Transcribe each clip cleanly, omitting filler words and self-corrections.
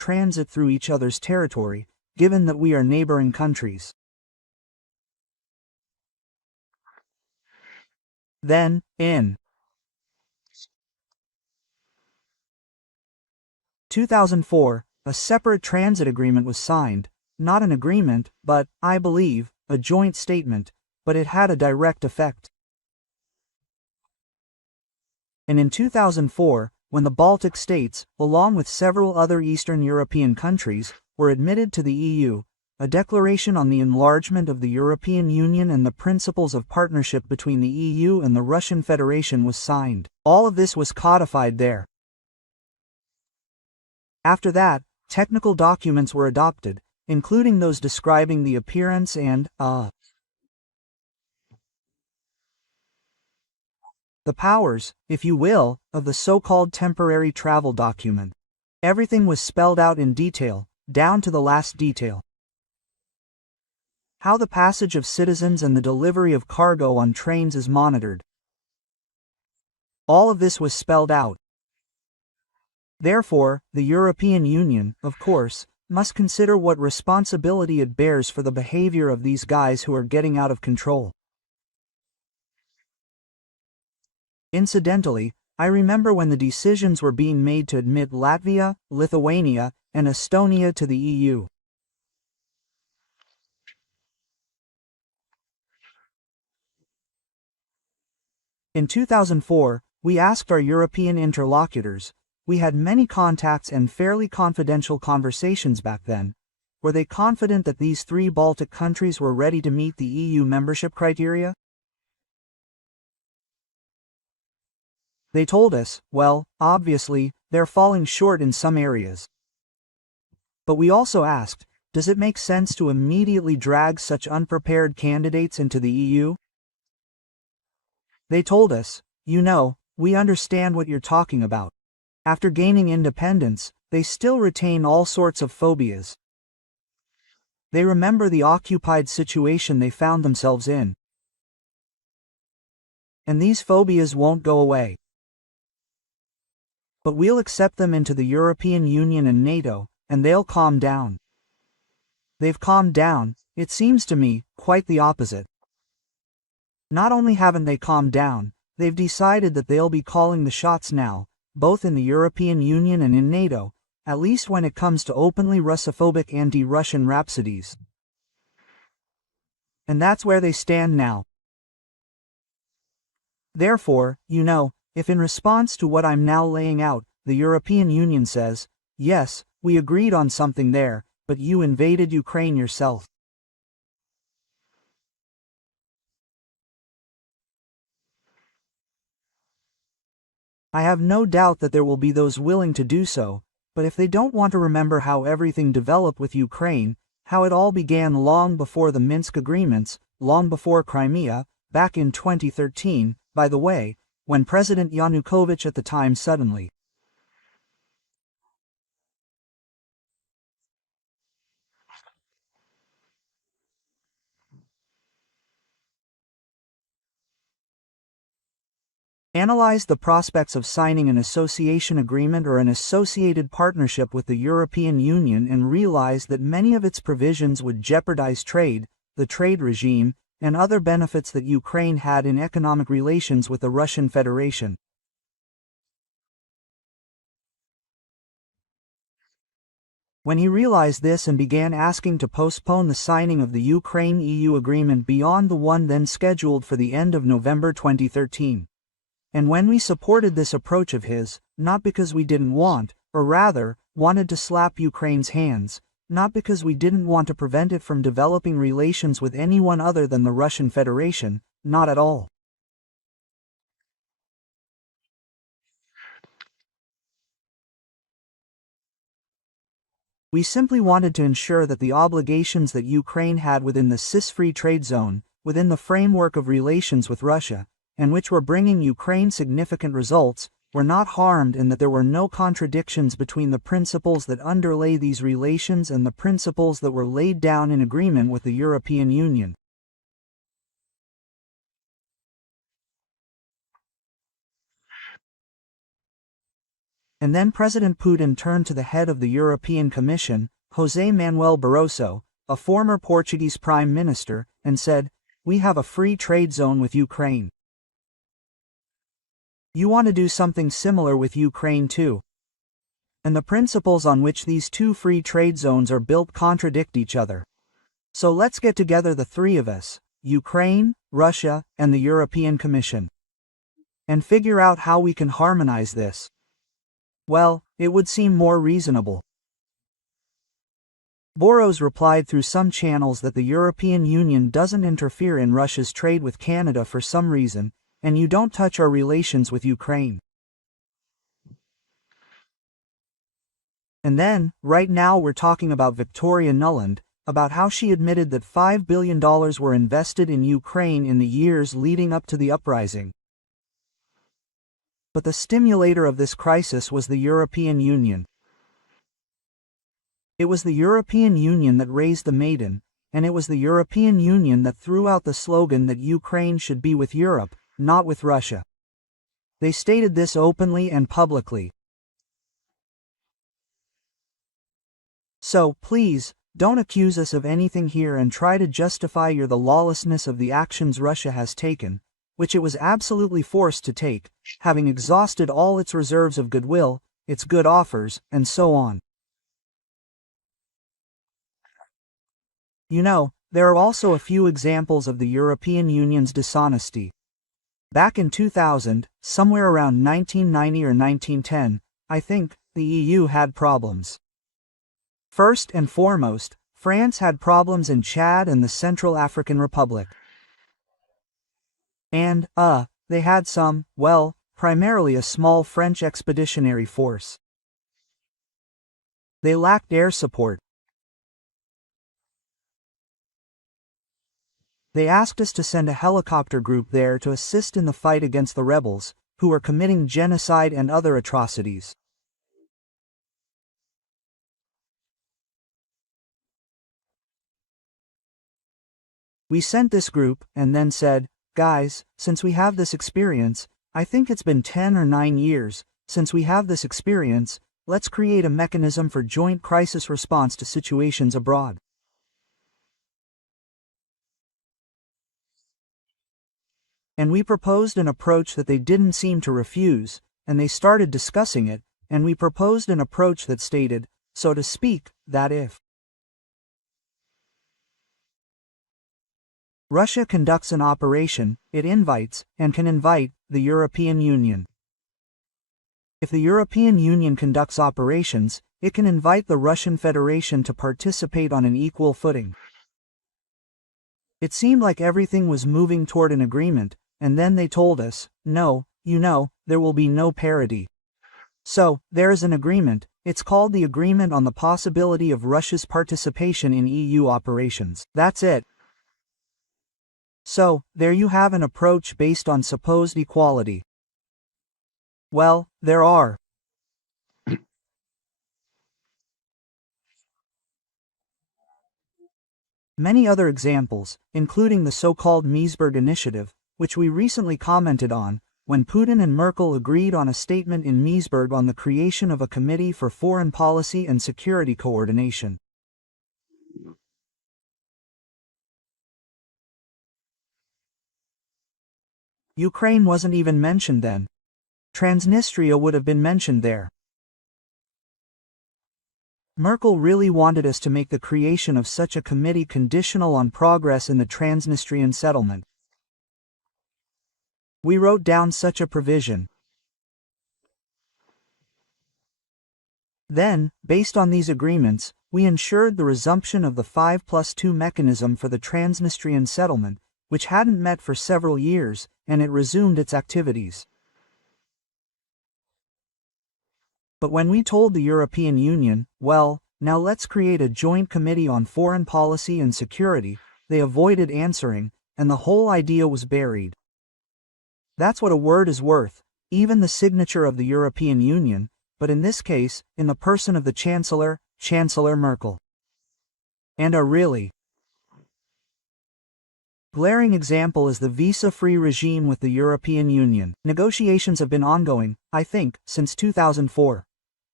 transit through each other's territory, given that we are neighboring countries. Then, in 2004, a separate transit agreement was signed, not an agreement, but, I believe, a joint statement, but it had a direct effect. And in 2004, when the Baltic states, along with several other Eastern European countries, were admitted to the EU, a declaration on the enlargement of the European Union and the principles of partnership between the EU and the Russian Federation was signed. All of this was codified there. After that, technical documents were adopted, including those describing the appearance and, the powers, if you will, of the so-called temporary travel document. Everything was spelled out in detail, down to the last detail. How the passage of citizens and the delivery of cargo on trains is monitored. All of this was spelled out. Therefore, the European Union, of course, must consider what responsibility it bears for the behavior of these guys who are getting out of control. Incidentally, I remember when the decisions were being made to admit Latvia, Lithuania, and Estonia to the EU. In 2004, we asked our European interlocutors, we had many contacts and fairly confidential conversations back then, were they confident that these 3 Baltic countries were ready to meet the EU membership criteria? They told us, well, obviously, they're falling short in some areas. But we also asked, does it make sense to immediately drag such unprepared candidates into the EU? They told us, you know, we understand what you're talking about. After gaining independence, they still retain all sorts of phobias. They remember the occupied situation they found themselves in. And these phobias won't go away. But we'll accept them into the European Union and NATO, and they'll calm down. They've calmed down, it seems to me, quite the opposite. Not only haven't they calmed down, they've decided that they'll be calling the shots now, both in the European Union and in NATO, at least when it comes to openly Russophobic anti-Russian rhapsodies. And that's where they stand now. Therefore, you know, if in response to what I'm now laying out, the European Union says, yes, we agreed on something there, but you invaded Ukraine yourself. I have no doubt that there will be those willing to do so, but if they don't want to remember how everything developed with Ukraine, how it all began long before the Minsk agreements, long before Crimea, back in 2013, by the way, when President Yanukovych at the time suddenly analyzed the prospects of signing an association agreement or an associated partnership with the European Union and realized that many of its provisions would jeopardize trade, the trade regime, and other benefits that Ukraine had in economic relations with the Russian Federation. When he realized this and began asking to postpone the signing of the Ukraine-EU agreement beyond the one then scheduled for the end of November 2013. And when we supported this approach of his, not because we didn't want, or rather, wanted to slap Ukraine's hands, not because we didn't want to prevent it from developing relations with anyone other than the Russian Federation, not at all. We simply wanted to ensure that the obligations that Ukraine had within the CIS-free trade zone, within the framework of relations with Russia, and which were bringing Ukraine significant results, were not harmed and that there were no contradictions between the principles that underlay these relations and the principles that were laid down in agreement with the European Union. And then President Putin turned to the head of the European Commission, José Manuel Barroso, a former Portuguese prime minister, and said, "We have a free trade zone with Ukraine. You want to do something similar with Ukraine too. And the principles on which these two free trade zones are built contradict each other. So let's get together, the three of us, Ukraine, Russia, and the European Commission, and figure out how we can harmonize this." Well, it would seem more reasonable. Boros replied through some channels that the European Union doesn't interfere in Russia's trade with Canada for some reason, and you don't touch our relations with Ukraine. And then, right now we're talking about Victoria Nuland, about how she admitted that $5 billion were invested in Ukraine in the years leading up to the uprising. But the stimulator of this crisis was the European Union. It was the European Union that raised the maiden, and it was the European Union that threw out the slogan that Ukraine should be with Europe, not with Russia. They stated this openly and publicly. So, please, don't accuse us of anything here and try to justify the lawlessness of the actions Russia has taken, which it was absolutely forced to take, having exhausted all its reserves of goodwill, its good offers, and so on. You know, there are also a few examples of the European Union's dishonesty. Back in 2000, somewhere around 1990 or 1910, I think, the EU had problems. First and foremost, France had problems in Chad and the Central African Republic. And, they had some, well, primarily a small French expeditionary force. They lacked air support. They asked us to send a helicopter group there to assist in the fight against the rebels, who were committing genocide and other atrocities. We sent this group, and then said, "Guys, since we have this experience, I think it's been 10 or 9 years, since we have this experience, let's create a mechanism for joint crisis response to situations abroad." And we proposed an approach that they didn't seem to refuse, and they started discussing it, and we proposed an approach that stated, so to speak, that if Russia conducts an operation, it invites, and can invite, the European Union. If the European Union conducts operations, it can invite the Russian Federation to participate on an equal footing. It seemed like everything was moving toward an agreement, and then they told us, no, you know, there will be no parity. So, there is an agreement, it's called the Agreement on the Possibility of Russia's Participation in EU Operations. That's it. So, there you have an approach based on supposed equality. Well, there are many other examples, including the so-called Meseberg Initiative, which we recently commented on, when Putin and Merkel agreed on a statement in Meseberg on the creation of a Committee for Foreign Policy and Security Coordination. Ukraine wasn't even mentioned then. Transnistria would have been mentioned there. Merkel really wanted us to make the creation of such a committee conditional on progress in the Transnistrian settlement. We wrote down such a provision. Then, based on these agreements, we ensured the resumption of the 5+2 mechanism for the Transnistrian settlement, which hadn't met for several years, and it resumed its activities. But when we told the European Union, well, now let's create a joint committee on foreign policy and security, they avoided answering, and the whole idea was buried. That's what a word is worth, even the signature of the European Union, but in this case, in the person of the Chancellor, Chancellor Merkel. And a really glaring example is the visa-free regime with the European Union. Negotiations have been ongoing, I think, since 2004.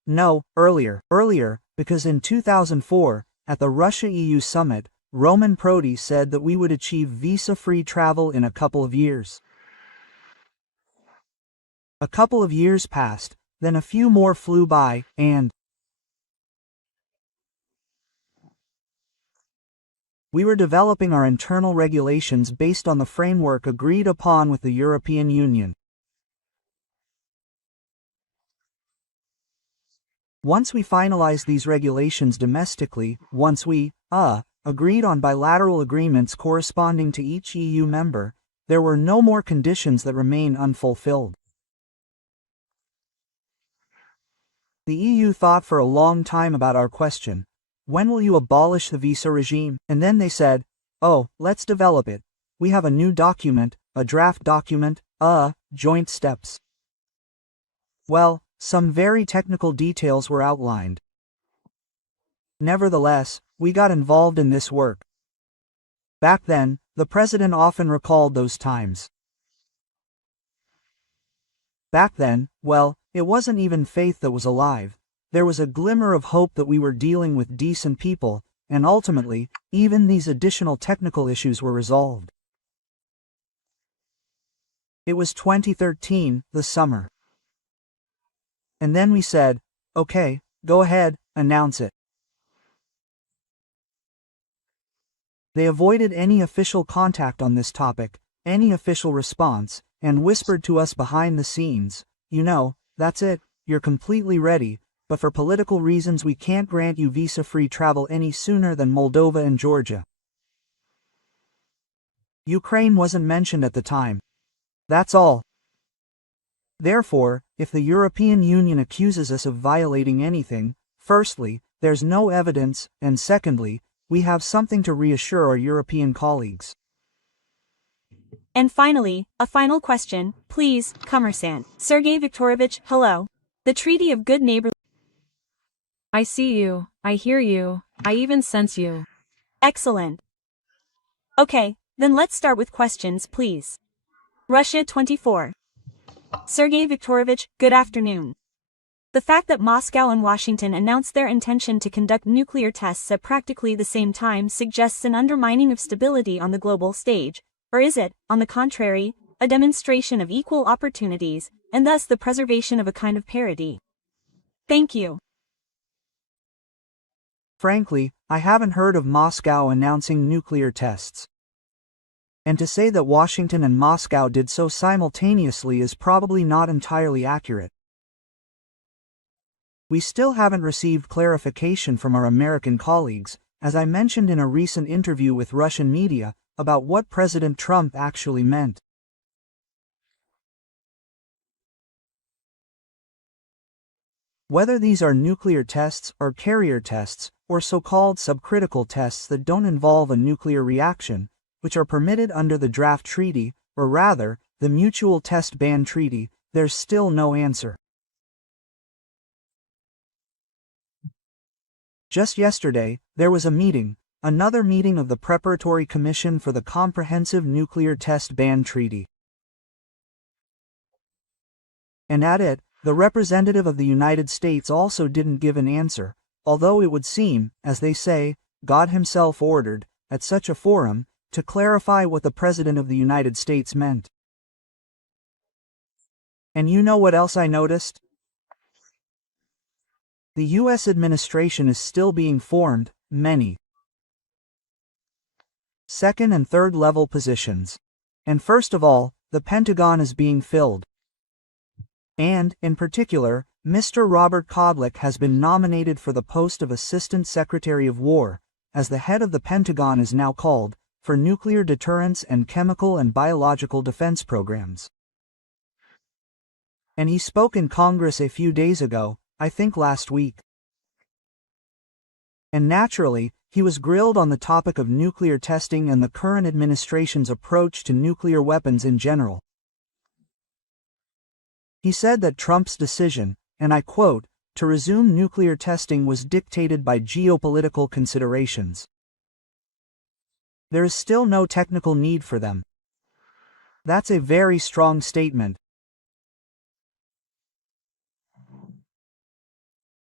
No, earlier, because in 2004, at the Russia-EU summit, Roman Prodi said that we would achieve visa-free travel in a couple of years. A couple of years passed, then a few more flew by, and we were developing our internal regulations based on the framework agreed upon with the European Union. Once we finalized these regulations domestically, once we, agreed on bilateral agreements corresponding to each EU member, there were no more conditions that remain unfulfilled. The EU thought for a long time about our question, when will you abolish the visa regime? And then they said, oh, let's develop it. We have a new document, a draft document, joint steps. Well, some very technical details were outlined. Nevertheless, we got involved in this work. Back then, the president often recalled those times. Back then, well, it wasn't even faith that was alive. There was a glimmer of hope that we were dealing with decent people, and ultimately, even these additional technical issues were resolved. It was 2013, the summer. And then we said, okay, go ahead, announce it. They avoided any official contact on this topic, any official response, and whispered to us behind the scenes, you know, that's it, you're completely ready, but for political reasons we can't grant you visa-free travel any sooner than Moldova and Georgia. Ukraine wasn't mentioned at the time. That's all. Therefore, if the European Union accuses us of violating anything, firstly, there's no evidence, and secondly, we have something to reassure our European colleagues. And finally, a final question, please, Commerçant. Sergei Viktorovich, hello. The Treaty of Good Neighborly. I see you, I hear you, I even sense you. Excellent. Okay, then let's start with questions, please. Russia 24. Sergei Viktorovich, good afternoon. The fact that Moscow and Washington announced their intention to conduct nuclear tests at practically the same time suggests an undermining of stability on the global stage, or is it, on the contrary, a demonstration of equal opportunities, and thus the preservation of a kind of parity? Thank you. Frankly, I haven't heard of Moscow announcing nuclear tests. And to say that Washington and Moscow did so simultaneously is probably not entirely accurate. We still haven't received clarification from our American colleagues, as I mentioned in a recent interview with Russian media, about what President Trump actually meant. Whether these are nuclear tests or carrier tests, or so-called subcritical tests that don't involve a nuclear reaction, which are permitted under the draft treaty, or rather, the Mutual Test Ban Treaty, there's still no answer. Just yesterday, there was a meeting, another meeting of the Preparatory Commission for the Comprehensive Nuclear Test Ban Treaty. And at it, the representative of the United States also didn't give an answer, although it would seem, as they say, God himself ordered, at such a forum, to clarify what the President of the United States meant. And you know what else I noticed? The U.S. administration is still being formed, many second and third level positions. And first of all, the Pentagon is being filled. And, in particular, Mr. Robert Kodlik has been nominated for the post of Assistant Secretary of War, as the head of the Pentagon is now called, for nuclear deterrence and chemical and biological defense programs. And he spoke in Congress a few days ago, I think last week. And naturally, he was grilled on the topic of nuclear testing and the current administration's approach to nuclear weapons in general. He said that Trump's decision, and I quote, to resume nuclear testing was dictated by geopolitical considerations. There is still no technical need for them. That's a very strong statement.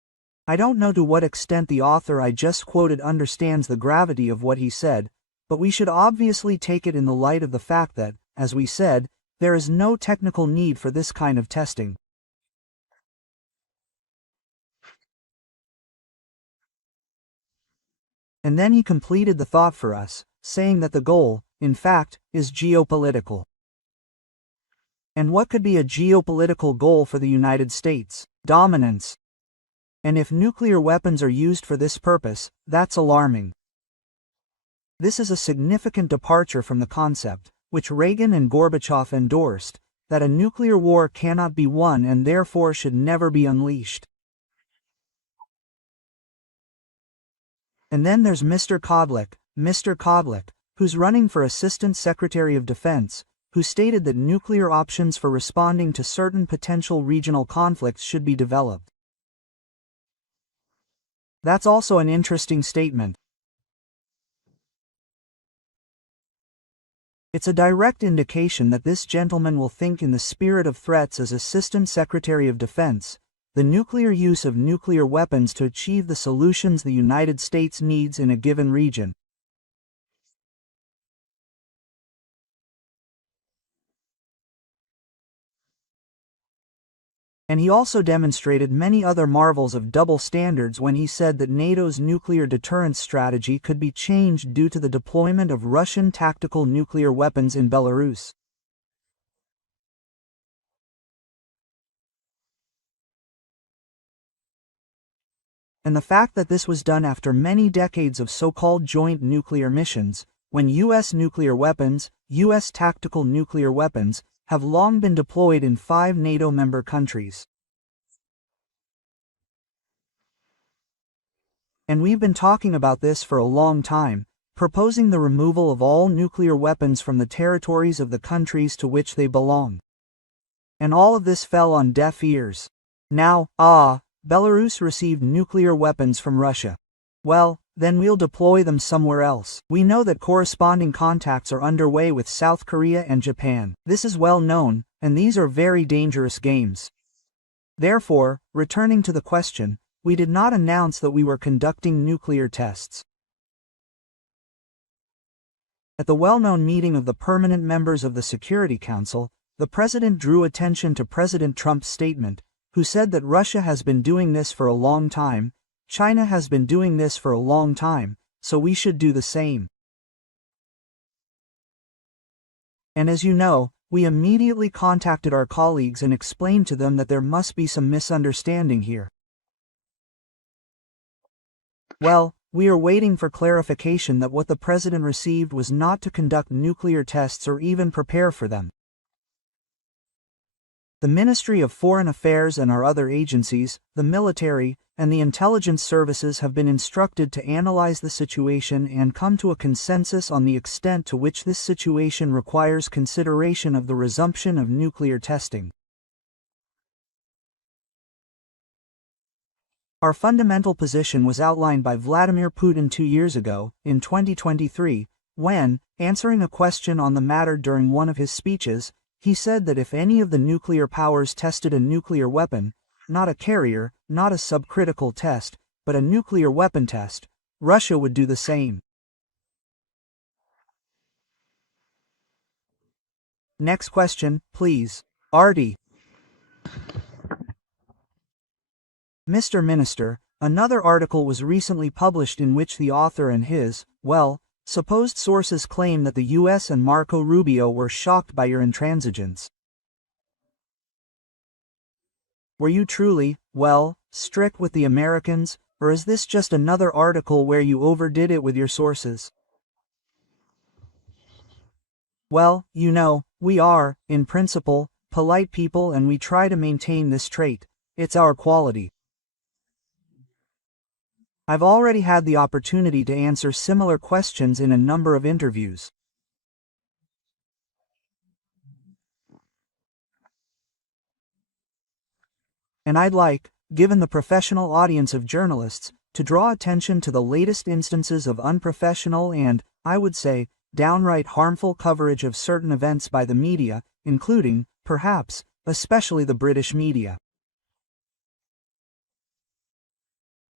I don't know to what extent the author I just quoted understands the gravity of what he said, but we should obviously take it in the light of the fact that, as we said, there is no technical need for this kind of testing. And then he completed the thought for us, saying that the goal, in fact, is geopolitical. And what could be a geopolitical goal for the United States? Dominance. And if nuclear weapons are used for this purpose, that's alarming. This is a significant departure from the concept, which Reagan and Gorbachev endorsed, that a nuclear war cannot be won and therefore should never be unleashed. And then there's Mr. Kodlik, who's running for Assistant Secretary of Defense, who stated that nuclear options for responding to certain potential regional conflicts should be developed. That's also an interesting statement. It's a direct indication that this gentleman will think in the spirit of threats as Assistant Secretary of Defense, the nuclear use of nuclear weapons to achieve the solutions the United States needs in a given region. And he also demonstrated many other marvels of double standards when he said that NATO's nuclear deterrence strategy could be changed due to the deployment of Russian tactical nuclear weapons in Belarus. And the fact that this was done after many decades of so-called joint nuclear missions, when U.S. nuclear weapons, U.S. tactical nuclear weapons, have long been deployed in 5 NATO member countries. And we've been talking about this for a long time, proposing the removal of all nuclear weapons from the territories of the countries to which they belong. And all of this fell on deaf ears. Now, Belarus received nuclear weapons from Russia. Well, then we'll deploy them somewhere else. We know that corresponding contacts are underway with South Korea and Japan. This is well known, and these are very dangerous games. Therefore, returning to the question, we did not announce that we were conducting nuclear tests. At the well-known meeting of the permanent members of the Security Council, the President drew attention to President Trump's statement, who said that Russia has been doing this for a long time, China has been doing this for a long time, so we should do the same. And as you know, we immediately contacted our colleagues and explained to them that there must be some misunderstanding here. Well, we are waiting for clarification that what the President received was not to conduct nuclear tests or even prepare for them. The Ministry of Foreign Affairs and our other agencies, the military, and the intelligence services have been instructed to analyze the situation and come to a consensus on the extent to which this situation requires consideration of the resumption of nuclear testing. Our fundamental position was outlined by Vladimir Putin 2 years ago, in 2023, when, answering a question on the matter during one of his speeches, he said that if any of the nuclear powers tested a nuclear weapon, not a carrier, not a subcritical test, but a nuclear weapon test, Russia would do the same. Next question, please. Artie. Mr. Minister, another article was recently published in which the author and his, supposed sources claim that the U.S. and Marco Rubio were shocked by your intransigence. Were you truly, strict with the Americans, or is this just another article where you overdid it with your sources? Well, you know, we are, in principle, polite people and we try to maintain this trait. It's our quality. I've already had the opportunity to answer similar questions in a number of interviews. And I'd like, given the professional audience of journalists, to draw attention to the latest instances of unprofessional and, I would say, downright harmful coverage of certain events by the media, including, perhaps, especially the British media.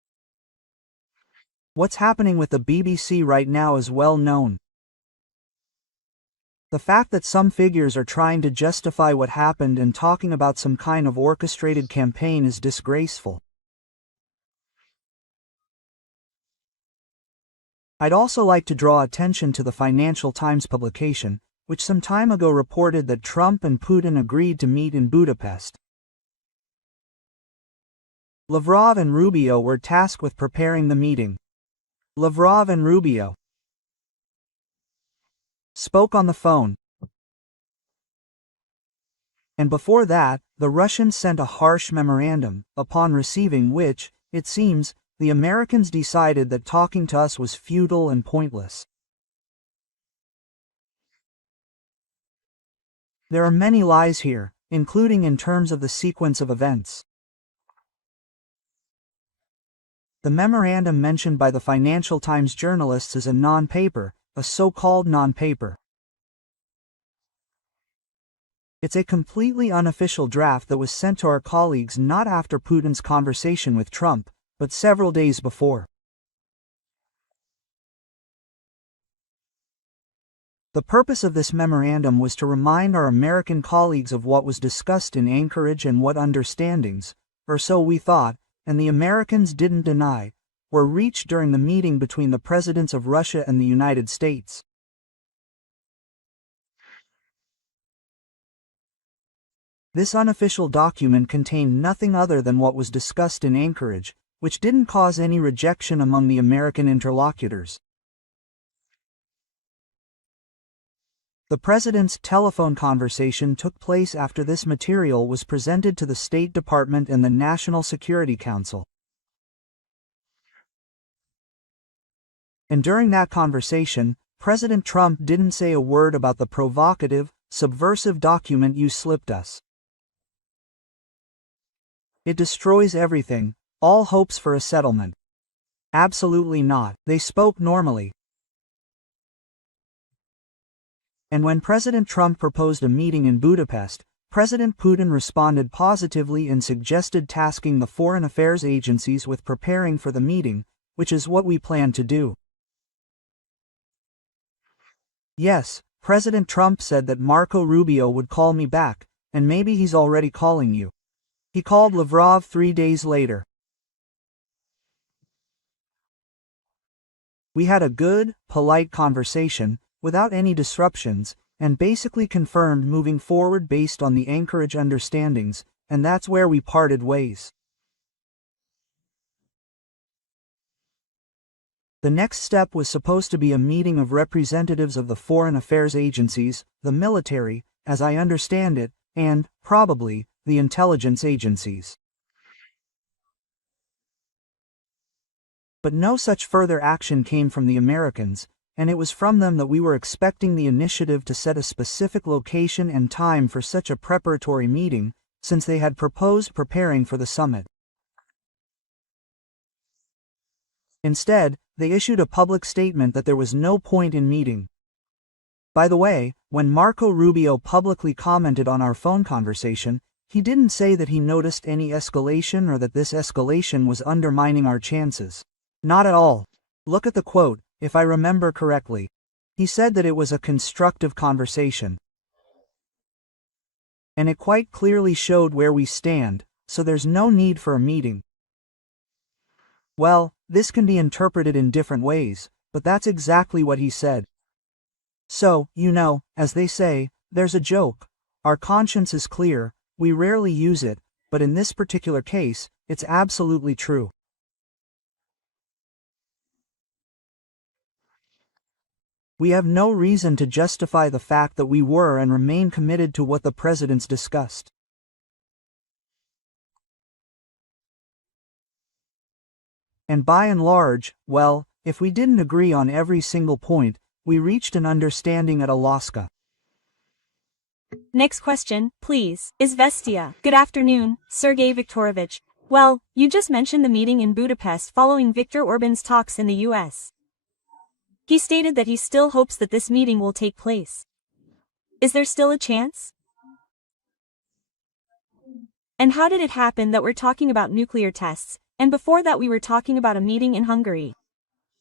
What's happening with the BBC right now is well known. The fact that some figures are trying to justify what happened and talking about some kind of orchestrated campaign is disgraceful. I'd also like to draw attention to the Financial Times publication, which some time ago reported that Trump and Putin agreed to meet in Budapest. Lavrov and Rubio were tasked with preparing the meeting. Lavrov and Rubio spoke on the phone. And before that, the Russians sent a harsh memorandum, upon receiving which, it seems, the Americans decided that talking to us was futile and pointless. There are many lies here, including in terms of the sequence of events. The memorandum mentioned by the Financial Times journalists is a non-paper, a so-called non-paper. It's a completely unofficial draft that was sent to our colleagues not after Putin's conversation with Trump, but several days before. The purpose of this memorandum was to remind our American colleagues of what was discussed in Anchorage and what understandings, or so we thought, and the Americans didn't deny, were reached during the meeting between the presidents of Russia and the United States. This unofficial document contained nothing other than what was discussed in Anchorage, which didn't cause any rejection among the American interlocutors. The president's telephone conversation took place after this material was presented to the State Department and the National Security Council. And during that conversation, President Trump didn't say a word about the provocative, subversive document you slipped us. It destroys everything, all hopes for a settlement. Absolutely not. They spoke normally. And when President Trump proposed a meeting in Budapest, President Putin responded positively and suggested tasking the foreign affairs agencies with preparing for the meeting, which is what we plan to do. Yes, President Trump said that Marco Rubio would call me back, and maybe he's already calling you. He called Lavrov 3 days later. We had a good, polite conversation, without any disruptions, and basically confirmed moving forward based on the Anchorage understandings, and that's where we parted ways. The next step was supposed to be a meeting of representatives of the foreign affairs agencies, the military, as I understand it, and, probably, the intelligence agencies. But no such further action came from the Americans, and it was from them that we were expecting the initiative to set a specific location and time for such a preparatory meeting, since they had proposed preparing for the summit. Instead, they issued a public statement that there was no point in meeting. By the way, when Marco Rubio publicly commented on our phone conversation, he didn't say that he noticed any escalation or that this escalation was undermining our chances. Not at all. Look at the quote, if I remember correctly. He said that it was a constructive conversation. And it quite clearly showed where we stand, so there's no need for a meeting. Well, this can be interpreted in different ways, but that's exactly what he said. So, as they say, there's a joke. Our conscience is clear, we rarely use it, but in this particular case, it's absolutely true. We have no reason to justify the fact that we were and remain committed to what the presidents discussed. And by and large, well, if we didn't agree on every single point, we reached an understanding at Alaska. Next question, please. Izvestia. Good afternoon, Sergei Viktorovich. Well, you just mentioned the meeting in Budapest following Viktor Orban's talks in the US. He stated that he still hopes that this meeting will take place. Is there still a chance? And how did it happen that we're talking about nuclear tests, and before that we were talking about a meeting in Hungary?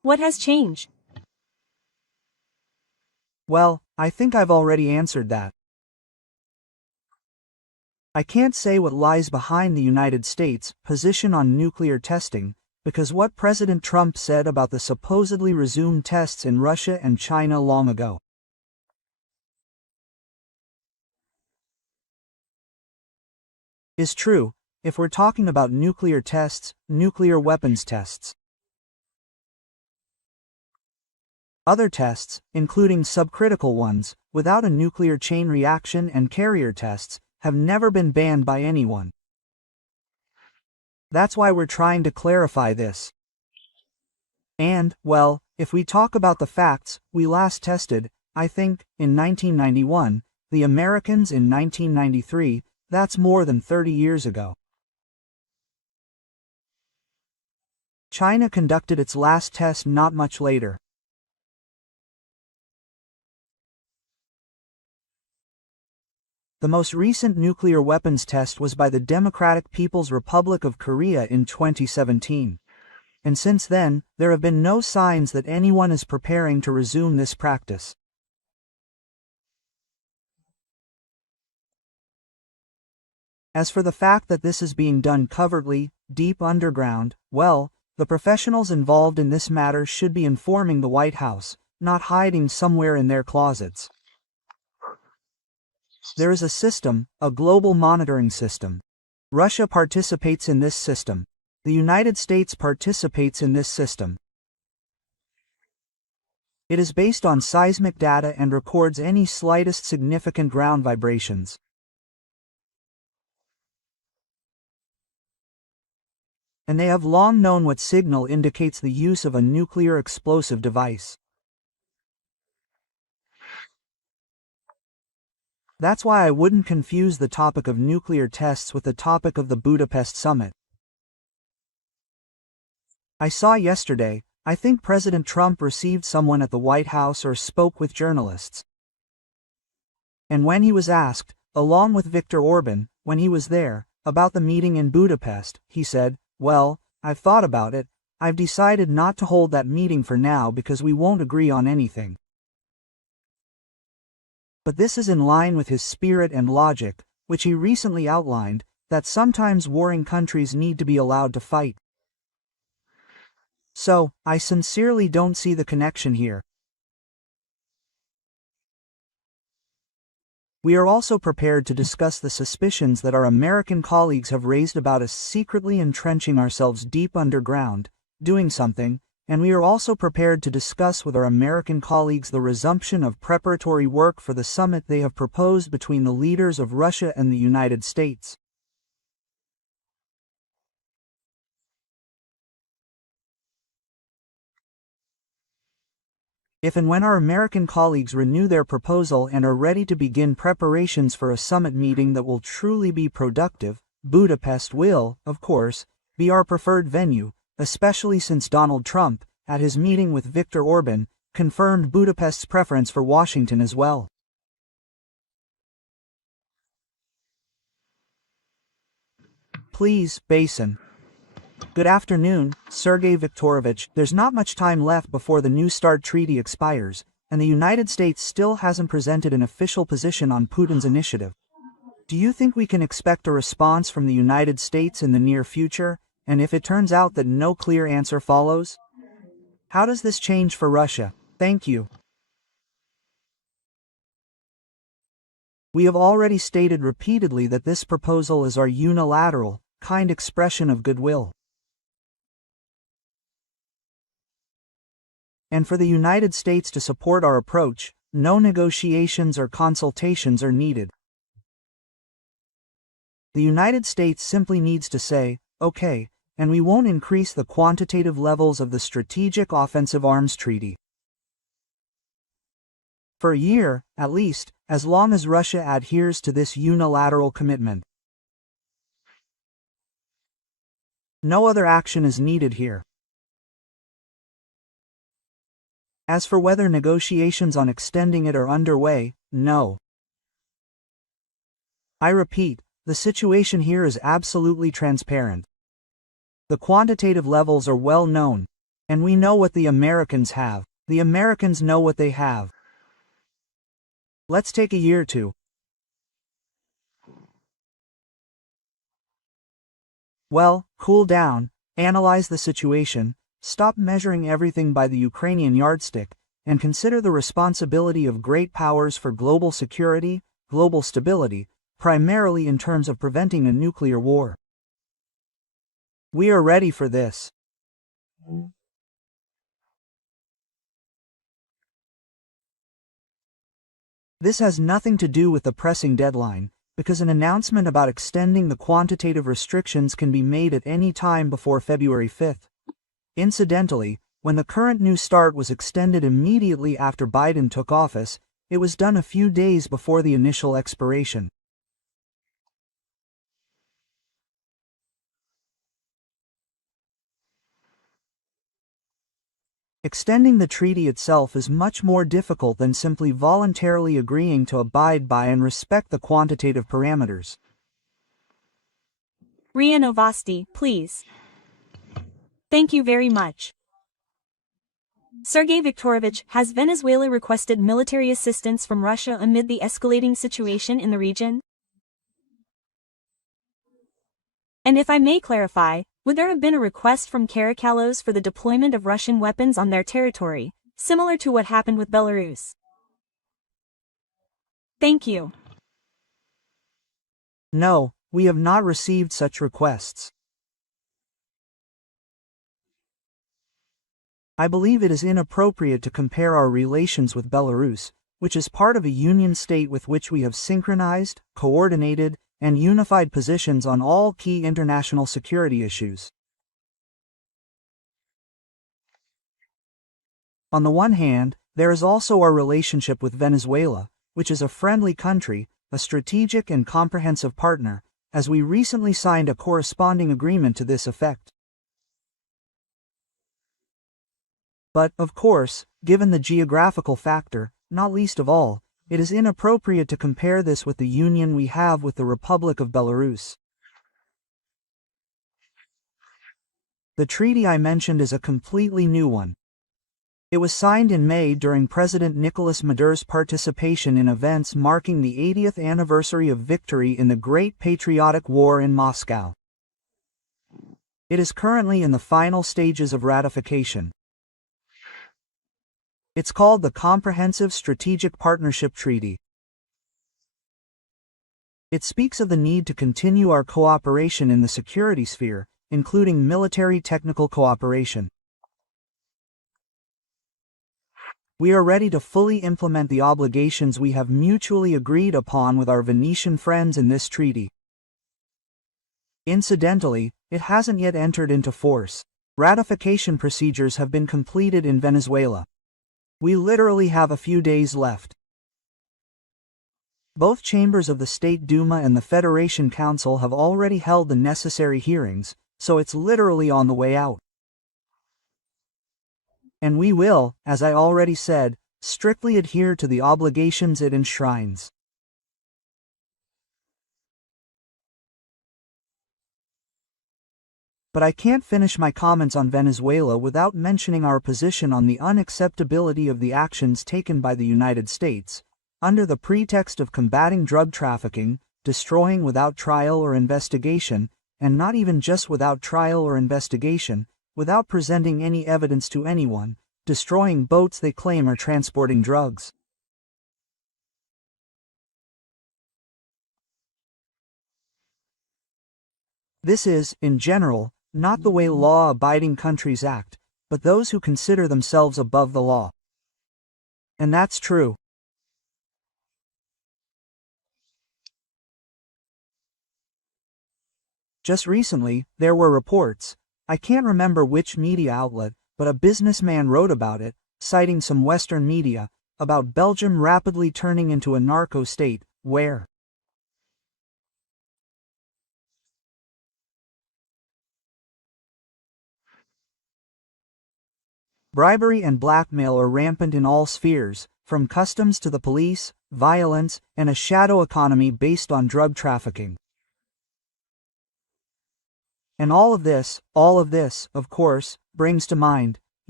What has changed? Well, I think I've already answered that. I can't say what lies behind the United States' position on nuclear testing, because what President Trump said about the supposedly resumed tests in Russia and China long ago is true, if we're talking about nuclear tests, nuclear weapons tests. Other tests, including subcritical ones, without a nuclear chain reaction and carrier tests, have never been banned by anyone. That's why we're trying to clarify this. And, well, if we talk about the facts, we last tested, I think, in 1991, the Americans in 1993, that's more than 30 years ago. China conducted its last test not much later. The most recent nuclear weapons test was by the Democratic People's Republic of Korea in 2017. And since then, there have been no signs that anyone is preparing to resume this practice. As for the fact that this is being done covertly, deep underground, well, the professionals involved in this matter should be informing the White House, not hiding somewhere in their closets. There is a system, a global monitoring system. Russia participates in this system. The United States participates in this system. It is based on seismic data and records any slightest significant ground vibrations. And they have long known what signal indicates the use of a nuclear explosive device. That's why I wouldn't confuse the topic of nuclear tests with the topic of the Budapest summit. I saw yesterday, I think President Trump received someone at the White House or spoke with journalists. And when he was asked, along with Viktor Orban, when he was there, about the meeting in Budapest, he said, "Well, I've thought about it, I've decided not to hold that meeting for now because we won't agree on anything." But this is in line with his spirit and logic, which he recently outlined, that sometimes warring countries need to be allowed to fight. So, I sincerely don't see the connection here. We are also prepared to discuss the suspicions that our American colleagues have raised about us secretly entrenching ourselves deep underground, doing something, and we are also prepared to discuss with our American colleagues the resumption of preparatory work for the summit they have proposed between the leaders of Russia and the United States. If and when our American colleagues renew their proposal and are ready to begin preparations for a summit meeting that will truly be productive, Budapest will, of course, be our preferred venue, especially since Donald Trump, at his meeting with Viktor Orban, confirmed Budapest's preference for Washington as well. Please, Basin. Good afternoon, Sergei Viktorovich. There's not much time left before the New START treaty expires, and the United States still hasn't presented an official position on Putin's initiative. Do you think we can expect a response from the United States in the near future, and if it turns out that no clear answer follows? How does this change for Russia? Thank you. We have already stated repeatedly that this proposal is our unilateral, kind expression of goodwill. And for the United States to support our approach, no negotiations or consultations are needed. The United States simply needs to say, okay, and we won't increase the quantitative levels of the Strategic Offensive Arms Treaty. For a year, at least, as long as Russia adheres to this unilateral commitment. No other action is needed here. As for whether negotiations on extending it are underway, no. I repeat, the situation here is absolutely transparent. The quantitative levels are well known, And we know what the Americans have. The Americans know what they have. Let's take a year or two. Well, cool down, analyze the situation, stop measuring everything by the Ukrainian yardstick, and consider the responsibility of great powers for global security, global stability, primarily in terms of preventing a nuclear war. We are ready for this. This has nothing to do with the pressing deadline, because an announcement about extending the quantitative restrictions can be made at any time before February 5th. Incidentally, when the current New START was extended immediately after Biden took office, it was done a few days before the initial expiration. Extending the treaty itself is much more difficult than simply voluntarily agreeing to abide by and respect the quantitative parameters. RIA Novosti, please. Thank you very much. Sergei Viktorovich, has Venezuela requested military assistance from Russia amid the escalating situation in the region? And if I may clarify, would there have been a request from Caracalos for the deployment of Russian weapons on their territory, similar to what happened with Belarus? Thank you. No, we have not received such requests. I believe it is inappropriate to compare our relations with Belarus, which is part of a union state with which we have synchronized, coordinated, and unified positions on all key international security issues. On the one hand, there is also our relationship with Venezuela, which is a friendly country, a strategic and comprehensive partner, as we recently signed a corresponding agreement to this effect. But, of course, given the geographical factor, not least of all, it is inappropriate to compare this with the union we have with the Republic of Belarus. The treaty I mentioned is a completely new one. It was signed in May during President Nicolas Maduro's participation in events marking the 80th anniversary of victory in the Great Patriotic War in Moscow. It is currently in the final stages of ratification. It's called the Comprehensive Strategic Partnership Treaty. It speaks of the need to continue our cooperation in the security sphere, including military technical cooperation. We are ready to fully implement the obligations we have mutually agreed upon with our Venetian friends in this treaty. Incidentally, it hasn't yet entered into force. Ratification procedures have been completed in Venezuela. We literally have a few days left. Both chambers of the State Duma and the Federation Council have already held the necessary hearings, so it's literally on the way out. And we will, as I already said, strictly adhere to the obligations it enshrines. But I can't finish my comments on Venezuela without mentioning our position on the unacceptability of the actions taken by the United States, under the pretext of combating drug trafficking, destroying without trial or investigation, and not even just without trial or investigation, without presenting any evidence to anyone, destroying boats they claim are transporting drugs. This is, in general, not the way law-abiding countries act, but those who consider themselves above the law. And that's true. Just recently, there were reports, I can't remember which media outlet, but a businessman wrote about it, citing some Western media, about Belgium rapidly turning into a narco state, where bribery and blackmail are rampant in all spheres, from customs to the police, violence, and a shadow economy based on drug trafficking. And all of this, of course, brings to mind,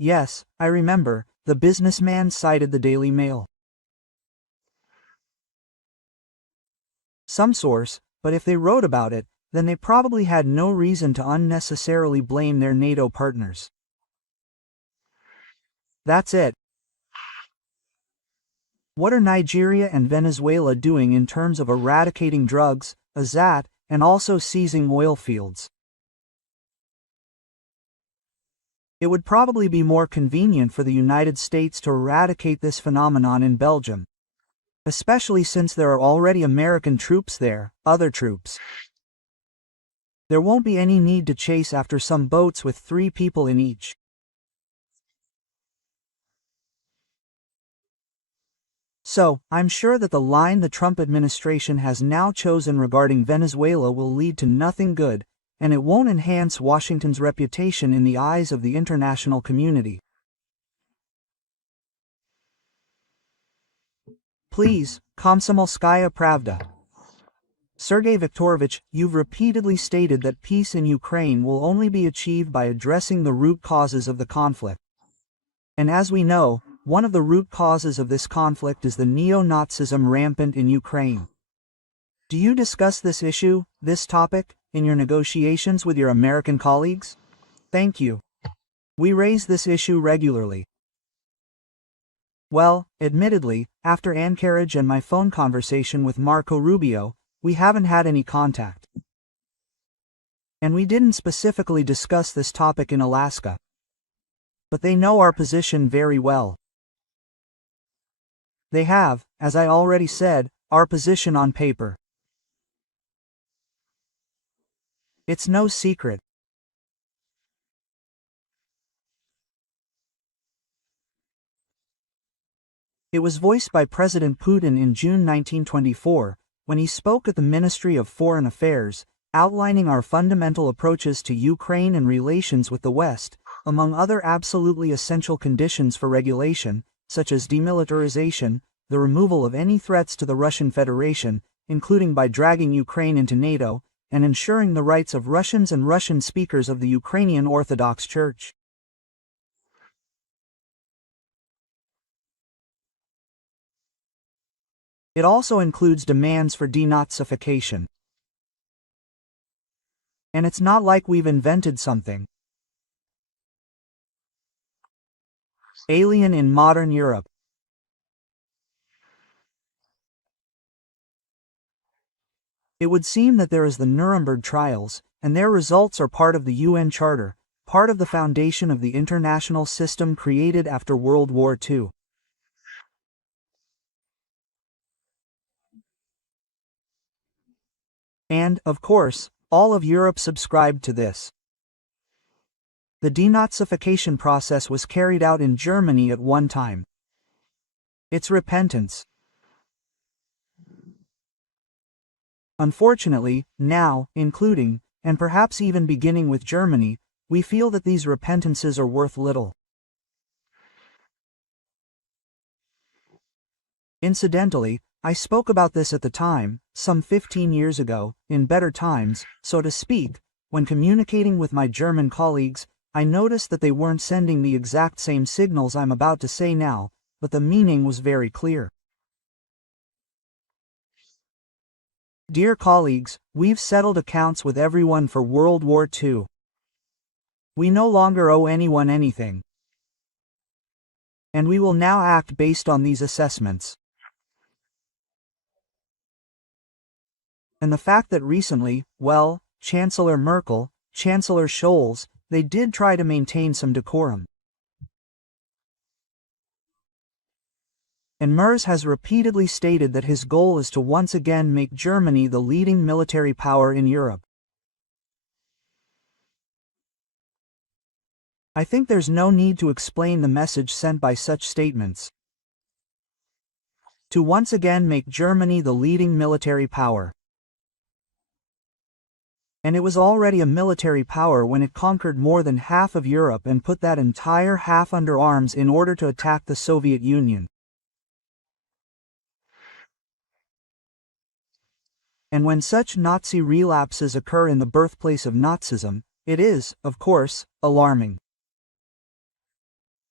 Yes, I remember, the businessman cited the Daily Mail. Some source, but if they wrote about it, then they probably had no reason to unnecessarily blame their NATO partners. That's it. What are Nigeria and Venezuela doing in terms of eradicating drugs, azat, and also seizing oil fields? It would probably be more convenient for the United States to eradicate this phenomenon in Belgium, especially since there are already American troops there, other troops. There won't be any need to chase after some boats with 3 people in each. So, I'm sure that the line the Trump administration has now chosen regarding Venezuela will lead to nothing good, and it won't enhance Washington's reputation in the eyes of the international community. Please, Komsomolskaya Pravda. Sergei Viktorovich, you've repeatedly stated that peace in Ukraine will only be achieved by addressing the root causes of the conflict. And as we know, one of the root causes of this conflict is the neo-Nazism rampant in Ukraine. Do you discuss this issue, this topic, in your negotiations with your American colleagues? Thank you. We raise this issue regularly. Well, admittedly, after Anchorage and my phone conversation with Marco Rubio, we haven't had any contact. And we didn't specifically discuss this topic in Alaska. But they know our position very well. They have, as I already said, our position on paper. It's no secret. It was voiced by President Putin in June 1924, when he spoke at the Ministry of Foreign Affairs, outlining our fundamental approaches to Ukraine and relations with the West, among other absolutely essential conditions for regulation, such as demilitarization, the removal of any threats to the Russian Federation, including by dragging Ukraine into NATO, and ensuring the rights of Russians and Russian speakers of the Ukrainian Orthodox Church. It also includes demands for denazification. And it's not like we've invented something alien in modern Europe. It would seem that there is the Nuremberg trials, and their results are part of the UN Charter, part of the foundation of the international system created after World War II. And, of course, all of Europe subscribed to this. The denazification process was carried out in Germany at one time. It's repentance. Unfortunately, now, including, and perhaps even beginning with Germany, we feel that these repentances are worth little. Incidentally, I spoke about this at the time, some 15 years ago, in better times, so to speak, when communicating with my German colleagues, I noticed that they weren't sending the exact same signals I'm about to say now, but the meaning was very clear. Dear colleagues, we've settled accounts with everyone for World War II. We no longer owe anyone anything. And we will now act based on these assessments. And the fact that recently, well, Chancellor Merkel, Chancellor Scholz, they did try to maintain some decorum. And Merz has repeatedly stated that his goal is to once again make Germany the leading military power in Europe. I think there's no need to explain the message sent by such statements. To once again make Germany the leading military power. And it was already a military power when it conquered more than half of Europe and put that entire half under arms in order to attack the Soviet Union. And when such Nazi relapses occur in the birthplace of Nazism, it is, of course, alarming.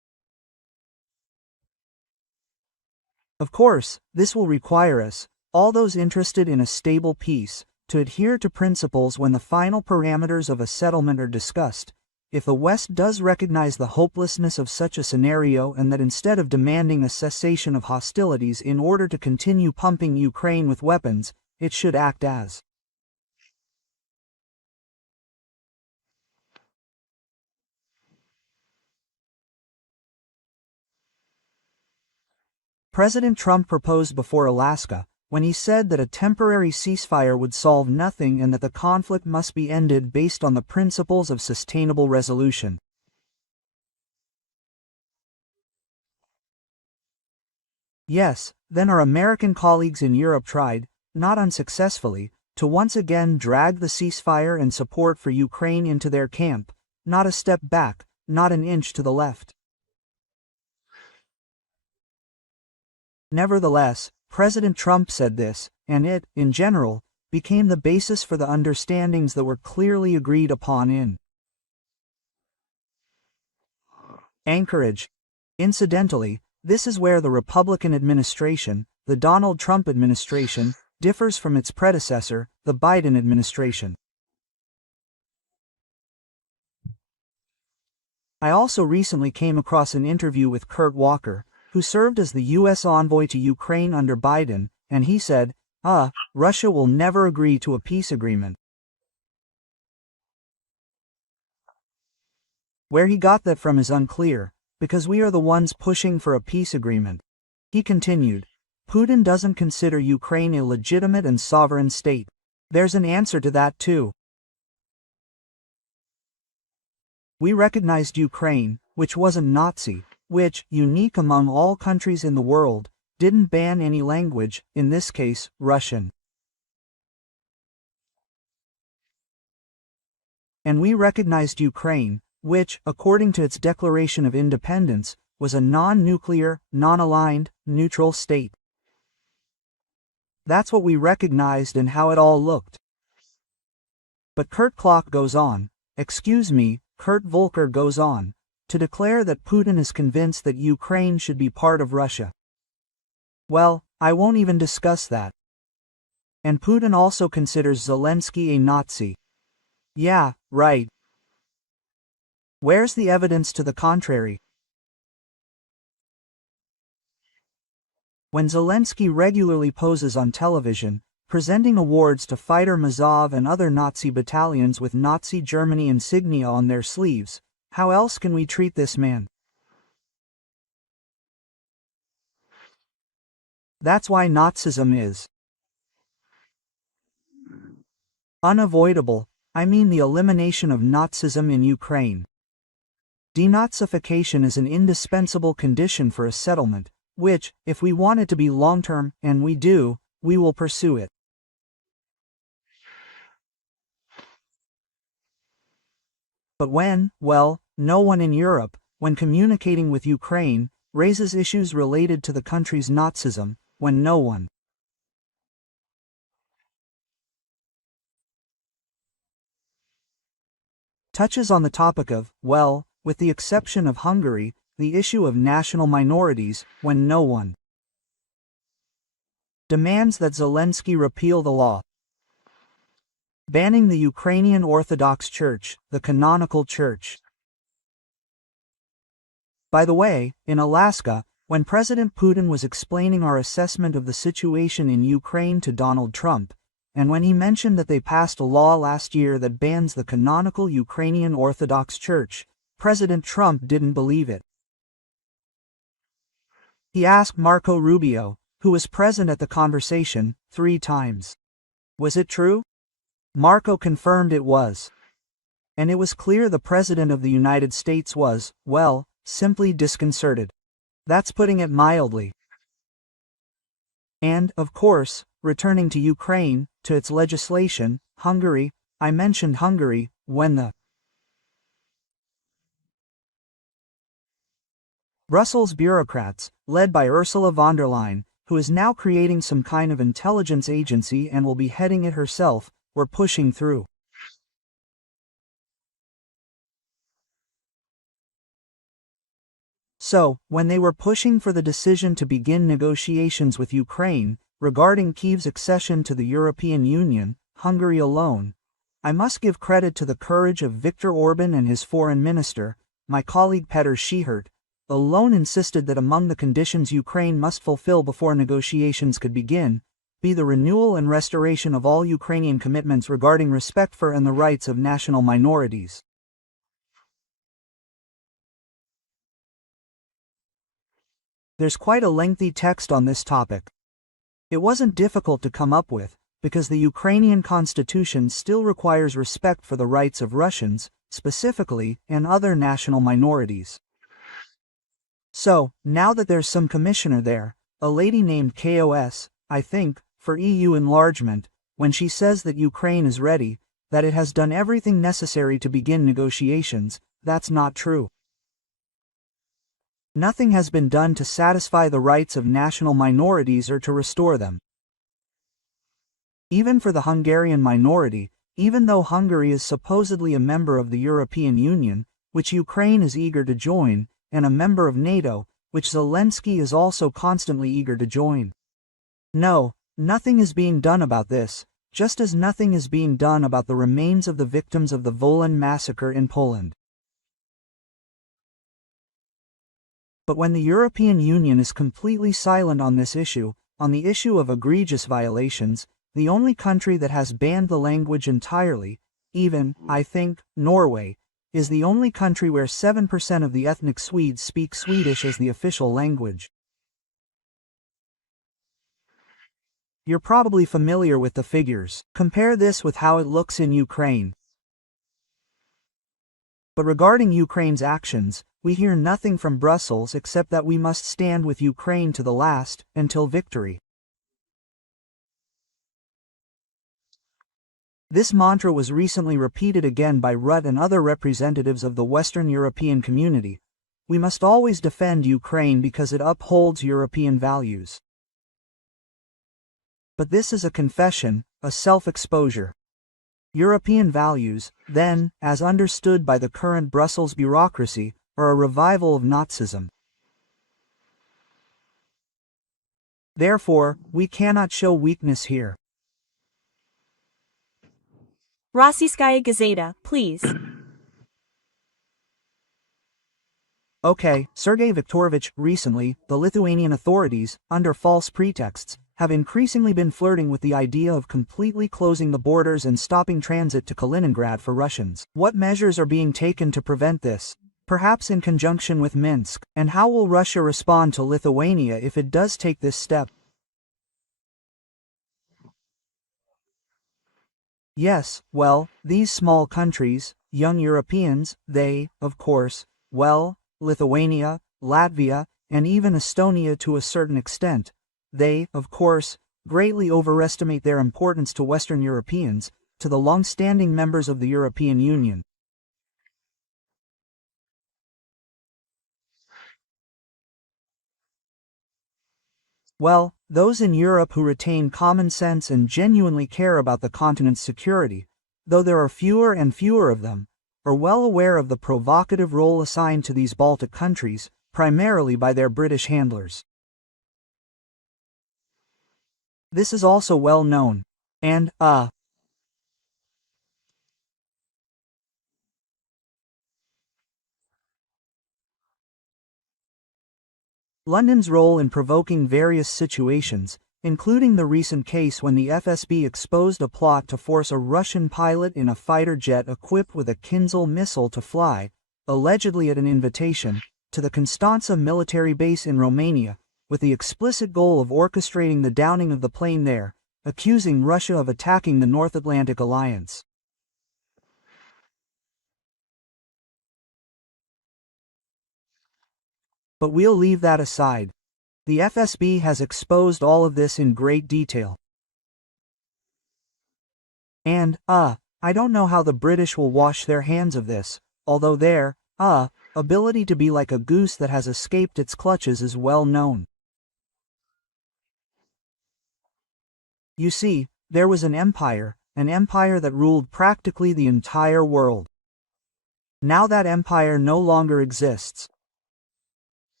Of course, this will require us, all those interested in a stable peace, to adhere to principles when the final parameters of a settlement are discussed. If the West does recognize the hopelessness of such a scenario and that instead of demanding a cessation of hostilities in order to continue pumping Ukraine with weapons, it should act as President Trump proposed before Alaska, when he said that a temporary ceasefire would solve nothing and that the conflict must be ended based on the principles of sustainable resolution. Yes, then our American colleagues in Europe tried, not unsuccessfully, to once again drag the ceasefire and support for Ukraine into their camp, not a step back, not an inch to the left. Nevertheless, President Trump said this, and it, in general, became the basis for the understandings that were clearly agreed upon in Anchorage. Incidentally, this is where the Republican administration, the Donald Trump administration, differs from its predecessor, the Biden administration. I also recently came across an interview with Kurt Walker, who served as the U.S. envoy to Ukraine under Biden, and he said, Russia will never agree to a peace agreement. Where he got that from is unclear, because we are the ones pushing for a peace agreement. He continued, Putin doesn't consider Ukraine a legitimate and sovereign state. There's an answer to that too. We recognized Ukraine, which wasn't Nazi, which, unique among all countries in the world, didn't ban any language, in this case, Russian. And we recognized Ukraine, which, according to its declaration of independence, was a non-nuclear, non-aligned, neutral state. That's what we recognized and how it all looked. But Kurt goes on, Kurt Volker goes on, to declare that Putin is convinced that Ukraine should be part of Russia. Well, I won't even discuss that. And Putin also considers Zelensky a Nazi. Yeah, right. Where's the evidence to the contrary? When Zelensky regularly poses on television, presenting awards to fighter Mazov and other Nazi battalions with Nazi Germany insignia on their sleeves, how else can we treat this man? That's why Nazism is unavoidable, I mean the elimination of Nazism in Ukraine. Denazification is an indispensable condition for a settlement, which, if we want it to be long-term, and we do, we will pursue it. But no one in Europe, when communicating with Ukraine, raises issues related to the country's Nazism, when no one touches on the topic of, with the exception of Hungary, the issue of national minorities, when no one demands that Zelensky repeal the law banning the Ukrainian Orthodox Church, the canonical church. By the way, in Alaska, when President Putin was explaining our assessment of the situation in Ukraine to Donald Trump, and when he mentioned that they passed a law last year that bans the canonical Ukrainian Orthodox Church, President Trump didn't believe it. He asked Marco Rubio, who was present at the conversation, 3 times. Was it true? Marco confirmed it was. And it was clear the President of the United States was, simply disconcerted. That's putting it mildly. And, of course, returning to Ukraine, to its legislation, Hungary, I mentioned Hungary, when the Brussels bureaucrats, led by Ursula von der Leyen, who is now creating some kind of intelligence agency and will be heading it herself, were pushing through. So, when they were pushing for the decision to begin negotiations with Ukraine, regarding Kyiv's accession to the European Union, Hungary alone, I must give credit to the courage of Viktor Orban and his foreign minister, my colleague Petr Schihert, alone insisted that among the conditions Ukraine must fulfill before negotiations could begin, be the renewal and restoration of all Ukrainian commitments regarding respect for and the rights of national minorities. There's quite a lengthy text on this topic. It wasn't difficult to come up with, because the Ukrainian constitution still requires respect for the rights of Russians, specifically, and other national minorities. So, now that there's some commissioner there, a lady named KOS, I think, for EU enlargement, when she says that Ukraine is ready, that it has done everything necessary to begin negotiations, that's not true. Nothing has been done to satisfy the rights of national minorities or to restore them. Even for the Hungarian minority, even though Hungary is supposedly a member of the European Union, which Ukraine is eager to join, and a member of NATO, which Zelensky is also constantly eager to join. No, nothing is being done about this, just as nothing is being done about the remains of the victims of the Wola massacre in Poland. But when the European Union is completely silent on this issue, on the issue of egregious violations, the only country that has banned the language entirely, even, I think, Norway, is the only country where 7% of the ethnic Swedes speak Swedish as the official language. You're probably familiar with the figures. Compare this with how it looks in Ukraine. But regarding Ukraine's actions, we hear nothing from Brussels except that we must stand with Ukraine to the last, until victory. This mantra was recently repeated again by Rutte and other representatives of the Western European community. We must always defend Ukraine because it upholds European values. But this is a confession, a self-exposure. European values, then, as understood by the current Brussels bureaucracy, are a revival of Nazism. Therefore, we cannot show weakness here. Rossiyskaya Gazeta, please. Okay, Sergei Viktorovich, recently, the Lithuanian authorities, under false pretexts, have increasingly been flirting with the idea of completely closing the borders and stopping transit to Kaliningrad for Russians. What measures are being taken to prevent this? Perhaps in conjunction with Minsk, and how will Russia respond to Lithuania if it does take this step? Yes, well, these small countries, young Europeans, they, of course, well, Lithuania, Latvia, and even Estonia to a certain extent, they, of course, greatly overestimate their importance to Western Europeans, to the long-standing members of the European Union. Well, those in Europe who retain common sense and genuinely care about the continent's security, though there are fewer and fewer of them, are well aware of the provocative role assigned to these Baltic countries, primarily by their British handlers. This is also well known. And, London's role in provoking various situations, including the recent case when the FSB exposed a plot to force a Russian pilot in a fighter jet equipped with a Kinzhal missile to fly, allegedly at an invitation, to the Constanța military base in Romania, with the explicit goal of orchestrating the downing of the plane there, accusing Russia of attacking the North Atlantic Alliance. But we'll leave that aside. The FSB has exposed all of this in great detail. And, I don't know how the British will wash their hands of this, although their, ability to be like a goose that has escaped its clutches is well known. You see, there was an empire that ruled practically the entire world. Now that empire no longer exists.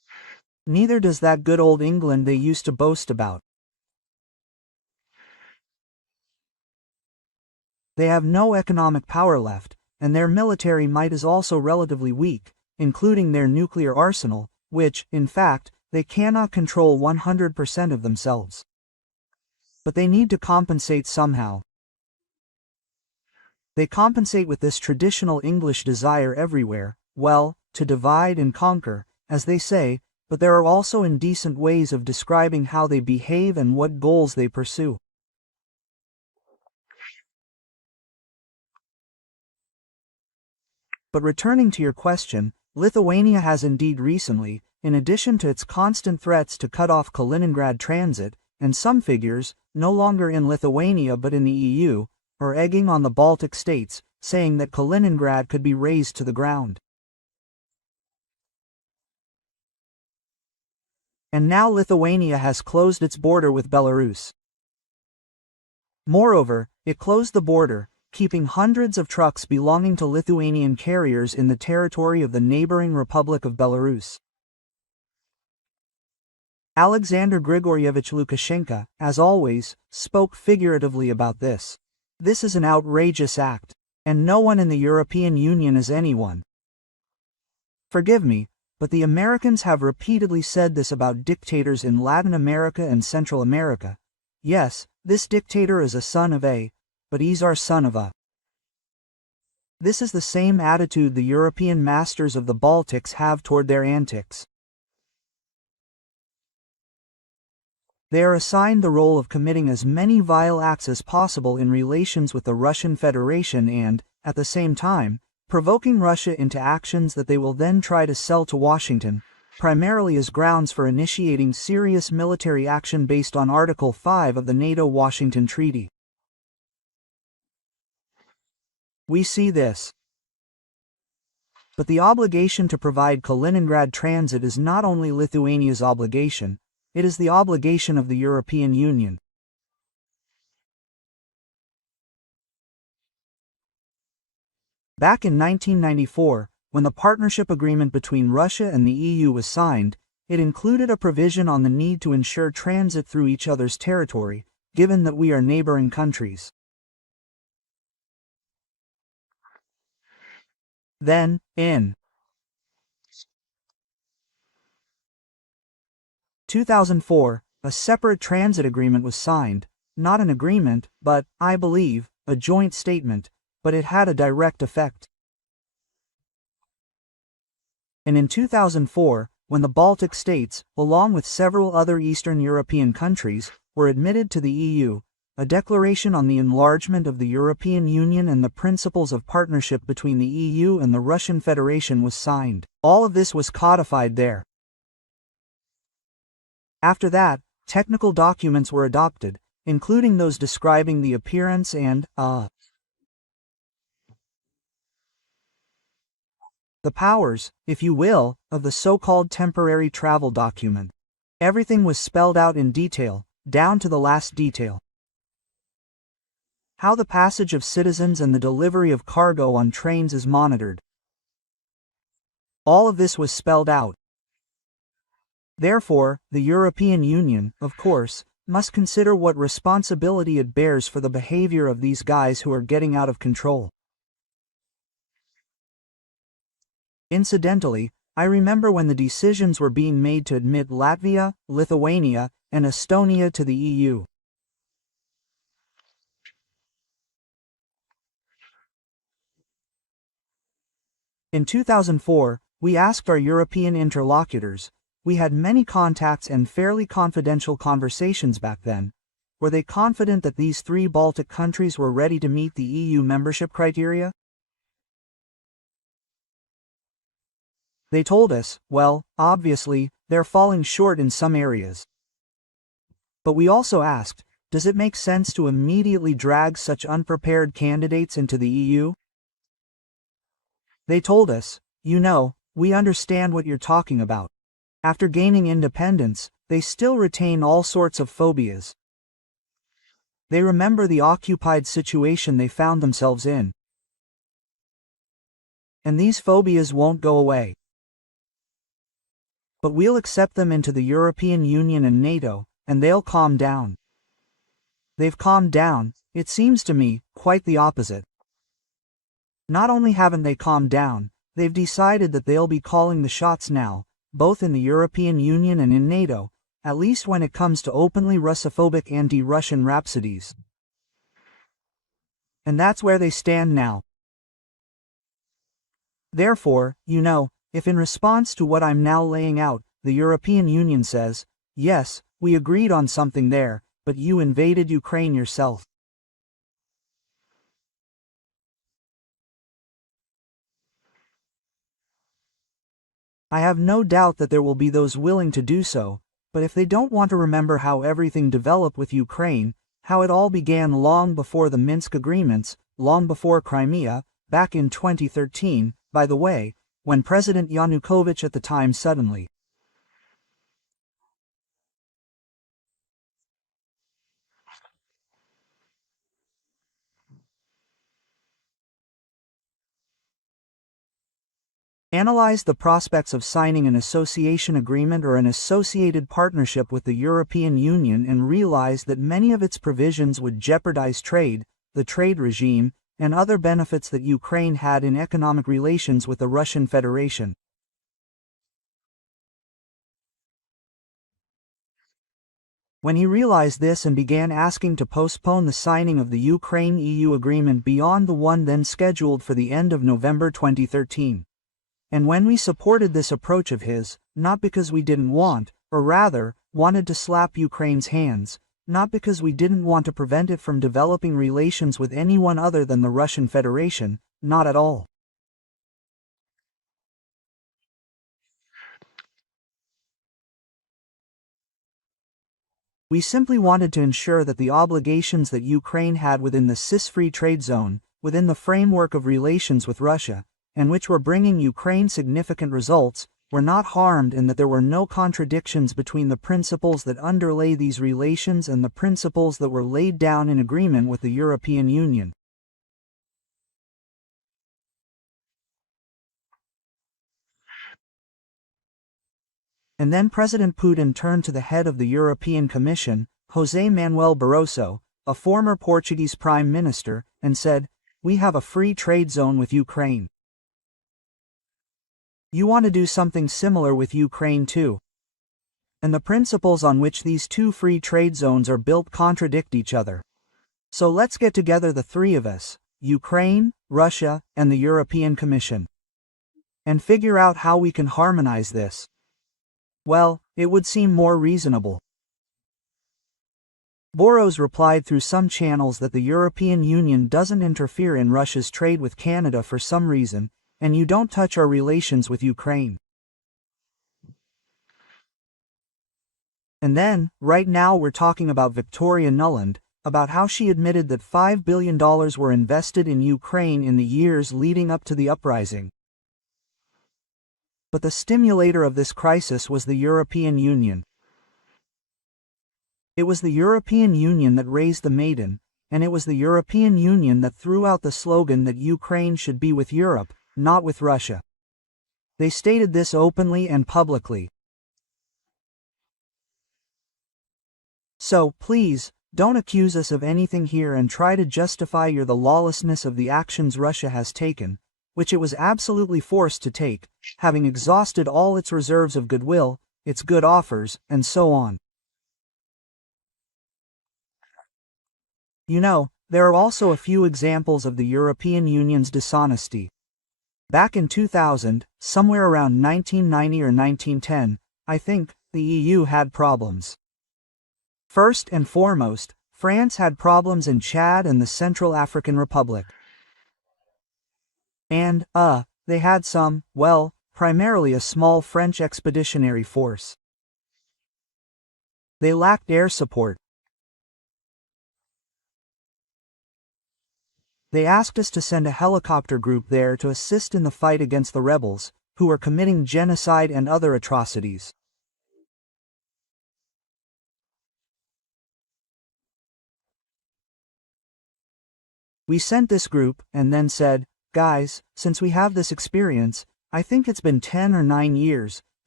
Neither does that good old England they used to boast about. They have no economic power left, and their military might is also relatively weak, including their nuclear arsenal, which, in fact, they cannot control 100% of themselves. But they need to compensate somehow. They compensate with this traditional English desire everywhere, well, to divide and conquer, as they say, but there are also indecent ways of describing how they behave and what goals they pursue. But returning to your question, Lithuania has indeed recently, in addition to its constant threats to cut off Kaliningrad transit, and some figures, no longer in Lithuania but in the EU, are egging on the Baltic states, saying that Kaliningrad could be razed to the ground. And now Lithuania has closed its border with Belarus. Moreover, it closed the border, keeping hundreds of trucks belonging to Lithuanian carriers in the territory of the neighboring Republic of Belarus. Alexander Grigorievich Lukashenko, as always, spoke figuratively about this. This is an outrageous act, and no one in the European Union is anyone. Forgive me, but the Americans have repeatedly said this about dictators in Latin America and Central America. Yes, this dictator is a son of A, but he's our son of A. This is the same attitude the European masters of the Baltics have toward their antics. They are assigned the role of committing as many vile acts as possible in relations with the Russian Federation and, at the same time, provoking Russia into actions that they will then try to sell to Washington, primarily as grounds for initiating serious military action based on Article 5 of the NATO-Washington Treaty. We see this. But the obligation to provide Kaliningrad transit is not only Lithuania's obligation, it is the obligation of the European Union. Back in 1994, when the partnership agreement between Russia and the EU was signed, it included a provision on the need to ensure transit through each other's territory, given that we are neighboring countries. Then, in 2004, a separate transit agreement was signed, not an agreement, but, I believe, a joint statement, but it had a direct effect. And in 2004, when the Baltic states, along with several other Eastern European countries, were admitted to the EU, a declaration on the enlargement of the European Union and the principles of partnership between the EU and the Russian Federation was signed. All of this was codified there. After that, technical documents were adopted, including those describing the appearance and, the powers, if you will, of the so-called temporary travel document. Everything was spelled out in detail, down to the last detail. How the passage of citizens and the delivery of cargo on trains is monitored. All of this was spelled out. Therefore, the European Union, of course, must consider what responsibility it bears for the behavior of these guys who are getting out of control. Incidentally, I remember when the decisions were being made to admit Latvia, Lithuania, and Estonia to the EU. In 2004, we asked our European interlocutors, we had many contacts and fairly confidential conversations back then, were they confident that these three Baltic countries were ready to meet the EU membership criteria? They told us, well, obviously, they're falling short in some areas. But we also asked, does it make sense to immediately drag such unprepared candidates into the EU? They told us, you know, we understand what you're talking about. After gaining independence, they still retain all sorts of phobias. They remember the occupied situation they found themselves in. And these phobias won't go away. But we'll accept them into the European Union and NATO, and they'll calm down. They've calmed down, it seems to me, quite the opposite. Not only haven't they calmed down, they've decided that they'll be calling the shots now, both in the European Union and in NATO, at least when it comes to openly Russophobic anti-Russian rhapsodies. And that's where they stand now. Therefore, if in response to what I'm now laying out, the European Union says, yes, we agreed on something there, but you invaded Ukraine yourself. I have no doubt that there will be those willing to do so, but if they don't want to remember how everything developed with Ukraine, how it all began long before the Minsk agreements, long before Crimea, back in 2013, by the way, when President Yanukovych at the time suddenly analyzed the prospects of signing an association agreement or an associated partnership with the European Union and realized that many of its provisions would jeopardize trade, the trade regime, and other benefits that Ukraine had in economic relations with the Russian Federation. When he realized this and began asking to postpone the signing of the Ukraine-EU agreement beyond the one then scheduled for the end of November 2013. And when we supported this approach of his, not because we didn't want, or rather, wanted to slap Ukraine's hands, not because we didn't want to prevent it from developing relations with anyone other than the Russian Federation, not at all. We simply wanted to ensure that the obligations that Ukraine had within the CIS-free trade zone, within the framework of relations with Russia, and which were bringing Ukraine significant results, were not harmed and that there were no contradictions between the principles that underlay these relations and the principles that were laid down in agreement with the European Union. And then President Putin turned to the head of the European Commission, José Manuel Barroso, a former Portuguese Prime Minister, and said, "We have a free trade zone with Ukraine. You want to do something similar with Ukraine too. And the principles on which these two free trade zones are built contradict each other. So let's get together the three of us, Ukraine, Russia, and the European Commission, and figure out how we can harmonize this." Well, it would seem more reasonable. Boros replied through some channels that the European Union doesn't interfere in Russia's trade with Canada for some reason, and you don't touch our relations with Ukraine. And then, right now we're talking about Victoria Nuland, about how she admitted that $5 billion were invested in Ukraine in the years leading up to the uprising. But the stimulator of this crisis was the European Union. It was the European Union that raised the maiden, and it was the European Union that threw out the slogan that Ukraine should be with Europe, not with Russia. They stated this openly and publicly. So, please, don't accuse us of anything here and try to justify the lawlessness of the actions Russia has taken, which it was absolutely forced to take, having exhausted all its reserves of goodwill, its good offers, and so on. There are also a few examples of the European Union's dishonesty. Back in 2000, somewhere around 1990 or 1910, I think, the EU had problems. First and foremost, France had problems in Chad and the Central African Republic. And, they had primarily a small French expeditionary force. They lacked air support. They asked us to send a helicopter group there to assist in the fight against the rebels, who were committing genocide and other atrocities. We sent this group, and then said, "Guys, since we have this experience, I think it's been 10 or 9 years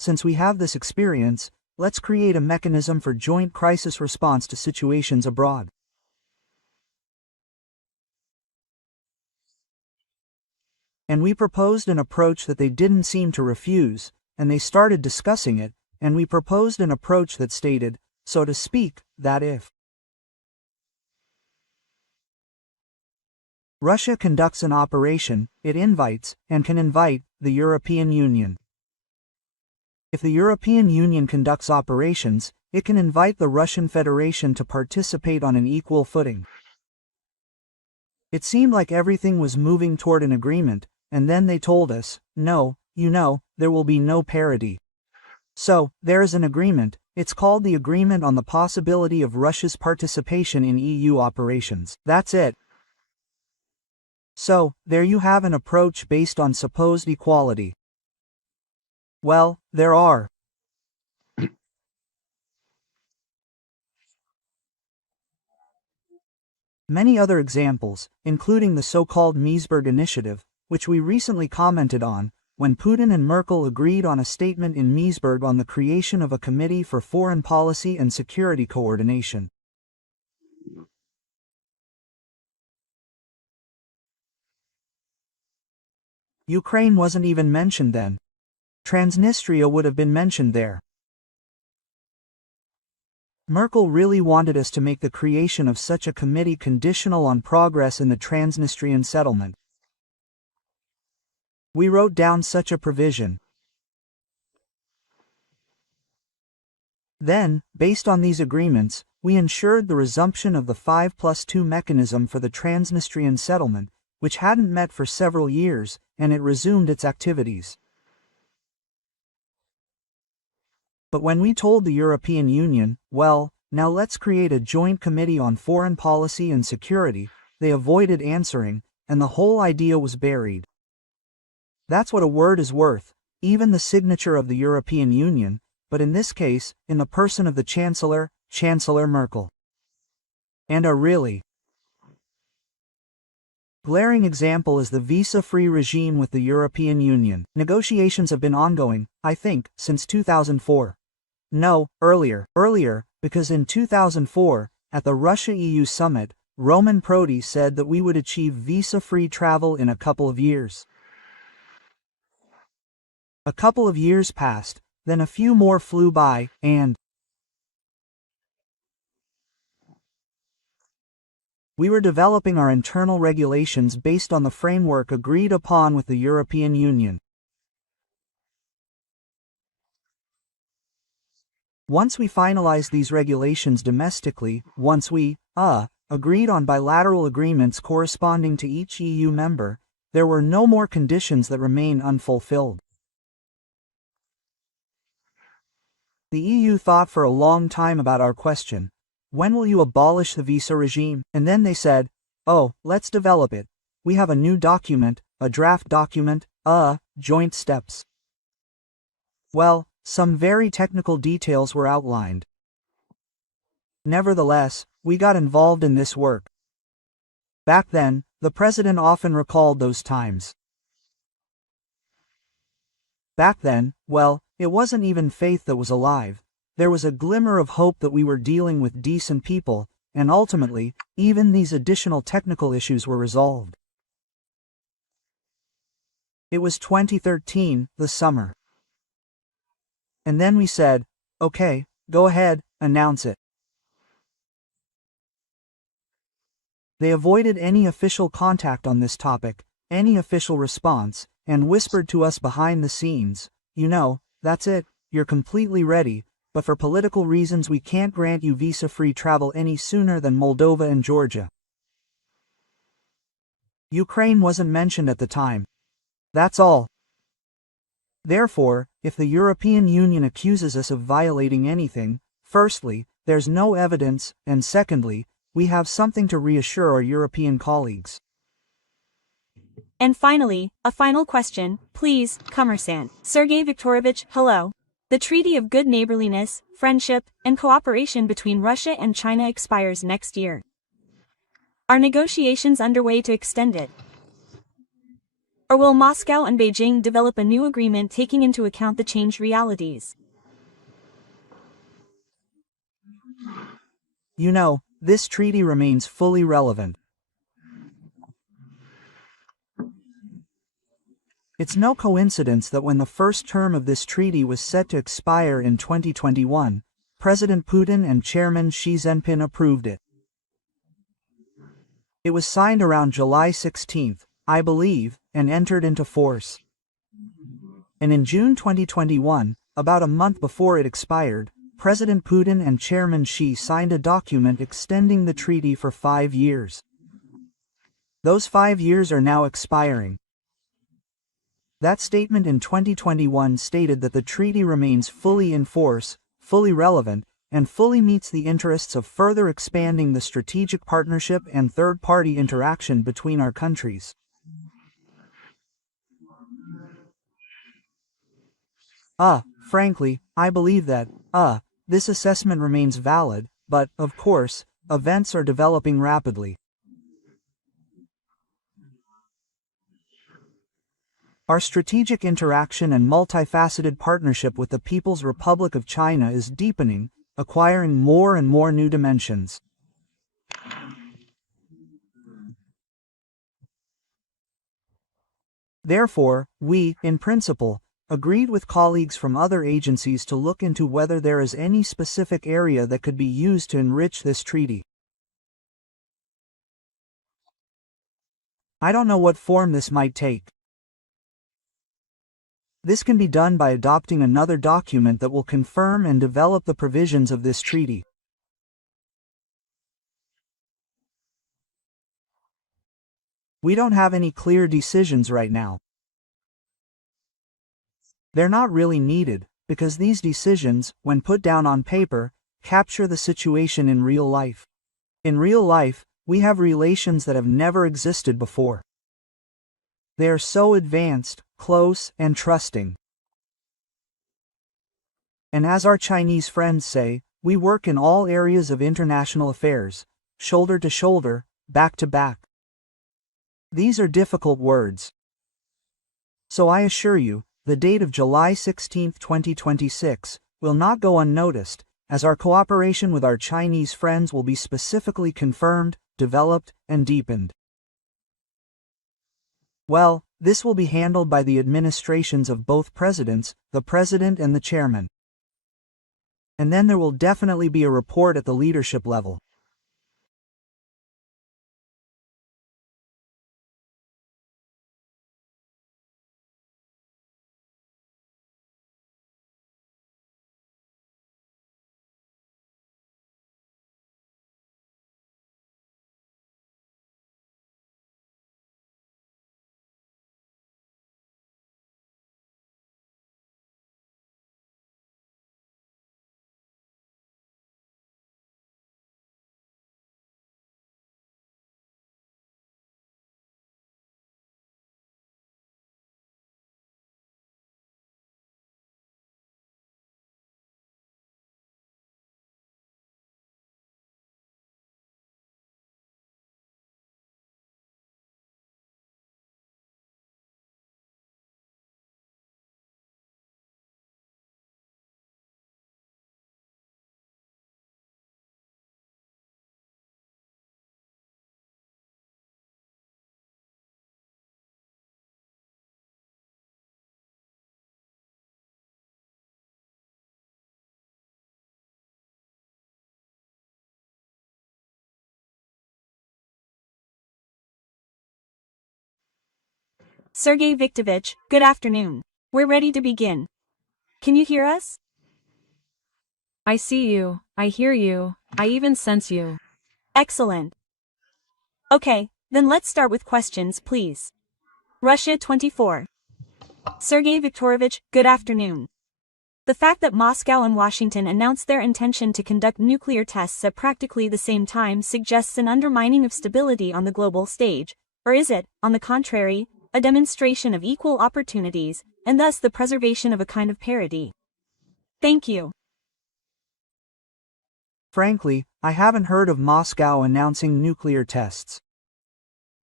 since we have this experience, let's create a mechanism for joint crisis response to situations abroad. And we proposed an approach that they didn't seem to refuse, and they started discussing it, and we proposed an approach that stated, so to speak, that if Russia conducts an operation, it invites, and can invite, the European Union. If the European Union conducts operations, it can invite the Russian Federation to participate on an equal footing. It seemed like everything was moving toward an agreement, and then they told us, no, there will be no parity. So, there is an agreement. It's called the Agreement on the Possibility of Russia's Participation in EU Operations. That's it. So, there you have an approach based on supposed equality. Well, there are many other examples, including the so-called Meseberg Initiative, which we recently commented on, when Putin and Merkel agreed on a statement in Meseberg on the creation of a Committee for Foreign Policy and Security Coordination. Ukraine wasn't even mentioned then. Transnistria would have been mentioned there. Merkel really wanted us to make the creation of such a committee conditional on progress in the Transnistrian settlement. We wrote down such a provision. Then, based on these agreements, we ensured the resumption of the 5+2 mechanism for the Transnistrian settlement, which hadn't met for several years, and it resumed its activities. But when we told the European Union, well, now let's create a joint committee on foreign policy and security, they avoided answering, and the whole idea was buried. That's what a word is worth, even the signature of the European Union, but in this case, in the person of the Chancellor, Chancellor Merkel. And a really glaring example is the visa-free regime with the European Union. Negotiations have been ongoing, I think, since 2004. No, earlier, because in 2004, at the Russia-EU summit, Roman Prodi said that we would achieve visa-free travel in a couple of years. A couple of years passed, then a few more flew by, and we were developing our internal regulations based on the framework agreed upon with the European Union. Once we finalized these regulations domestically, once we, agreed on bilateral agreements corresponding to each EU member, there were no more conditions that remain unfulfilled. The EU thought for a long time about our question. When will you abolish the visa regime? And then they said, oh, let's develop it. We have a new document, a draft document, joint steps. Well, some very technical details were outlined. Nevertheless, we got involved in this work. Back then, the president often recalled those times. Back then, well, it wasn't even faith that was alive. There was a glimmer of hope that we were dealing with decent people, and ultimately, even these additional technical issues were resolved. It was 2013, the summer. And then we said, okay, go ahead, announce it. They avoided any official contact on this topic, any official response, and whispered to us behind the scenes, that's it, you're completely ready, but for political reasons we can't grant you visa-free travel any sooner than Moldova and Georgia. Ukraine wasn't mentioned at the time. That's all. Therefore, if the European Union accuses us of violating anything, firstly, there's no evidence, and secondly, we have something to reassure our European colleagues. And finally, a final question, please, Commerçant. Sergei Viktorovich, hello. The Treaty of Good Neighborliness, Friendship, and Cooperation between Russia and China expires next year. Are negotiations underway to extend it? Or will Moscow and Beijing develop a new agreement taking into account the changed realities? You know, this treaty remains fully relevant. It's no coincidence that when the first term of this treaty was set to expire in 2021, President Putin and Chairman Xi Jinping approved it. It was signed around July 16, I believe, and entered into force. And in June 2021, about a month before it expired, President Putin and Chairman Xi signed a document extending the treaty for 5 years. Those 5 years are now expiring. That statement in 2021 stated that the treaty remains fully in force, fully relevant, and fully meets the interests of further expanding the strategic partnership and third-party interaction between our countries. Frankly, I believe that, this assessment remains valid, but, of course, events are developing rapidly. Our strategic interaction and multifaceted partnership with the People's Republic of China is deepening, acquiring more and more new dimensions. Therefore, we, in principle, agreed with colleagues from other agencies to look into whether there is any specific area that could be used to enrich this treaty. I don't know what form this might take. This can be done by adopting another document that will confirm and develop the provisions of this treaty. We don't have any clear decisions right now. They're not really needed, because these decisions, when put down on paper, capture the situation in real life. In real life, we have relations that have never existed before. They are so advanced, close, and trusting. And as our Chinese friends say, we work in all areas of international affairs, shoulder to shoulder, back to back. These are difficult words. So I assure you, the date of July 16, 2026, will not go unnoticed, as our cooperation with our Chinese friends will be specifically confirmed, developed, and deepened. Well, this will be handled by the administrations of both presidents, the president and the chairman. And then there will definitely be a report at the leadership level. Sergei Viktorovich, good afternoon. We're ready to begin. Can you hear us? I see you, I hear you, I even sense you. Excellent. Okay, then let's start with questions, please. Russia 24. Sergei Viktorovich, good afternoon. The fact that Moscow and Washington announced their intention to conduct nuclear tests at practically the same time suggests an undermining of stability on the global stage, or is it, on the contrary, a demonstration of equal opportunities, and thus the preservation of a kind of parity? Thank you. Frankly, I haven't heard of Moscow announcing nuclear tests.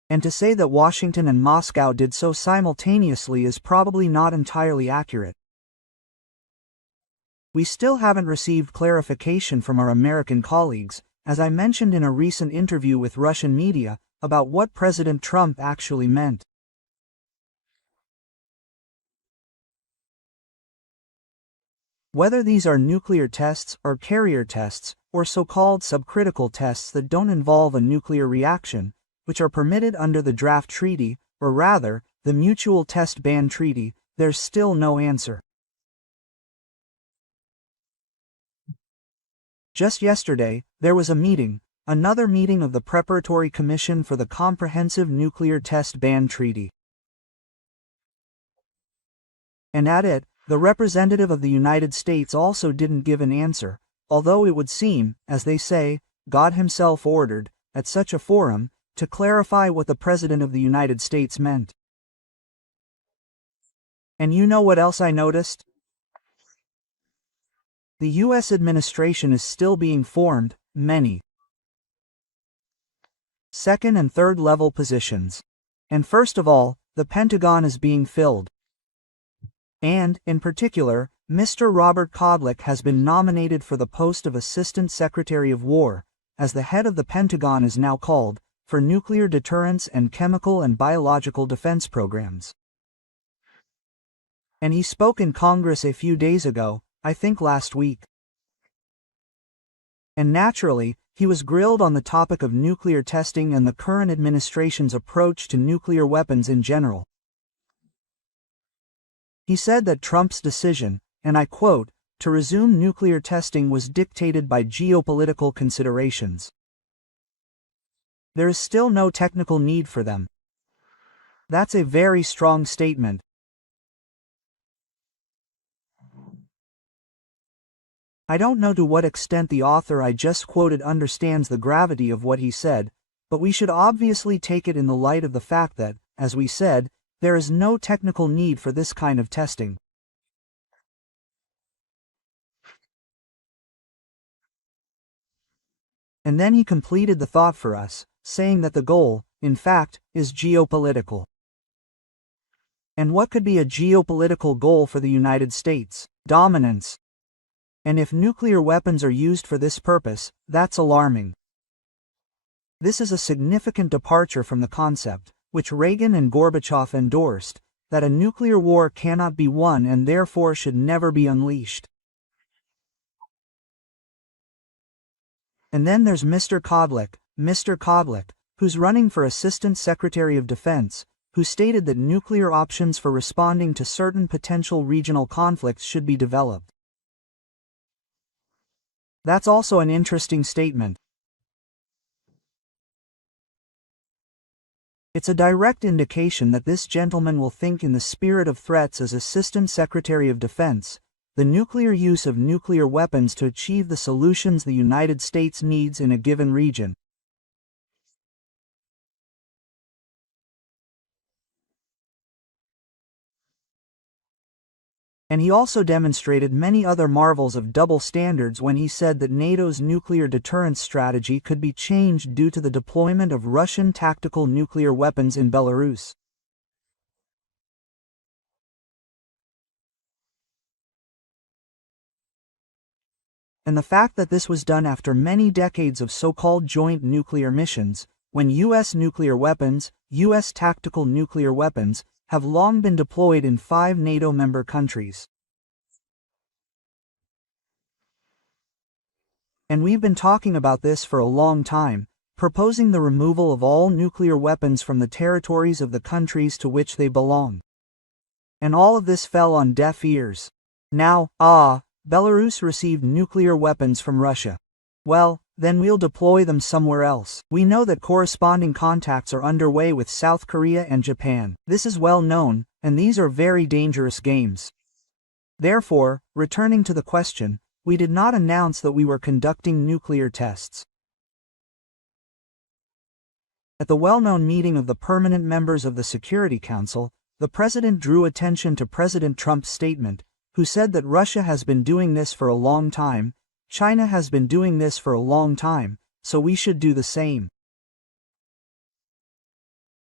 And to say that Washington and Moscow did so simultaneously is probably not entirely accurate. We still haven't received clarification from our American colleagues, as I mentioned in a recent interview with Russian media, about what President Trump actually meant. Whether these are nuclear tests or carrier tests, or so-called subcritical tests that don't involve a nuclear reaction, which are permitted under the draft treaty, or rather, the Mutual Test Ban Treaty, there's still no answer. Just yesterday, there was a meeting, another meeting of the Preparatory Commission for the Comprehensive Nuclear Test Ban Treaty. And at it, the representative of the United States also didn't give an answer, although it would seem, as they say, God himself ordered, at such a forum, to clarify what the President of the United States meant. And you know what else I noticed? The U.S. administration is still being formed, many second and third level positions. And first of all, the Pentagon is being filled. And, in particular, Mr. Robert Kodlik has been nominated for the post of Assistant Secretary of War, as the head of the Pentagon is now called, for nuclear deterrence and chemical and biological defense programs. And he spoke in Congress a few days ago, I think last week. And naturally, he was grilled on the topic of nuclear testing and the current administration's approach to nuclear weapons in general. He said that Trump's decision, and I quote, to resume nuclear testing was dictated by geopolitical considerations. There is still no technical need for them. That's a very strong statement. I don't know to what extent the author I just quoted understands the gravity of what he said, but we should obviously take it in the light of the fact that, as we said, there is no technical need for this kind of testing. And then he completed the thought for us, saying that the goal, in fact, is geopolitical. And what could be a geopolitical goal for the United States? Dominance. And if nuclear weapons are used for this purpose, that's alarming. This is a significant departure from the concept, which Reagan and Gorbachev endorsed, that a nuclear war cannot be won and therefore should never be unleashed. And then there's Mr. Kodlik, who's running for Assistant Secretary of Defense, who stated that nuclear options for responding to certain potential regional conflicts should be developed. That's also an interesting statement. It's a direct indication that this gentleman will think in the spirit of threats as Assistant Secretary of Defense, the nuclear use of nuclear weapons to achieve the solutions the United States needs in a given region. And he also demonstrated many other marvels of double standards when he said that NATO's nuclear deterrence strategy could be changed due to the deployment of Russian tactical nuclear weapons in Belarus. And the fact that this was done after many decades of so-called joint nuclear missions, when U.S. nuclear weapons, U.S. tactical nuclear weapons, have long been deployed in 5 NATO member countries. And we've been talking about this for a long time, proposing the removal of all nuclear weapons from the territories of the countries to which they belong. And all of this fell on deaf ears. Now, Belarus received nuclear weapons from Russia. Well, then we'll deploy them somewhere else. We know that corresponding contacts are underway with South Korea and Japan. This is well known, and these are very dangerous games. Therefore, returning to the question, we did not announce that we were conducting nuclear tests. At the well-known meeting of the permanent members of the Security Council, the President drew attention to President Trump's statement, who said that Russia has been doing this for a long time, China has been doing this for a long time, so we should do the same.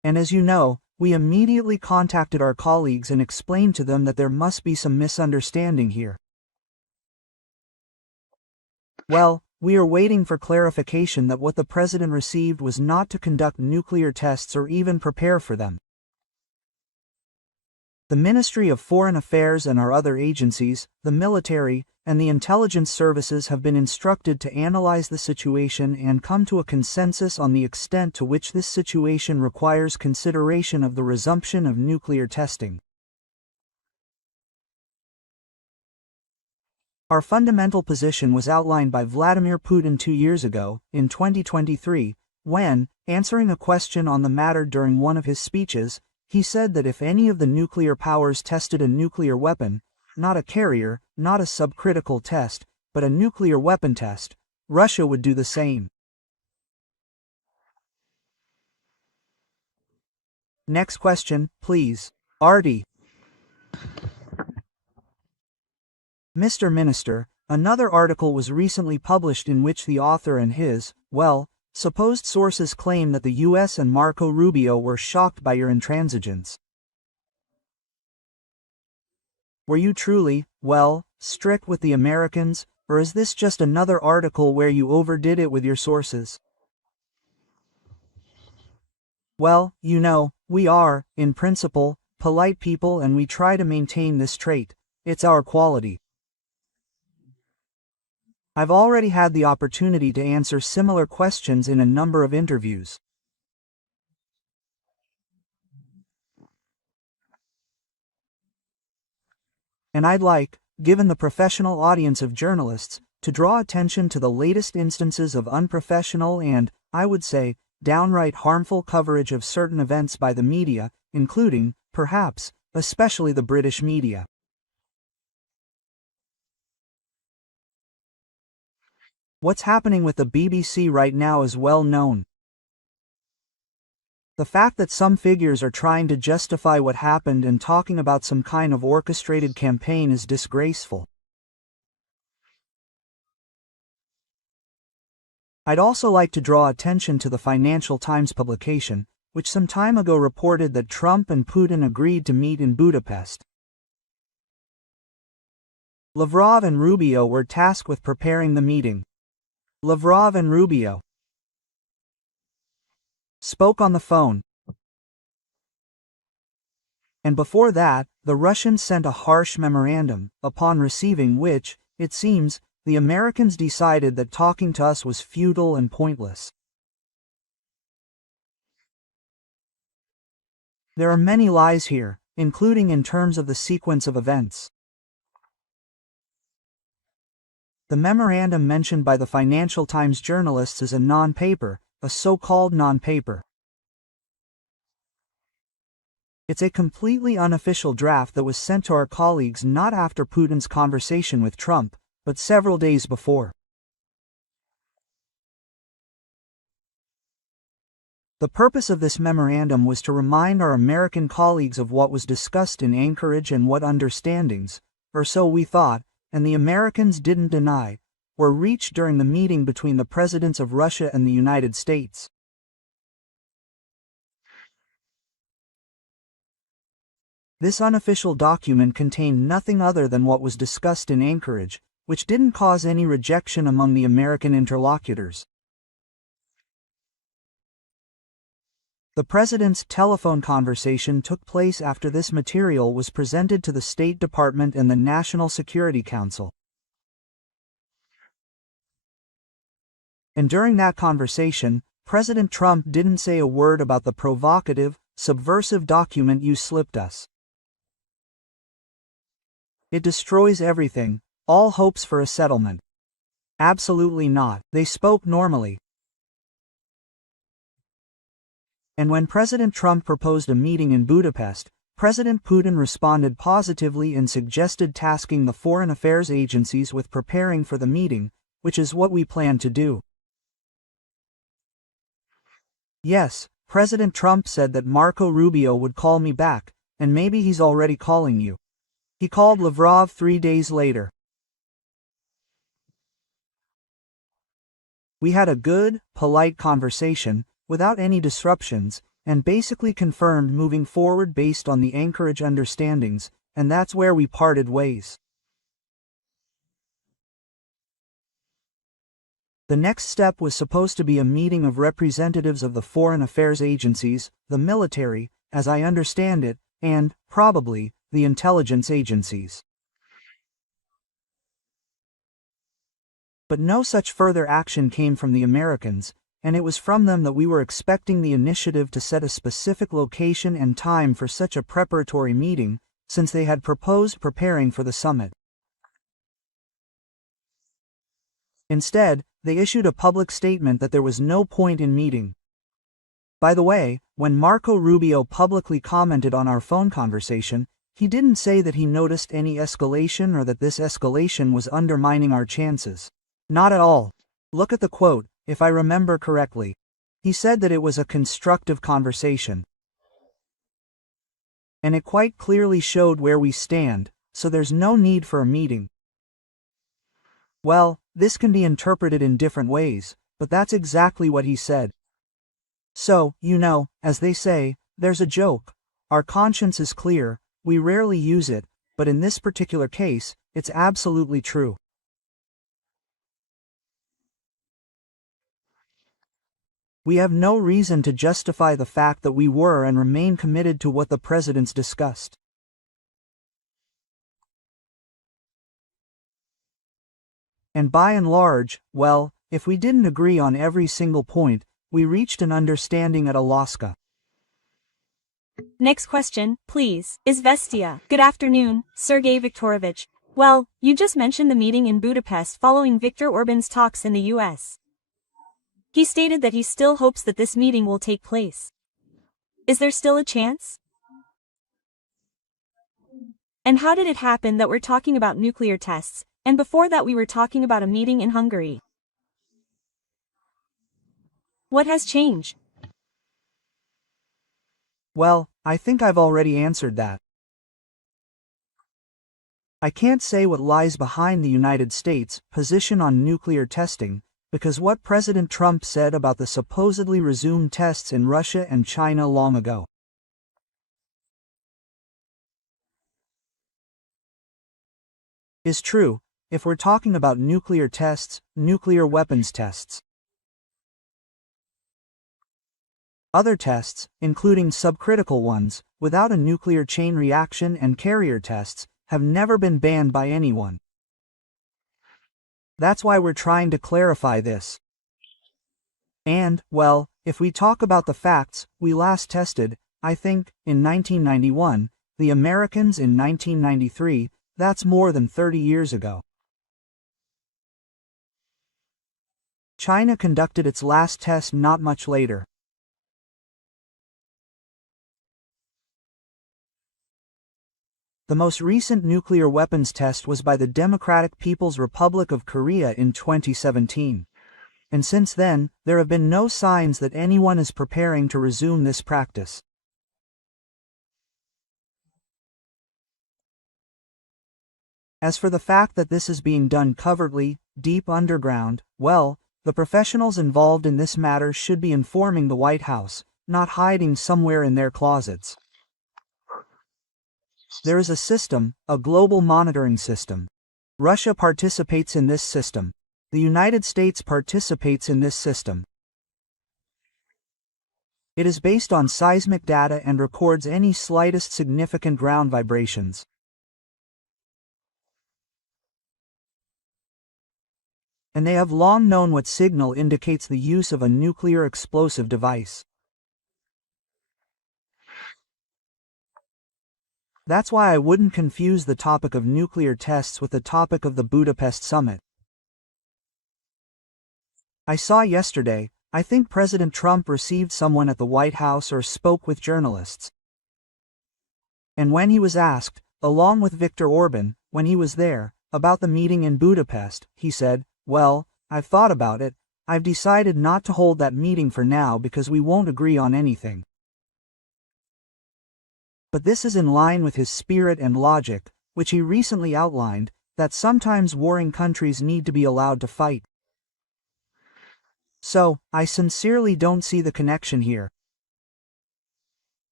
And as you know, we immediately contacted our colleagues and explained to them that there must be some misunderstanding here. Well, we are waiting for clarification that what the president received was not to conduct nuclear tests or even prepare for them. The Ministry of Foreign Affairs and our other agencies, the military, and the intelligence services have been instructed to analyze the situation and come to a consensus on the extent to which this situation requires consideration of the resumption of nuclear testing. Our fundamental position was outlined by Vladimir Putin 2 years ago, in 2023, when, answering a question on the matter during one of his speeches, he said that if any of the nuclear powers tested a nuclear weapon, not a carrier, not a subcritical test, but a nuclear weapon test, Russia would do the same. Next question, please. Artie. Mr. Minister, another article was recently published in which the author and his, supposed sources claim that the US and Marco Rubio were shocked by your intransigence. Were you truly, strict with the Americans, or is this just another article where you overdid it with your sources? Well, you know, we are, in principle, polite people and we try to maintain this trait. It's our quality. I've already had the opportunity to answer similar questions in a number of interviews. And I'd like, given the professional audience of journalists, to draw attention to the latest instances of unprofessional and, I would say, downright harmful coverage of certain events by the media, including, perhaps, especially the British media. What's happening with the BBC right now is well known. The fact that some figures are trying to justify what happened and talking about some kind of orchestrated campaign is disgraceful. I'd also like to draw attention to the Financial Times publication, which some time ago reported that Trump and Putin agreed to meet in Budapest. Lavrov and Rubio were tasked with preparing the meeting. Lavrov and Rubio spoke on the phone. And before that, the Russians sent a harsh memorandum, upon receiving which, it seems, the Americans decided that talking to us was futile and pointless. There are many lies here, including in terms of the sequence of events. The memorandum mentioned by the Financial Times journalists is a non-paper, a so-called non-paper. It's a completely unofficial draft that was sent to our colleagues not after Putin's conversation with Trump, but several days before. The purpose of this memorandum was to remind our American colleagues of what was discussed in Anchorage and what understandings, or so we thought, and the Americans didn't deny, were reached during the meeting between the presidents of Russia and the United States. This unofficial document contained nothing other than what was discussed in Anchorage, which didn't cause any rejection among the American interlocutors. The president's telephone conversation took place after this material was presented to the State Department and the National Security Council. And during that conversation, President Trump didn't say a word about the provocative, subversive document you slipped us. It destroys everything, all hopes for a settlement. Absolutely not. They spoke normally. And when President Trump proposed a meeting in Budapest, President Putin responded positively and suggested tasking the foreign affairs agencies with preparing for the meeting, which is what we plan to do. Yes, President Trump said that Marco Rubio would call me back, and maybe he's already calling you. He called Lavrov 3 days later. We had a good, polite conversation, without any disruptions, and basically confirmed moving forward based on the Anchorage understandings, and that's where we parted ways. The next step was supposed to be a meeting of representatives of the foreign affairs agencies, the military, as I understand it, and, probably, the intelligence agencies. But no such further action came from the Americans, and it was from them that we were expecting the initiative to set a specific location and time for such a preparatory meeting, since they had proposed preparing for the summit. Instead, they issued a public statement that there was no point in meeting. By the way, when Marco Rubio publicly commented on our phone conversation, he didn't say that he noticed any escalation or that this escalation was undermining our chances. Not at all. Look at the quote, if I remember correctly. He said that it was a constructive conversation. And it quite clearly showed where we stand, so there's no need for a meeting. Well, this can be interpreted in different ways, but that's exactly what he said. So, as they say, there's a joke. Our conscience is clear, we rarely use it, but in this particular case, it's absolutely true. We have no reason to justify the fact that we were and remain committed to what the presidents discussed. And by and large, well, if we didn't agree on every single point, we reached an understanding at Alaska. Next question, please. Izvestia. Good afternoon, Sergei Viktorovich. Well, you just mentioned the meeting in Budapest following Viktor Orban's talks in the US. He stated that he still hopes that this meeting will take place. Is there still a chance? And how did it happen that we're talking about nuclear tests, and before that we were talking about a meeting in Hungary? What has changed? Well, I think I've already answered that. I can't say what lies behind the United States' position on nuclear testing, because what President Trump said about the supposedly resumed tests in Russia and China long ago. Is true, if we're talking about nuclear tests, nuclear weapons tests. Other tests, including subcritical ones, without a nuclear chain reaction and carrier tests, have never been banned by anyone. That's why we're trying to clarify this. And, well, if we talk about the facts, we last tested, I think, in 1991, the Americans in 1993, that's more than 30 years ago. China conducted its last test not much later. The most recent nuclear weapons test was by the Democratic People's Republic of Korea in 2017. And since then, there have been no signs that anyone is preparing to resume this practice. As for the fact that this is being done covertly, deep underground, well, the professionals involved in this matter should be informing the White House, not hiding somewhere in their closets. There is a system, a global monitoring system. Russia participates in this system. The United States participates in this system. It is based on seismic data and records any slightest significant ground vibrations. And they have long known what signal indicates the use of a nuclear explosive device. That's why I wouldn't confuse the topic of nuclear tests with the topic of the Budapest summit. I saw yesterday, I think President Trump received someone at the White House or spoke with journalists. And when he was asked, along with Viktor Orban, when he was there, about the meeting in Budapest, he said, "Well, I've thought about it, I've decided not to hold that meeting for now because we won't agree on anything." But this is in line with his spirit and logic, which he recently outlined, that sometimes warring countries need to be allowed to fight. So, I sincerely don't see the connection here.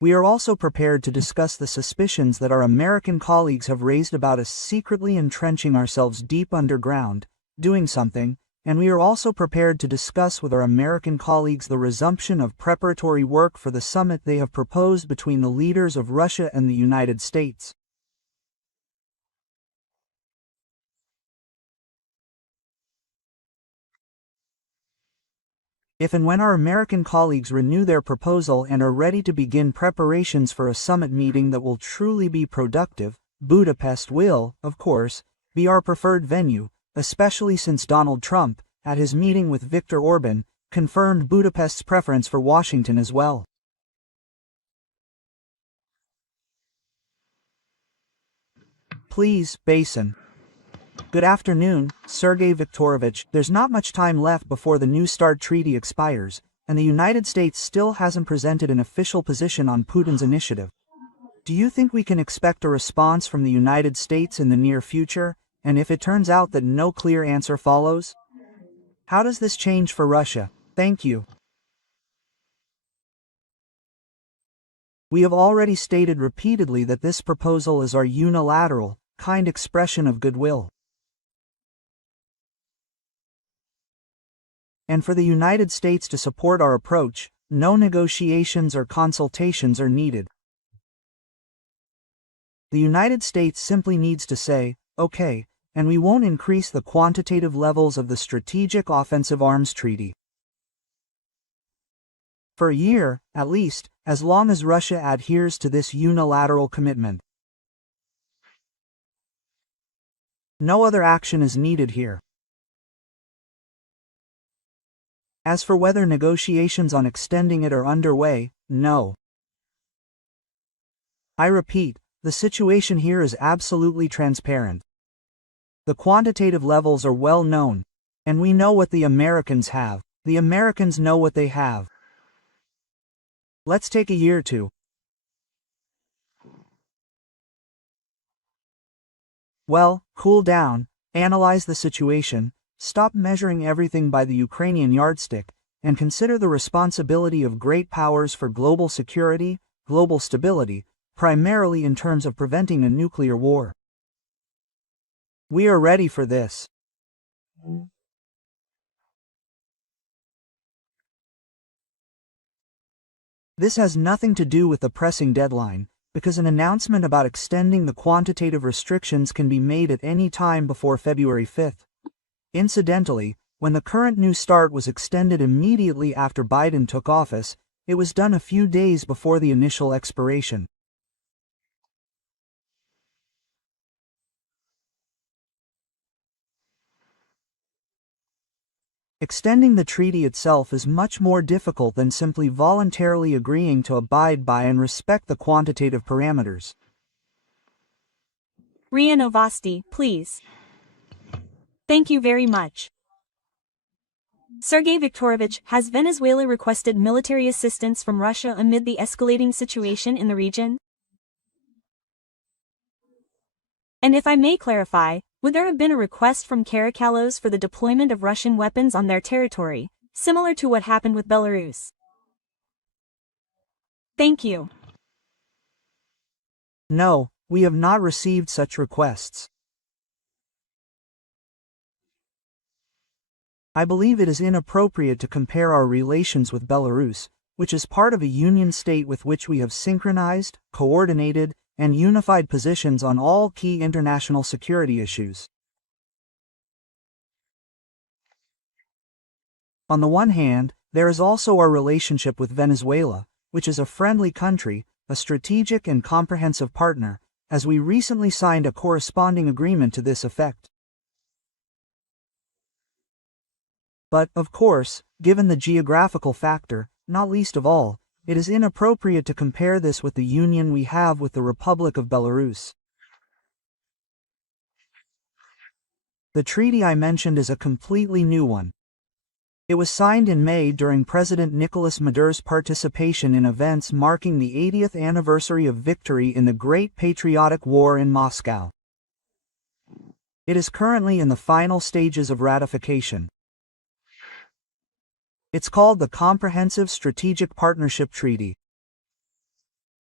We are also prepared to discuss the suspicions that our American colleagues have raised about us secretly entrenching ourselves deep underground, doing something, and we are also prepared to discuss with our American colleagues the resumption of preparatory work for the summit they have proposed between the leaders of Russia and the United States. If and when our American colleagues renew their proposal and are ready to begin preparations for a summit meeting that will truly be productive, Budapest will, of course, be our preferred venue, especially since Donald Trump, at his meeting with Viktor Orban, confirmed Budapest's preference for Washington as well. Please, Basin. Good afternoon, Sergei Viktorovich. There's not much time left before the New START treaty expires, and the United States still hasn't presented an official position on Putin's initiative. Do you think we can expect a response from the United States in the near future, and if it turns out that no clear answer follows? How does this change for Russia? Thank you. We have already stated repeatedly that this proposal is our unilateral, kind expression of goodwill. And for the United States to support our approach, no negotiations or consultations are needed. The United States simply needs to say, okay, and we won't increase the quantitative levels of the Strategic Offensive Arms Treaty. For a year, at least, as long as Russia adheres to this unilateral commitment. No other action is needed here. As for whether negotiations on extending it are underway, no. I repeat, the situation here is absolutely transparent. The quantitative levels are well known, and we know what the Americans have. The Americans know what they have. Let's take a year or two. Well, cool down, analyze the situation, stop measuring everything by the Ukrainian yardstick, and consider the responsibility of great powers for global security, global stability, primarily in terms of preventing a nuclear war. We are ready for this. This has nothing to do with the pressing deadline, because an announcement about extending the quantitative restrictions can be made at any time before February 5th. Incidentally, when the current New START was extended immediately after Biden took office, it was done a few days before the initial expiration. Extending the treaty itself is much more difficult than simply voluntarily agreeing to abide by and respect the quantitative parameters. RIA Novosti, please. Thank you very much. Sergei Viktorovich, has Venezuela requested military assistance from Russia amid the escalating situation in the region? And if I may clarify, would there have been a request from Caracalos for the deployment of Russian weapons on their territory, similar to what happened with Belarus? Thank you. No, we have not received such requests. I believe it is inappropriate to compare our relations with Belarus, which is part of a union state with which we have synchronized, coordinated, and unified positions on all key international security issues. On the one hand, there is also our relationship with Venezuela, which is a friendly country, a strategic and comprehensive partner, as we recently signed a corresponding agreement to this effect. But, of course, given the geographical factor, not least of all, it is inappropriate to compare this with the union we have with the Republic of Belarus. The treaty I mentioned is a completely new one. It was signed in May during President Nicolas Maduro's participation in events marking the 80th anniversary of victory in the Great Patriotic War in Moscow. It is currently in the final stages of ratification. It's called the Comprehensive Strategic Partnership Treaty.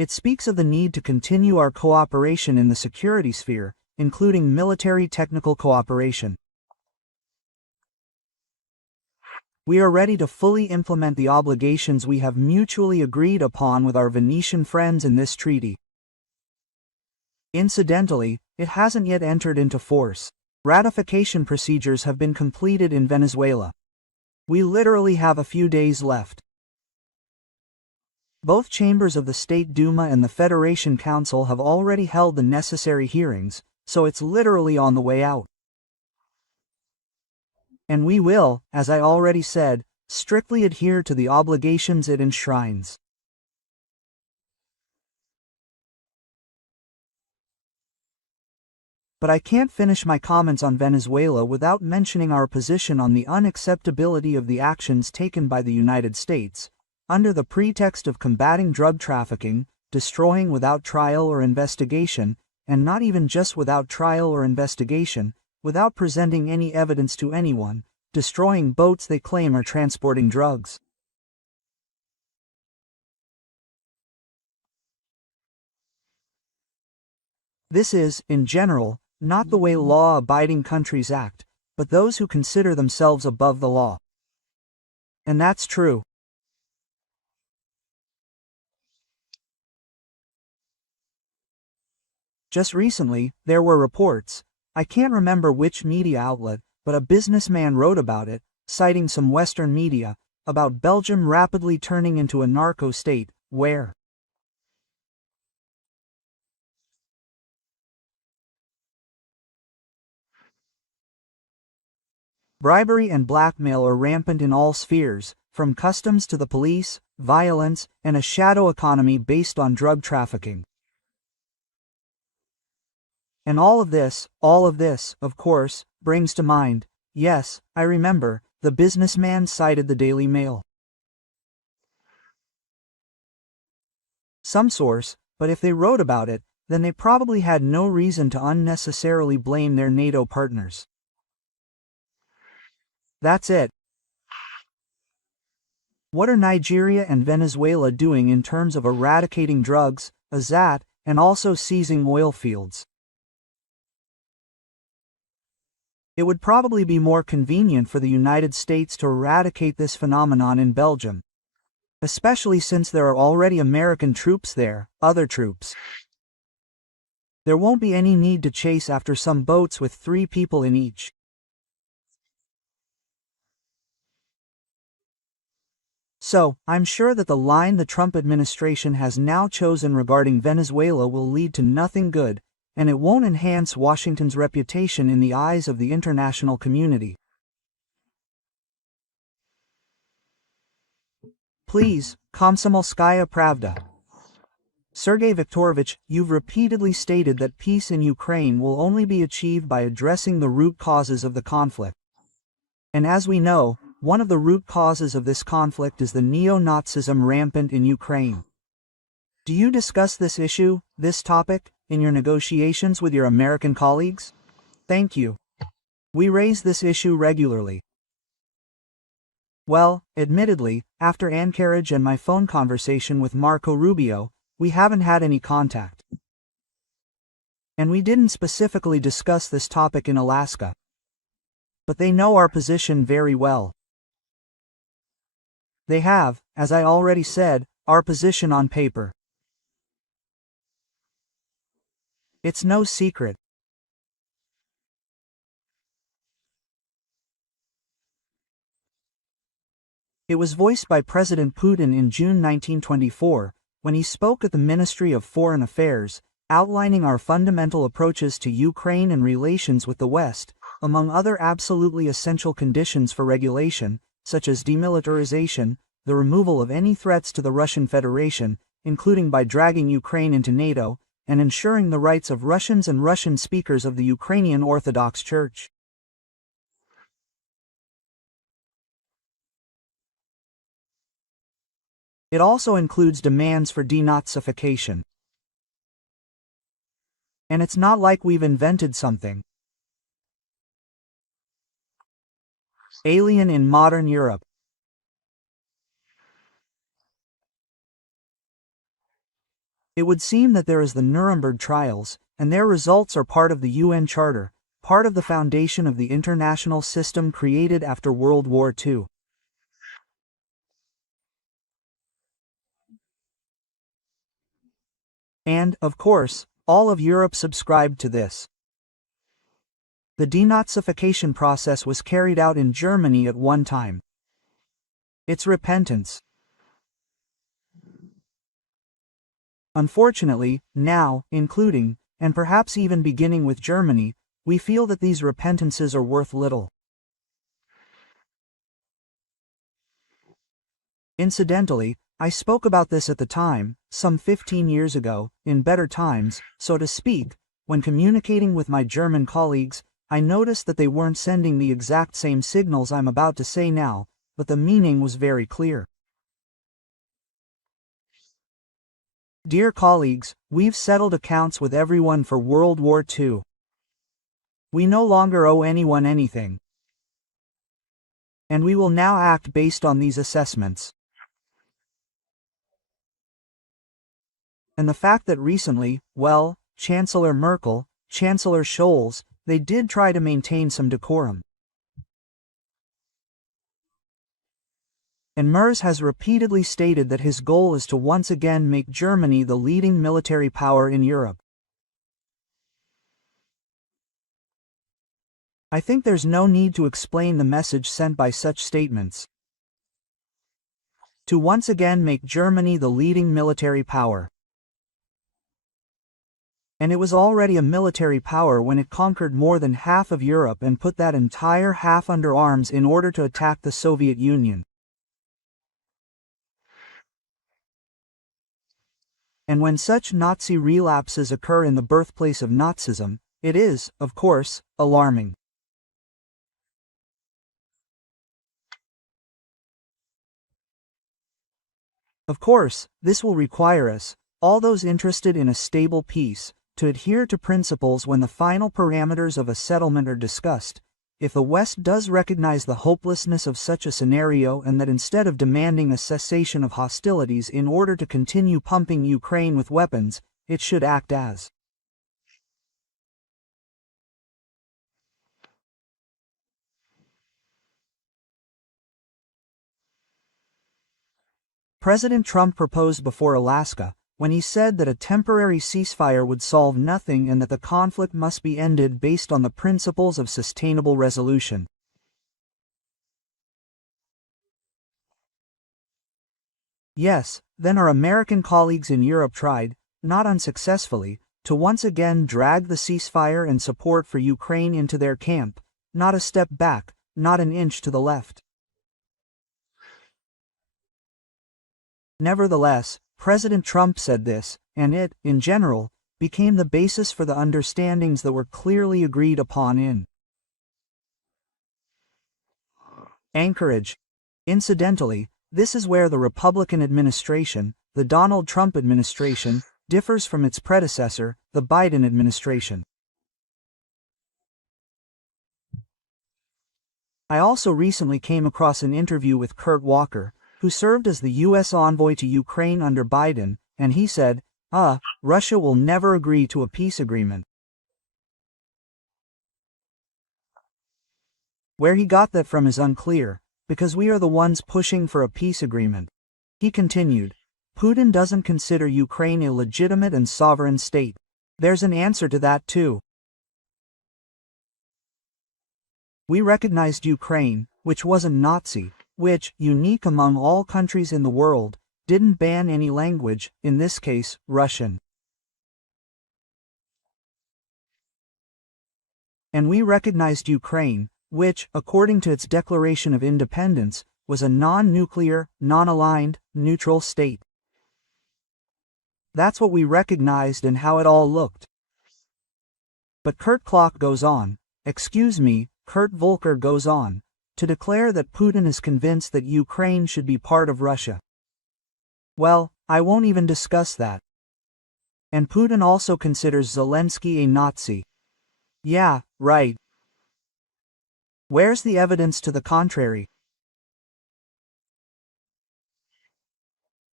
It speaks of the need to continue our cooperation in the security sphere, including military technical cooperation. We are ready to fully implement the obligations we have mutually agreed upon with our Venetian friends in this treaty. Incidentally, it hasn't yet entered into force. Ratification procedures have been completed in Venezuela. We literally have a few days left. Both chambers of the State Duma and the Federation Council have already held the necessary hearings, so it's literally on the way out. And we will, as I already said, strictly adhere to the obligations it enshrines. But I can't finish my comments on Venezuela without mentioning our position on the unacceptability of the actions taken by the United States, under the pretext of combating drug trafficking, destroying without trial or investigation, and not even just without trial or investigation, without presenting any evidence to anyone, destroying boats they claim are transporting drugs. This is, in general, not the way law-abiding countries act, but those who consider themselves above the law. And that's true. Just recently, there were reports, I can't remember which media outlet, but a businessman wrote about it, citing some Western media, about Belgium rapidly turning into a narco state, where bribery and blackmail are rampant in all spheres, from customs to the police, violence, and a shadow economy based on drug trafficking. And all of this, of course, brings to mind, yes, I remember, the businessman cited the Daily Mail. Some source, but if they wrote about it, then they probably had no reason to unnecessarily blame their NATO partners. That's it. What are Nigeria and Venezuela doing in terms of eradicating drugs, that, and also seizing oil fields? It would probably be more convenient for the United States to eradicate this phenomenon in Belgium, especially since there are already American troops there, other troops. There won't be any need to chase after some boats with 3 people in each. So, I'm sure that the line the Trump administration has now chosen regarding Venezuela will lead to nothing good, and it won't enhance Washington's reputation in the eyes of the international community. Please, Komsomolskaya Pravda. Sergei Viktorovich, you've repeatedly stated that peace in Ukraine will only be achieved by addressing the root causes of the conflict. And as we know, one of the root causes of this conflict is the neo-Nazism rampant in Ukraine. Do you discuss this issue, this topic, in your negotiations with your American colleagues? Thank you. We raise this issue regularly. Well, admittedly, after Anchorage and my phone conversation with Marco Rubio, we haven't had any contact. And we didn't specifically discuss this topic in Alaska. But they know our position very well. They have, as I already said, our position on paper. It's no secret. It was voiced by President Putin in June 1924, when he spoke at the Ministry of Foreign Affairs, outlining our fundamental approaches to Ukraine and relations with the West, among other absolutely essential conditions for regulation, such as demilitarization, the removal of any threats to the Russian Federation, including by dragging Ukraine into NATO, and ensuring the rights of Russians and Russian speakers of the Ukrainian Orthodox Church. It also includes demands for denazification. And it's not like we've invented something alien in modern Europe. It would seem that there is the Nuremberg trials, and their results are part of the UN Charter, part of the foundation of the international system created after World War II. And, of course, all of Europe subscribed to this. The denazification process was carried out in Germany at one time. It's repentance. Unfortunately, now, including, and perhaps even beginning with Germany, we feel that these repentances are worth little. Incidentally, I spoke about this at the time, some 15 years ago, in better times, so to speak. When communicating with my German colleagues, I noticed that they weren't sending the exact same signals I'm about to say now, but the meaning was very clear. Dear colleagues, we've settled accounts with everyone for World War II. We no longer owe anyone anything. And we will now act based on these assessments. And the fact that recently, well, Chancellor Merkel, Chancellor Scholz, they did try to maintain some decorum. And Merz has repeatedly stated that his goal is to once again make Germany the leading military power in Europe. I think there's no need to explain the message sent by such statements. To once again make Germany the leading military power. And it was already a military power when it conquered more than half of Europe and put that entire half under arms in order to attack the Soviet Union. And when such Nazi relapses occur in the birthplace of Nazism, it is, of course, alarming. Of course, this will require us, all those interested in a stable peace, to adhere to principles when the final parameters of a settlement are discussed. If the West does recognize the hopelessness of such a scenario and that instead of demanding a cessation of hostilities in order to continue pumping Ukraine with weapons, it should act as President Trump proposed before Alaska, when he said that a temporary ceasefire would solve nothing and that the conflict must be ended based on the principles of sustainable resolution. Yes, then our American colleagues in Europe tried, not unsuccessfully, to once again drag the ceasefire and support for Ukraine into their camp, not a step back, not an inch to the left. Nevertheless, President Trump said this, and it, in general, became the basis for the understandings that were clearly agreed upon in Anchorage. Incidentally, this is where the Republican administration, the Donald Trump administration, differs from its predecessor, the Biden administration. I also recently came across an interview with Kurt Walker, who served as the U.S. envoy to Ukraine under Biden, and he said, Russia will never agree to a peace agreement. Where he got that from is unclear, because we are the ones pushing for a peace agreement. He continued, Putin doesn't consider Ukraine a legitimate and sovereign state. There's an answer to that too. We recognized Ukraine, which wasn't Nazi, which, unique among all countries in the world, didn't ban any language, in this case, Russian. And we recognized Ukraine, which, according to its declaration of independence, was a non-nuclear, non-aligned, neutral state. That's what we recognized and how it all looked. But Kurt goes on, Kurt Volker goes on, to declare that Putin is convinced that Ukraine should be part of Russia. Well, I won't even discuss that. And Putin also considers Zelensky a Nazi. Yeah, right. Where's the evidence to the contrary?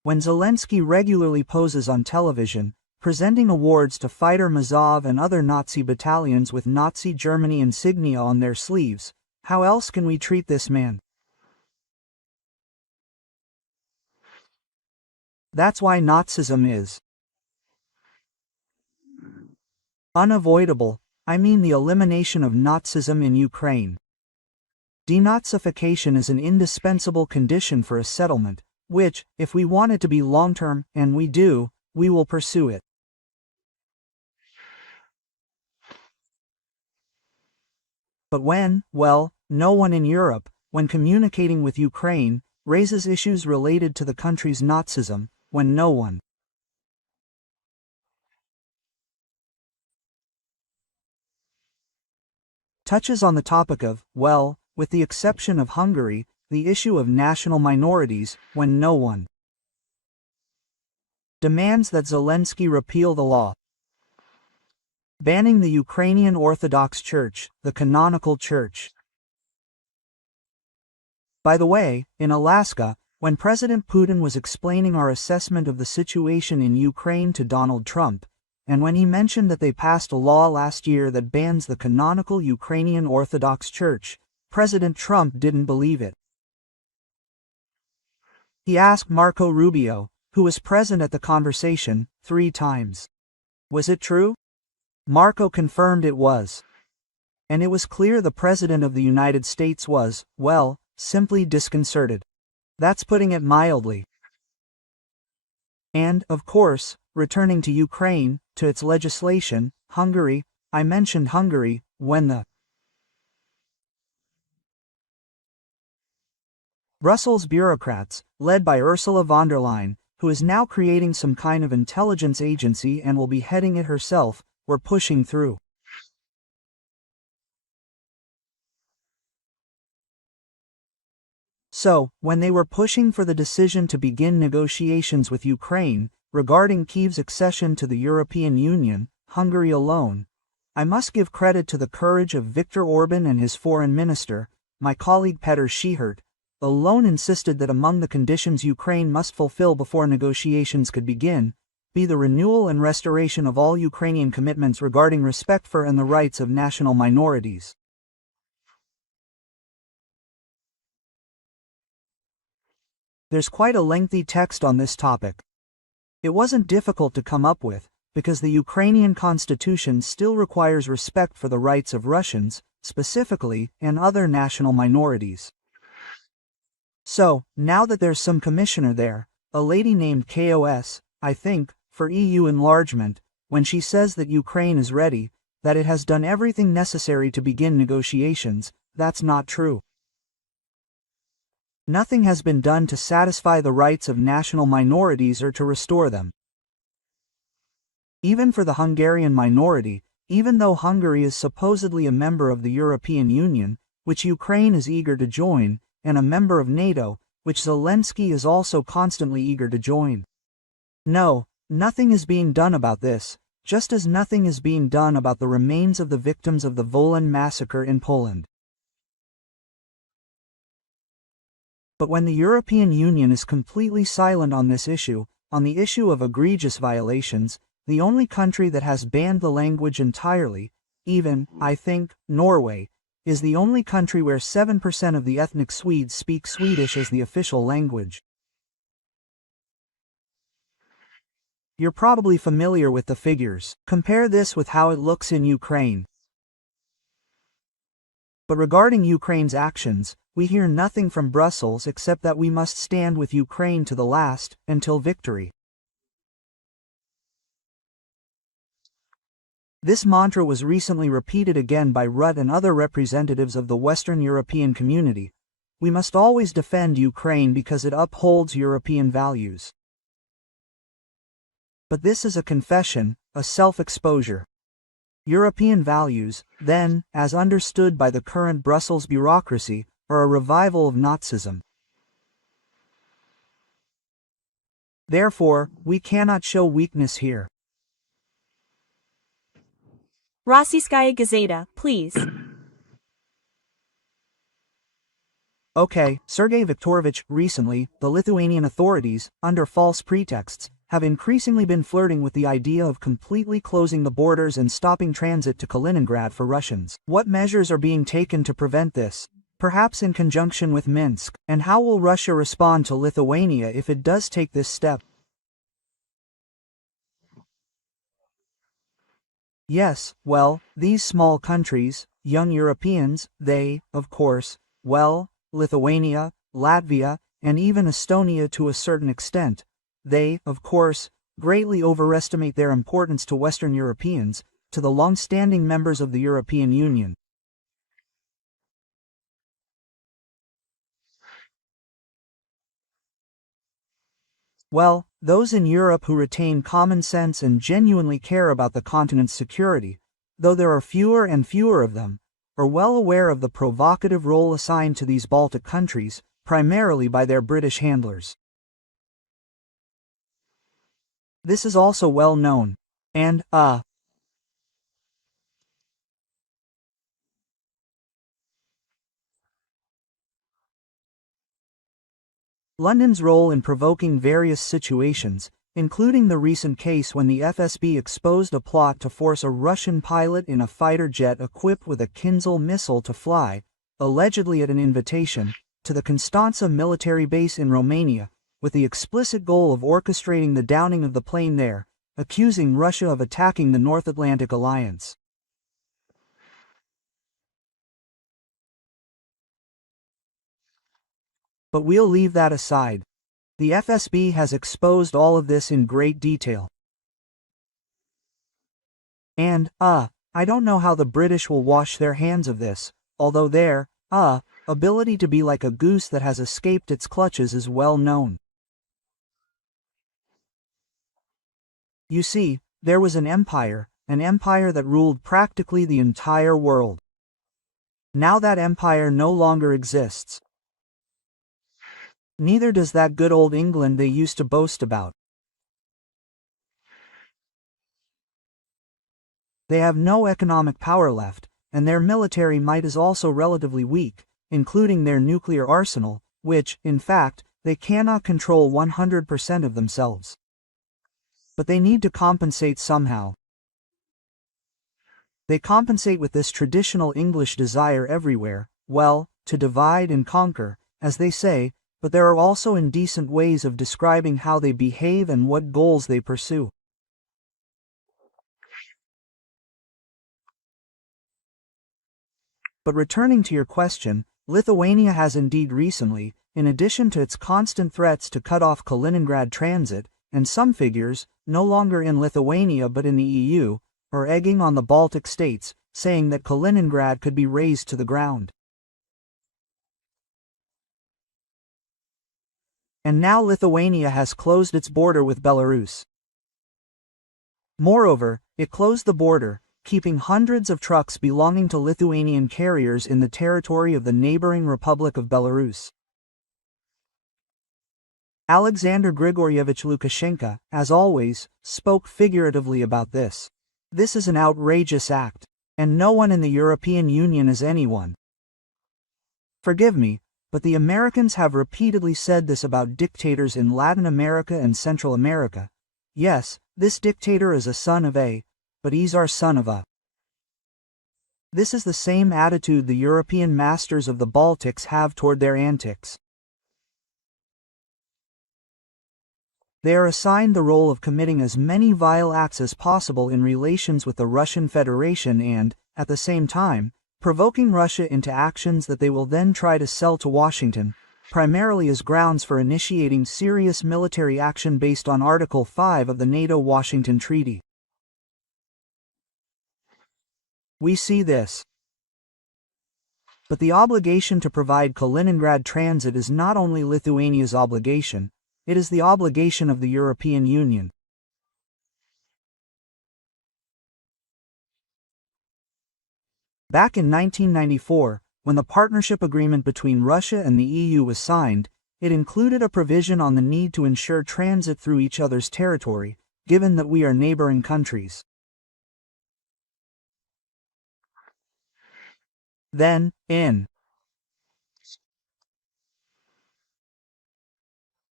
When Zelensky regularly poses on television, presenting awards to fighter Mazov and other Nazi battalions with Nazi Germany insignia on their sleeves, how else can we treat this man? That's why Nazism is unavoidable. I mean the elimination of Nazism in Ukraine. Denazification is an indispensable condition for a settlement, which, if we want it to be long-term, and we do, we will pursue it. But well, no one in Europe, when communicating with Ukraine, raises issues related to the country's Nazism, when no one touches on the topic of, well, with the exception of Hungary, the issue of national minorities, when no one demands that Zelensky repeal the law banning the Ukrainian Orthodox Church, the canonical church. By the way, in Alaska, when President Putin was explaining our assessment of the situation in Ukraine to Donald Trump, and when he mentioned that they passed a law last year that bans the canonical Ukrainian Orthodox Church, President Trump didn't believe it. He asked Marco Rubio, who was present at the conversation, 3 times. Was it true? Marco confirmed it was. And it was clear the President of the United States was, well, simply disconcerted. That's putting it mildly. And, of course, returning to Ukraine, to its legislation, Hungary, I mentioned Hungary, when the Brussels bureaucrats, led by Ursula von der Leyen, who is now creating some kind of intelligence agency and will be heading it herself, were pushing through. So, when they were pushing for the decision to begin negotiations with Ukraine, regarding Kyiv's accession to the European Union, Hungary alone, I must give credit to the courage of Viktor Orban and his foreign minister, my colleague Petr Schihert, alone insisted that among the conditions Ukraine must fulfill before negotiations could begin, be the renewal and restoration of all Ukrainian commitments regarding respect for and the rights of national minorities. There's quite a lengthy text on this topic. It wasn't difficult to come up with, because the Ukrainian constitution still requires respect for the rights of Russians, specifically, and other national minorities. So, now that there's some commissioner there, a lady named KOS, I think, for EU enlargement, when she says that Ukraine is ready, that it has done everything necessary to begin negotiations, that's not true. Nothing has been done to satisfy the rights of national minorities or to restore them. Even for the Hungarian minority, even though Hungary is supposedly a member of the European Union, which Ukraine is eager to join, and a member of NATO, which Zelensky is also constantly eager to join. No, nothing is being done about this, just as nothing is being done about the remains of the victims of the Wolan massacre in Poland. But when the European Union is completely silent on this issue, on the issue of egregious violations, the only country that has banned the language entirely, even, I think, Norway, is the only country where 7% of the ethnic Swedes speak Swedish as the official language. You're probably familiar with the figures. Compare this with how it looks in Ukraine. But regarding Ukraine's actions, we hear nothing from Brussels except that we must stand with Ukraine to the last, until victory. This mantra was recently repeated again by Rutte and other representatives of the Western European community. We must always defend Ukraine because it upholds European values. But this is a confession, a self-exposure. European values, then, as understood by the current Brussels bureaucracy, are a revival of Nazism. Therefore, we cannot show weakness here. Rossiyskaya Gazeta, please. Okay, Sergei Viktorovich, recently, the Lithuanian authorities, under false pretexts, have increasingly been flirting with the idea of completely closing the borders and stopping transit to Kaliningrad for Russians. What measures are being taken to prevent this? Perhaps in conjunction with Minsk, and how will Russia respond to Lithuania if it does take this step? Yes, well, these small countries, young Europeans, they, of course, well, Lithuania, Latvia, and even Estonia to a certain extent, they, of course, greatly overestimate their importance to Western Europeans, to the long-standing members of the European Union. Well, those in Europe who retain common sense and genuinely care about the continent's security, though there are fewer and fewer of them, are well aware of the provocative role assigned to these Baltic countries, primarily by their British handlers. This is also well known. And, London's role in provoking various situations, including the recent case when the FSB exposed a plot to force a Russian pilot in a fighter jet equipped with a Kinzhal missile to fly, allegedly at an invitation, to the Constanța military base in Romania, with the explicit goal of orchestrating the downing of the plane there, accusing Russia of attacking the North Atlantic Alliance. But we'll leave that aside. The FSB has exposed all of this in great detail. And, I don't know how the British will wash their hands of this, although their, ability to be like a goose that has escaped its clutches is well known. You see, there was an empire that ruled practically the entire world. Now that empire no longer exists. Neither does that good old England they used to boast about. They have no economic power left, and their military might is also relatively weak, including their nuclear arsenal, which, in fact, they cannot control 100% of themselves. But they need to compensate somehow. They compensate with this traditional English desire everywhere, well, to divide and conquer, as they say, but there are also indecent ways of describing how they behave and what goals they pursue. But returning to your question, Lithuania has indeed recently, in addition to its constant threats to cut off Kaliningrad transit, and some figures, no longer in Lithuania but in the EU, are egging on the Baltic states, saying that Kaliningrad could be razed to the ground. And now Lithuania has closed its border with Belarus. Moreover, it closed the border, keeping hundreds of trucks belonging to Lithuanian carriers in the territory of the neighboring Republic of Belarus. Alexander Grigorievich Lukashenko, as always, spoke figuratively about this. This is an outrageous act, and no one in the European Union is anyone. Forgive me, but the Americans have repeatedly said this about dictators in Latin America and Central America. Yes, this dictator is a son of a, but he's our son of a. This is the same attitude the European masters of the Baltics have toward their antics. They are assigned the role of committing as many vile acts as possible in relations with the Russian Federation and, at the same time, provoking Russia into actions that they will then try to sell to Washington, primarily as grounds for initiating serious military action based on Article 5 of the NATO-Washington Treaty. We see this. But the obligation to provide Kaliningrad transit is not only Lithuania's obligation, it is the obligation of the European Union. Back in 1994, when the partnership agreement between Russia and the EU was signed, it included a provision on the need to ensure transit through each other's territory, given that we are neighboring countries. Then, in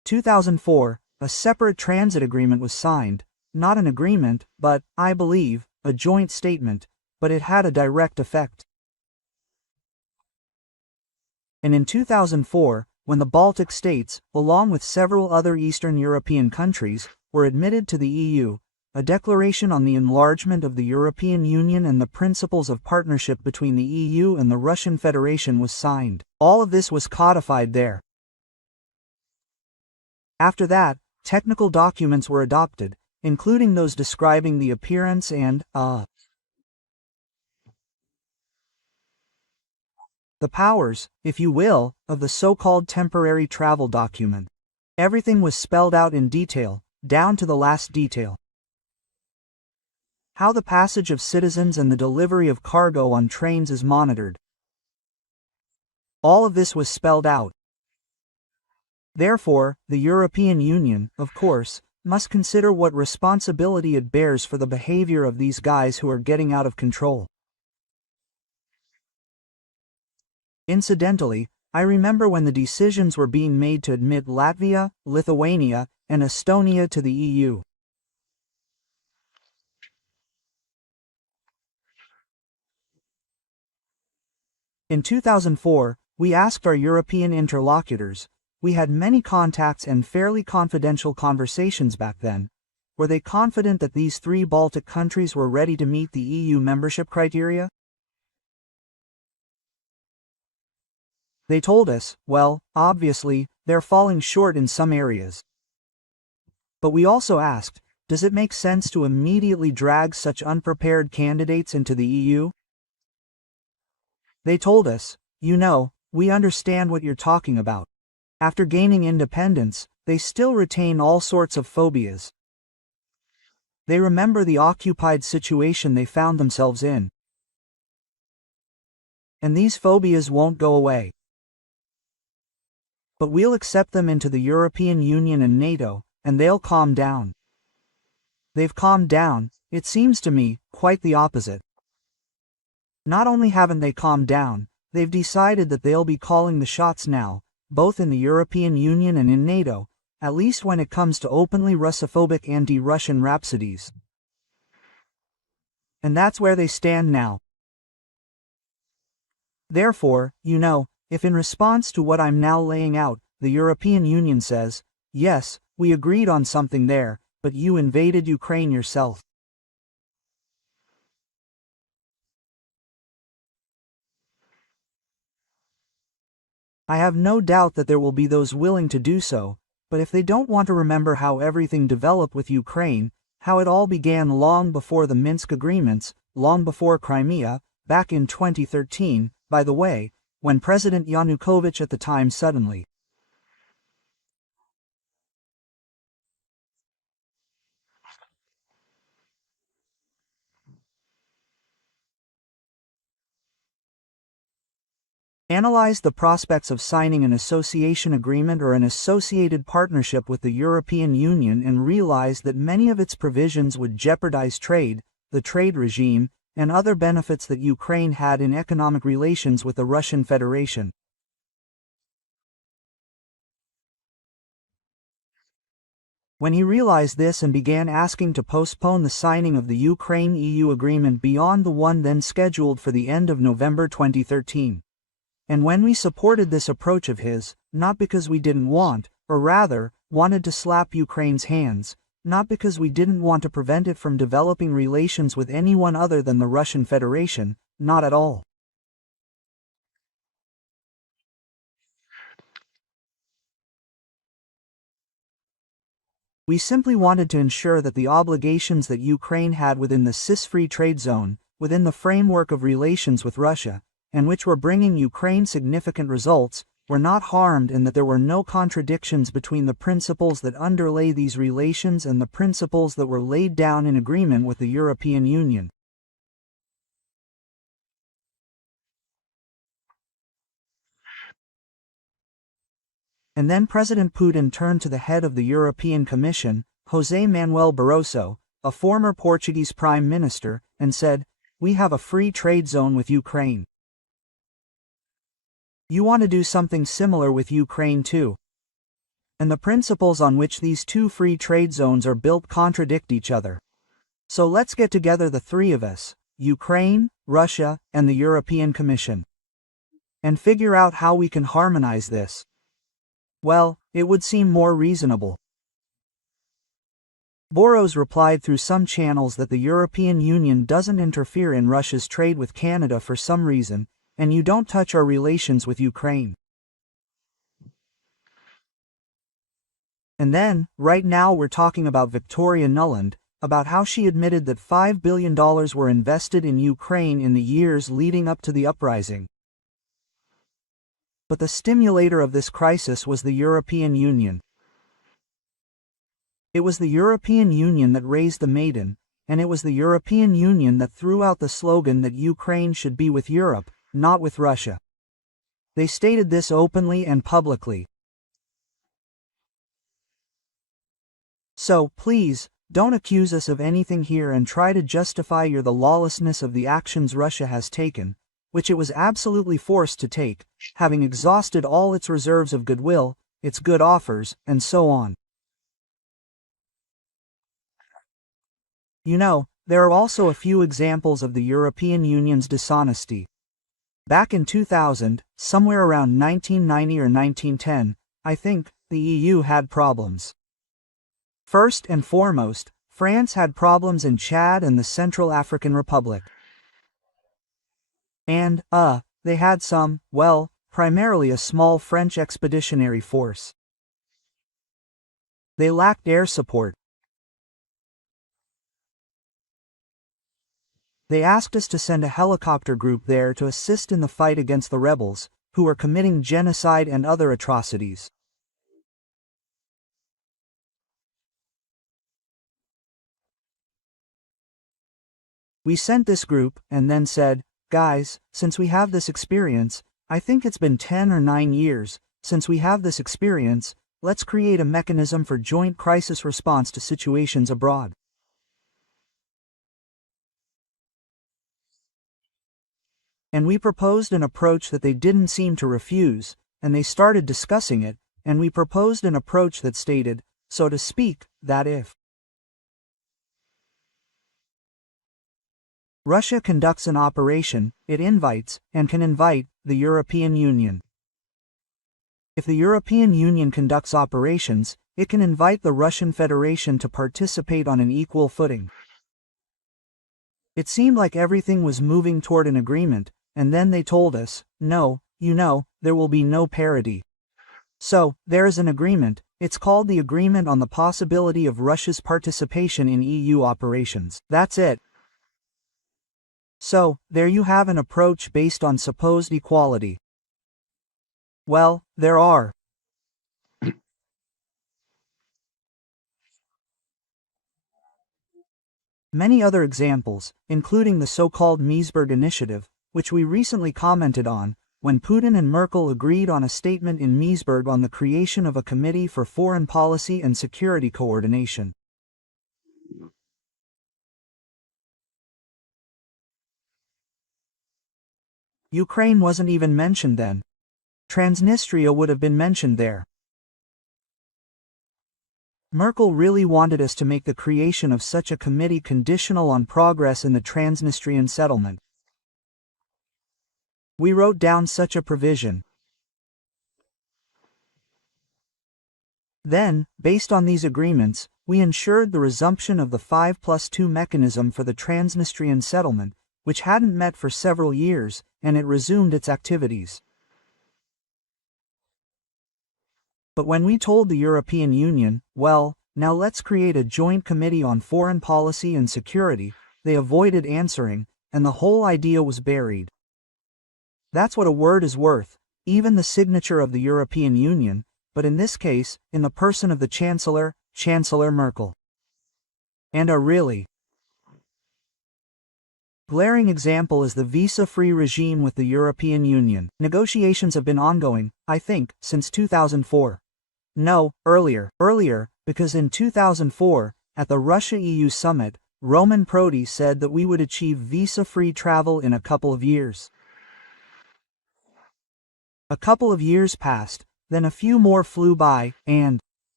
2004, a separate transit agreement was signed, not an agreement, but, I believe, a joint statement, but it had a direct effect. And in 2004, when the Baltic states, along with several other Eastern European countries, were admitted to the EU, a declaration on the enlargement of the European Union and the principles of partnership between the EU and the Russian Federation was signed. All of this was codified there. After that, technical documents were adopted, including those describing the appearance and, the powers, if you will, of the so-called temporary travel document. Everything was spelled out in detail, down to the last detail. How the passage of citizens and the delivery of cargo on trains is monitored. All of this was spelled out. Therefore, the European Union, of course, must consider what responsibility it bears for the behavior of these guys who are getting out of control. Incidentally, I remember when the decisions were being made to admit Latvia, Lithuania, and Estonia to the EU. In 2004, we asked our European interlocutors, we had many contacts and fairly confidential conversations back then, were they confident that these three Baltic countries were ready to meet the EU membership criteria? They told us, well, obviously, they're falling short in some areas. But we also asked, does it make sense to immediately drag such unprepared candidates into the EU? They told us, you know, we understand what you're talking about. After gaining independence, they still retain all sorts of phobias. They remember the occupied situation they found themselves in. And these phobias won't go away. But we'll accept them into the European Union and NATO, and they'll calm down. They've calmed down, it seems to me, quite the opposite. Not only haven't they calmed down, they've decided that they'll be calling the shots now, both in the European Union and in NATO, at least when it comes to openly Russophobic anti-Russian rhapsodies. And that's where they stand now. Therefore, you know, if in response to what I'm now laying out, the European Union says, yes, we agreed on something there, but you invaded Ukraine yourself. I have no doubt that there will be those willing to do so, but if they don't want to remember how everything developed with Ukraine, how it all began long before the Minsk agreements, long before Crimea, back in 2013, by the way, when President Yanukovych at the time suddenly analyzed the prospects of signing an association agreement or an associated partnership with the European Union and realized that many of its provisions would jeopardize trade, the trade regime, and other benefits that Ukraine had in economic relations with the Russian Federation. When he realized this and began asking to postpone the signing of the Ukraine-EU agreement beyond the one then scheduled for the end of November 2013. And when we supported this approach of his, not because we didn't want, or rather, wanted to slap Ukraine's hands, not because we didn't want to prevent it from developing relations with anyone other than the Russian Federation, not at all. We simply wanted to ensure that the obligations that Ukraine had within the CIS-free trade zone, within the framework of relations with Russia, and which were bringing Ukraine significant results, were not harmed and that there were no contradictions between the principles that underlay these relations and the principles that were laid down in agreement with the European Union. And then President Putin turned to the head of the European Commission, José Manuel Barroso, a former Portuguese Prime Minister, and said, "We have a free trade zone with Ukraine. You want to do something similar with Ukraine too. And the principles on which these two free trade zones are built contradict each other. So let's get together, the three of us, Ukraine, Russia, and the European Commission, and figure out how we can harmonize this. Well, it would seem more reasonable. Boros replied through some channels that the European Union doesn't interfere in Russia's trade with Canada for some reason, and you don't touch our relations with Ukraine. And then, right now we're talking about Victoria Nuland, about how she admitted that $5 billion were invested in Ukraine in the years leading up to the uprising. But the stimulator of this crisis was the European Union. It was the European Union that raised the maiden, and it was the European Union that threw out the slogan that Ukraine should be with Europe, not with Russia. They stated this openly and publicly. So, please, don't accuse us of anything here and try to justify the lawlessness of the actions Russia has taken, which it was absolutely forced to take, having exhausted all its reserves of goodwill, its good offers, and so on. You know, there are also a few examples of the European Union's dishonesty. Back in 2000, somewhere around 1990 or 1910, I think, the EU had problems. First and foremost, France had problems in Chad and the Central African Republic. And, they had some, well, primarily a small French expeditionary force. They lacked air support. They asked us to send a helicopter group there to assist in the fight against the rebels, who were committing genocide and other atrocities. We sent this group, and then said, guys, since we have this experience, I think it's been 10 or 9 years, since we have this experience, let's create a mechanism for joint crisis response to situations abroad. And we proposed an approach that they didn't seem to refuse, and they started discussing it, and we proposed an approach that stated, so to speak, that if Russia conducts an operation, it invites, and can invite, the European Union. If the European Union conducts operations, it can invite the Russian Federation to participate on an equal footing. It seemed like everything was moving toward an agreement, and then they told us, no, there will be no parity. So, there is an agreement, it's called the Agreement on the Possibility of Russia's Participation in EU Operations. That's it. So, there you have an approach based on supposed equality. Well, there are many other examples, including the so-called Meseberg Initiative, which we recently commented on, when Putin and Merkel agreed on a statement in Meseberg on the creation of a Committee for Foreign Policy and Security Coordination. Ukraine wasn't even mentioned then. Transnistria would have been mentioned there. Merkel really wanted us to make the creation of such a committee conditional on progress in the Transnistrian settlement. We wrote down such a provision. Then, based on these agreements, we ensured the resumption of the 5+2 mechanism for the Transnistrian settlement, which hadn't met for several years, and it resumed its activities. But when we told the European Union, well, now let's create a joint committee on foreign policy and security, they avoided answering, and the whole idea was buried. That's what a word is worth, even the signature of the European Union, but in this case, in the person of the Chancellor, Chancellor Merkel. And a really glaring example is the visa-free regime with the European Union. Negotiations have been ongoing, I think, since 2004. No, earlier, because in 2004, at the Russia-EU summit, Roman Prodi said that we would achieve visa-free travel in a couple of years. A couple of years passed, then a few more flew by, and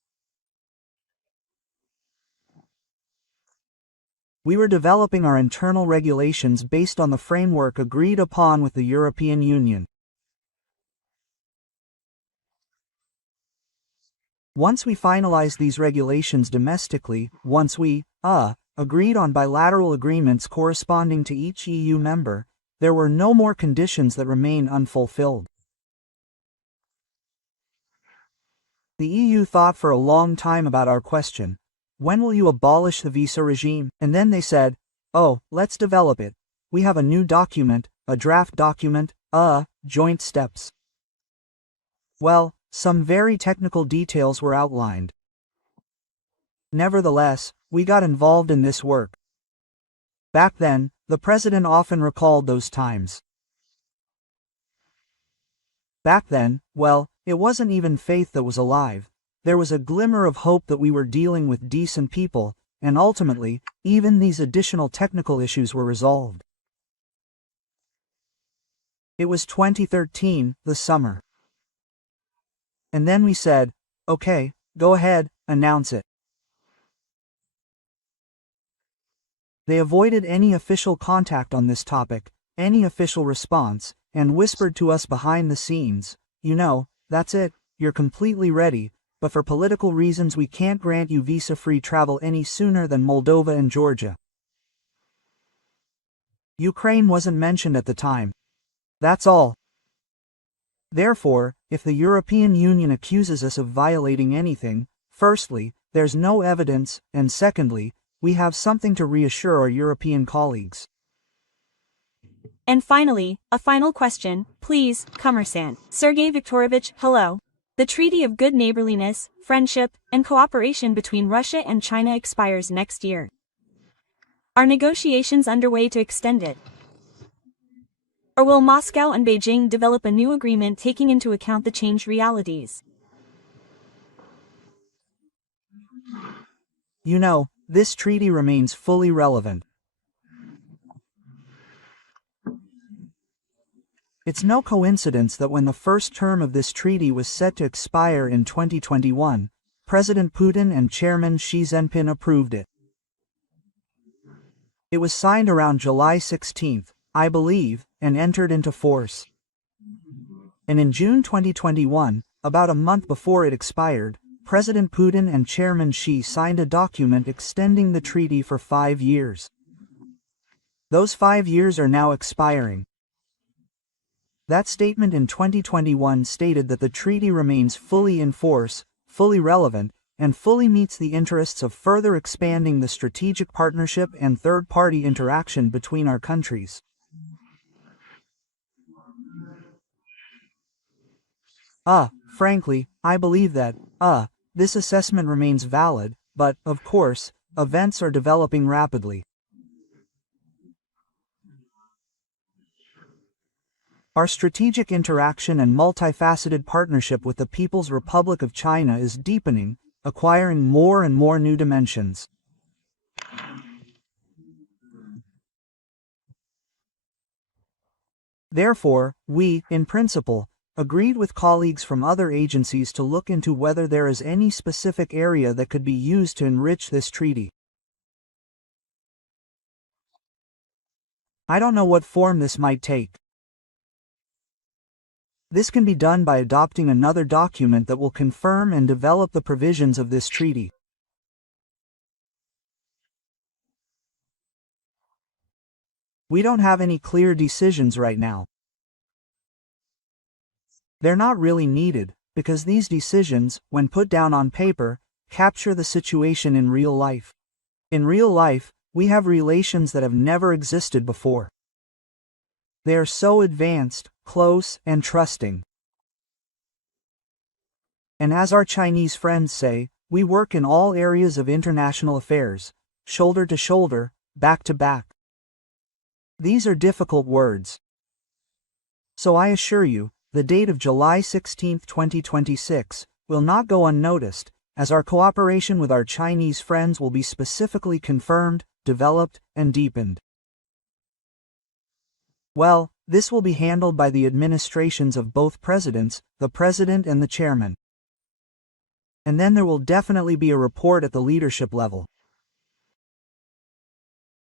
We were developing our internal regulations based on the framework agreed upon with the European Union. Once we finalized these regulations domestically, once we, agreed on bilateral agreements corresponding to each EU member, there were no more conditions that remain unfulfilled. The EU thought for a long time about our question. When will you abolish the visa regime? And then they said, oh, let's develop it. We have a new document, a draft document, joint steps. Well, some very technical details were outlined. Nevertheless, we got involved in this work. Back then, the president often recalled those times. Back then, well, it wasn't even faith that was alive. There was a glimmer of hope that we were dealing with decent people, and ultimately, even these additional technical issues were resolved. It was 2013, the summer. And then we said, okay, go ahead, announce it. They avoided any official contact on this topic, any official response, and whispered to us behind the scenes, you know, that's it, you're completely ready, but for political reasons we can't grant you visa-free travel any sooner than Moldova and Georgia. Ukraine wasn't mentioned at the time. That's all. Therefore, if the European Union accuses us of violating anything, firstly, there's no evidence, and secondly, we have something to reassure our European colleagues. And finally, a final question, please, Commerçant. Sergei Viktorovich, hello. The Treaty of Good Neighborliness, Friendship, and Cooperation between Russia and China expires next year. Are negotiations underway to extend it? Or will Moscow and Beijing develop a new agreement taking into account the changed realities? You know, this treaty remains fully relevant. It's no coincidence that when the first term of this treaty was set to expire in 2021, President Putin and Chairman Xi Jinping approved it. It was signed around July 16, I believe, and entered into force. And in June 2021, about a month before it expired, President Putin and Chairman Xi signed a document extending the treaty for 5 years. Those 5 years are now expiring. That statement in 2021 stated that the treaty remains fully in force, fully relevant, and fully meets the interests of further expanding the strategic partnership and third-party interaction between our countries. Frankly, I believe that, this assessment remains valid, but, of course, events are developing rapidly. Our strategic interaction and multifaceted partnership with the People's Republic of China is deepening, acquiring more and more new dimensions. Therefore, we, in principle, agreed with colleagues from other agencies to look into whether there is any specific area that could be used to enrich this treaty. I don't know what form this might take. This can be done by adopting another document that will confirm and develop the provisions of this treaty. We don't have any clear decisions right now. They're not really needed, because these decisions, when put down on paper, capture the situation in real life. In real life, we have relations that have never existed before. They are so advanced, close, and trusting. And as our Chinese friends say, we work in all areas of international affairs, shoulder to shoulder, back to back. These are difficult words. So I assure you, the date of July 16, 2026, will not go unnoticed, as our cooperation with our Chinese friends will be specifically confirmed, developed, and deepened. Well, this will be handled by the administrations of both presidents, the president and the chairman. And then there will definitely be a report at the leadership level.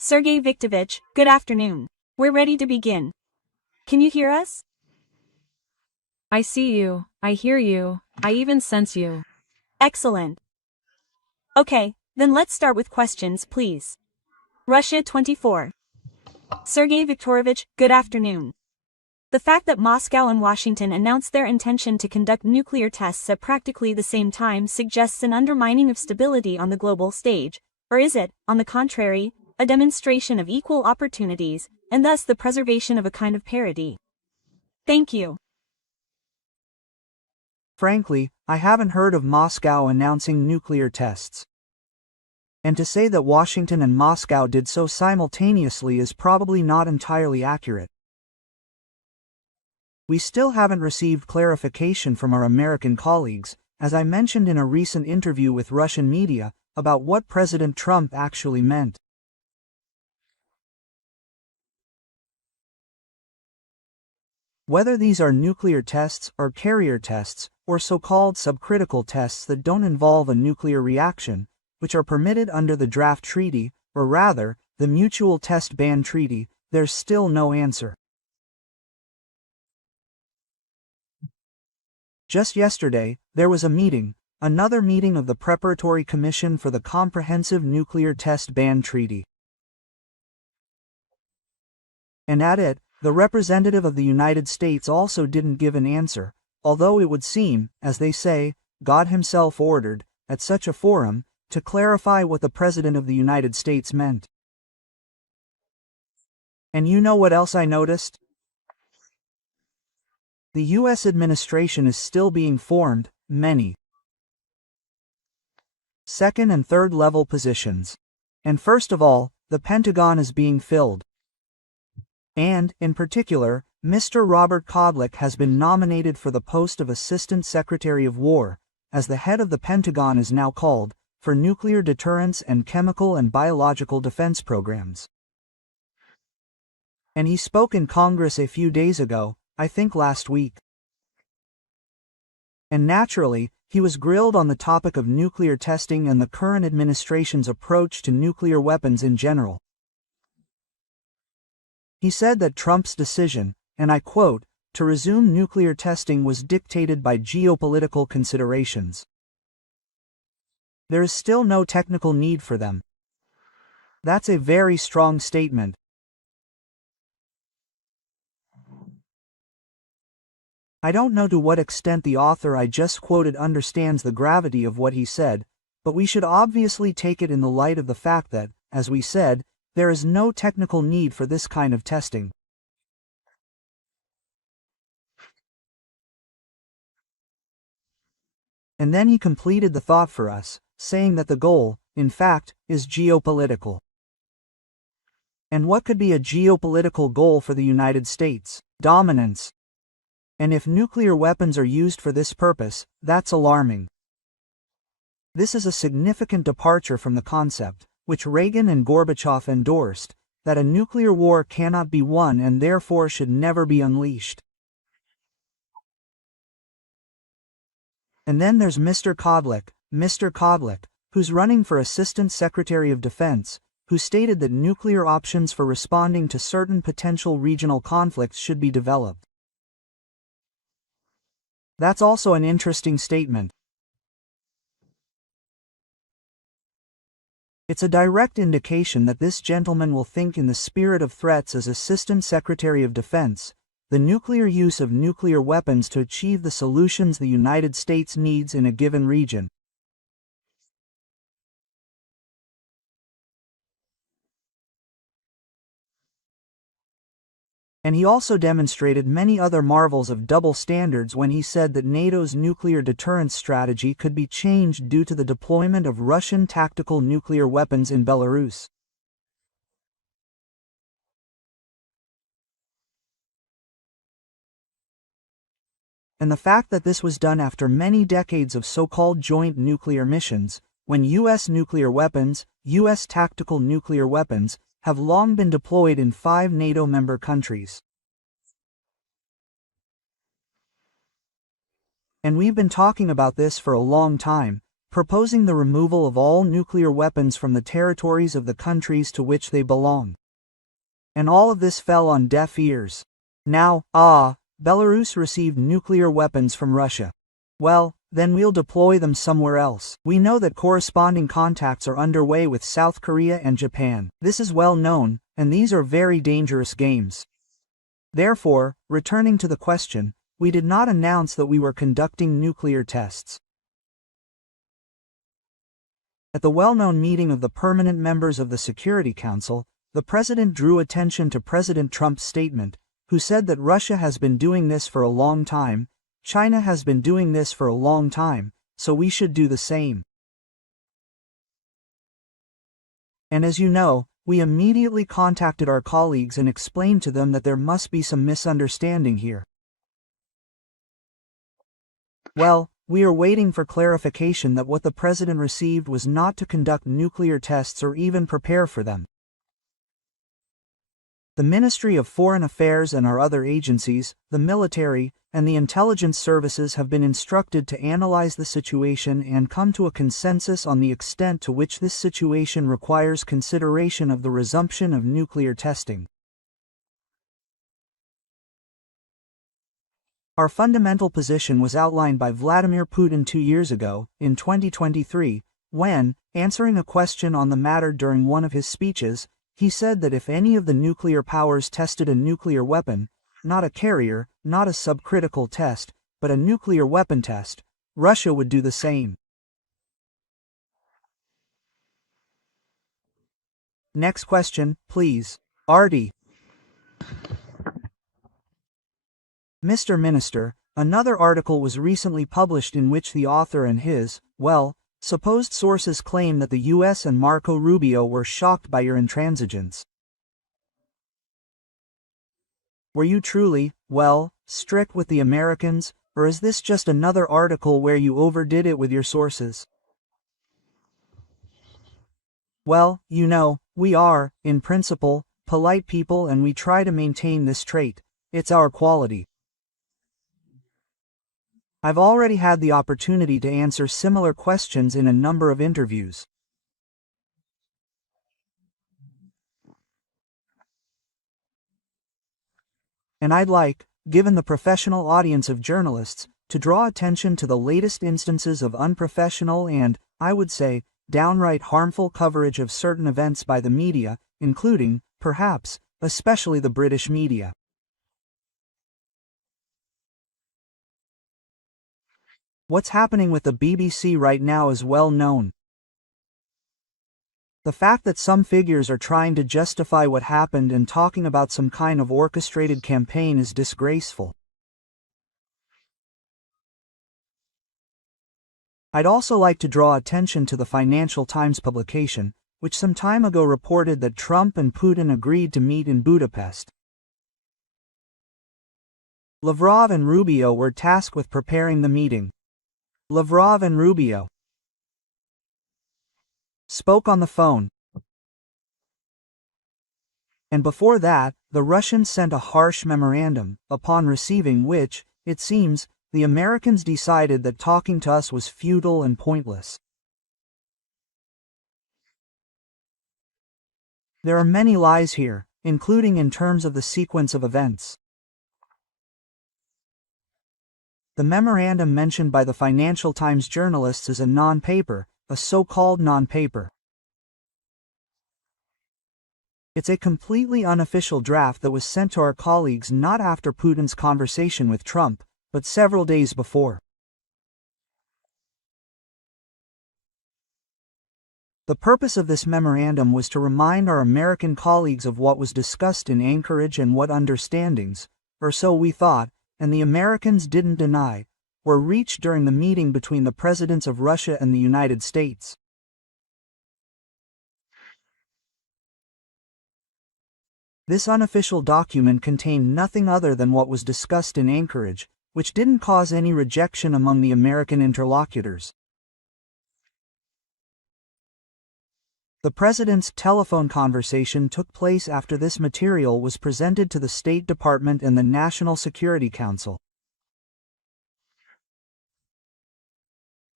Sergei Viktorovich, good afternoon. We're ready to begin. Can you hear us? I see you, I hear you, I even sense you. Excellent. Okay, then let's start with questions, please. Russia 24. Sergei Viktorovich, good afternoon. The fact that Moscow and Washington announced their intention to conduct nuclear tests at practically the same time suggests an undermining of stability on the global stage, or is it, on the contrary, a demonstration of equal opportunities, and thus the preservation of a kind of parity? Thank you. Frankly, I haven't heard of Moscow announcing nuclear tests. And to say that Washington and Moscow did so simultaneously is probably not entirely accurate. We still haven't received clarification from our American colleagues, as I mentioned in a recent interview with Russian media, about what President Trump actually meant. Whether these are nuclear tests or carrier tests, or so-called subcritical tests that don't involve a nuclear reaction, which are permitted under the draft treaty, or rather, the Mutual Test Ban Treaty, there's still no answer. Just yesterday, there was a meeting, another meeting of the Preparatory Commission for the Comprehensive Nuclear Test Ban Treaty. And at it, the representative of the United States also didn't give an answer, although it would seem, as they say, God himself ordered, at such a forum, to clarify what the President of the United States meant. And you know what else I noticed? The U.S. administration is still being formed, many second and third level positions. And first of all, the Pentagon is being filled. And, in particular, Mr. Robert Kodlik has been nominated for the post of Assistant Secretary of War, as the head of the Pentagon is now called, for nuclear deterrence and chemical and biological defense programs. And he spoke in Congress a few days ago, I think last week. And naturally, he was grilled on the topic of nuclear testing and the current administration's approach to nuclear weapons in general. He said that Trump's decision, and I quote, to resume nuclear testing was dictated by geopolitical considerations. There is still no technical need for them. That's a very strong statement. I don't know to what extent the author I just quoted understands the gravity of what he said, but we should obviously take it in the light of the fact that, as we said, there is no technical need for this kind of testing. And then he completed the thought for us, saying that the goal, in fact, is geopolitical. And what could be a geopolitical goal for the United States? Dominance. And if nuclear weapons are used for this purpose, that's alarming. This is a significant departure from the concept, which Reagan and Gorbachev endorsed, that a nuclear war cannot be won and therefore should never be unleashed. And then there's Mr. Kodlik, who's running for Assistant Secretary of Defense, who stated that nuclear options for responding to certain potential regional conflicts should be developed. That's also an interesting statement. It's a direct indication that this gentleman will think in the spirit of threats as Assistant Secretary of Defense, the nuclear use of nuclear weapons to achieve the solutions the United States needs in a given region. And he also demonstrated many other marvels of double standards when he said that NATO's nuclear deterrence strategy could be changed due to the deployment of Russian tactical nuclear weapons in Belarus. And the fact that this was done after many decades of so-called joint nuclear missions, when U.S. nuclear weapons, U.S. tactical nuclear weapons, have long been deployed in 5 NATO member countries. And we've been talking about this for a long time, proposing the removal of all nuclear weapons from the territories of the countries to which they belong. And all of this fell on deaf ears. Now, Belarus received nuclear weapons from Russia. Well, then we'll deploy them somewhere else. We know that corresponding contacts are underway with South Korea and Japan. This is well known, and these are very dangerous games. Therefore, returning to the question, we did not announce that we were conducting nuclear tests. At the well-known meeting of the permanent members of the Security Council, the President drew attention to President Trump's statement, who said that Russia has been doing this for a long time, China has been doing this for a long time, so we should do the same. And as you know, we immediately contacted our colleagues and explained to them that there must be some misunderstanding here. Well, we are waiting for clarification that what the President received was not to conduct nuclear tests or even prepare for them. The Ministry of Foreign Affairs and our other agencies, the military, and the intelligence services have been instructed to analyze the situation and come to a consensus on the extent to which this situation requires consideration of the resumption of nuclear testing. Our fundamental position was outlined by Vladimir Putin 2 years ago, in 2023, when, answering a question on the matter during one of his speeches, he said that if any of the nuclear powers tested a nuclear weapon, not a carrier, not a subcritical test, but a nuclear weapon test, Russia would do the same. Next question, please. Artie. Mr. Minister, another article was recently published in which the author and his, supposed sources claim that the US and Marco Rubio were shocked by your intransigence. Were you truly, strict with the Americans, or is this just another article where you overdid it with your sources? Well, you know, we are, in principle, polite people and we try to maintain this trait. It's our quality. I've already had the opportunity to answer similar questions in a number of interviews. And I'd like, given the professional audience of journalists, to draw attention to the latest instances of unprofessional and, I would say, downright harmful coverage of certain events by the media, including, perhaps, especially the British media. What's happening with the BBC right now is well known. The fact that some figures are trying to justify what happened and talking about some kind of orchestrated campaign is disgraceful. I'd also like to draw attention to the Financial Times publication, which some time ago reported that Trump and Putin agreed to meet in Budapest. Lavrov and Rubio were tasked with preparing the meeting. Lavrov and Rubio spoke on the phone. And before that, the Russians sent a harsh memorandum, upon receiving which, it seems, the Americans decided that talking to us was futile and pointless. There are many lies here, including in terms of the sequence of events. The memorandum mentioned by the Financial Times journalists is a non-paper, a so-called non-paper. It's a completely unofficial draft that was sent to our colleagues not after Putin's conversation with Trump, but several days before. The purpose of this memorandum was to remind our American colleagues of what was discussed in Anchorage and what understandings, or so we thought, and the Americans didn't deny, were reached during the meeting between the presidents of Russia and the United States. This unofficial document contained nothing other than what was discussed in Anchorage, which didn't cause any rejection among the American interlocutors. The president's telephone conversation took place after this material was presented to the State Department and the National Security Council.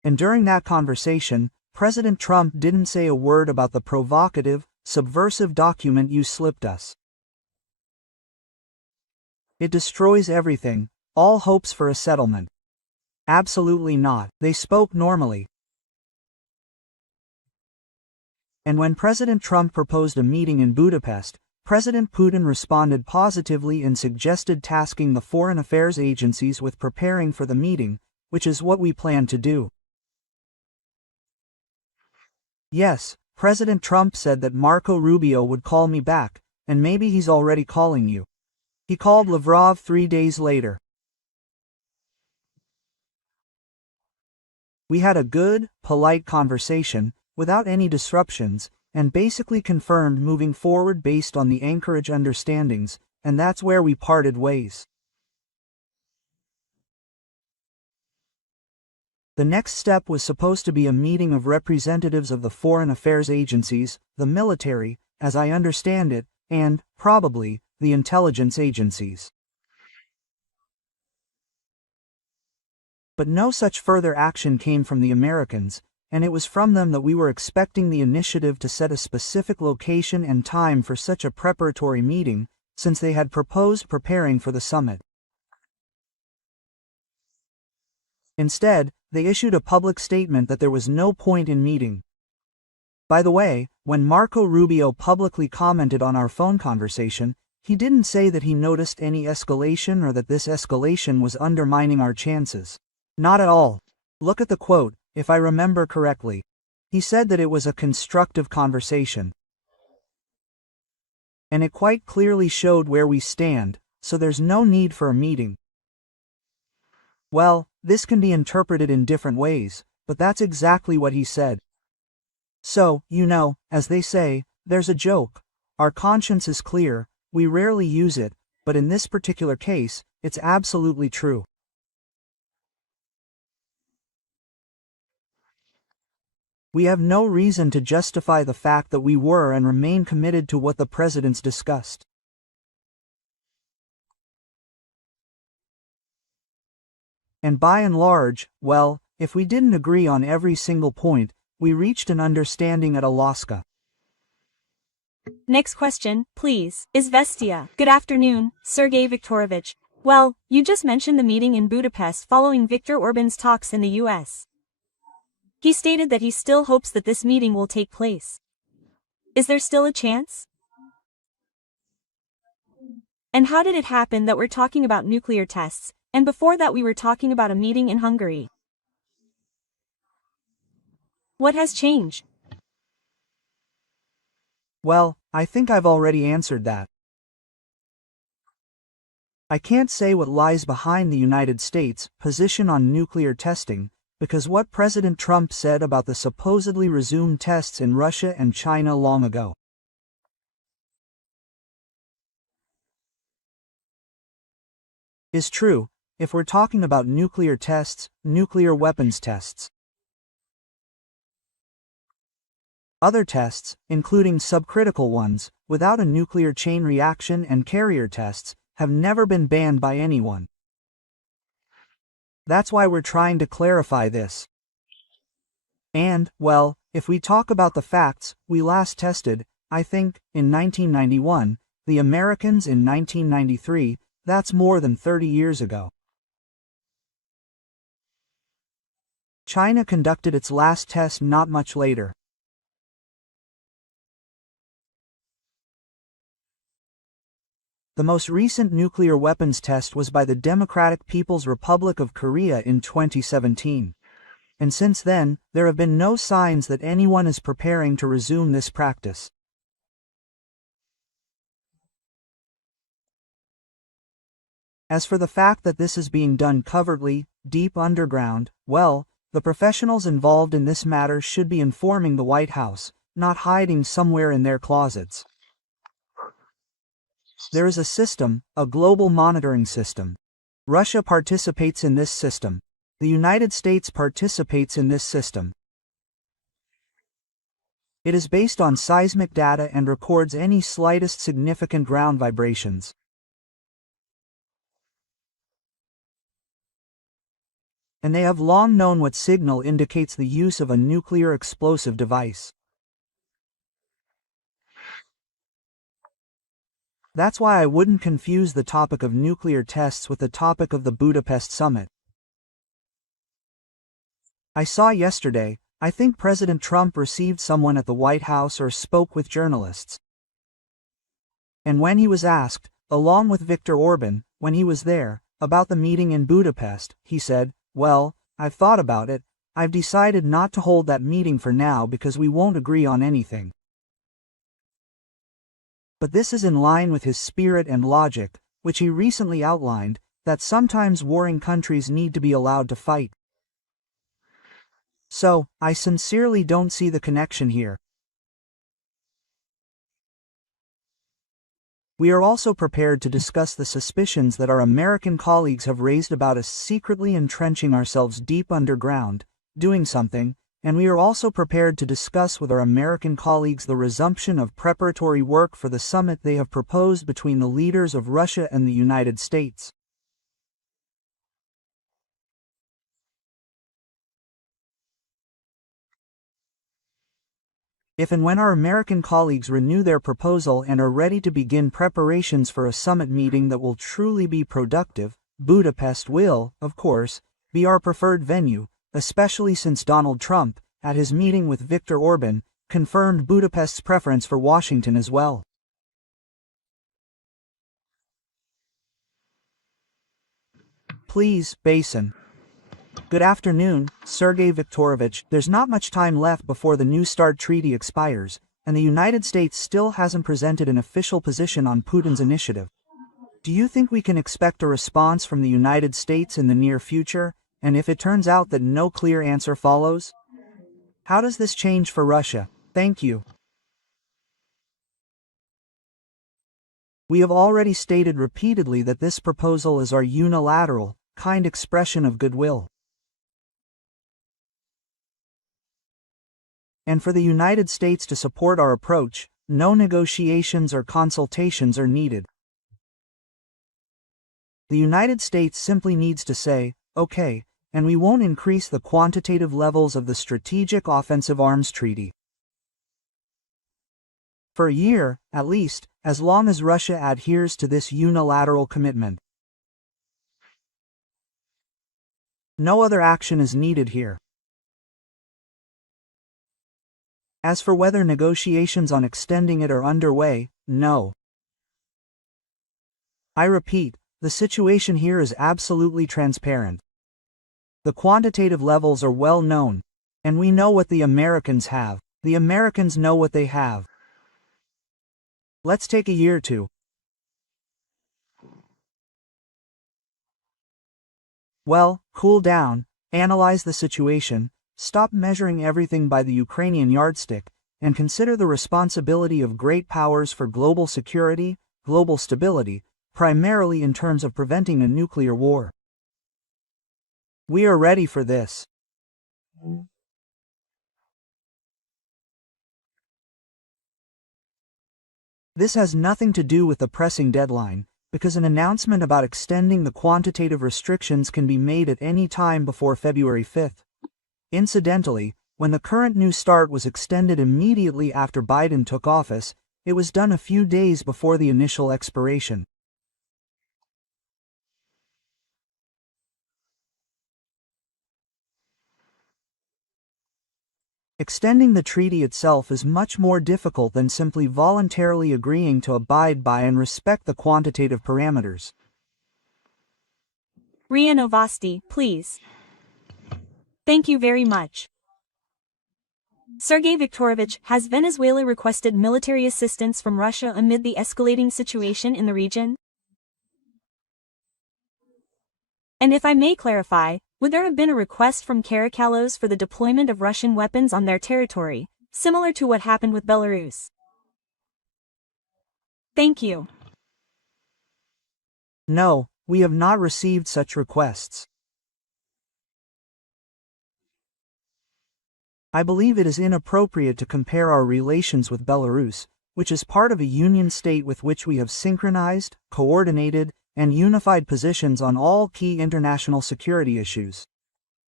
And during that conversation, President Trump didn't say a word about the provocative, subversive document you slipped us. It destroys everything, all hopes for a settlement. Absolutely not. They spoke normally. And when President Trump proposed a meeting in Budapest, President Putin responded positively and suggested tasking the foreign affairs agencies with preparing for the meeting, which is what we plan to do. Yes, President Trump said that Marco Rubio would call me back, and maybe he's already calling you. He called Lavrov 3 days later. We had a good, polite conversation, without any disruptions, and basically confirmed moving forward based on the Anchorage understandings, and that's where we parted ways. The next step was supposed to be a meeting of representatives of the foreign affairs agencies, the military, as I understand it, and, probably, the intelligence agencies. But no such further action came from the Americans, and it was from them that we were expecting the initiative to set a specific location and time for such a preparatory meeting, since they had proposed preparing for the summit. Instead, they issued a public statement that there was no point in meeting. By the way, when Marco Rubio publicly commented on our phone conversation, he didn't say that he noticed any escalation or that this escalation was undermining our chances. Not at all. Look at the quote, if I remember correctly. He said that it was a constructive conversation. And it quite clearly showed where we stand, so there's no need for a meeting. Well, this can be interpreted in different ways, but that's exactly what he said. So, as they say, there's a joke. Our conscience is clear, we rarely use it, but in this particular case, it's absolutely true. We have no reason to justify the fact that we were and remain committed to what the presidents discussed. And by and large, well, if we didn't agree on every single point, we reached an understanding at Alaska. Next question, please. Izvestia. Good afternoon, Sergei Viktorovich. Well, you just mentioned the meeting in Budapest following Viktor Orban's talks in the US. He stated that he still hopes that this meeting will take place. Is there still a chance? And how did it happen that we're talking about nuclear tests, and before that we were talking about a meeting in Hungary? What has changed? Well, I think I've already answered that. I can't say what lies behind the United States' position on nuclear testing, because what President Trump said about the supposedly resumed tests in Russia and China long ago. Is true, if we're talking about nuclear tests, nuclear weapons tests. Other tests, including subcritical ones, without a nuclear chain reaction and carrier tests, have never been banned by anyone. That's why we're trying to clarify this. And, well, if we talk about the facts, we last tested, I think, in 1991, the Americans in 1993, that's more than 30 years ago. China conducted its last test not much later. The most recent nuclear weapons test was by the Democratic People's Republic of Korea in 2017. And since then, there have been no signs that anyone is preparing to resume this practice. As for the fact that this is being done covertly, deep underground, well, the professionals involved in this matter should be informing the White House, not hiding somewhere in their closets. There is a system, a global monitoring system. Russia participates in this system. The United States participates in this system. It is based on seismic data and records any slightest significant ground vibrations. and they have long known what signal indicates the use of a nuclear explosive device. That's why I wouldn't confuse the topic of nuclear tests with the topic of the Budapest summit. I saw yesterday, I think President Trump received someone at the White House or spoke with journalists. And when he was asked, along with Viktor Orban, when he was there, about the meeting in Budapest, he said, "Well, I've thought about it, I've decided not to hold that meeting for now because we won't agree on anything." But this is in line with his spirit and logic, which he recently outlined, that sometimes warring countries need to be allowed to fight. So, I sincerely don't see the connection here. We are also prepared to discuss the suspicions that our American colleagues have raised about us secretly entrenching ourselves deep underground, doing something, and we are also prepared to discuss with our American colleagues the resumption of preparatory work for the summit they have proposed between the leaders of Russia and the United States. If and when our American colleagues renew their proposal and are ready to begin preparations for a summit meeting that will truly be productive, Budapest will, of course, be our preferred venue, especially since Donald Trump, at his meeting with Viktor Orban, confirmed Budapest's preference for Washington as well. Please, Basin. Good afternoon, Sergei Viktorovich. There's not much time left before the New START treaty expires, and the United States still hasn't presented an official position on Putin's initiative. Do you think we can expect a response from the United States in the near future, and if it turns out that no clear answer follows? How does this change for Russia? Thank you. We have already stated repeatedly that this proposal is our unilateral, kind expression of goodwill. And for the United States to support our approach, no negotiations or consultations are needed. The United States simply needs to say, "Okay," and we won't increase the quantitative levels of the Strategic Offensive Arms Treaty. For a year, at least, as long as Russia adheres to this unilateral commitment. No other action is needed here. As for whether negotiations on extending it are underway, no. I repeat, the situation here is absolutely transparent. The quantitative levels are well known, and we know what the Americans have. The Americans know what they have. Let's take a year or two. Well, cool down, analyze the situation, stop measuring everything by the Ukrainian yardstick, and consider the responsibility of great powers for global security, global stability, primarily in terms of preventing a nuclear war. We are ready for this. This has nothing to do with the pressing deadline, because an announcement about extending the quantitative restrictions can be made at any time before February 5th. Incidentally, when the current New START was extended immediately after Biden took office, it was done a few days before the initial expiration. Extending the treaty itself is much more difficult than simply voluntarily agreeing to abide by and respect the quantitative parameters. RIA Novosti, please. Thank you very much. Sergei Viktorovich, has Venezuela requested military assistance from Russia amid the escalating situation in the region? And if I may clarify, would there have been a request from Caracalos for the deployment of Russian weapons on their territory, similar to what happened with Belarus? Thank you. No, we have not received such requests. I believe it is inappropriate to compare our relations with Belarus, which is part of a union state with which we have synchronized, coordinated, and unified positions on all key international security issues.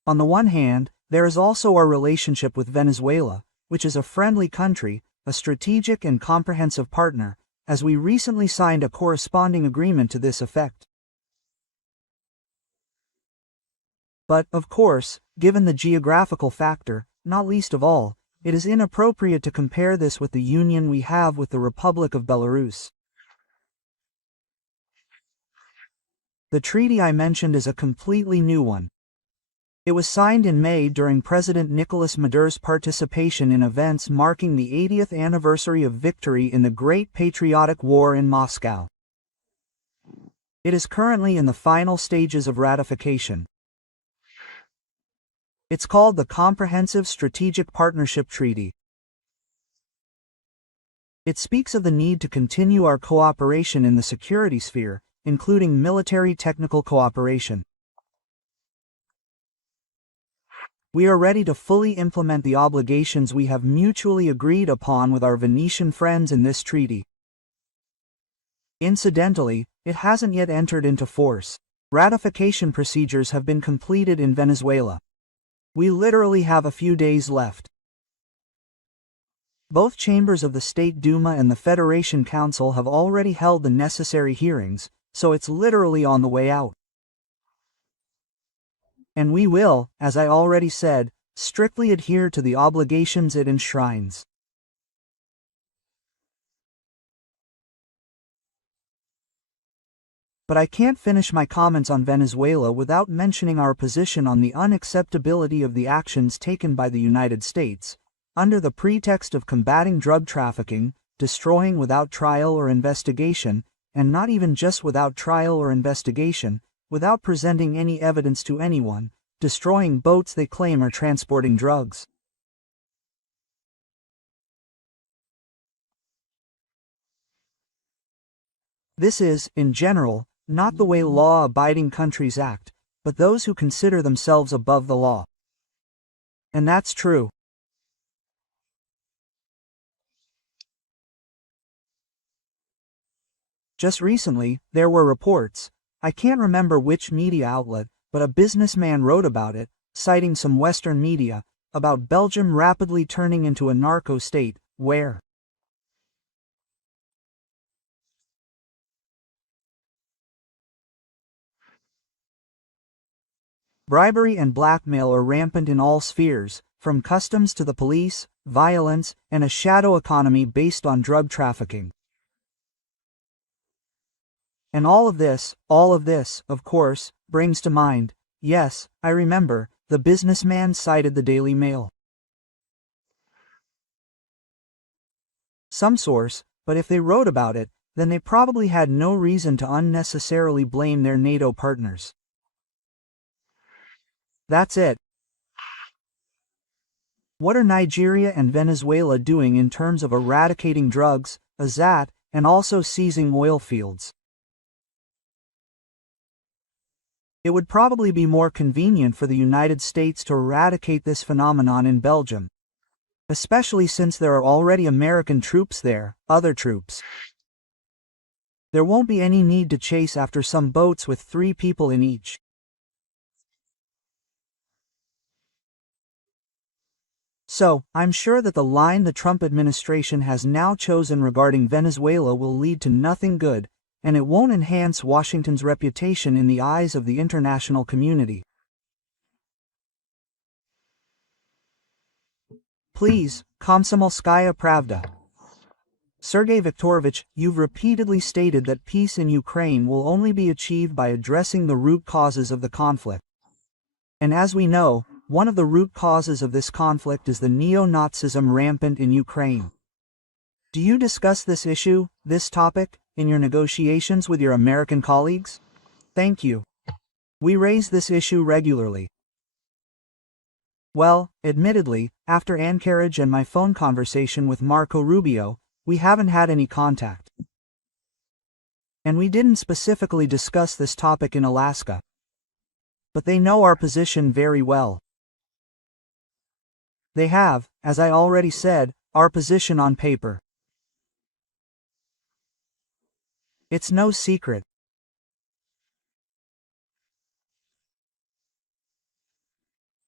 On the one hand, there is also our relationship with Venezuela, which is a friendly country, a strategic and comprehensive partner, as we recently signed a corresponding agreement to this effect. But, of course, given the geographical factor, not least of all, it is inappropriate to compare this with the union we have with the Republic of Belarus. The treaty I mentioned is a completely new one. It was signed in May during President Nicolas Maduro's participation in events marking the 80th anniversary of victory in the Great Patriotic War in Moscow. It is currently in the final stages of ratification. It's called the Comprehensive Strategic Partnership Treaty. It speaks of the need to continue our cooperation in the security sphere, including military technical cooperation. We are ready to fully implement the obligations we have mutually agreed upon with our Venetian friends in this treaty. Incidentally, it hasn't yet entered into force. Ratification procedures have been completed in Venezuela. We literally have a few days left. Both chambers of the State Duma and the Federation Council have already held the necessary hearings, so it's literally on the way out. And we will, as I already said, strictly adhere to the obligations it enshrines. But I can't finish my comments on Venezuela without mentioning our position on the unacceptability of the actions taken by the United States, under the pretext of combating drug trafficking, destroying without trial or investigation, and not even just without trial or investigation, without presenting any evidence to anyone, destroying boats they claim are transporting drugs. This is, in general, not the way law-abiding countries act, but those who consider themselves above the law. And that's true. Just recently, there were reports, I can't remember which media outlet, but a businessman wrote about it, citing some Western media, about Belgium rapidly turning into a narco state, where bribery and blackmail are rampant in all spheres, from customs to the police, violence, and a shadow economy based on drug trafficking. And all of this, of course, brings to mind, yes, I remember, the businessman cited the Daily Mail. Some source, but if they wrote about it, then they probably had no reason to unnecessarily blame their NATO partners. That's it. What are Nigeria and Venezuela doing in terms of eradicating drugs, AZAT, and also seizing oil fields? It would probably be more convenient for the United States to eradicate this phenomenon in Belgium, especially since there are already American troops there, other troops. There won't be any need to chase after some boats with 3 people in each. So, I'm sure that the line the Trump administration has now chosen regarding Venezuela will lead to nothing good, and it won't enhance Washington's reputation in the eyes of the international community. Please, Komsomolskaya Pravda. Sergei Viktorovich, you've repeatedly stated that peace in Ukraine will only be achieved by addressing the root causes of the conflict. And as we know, one of the root causes of this conflict is the neo-Nazism rampant in Ukraine. Do you discuss this issue, this topic, in your negotiations with your American colleagues? Thank you. We raise this issue regularly. Well, admittedly, after Anchorage and my phone conversation with Marco Rubio, we haven't had any contact. And we didn't specifically discuss this topic in Alaska. But they know our position very well. They have, as I already said, our position on paper. It's no secret.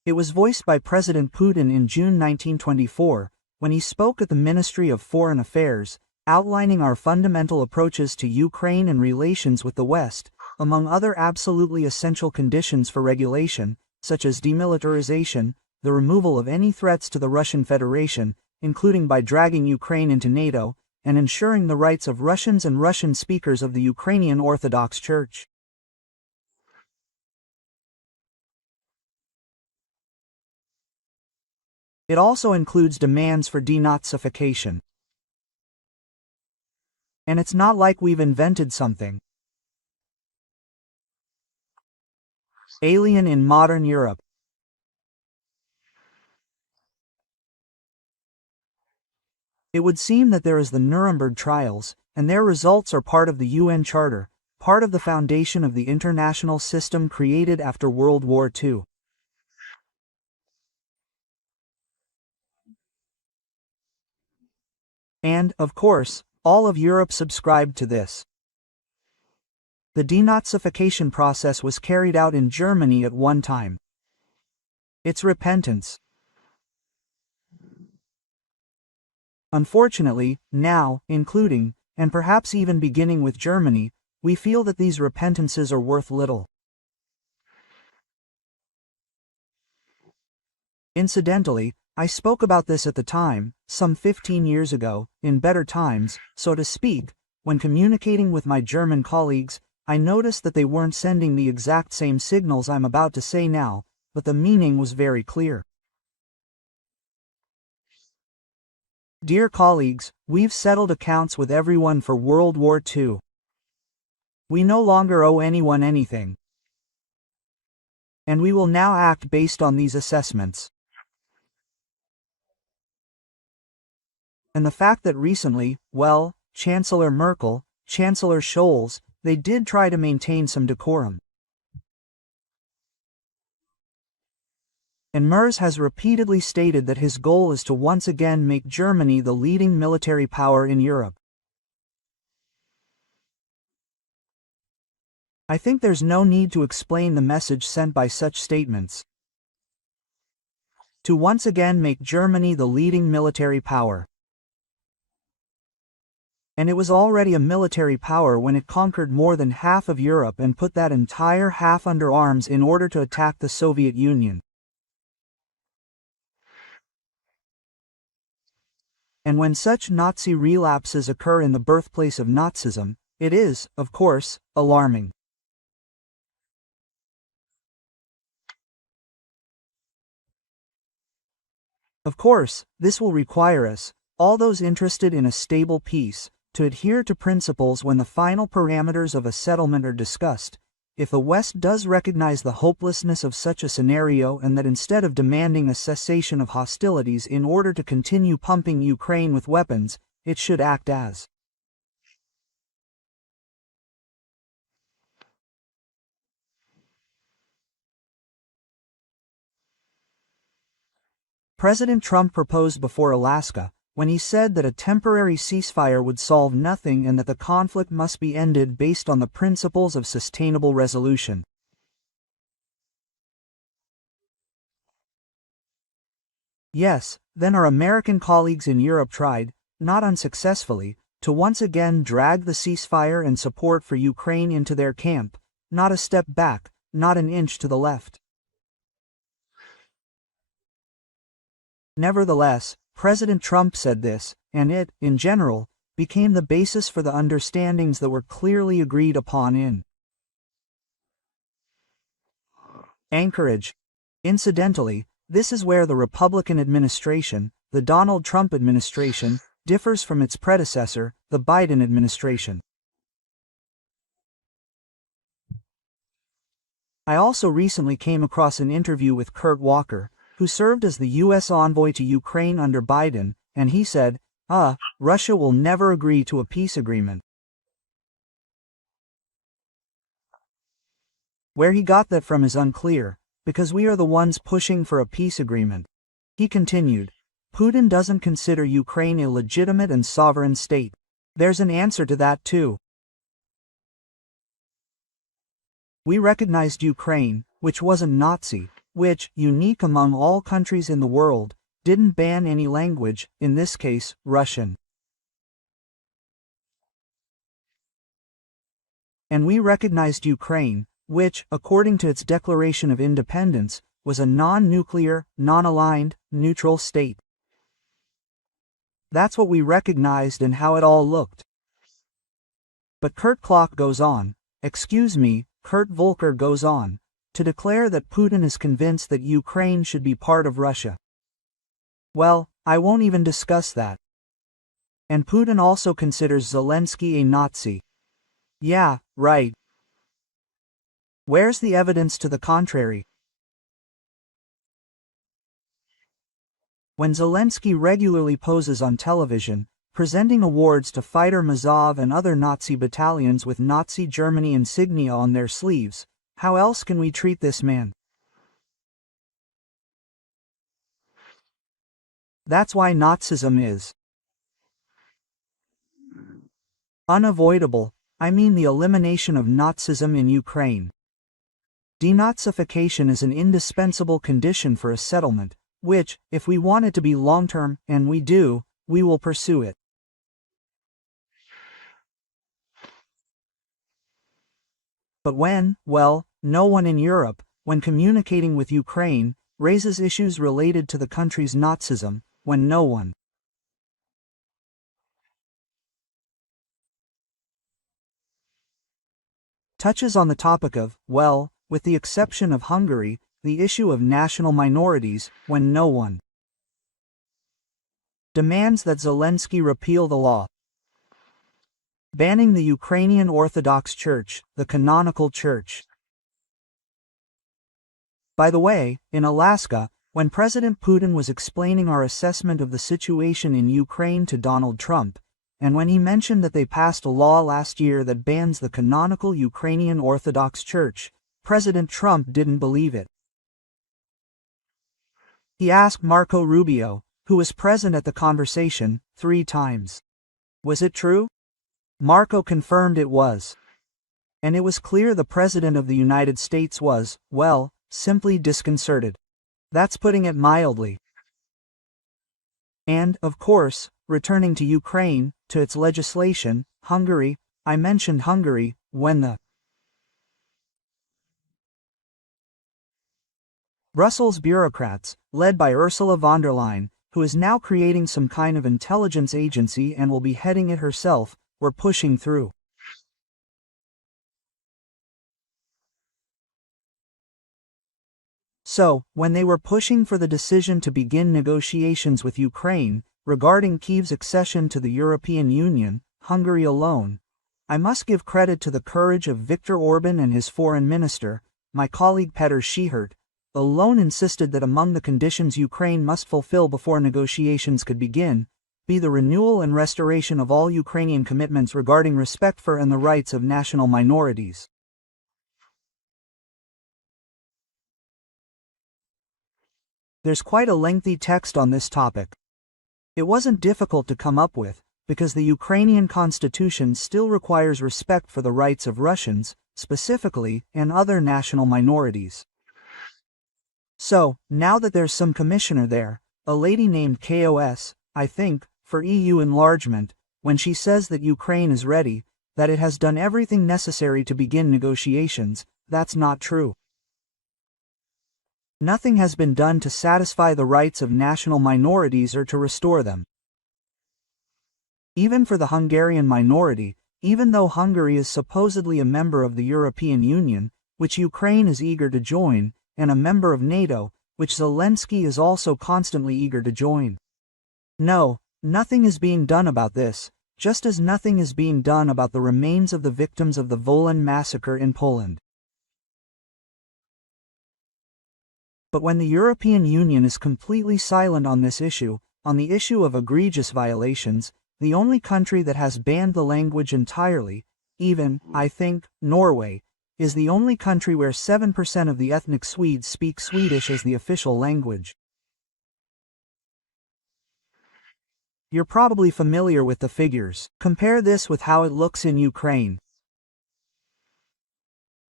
It was voiced by President Putin in June 1924, when he spoke at the Ministry of Foreign Affairs, outlining our fundamental approaches to Ukraine and relations with the West, among other absolutely essential conditions for regulation, such as demilitarization, the removal of any threats to the Russian Federation, including by dragging Ukraine into NATO, and ensuring the rights of Russians and Russian speakers of the Ukrainian Orthodox Church. It also includes demands for denazification. And it's not like we've invented something alien in modern Europe. It would seem that there is the Nuremberg trials, and their results are part of the UN Charter, part of the foundation of the international system created after World War II. And, of course, all of Europe subscribed to this. The denazification process was carried out in Germany at one time. It's repentance. Unfortunately, now, including, and perhaps even beginning with Germany, we feel that these repentances are worth little. Incidentally, I spoke about this at the time, some 15 years ago, in better times, so to speak. When communicating with my German colleagues, I noticed that they weren't sending the exact same signals I'm about to say now, but the meaning was very clear. Dear colleagues, we've settled accounts with everyone for World War II. We no longer owe anyone anything. And we will now act based on these assessments. And the fact that recently, well, Chancellor Merkel, Chancellor Scholz, they did try to maintain some decorum. And Merz has repeatedly stated that his goal is to once again make Germany the leading military power in Europe. I think there's no need to explain the message sent by such statements. To once again make Germany the leading military power. And it was already a military power when it conquered more than half of Europe and put that entire half under arms in order to attack the Soviet Union. And when such Nazi relapses occur in the birthplace of Nazism, it is, of course, alarming. Of course, this will require us, all those interested in a stable peace, to adhere to principles when the final parameters of a settlement are discussed. If the West does recognize the hopelessness of such a scenario and that instead of demanding a cessation of hostilities in order to continue pumping Ukraine with weapons, it should act as President Trump proposed before Alaska, when he said that a temporary ceasefire would solve nothing and that the conflict must be ended based on the principles of sustainable resolution. Yes, then our American colleagues in Europe tried, not unsuccessfully, to once again drag the ceasefire and support for Ukraine into their camp, not a step back, not an inch to the left. Nevertheless, President Trump said this, and it, in general, became the basis for the understandings that were clearly agreed upon in Anchorage. Incidentally, this is where the Republican administration, the Donald Trump administration, differs from its predecessor, the Biden administration. I also recently came across an interview with Kurt Walker, who served as the U.S. envoy to Ukraine under Biden, and he said, Russia will never agree to a peace agreement. Where he got that from is unclear, because we are the ones pushing for a peace agreement. He continued, Putin doesn't consider Ukraine a legitimate and sovereign state. There's an answer to that too. We recognized Ukraine, which wasn't Nazi, which, unique among all countries in the world, didn't ban any language, in this case, Russian. And we recognized Ukraine, which, according to its declaration of independence, was a non-nuclear, non-aligned, neutral state. That's what we recognized and how it all looked. But Kurt Volker goes on, to declare that Putin is convinced that Ukraine should be part of Russia. Well, I won't even discuss that. And Putin also considers Zelensky a Nazi. Yeah, right. Where's the evidence to the contrary? When Zelensky regularly poses on television, presenting awards to fighter Mazov and other Nazi battalions with Nazi Germany insignia on their sleeves, how else can we treat this man? That's why Nazism is unavoidable. I mean the elimination of Nazism in Ukraine. Denazification is an indispensable condition for a settlement, which, if we want it to be long-term, and we do, we will pursue it. But no one in Europe, when communicating with Ukraine, raises issues related to the country's Nazism, when no one touches on the topic of, with the exception of Hungary, the issue of national minorities, when no one demands that Zelensky repeal the law banning the Ukrainian Orthodox Church, the canonical church. By the way, in Alaska, when President Putin was explaining our assessment of the situation in Ukraine to Donald Trump, and when he mentioned that they passed a law last year that bans the canonical Ukrainian Orthodox Church, President Trump didn't believe it. He asked Marco Rubio, who was present at the conversation, 3 times. Was it true? Marco confirmed it was. And it was clear the President of the United States was, simply disconcerted. That's putting it mildly. And, of course, returning to Ukraine, to its legislation, Hungary, I mentioned Hungary, when the Brussels bureaucrats, led by Ursula von der Leyen, who is now creating some kind of intelligence agency and will be heading it herself, were pushing through. So, when they were pushing for the decision to begin negotiations with Ukraine, regarding Kyiv's accession to the European Union, Hungary alone, I must give credit to the courage of Viktor Orban and his foreign minister, my colleague Petr Schihert, alone insisted that among the conditions Ukraine must fulfill before negotiations could begin, be the renewal and restoration of all Ukrainian commitments regarding respect for and the rights of national minorities. There's quite a lengthy text on this topic. It wasn't difficult to come up with, because the Ukrainian constitution still requires respect for the rights of Russians, specifically, and other national minorities. So, now that there's some commissioner there, a lady named KOS, I think, for EU enlargement, when she says that Ukraine is ready, that it has done everything necessary to begin negotiations, that's not true. Nothing has been done to satisfy the rights of national minorities or to restore them. Even for the Hungarian minority, even though Hungary is supposedly a member of the European Union, which Ukraine is eager to join, and a member of NATO, which Zelensky is also constantly eager to join. No, nothing is being done about this, just as nothing is being done about the remains of the victims of the Wolan massacre in Poland. But when the European Union is completely silent on this issue, on the issue of egregious violations, the only country that has banned the language entirely, even, I think, Norway, is the only country where 7% of the ethnic Swedes speak Swedish as the official language. You're probably familiar with the figures. Compare this with how it looks in Ukraine.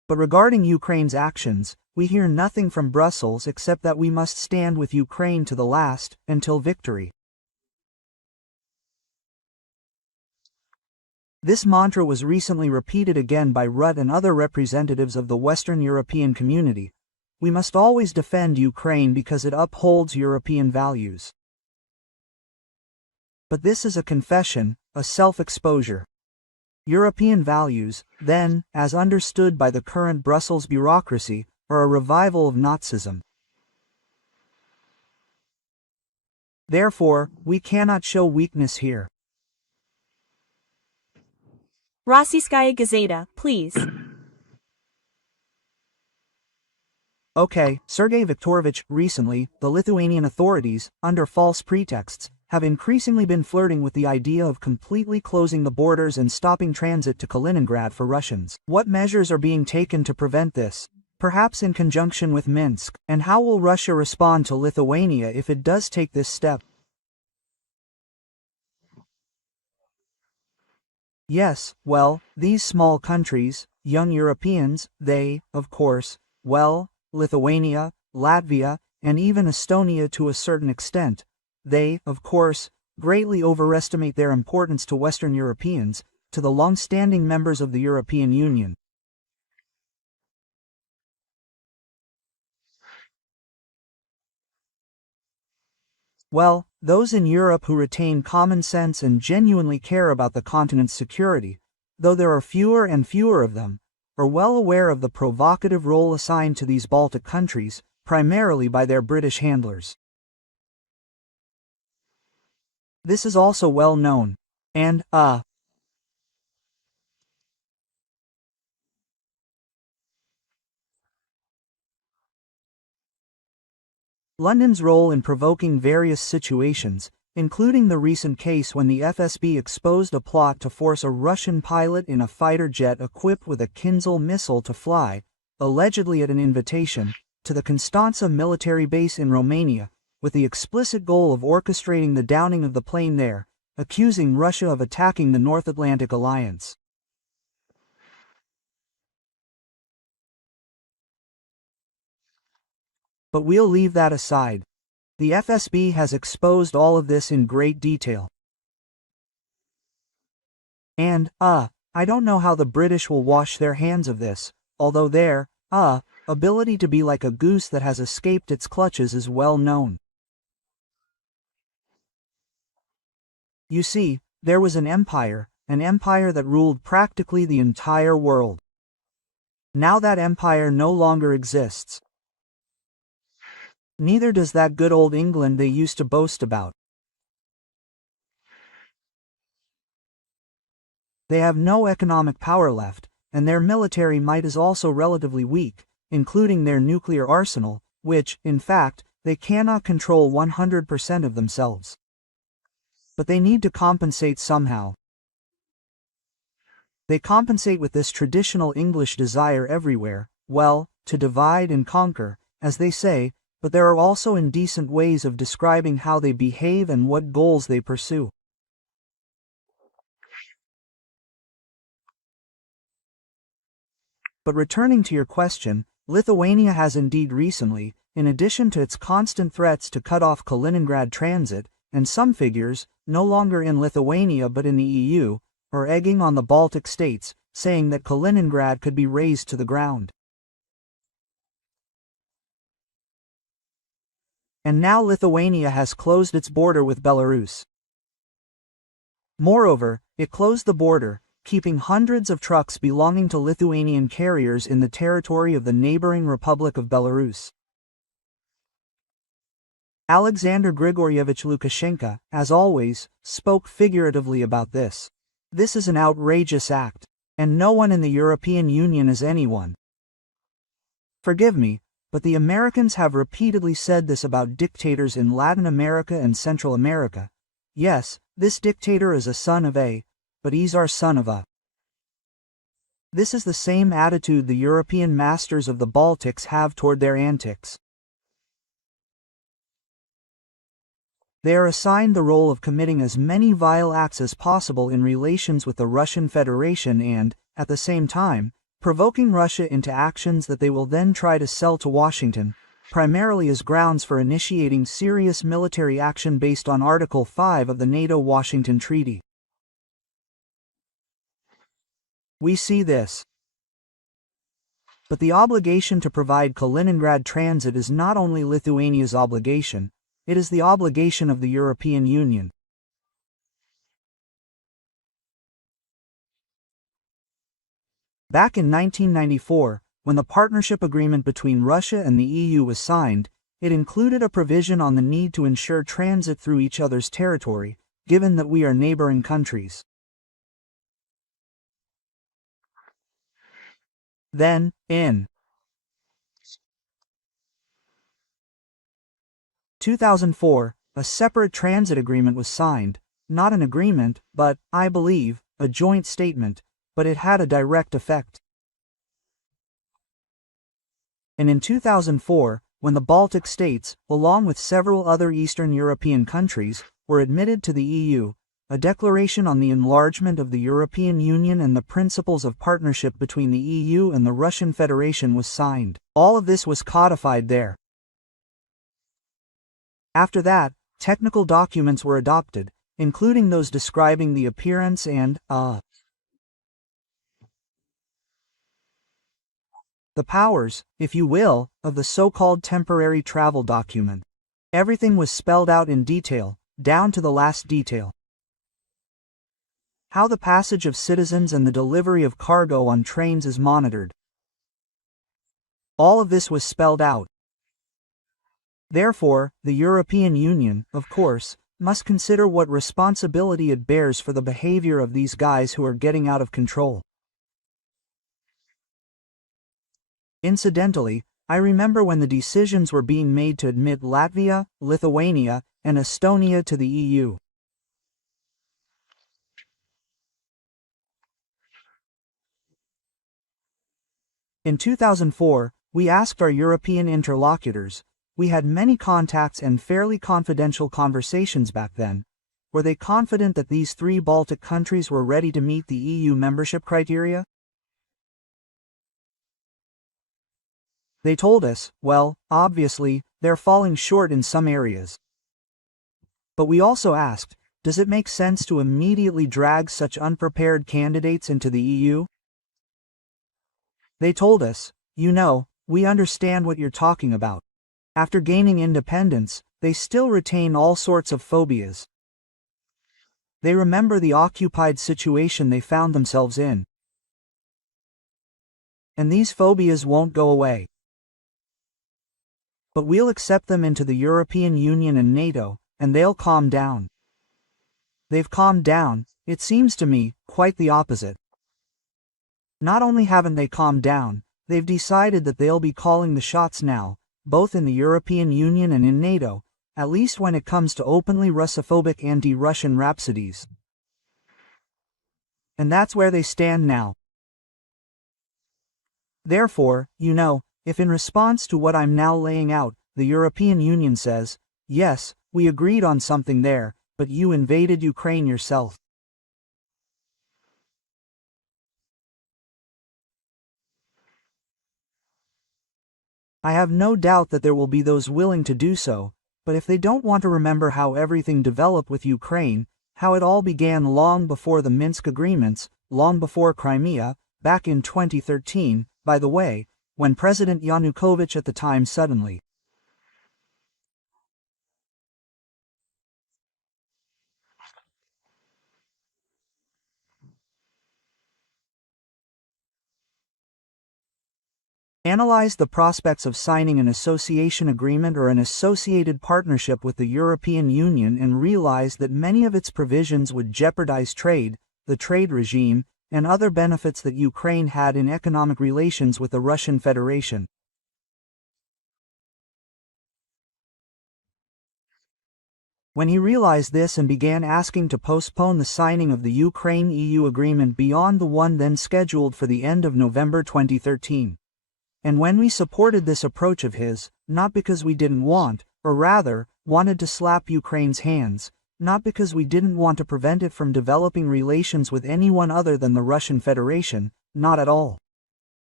But regarding Ukraine's actions, we hear nothing from Brussels except that we must stand with Ukraine to the last, until victory. This mantra was recently repeated again by Rutte and other representatives of the Western European community. We must always defend Ukraine because it upholds European values. But this is a confession, a self-exposure. European values, then, as understood by the current Brussels bureaucracy, are a revival of Nazism. Therefore, we cannot show weakness here. Rossiyskaya Gazeta, please. Okay, Sergei Viktorovich, recently, the Lithuanian authorities, under false pretexts, have increasingly been flirting with the idea of completely closing the borders and stopping transit to Kaliningrad for Russians. What measures are being taken to prevent this? Perhaps in conjunction with Minsk, and how will Russia respond to Lithuania if it does take this step? Yes, well, these small countries, young Europeans, they, of course, well, Lithuania, Latvia, and even Estonia to a certain extent, they, of course, greatly overestimate their importance to Western Europeans, to the long-standing members of the European Union. Well, those in Europe who retain common sense and genuinely care about the continent's security, though there are fewer and fewer of them, are well aware of the provocative role assigned to these Baltic countries, primarily by their British handlers. This is also well known, and, London's role in provoking various situations, including the recent case when the FSB exposed a plot to force a Russian pilot in a fighter jet equipped with a Kinzhal missile to fly, allegedly at an invitation, to the Constanța military base in Romania, with the explicit goal of orchestrating the downing of the plane there, accusing Russia of attacking the North Atlantic Alliance. But we'll leave that aside. The FSB has exposed all of this in great detail. And, I don't know how the British will wash their hands of this, although their, ability to be like a goose that has escaped its clutches is well known. You see, there was an empire that ruled practically the entire world. Now that empire no longer exists. Neither does that good old England they used to boast about. They have no economic power left, and their military might is also relatively weak, including their nuclear arsenal, which, in fact, they cannot control 100% of themselves. But they need to compensate somehow. They compensate with this traditional English desire everywhere, well, to divide and conquer, as they say, but there are also indecent ways of describing how they behave and what goals they pursue. But returning to your question, Lithuania has indeed recently, in addition to its constant threats to cut off Kaliningrad transit, and some figures, no longer in Lithuania but in the EU, are egging on the Baltic states, saying that Kaliningrad could be razed to the ground. And now Lithuania has closed its border with Belarus. Moreover, it closed the border, keeping hundreds of trucks belonging to Lithuanian carriers in the territory of the neighboring Republic of Belarus. Alexander Grigorievich Lukashenko, as always, spoke figuratively about this. This is an outrageous act, and no one in the European Union is anyone. Forgive me, but the Americans have repeatedly said this about dictators in Latin America and Central America. Yes, this dictator is a son of a, but he's our son of a. This is the same attitude the European masters of the Baltics have toward their antics. They are assigned the role of committing as many vile acts as possible in relations with the Russian Federation and, at the same time, provoking Russia into actions that they will then try to sell to Washington, primarily as grounds for initiating serious military action based on Article 5 of the NATO-Washington Treaty. We see this. But the obligation to provide Kaliningrad transit is not only Lithuania's obligation, it is the obligation of the European Union. Back in 1994, when the partnership agreement between Russia and the EU was signed, it included a provision on the need to ensure transit through each other's territory, given that we are neighboring countries. Then, in 2004, a separate transit agreement was signed, not an agreement, but, I believe, a joint statement, but it had a direct effect. And in 2004, when the Baltic states, along with several other Eastern European countries, were admitted to the EU, a declaration on the enlargement of the European Union and the principles of partnership between the EU and the Russian Federation was signed. All of this was codified there. After that, technical documents were adopted, including those describing the appearance and, the powers, if you will, of the so-called temporary travel document. Everything was spelled out in detail, down to the last detail. How the passage of citizens and the delivery of cargo on trains is monitored. All of this was spelled out. Therefore, the European Union, of course, must consider what responsibility it bears for the behavior of these guys who are getting out of control. Incidentally, I remember when the decisions were being made to admit Latvia, Lithuania, and Estonia to the EU. In 2004, we asked our European interlocutors, we had many contacts and fairly confidential conversations back then, were they confident that these three Baltic countries were ready to meet the EU membership criteria? They told us, well, obviously, they're falling short in some areas. But we also asked, does it make sense to immediately drag such unprepared candidates into the EU? They told us, you know, we understand what you're talking about. After gaining independence, they still retain all sorts of phobias. They remember the occupied situation they found themselves in. And these phobias won't go away. But we'll accept them into the European Union and NATO, and they'll calm down. They've calmed down, it seems to me, quite the opposite. Not only haven't they calmed down, they've decided that they'll be calling the shots now, both in the European Union and in NATO, at least when it comes to openly Russophobic anti-Russian rhapsodies. And that's where they stand now. Therefore, you know, if in response to what I'm now laying out, the European Union says, yes, we agreed on something there, but you invaded Ukraine yourself. I have no doubt that there will be those willing to do so, but if they don't want to remember how everything developed with Ukraine, how it all began long before the Minsk agreements, long before Crimea, back in 2013, by the way, when President Yanukovych at the time suddenly analyzed the prospects of signing an association agreement or an associated partnership with the European Union and realized that many of its provisions would jeopardize trade, the trade regime, and other benefits that Ukraine had in economic relations with the Russian Federation. When he realized this and began asking to postpone the signing of the Ukraine-EU agreement beyond the one then scheduled for the end of November 2013. And when we supported this approach of his, not because we didn't want, or rather, wanted to slap Ukraine's hands, not because we didn't want to prevent it from developing relations with anyone other than the Russian Federation, not at all.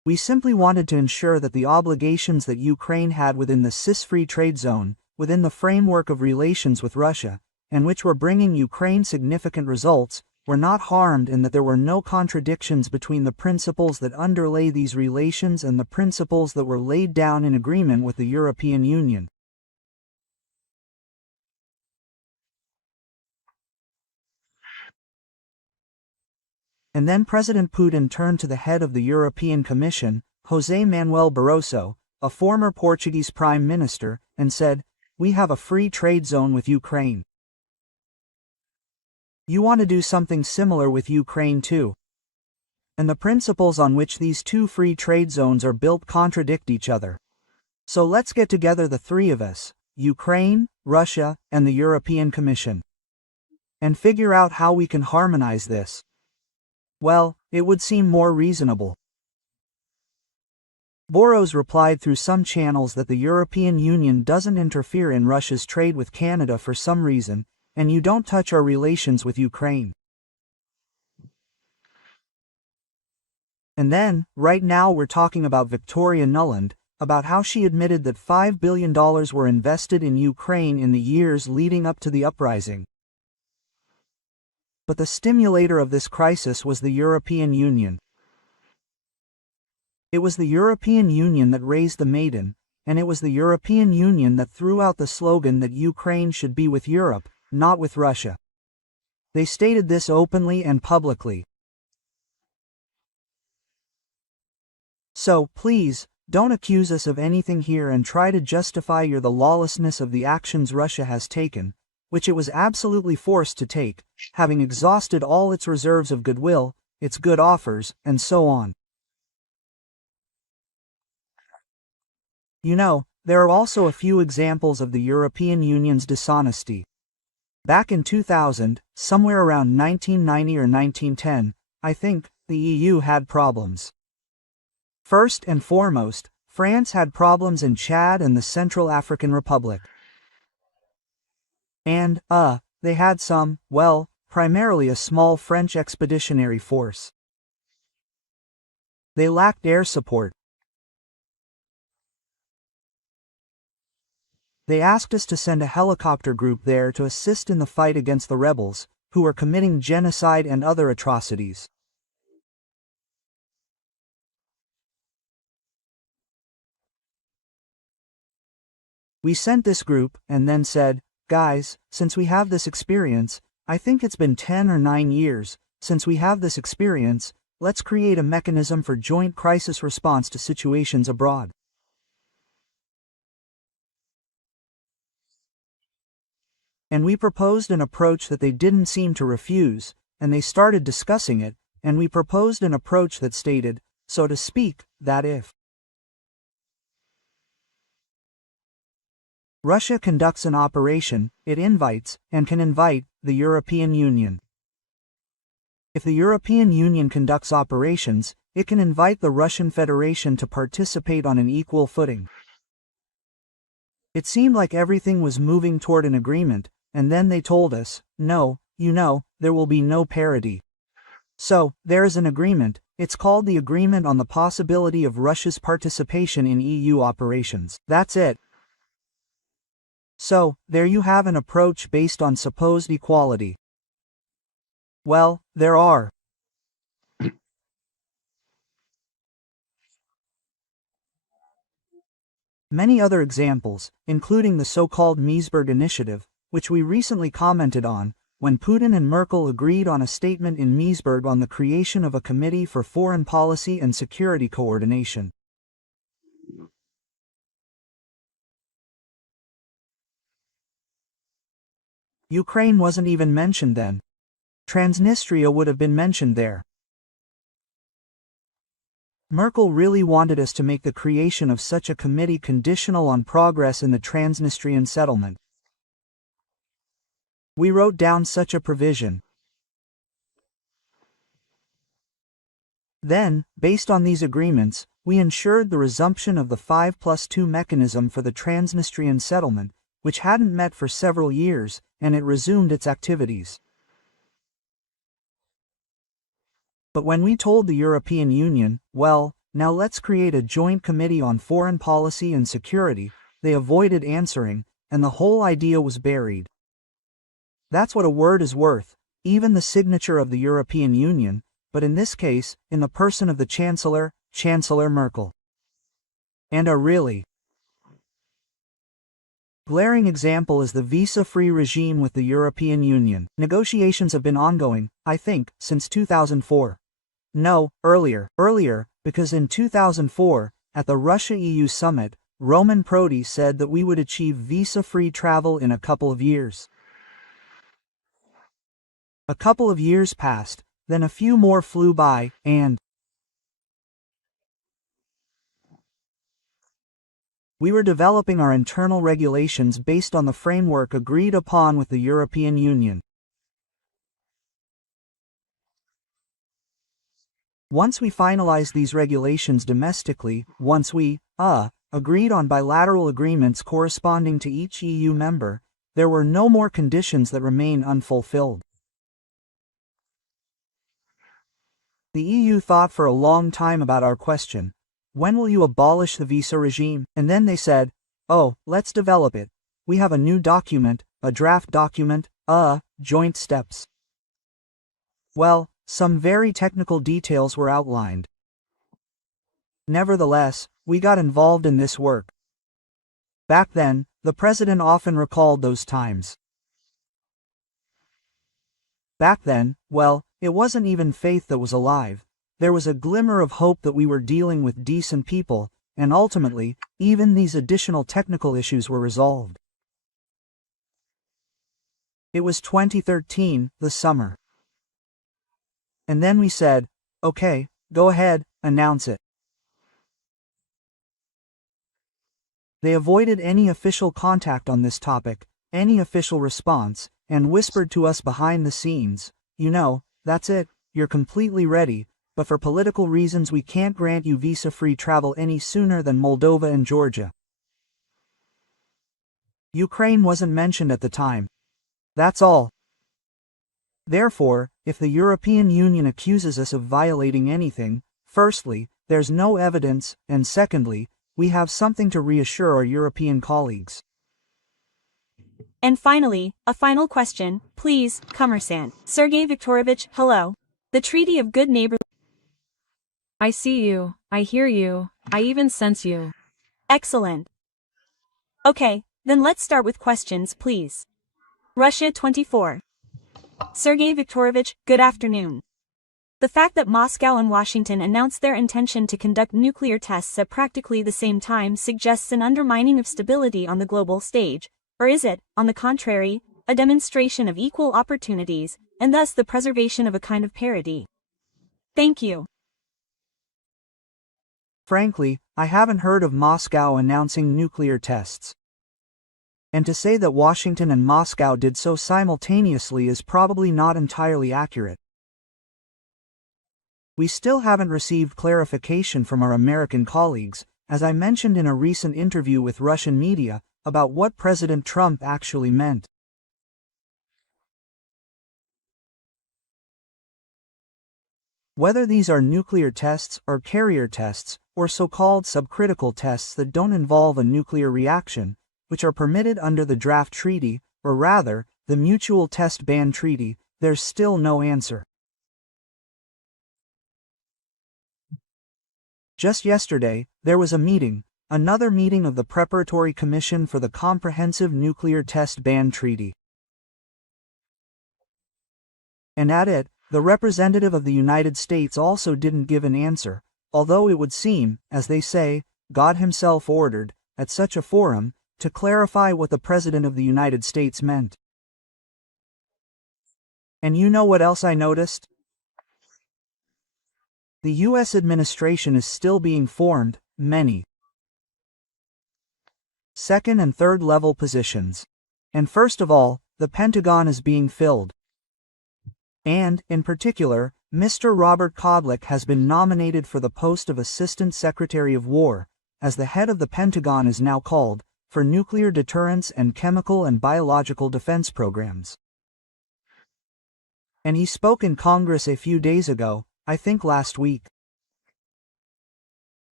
We simply wanted to ensure that the obligations that Ukraine had within the CIS-free trade zone, within the framework of relations with Russia, and which were bringing Ukraine significant results, were not harmed, and that there were no contradictions between the principles that underlay these relations and the principles that were laid down in agreement with the European Union. And then President Putin turned to the head of the European Commission, José Manuel Barroso, a former Portuguese Prime Minister, and said, "We have a free trade zone with Ukraine. You want to do something similar with Ukraine too. And the principles on which these two free trade zones are built contradict each other. So let's get together, the three of us, Ukraine, Russia, and the European Commission, and figure out how we can harmonize this. Well, it would seem more reasonable." Boros replied through some channels that the European Union doesn't interfere in Russia's trade with Canada for some reason, and you don't touch our relations with Ukraine. And then, right now we're talking about Victoria Nuland, about how she admitted that $5 billion were invested in Ukraine in the years leading up to the uprising. But the stimulator of this crisis was the European Union. It was the European Union that raised the Maiden, and it was the European Union that threw out the slogan that Ukraine should be with Europe, not with Russia. They stated this openly and publicly. So, please, don't accuse us of anything here and try to justify the lawlessness of the actions Russia has taken, which it was absolutely forced to take, having exhausted all its reserves of goodwill, its good offers, and so on. You know, there are also a few examples of the European Union's dishonesty. Back in 2000, somewhere around 1990 or 1910, I think, the EU had problems. First and foremost, France had problems in Chad and the Central African Republic. And, they had some, well, primarily a small French expeditionary force. They lacked air support. They asked us to send a helicopter group there to assist in the fight against the rebels, who were committing genocide and other atrocities. We sent this group, and then said, "Guys, since we have this experience, I think it's been 10 or 9 years, since we have this experience, let's create a mechanism for joint crisis response to situations abroad." And we proposed an approach that they didn't seem to refuse, and they started discussing it, and we proposed an approach that stated, so to speak, that if Russia conducts an operation, it invites, and can invite, the European Union. If the European Union conducts operations, it can invite the Russian Federation to participate on an equal footing. It seemed like everything was moving toward an agreement, and then they told us, no, there will be no parity. So, there is an agreement, it's called the Agreement on the Possibility of Russia's Participation in EU Operations. That's it. So, there you have an approach based on supposed equality. Well, there are many other examples, including the so-called Meseberg Initiative, which we recently commented on, when Putin and Merkel agreed on a statement in Meseberg on the creation of a Committee for Foreign Policy and Security Coordination. Ukraine wasn't even mentioned then. Transnistria would have been mentioned there. Merkel really wanted us to make the creation of such a committee conditional on progress in the Transnistrian settlement. We wrote down such a provision. Then, based on these agreements, we ensured the resumption of the 5+2 mechanism for the Transnistrian settlement, which hadn't met for several years, and it resumed its activities. But when we told the European Union, well, Now let's create a joint committee on foreign policy and security. They avoided answering, and the whole idea was buried. That's what a word is worth, even the signature of the European Union, but in this case, in the person of the Chancellor, Chancellor Merkel. And a really glaring example is the visa-free regime with the European Union. Negotiations have been ongoing, I think, since 2004. No, earlier, because in 2004, at the Russia-EU summit, Roman Prodi said that we would achieve visa-free travel in a couple of years. A couple of years passed, then a few more flew by, and we were developing our internal regulations based on the framework agreed upon with the European Union. Once we finalized these regulations domestically, once we, agreed on bilateral agreements corresponding to each EU member, there were no more conditions that remain unfulfilled. The EU thought for a long time about our question. When will you abolish the visa regime? And then they said, oh, let's develop it. We have a new document, a draft document, joint steps. Well, some very technical details were outlined. Nevertheless, we got involved in this work. Back then, the president often recalled those times. Back then, well, it wasn't even faith that was alive. There was a glimmer of hope that we were dealing with decent people, and ultimately, even these additional technical issues were resolved. It was 2013, the summer. And then we said, okay, go ahead, announce it. They avoided any official contact on this topic, any official response, and whispered to us behind the scenes, you know, that's it, you're completely ready, but for political reasons we can't grant you visa-free travel any sooner than Moldova and Georgia. Ukraine wasn't mentioned at the time. That's all. Therefore, if the European Union accuses us of violating anything, firstly, there's no evidence, and secondly, we have something to reassure our European colleagues. And finally, a final question, please, Commerçant. Sergei Viktorovich, hello. The Treaty of Good Neighborhood. I see you, I hear you, I even sense you. Excellent. Okay, then let's start with questions, please. Russia 24. Sergei Viktorovich, good afternoon. The fact that Moscow and Washington announced their intention to conduct nuclear tests at practically the same time suggests an undermining of stability on the global stage, or is it, on the contrary, a demonstration of equal opportunities, and thus the preservation of a kind of parity? Thank you. Frankly, I haven't heard of Moscow announcing nuclear tests. And to say that Washington and Moscow did so simultaneously is probably not entirely accurate. We still haven't received clarification from our American colleagues, as I mentioned in a recent interview with Russian media, about what President Trump actually meant. Whether these are nuclear tests or carrier tests, or so-called subcritical tests that don't involve a nuclear reaction, which are permitted under the draft treaty, or rather, the Mutual Test Ban Treaty, there's still no answer. Just yesterday, there was a meeting, another meeting of the Preparatory Commission for the Comprehensive Nuclear Test Ban Treaty. And at it, the representative of the United States also didn't give an answer, although it would seem, as they say, God himself ordered, at such a forum, to clarify what the President of the United States meant. And you know what else I noticed? The U.S. administration is still being formed, many second and third level positions. And first of all, the Pentagon is being filled. And, in particular, Mr. Robert Kodlik has been nominated for the post of Assistant Secretary of War, as the head of the Pentagon is now called, for nuclear deterrence and chemical and biological defense programs. And he spoke in Congress a few days ago, I think last week.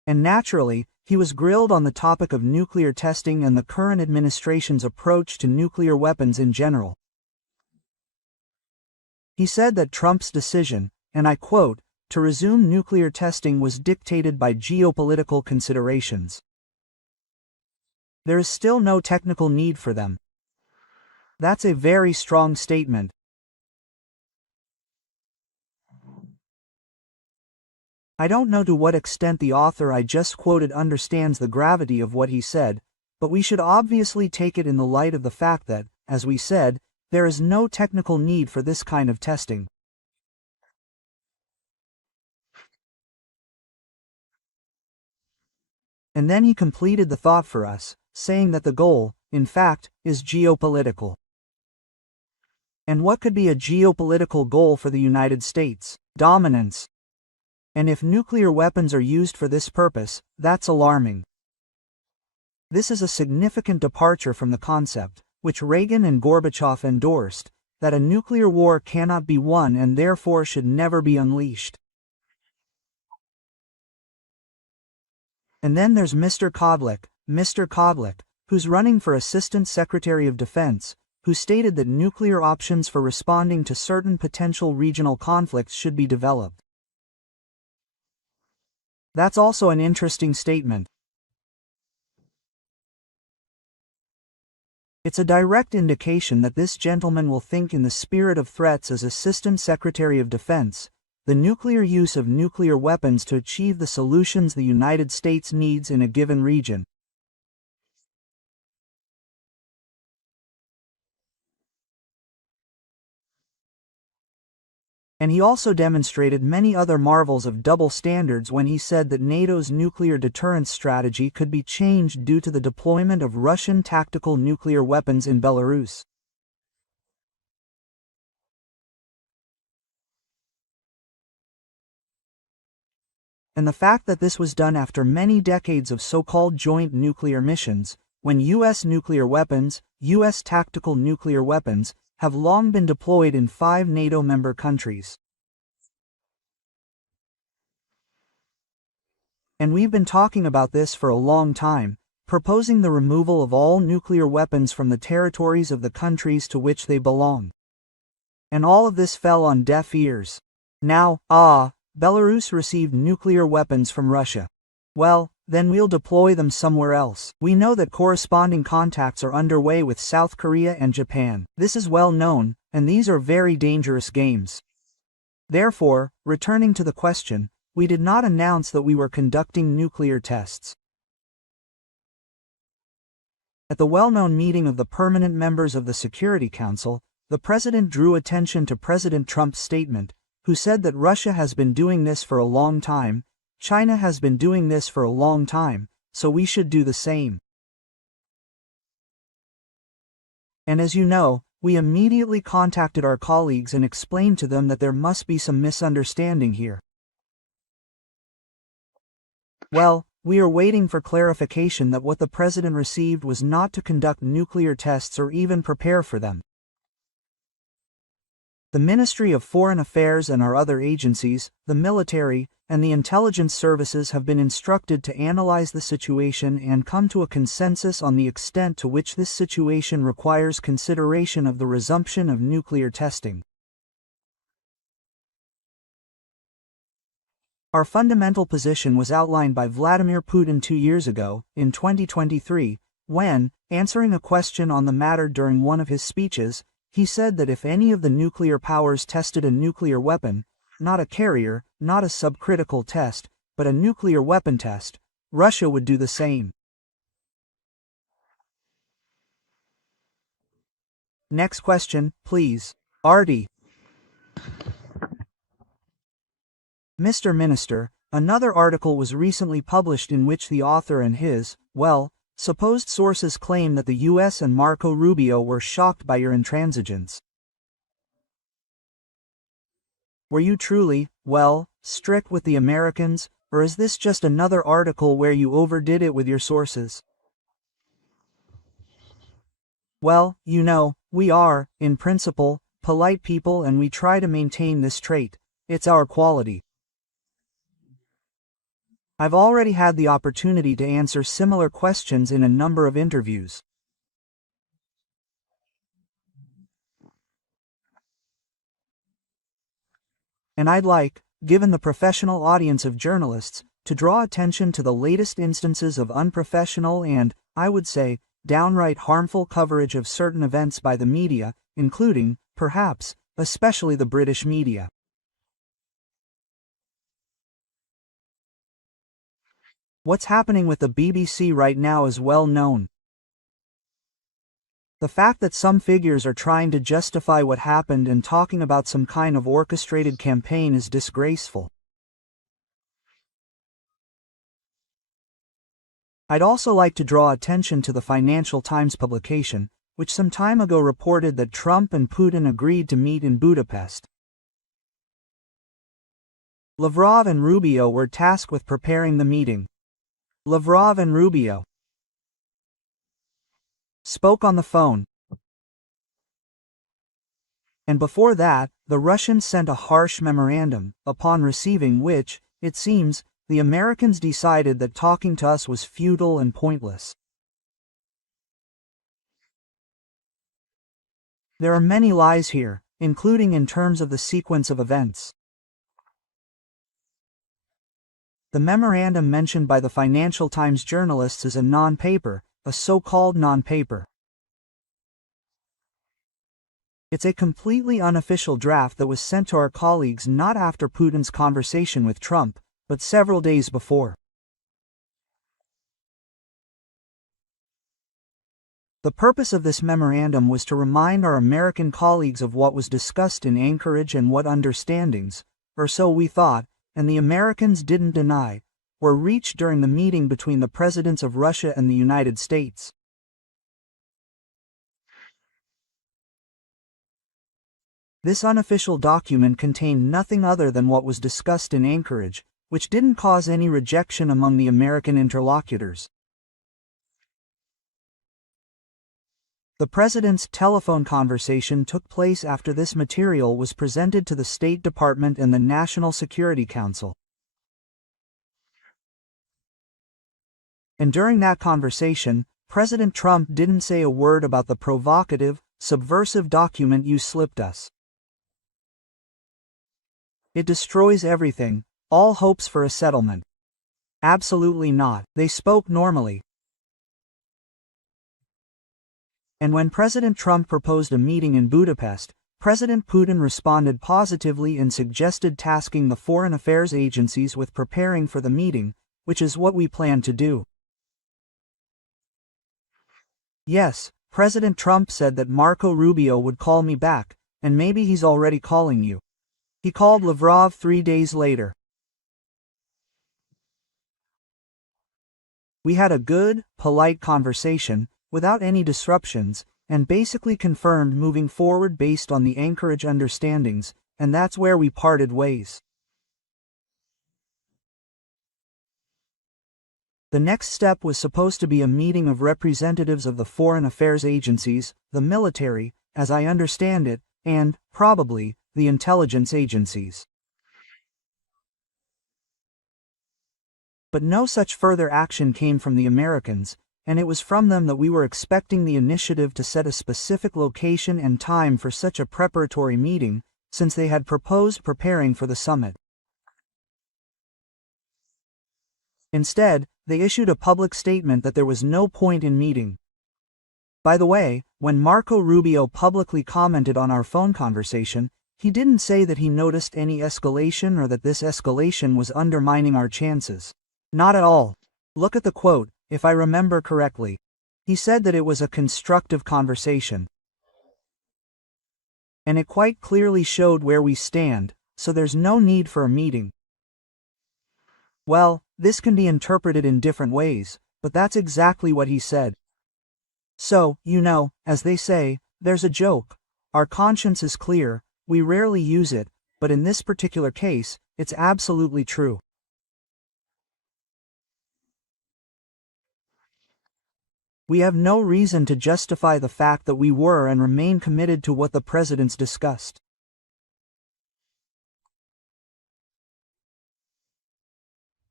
And naturally, he was grilled on the topic of nuclear testing and the current administration's approach to nuclear weapons in general. He said that Trump's decision, and I quote, to resume nuclear testing was dictated by geopolitical considerations. There is still no technical need for them. That's a very strong statement. I don't know to what extent the author I just quoted understands the gravity of what he said, but we should obviously take it in the light of the fact that, as we said, there is no technical need for this kind of testing. And then he completed the thought for us, saying that the goal, in fact, is geopolitical. And what could be a geopolitical goal for the United States? Dominance. And if nuclear weapons are used for this purpose, that's alarming. This is a significant departure from the concept, which Reagan and Gorbachev endorsed, that a nuclear war cannot be won and therefore should never be unleashed. And then there's Mr. Kodlik, who's running for Assistant Secretary of Defense, who stated that nuclear options for responding to certain potential regional conflicts should be developed. That's also an interesting statement. It's a direct indication that this gentleman will think in the spirit of threats as Assistant Secretary of Defense, the nuclear use of nuclear weapons to achieve the solutions the United States needs in a given region. And he also demonstrated many other marvels of double standards when he said that NATO's nuclear deterrence strategy could be changed due to the deployment of Russian tactical nuclear weapons in Belarus. And the fact that this was done after many decades of so-called joint nuclear missions, when U.S. nuclear weapons, U.S. tactical nuclear weapons, have long been deployed in 5 NATO member countries. And we've been talking about this for a long time, proposing the removal of all nuclear weapons from the territories of the countries to which they belong. And all of this fell on deaf ears. Now, Belarus received nuclear weapons from Russia. Well, then we'll deploy them somewhere else. We know that corresponding contacts are underway with South Korea and Japan. This is well known, and these are very dangerous games. Therefore, returning to the question, we did not announce that we were conducting nuclear tests. At the well-known meeting of the permanent members of the Security Council, the President drew attention to President Trump's statement, who said that Russia has been doing this for a long time, China has been doing this for a long time, so we should do the same. And as you know, we immediately contacted our colleagues and explained to them that there must be some misunderstanding here. Well, we are waiting for clarification that what the President received was not to conduct nuclear tests or even prepare for them. The Ministry of Foreign Affairs and our other agencies, the military, and the intelligence services have been instructed to analyze the situation and come to a consensus on the extent to which this situation requires consideration of the resumption of nuclear testing. Our fundamental position was outlined by Vladimir Putin 2 years ago, in 2023, when, answering a question on the matter during one of his speeches, he said that if any of the nuclear powers tested a nuclear weapon, not a carrier, not a subcritical test, but a nuclear weapon test, Russia would do the same. Next question, please. Artie. Mr. Minister, another article was recently published in which the author and his, supposed sources claim that the U.S. and Marco Rubio were shocked by your intransigence. Were you truly, strict with the Americans, or is this just another article where you overdid it with your sources? Well, you know, we are, in principle, polite people and we try to maintain this trait. It's our quality. I've already had the opportunity to answer similar questions in a number of interviews. And I'd like, given the professional audience of journalists, to draw attention to the latest instances of unprofessional and, I would say, downright harmful coverage of certain events by the media, including, perhaps, especially the British media. What's happening with the BBC right now is well known. The fact that some figures are trying to justify what happened and talking about some kind of orchestrated campaign is disgraceful. I'd also like to draw attention to the Financial Times publication, which some time ago reported that Trump and Putin agreed to meet in Budapest. Lavrov and Rubio were tasked with preparing the meeting. Lavrov and Rubio spoke on the phone. And before that, the Russians sent a harsh memorandum, upon receiving which, it seems, the Americans decided that talking to us was futile and pointless. There are many lies here, including in terms of the sequence of events. The memorandum mentioned by the Financial Times journalists is a non-paper, a so-called non-paper. It's a completely unofficial draft that was sent to our colleagues not after Putin's conversation with Trump, but several days before. The purpose of this memorandum was to remind our American colleagues of what was discussed in Anchorage and what understandings, or so we thought, and the Americans didn't deny, were reached during the meeting between the presidents of Russia and the United States. This unofficial document contained nothing other than what was discussed in Anchorage, which didn't cause any rejection among the American interlocutors. The president's telephone conversation took place after this material was presented to the State Department and the National Security Council. And during that conversation, President Trump didn't say a word about the provocative, subversive document you slipped us. It destroys everything, all hopes for a settlement. Absolutely not. They spoke normally. And when President Trump proposed a meeting in Budapest, President Putin responded positively and suggested tasking the foreign affairs agencies with preparing for the meeting, which is what we plan to do. Yes, President Trump said that Marco Rubio would call me back, and maybe he's already calling you. He called Lavrov 3 days later. We had a good, polite conversation, without any disruptions, and basically confirmed moving forward based on the Anchorage understandings, and that's where we parted ways. The next step was supposed to be a meeting of representatives of the foreign affairs agencies, the military, as I understand it, and, probably, the intelligence agencies. But no such further action came from the Americans, and it was from them that we were expecting the initiative to set a specific location and time for such a preparatory meeting, since they had proposed preparing for the summit. Instead, they issued a public statement that there was no point in meeting. By the way, when Marco Rubio publicly commented on our phone conversation, he didn't say that he noticed any escalation or that this escalation was undermining our chances. Not at all. Look at the quote, if I remember correctly. He said that it was a constructive conversation. And it quite clearly showed where we stand, so there's no need for a meeting. Well, this can be interpreted in different ways, but that's exactly what he said. So, you know, as they say, there's a joke. Our conscience is clear, we rarely use it, but in this particular case, it's absolutely true. We have no reason to justify the fact that we were and remain committed to what the presidents discussed.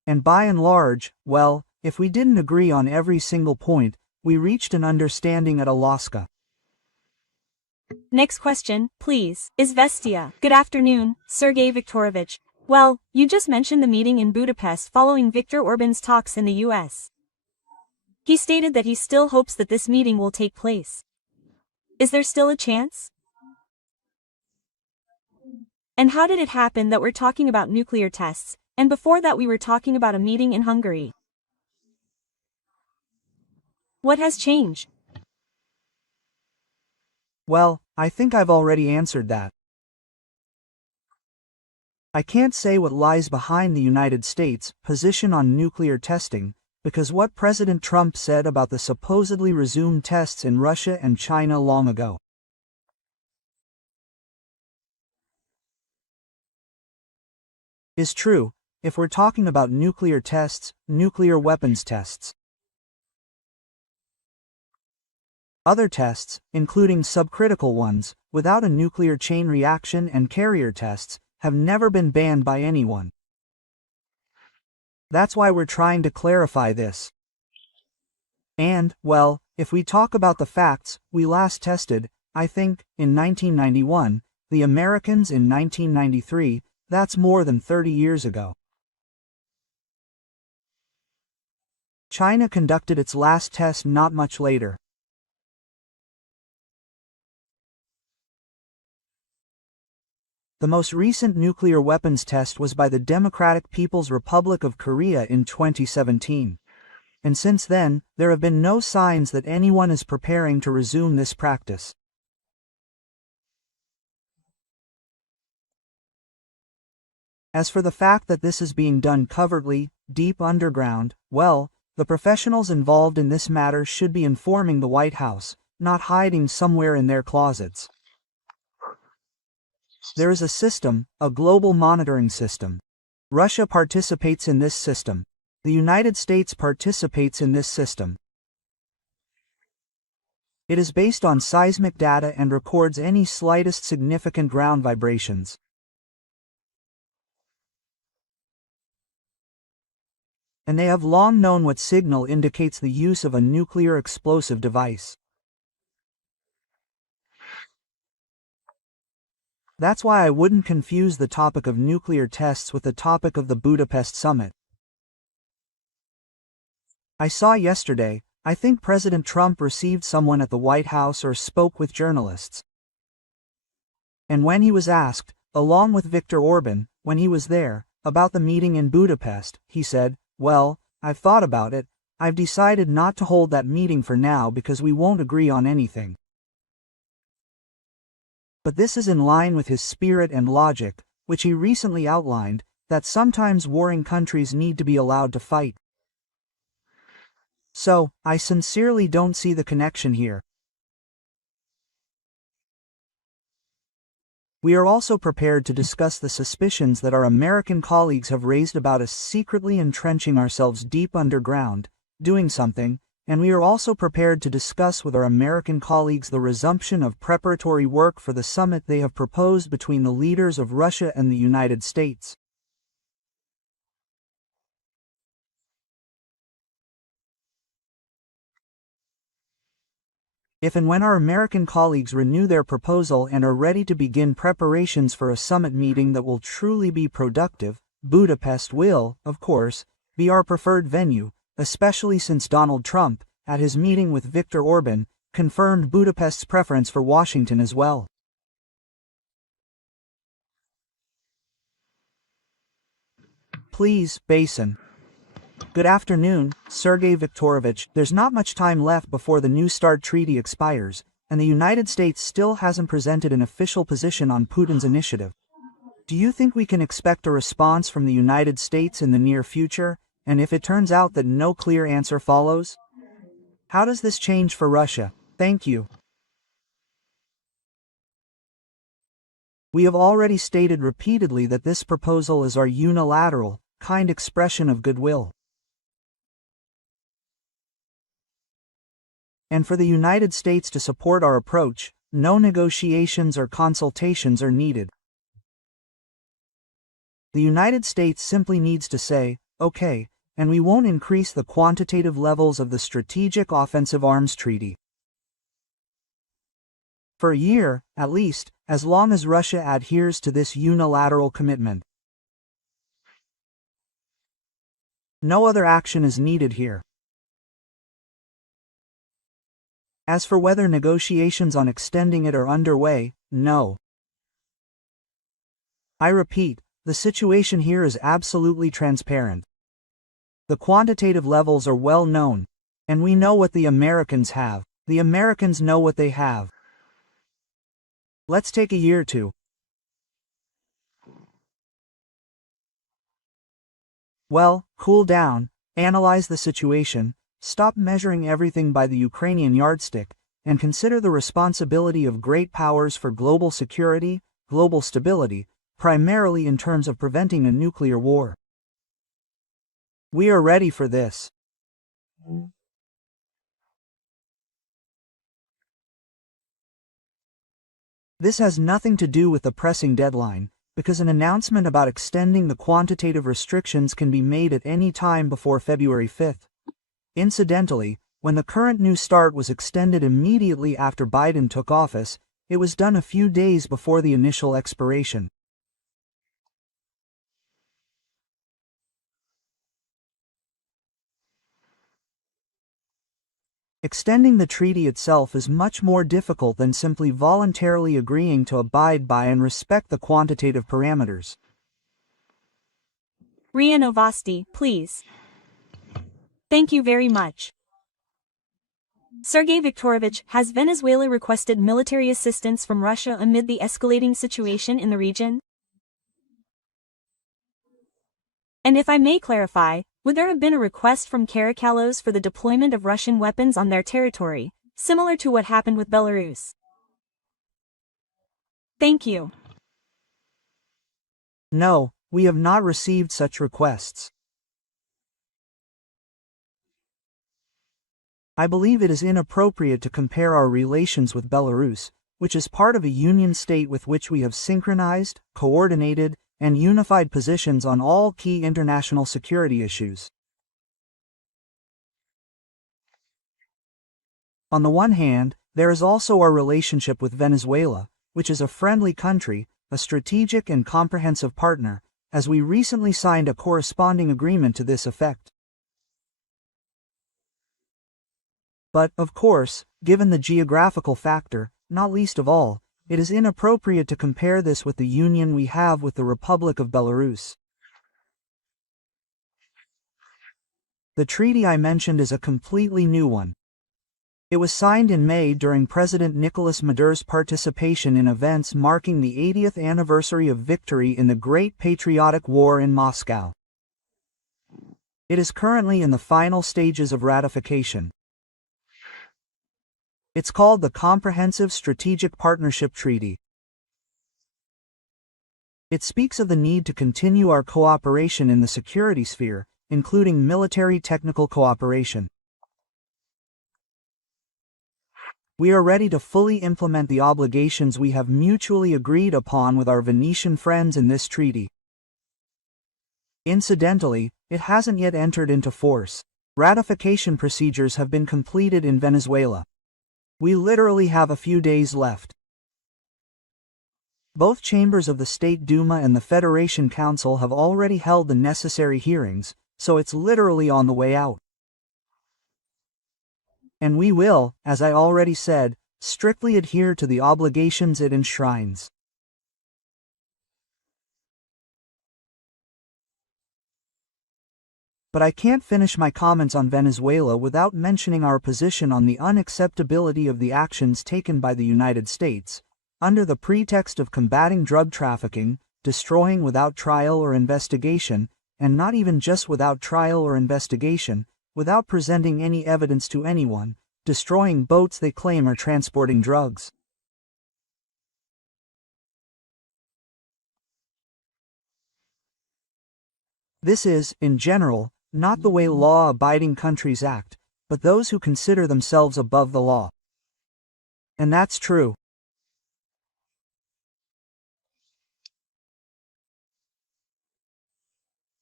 And by and large, well, if we didn't agree on every single point, we reached an understanding at Alaska. Next question, please. Izvestia. Good afternoon, Sergei Viktorovich. Well, you just mentioned the meeting in Budapest following Viktor Orban's talks in the US. He stated that he still hopes that this meeting will take place. Is there still a chance? And how did it happen that we're talking about nuclear tests, and before that we were talking about a meeting in Hungary? What has changed? Well, I think I've already answered that. I can't say what lies behind the United States' position on nuclear testing, because what President Trump said about the supposedly resumed tests in Russia and China long ago is true, if we're talking about nuclear tests, nuclear weapons tests. Other tests, including subcritical ones, without a nuclear chain reaction and carrier tests, have never been banned by anyone. That's why we're trying to clarify this. And, well, if we talk about the facts, we last tested, I think, in 1991, the Americans in 1993, that's more than 30 years ago. China conducted its last test not much later. The most recent nuclear weapons test was by the Democratic People's Republic of Korea in 2017. And since then, there have been no signs that anyone is preparing to resume this practice. As for the fact that this is being done covertly, deep underground, well, the professionals involved in this matter should be informing the White House, not hiding somewhere in their closets. There is a system, a global monitoring system. Russia participates in this system. The United States participates in this system. It is based on seismic data and records any slightest significant ground vibrations. And they have long known what signal indicates the use of a nuclear explosive device. That's why I wouldn't confuse the topic of nuclear tests with the topic of the Budapest summit. I saw yesterday, I think President Trump received someone at the White House or spoke with journalists. And when he was asked, along with Viktor Orban, when he was there, about the meeting in Budapest, he said, "Well, I've thought about it, I've decided not to hold that meeting for now because we won't agree on anything." But this is in line with his spirit and logic, which he recently outlined, that sometimes warring countries need to be allowed to fight. So, I sincerely don't see the connection here. We are also prepared to discuss the suspicions that our American colleagues have raised about us secretly entrenching ourselves deep underground, doing something, and we are also prepared to discuss with our American colleagues the resumption of preparatory work for the summit they have proposed between the leaders of Russia and the United States. If and when our American colleagues renew their proposal and are ready to begin preparations for a summit meeting that will truly be productive, Budapest will, of course, be our preferred venue, especially since Donald Trump, at his meeting with Viktor Orban, confirmed Budapest's preference for Washington as well. Please, Basin. Good afternoon, Sergei Viktorovich. There's not much time left before the New START treaty expires, and the United States still hasn't presented an official position on Putin's initiative. Do you think we can expect a response from the United States in the near future, and if it turns out that no clear answer follows? How does this change for Russia? Thank you. We have already stated repeatedly that this proposal is our unilateral, kind expression of goodwill. And for the United States to support our approach, no negotiations or consultations are needed. The United States simply needs to say, okay, and we won't increase the quantitative levels of the Strategic Offensive Arms Treaty. For a year, at least, as long as Russia adheres to this unilateral commitment. No other action is needed here. As for whether negotiations on extending it are underway, no. I repeat, the situation here is absolutely transparent. The quantitative levels are well known, and we know what the Americans have. The Americans know what they have. Let's take a year or two. Well, cool down, analyze the situation, stop measuring everything by the Ukrainian yardstick, and consider the responsibility of great powers for global security, global stability, primarily in terms of preventing a nuclear war. We are ready for this. This has nothing to do with the pressing deadline, because an announcement about extending the quantitative restrictions can be made at any time before February 5th. Incidentally, when the current New START was extended immediately after Biden took office, it was done a few days before the initial expiration. Extending the treaty itself is much more difficult than simply voluntarily agreeing to abide by and respect the quantitative parameters. RIA Novosti, please. Thank you very much. Sergei Viktorovich, has Venezuela requested military assistance from Russia amid the escalating situation in the region? And if I may clarify, would there have been a request from Caracalos for the deployment of Russian weapons on their territory, similar to what happened with Belarus? Thank you. No, we have not received such requests. I believe it is inappropriate to compare our relations with Belarus, which is part of a union state with which we have synchronized, coordinated, and unified positions on all key international security issues. On the one hand, there is also our relationship with Venezuela, which is a friendly country, a strategic and comprehensive partner, as we recently signed a corresponding agreement to this effect. But, of course, given the geographical factor, not least of all, it is inappropriate to compare this with the union we have with the Republic of Belarus. The treaty I mentioned is a completely new one. It was signed in May during President Nicolas Maduro's participation in events marking the 80th anniversary of victory in the Great Patriotic War in Moscow. It is currently in the final stages of ratification. It's called the Comprehensive Strategic Partnership Treaty. It speaks of the need to continue our cooperation in the security sphere, including military technical cooperation. We are ready to fully implement the obligations we have mutually agreed upon with our Venetian friends in this treaty. Incidentally, it hasn't yet entered into force. Ratification procedures have been completed in Venezuela. We literally have a few days left. Both chambers of the State Duma and the Federation Council have already held the necessary hearings, so it's literally on the way out. And we will, as I already said, strictly adhere to the obligations it enshrines. But I can't finish my comments on Venezuela without mentioning our position on the unacceptability of the actions taken by the United States, under the pretext of combating drug trafficking, destroying without trial or investigation, and not even just without trial or investigation, without presenting any evidence to anyone, destroying boats they claim are transporting drugs. This is, in general, not the way law-abiding countries act, but those who consider themselves above the law. And that's true.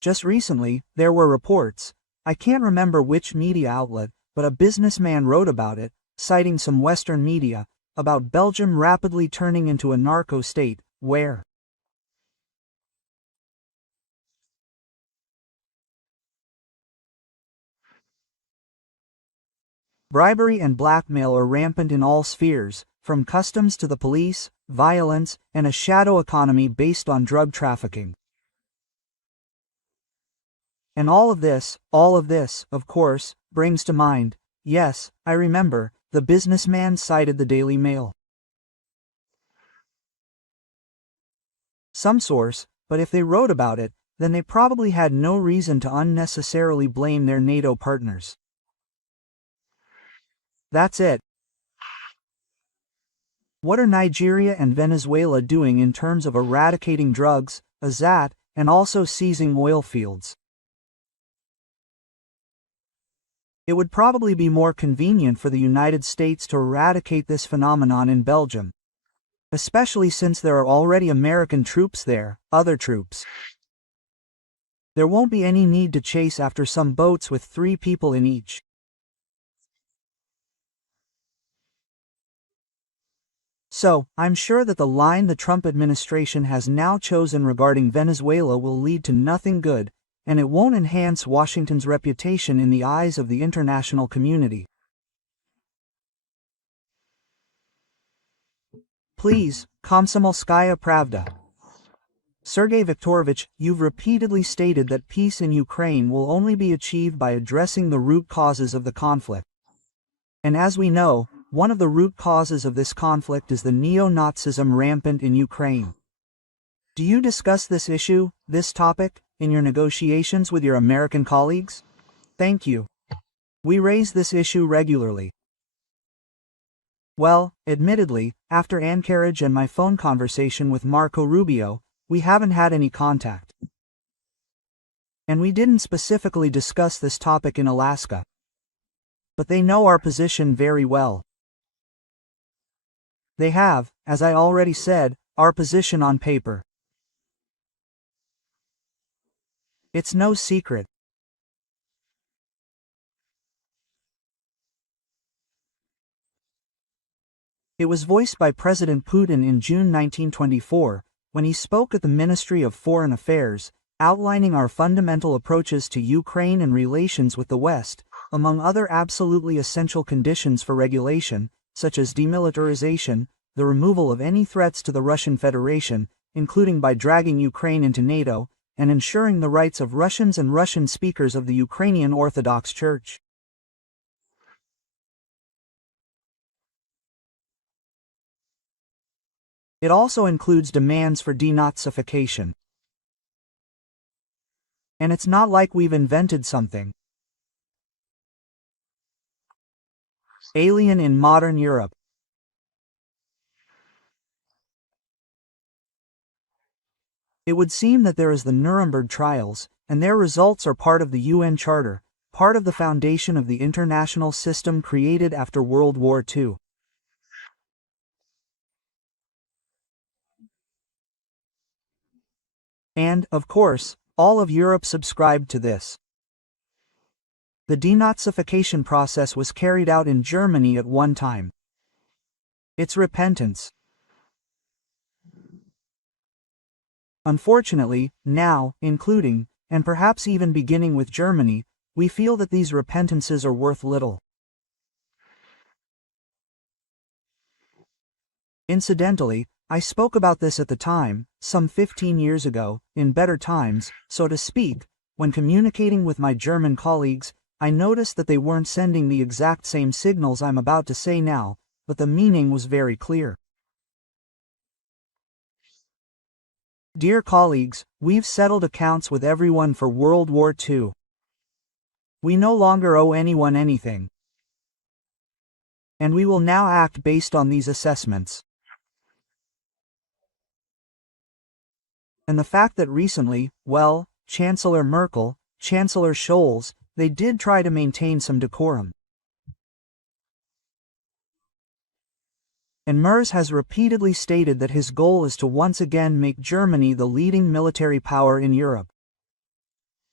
Just recently, there were reports, I can't remember which media outlet, but a businessman wrote about it, citing some Western media, about Belgium rapidly turning into a narco state, where bribery and blackmail are rampant in all spheres, from customs to the police, violence, and a shadow economy based on drug trafficking. And all of this, of course, brings to mind, yes, I remember, the businessman cited the Daily Mail. Some source, but if they wrote about it, then they probably had no reason to unnecessarily blame their NATO partners. That's it. What are Nigeria and Venezuela doing in terms of eradicating drugs, and also seizing oil fields? It would probably be more convenient for the United States to eradicate this phenomenon in Belgium, especially since there are already American troops there, other troops. There won't be any need to chase after some boats with 3 people in each. So, I'm sure that the line the Trump administration has now chosen regarding Venezuela will lead to nothing good, and it won't enhance Washington's reputation in the eyes of the international community. Please, Komsomolskaya Pravda. Sergei Viktorovich, you've repeatedly stated that peace in Ukraine will only be achieved by addressing the root causes of the conflict. And as we know, one of the root causes of this conflict is the neo-Nazism rampant in Ukraine. Do you discuss this issue, this topic, in your negotiations with your American colleagues? Thank you. We raise this issue regularly. Well, admittedly, after Anchorage and my phone conversation with Marco Rubio, we haven't had any contact. And we didn't specifically discuss this topic in Alaska. But they know our position very well. They have, as I already said, our position on paper. It's no secret. It was voiced by President Putin in June 1924, when he spoke at the Ministry of Foreign Affairs, outlining our fundamental approaches to Ukraine and relations with the West, among other absolutely essential conditions for regulation, such as demilitarization, the removal of any threats to the Russian Federation, including by dragging Ukraine into NATO, and ensuring the rights of Russians and Russian speakers of the Ukrainian Orthodox Church. It also includes demands for denazification. And it's not like we've invented something alien in modern Europe. It would seem that there is the Nuremberg trials, and their results are part of the UN Charter, part of the foundation of the international system created after World War II. And, of course, all of Europe subscribed to this. The denazification process was carried out in Germany at one time. It's repentance. Unfortunately, now, including, and perhaps even beginning with Germany, we feel that these repentances are worth little. Incidentally, I spoke about this at the time, some 15 years ago, in better times, so to speak, when communicating with my German colleagues, I noticed that they weren't sending the exact same signals I'm about to say now, but the meaning was very clear. Dear colleagues, we've settled accounts with everyone for World War II. We no longer owe anyone anything. And we will now act based on these assessments. And the fact that recently, well, Chancellor Merkel, Chancellor Scholz, they did try to maintain some decorum. And Merz has repeatedly stated that his goal is to once again make Germany the leading military power in Europe.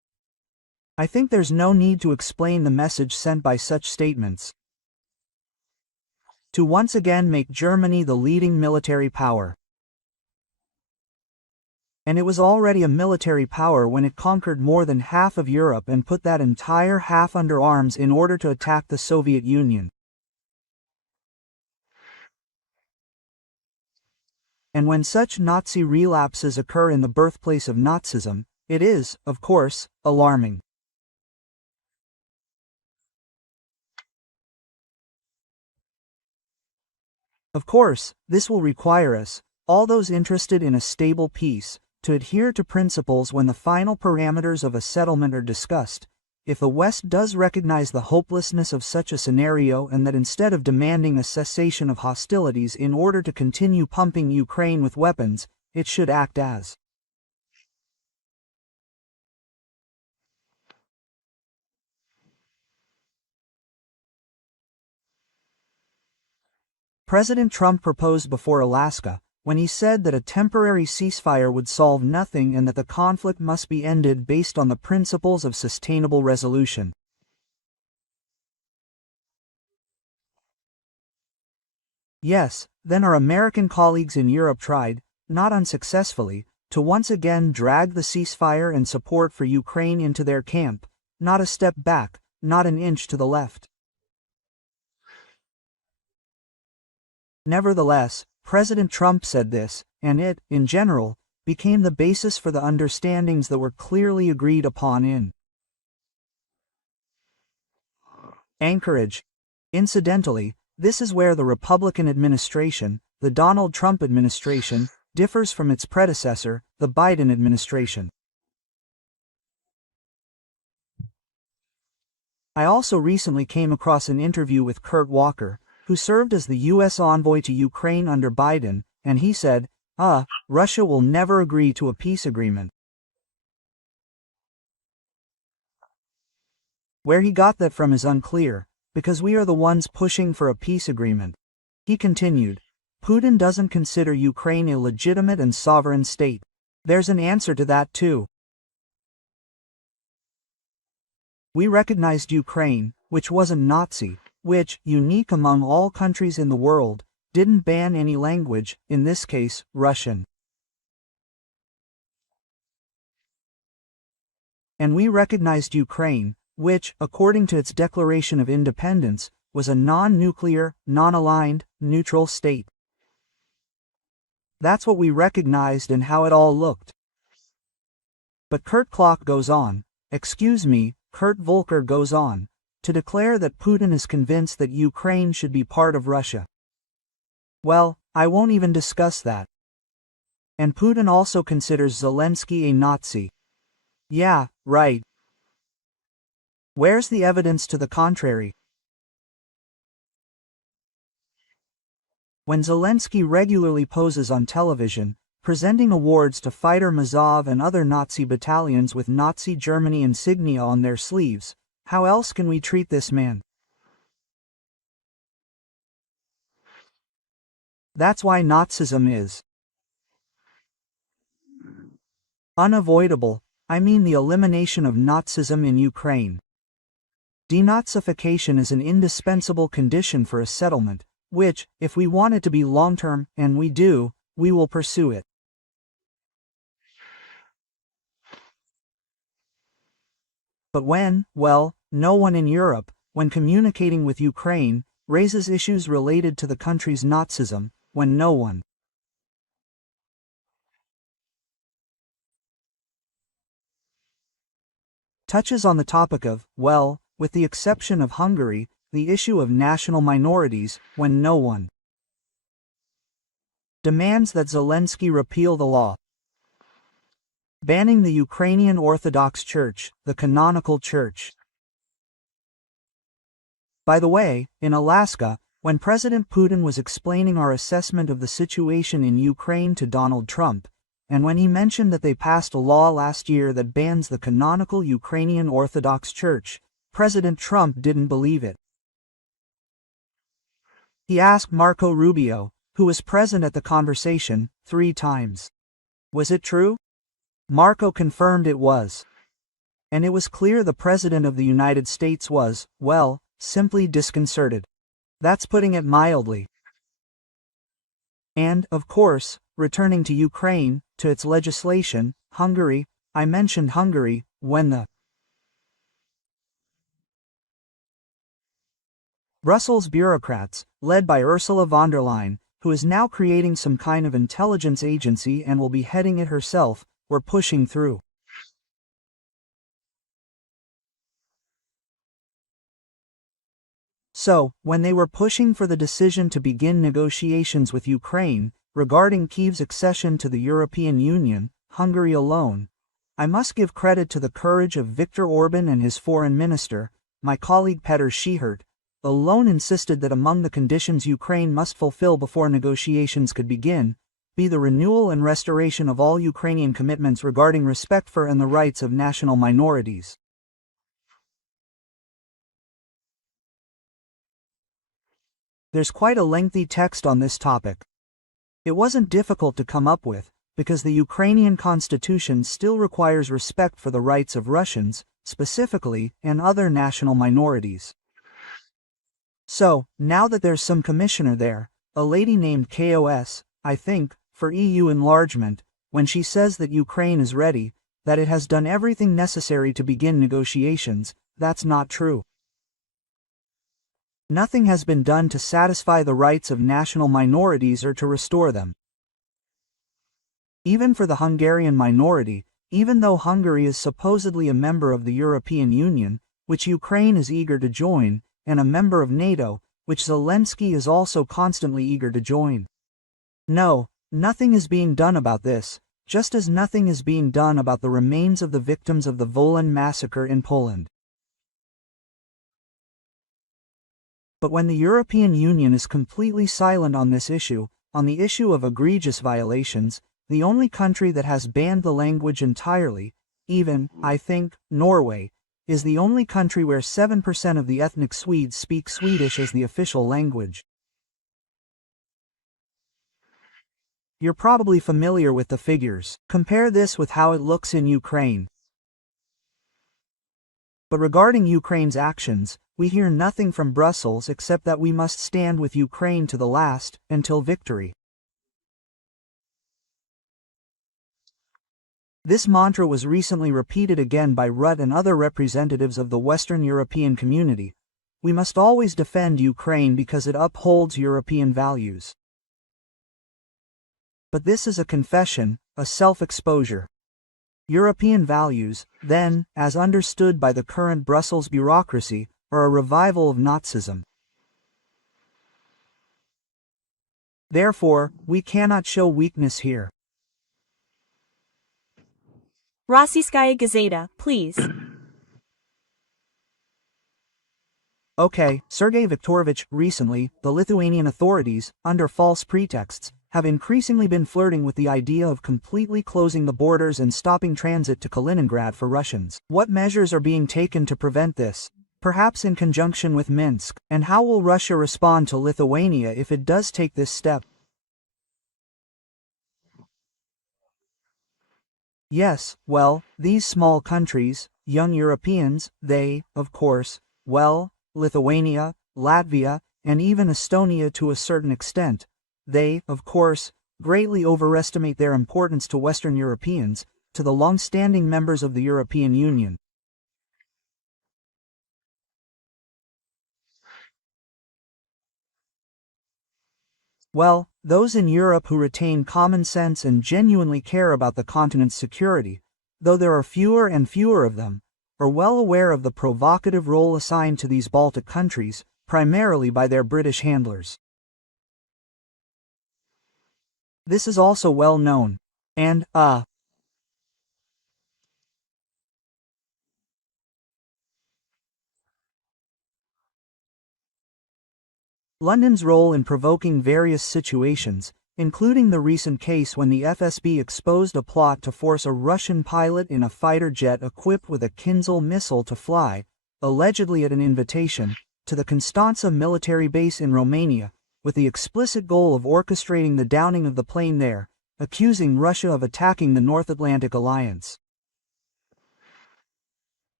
I think there's no need to explain the message sent by such statements. To once again make Germany the leading military power. And it was already a military power when it conquered more than half of Europe and put that entire half under arms in order to attack the Soviet Union. And when such Nazi relapses occur in the birthplace of Nazism, it is, of course, alarming. Of course, this will require us, all those interested in a stable peace, to adhere to principles when the final parameters of a settlement are discussed. If the West does recognize the hopelessness of such a scenario and that instead of demanding a cessation of hostilities in order to continue pumping Ukraine with weapons, it should act as President Trump proposed before Alaska, when he said that a temporary ceasefire would solve nothing and that the conflict must be ended based on the principles of sustainable resolution. Yes, then our American colleagues in Europe tried, not unsuccessfully, to once again drag the ceasefire and support for Ukraine into their camp, not a step back, not an inch to the left. Nevertheless, President Trump said this, and it, in general, became the basis for the understandings that were clearly agreed upon in Anchorage. Incidentally, this is where the Republican administration, the Donald Trump administration, differs from its predecessor, the Biden administration. I also recently came across an interview with Kurt Walker, who served as the U.S. envoy to Ukraine under Biden, and he said, Russia will never agree to a peace agreement. Where he got that from is unclear, because we are the ones pushing for a peace agreement. He continued, Putin doesn't consider Ukraine a legitimate and sovereign state. There's an answer to that too. We recognized Ukraine, which wasn't Nazi, which, unique among all countries in the world, didn't ban any language, in this case, Russian. And we recognized Ukraine, which, according to its Declaration of Independence, was a non-nuclear, non-aligned, neutral state. That's what we recognized and how it all looked. But Kurt Volker goes on, to declare that Putin is convinced that Ukraine should be part of Russia. Well, I won't even discuss that. And Putin also considers Zelensky a Nazi. Yeah, right. Where's the evidence to the contrary? When Zelensky regularly poses on television, presenting awards to Fighter Mazov and other Nazi battalions with Nazi Germany insignia on their sleeves, how else can we treat this man? That's why Nazism is unavoidable. I mean the elimination of Nazism in Ukraine. Denazification is an indispensable condition for a settlement, which, if we want it to be long-term, and we do, we will pursue it. But no one in Europe, when communicating with Ukraine, raises issues related to the country's Nazism, when no one touches on the topic of, with the exception of Hungary, the issue of national minorities, when no one demands that Zelensky repeal the law banning the Ukrainian Orthodox Church, the canonical church. By the way, in Alaska, when President Putin was explaining our assessment of the situation in Ukraine to Donald Trump, and when he mentioned that they passed a law last year that bans the canonical Ukrainian Orthodox Church, President Trump didn't believe it. He asked Marco Rubio, who was present at the conversation, 3 times. Was it true? Marco confirmed it was. And it was clear the President of the United States was, well, simply disconcerted. That's putting it mildly. And, of course, returning to Ukraine, to its legislation, Hungary, I mentioned Hungary, when the Brussels bureaucrats, led by Ursula von der Leyen, who is now creating some kind of intelligence agency and will be heading it herself, were pushing through. So, when they were pushing for the decision to begin negotiations with Ukraine, regarding Kyiv's accession to the European Union, Hungary alone, I must give credit to the courage of Viktor Orban and his foreign minister, my colleague Petr Schihert, alone insisted that among the conditions Ukraine must fulfill before negotiations could begin, be the renewal and restoration of all Ukrainian commitments regarding respect for and the rights of national minorities. There's quite a lengthy text on this topic. It wasn't difficult to come up with, because the Ukrainian constitution still requires respect for the rights of Russians, specifically, and other national minorities. So, now that there's some commissioner there, a lady named KOS, I think, for EU enlargement, when she says that Ukraine is ready, that it has done everything necessary to begin negotiations, that's not true. Nothing has been done to satisfy the rights of national minorities or to restore them. Even for the Hungarian minority, even though Hungary is supposedly a member of the European Union, which Ukraine is eager to join, and a member of NATO, which Zelensky is also constantly eager to join. No, nothing is being done about this, just as nothing is being done about the remains of the victims of the Wola massacre in Poland. But when the European Union is completely silent on this issue, on the issue of egregious violations, the only country that has banned the language entirely, even, I think, Norway, is the only country where 7% of the ethnic Swedes speak Swedish as the official language. You're probably familiar with the figures. Compare this with how it looks in Ukraine. But regarding Ukraine's actions, we hear nothing from Brussels except that we must stand with Ukraine to the last, until victory. This mantra was recently repeated again by Rutte and other representatives of the Western European community. We must always defend Ukraine because it upholds European values. But this is a confession, a self-exposure. European values, then, as understood by the current Brussels bureaucracy, are a revival of Nazism. Therefore, we cannot show weakness here. Rossiyskaya Gazeta, please. Okay, Sergei Viktorovich, recently, the Lithuanian authorities, under false pretexts, have increasingly been flirting with the idea of completely closing the borders and stopping transit to Kaliningrad for Russians. What measures are being taken to prevent this? Perhaps in conjunction with Minsk, and how will Russia respond to Lithuania if it does take this step? Yes, well, these small countries, young Europeans, they, of course, well, Lithuania, Latvia, and even Estonia to a certain extent, they, of course, greatly overestimate their importance to Western Europeans, to the long-standing members of the European Union. Well, those in Europe who retain common sense and genuinely care about the continent's security, though there are fewer and fewer of them, are well aware of the provocative role assigned to these Baltic countries, primarily by their British handlers. This is also well known. And, London's role in provoking various situations, including the recent case when the FSB exposed a plot to force a Russian pilot in a fighter jet equipped with a Kinzhal missile to fly, allegedly at an invitation, to the Constanța military base in Romania, with the explicit goal of orchestrating the downing of the plane there, accusing Russia of attacking the North Atlantic Alliance.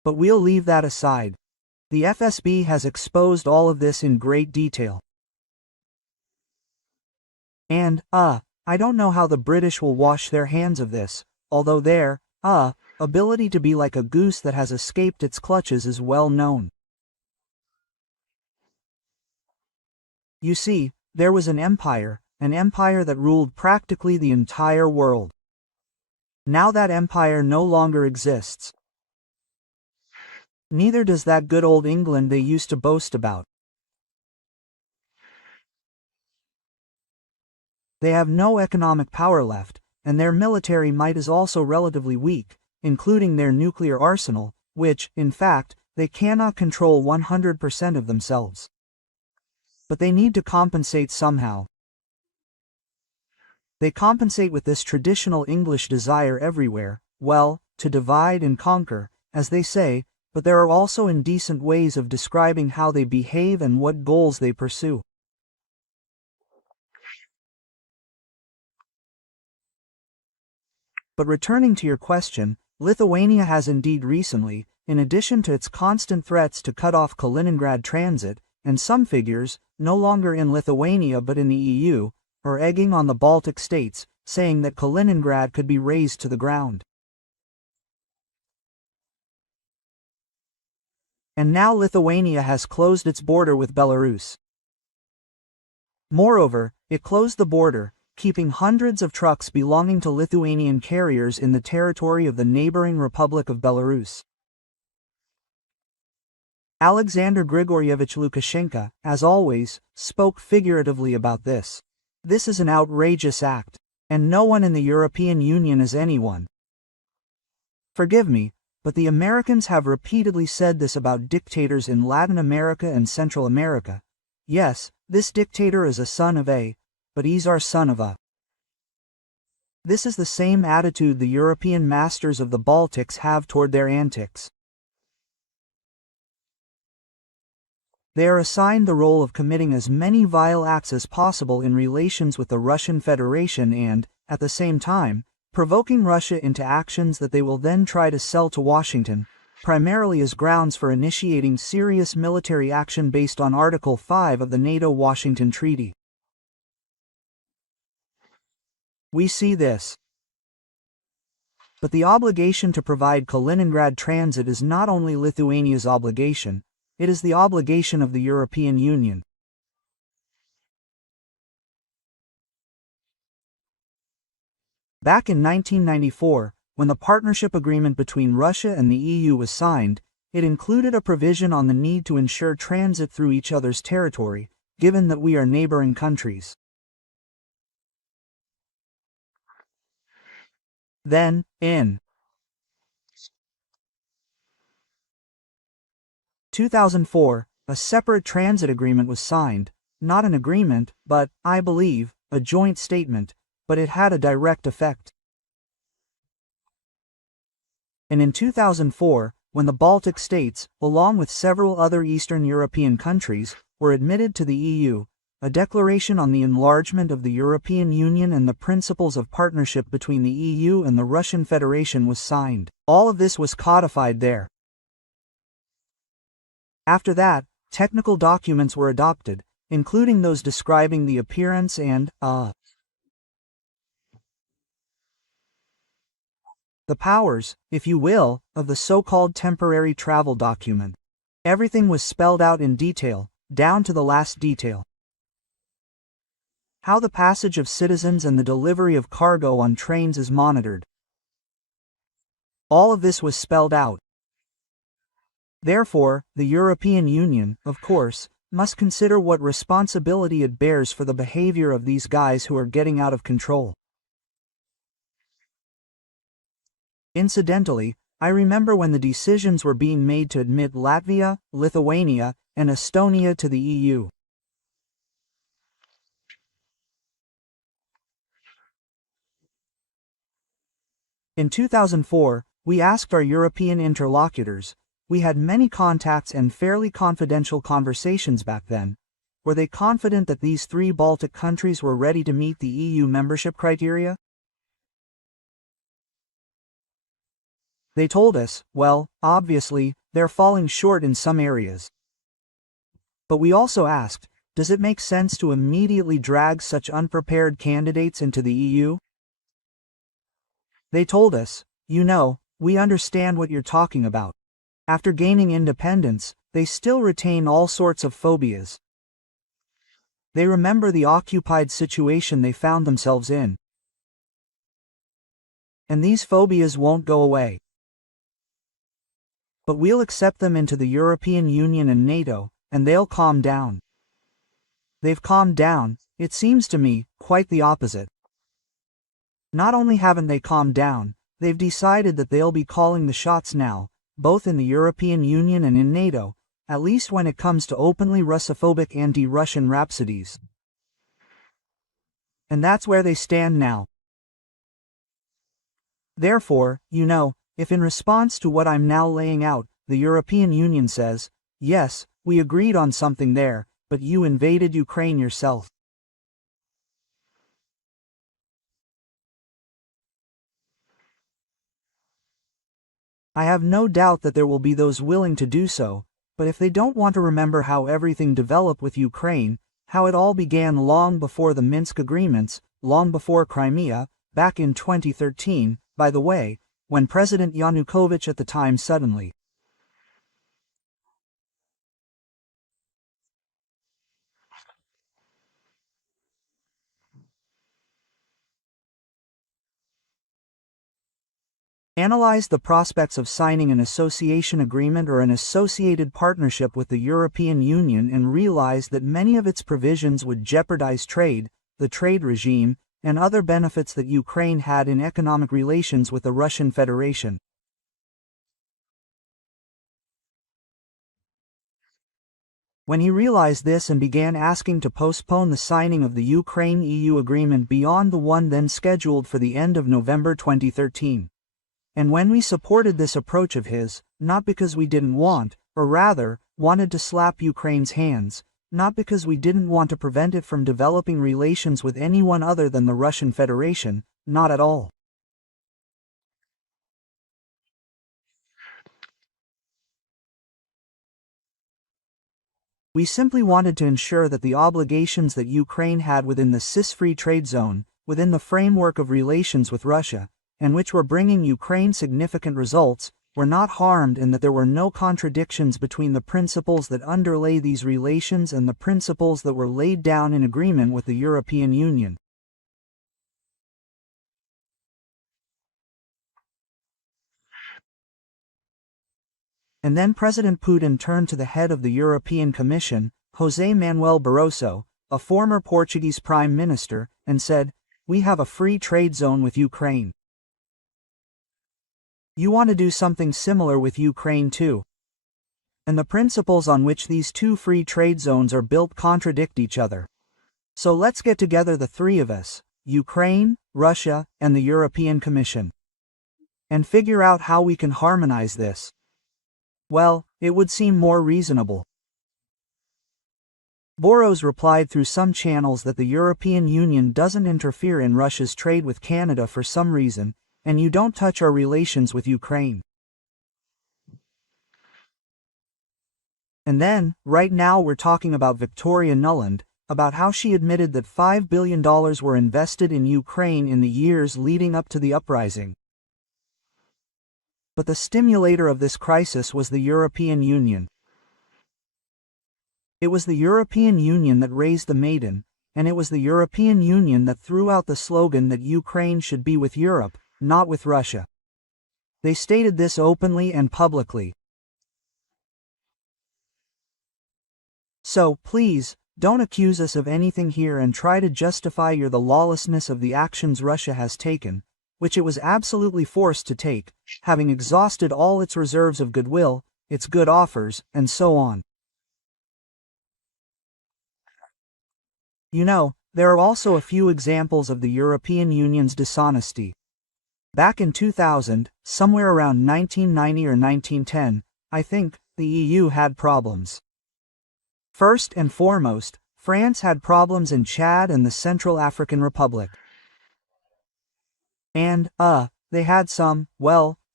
But we'll leave that aside. The FSB has exposed all of this in great detail. And, I don't know how the British will wash their hands of this, although their, ability to be like a goose that has escaped its clutches is well known. You see, there was an empire that ruled practically the entire world. Now that empire no longer exists. Neither does that good old England they used to boast about. They have no economic power left, and their military might is also relatively weak, including their nuclear arsenal, which, in fact, they cannot control 100% of themselves. But they need to compensate somehow. They compensate with this traditional English desire everywhere, well, to divide and conquer, as they say, but there are also indecent ways of describing how they behave and what goals they pursue. But returning to your question, Lithuania has indeed recently, in addition to its constant threats to cut off Kaliningrad transit, and some figures, no longer in Lithuania but in the EU, are egging on the Baltic states, saying that Kaliningrad could be razed to the ground. And now Lithuania has closed its border with Belarus. Moreover, it closed the border, keeping hundreds of trucks belonging to Lithuanian carriers in the territory of the neighboring Republic of Belarus. Alexander Grigoryevich Lukashenko, as always, spoke figuratively about this. This is an outrageous act, and no one in the European Union is anyone. Forgive me, but the Americans have repeatedly said this about dictators in Latin America and Central America. Yes, this dictator is a son of a, but he's our son of a. This is the same attitude the European masters of the Baltics have toward their antics. They are assigned the role of committing as many vile acts as possible in relations with the Russian Federation and, at the same time, provoking Russia into actions that they will then try to sell to Washington, primarily as grounds for initiating serious military action based on Article 5 of the NATO-Washington Treaty. We see this. But the obligation to provide Kaliningrad transit is not only Lithuania's obligation, it is the obligation of the European Union. Back in 1994, when the partnership agreement between Russia and the EU was signed, it included a provision on the need to ensure transit through each other's territory, given that we are neighboring countries. Then, in 2004, a separate transit agreement was signed, not an agreement, but, I believe, a joint statement, but it had a direct effect. And in 2004, when the Baltic states, along with several other Eastern European countries, were admitted to the EU, a declaration on the enlargement of the European Union and the principles of partnership between the EU and the Russian Federation was signed. All of this was codified there. After that, technical documents were adopted, including those describing the appearance and, the powers, if you will, of the so-called temporary travel document. Everything was spelled out in detail, down to the last detail. How the passage of citizens and the delivery of cargo on trains is monitored. All of this was spelled out. Therefore, the European Union, of course, must consider what responsibility it bears for the behavior of these guys who are getting out of control. Incidentally, I remember when the decisions were being made to admit Latvia, Lithuania, and Estonia to the EU. In 2004, we asked our European interlocutors, we had many contacts and fairly confidential conversations back then, were they confident that these three Baltic countries were ready to meet the EU membership criteria? They told us, well, obviously, they're falling short in some areas. But we also asked, does it make sense to immediately drag such unprepared candidates into the EU? They told us, we understand what you're talking about. After gaining independence, they still retain all sorts of phobias. They remember the occupied situation they found themselves in. And these phobias won't go away. But we'll accept them into the European Union and NATO, and they'll calm down. They've calmed down, it seems to me, quite the opposite. Not only haven't they calmed down, they've decided that they'll be calling the shots now, both in the European Union and in NATO, at least when it comes to openly Russophobic anti-Russian rhapsodies. And that's where they stand now. Therefore, if in response to what I'm now laying out, the European Union says, yes, we agreed on something there, but you invaded Ukraine yourself. I have no doubt that there will be those willing to do so, but if they don't want to remember how everything developed with Ukraine, how it all began long before the Minsk agreements, long before Crimea, back in 2013, by the way, when President Yanukovych at the time suddenly analyzed the prospects of signing an association agreement or an associated partnership with the European Union and realized that many of its provisions would jeopardize trade, the trade regime, and other benefits that Ukraine had in economic relations with the Russian Federation. When he realized this and began asking to postpone the signing of the Ukraine-EU agreement beyond the one then scheduled for the end of November 2013. And when we supported this approach of his, not because we didn't want, or rather, wanted to slap Ukraine's hands, not because we didn't want to prevent it from developing relations with anyone other than the Russian Federation, not at all. We simply wanted to ensure that the obligations that Ukraine had within the CIS-free trade zone, within the framework of relations with Russia, and which were bringing Ukraine significant results, were not harmed and that there were no contradictions between the principles that underlay these relations and the principles that were laid down in agreement with the European Union. And then President Putin turned to the head of the European Commission, José Manuel Barroso, a former Portuguese Prime Minister, and said, "We have a free trade zone with Ukraine. You want to do something similar with Ukraine too. And the principles on which these two free trade zones are built contradict each other. So let's get together the three of us, Ukraine, Russia, and the European Commission, and figure out how we can harmonize this." Well, it would seem more reasonable. Boros replied through some channels that the European Union doesn't interfere in Russia's trade with Canada for some reason, and you don't touch our relations with Ukraine. And then, right now we're talking about Victoria Nuland, about how she admitted that $5 billion were invested in Ukraine in the years leading up to the uprising. But the stimulator of this crisis was the European Union. It was the European Union that raised the maiden, and it was the European Union that threw out the slogan that Ukraine should be with Europe, not with Russia. They stated this openly and publicly. So, please, don't accuse us of anything here and try to justify the lawlessness of the actions Russia has taken, which it was absolutely forced to take, having exhausted all its reserves of goodwill, its good offers, and so on. There are also a few examples of the European Union's dishonesty. Back in 2000, somewhere around 1990 or 1910, I think, the EU had problems. First and foremost, France had problems in Chad and the Central African Republic. And, they had some,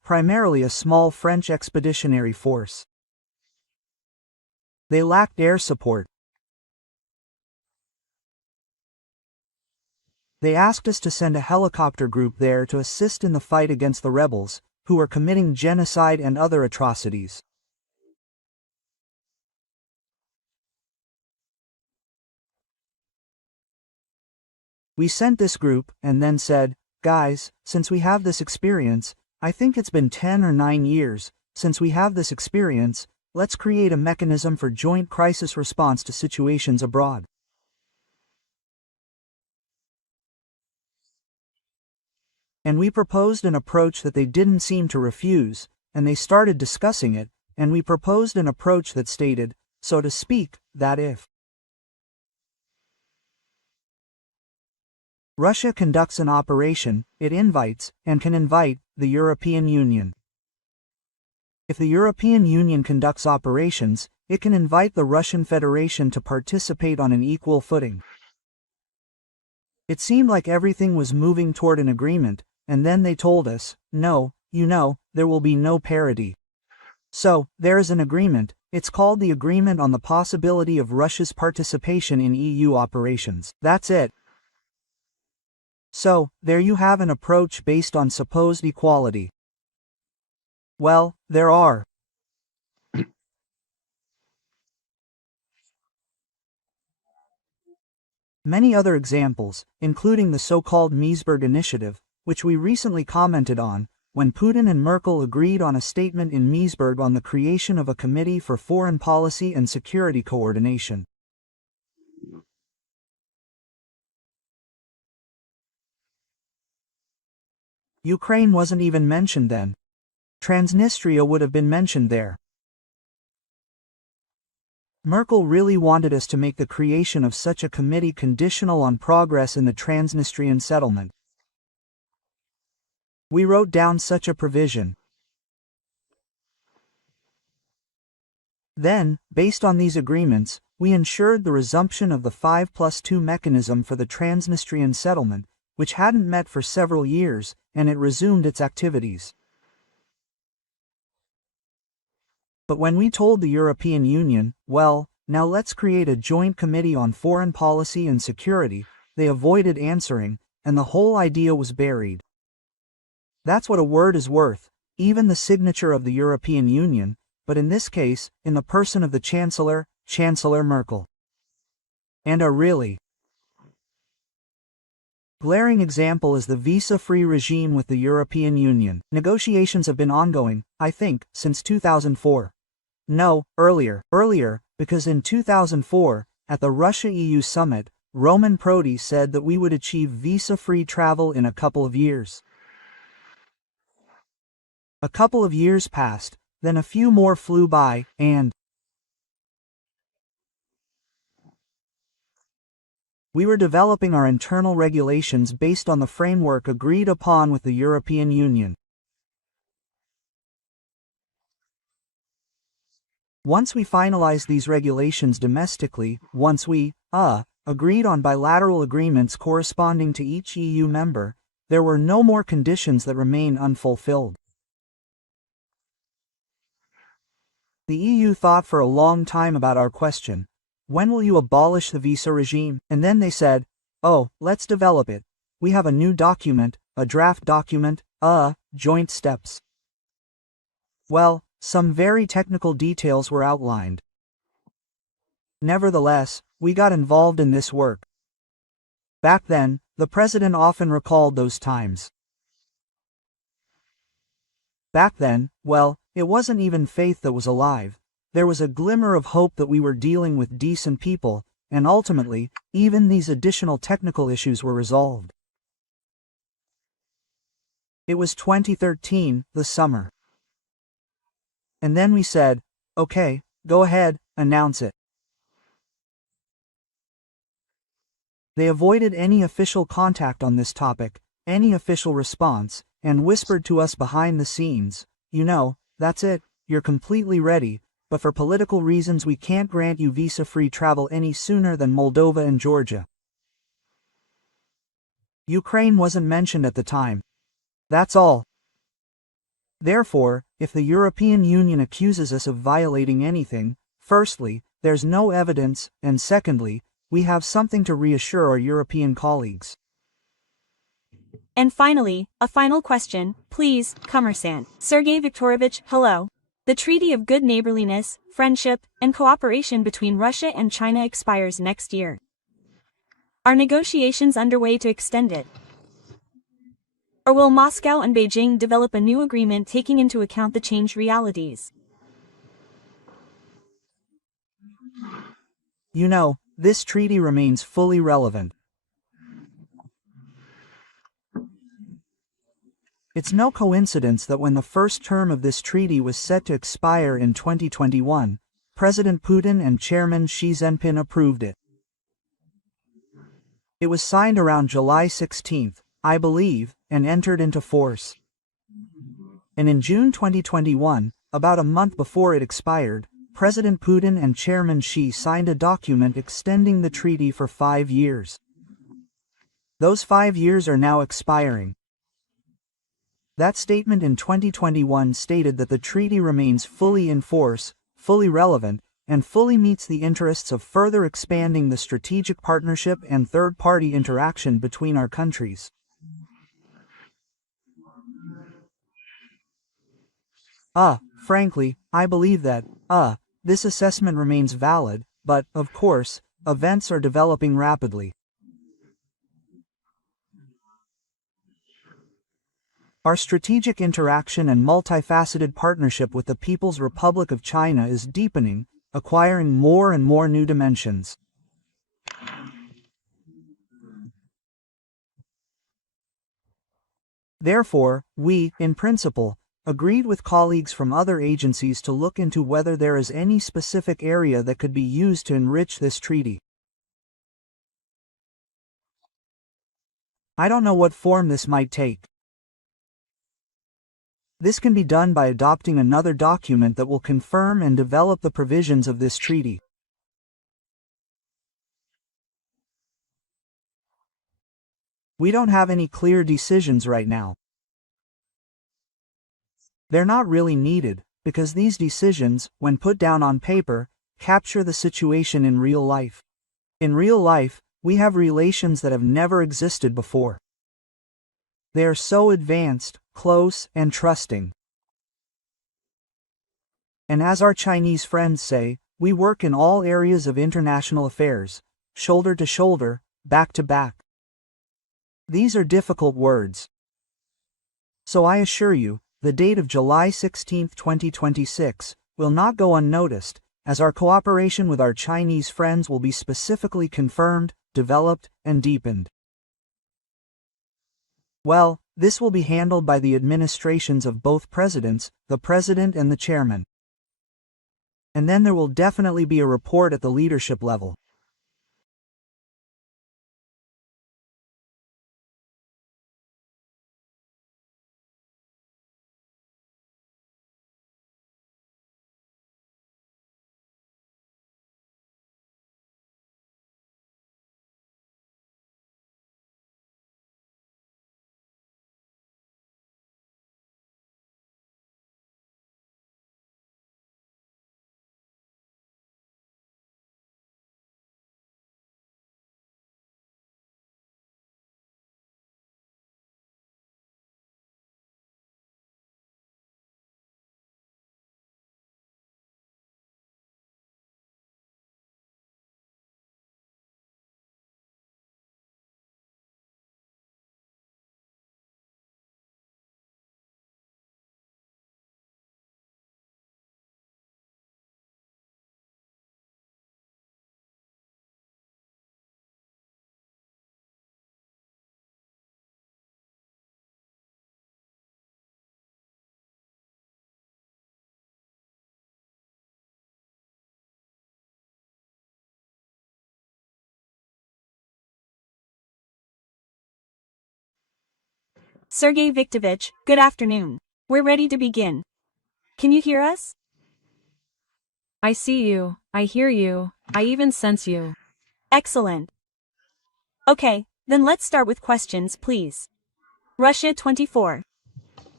primarily a small French expeditionary force. They lacked air support. They asked us to send a helicopter group there to assist in the fight against the rebels, who were committing genocide and other atrocities. We sent this group, and then said, guys, since we have this experience, I think it's been 10 or 9 years, since we have this experience, let's create a mechanism for joint crisis response to situations abroad. And we proposed an approach that they didn't seem to refuse, and they started discussing it, and we proposed an approach that stated, so to speak, that if Russia conducts an operation, it invites, and can invite, the European Union. If the European Union conducts operations, it can invite the Russian Federation to participate on an equal footing. It seemed like everything was moving toward an agreement, and then they told us, no, there will be no parity. So, there is an agreement, it's called the Agreement on the Possibility of Russia's Participation in EU Operations. That's it. So, there you have an approach based on supposed equality. Well, there are many other examples, including the so-called Meseberg Initiative, which we recently commented on, when Putin and Merkel agreed on a statement in Meseberg on the creation of a Committee for Foreign Policy and Security Coordination. Ukraine wasn't even mentioned then. Transnistria would have been mentioned there. Merkel really wanted us to make the creation of such a committee conditional on progress in the Transnistrian settlement. We wrote down such a provision. Then, based on these agreements, we ensured the resumption of the 5+2 mechanism for the Transnistrian settlement, which hadn't met for several years, and it resumed its activities. But when we told the European Union, well, now let's create a joint committee on foreign policy and security, they avoided answering, and the whole idea was buried. That's what a word is worth, even the signature of the European Union, but in this case, in the person of the Chancellor, Chancellor Merkel. And a really glaring example is the visa-free regime with the European Union. Negotiations have been ongoing, I think, since 2004. No, earlier, because in 2004, at the Russia-EU summit, Roman Prodi said that we would achieve visa-free travel in a couple of years. A couple of years passed, then a few more flew by, and we were developing our internal regulations based on the framework agreed upon with the European Union. Once we finalized these regulations domestically, once we, agreed on bilateral agreements corresponding to each EU member, there were no more conditions that remain unfulfilled. The EU thought for a long time about our question, when will you abolish the visa regime? And then they said, oh, let's develop it. We have a new document, a draft document, joint steps. Well, some very technical details were outlined. Nevertheless, we got involved in this work. Back then, the president often recalled those times. Back then, well, it wasn't even faith that was alive. There was a glimmer of hope that we were dealing with decent people, and ultimately, even these additional technical issues were resolved. It was 2013, the summer. And then we said, okay, go ahead, announce it. They avoided any official contact on this topic, any official response, and whispered to us behind the scenes, that's it, you're completely ready, but for political reasons we can't grant you visa-free travel any sooner than Moldova and Georgia. Ukraine wasn't mentioned at the time. That's all. Therefore, if the European Union accuses us of violating anything, firstly, there's no evidence, and secondly, we have something to reassure our European colleagues. And finally, a final question, please, Commerçant. Sergei Viktorovich, hello. The Treaty of Good Neighborliness, Friendship, and Cooperation between Russia and China expires next year. Are negotiations underway to extend it? Or will Moscow and Beijing develop a new agreement taking into account the changed realities? You know, this treaty remains fully relevant. It's no coincidence that when the first term of this treaty was set to expire in 2021, President Putin and Chairman Xi Jinping approved it. It was signed around July 16, I believe, and entered into force. And in June 2021, about a month before it expired, President Putin and Chairman Xi signed a document extending the treaty for 5 years. Those 5 years are now expiring. That statement in 2021 stated that the treaty remains fully in force, fully relevant, and fully meets the interests of further expanding the strategic partnership and third-party interaction between our countries. Frankly, I believe that, this assessment remains valid, but, of course, events are developing rapidly. Our strategic interaction and multifaceted partnership with the People's Republic of China is deepening, acquiring more and more new dimensions. Therefore, we, in principle, agreed with colleagues from other agencies to look into whether there is any specific area that could be used to enrich this treaty. I don't know what form this might take. This can be done by adopting another document that will confirm and develop the provisions of this treaty. We don't have any clear decisions right now. They're not really needed, because these decisions, when put down on paper, capture the situation in real life. In real life, we have relations that have never existed before. They are so advanced, close, and trusting. And as our Chinese friends say, we work in all areas of international affairs, shoulder to shoulder, back to back. These are difficult words. So I assure you, the date of July 16, 2026, will not go unnoticed, as our cooperation with our Chinese friends will be specifically confirmed, developed, and deepened. Well, this will be handled by the administrations of both presidents, the president and the chairman. And then there will definitely be a report at the leadership level. Sergei Viktorovich, good afternoon. We're ready to begin. Can you hear us? I see you, I hear you, I even sense you. Excellent. Okay, then let's start with questions, please. Russia 24.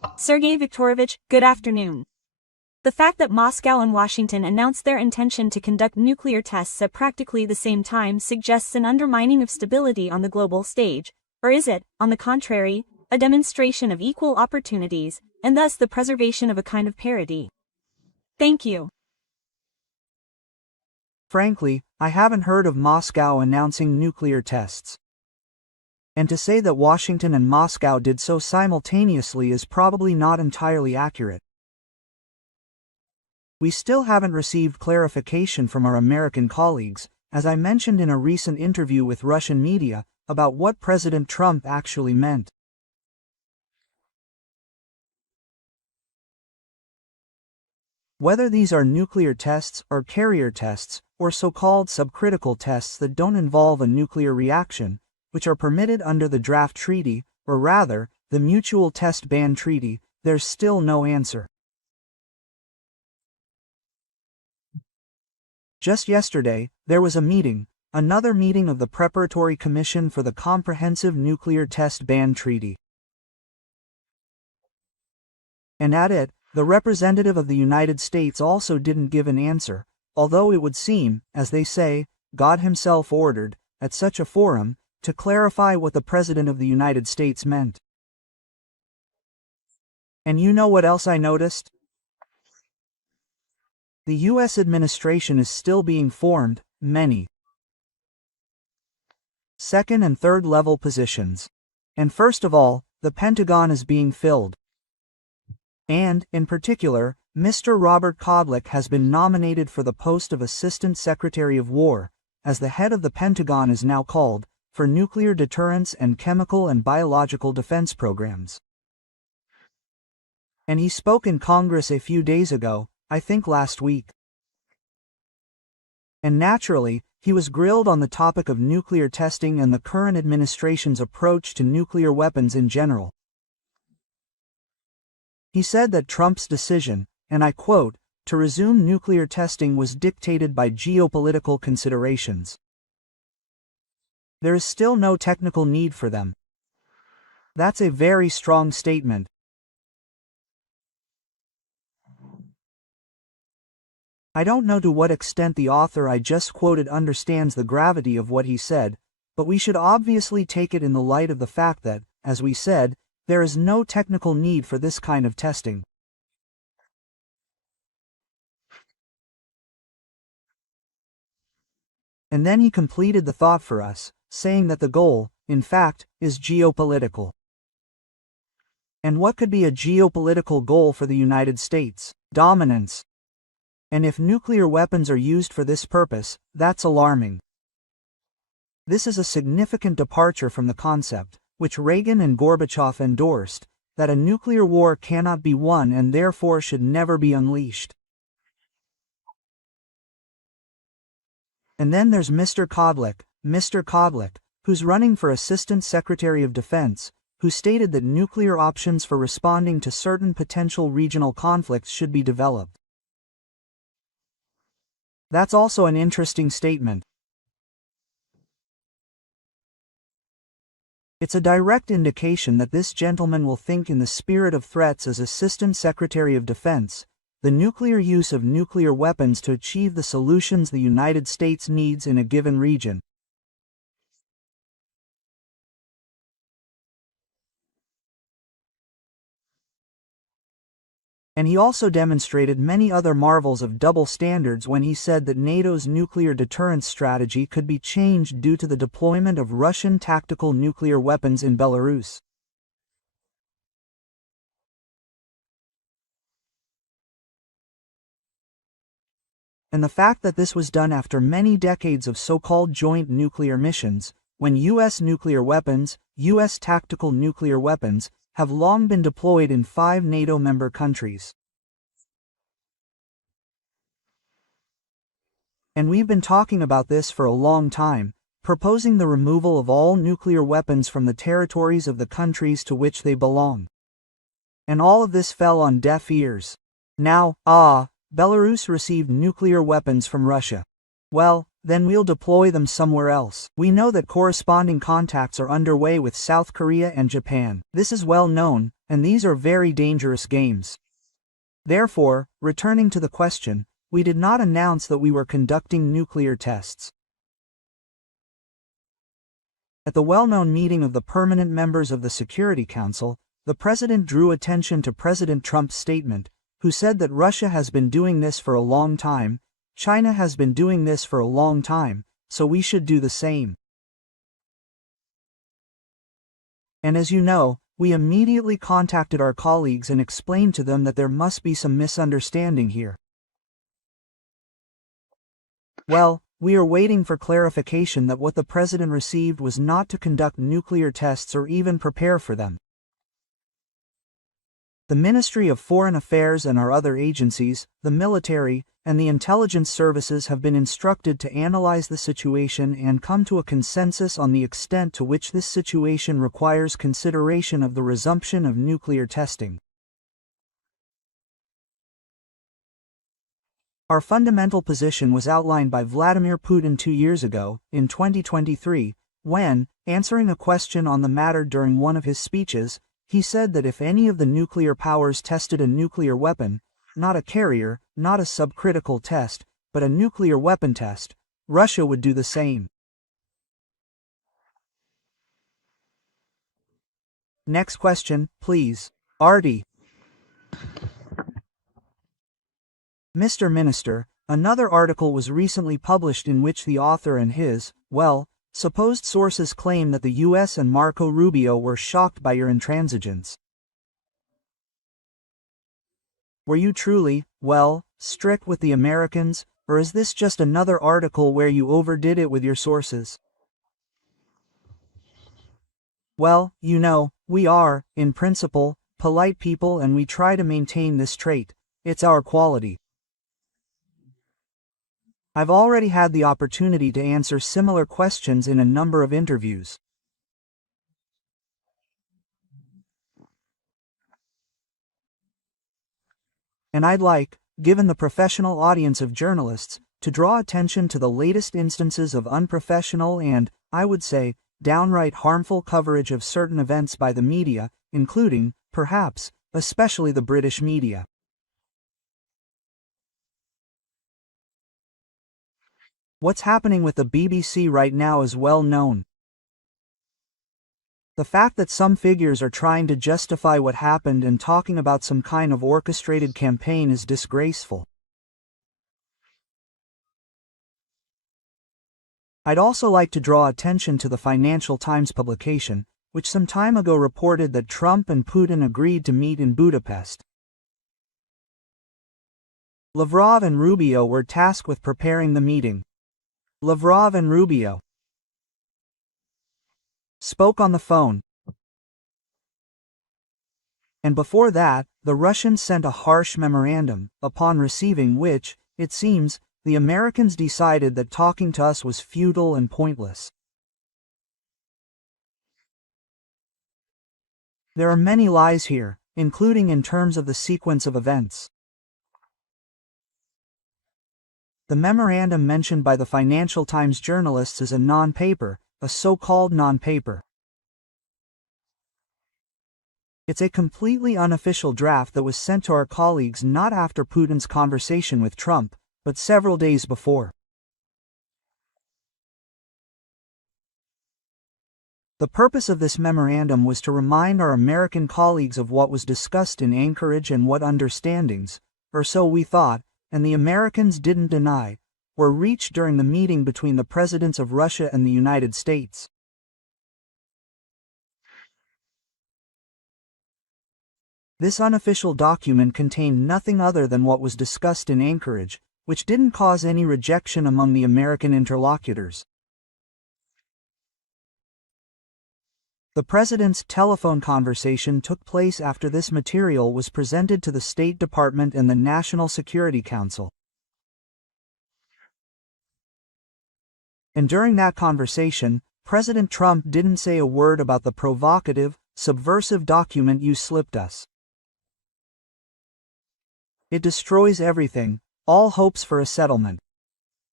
Sergei Viktorovich, good afternoon. The fact that Moscow and Washington announced their intention to conduct nuclear tests at practically the same time suggests an undermining of stability on the global stage, or is it, on the contrary, a demonstration of equal opportunities, and thus the preservation of a kind of parity? Thank you. Frankly, I haven't heard of Moscow announcing nuclear tests. And to say that Washington and Moscow did so simultaneously is probably not entirely accurate. We still haven't received clarification from our American colleagues, as I mentioned in a recent interview with Russian media, about what President Trump actually meant. Whether these are nuclear tests or carrier tests, or so-called subcritical tests that don't involve a nuclear reaction, which are permitted under the draft treaty, or rather, the Mutual Test Ban Treaty, there's still no answer. Just yesterday, there was a meeting, another meeting of the Preparatory Commission for the Comprehensive Nuclear Test Ban Treaty. And at it, the representative of the United States also didn't give an answer, although it would seem, as they say, God himself ordered, at such a forum, to clarify what the President of the United States meant. And you know what else I noticed? The U.S. administration is still being formed, many second and third level positions. And first of all, the Pentagon is being filled. And, in particular, Mr. Robert Kodlik has been nominated for the post of Assistant Secretary of War, as the head of the Pentagon is now called, for nuclear deterrence and chemical and biological defense programs. And he spoke in Congress a few days ago, I think last week. And naturally, he was grilled on the topic of nuclear testing and the current administration's approach to nuclear weapons in general. He said that Trump's decision, and I quote, to resume nuclear testing was dictated by geopolitical considerations. There is still no technical need for them. That's a very strong statement. I don't know to what extent the author I just quoted understands the gravity of what he said, but we should obviously take it in the light of the fact that, as we said, there is no technical need for this kind of testing. And then he completed the thought for us, saying that the goal, in fact, is geopolitical. And what could be a geopolitical goal for the United States? Dominance. And if nuclear weapons are used for this purpose, that's alarming. This is a significant departure from the concept, which Reagan and Gorbachev endorsed, that a nuclear war cannot be won and therefore should never be unleashed. And then there's Mr. Kodlik, who's running for Assistant Secretary of Defense, who stated that nuclear options for responding to certain potential regional conflicts should be developed. That's also an interesting statement. It's a direct indication that this gentleman will think in the spirit of threats as Assistant Secretary of Defense, the nuclear use of nuclear weapons to achieve the solutions the United States needs in a given region. And he also demonstrated many other marvels of double standards when he said that NATO's nuclear deterrence strategy could be changed due to the deployment of Russian tactical nuclear weapons in Belarus. And the fact that this was done after many decades of so-called joint nuclear missions, when U.S. nuclear weapons, U.S. tactical nuclear weapons, have long been deployed in 5 NATO member countries. And we've been talking about this for a long time, proposing the removal of all nuclear weapons from the territories of the countries to which they belong. And all of this fell on deaf ears. Now, Belarus received nuclear weapons from Russia. Well, then we'll deploy them somewhere else. We know that corresponding contacts are underway with South Korea and Japan. This is well known, and these are very dangerous games. Therefore, returning to the question, we did not announce that we were conducting nuclear tests. At the well-known meeting of the permanent members of the Security Council, the President drew attention to President Trump's statement, who said that Russia has been doing this for a long time, China has been doing this for a long time, so we should do the same. And as you know, we immediately contacted our colleagues and explained to them that there must be some misunderstanding here. Well, we are waiting for clarification that what the President received was not to conduct nuclear tests or even prepare for them. The Ministry of Foreign Affairs and our other agencies, the military, and the intelligence services have been instructed to analyze the situation and come to a consensus on the extent to which this situation requires consideration of the resumption of nuclear testing. Our fundamental position was outlined by Vladimir Putin 2 years ago, in 2023, when, answering a question on the matter during one of his speeches, he said that if any of the nuclear powers tested a nuclear weapon, not a carrier, not a subcritical test, but a nuclear weapon test, Russia would do the same. Next question, please. Artie. Mr. Minister, another article was recently published in which the author and his, supposed sources claim that the US and Marco Rubio were shocked by your intransigence. Were you truly, strict with the Americans, or is this just another article where you overdid it with your sources? Well, you know, we are, in principle, polite people and we try to maintain this trait. It's our quality. I've already had the opportunity to answer similar questions in a number of interviews. And I'd like, given the professional audience of journalists, to draw attention to the latest instances of unprofessional and, I would say, downright harmful coverage of certain events by the media, including, perhaps, especially the British media. What's happening with the BBC right now is well known. The fact that some figures are trying to justify what happened and talking about some kind of orchestrated campaign is disgraceful. I'd also like to draw attention to the Financial Times publication, which some time ago reported that Trump and Putin agreed to meet in Budapest. Lavrov and Rubio were tasked with preparing the meeting. Lavrov and Rubio spoke on the phone. And before that, the Russians sent a harsh memorandum, upon receiving which, it seems, the Americans decided that talking to us was futile and pointless. There are many lies here, including in terms of the sequence of events. The memorandum mentioned by the Financial Times journalists is a non-paper, a so-called non-paper. It's a completely unofficial draft that was sent to our colleagues not after Putin's conversation with Trump, but several days before. The purpose of this memorandum was to remind our American colleagues of what was discussed in Anchorage and what understandings, or so we thought, and the Americans didn't deny, were reached during the meeting between the presidents of Russia and the United States. This unofficial document contained nothing other than what was discussed in Anchorage, which didn't cause any rejection among the American interlocutors. The president's telephone conversation took place after this material was presented to the State Department and the National Security Council. And during that conversation, President Trump didn't say a word about the provocative, subversive document you slipped us. It destroys everything, all hopes for a settlement.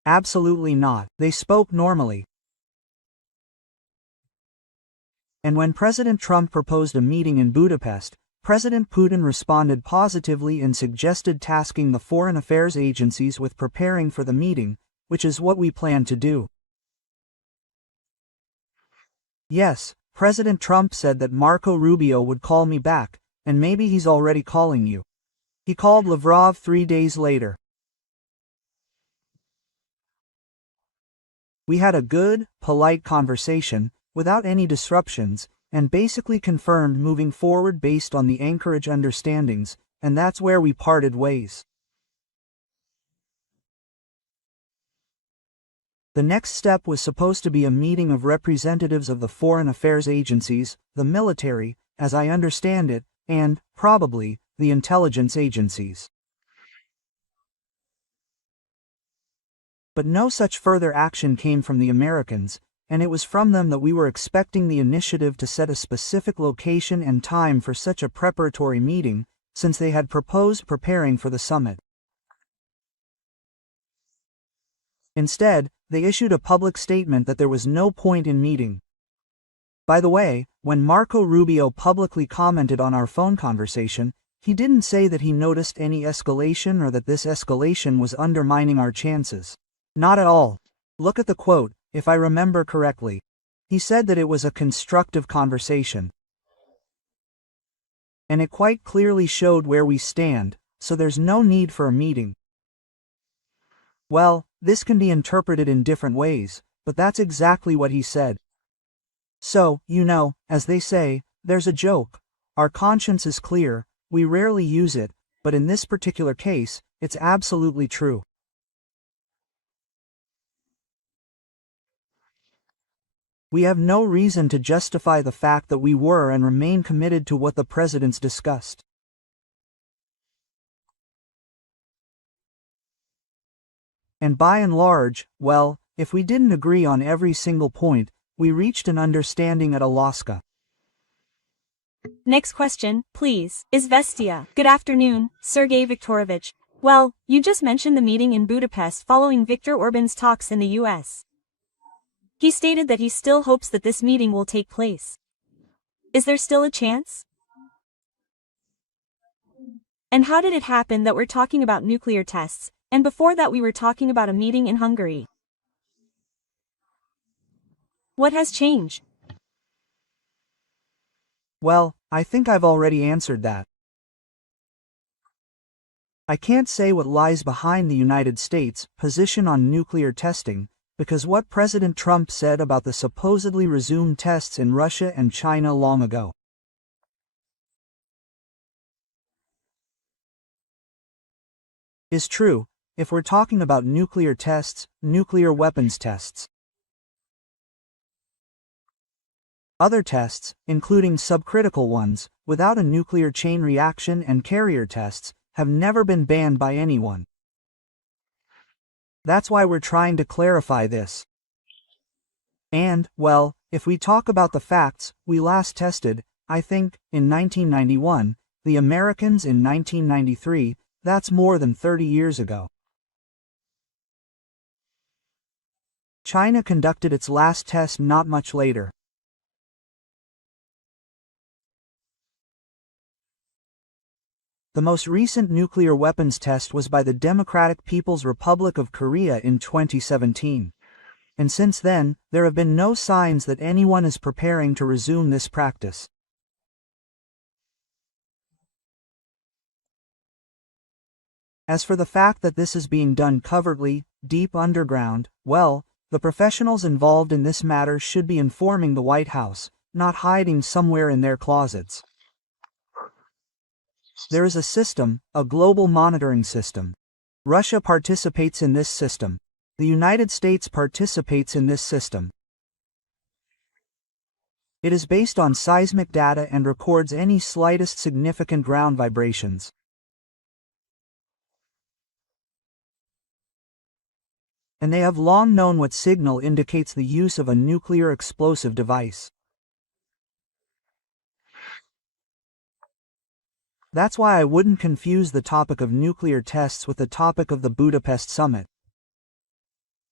Absolutely not. They spoke normally. And when President Trump proposed a meeting in Budapest, President Putin responded positively and suggested tasking the foreign affairs agencies with preparing for the meeting, which is what we plan to do. Yes, President Trump said that Marco Rubio would call me back, and maybe he's already calling you. He called Lavrov 3 days later. We had a good, polite conversation, without any disruptions, and basically confirmed moving forward based on the Anchorage understandings, and that's where we parted ways. The next step was supposed to be a meeting of representatives of the foreign affairs agencies, the military, as I understand it, and, probably, the intelligence agencies. But no such further action came from the Americans, and it was from them that we were expecting the initiative to set a specific location and time for such a preparatory meeting, since they had proposed preparing for the summit. Instead, they issued a public statement that there was no point in meeting. By the way, when Marco Rubio publicly commented on our phone conversation, he didn't say that he noticed any escalation or that this escalation was undermining our chances. Not at all. Look at the quote, if I remember correctly. He said that it was a constructive conversation. And it quite clearly showed where we stand, so there's no need for a meeting. Well, this can be interpreted in different ways, but that's exactly what he said. So, as they say, there's a joke. Our conscience is clear, we rarely use it, but in this particular case, it's absolutely true. We have no reason to justify the fact that we were and remain committed to what the presidents discussed. And by and large, well, if we didn't agree on every single point, we reached an understanding at Alaska. Next question, please. Izvestia. Good afternoon, Sergei Viktorovich. Well, you just mentioned the meeting in Budapest following Viktor Orban's talks in the US. He stated that he still hopes that this meeting will take place. Is there still a chance? And how did it happen that we're talking about nuclear tests, and before that we were talking about a meeting in Hungary? What has changed? Well, I think I've already answered that. I can't say what lies behind the United States' position on nuclear testing, because what President Trump said about the supposedly resumed tests in Russia and China long ago is true, if we're talking about nuclear tests, nuclear weapons tests. Other tests, including subcritical ones, without a nuclear chain reaction and carrier tests, have never been banned by anyone. That's why we're trying to clarify this. And, well, if we talk about the facts, we last tested, I think, in 1991, the Americans in 1993, that's more than 30 years ago. China conducted its last test not much later. The most recent nuclear weapons test was by the Democratic People's Republic of Korea in 2017. And since then, there have been no signs that anyone is preparing to resume this practice. As for the fact that this is being done covertly, deep underground, well, the professionals involved in this matter should be informing the White House, not hiding somewhere in their closets. There is a system, a global monitoring system. Russia participates in this system. The United States participates in this system. It is based on seismic data and records any slightest significant ground vibrations. And they have long known what signal indicates the use of a nuclear explosive device. That's why I wouldn't confuse the topic of nuclear tests with the topic of the Budapest summit.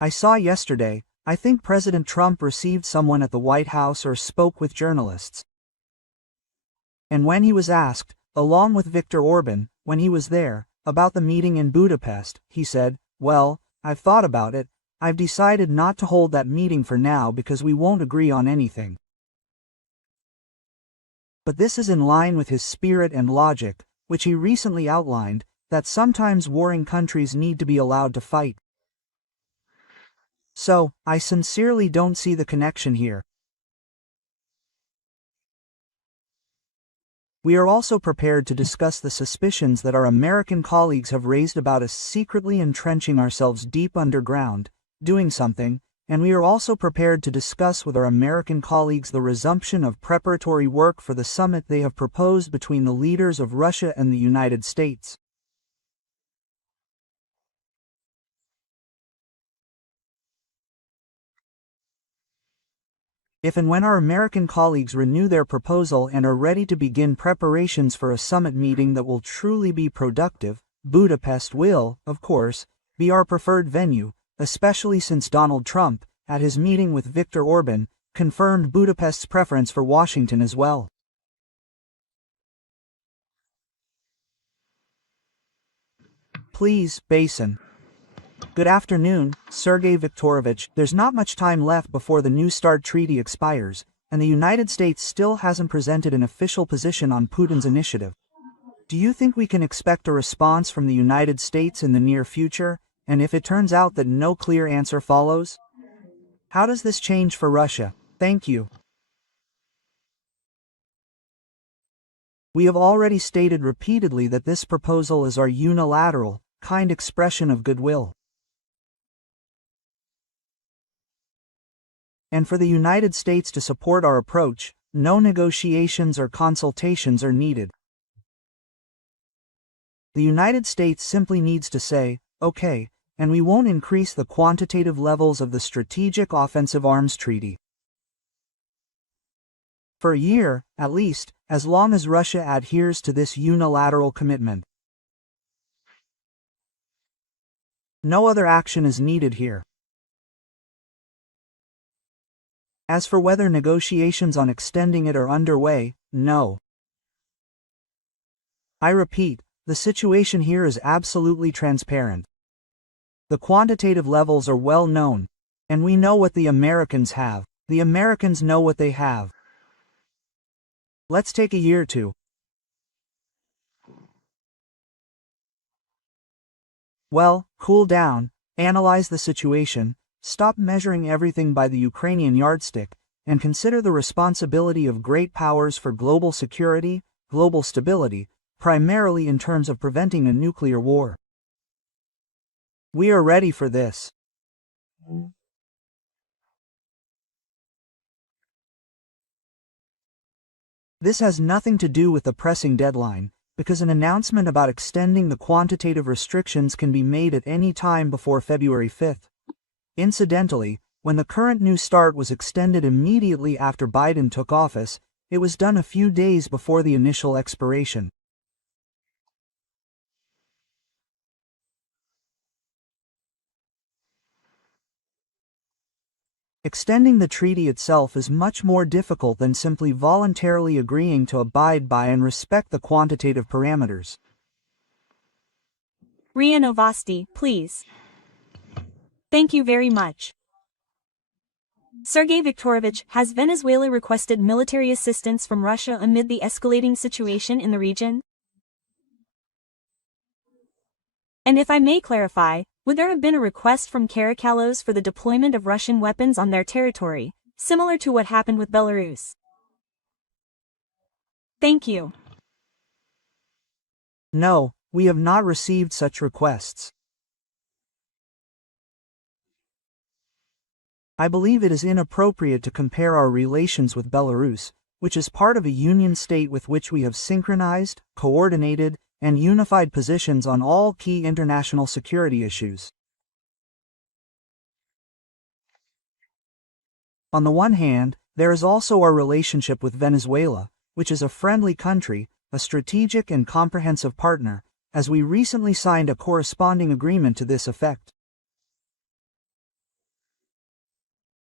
I saw yesterday, I think President Trump received someone at the White House or spoke with journalists. And when he was asked, along with Viktor Orban, when he was there, about the meeting in Budapest, he said, "Well, I've thought about it, I've decided not to hold that meeting for now because we won't agree on anything." But this is in line with his spirit and logic, which he recently outlined, that sometimes warring countries need to be allowed to fight. So, I sincerely don't see the connection here. We are also prepared to discuss the suspicions that our American colleagues have raised about us secretly entrenching ourselves deep underground, doing something, and we are also prepared to discuss with our American colleagues the resumption of preparatory work for the summit they have proposed between the leaders of Russia and the United States. If and when our American colleagues renew their proposal and are ready to begin preparations for a summit meeting that will truly be productive, Budapest will, of course, be our preferred venue, especially since Donald Trump, at his meeting with Viktor Orban, confirmed Budapest's preference for Washington as well. Please, Basin. Good afternoon, Sergei Viktorovich. There's not much time left before the New START treaty expires, and the United States still hasn't presented an official position on Putin's initiative. Do you think we can expect a response from the United States in the near future, and if it turns out that no clear answer follows? How does this change for Russia? Thank you. We have already stated repeatedly that this proposal is our unilateral, kind expression of goodwill. And for the United States to support our approach, no negotiations or consultations are needed. The United States simply needs to say, "Okay," and we won't increase the quantitative levels of the Strategic Offensive Arms Treaty. For a year, at least, as long as Russia adheres to this unilateral commitment. No other action is needed here. As for whether negotiations on extending it are underway, no. I repeat, the situation here is absolutely transparent. The quantitative levels are well known, and we know what the Americans have. The Americans know what they have. Let's take a year or two. Well, cool down, analyze the situation, stop measuring everything by the Ukrainian yardstick, and consider the responsibility of great powers for global security, global stability, primarily in terms of preventing a nuclear war. We are ready for this. This has nothing to do with the pressing deadline, because an announcement about extending the quantitative restrictions can be made at any time before February 5th. Incidentally, when the current New START was extended immediately after Biden took office, it was done a few days before the initial expiration. Extending the treaty itself is much more difficult than simply voluntarily agreeing to abide by and respect the quantitative parameters. RIA Novosti, please. Thank you very much. Sergei Viktorovich, has Venezuela requested military assistance from Russia amid the escalating situation in the region? And if I may clarify, would there have been a request from Caracalos for the deployment of Russian weapons on their territory, similar to what happened with Belarus? Thank you. No, we have not received such requests. I believe it is inappropriate to compare our relations with Belarus, which is part of a union state with which we have synchronized, coordinated, and unified positions on all key international security issues. On the one hand, there is also our relationship with Venezuela, which is a friendly country, a strategic and comprehensive partner, as we recently signed a corresponding agreement to this effect.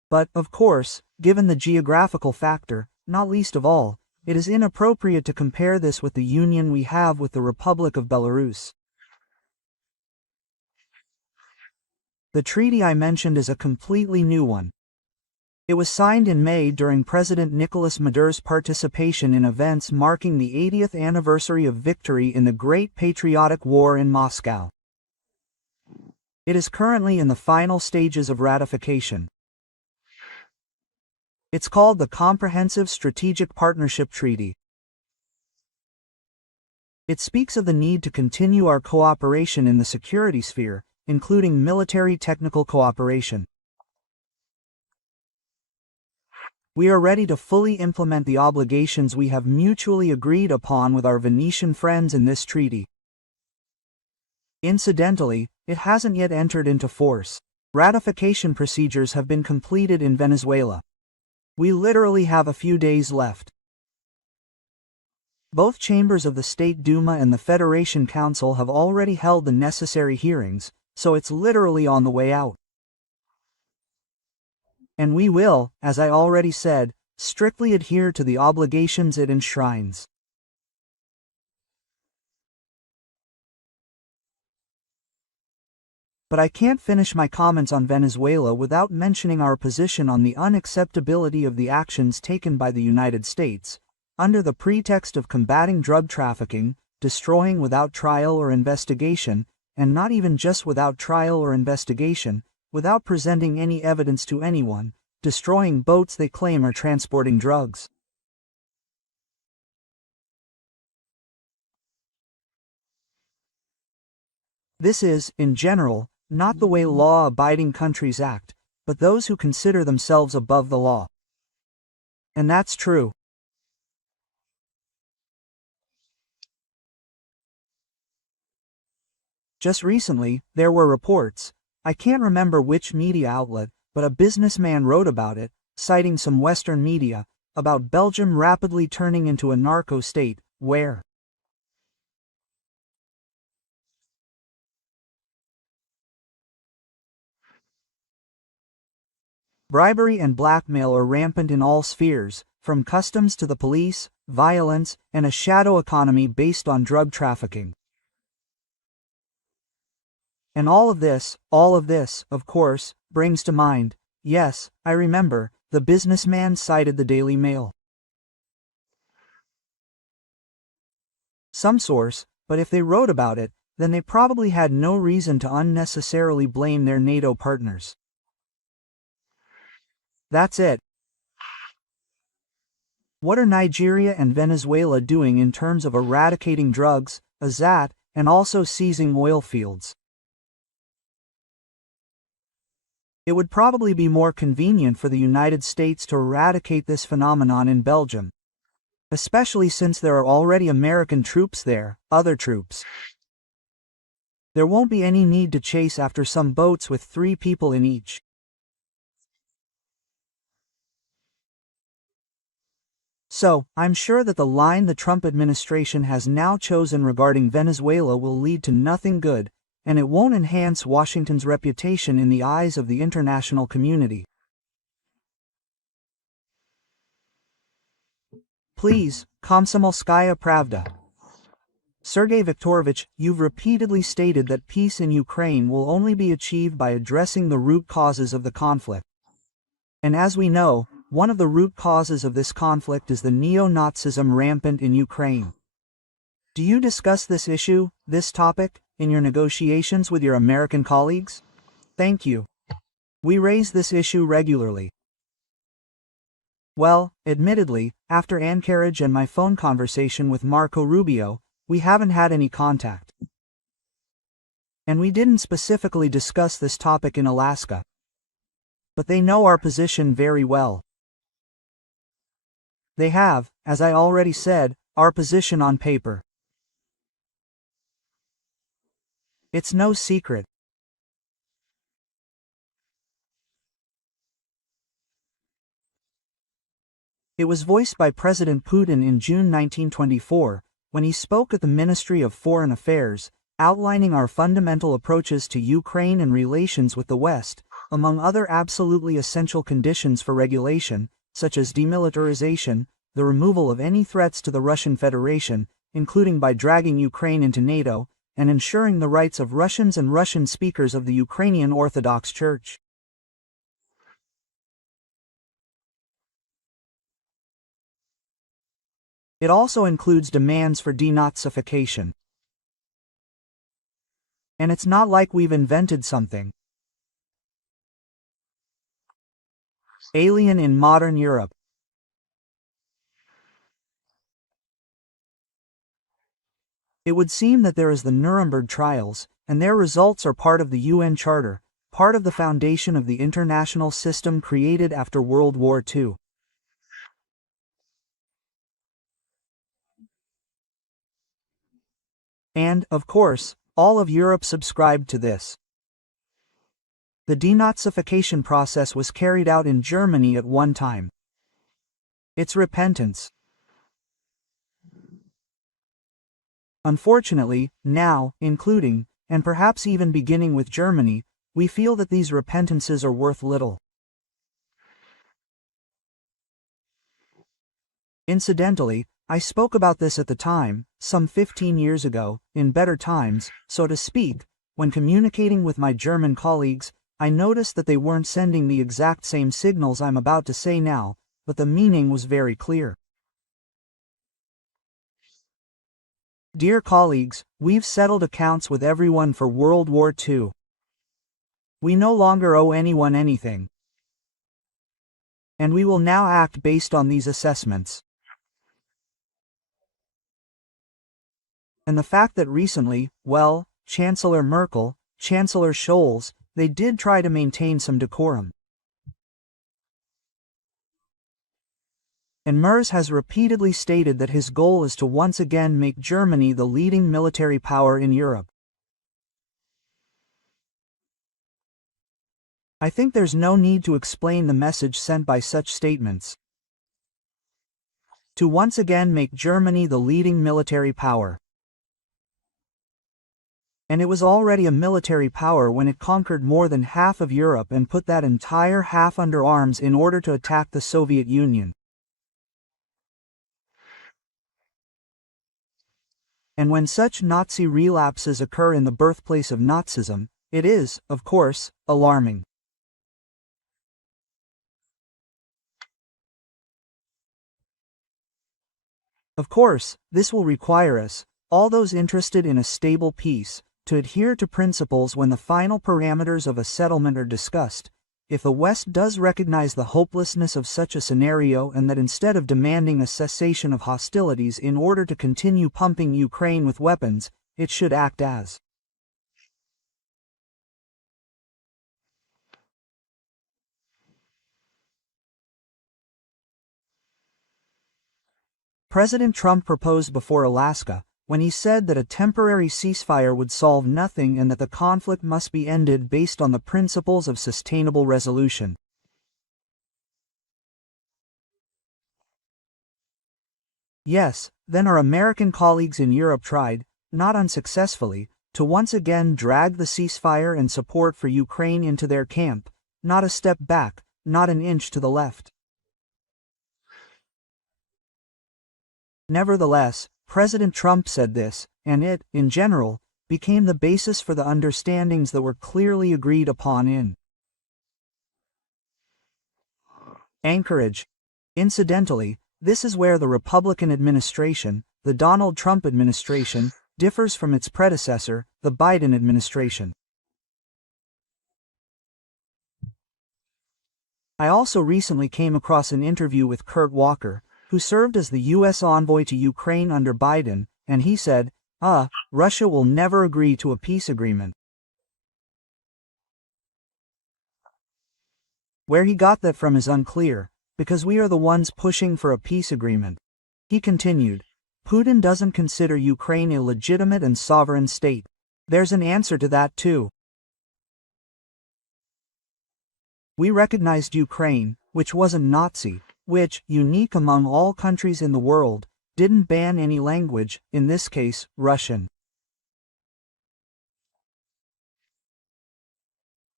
But, of course, given the geographical factor, not least of all, it is inappropriate to compare this with the union we have with the Republic of Belarus. The treaty I mentioned is a completely new one. It was signed in May during President Nicolas Maduro's participation in events marking the 80th anniversary of victory in the Great Patriotic War in Moscow. It is currently in the final stages of ratification. It's called the Comprehensive Strategic Partnership Treaty. It speaks of the need to continue our cooperation in the security sphere, including military technical cooperation. We are ready to fully implement the obligations we have mutually agreed upon with our Venetian friends in this treaty. Incidentally, it hasn't yet entered into force. Ratification procedures have been completed in Venezuela. We literally have a few days left. Both chambers of the State Duma and the Federation Council have already held the necessary hearings, so it's literally on the way out. And we will, as I already said, strictly adhere to the obligations it enshrines. But I can't finish my comments on Venezuela without mentioning our position on the unacceptability of the actions taken by the United States, under the pretext of combating drug trafficking, destroying without trial or investigation, and not even just without trial or investigation, without presenting any evidence to anyone, destroying boats they claim are transporting drugs. This is, in general, not the way law-abiding countries act, but those who consider themselves above the law. And that's true. Just recently, there were reports, I can't remember which media outlet, but a businessman wrote about it, citing some Western media, about Belgium rapidly turning into a narco state, where bribery and blackmail are rampant in all spheres, from customs to the police, violence, and a shadow economy based on drug trafficking. And all of this, of course, brings to mind, yes, I remember, the businessman cited the Daily Mail. Some source, but if they wrote about it, then they probably had no reason to unnecessarily blame their NATO partners. That's it. What are Nigeria and Venezuela doing in terms of eradicating drugs, AZAT, and also seizing oil fields? It would probably be more convenient for the United States to eradicate this phenomenon in Belgium, especially since there are already American troops there, other troops. There won't be any need to chase after some boats with 3 people in each. So, I'm sure that the line the Trump administration has now chosen regarding Venezuela will lead to nothing good, and it won't enhance Washington's reputation in the eyes of the international community. Please, Komsomolskaya Pravda. Sergei Viktorovich, you've repeatedly stated that peace in Ukraine will only be achieved by addressing the root causes of the conflict. And as we know, one of the root causes of this conflict is the neo-Nazism rampant in Ukraine. Do you discuss this issue, this topic, in your negotiations with your American colleagues? Thank you. We raise this issue regularly. Well, admittedly, after Anchorage and my phone conversation with Marco Rubio, we haven't had any contact. And we didn't specifically discuss this topic in Alaska. But they know our position very well. They have, as I already said, our position on paper. It's no secret. It was voiced by President Putin in June 1924, when he spoke at the Ministry of Foreign Affairs, outlining our fundamental approaches to Ukraine and relations with the West, among other absolutely essential conditions for regulation, such as demilitarization, the removal of any threats to the Russian Federation, including by dragging Ukraine into NATO, and ensuring the rights of Russians and Russian speakers of the Ukrainian Orthodox Church. It also includes demands for denazification. And it's not like we've invented something alien in modern Europe. It would seem that there is the Nuremberg trials, and their results are part of the UN Charter, part of the foundation of the international system created after World War II. And, of course, all of Europe subscribed to this. The denazification process was carried out in Germany at one time. It's repentance. Unfortunately, now, including, and perhaps even beginning with Germany, we feel that these repentances are worth little. Incidentally, I spoke about this at the time, some 15 years ago, in better times, so to speak. When communicating with my German colleagues, I noticed that they weren't sending the exact same signals I'm about to say now, but the meaning was very clear. Dear colleagues, we've settled accounts with everyone for World War II. We no longer owe anyone anything. And we will now act based on these assessments. And the fact that recently, well, Chancellor Merkel, Chancellor Scholz, they did try to maintain some decorum. And Merz has repeatedly stated that his goal is to once again make Germany the leading military power in Europe. I think there's no need to explain the message sent by such statements. To once again make Germany the leading military power. And it was already a military power when it conquered more than half of Europe and put that entire half under arms in order to attack the Soviet Union. And when such Nazi relapses occur in the birthplace of Nazism, it is, of course, alarming. Of course, this will require us, all those interested in a stable peace, to adhere to principles when the final parameters of a settlement are discussed. If the West does recognize the hopelessness of such a scenario and that instead of demanding a cessation of hostilities in order to continue pumping Ukraine with weapons, it should act as President Trump proposed before Alaska, when he said that a temporary ceasefire would solve nothing and that the conflict must be ended based on the principles of sustainable resolution. Yes, then our American colleagues in Europe tried, not unsuccessfully, to once again drag the ceasefire and support for Ukraine into their camp, not a step back, not an inch to the left. Nevertheless, President Trump said this, and it, in general, became the basis for the understandings that were clearly agreed upon in Anchorage. Incidentally, this is where the Republican administration, the Donald Trump administration, differs from its predecessor, the Biden administration. I also recently came across an interview with Kurt Walker, who served as the U.S. envoy to Ukraine under Biden, and he said, Russia will never agree to a peace agreement. Where he got that from is unclear, because we are the ones pushing for a peace agreement. He continued, Putin doesn't consider Ukraine a legitimate and sovereign state. There's an answer to that too. We recognized Ukraine, which wasn't Nazi, which, unique among all countries in the world, didn't ban any language, in this case, Russian.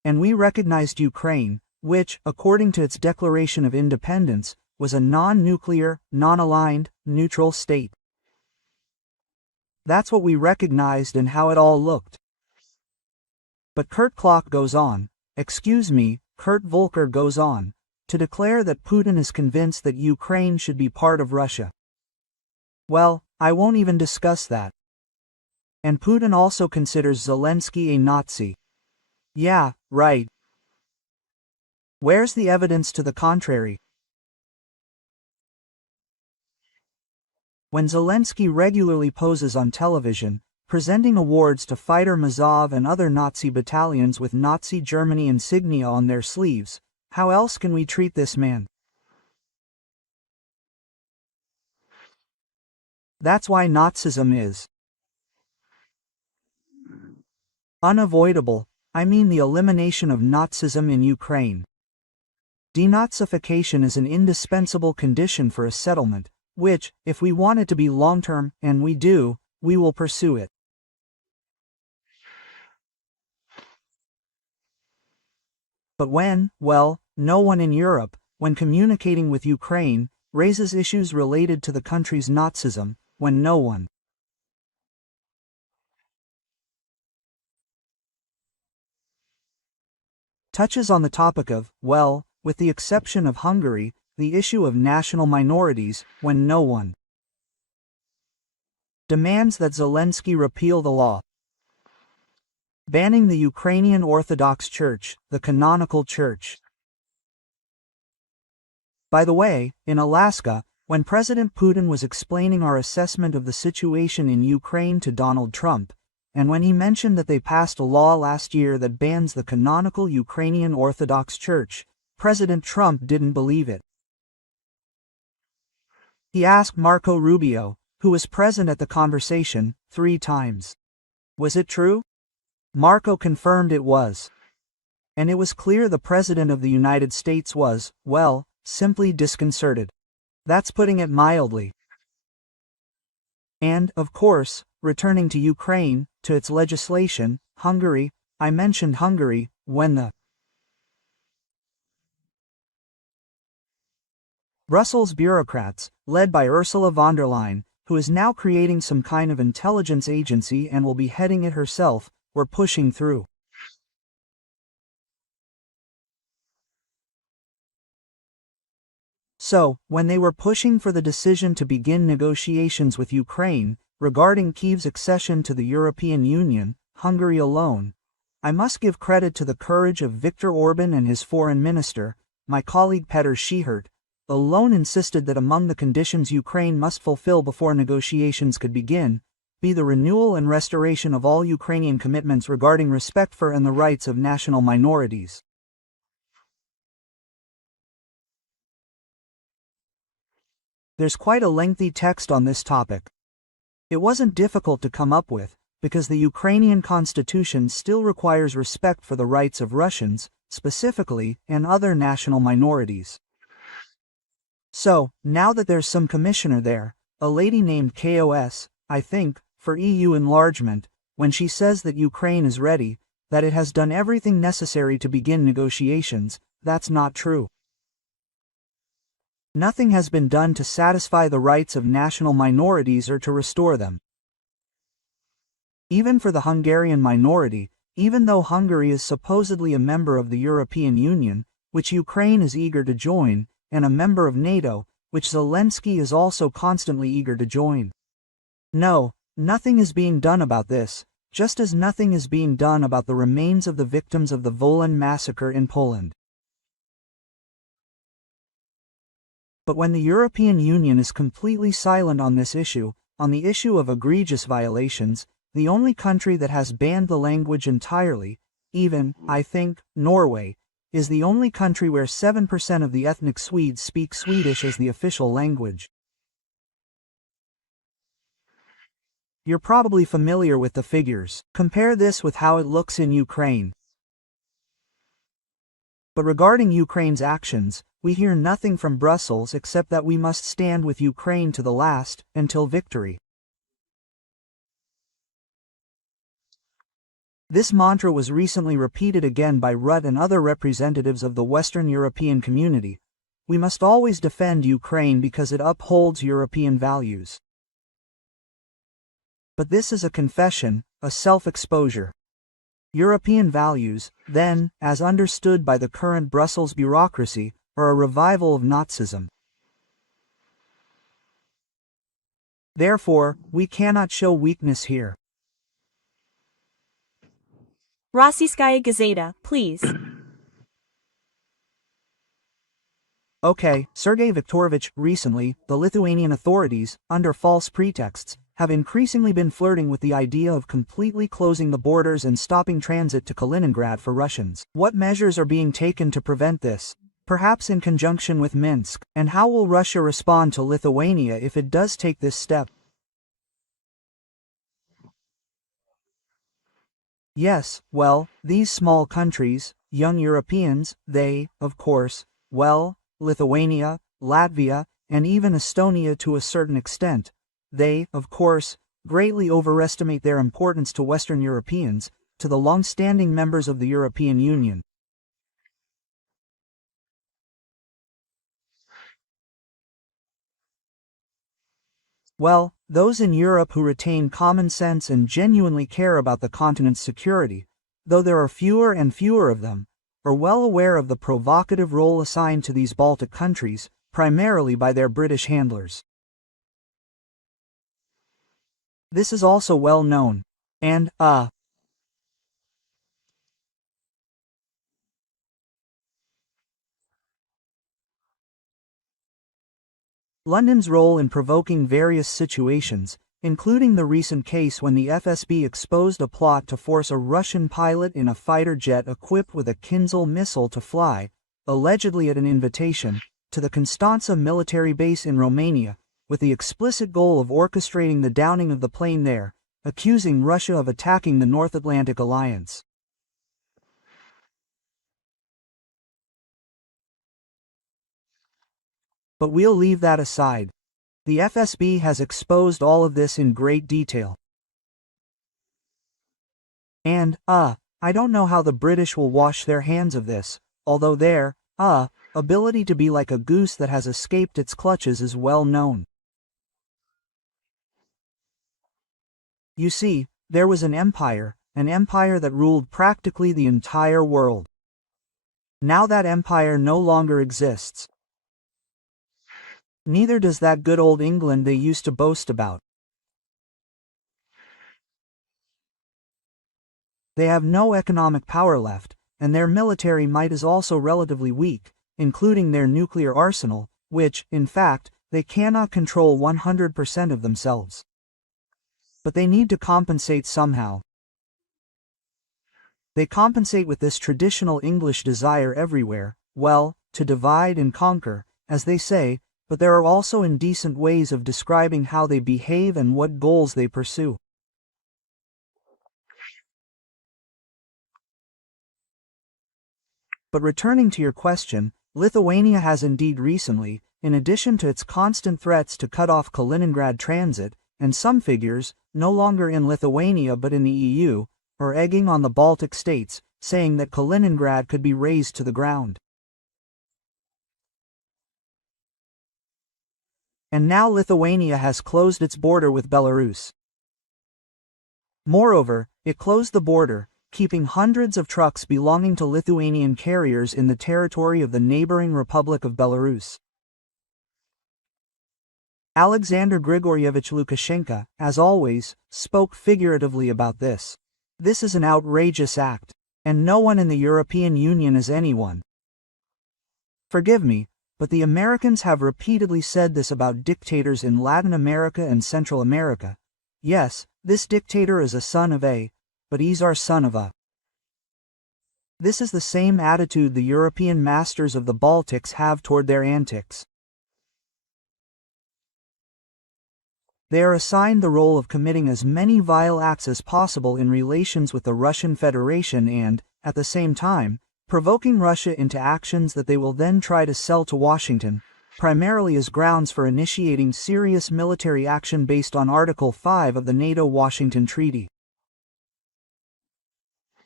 And we recognized Ukraine, which, according to its declaration of independence, was a non-nuclear, non-aligned, neutral state. That's what we recognized and how it all looked. But Kurt Klock goes on, Kurt Volker goes on, to declare that Putin is convinced that Ukraine should be part of Russia. Well, I won't even discuss that. And Putin also considers Zelensky a Nazi. Yeah, right. Where's the evidence to the contrary? When Zelensky regularly poses on television, presenting awards to fighter Mazov and other Nazi battalions with Nazi Germany insignia on their sleeves, how else can we treat this man? That's why Nazism is unavoidable. I mean the elimination of Nazism in Ukraine. Denazification is an indispensable condition for a settlement, which, if we want it to be long-term, and we do, we will pursue it. But well, no one in Europe, when communicating with Ukraine, raises issues related to the country's Nazism, when no one touches on the topic of, well, with the exception of Hungary, the issue of national minorities, when no one demands that Zelensky repeal the law banning the Ukrainian Orthodox Church, the canonical church. By the way, in Alaska, when President Putin was explaining our assessment of the situation in Ukraine to Donald Trump, and when he mentioned that they passed a law last year that bans the canonical Ukrainian Orthodox Church, President Trump didn't believe it. He asked Marco Rubio, who was present at the conversation, 3 times. Was it true? Marco confirmed it was. And it was clear the President of the United States was, well, simply disconcerted. That's putting it mildly. And, of course, returning to Ukraine, to its legislation, Hungary, I mentioned Hungary, when the Brussels bureaucrats, led by Ursula von der Leyen, who is now creating some kind of intelligence agency and will be heading it herself, were pushing through. So, when they were pushing for the decision to begin negotiations with Ukraine, regarding Kyiv's accession to the European Union, Hungary alone, I must give credit to the courage of Viktor Orban and his foreign minister, my colleague Petr Schihert, alone insisted that among the conditions Ukraine must fulfill before negotiations could begin, be the renewal and restoration of all Ukrainian commitments regarding respect for and the rights of national minorities. There's quite a lengthy text on this topic. It wasn't difficult to come up with, because the Ukrainian constitution still requires respect for the rights of Russians, specifically, and other national minorities. So, now that there's some commissioner there, a lady named KOS, I think, for EU enlargement, when she says that Ukraine is ready, that it has done everything necessary to begin negotiations, that's not true. Nothing has been done to satisfy the rights of national minorities or to restore them. Even for the Hungarian minority, even though Hungary is supposedly a member of the European Union, which Ukraine is eager to join, and a member of NATO, which Zelensky is also constantly eager to join. No, nothing is being done about this, just as nothing is being done about the remains of the victims of the Wolan massacre in Poland. But when the European Union is completely silent on this issue, on the issue of egregious violations, the only country that has banned the language entirely, even, I think, Norway, is the only country where 7% of the ethnic Swedes speak Swedish as the official language. You're probably familiar with the figures. Compare this with how it looks in Ukraine. But regarding Ukraine's actions, we hear nothing from Brussels except that we must stand with Ukraine to the last, until victory. This mantra was recently repeated again by Rutte and other representatives of the Western European community. We must always defend Ukraine because it upholds European values. But this is a confession, a self-exposure. European values, then, as understood by the current Brussels bureaucracy, are a revival of Nazism. Therefore, we cannot show weakness here. Rossiyskaya Gazeta, please. Okay, Sergei Viktorovich, recently, the Lithuanian authorities, under false pretexts, have increasingly been flirting with the idea of completely closing the borders and stopping transit to Kaliningrad for Russians. What measures are being taken to prevent this? Perhaps in conjunction with Minsk, and how will Russia respond to Lithuania if it does take this step? Yes, well, these small countries, young Europeans, they, of course, well, Lithuania, Latvia, and even Estonia to a certain extent, they, of course, greatly overestimate their importance to Western Europeans, to the long-standing members of the European Union. Well, those in Europe who retain common sense and genuinely care about the continent's security, though there are fewer and fewer of them, are well aware of the provocative role assigned to these Baltic countries, primarily by their British handlers. This is also well known, and, London's role in provoking various situations, including the recent case when the FSB exposed a plot to force a Russian pilot in a fighter jet equipped with a Kinzhal missile to fly, allegedly at an invitation, to the Constanța military base in Romania, with the explicit goal of orchestrating the downing of the plane there, accusing Russia of attacking the North Atlantic Alliance. But we'll leave that aside. The FSB has exposed all of this in great detail. And, I don't know how the British will wash their hands of this, although their, ability to be like a goose that has escaped its clutches is well known. You see, there was an empire that ruled practically the entire world. Now that empire no longer exists. Neither does that good old England they used to boast about. They have no economic power left, and their military might is also relatively weak, including their nuclear arsenal, which, in fact, they cannot control 100% of themselves. But they need to compensate somehow. They compensate with this traditional English desire everywhere, well, to divide and conquer, as they say, but there are also indecent ways of describing how they behave and what goals they pursue. But returning to your question, Lithuania has indeed recently, in addition to its constant threats to cut off Kaliningrad transit, and some figures, no longer in Lithuania but in the EU, are egging on the Baltic states, saying that Kaliningrad could be razed to the ground. And now Lithuania has closed its border with Belarus. Moreover, it closed the border, keeping hundreds of trucks belonging to Lithuanian carriers in the territory of the neighboring Republic of Belarus. Alexander Grigoryevich Lukashenko, as always, spoke figuratively about this. This is an outrageous act, and no one in the European Union is anyone. Forgive me, but the Americans have repeatedly said this about dictators in Latin America and Central America. Yes, this dictator is a son of a, but he's our son of a. This is the same attitude the European masters of the Baltics have toward their antics. They are assigned the role of committing as many vile acts as possible in relations with the Russian Federation and, at the same time, provoking Russia into actions that they will then try to sell to Washington, primarily as grounds for initiating serious military action based on Article 5 of the NATO-Washington Treaty.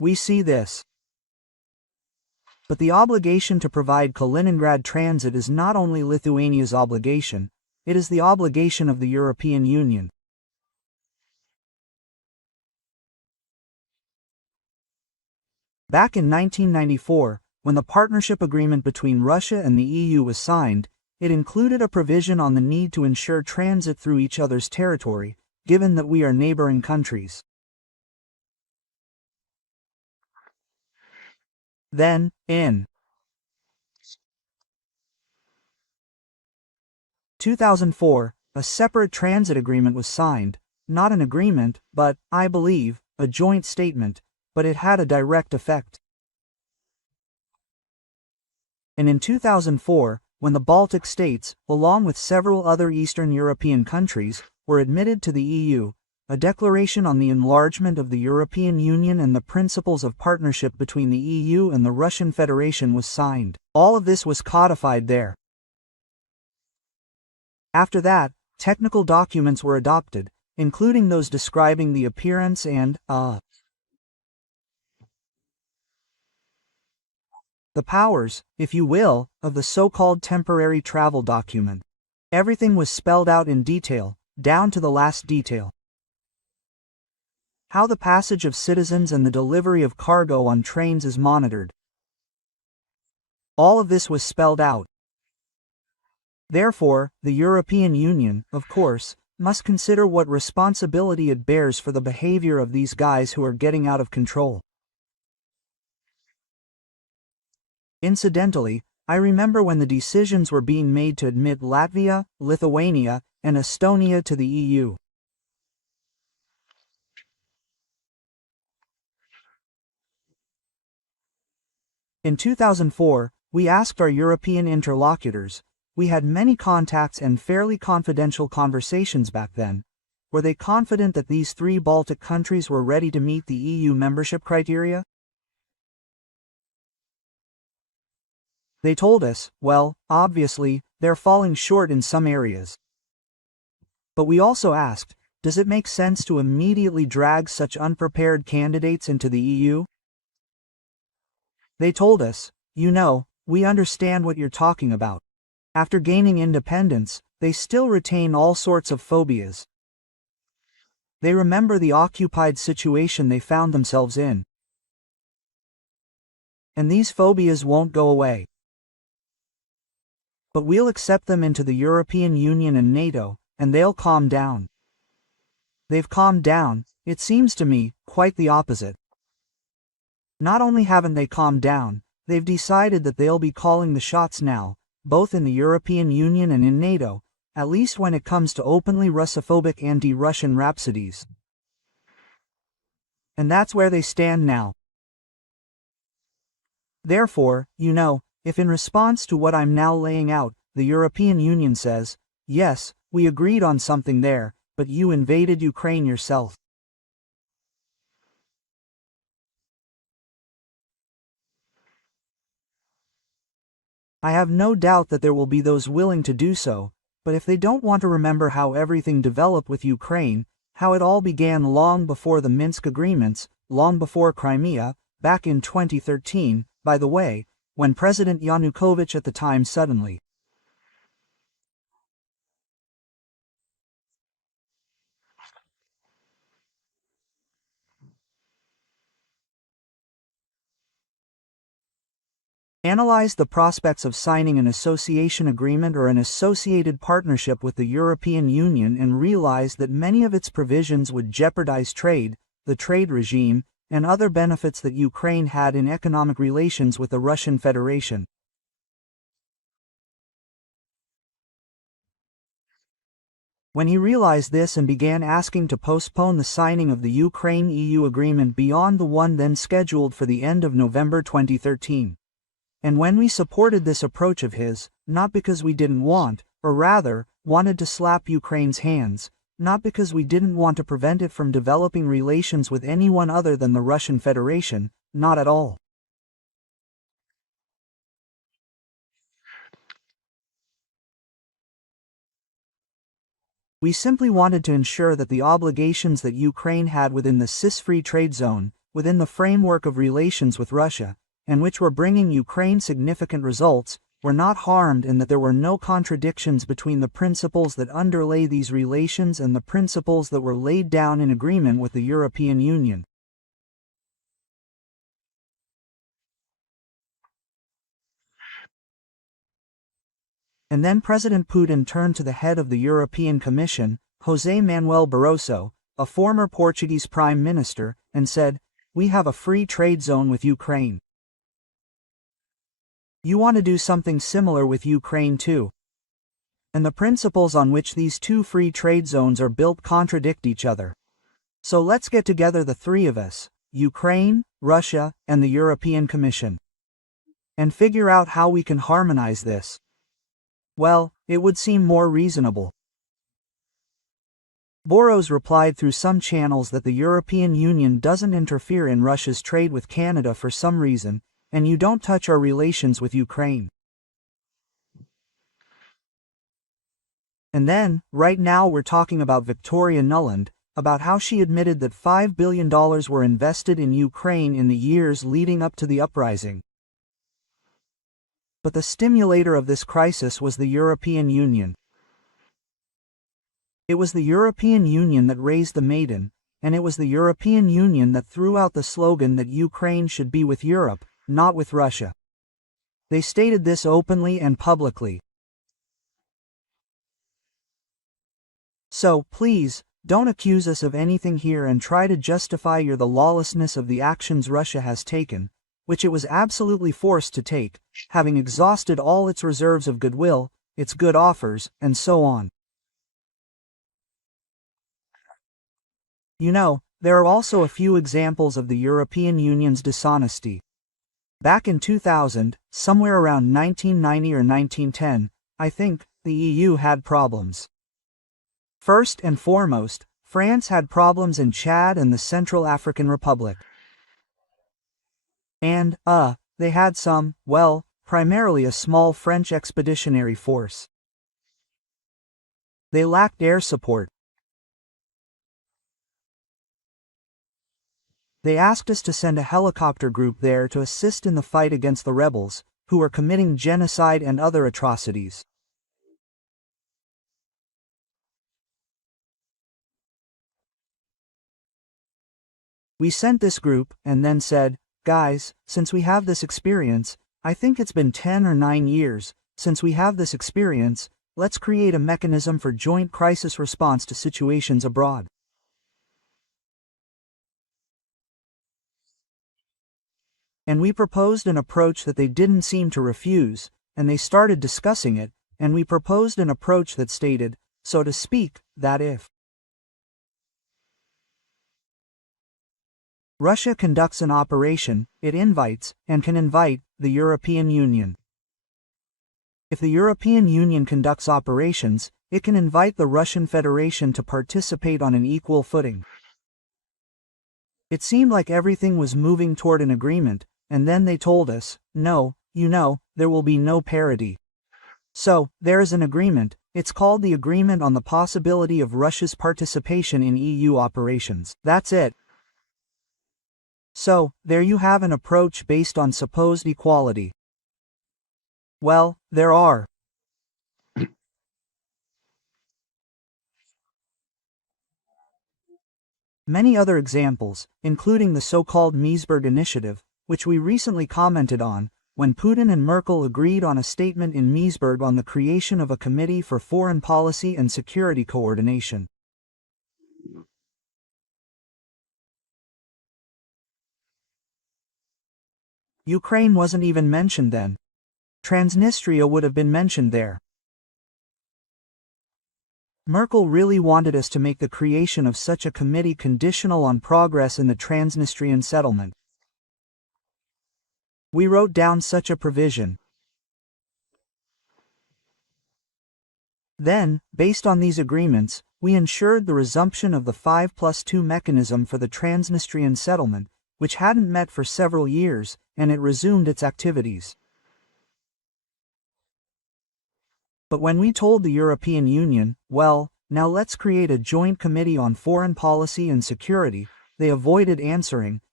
We see this. But the obligation to provide Kaliningrad transit is not only Lithuania's obligation, it is the obligation of the European Union. Back in 1994, when the partnership agreement between Russia and the EU was signed, it included a provision on the need to ensure transit through each other's territory, given that we are neighboring countries. Then, in 2004, a separate transit agreement was signed, not an agreement, but, I believe, a joint statement, but it had a direct effect. And in 2004, when the Baltic states, along with several other Eastern European countries, were admitted to the EU, a declaration on the enlargement of the European Union and the principles of partnership between the EU and the Russian Federation was signed. All of this was codified there. After that, technical documents were adopted, including those describing the appearance and, the powers, if you will, of the so-called temporary travel document. Everything was spelled out in detail, down to the last detail. How the passage of citizens and the delivery of cargo on trains is monitored. All of this was spelled out. Therefore, the European Union, of course, must consider what responsibility it bears for the behavior of these guys who are getting out of control. Incidentally, I remember when the decisions were being made to admit Latvia, Lithuania, and Estonia to the EU. In 2004, we asked our European interlocutors, we had many contacts and fairly confidential conversations back then, were they confident that these 3 Baltic countries were ready to meet the EU membership criteria? They told us, well, obviously, they're falling short in some areas. But we also asked, does it make sense to immediately drag such unprepared candidates into the EU? They told us, you know, we understand what you're talking about. After gaining independence, they still retain all sorts of phobias. They remember the occupied situation they found themselves in. And these phobias won't go away. But we'll accept them into the European Union and NATO, and they'll calm down. They've calmed down, it seems to me, quite the opposite. Not only haven't they calmed down, they've decided that they'll be calling the shots now, both in the European Union and in NATO, at least when it comes to openly Russophobic anti-Russian rhapsodies. And that's where they stand now. Therefore, you know, if in response to what I'm now laying out, the European Union says, yes, we agreed on something there, but you invaded Ukraine yourself. I have no doubt that there will be those willing to do so, but if they don't want to remember how everything developed with Ukraine, how it all began long before the Minsk agreements, long before Crimea, back in 2013, by the way, when President Yanukovych at the time suddenly analyzed the prospects of signing an association agreement or an associated partnership with the European Union and realized that many of its provisions would jeopardize trade, the trade regime, and other benefits that Ukraine had in economic relations with the Russian Federation. When he realized this and began asking to postpone the signing of the Ukraine-EU agreement beyond the one then scheduled for the end of November 2013. And when we supported this approach of his, not because we didn't want, or rather, wanted to slap Ukraine's hands, not because we didn't want to prevent it from developing relations with anyone other than the Russian Federation, not at all. We simply wanted to ensure that the obligations that Ukraine had within the CIS free trade zone, within the framework of relations with Russia, and which were bringing Ukraine significant results, were not harmed, and that there were no contradictions between the principles that underlay these relations and the principles that were laid down in agreement with the European Union. And then President Putin turned to the head of the European Commission, José Manuel Barroso, a former Portuguese Prime Minister, and said, "We have a free trade zone with Ukraine. You want to do something similar with Ukraine too. And the principles on which these two free trade zones are built contradict each other. So let's get together, the three of us, Ukraine, Russia, and the European Commission, and figure out how we can harmonize this." Well, it would seem more reasonable. Boros replied through some channels that the European Union doesn't interfere in Russia's trade with Canada for some reason, and you don't touch our relations with Ukraine. And then, right now we're talking about Victoria Nuland, about how she admitted that $5 billion were invested in Ukraine in the years leading up to the uprising. But the stimulator of this crisis was the European Union. It was the European Union that raised the maiden, and it was the European Union that threw out the slogan that Ukraine should be with Europe, not with Russia. They stated this openly and publicly. So, please, don't accuse us of anything here and try to justify the lawlessness of the actions Russia has taken, which it was absolutely forced to take, having exhausted all its reserves of goodwill, its good offers, and so on. You know, there are also a few examples of the European Union's dishonesty. Back in 2000, somewhere around 1990 or 1910, I think, the EU had problems. First and foremost, France had problems in Chad and the Central African Republic. And, they had some, well, primarily a small French expeditionary force. They lacked air support. They asked us to send a helicopter group there to assist in the fight against the rebels, who were committing genocide and other atrocities. We sent this group, and then said, "Guys, since we have this experience, I think it's been 10 or 9 years, since we have this experience, let's create a mechanism for joint crisis response to situations abroad." And we proposed an approach that they didn't seem to refuse, and they started discussing it, and we proposed an approach that stated, so to speak, that if Russia conducts an operation, it invites, and can invite, the European Union. If the European Union conducts operations, it can invite the Russian Federation to participate on an equal footing. It seemed like everything was moving toward an agreement, and then they told us, no, you know, there will be no parity. So, there is an agreement, it's called the Agreement on the Possibility of Russia's Participation in EU Operations. That's it. So, there you have an approach based on supposed equality. Well, there are many other examples, including the so-called Meseberg Initiative, which we recently commented on, when Putin and Merkel agreed on a statement in Meseberg on the creation of a Committee for Foreign Policy and Security Coordination. Ukraine wasn't even mentioned then. Transnistria would have been mentioned there. Merkel really wanted us to make the creation of such a committee conditional on progress in the Transnistrian settlement. We wrote down such a provision. Then, based on these agreements, we ensured the resumption of the 5+2 mechanism for the Transnistrian settlement, which hadn't met for several years, and it resumed its activities. But when we told the European Union, well, now let's create a joint committee on foreign policy and security, they avoided answering,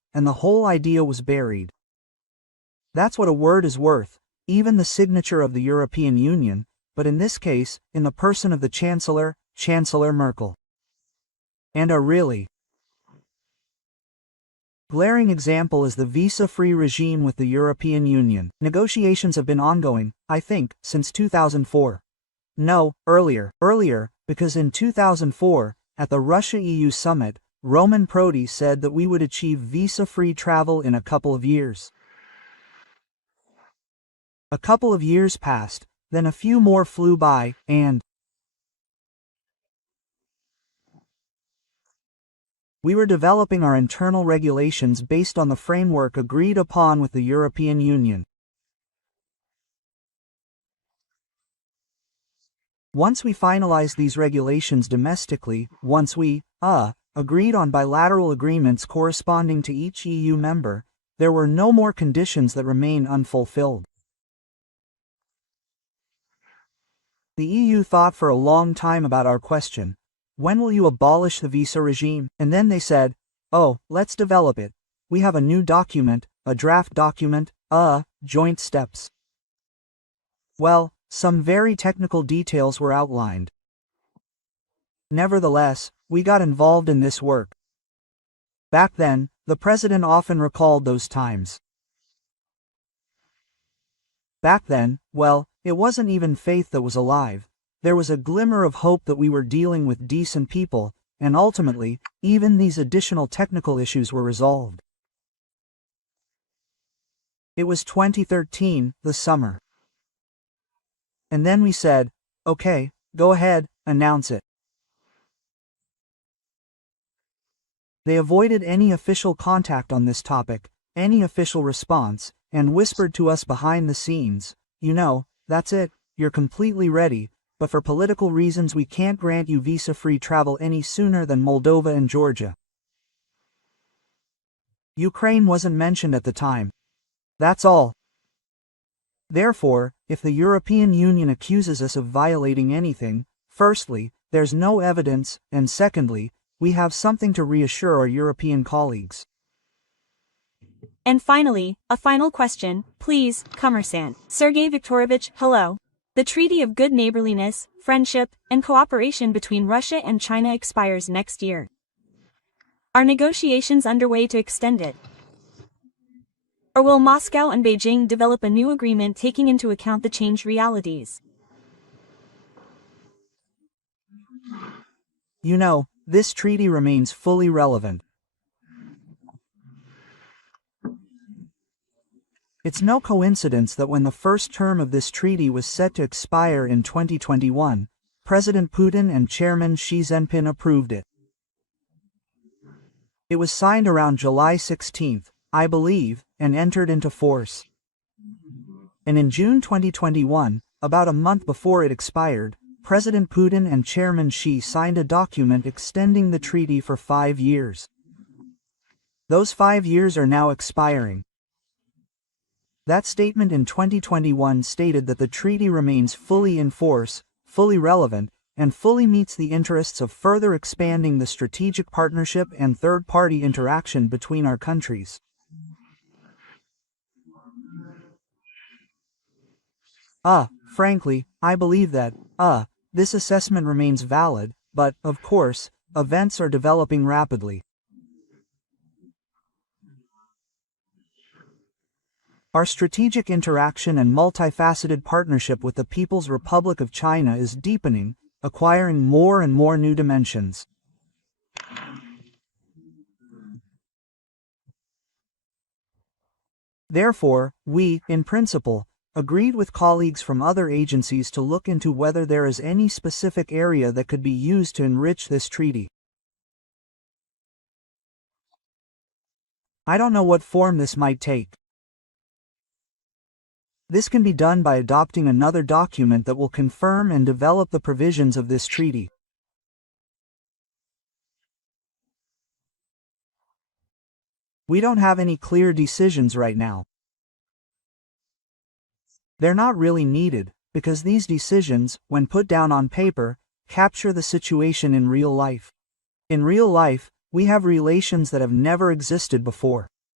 and the whole idea was buried. That's what a word is worth, even the signature of the European Union, but in this case, in the person of the Chancellor, Chancellor Merkel. And a really glaring example is the visa-free regime with the European Union. Negotiations have been ongoing, I think, since 2004. No, earlier, because in 2004, at the Russia-EU summit, Roman Prodi said that we would achieve visa-free travel in a couple of years. A couple of years passed, then a few more flew by, and we were developing our internal regulations based on the framework agreed upon with the European Union. Once we finalized these regulations domestically, once we, agreed on bilateral agreements corresponding to each EU member, there were no more conditions that remain unfulfilled. The EU thought for a long time about our question, when will you abolish the visa regime? And then they said, oh, let's develop it. We have a new document, a draft document, joint steps. Well, some very technical details were outlined. Nevertheless, we got involved in this work. Back then, the president often recalled those times. Back then, well, it wasn't even faith that was alive. There was a glimmer of hope that we were dealing with decent people, and ultimately, even these additional technical issues were resolved. It was 2013, the summer. And then we said, okay, go ahead, announce it. They avoided any official contact on this topic, any official response, and whispered to us behind the scenes, you know, that's it, you're completely ready, but for political reasons we can't grant you visa-free travel any sooner than Moldova and Georgia. Ukraine wasn't mentioned at the time. That's all. Therefore, if the European Union accuses us of violating anything, firstly, there's no evidence, and secondly, we have something to reassure our European colleagues. And finally, a final question, please, Commerçant. Sergei Viktorovich, hello. The Treaty of Good Neighborliness, Friendship, and Cooperation between Russia and China expires next year. Are negotiations underway to extend it? Or will Moscow and Beijing develop a new agreement taking into account the changed realities? You know, this treaty remains fully relevant. It's no coincidence that when the first term of this treaty was set to expire in 2021, President Putin and Chairman Xi Jinping approved it. It was signed around July 16, I believe, and entered into force. And in June 2021, about a month before it expired, President Putin and Chairman Xi signed a document extending the treaty for 5 years. Those 5 years are now expiring. That statement in 2021 stated that the treaty remains fully in force, fully relevant, and fully meets the interests of further expanding the strategic partnership and third-party interaction between our countries. Frankly, I believe that, this assessment remains valid, but, of course, events are developing rapidly. Our strategic interaction and multifaceted partnership with the People's Republic of China is deepening, acquiring more and more new dimensions. Therefore, we, in principle, agreed with colleagues from other agencies to look into whether there is any specific area that could be used to enrich this treaty. I don't know what form this might take. This can be done by adopting another document that will confirm and develop the provisions of this treaty. We don't have any clear decisions right now. They're not really needed, because these decisions, when put down on paper, capture the situation in real life. In real life, we have relations that have never existed before.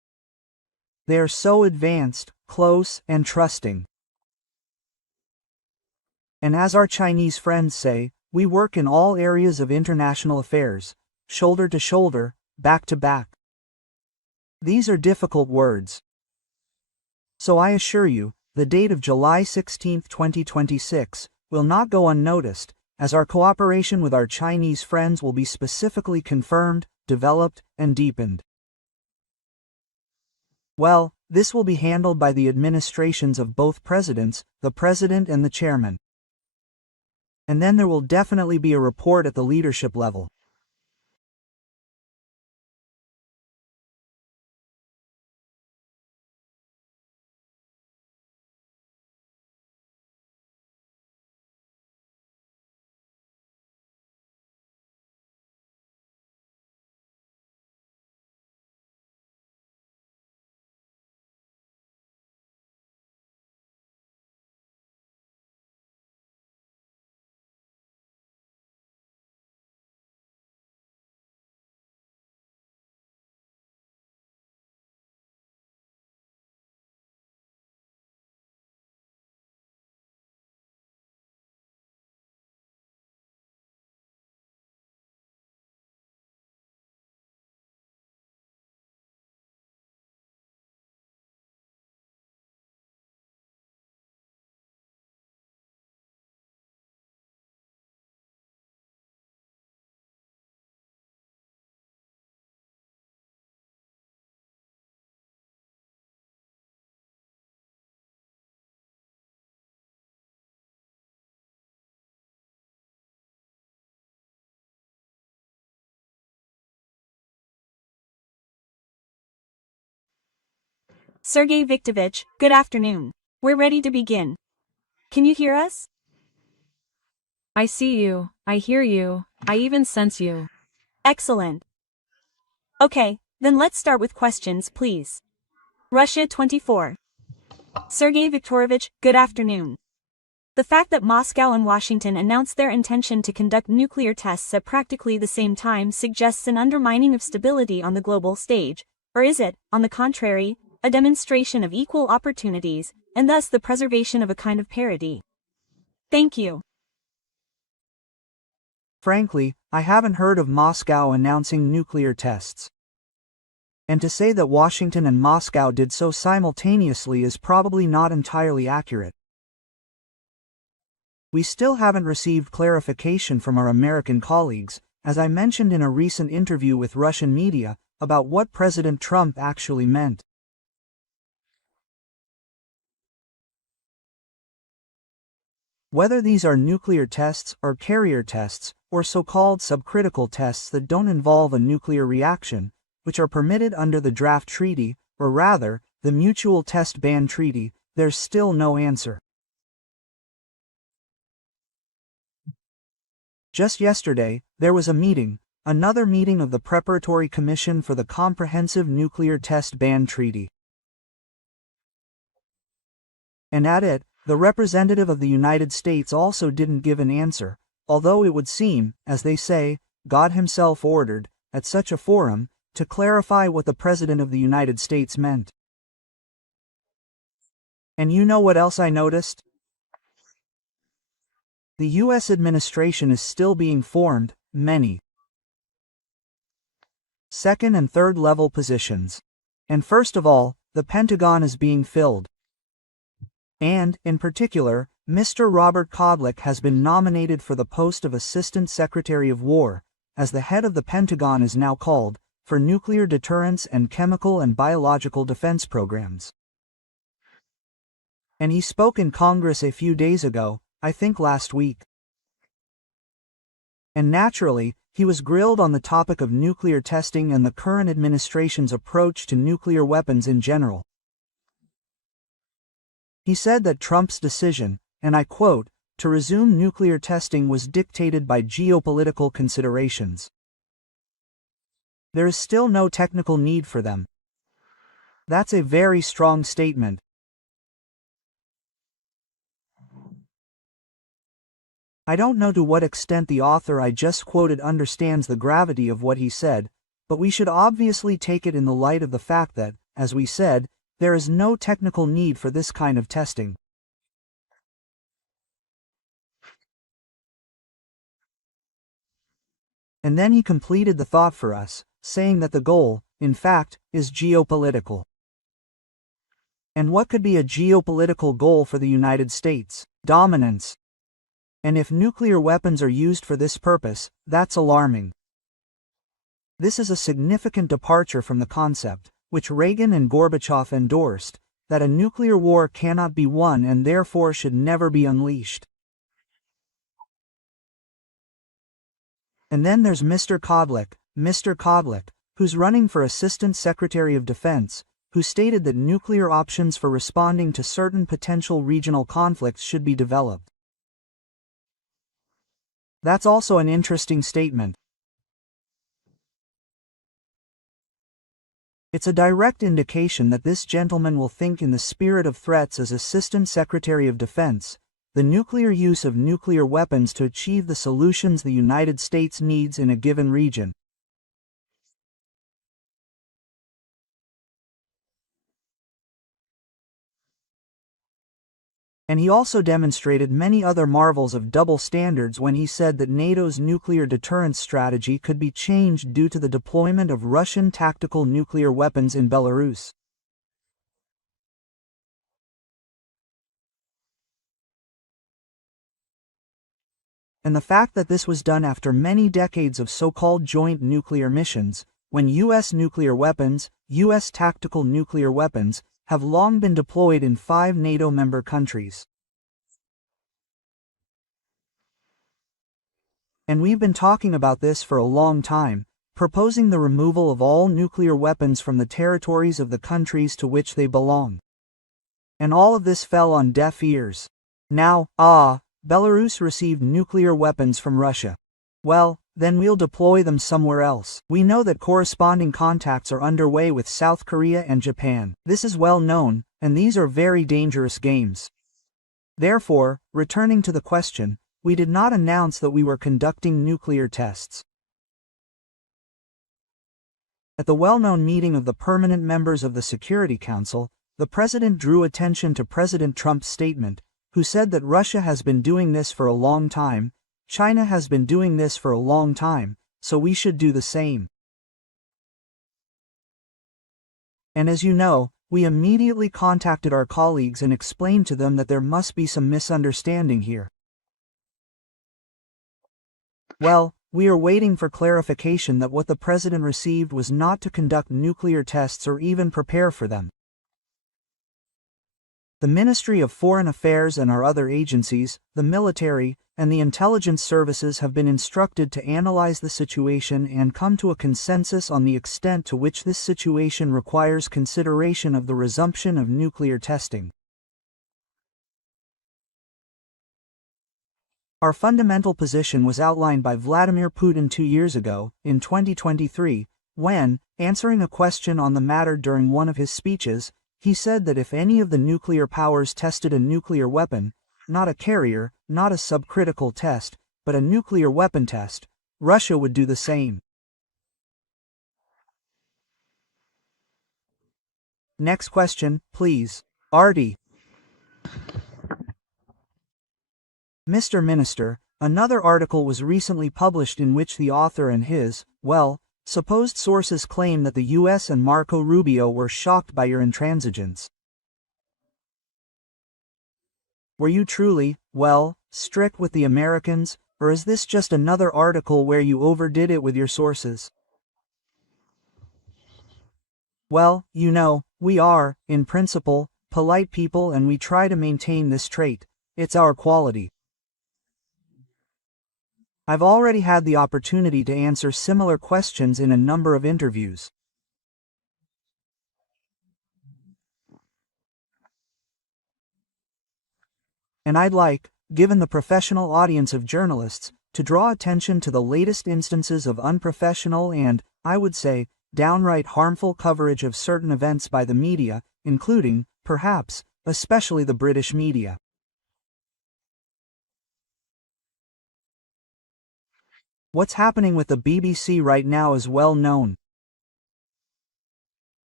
They are so advanced, close, and trusting. And as our Chinese friends say, we work in all areas of international affairs, shoulder to shoulder, back to back. These are difficult words. So I assure you, the date of July 16, 2026, will not go unnoticed, as our cooperation with our Chinese friends will be specifically confirmed, developed, and deepened. Well, this will be handled by the administrations of both presidents, the president and the chairman. And then there will definitely be a report at the leadership level. Sergei Viktorovich, good afternoon. We're ready to begin. Can you hear us? I see you, I hear you, I even sense you. Excellent. Okay, then let's start with questions, please. Russia 24. Sergei Viktorovich, good afternoon. The fact that Moscow and Washington announced their intention to conduct nuclear tests at practically the same time suggests an undermining of stability on the global stage, or is it, on the contrary, a demonstration of equal opportunities, and thus the preservation of a kind of parity? Thank you. Frankly, I haven't heard of Moscow announcing nuclear tests. And to say that Washington and Moscow did so simultaneously is probably not entirely accurate. We still haven't received clarification from our American colleagues, as I mentioned in a recent interview with Russian media, about what President Trump actually meant. Whether these are nuclear tests or carrier tests, or so-called subcritical tests that don't involve a nuclear reaction, which are permitted under the draft treaty, or rather, the Mutual Test Ban Treaty, there's still no answer. Just yesterday, there was a meeting, another meeting of the Preparatory Commission for the Comprehensive Nuclear Test Ban Treaty. And at it, the representative of the United States also didn't give an answer, although it would seem, as they say, God himself ordered, at such a forum, to clarify what the President of the United States meant. And you know what else I noticed? The U.S. administration is still being formed, many second and third level positions. And first of all, the Pentagon is being filled. And, in particular, Mr. Robert Kodlik has been nominated for the post of Assistant Secretary of War, as the head of the Pentagon is now called, for nuclear deterrence and chemical and biological defense programs. And he spoke in Congress a few days ago, I think last week. And naturally, he was grilled on the topic of nuclear testing and the current administration's approach to nuclear weapons in general. He said that Trump's decision, and I quote, to resume nuclear testing was dictated by geopolitical considerations. There is still no technical need for them. That's a very strong statement. I don't know to what extent the author I just quoted understands the gravity of what he said, but we should obviously take it in the light of the fact that, as we said, There is no technical need for this kind of testing. And then he completed the thought for us, saying that the goal, in fact, is geopolitical. And what could be a geopolitical goal for the United States? Dominance. And if nuclear weapons are used for this purpose, that's alarming. This is a significant departure from the concept, which Reagan and Gorbachev endorsed, that a nuclear war cannot be won and therefore should never be unleashed. And then there's Mr. Kodlik, who's running for Assistant Secretary of Defense, who stated that nuclear options for responding to certain potential regional conflicts should be developed. That's also an interesting statement. It's a direct indication that this gentleman will think in the spirit of threats as Assistant Secretary of Defense, the nuclear use of nuclear weapons to achieve the solutions the United States needs in a given region. And he also demonstrated many other marvels of double standards when he said that NATO's nuclear deterrence strategy could be changed due to the deployment of Russian tactical nuclear weapons in Belarus. And the fact that this was done after many decades of so-called joint nuclear missions, when U.S. nuclear weapons, U.S. tactical nuclear weapons, have long been deployed in 5 NATO member countries. And we've been talking about this for a long time, proposing the removal of all nuclear weapons from the territories of the countries to which they belong. And all of this fell on deaf ears. Now, Belarus received nuclear weapons from Russia. Well, then we'll deploy them somewhere else. We know that corresponding contacts are underway with South Korea and Japan. This is well known, and these are very dangerous games. Therefore, returning to the question, we did not announce that we were conducting nuclear tests. At the well-known meeting of the permanent members of the Security Council, the President drew attention to President Trump's statement, who said that Russia has been doing this for a long time, China has been doing this for a long time, so we should do the same. And as you know, we immediately contacted our colleagues and explained to them that there must be some misunderstanding here. Well, we are waiting for clarification that what the President received was not to conduct nuclear tests or even prepare for them. The Ministry of Foreign Affairs and our other agencies, the military, and the intelligence services have been instructed to analyze the situation and come to a consensus on the extent to which this situation requires consideration of the resumption of nuclear testing. Our fundamental position was outlined by Vladimir Putin 2 years ago, in 2023, when, answering a question on the matter during one of his speeches, he said that if any of the nuclear powers tested a nuclear weapon, not a carrier, not a subcritical test, but a nuclear weapon test, Russia would do the same. Next question, please. Artie. Mr. Minister, another article was recently published in which the author and his, supposed sources claim that the U.S. and Marco Rubio were shocked by your intransigence. Were you truly, strict with the Americans, or is this just another article where you overdid it with your sources? Well, you know, we are, in principle, polite people and we try to maintain this trait. It's our quality. I've already had the opportunity to answer similar questions in a number of interviews. And I'd like, given the professional audience of journalists, to draw attention to the latest instances of unprofessional and, I would say, downright harmful coverage of certain events by the media, including, perhaps, especially the British media. What's happening with the BBC right now is well known.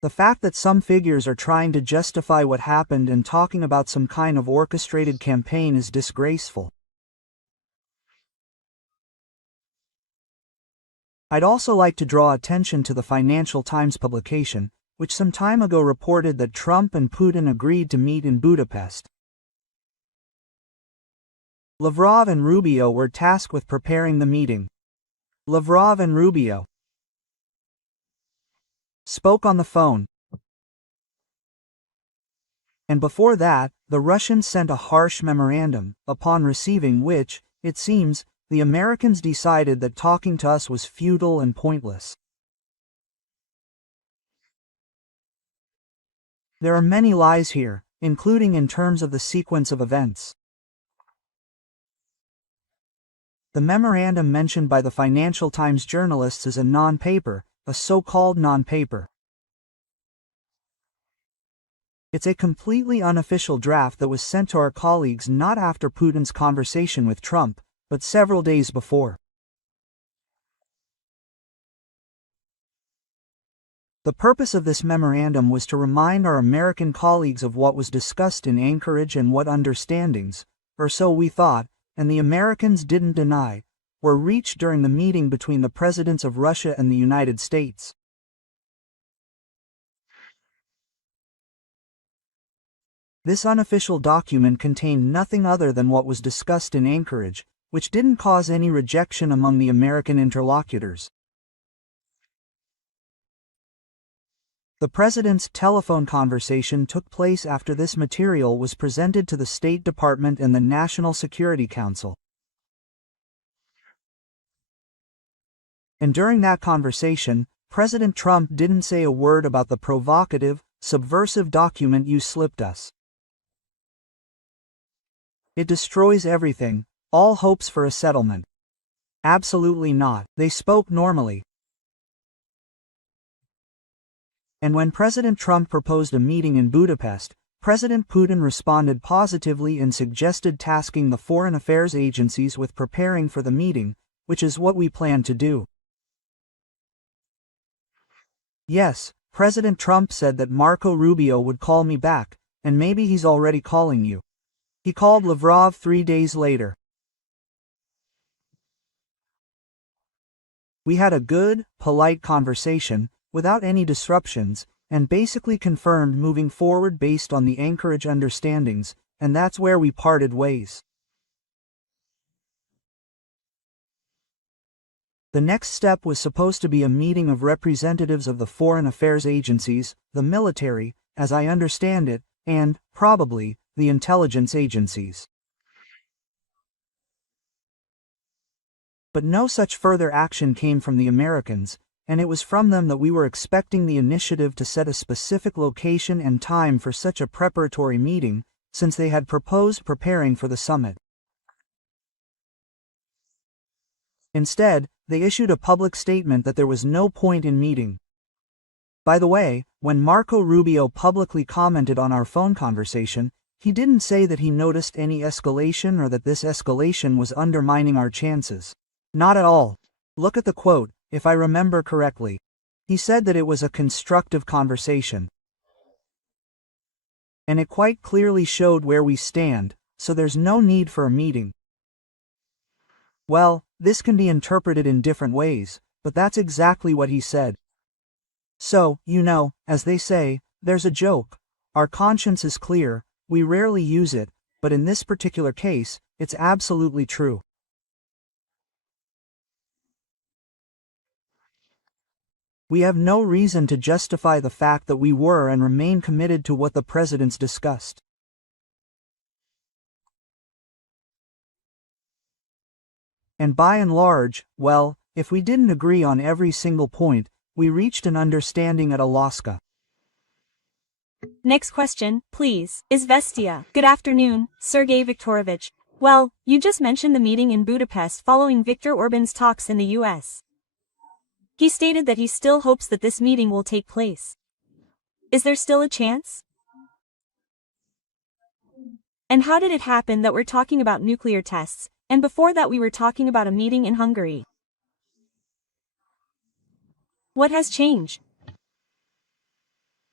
The fact that some figures are trying to justify what happened and talking about some kind of orchestrated campaign is disgraceful. I'd also like to draw attention to the Financial Times publication, which some time ago reported that Trump and Putin agreed to meet in Budapest. Lavrov and Rubio were tasked with preparing the meeting. Lavrov and Rubio spoke on the phone. And before that, the Russians sent a harsh memorandum, upon receiving which, it seems, the Americans decided that talking to us was futile and pointless. There are many lies here, including in terms of the sequence of events. The memorandum mentioned by the Financial Times journalists is a non-paper, a so-called non-paper. It's a completely unofficial draft that was sent to our colleagues not after Putin's conversation with Trump, but several days before. The purpose of this memorandum was to remind our American colleagues of what was discussed in Anchorage and what understandings, or so we thought, and the Americans didn't deny, were reached during the meeting between the presidents of Russia and the United States. This unofficial document contained nothing other than what was discussed in Anchorage, which didn't cause any rejection among the American interlocutors. The president's telephone conversation took place after this material was presented to the State Department and the National Security Council. And during that conversation, President Trump didn't say a word about the provocative, subversive document you slipped us. It destroys everything, all hopes for a settlement. Absolutely not. They spoke normally. And when President Trump proposed a meeting in Budapest, President Putin responded positively and suggested tasking the foreign affairs agencies with preparing for the meeting, which is what we plan to do. Yes, President Trump said that Marco Rubio would call me back, and maybe he's already calling you. He called Lavrov 3 days later. We had a good, polite conversation, without any disruptions, and basically confirmed moving forward based on the Anchorage understandings, and that's where we parted ways. The next step was supposed to be a meeting of representatives of the foreign affairs agencies, the military, as I understand it, and, probably, the intelligence agencies. But no such further action came from the Americans, and it was from them that we were expecting the initiative to set a specific location and time for such a preparatory meeting, since they had proposed preparing for the summit. Instead, they issued a public statement that there was no point in meeting. By the way, when Marco Rubio publicly commented on our phone conversation, he didn't say that he noticed any escalation or that this escalation was undermining our chances. Not at all. Look at the quote, if I remember correctly. He said that it was a constructive conversation. And it quite clearly showed where we stand, so there's no need for a meeting. Well, this can be interpreted in different ways, but that's exactly what he said. So, as they say, there's a joke. Our conscience is clear, we rarely use it, but in this particular case, it's absolutely true. We have no reason to justify the fact that we were and remain committed to what the presidents discussed. And by and large, well, if we didn't agree on every single point, we reached an understanding at Alaska. Next question, please. Izvestia. Good afternoon, Sergei Viktorovich. Well, you just mentioned the meeting in Budapest following Viktor Orban's talks in the US. He stated that he still hopes that this meeting will take place. Is there still a chance? And how did it happen that we're talking about nuclear tests, and before that we were talking about a meeting in Hungary? What has changed?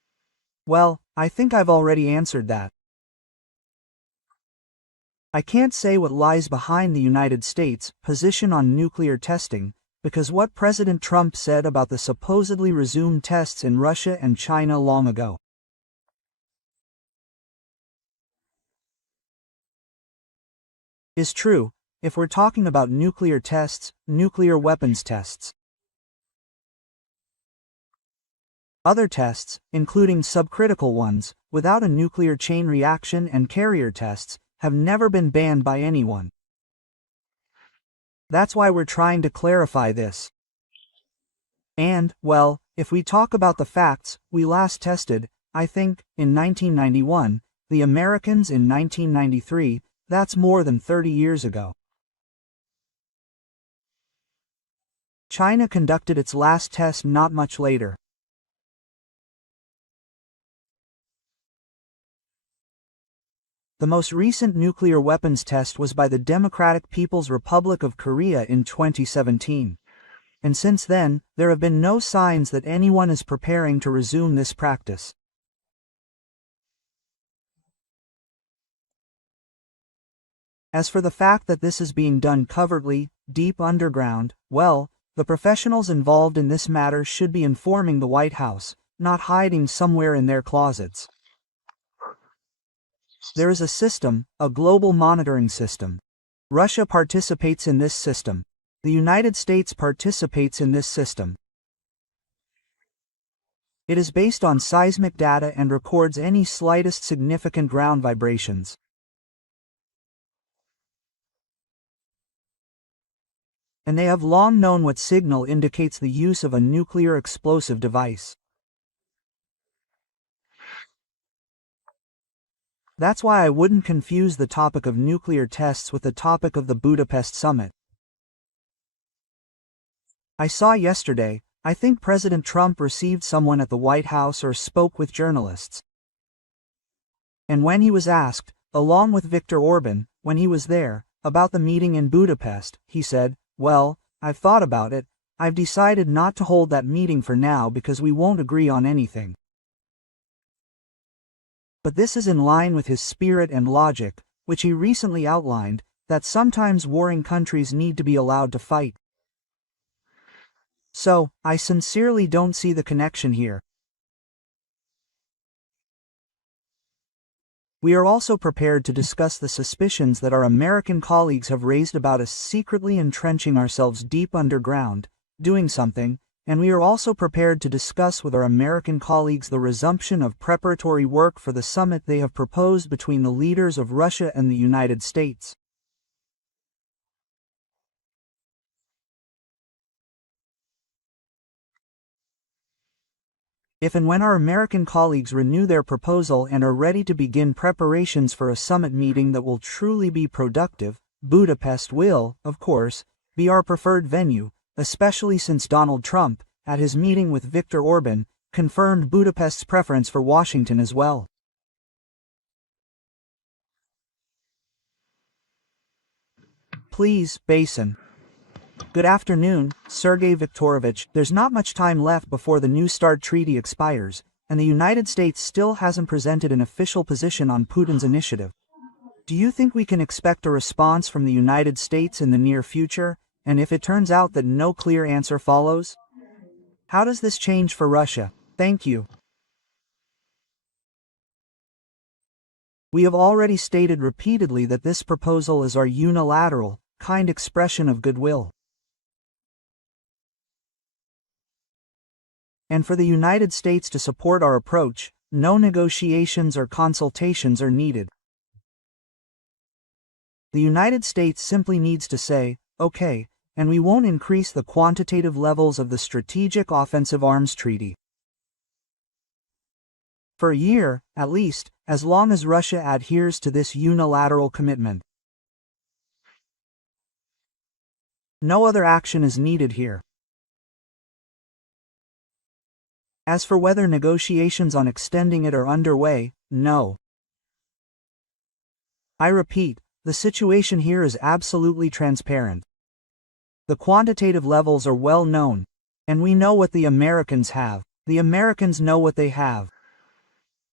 Well, I think I've already answered that. I can't say what lies behind the United States' position on nuclear testing, because what President Trump said about the supposedly resumed tests in Russia and China long ago is true, if we're talking about nuclear tests, nuclear weapons tests. Other tests, including subcritical ones, without a nuclear chain reaction and carrier tests, have never been banned by anyone. That's why we're trying to clarify this. And, well, if we talk about the facts, we last tested, I think, in 1991, the Americans in 1993, that's more than 30 years ago. China conducted its last test not much later. The most recent nuclear weapons test was by the Democratic People's Republic of Korea in 2017. And since then, there have been no signs that anyone is preparing to resume this practice. As for the fact that this is being done covertly, deep underground, well, the professionals involved in this matter should be informing the White House, not hiding somewhere in their closets. There is a system, a global monitoring system. Russia participates in this system. The United States participates in this system. It is based on seismic data and records any slightest significant ground vibrations. And they have long known what signal indicates the use of a nuclear explosive device. That's why I wouldn't confuse the topic of nuclear tests with the topic of the Budapest summit. I saw yesterday, I think President Trump received someone at the White House or spoke with journalists. And when he was asked, along with Viktor Orban, when he was there, about the meeting in Budapest, he said, "Well, I've thought about it, I've decided not to hold that meeting for now because we won't agree on anything." But this is in line with his spirit and logic, which he recently outlined, that sometimes warring countries need to be allowed to fight. So, I sincerely don't see the connection here. We are also prepared to discuss the suspicions that our American colleagues have raised about us secretly entrenching ourselves deep underground, doing something, and we are also prepared to discuss with our American colleagues the resumption of preparatory work for the summit they have proposed between the leaders of Russia and the United States. If and when our American colleagues renew their proposal and are ready to begin preparations for a summit meeting that will truly be productive, Budapest will, of course, be our preferred venue, especially since Donald Trump, at his meeting with Viktor Orban, confirmed Budapest's preference for Washington as well. Please, Basin. Good afternoon, Sergei Viktorovich. There's not much time left before the New START treaty expires, and the United States still hasn't presented an official position on Putin's initiative. Do you think we can expect a response from the United States in the near future, and if it turns out that no clear answer follows? How does this change for Russia? Thank you. We have already stated repeatedly that this proposal is our unilateral, kind expression of goodwill. And for the United States to support our approach, no negotiations or consultations are needed. The United States simply needs to say, okay, and we won't increase the quantitative levels of the Strategic Offensive Arms Treaty. For a year, at least, as long as Russia adheres to this unilateral commitment. No other action is needed here. As for whether negotiations on extending it are underway, no. I repeat, the situation here is absolutely transparent. The quantitative levels are well known, and we know what the Americans have. The Americans know what they have.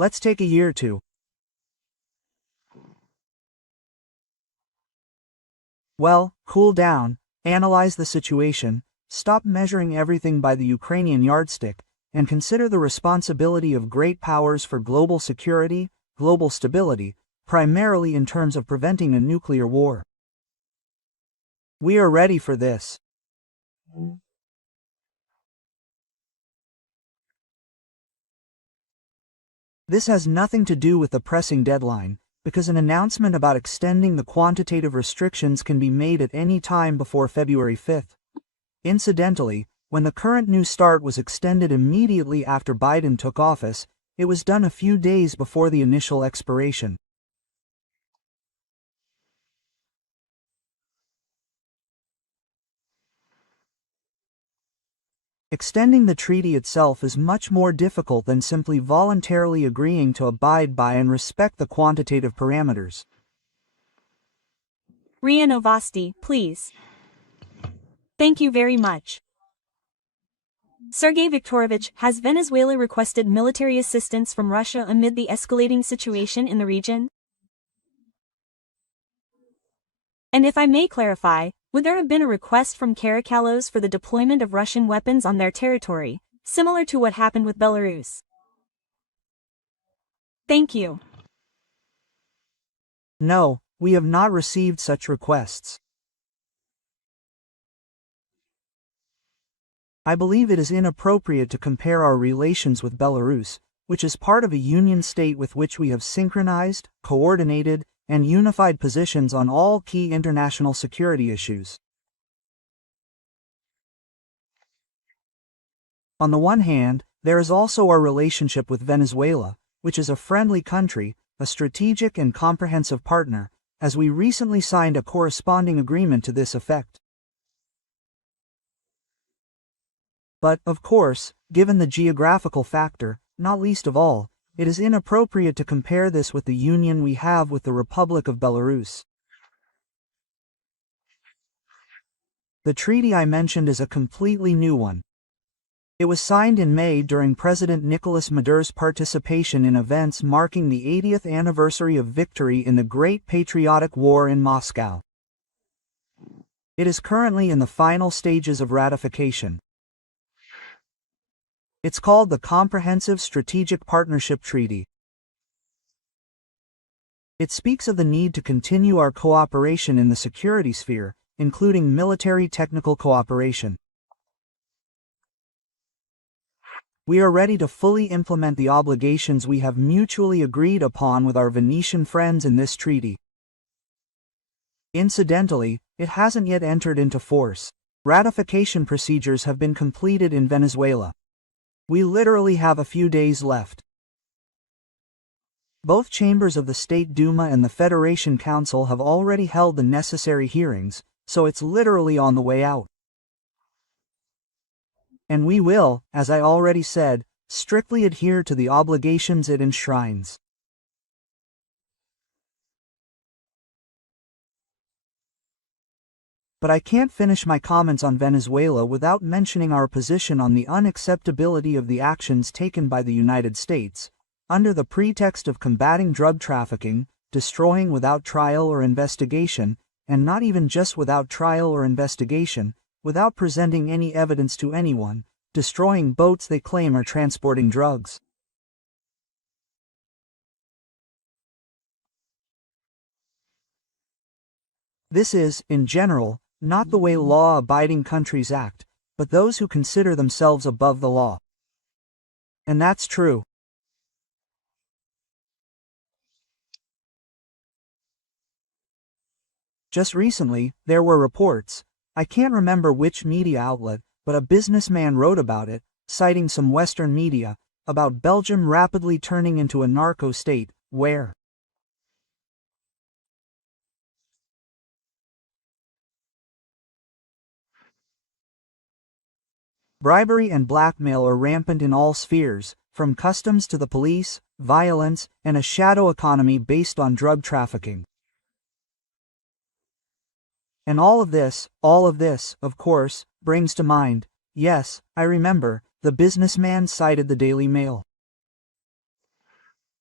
Let's take a year or two. Well, cool down, analyze the situation, stop measuring everything by the Ukrainian yardstick, and consider the responsibility of great powers for global security, global stability, primarily in terms of preventing a nuclear war. We are ready for this. This has nothing to do with the pressing deadline, because an announcement about extending the quantitative restrictions can be made at any time before February 5th. Incidentally, when the current New START was extended immediately after Biden took office, it was done a few days before the initial expiration. Extending the treaty itself is much more difficult than simply voluntarily agreeing to abide by and respect the quantitative parameters. RIA Novosti, please. Thank you very much. Sergei Viktorovich, has Venezuela requested military assistance from Russia amid the escalating situation in the region? And if I may clarify, would there have been a request from Caracalos for the deployment of Russian weapons on their territory, similar to what happened with Belarus? Thank you. No, we have not received such requests. I believe it is inappropriate to compare our relations with Belarus, which is part of a union state with which we have synchronized, coordinated, and unified positions on all key international security issues. On the one hand, there is also our relationship with Venezuela, which is a friendly country, a strategic and comprehensive partner, as we recently signed a corresponding agreement to this effect. But, of course, given the geographical factor, not least of all, it is inappropriate to compare this with the union we have with the Republic of Belarus. The treaty I mentioned is a completely new one. It was signed in May during President Nicolas Maduro's participation in events marking the 80th anniversary of victory in the Great Patriotic War in Moscow. It is currently in the final stages of ratification. It's called the Comprehensive Strategic Partnership Treaty. It speaks of the need to continue our cooperation in the security sphere, including military technical cooperation. We are ready to fully implement the obligations we have mutually agreed upon with our Venetian friends in this treaty. Incidentally, it hasn't yet entered into force. Ratification procedures have been completed in Venezuela. We literally have a few days left. Both chambers of the State Duma and the Federation Council have already held the necessary hearings, so it's literally on the way out. And we will, as I already said, strictly adhere to the obligations it enshrines. But I can't finish my comments on Venezuela without mentioning our position on the unacceptability of the actions taken by the United States, under the pretext of combating drug trafficking, destroying without trial or investigation, and not even just without trial or investigation, without presenting any evidence to anyone, destroying boats they claim are transporting drugs. This is, in general, not the way law-abiding countries act, but those who consider themselves above the law. And that's true. Just recently, there were reports, I can't remember which media outlet, but a businessman wrote about it, citing some Western media, about Belgium rapidly turning into a narco state, where bribery and blackmail are rampant in all spheres, from customs to the police, violence, and a shadow economy based on drug trafficking. And all of this, of course, brings to mind, yes, I remember, the businessman cited the Daily Mail.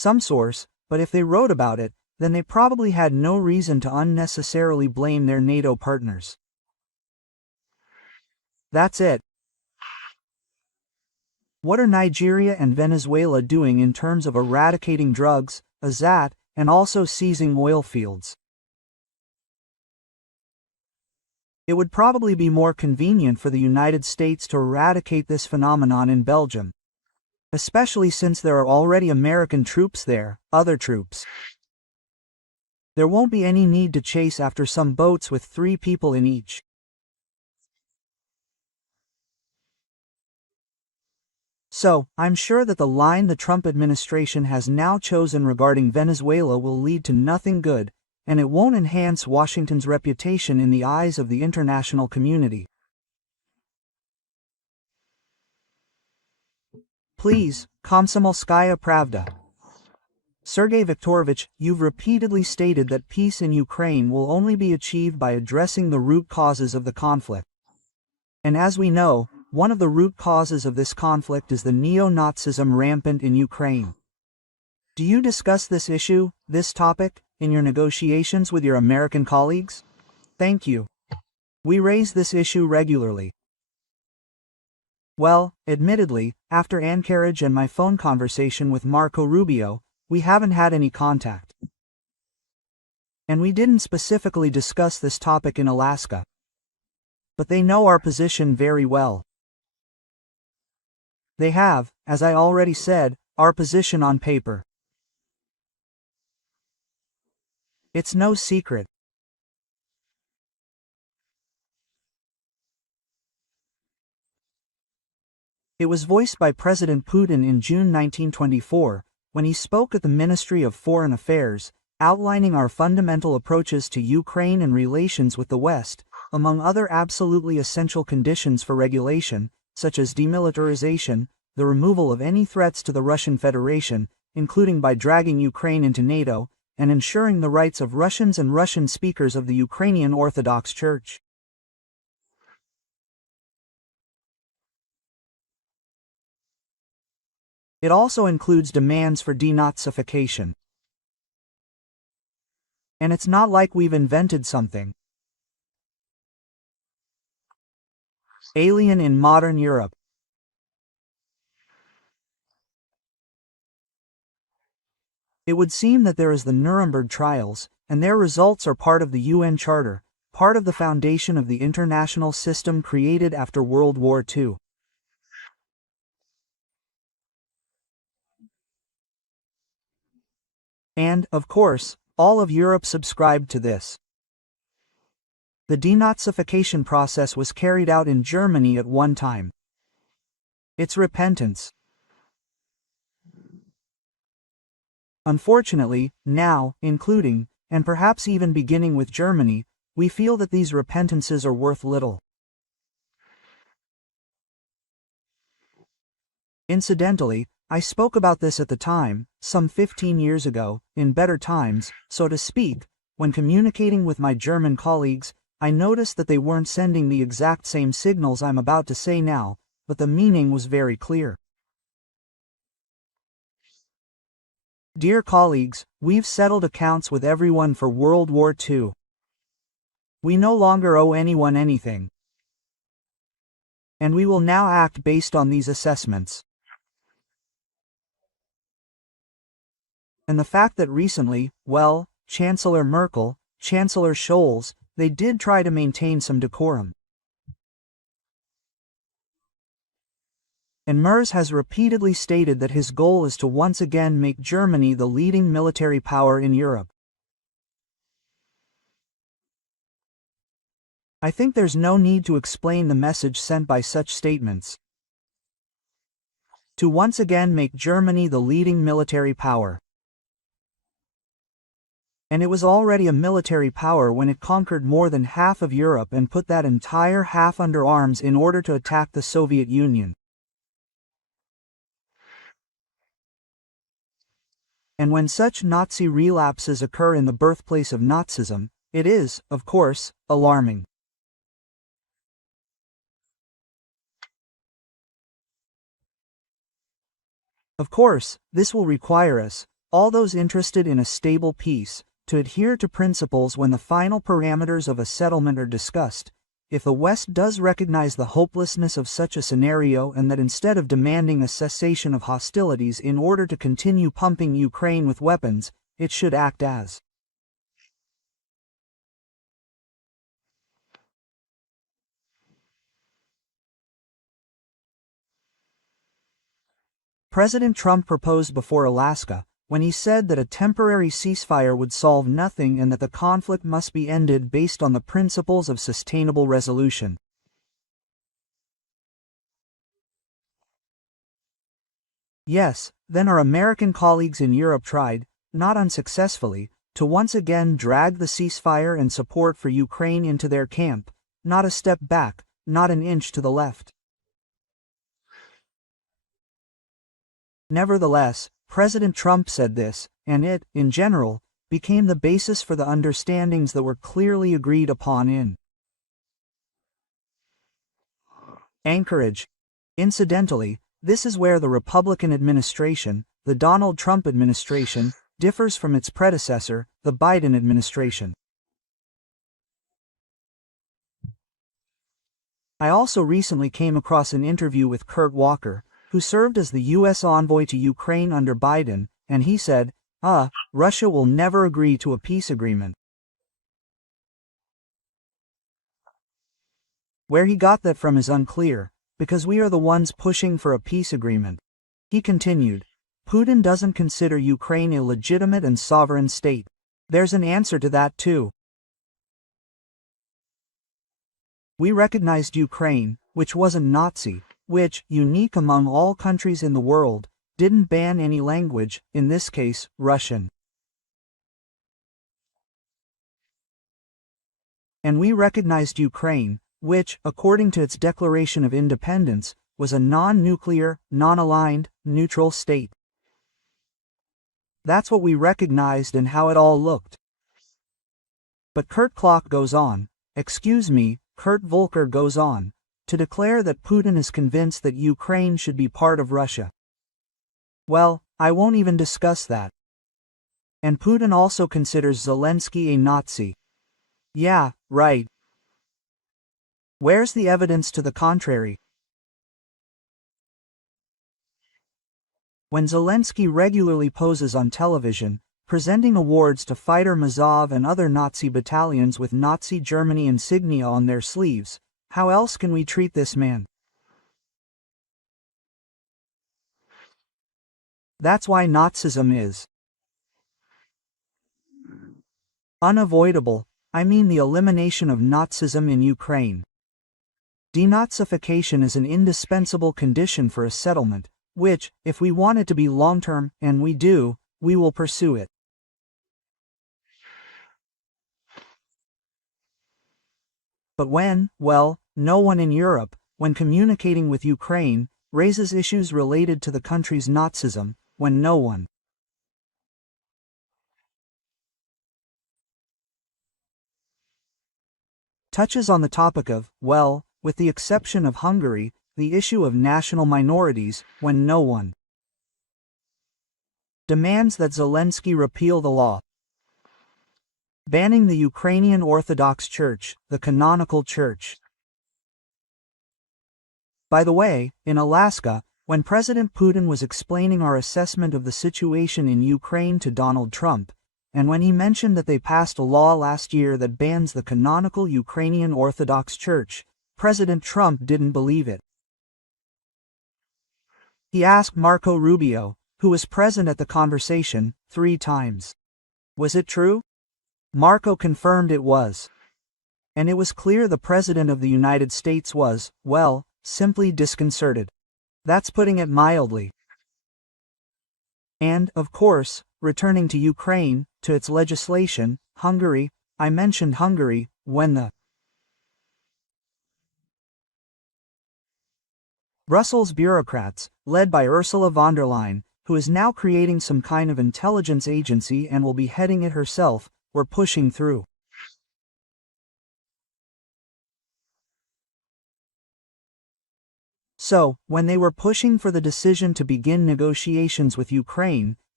some source, but if they wrote about it, then they probably had no reason to unnecessarily blame their NATO partners. That's it. What are Nigeria and Venezuela doing in terms of eradicating drugs, azat, and also seizing oil fields? It would probably be more convenient for the United States to eradicate this phenomenon in Belgium, especially since there are already American troops there, other troops. There won't be any need to chase after some boats with 3 people in each. So, I'm sure that the line the Trump administration has now chosen regarding Venezuela will lead to nothing good, and it won't enhance Washington's reputation in the eyes of the international community. Please, Komsomolskaya Pravda. Sergei Viktorovich, you've repeatedly stated that peace in Ukraine will only be achieved by addressing the root causes of the conflict. And as we know, one of the root causes of this conflict is the neo-Nazism rampant in Ukraine. Do you discuss this issue, this topic, in your negotiations with your American colleagues? Thank you. We raise this issue regularly. Well, admittedly, after Anchorage and my phone conversation with Marco Rubio, we haven't had any contact. And we didn't specifically discuss this topic in Alaska. But they know our position very well. They have, as I already said, our position on paper. It's no secret. It was voiced by President Putin in June 1924, when he spoke at the Ministry of Foreign Affairs, outlining our fundamental approaches to Ukraine and relations with the West, among other absolutely essential conditions for regulation, such as demilitarization, the removal of any threats to the Russian Federation, including by dragging Ukraine into NATO, and ensuring the rights of Russians and Russian speakers of the Ukrainian Orthodox Church. It also includes demands for denazification. And it's not like we've invented something alien in modern Europe. It would seem that there is the Nuremberg trials, and their results are part of the UN Charter, part of the foundation of the international system created after World War II. And, of course, all of Europe subscribed to this. The denazification process was carried out in Germany at one time. It's repentance. Unfortunately, now, including, and perhaps even beginning with Germany, we feel that these repentances are worth little. Incidentally, I spoke about this at the time, some 15 years ago, in better times, so to speak. When communicating with my German colleagues, I noticed that they weren't sending the exact same signals I'm about to say now, but the meaning was very clear. Dear colleagues, we've settled accounts with everyone for World War II. We no longer owe anyone anything. And we will now act based on these assessments. And the fact that recently, well, Chancellor Merkel, Chancellor Scholz, they did try to maintain some decorum. And Merz has repeatedly stated that his goal is to once again make Germany the leading military power in Europe. I think there's no need to explain the message sent by such statements. To once again make Germany the leading military power. And it was already a military power when it conquered more than half of Europe and put that entire half under arms in order to attack the Soviet Union. And when such Nazi relapses occur in the birthplace of Nazism, it is, of course, alarming. Of course, this will require us, all those interested in a stable peace, to adhere to principles when the final parameters of a settlement are discussed. If the West does recognize the hopelessness of such a scenario and that instead of demanding a cessation of hostilities in order to continue pumping Ukraine with weapons, it should act as President Trump proposed before Alaska, when he said that a temporary ceasefire would solve nothing and that the conflict must be ended based on the principles of sustainable resolution. Yes, then our American colleagues in Europe tried, not unsuccessfully, to once again drag the ceasefire and support for Ukraine into their camp, not a step back, not an inch to the left. Nevertheless, President Trump said this, and it, in general, became the basis for the understandings that were clearly agreed upon in Anchorage. Incidentally, this is where the Republican administration, the Donald Trump administration, differs from its predecessor, the Biden administration. I also recently came across an interview with Kurt Walker, who served as the U.S. envoy to Ukraine under Biden, and he said, Russia will never agree to a peace agreement. Where he got that from is unclear, because we are the ones pushing for a peace agreement. He continued, Putin doesn't consider Ukraine a legitimate and sovereign state. There's an answer to that too. We recognized Ukraine, which wasn't Nazi, which, unique among all countries in the world, didn't ban any language, in this case, Russian. And we recognized Ukraine, which, according to its declaration of independence, was a non-nuclear, non-aligned, neutral state. That's what we recognized and how it all looked. But Kurt goes on, Kurt Volker goes on, to declare that Putin is convinced that Ukraine should be part of Russia. Well, I won't even discuss that. And Putin also considers Zelensky a Nazi. Yeah, right. Where's the evidence to the contrary? When Zelensky regularly poses on television, presenting awards to fighter Mazov and other Nazi battalions with Nazi Germany insignia on their sleeves, how else can we treat this man? That's why Nazism is unavoidable. I mean the elimination of Nazism in Ukraine. Denazification is an indispensable condition for a settlement, which, if we want it to be long-term, and we do, we will pursue it. But no one in Europe, when communicating with Ukraine, raises issues related to the country's Nazism, when no one touches on the topic of, with the exception of Hungary, the issue of national minorities, when no one demands that Zelensky repeal the law banning the Ukrainian Orthodox Church, the canonical church. By the way, in Alaska, when President Putin was explaining our assessment of the situation in Ukraine to Donald Trump, and when he mentioned that they passed a law last year that bans the canonical Ukrainian Orthodox Church, President Trump didn't believe it. He asked Marco Rubio, who was present at the conversation, 3 times. Was it true? Marco confirmed it was. And it was clear the President of the United States was, simply disconcerted. That's putting it mildly. And, of course, returning to Ukraine, to its legislation, Hungary, I mentioned Hungary, when the Brussels bureaucrats, led by Ursula von der Leyen, who is now creating some kind of intelligence agency and will be heading it herself, were pushing through. So, when they were pushing for the decision to begin negotiations with Ukraine,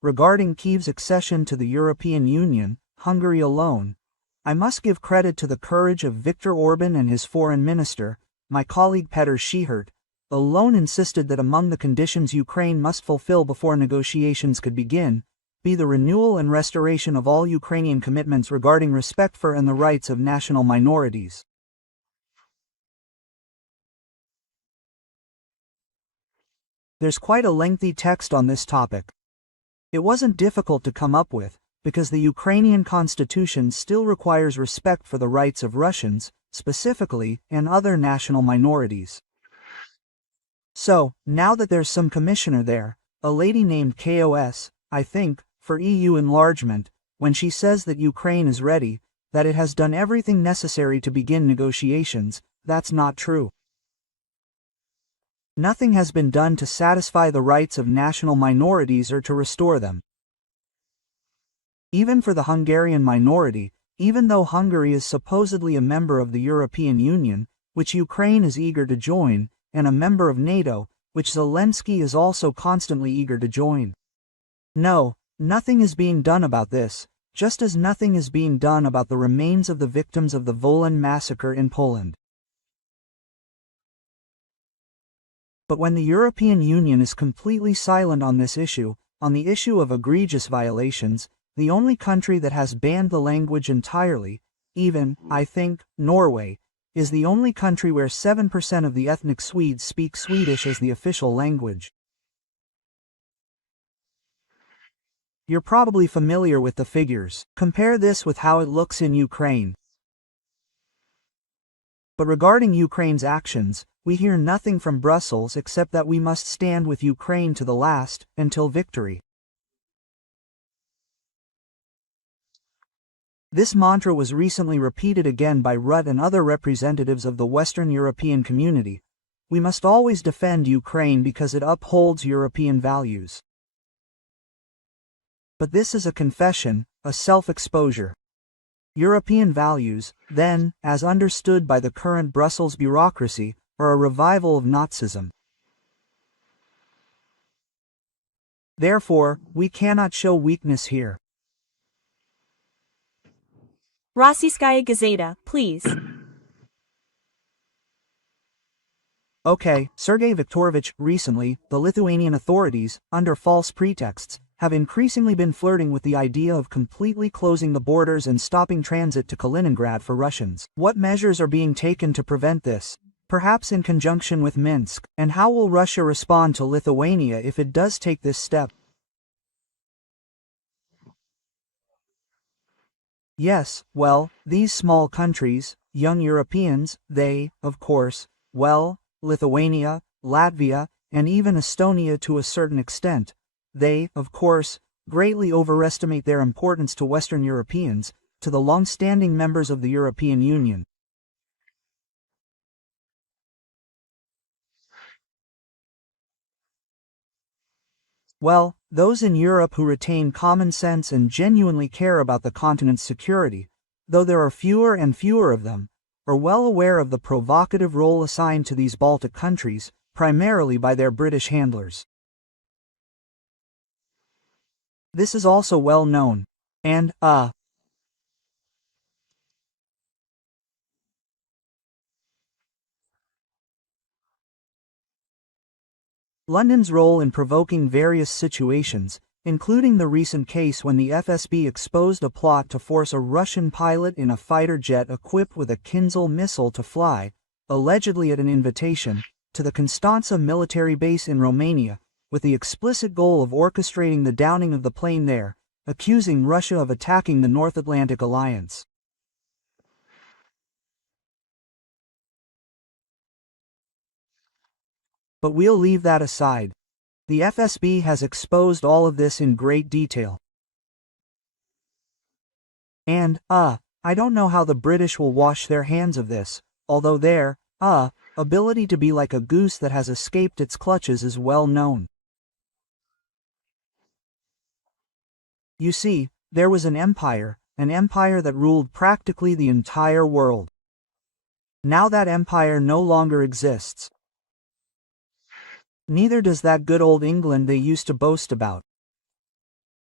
regarding Kyiv's accession to the European Union, Hungary alone, I must give credit to the courage of Viktor Orban and his foreign minister, my colleague Petr Schihert, alone insisted that among the conditions Ukraine must fulfill before negotiations could begin, be the renewal and restoration of all Ukrainian commitments regarding respect for and the rights of national minorities. There's quite a lengthy text on this topic. It wasn't difficult to come up with, because the Ukrainian constitution still requires respect for the rights of Russians, specifically, and other national minorities. So, now that there's some commissioner there, a lady named KOS, I think, for EU enlargement, when she says that Ukraine is ready, that it has done everything necessary to begin negotiations, that's not true. Nothing has been done to satisfy the rights of national minorities or to restore them. Even for the Hungarian minority, even though Hungary is supposedly a member of the European Union, which Ukraine is eager to join, and a member of NATO, which Zelensky is also constantly eager to join. No, nothing is being done about this, just as nothing is being done about the remains of the victims of the Wolan massacre in Poland. But when the European Union is completely silent on this issue, on the issue of egregious violations, the only country that has banned the language entirely, even, I think, Norway, is the only country where 7% of the ethnic Swedes speak Swedish as the official language. You're probably familiar with the figures. Compare this with how it looks in Ukraine. But regarding Ukraine's actions, we hear nothing from Brussels except that we must stand with Ukraine to the last, until victory. This mantra was recently repeated again by Rutte and other representatives of the Western European community. We must always defend Ukraine because it upholds European values. But this is a confession, a self-exposure. European values, then, as understood by the current Brussels bureaucracy, are a revival of Nazism. Therefore, we cannot show weakness here. Rossiyskaya Gazeta, please. Okay, Sergei Viktorovich, recently, the Lithuanian authorities, under false pretexts, have increasingly been flirting with the idea of completely closing the borders and stopping transit to Kaliningrad for Russians. What measures are being taken to prevent this? Perhaps in conjunction with Minsk, and how will Russia respond to Lithuania if it does take this step? Yes, well, these small countries, young Europeans, they, of course, well, Lithuania, Latvia, and even Estonia to a certain extent, they, of course, greatly overestimate their importance to Western Europeans, to the long-standing members of the European Union. Well, those in Europe who retain common sense and genuinely care about the continent's security, though there are fewer and fewer of them, are well aware of the provocative role assigned to these Baltic countries, primarily by their British handlers. This is also well known. And, London's role in provoking various situations, including the recent case when the FSB exposed a plot to force a Russian pilot in a fighter jet equipped with a Kinzhal missile to fly, allegedly at an invitation, to the Constanța military base in Romania, with the explicit goal of orchestrating the downing of the plane there, accusing Russia of attacking the North Atlantic Alliance. But we'll leave that aside. The FSB has exposed all of this in great detail. And, I don't know how the British will wash their hands of this, although their, ability to be like a goose that has escaped its clutches is well known. You see, there was an empire that ruled practically the entire world. Now that empire no longer exists. Neither does that good old England they used to boast about.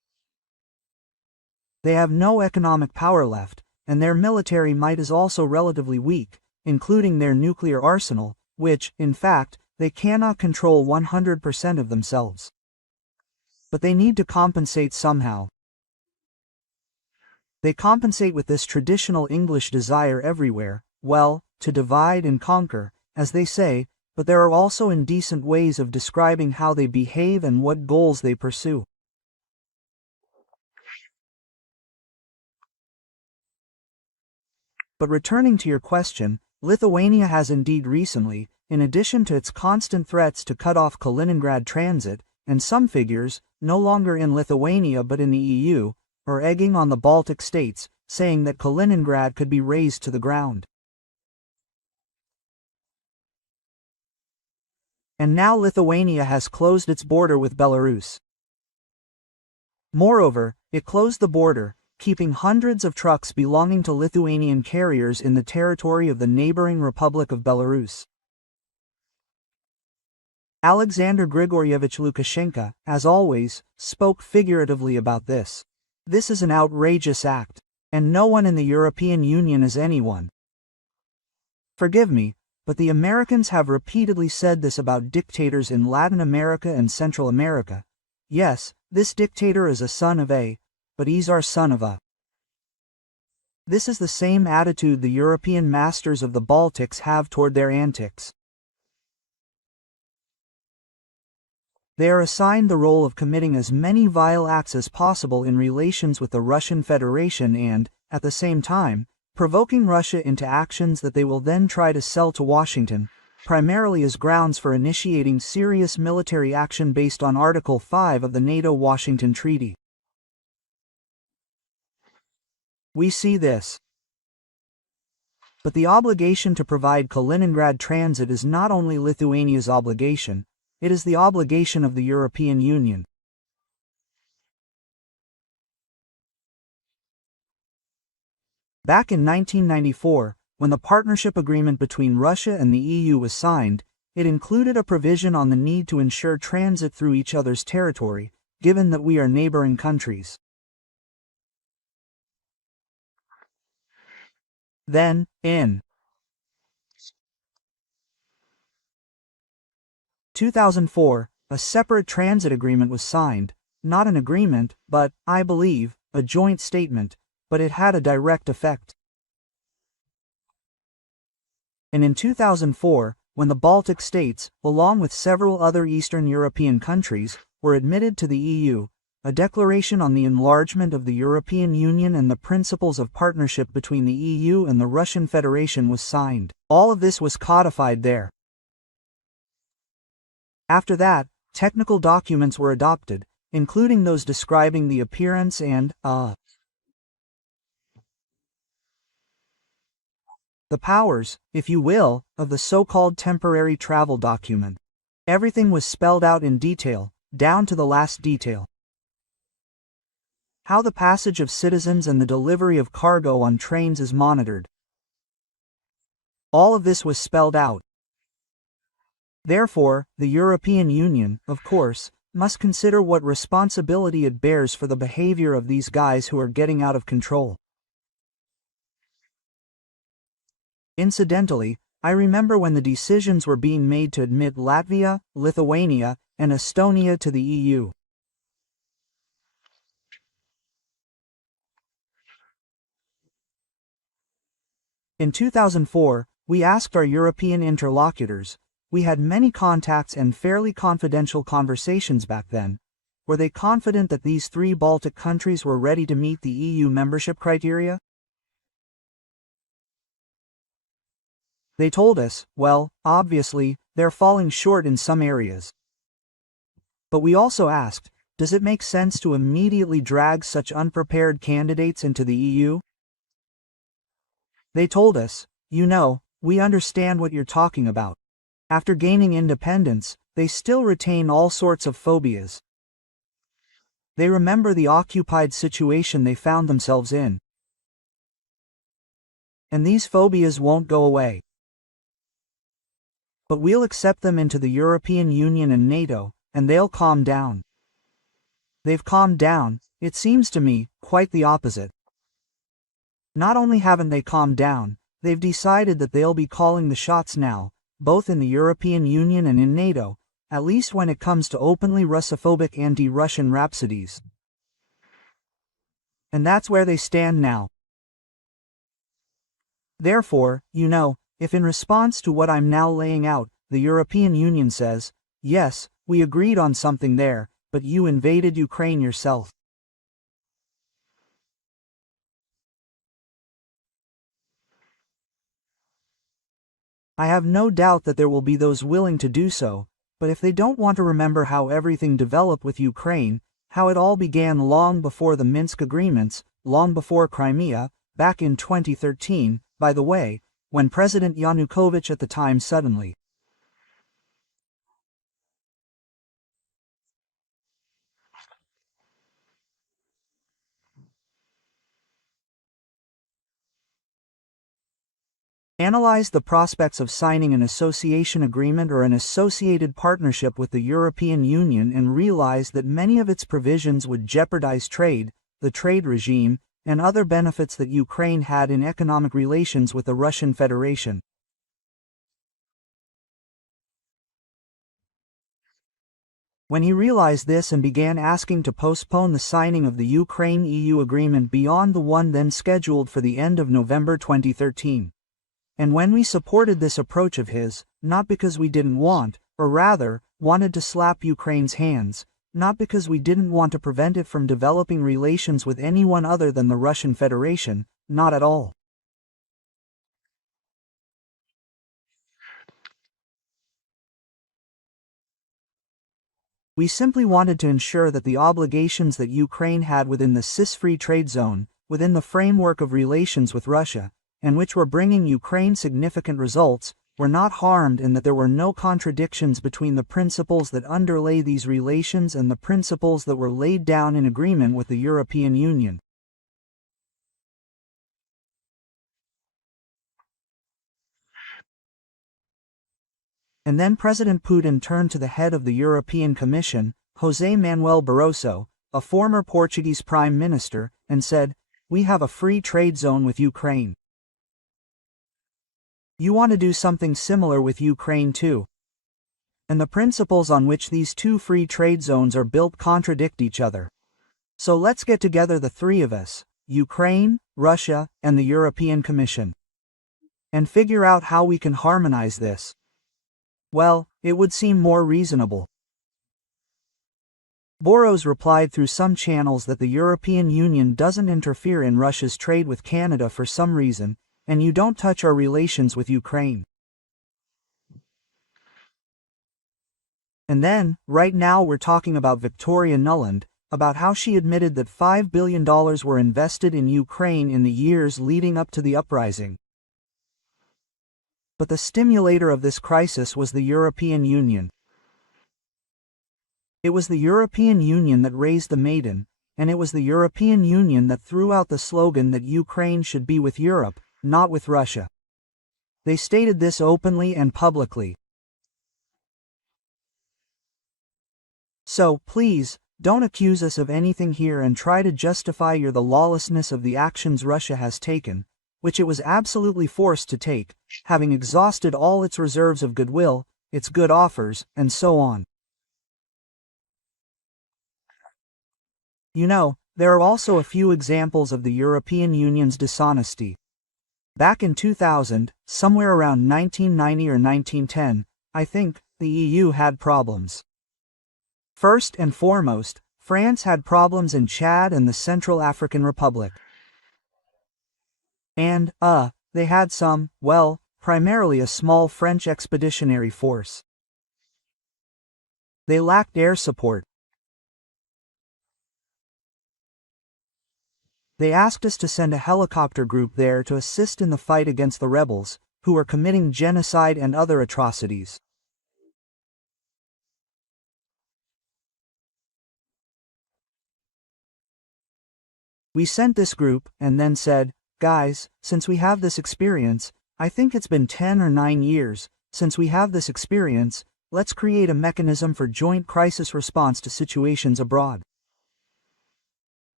They have no economic power left, and their military might is also relatively weak, including their nuclear arsenal, which, in fact, they cannot control 100% of themselves. But they need to compensate somehow. They compensate with this traditional English desire everywhere, well, to divide and conquer, as they say, but there are also indecent ways of describing how they behave and what goals they pursue. But returning to your question, Lithuania has indeed recently, in addition to its constant threats to cut off Kaliningrad transit, and some figures, no longer in Lithuania but in the EU, are egging on the Baltic states, saying that Kaliningrad could be razed to the ground. And now Lithuania has closed its border with Belarus. Moreover, it closed the border, keeping hundreds of trucks belonging to Lithuanian carriers in the territory of the neighboring Republic of Belarus. Alexander Grigorievich Lukashenko, as always, spoke figuratively about this. This is an outrageous act, and no one in the European Union is anyone. Forgive me, but the Americans have repeatedly said this about dictators in Latin America and Central America. Yes, this dictator is a son of a, but he's our son of a. This is the same attitude the European masters of the Baltics have toward their antics. They are assigned the role of committing as many vile acts as possible in relations with the Russian Federation and, at the same time, provoking Russia into actions that they will then try to sell to Washington, primarily as grounds for initiating serious military action based on Article 5 of the NATO-Washington Treaty. We see this. But the obligation to provide Kaliningrad transit is not only Lithuania's obligation, it is the obligation of the European Union. Back in 1994, when the partnership agreement between Russia and the EU was signed, it included a provision on the need to ensure transit through each other's territory, given that we are neighboring countries. Then, in 2004, a separate transit agreement was signed, not an agreement, but, I believe, a joint statement, but it had a direct effect. And in 2004, when the Baltic states, along with several other Eastern European countries, were admitted to the EU, a declaration on the enlargement of the European Union and the principles of partnership between the EU and the Russian Federation was signed. All of this was codified there. After that, technical documents were adopted, including those describing the appearance and, the powers, if you will, of the so-called temporary travel document. Everything was spelled out in detail, down to the last detail. How the passage of citizens and the delivery of cargo on trains is monitored. All of this was spelled out. Therefore, the European Union, of course, must consider what responsibility it bears for the behavior of these guys who are getting out of control. Incidentally, I remember when the decisions were being made to admit Latvia, Lithuania, and Estonia to the EU. In 2004, we asked our European interlocutors, we had many contacts and fairly confidential conversations back then, were they confident that these three Baltic countries were ready to meet the EU membership criteria? They told us, well, obviously, they're falling short in some areas. But we also asked, does it make sense to immediately drag such unprepared candidates into the EU? They told us, you know, we understand what you're talking about. After gaining independence, they still retain all sorts of phobias. They remember the occupied situation they found themselves in. And these phobias won't go away. But we'll accept them into the European Union and NATO, and they'll calm down. They've calmed down, It seems to me, quite the opposite. Not only haven't they calmed down, they've decided that they'll be calling the shots now, both in the European Union and in NATO, at least when it comes to openly Russophobic anti-Russian rhapsodies. And that's where they stand now. Therefore, if in response to what I'm now laying out, the European Union says, yes, we agreed on something there, but you invaded Ukraine yourself. I have no doubt that there will be those willing to do so, but if they don't want to remember how everything developed with Ukraine, how it all began long before the Minsk agreements, long before Crimea, back in 2013, by the way, when President Yanukovych at the time suddenly analyzed the prospects of signing an association agreement or an associated partnership with the European Union and realized that many of its provisions would jeopardize trade, the trade regime, and other benefits that Ukraine had in economic relations with the Russian Federation. When he realized this and began asking to postpone the signing of the Ukraine-EU agreement beyond the one then scheduled for the end of November 2013. And when we supported this approach of his, not because we didn't want, or rather, wanted to slap Ukraine's hands, not because we didn't want to prevent it from developing relations with anyone other than the Russian Federation, not at all. We simply wanted to ensure that the obligations that Ukraine had within the CIS-free trade zone, within the framework of relations with Russia, and which were bringing Ukraine significant results, were not harmed and that there were no contradictions between the principles that underlay these relations and the principles that were laid down in agreement with the European Union. And then President Putin turned to the head of the European Commission, José Manuel Barroso, a former Portuguese Prime Minister, and said, "We have a free trade zone with Ukraine. You want to do something similar with Ukraine too. And the principles on which these two free trade zones are built contradict each other. So let's get together the three of us, Ukraine, Russia, and the European Commission, and figure out how we can harmonize this." Well, it would seem more reasonable. Boros replied through some channels that the European Union doesn't interfere in Russia's trade with Canada for some reason, and you don't touch our relations with Ukraine. And then, right now we're talking about Victoria Nuland, about how she admitted that $5 billion were invested in Ukraine in the years leading up to the uprising. But the stimulator of this crisis was the European Union. It was the European Union that raised the maiden, and it was the European Union that threw out the slogan that Ukraine should be with Europe, not with Russia. They stated this openly and publicly. So, please, don't accuse us of anything here and try to justify the lawlessness of the actions Russia has taken, which it was absolutely forced to take, having exhausted all its reserves of goodwill, its good offers, and so on. There are also a few examples of the European Union's dishonesty. Back in 2000, somewhere around 1990 or 1910, I think, the EU had problems. First and foremost, France had problems in Chad and the Central African Republic. And, they had primarily a small French expeditionary force. They lacked air support. They asked us to send a helicopter group there to assist in the fight against the rebels, who were committing genocide and other atrocities. We sent this group, and then said, "Guys, since we have this experience, I think it's been 10 or 9 years, since we have this experience, let's create a mechanism for joint crisis response to situations abroad."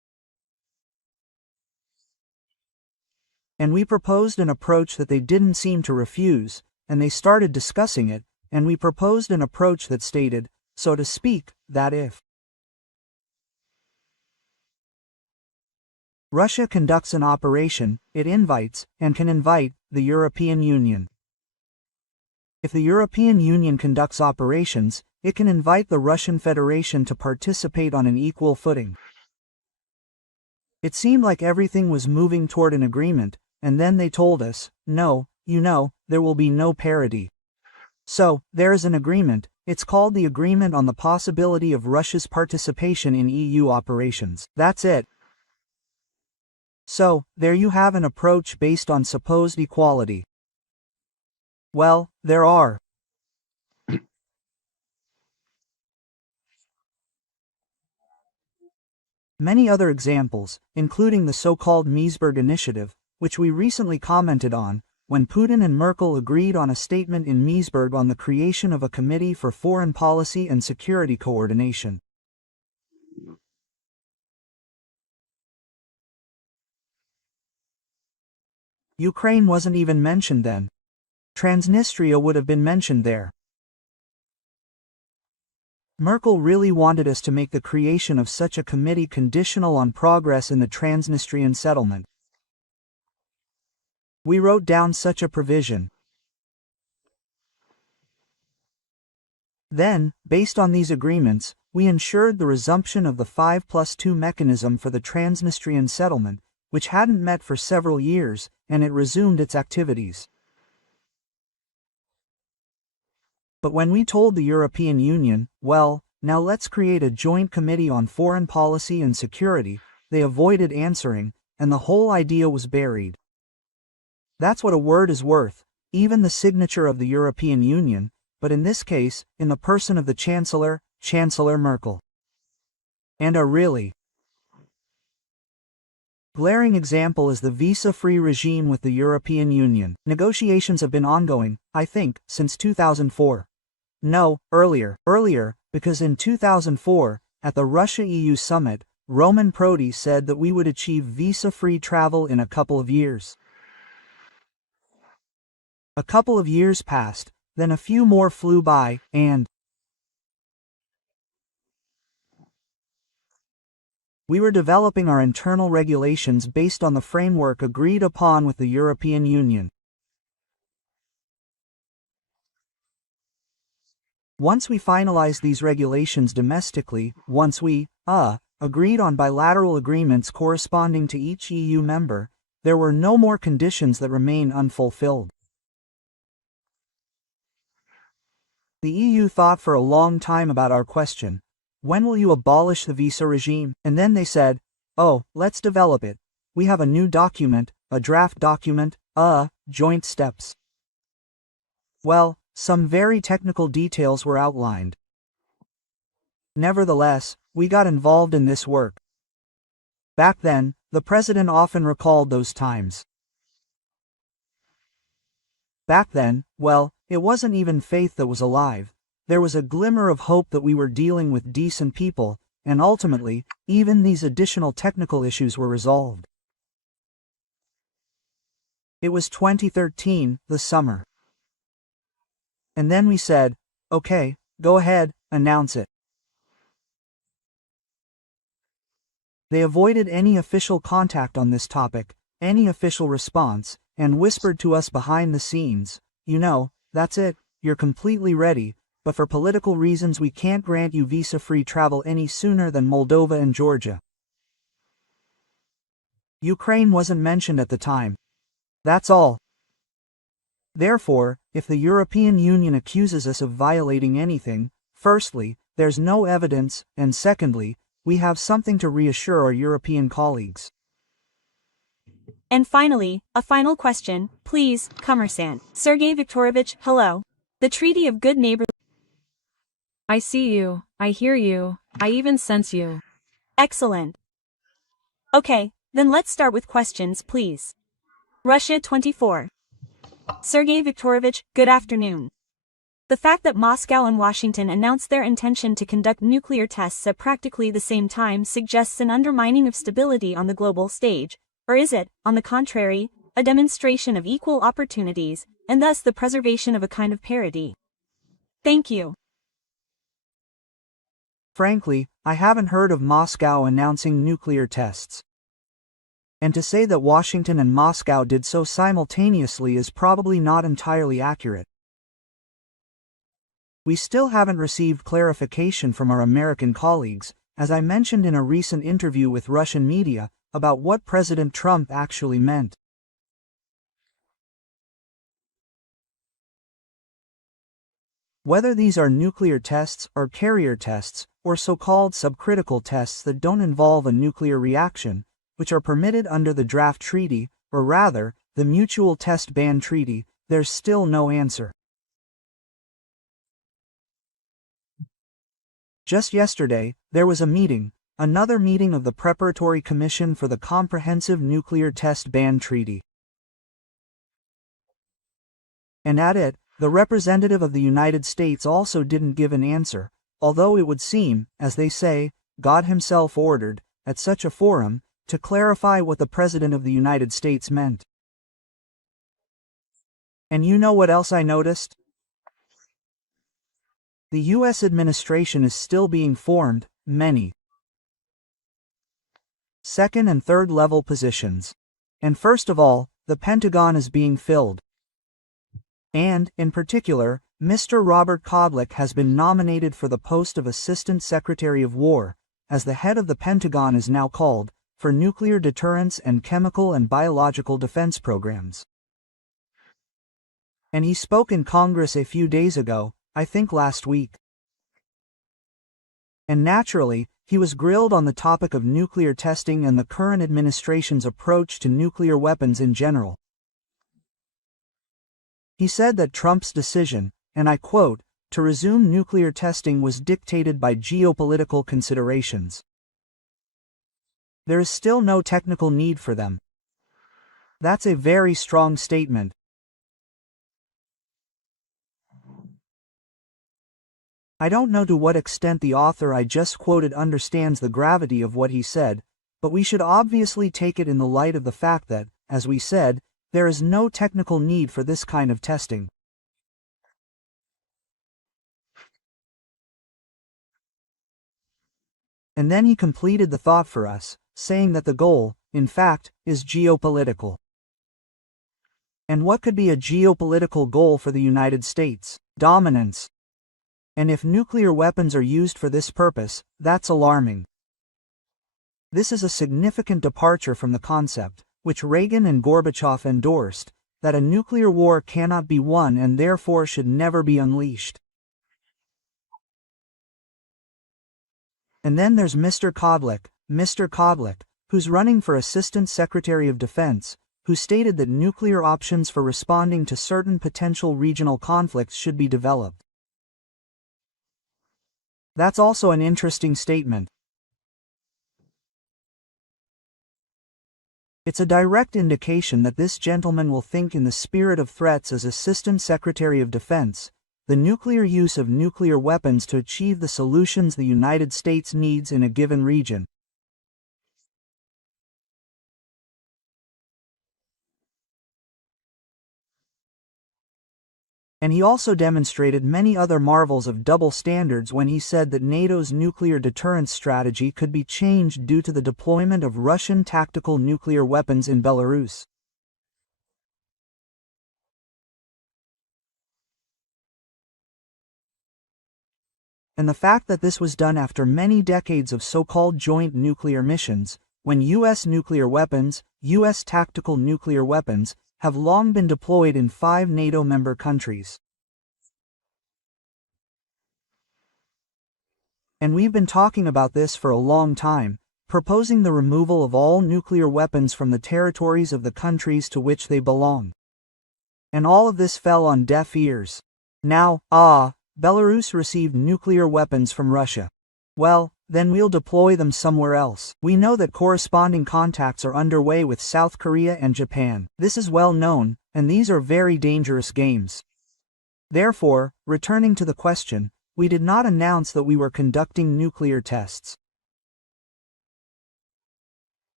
and we proposed an approach that they didn't seem to refuse, and they started discussing it, and we proposed an approach that stated, so to speak, that if Russia conducts an operation, it invites, and can invite, the European Union. If the European Union conducts operations, it can invite the Russian Federation to participate on an equal footing. It seemed like everything was moving toward an agreement, and then they told us, no, there will be no parity. So, there is an agreement. It's called the Agreement on the Possibility of Russia's Participation in EU Operations. That's it. So, there you have an approach based on supposed equality. Well, there are many other examples, including the so-called Meseberg Initiative, which we recently commented on, when Putin and Merkel agreed on a statement in Meseberg on the creation of a Committee for Foreign Policy and Security Coordination. Ukraine wasn't even mentioned then. Transnistria would have been mentioned there. Merkel really wanted us to make the creation of such a committee conditional on progress in the Transnistrian settlement. We wrote down such a provision. Then, based on these agreements, we ensured the resumption of the 5+2 mechanism for the Transnistrian settlement, which hadn't met for several years, and it resumed its activities. But when we told the European Union, well, now let's create a joint committee on foreign policy and security, they avoided answering, and the whole idea was buried. That's what a word is worth, even the signature of the European Union, but in this case, in the person of the Chancellor, Chancellor Merkel. And a really glaring example is the visa-free regime with the European Union. Negotiations have been ongoing, I think, since 2004. No, earlier, because in 2004, at the Russia-EU summit, Roman Prodi said that we would achieve visa-free travel in a couple of years. A couple of years passed, then a few more flew by, and we were developing our internal regulations based on the framework agreed upon with the European Union. Once we finalized these regulations domestically, once we, agreed on bilateral agreements corresponding to each EU member, there were no more conditions that remain unfulfilled. The EU thought for a long time about our question. When will you abolish the visa regime? And then they said, oh, let's develop it. We have a new document, a draft document, joint steps. Well, some very technical details were outlined. Nevertheless, we got involved in this work. Back then, the president often recalled those times. Back then, well, it wasn't even faith that was alive. There was a glimmer of hope that we were dealing with decent people, and ultimately, even these additional technical issues were resolved. It was 2013, the summer. And then we said, okay, go ahead, announce it. They avoided any official contact on this topic, any official response, and whispered to us behind the scenes, that's it, you're completely ready, but for political reasons we can't grant you visa-free travel any sooner than Moldova and Georgia. Ukraine wasn't mentioned at the time. That's all. Therefore, if the European Union accuses us of violating anything, firstly, there's no evidence, and secondly, we have something to reassure our European colleagues. And finally, a final question, please, Commerçant. Sergei Viktorovich, hello. The Treaty of Good Neighborhood. I see you, I hear you, I even sense you. Excellent. Okay, then let's start with questions, please. Russia 24. Sergei Viktorovich, good afternoon. The fact that Moscow and Washington announced their intention to conduct nuclear tests at practically the same time suggests an undermining of stability on the global stage, or is it, on the contrary, a demonstration of equal opportunities, and thus the preservation of a kind of parity. Thank you. Frankly, I haven't heard of Moscow announcing nuclear tests. And to say that Washington and Moscow did so simultaneously is probably not entirely accurate. We still haven't received clarification from our American colleagues, as I mentioned in a recent interview with Russian media, about what President Trump actually meant. Whether these are nuclear tests or carrier tests, or so-called subcritical tests that don't involve a nuclear reaction, which are permitted under the draft treaty, or rather, the Mutual Test Ban Treaty, there's still no answer. Just yesterday, there was a meeting, another meeting of the Preparatory Commission for the Comprehensive Nuclear Test Ban Treaty. And at it, the representative of the United States also didn't give an answer, although it would seem, as they say, God himself ordered, at such a forum, to clarify what the President of the United States meant. And you know what else I noticed? The U.S. administration is still being formed, many second and third level positions. And first of all, the Pentagon is being filled. And, in particular, Mr. Robert Kodlik has been nominated for the post of Assistant Secretary of War, as the head of the Pentagon is now called, for nuclear deterrence and chemical and biological defense programs. And he spoke in Congress a few days ago, I think last week. And naturally, he was grilled on the topic of nuclear testing and the current administration's approach to nuclear weapons in general. He said that Trump's decision, and I quote, to resume nuclear testing was dictated by geopolitical considerations. There is still no technical need for them. That's a very strong statement. I don't know to what extent the author I just quoted understands the gravity of what he said, but we should obviously take it in the light of the fact that, as we said, there is no technical need for this kind of testing. And then he completed the thought for us, saying that the goal, in fact, is geopolitical. And what could be a geopolitical goal for the United States? Dominance. And if nuclear weapons are used for this purpose, that's alarming. This is a significant departure from the concept, which Reagan and Gorbachev endorsed, that a nuclear war cannot be won and therefore should never be unleashed. And then there's Mr. Kodlik, who's running for Assistant Secretary of Defense, who stated that nuclear options for responding to certain potential regional conflicts should be developed. That's also an interesting statement. It's a direct indication that this gentleman will think in the spirit of threats as Assistant Secretary of Defense, the nuclear use of nuclear weapons to achieve the solutions the United States needs in a given region. And he also demonstrated many other marvels of double standards when he said that NATO's nuclear deterrence strategy could be changed due to the deployment of Russian tactical nuclear weapons in Belarus. And the fact that this was done after many decades of so-called joint nuclear missions, when U.S. nuclear weapons, U.S. tactical nuclear weapons, have long been deployed in 5 NATO member countries. And we've been talking about this for a long time, proposing the removal of all nuclear weapons from the territories of the countries to which they belong. And all of this fell on deaf ears. Now, Belarus received nuclear weapons from Russia. Well, then we'll deploy them somewhere else. We know that corresponding contacts are underway with South Korea and Japan. This is well known, and these are very dangerous games. Therefore, returning to the question, we did not announce that we were conducting nuclear tests.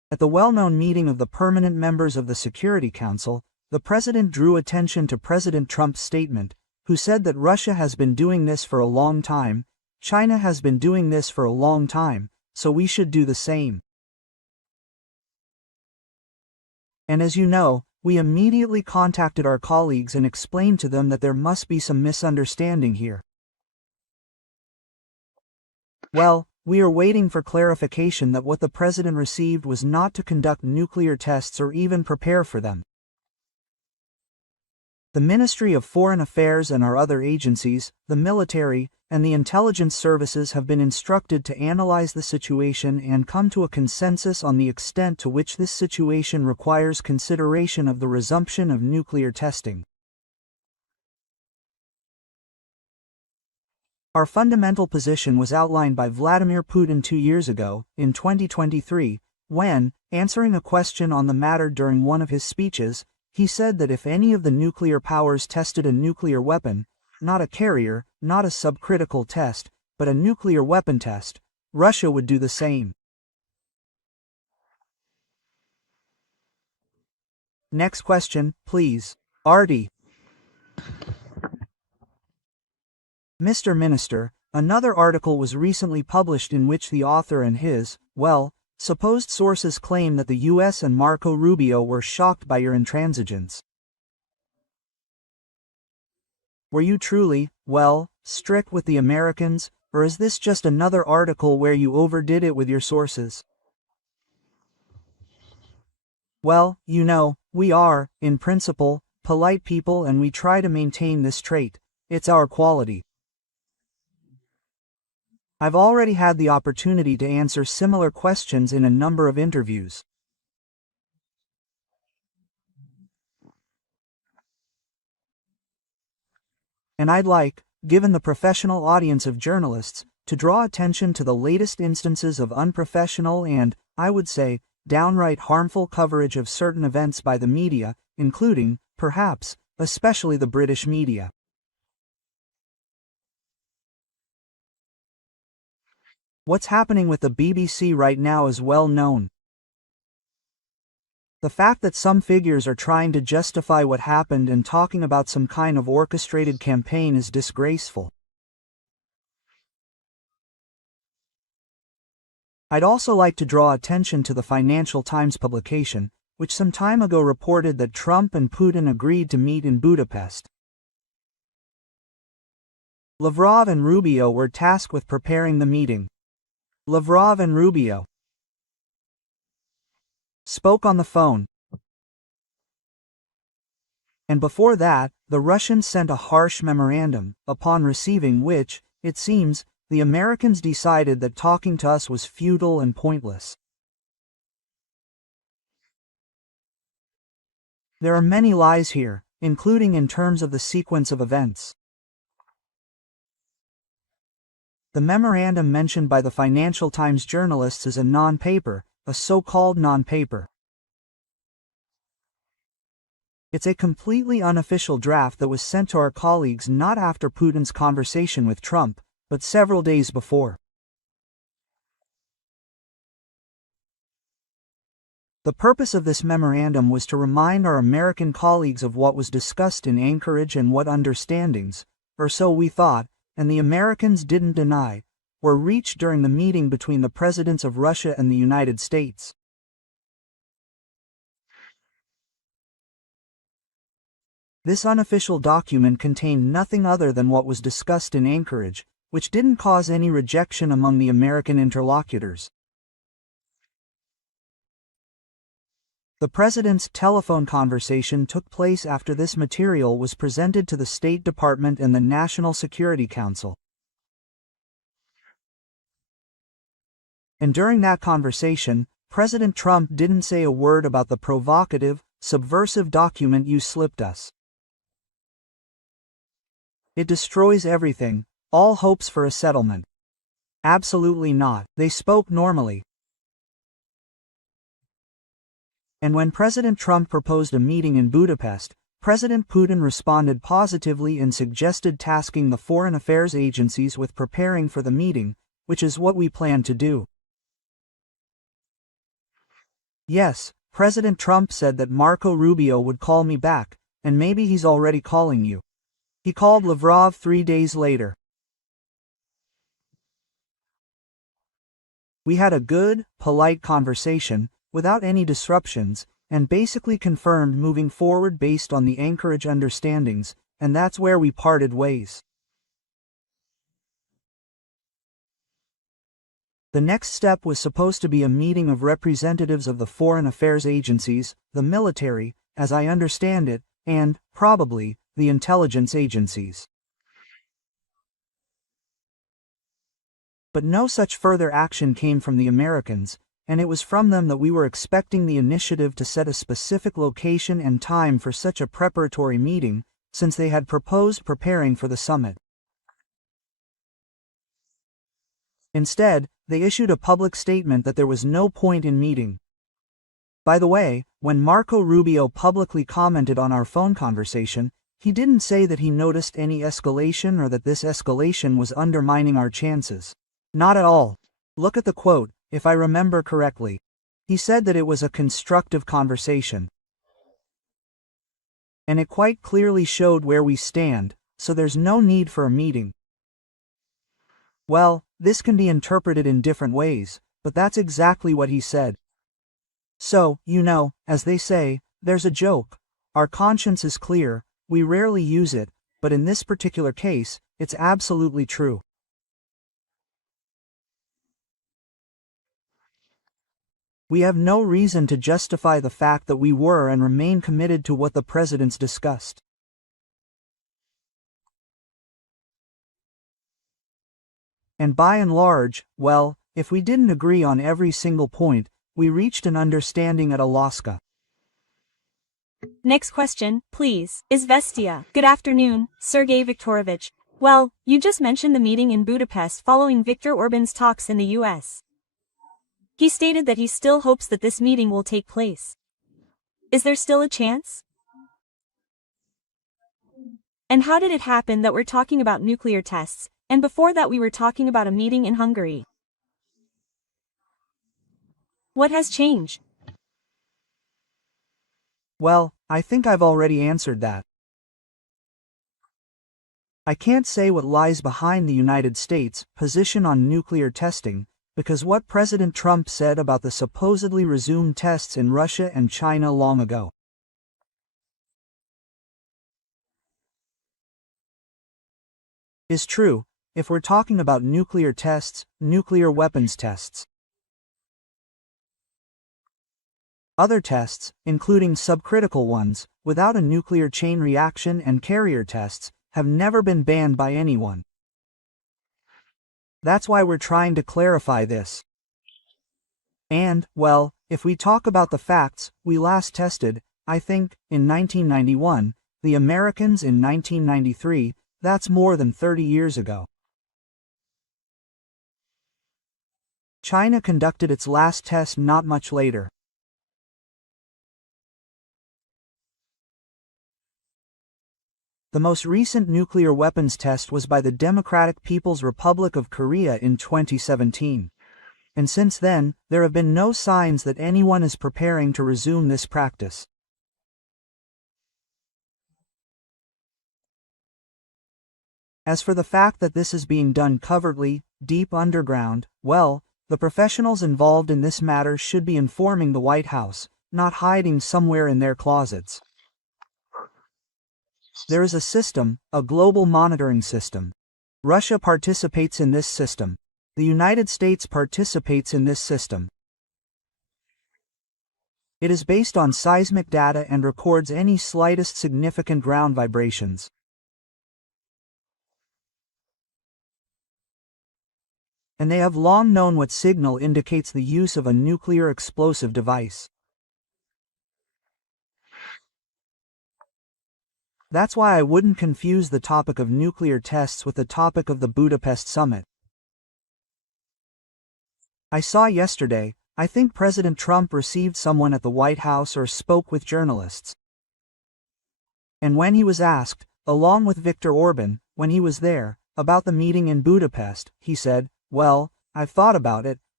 At the well-known meeting of the permanent members of the Security Council, the president drew attention to President Trump's statement, who said that Russia has been doing this for a long time, China has been doing this for a long time, so we should do the same. And as you know, we immediately contacted our colleagues and explained to them that there must be some misunderstanding here. Well, we are waiting for clarification that what the president received was not to conduct nuclear tests or even prepare for them. The Ministry of Foreign Affairs and our other agencies, the military, and the intelligence services have been instructed to analyze the situation and come to a consensus on the extent to which this situation requires consideration of the resumption of nuclear testing. Our fundamental position was outlined by Vladimir Putin 2 years ago, in 2023, when, answering a question on the matter during one of his speeches, he said that if any of the nuclear powers tested a nuclear weapon, not a carrier, not a subcritical test, but a nuclear weapon test, Russia would do the same. Next question, please. Artie. Mr. Minister, another article was recently published in which the author and his, supposed sources claim that the US and Marco Rubio were shocked by your intransigence. Were you truly, strict with the Americans, or is this just another article where you overdid it with your sources? Well, you know, we are, in principle, polite people and we try to maintain this trait. It's our quality. I've already had the opportunity to answer similar questions in a number of interviews. And I'd like, given the professional audience of journalists, to draw attention to the latest instances of unprofessional and, I would say, downright harmful coverage of certain events by the media, including, perhaps, especially the British media. What's happening with the BBC right now is well known. The fact that some figures are trying to justify what happened and talking about some kind of orchestrated campaign is disgraceful. I'd also like to draw attention to the Financial Times publication, which some time ago reported that Trump and Putin agreed to meet in Budapest. Lavrov and Rubio were tasked with preparing the meeting. Lavrov and Rubio spoke on the phone. And before that, the Russians sent a harsh memorandum, upon receiving which, it seems, the Americans decided that talking to us was futile and pointless. There are many lies here, including in terms of the sequence of events. The memorandum mentioned by the Financial Times journalists is a non-paper, a so-called non-paper. It's a completely unofficial draft that was sent to our colleagues not after Putin's conversation with Trump, but several days before. The purpose of this memorandum was to remind our American colleagues of what was discussed in Anchorage and what understandings, or so we thought, and the Americans didn't deny, were reached during the meeting between the presidents of Russia and the United States. This unofficial document contained nothing other than what was discussed in Anchorage, which didn't cause any rejection among the American interlocutors. The president's telephone conversation took place after this material was presented to the State Department and the National Security Council. And during that conversation, President Trump didn't say a word about the provocative, subversive document you slipped us. It destroys everything, all hopes for a settlement. Absolutely not. They spoke normally. And when President Trump proposed a meeting in Budapest, President Putin responded positively and suggested tasking the foreign affairs agencies with preparing for the meeting, which is what we plan to do. Yes, President Trump said that Marco Rubio would call me back, and maybe he's already calling you. He called Lavrov 3 days later. We had a good, polite conversation, without any disruptions, and basically confirmed moving forward based on the Anchorage understandings, and that's where we parted ways. The next step was supposed to be a meeting of representatives of the foreign affairs agencies, the military, as I understand it, and, probably, the intelligence agencies. But no such further action came from the Americans, and it was from them that we were expecting the initiative to set a specific location and time for such a preparatory meeting, since they had proposed preparing for the summit. Instead, they issued a public statement that there was no point in meeting. By the way, when Marco Rubio publicly commented on our phone conversation, he didn't say that he noticed any escalation or that this escalation was undermining our chances. Not at all. Look at the quote, if I remember correctly. He said that it was a constructive conversation. And it quite clearly showed where we stand, so there's no need for a meeting. Well, this can be interpreted in different ways, but that's exactly what he said. So, as they say, there's a joke. Our conscience is clear, we rarely use it, but in this particular case, it's absolutely true. We have no reason to justify the fact that we were and remain committed to what the presidents discussed. And by and large, well, if we didn't agree on every single point, we reached an understanding at Alaska. Next question, please. Izvestia. Good afternoon, Sergei Viktorovich. Well, you just mentioned the meeting in Budapest following Viktor Orban's talks in the US. He stated that he still hopes that this meeting will take place. Is there still a chance? And how did it happen that we're talking about nuclear tests, and before that we were talking about a meeting in Hungary? What has changed? Well, I think I've already answered that. I can't say what lies behind the United States' position on nuclear testing, because what President Trump said about the supposedly resumed tests in Russia and China long ago is true, if we're talking about nuclear tests, nuclear weapons tests. Other tests, including subcritical ones, without a nuclear chain reaction and carrier tests, have never been banned by anyone. That's why we're trying to clarify this. And, well, if we talk about the facts, we last tested, I think, in 1991, the Americans in 1993, that's more than 30 years ago. China conducted its last test not much later. The most recent nuclear weapons test was by the Democratic People's Republic of Korea in 2017. And since then, there have been no signs that anyone is preparing to resume this practice. As for the fact that this is being done covertly, deep underground, well, the professionals involved in this matter should be informing the White House, not hiding somewhere in their closets. There is a system, a global monitoring system. Russia participates in this system. The United States participates in this system. It is based on seismic data and records any slightest significant ground vibrations. And they have long known what signal indicates the use of a nuclear explosive device. That's why I wouldn't confuse the topic of nuclear tests with the topic of the Budapest summit. I saw yesterday, I think President Trump received someone at the White House or spoke with journalists. And when he was asked, along with Viktor Orban, when he was there, about the meeting in Budapest, he said, well, I've thought about it,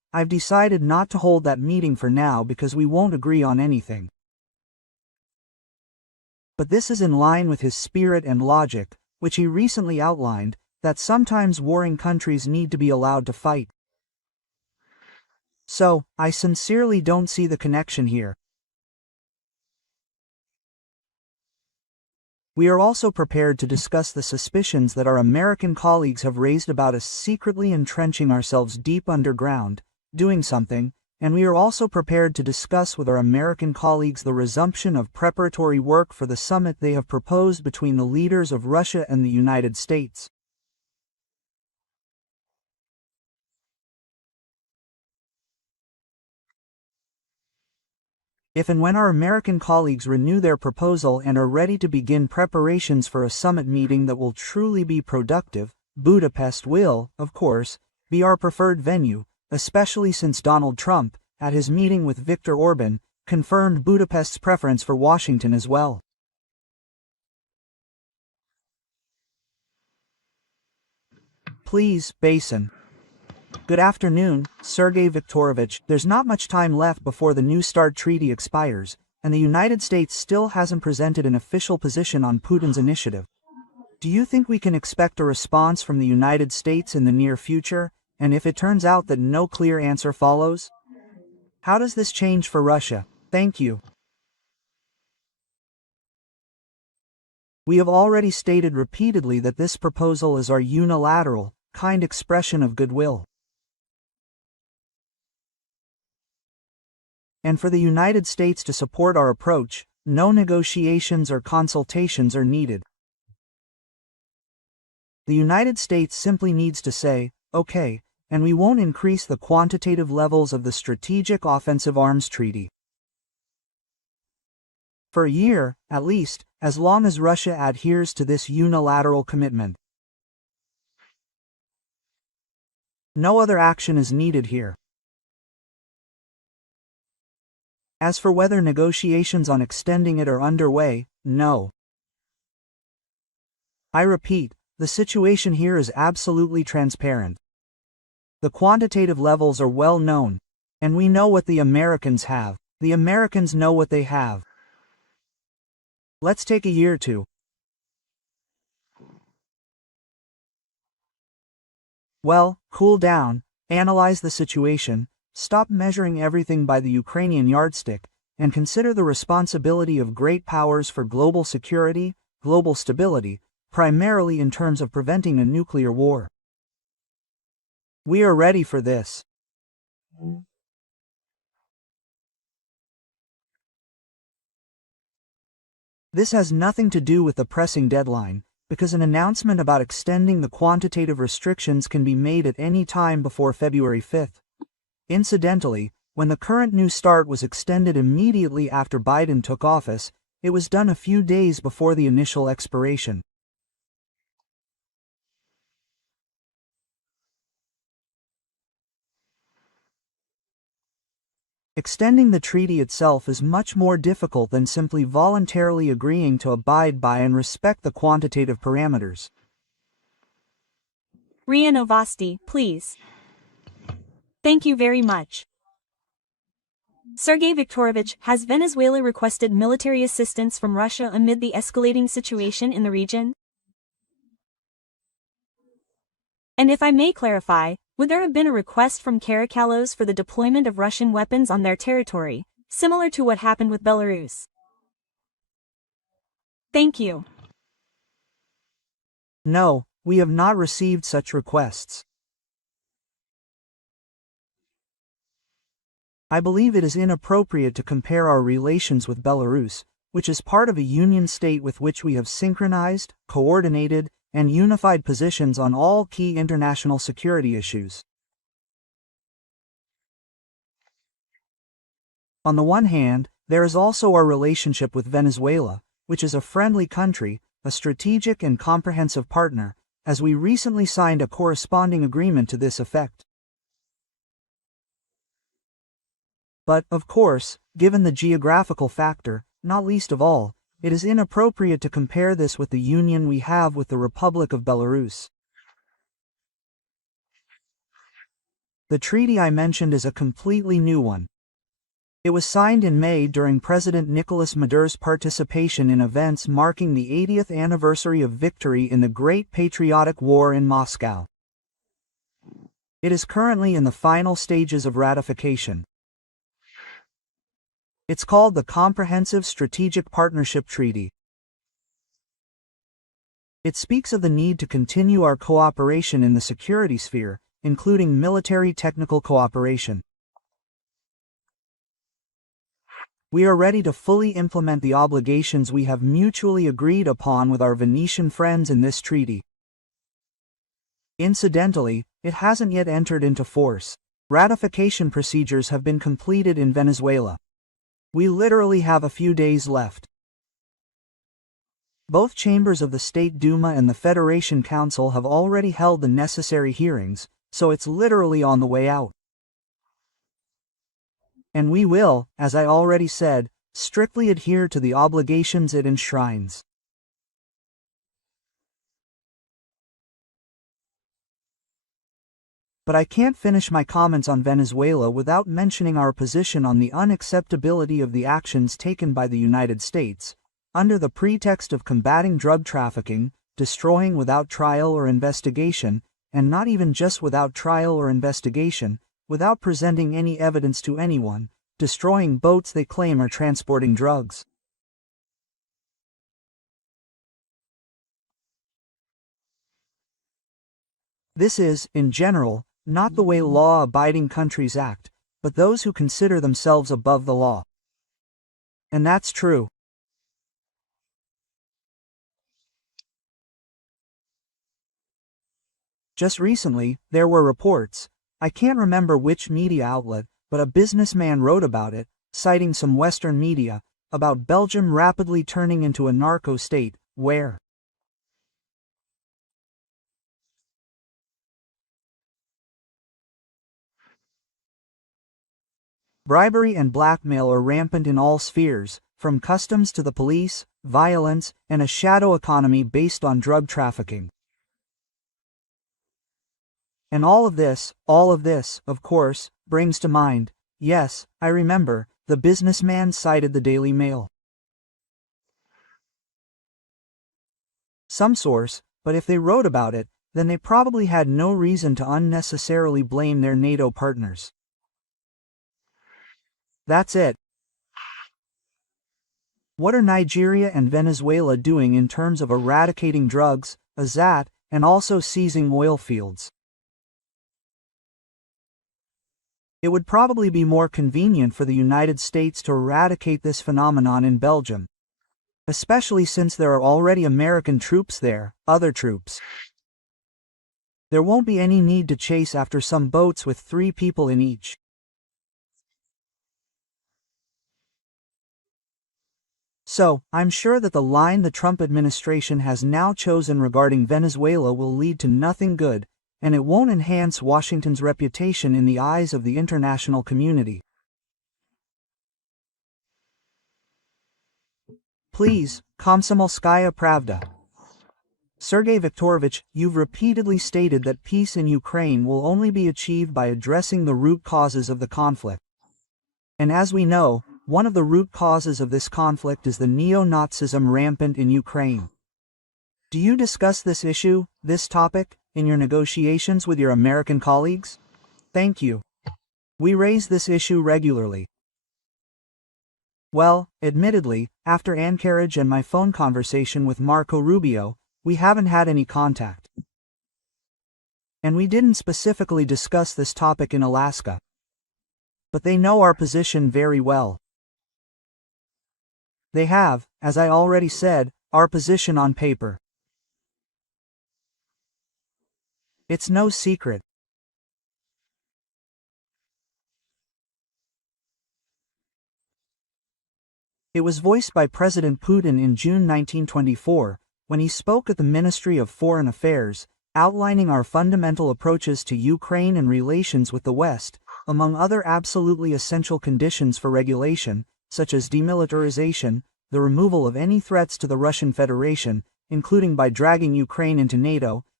I've decided not to hold that meeting for now because we won't agree on anything. But this is in line with his spirit and logic, which he recently outlined, that sometimes warring countries need to be allowed to fight. So, I sincerely don't see the connection here. We are also prepared to discuss the suspicions that our American colleagues have raised about us secretly entrenching ourselves deep underground, doing something, and we are also prepared to discuss with our American colleagues the resumption of preparatory work for the summit they have proposed between the leaders of Russia and the United States. If and when our American colleagues renew their proposal and are ready to begin preparations for a summit meeting that will truly be productive, Budapest will, of course, be our preferred venue, especially since Donald Trump, at his meeting with Viktor Orban, confirmed Budapest's preference for Washington as well. Please, Basin. Good afternoon, Sergei Viktorovich. There's not much time left before the New START treaty expires, and the United States still hasn't presented an official position on Putin's initiative. Do you think we can expect a response from the United States in the near future, and if it turns out that no clear answer follows? How does this change for Russia? Thank you. We have already stated repeatedly that this proposal is our unilateral, kind expression of goodwill. And for the United States to support our approach, no negotiations or consultations are needed. The United States simply needs to say, okay, and we won't increase the quantitative levels of the Strategic Offensive Arms Treaty. For a year, at least, as long as Russia adheres to this unilateral commitment. No other action is needed here. As for whether negotiations on extending it are underway, no. I repeat, the situation here is absolutely transparent. The quantitative levels are well known, and we know what the Americans have. The Americans know what they have. Let's take a year or two. Well, cool down, analyze the situation, stop measuring everything by the Ukrainian yardstick, and consider the responsibility of great powers for global security, global stability, primarily in terms of preventing a nuclear war. We are ready for this. This has nothing to do with the pressing deadline, because an announcement about extending the quantitative restrictions can be made at any time before February 5th. Incidentally, when the current New START was extended immediately after Biden took office, it was done a few days before the initial expiration. Extending the treaty itself is much more difficult than simply voluntarily agreeing to abide by and respect the quantitative parameters. RIA Novosti, please. Thank you very much. Sergei Viktorovich, has Venezuela requested military assistance from Russia amid the escalating situation in the region? And if I may clarify, would there have been a request from Caracalos for the deployment of Russian weapons on their territory, similar to what happened with Belarus? Thank you. No, we have not received such requests. I believe it is inappropriate to compare our relations with Belarus, which is part of a union state with which we have synchronized, coordinated, and unified positions on all key international security issues. On the one hand, there is also our relationship with Venezuela, which is a friendly country, a strategic and comprehensive partner, as we recently signed a corresponding agreement to this effect. But, of course, given the geographical factor, not least of all, it is inappropriate to compare this with the union we have with the Republic of Belarus. The treaty I mentioned is a completely new one. It was signed in May during President Nicolas Maduro's participation in events marking the 80th anniversary of victory in the Great Patriotic War in Moscow. It is currently in the final stages of ratification. It's called the Comprehensive Strategic Partnership Treaty. It speaks of the need to continue our cooperation in the security sphere, including military technical cooperation. We are ready to fully implement the obligations we have mutually agreed upon with our Venetian friends in this treaty. Incidentally, it hasn't yet entered into force. Ratification procedures have been completed in Venezuela. We literally have a few days left. Both chambers of the State Duma and the Federation Council have already held the necessary hearings, so it's literally on the way out. And we will, as I already said, strictly adhere to the obligations it enshrines. But I can't finish my comments on Venezuela without mentioning our position on the unacceptability of the actions taken by the United States, under the pretext of combating drug trafficking, destroying without trial or investigation, and not even just without trial or investigation, without presenting any evidence to anyone, destroying boats they claim are transporting drugs. This is, in general, not the way law-abiding countries act, but those who consider themselves above the law. And that's true. Just recently, there were reports, I can't remember which media outlet, but a businessman wrote about it, citing some Western media, about Belgium rapidly turning into a narco state, where bribery and blackmail are rampant in all spheres, from customs to the police, violence, and a shadow economy based on drug trafficking. And all of this, of course, brings to mind, yes, I remember, the businessman cited the Daily Mail. Some source, but if they wrote about it, then they probably had no reason to unnecessarily blame their NATO partners. That's it. What are Nigeria and Venezuela doing in terms of eradicating drugs, that, and also seizing oil fields? It would probably be more convenient for the United States to eradicate this phenomenon in Belgium, especially since there are already American troops there, other troops. There won't be any need to chase after some boats with 3 people in each. So, I'm sure that the line the Trump administration has now chosen regarding Venezuela will lead to nothing good, and it won't enhance Washington's reputation in the eyes of the international community. Please, Komsomolskaya Pravda. Sergei Viktorovich, you've repeatedly stated that peace in Ukraine will only be achieved by addressing the root causes of the conflict. And as we know, one of the root causes of this conflict is the neo-Nazism rampant in Ukraine. Do you discuss this issue, this topic, in your negotiations with your American colleagues? Thank you. We raise this issue regularly. Well, admittedly, after Anchorage and my phone conversation with Marco Rubio, we haven't had any contact. And we didn't specifically discuss this topic in Alaska. But they know our position very well. They have, as I already said, our position on paper. It's no secret. It was voiced by President Putin in June 1924, when he spoke at the Ministry of Foreign Affairs, outlining our fundamental approaches to Ukraine and relations with the West, among other absolutely essential conditions for regulation, such as demilitarization, the removal of any threats to the Russian Federation, including by dragging Ukraine into NATO,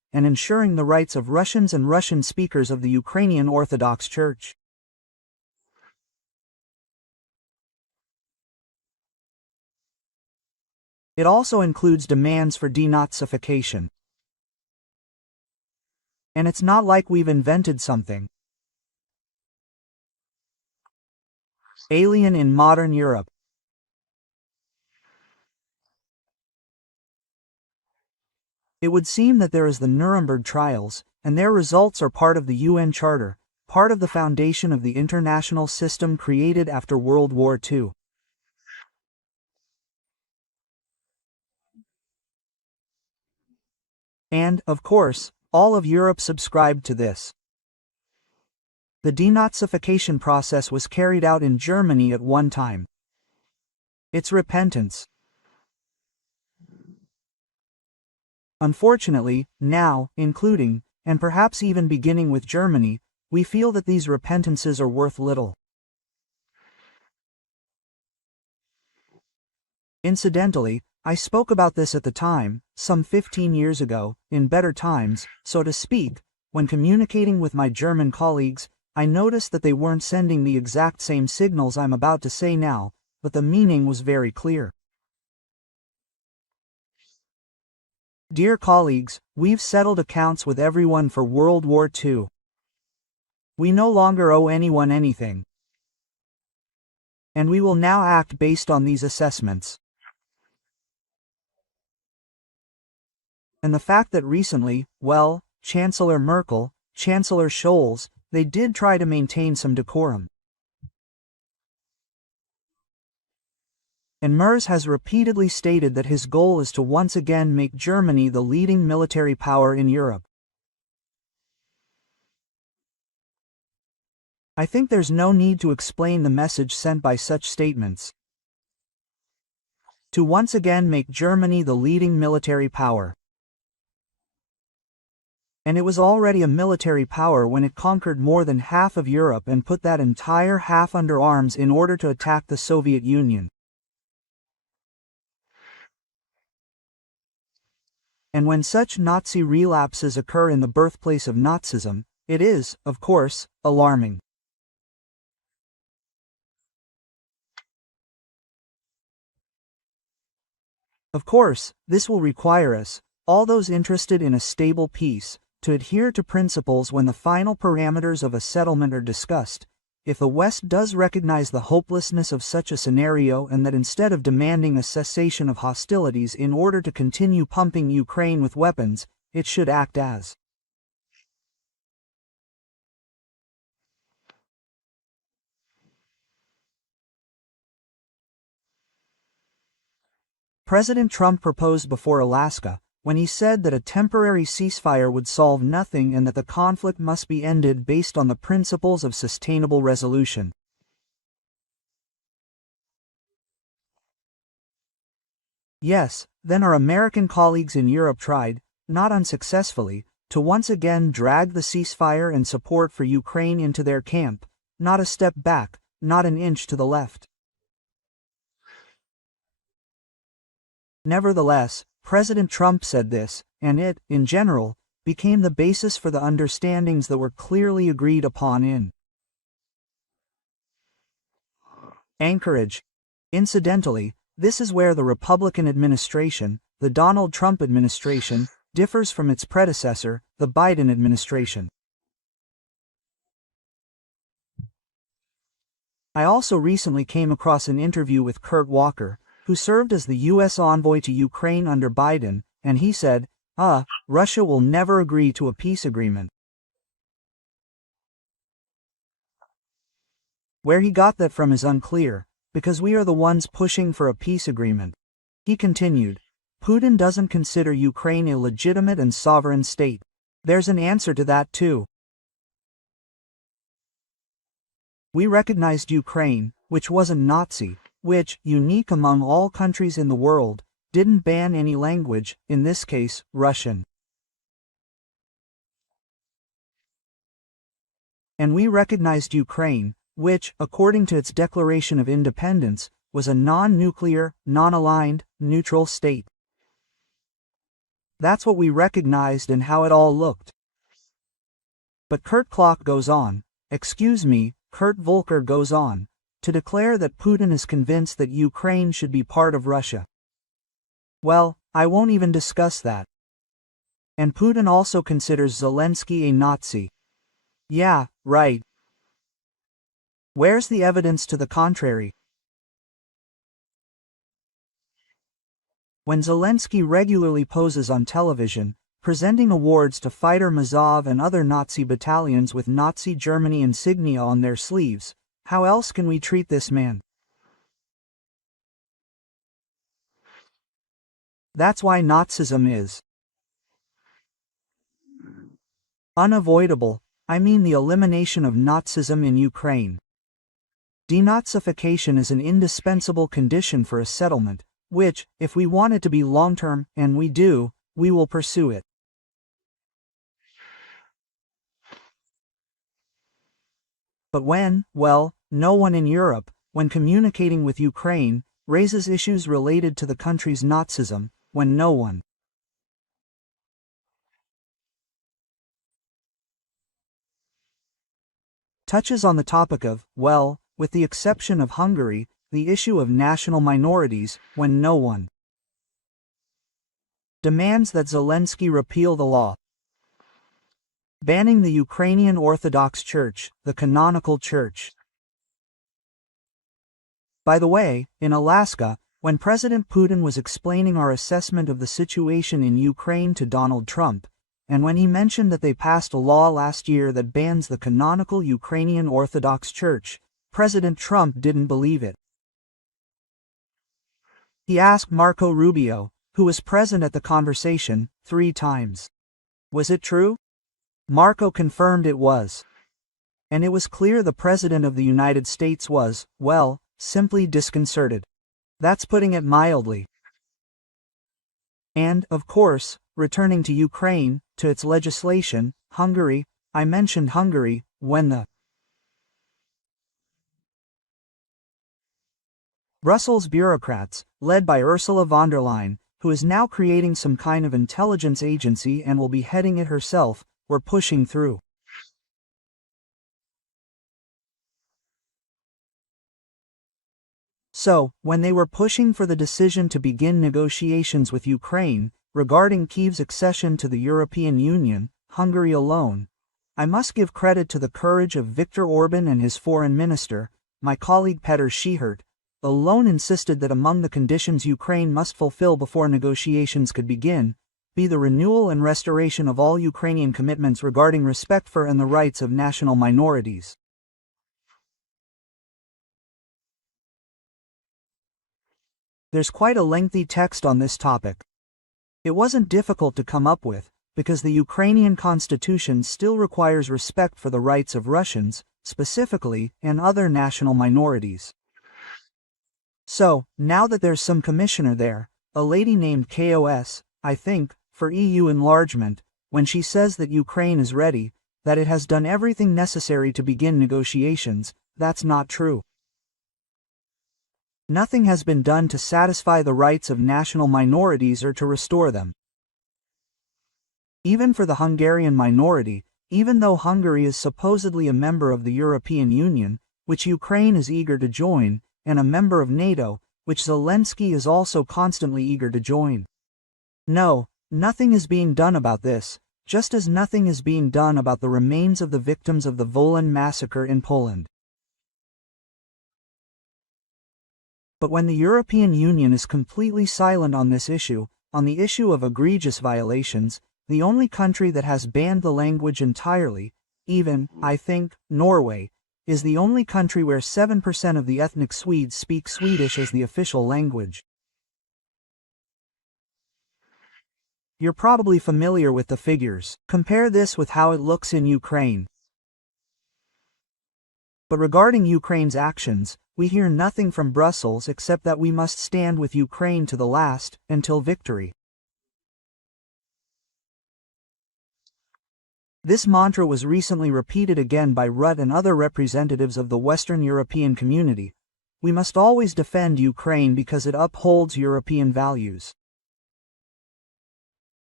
and ensuring the rights of Russians and Russian speakers of the Ukrainian Orthodox Church. It also includes demands for denazification. And it's not like we've invented something alien in modern Europe. It would seem that there is the Nuremberg trials, and their results are part of the UN Charter, part of the foundation of the international system created after World War II. And, of course, all of Europe subscribed to this. The denazification process was carried out in Germany at one time. It's repentance. Unfortunately, now, including, and perhaps even beginning with Germany, we feel that these repentances are worth little. Incidentally, I spoke about this at the time, some 15 years ago, in better times, so to speak. When communicating with my German colleagues, I noticed that they weren't sending the exact same signals I'm about to say now, but the meaning was very clear. Dear colleagues, we've settled accounts with everyone for World War II. We no longer owe anyone anything. And we will now act based on these assessments. And the fact that recently, well, Chancellor Merkel, Chancellor Scholz, they did try to maintain some decorum. And Merz has repeatedly stated that his goal is to once again make Germany the leading military power in Europe. I think there's no need to explain the message sent by such statements. To once again make Germany the leading military power. And it was already a military power when it conquered more than half of Europe and put that entire half under arms in order to attack the Soviet Union. And when such Nazi relapses occur in the birthplace of Nazism, it is, of course, alarming. Of course, this will require us, all those interested in a stable peace, to adhere to principles when the final parameters of a settlement are discussed. If the West does recognize the hopelessness of such a scenario and that instead of demanding a cessation of hostilities in order to continue pumping Ukraine with weapons, it should act as President Trump proposed before Alaska, when he said that a temporary ceasefire would solve nothing and that the conflict must be ended based on the principles of sustainable resolution. Yes, then our American colleagues in Europe tried, not unsuccessfully, to once again drag the ceasefire and support for Ukraine into their camp, not a step back, not an inch to the left. Nevertheless, President Trump said this, and it, in general, became the basis for the understandings that were clearly agreed upon in Anchorage. Incidentally, this is where the Republican administration, the Donald Trump administration, differs from its predecessor, the Biden administration. I also recently came across an interview with Kurt Walker, who served as the U.S. envoy to Ukraine under Biden, and he said, Russia will never agree to a peace agreement. Where he got that from is unclear, because we are the ones pushing for a peace agreement. He continued, Putin doesn't consider Ukraine a legitimate and sovereign state. There's an answer to that too. We recognized Ukraine, which wasn't Nazi, which, unique among all countries in the world, didn't ban any language, in this case, Russian. And we recognized Ukraine, which, according to its Declaration of Independence, was a non-nuclear, non-aligned, neutral state. That's what we recognized and how it all looked. But Kurt Klock goes on, Kurt Volker goes on, to declare that Putin is convinced that Ukraine should be part of Russia. Well, I won't even discuss that. And Putin also considers Zelensky a Nazi. Yeah, right. Where's the evidence to the contrary? When Zelensky regularly poses on television, presenting awards to fighter Mazov and other Nazi battalions with Nazi Germany insignia on their sleeves, how else can we treat this man? That's why Nazism is unavoidable. I mean the elimination of Nazism in Ukraine. Denazification is an indispensable condition for a settlement, which, if we want it to be long-term, and we do, we will pursue it. But no one in Europe, when communicating with Ukraine, raises issues related to the country's Nazism, when no one touches on the topic of, with the exception of Hungary, the issue of national minorities, when no one demands that Zelensky repeal the law banning the Ukrainian Orthodox Church, the canonical church. By the way, in Alaska, when President Putin was explaining our assessment of the situation in Ukraine to Donald Trump, and when he mentioned that they passed a law last year that bans the canonical Ukrainian Orthodox Church, President Trump didn't believe it. He asked Marco Rubio, who was present at the conversation, 3 times. Was it true? Marco confirmed it was. And it was clear the President of the United States was, simply disconcerted. That's putting it mildly. And, of course, returning to Ukraine, to its legislation, Hungary, I mentioned Hungary, when the Brussels bureaucrats, led by Ursula von der Leyen, who is now creating some kind of intelligence agency and will be heading it herself, were pushing through. So, when they were pushing for the decision to begin negotiations with Ukraine, regarding Kyiv's accession to the European Union, Hungary alone, I must give credit to the courage of Viktor Orban and his foreign minister, my colleague Petr Schihert, alone insisted that among the conditions Ukraine must fulfill before negotiations could begin, be the renewal and restoration of all Ukrainian commitments regarding respect for and the rights of national minorities. There's quite a lengthy text on this topic. It wasn't difficult to come up with, because the Ukrainian constitution still requires respect for the rights of Russians, specifically, and other national minorities. So, now that there's some commissioner there, a lady named KOS, I think, for EU enlargement, when she says that Ukraine is ready, that it has done everything necessary to begin negotiations, that's not true. Nothing has been done to satisfy the rights of national minorities or to restore them. Even for the Hungarian minority, even though Hungary is supposedly a member of the European Union, which Ukraine is eager to join, and a member of NATO, which Zelensky is also constantly eager to join. No, nothing is being done about this, just as nothing is being done about the remains of the victims of the Volyn massacre in Poland. But when the European Union is completely silent on this issue, on the issue of egregious violations, the only country that has banned the language entirely, even, I think, Norway, is the only country where 7% of the ethnic Swedes speak Swedish as the official language. You're probably familiar with the figures. Compare this with how it looks in Ukraine. But regarding Ukraine's actions, we hear nothing from Brussels except that we must stand with Ukraine to the last, until victory. This mantra was recently repeated again by Rutte and other representatives of the Western European community. We must always defend Ukraine because it upholds European values.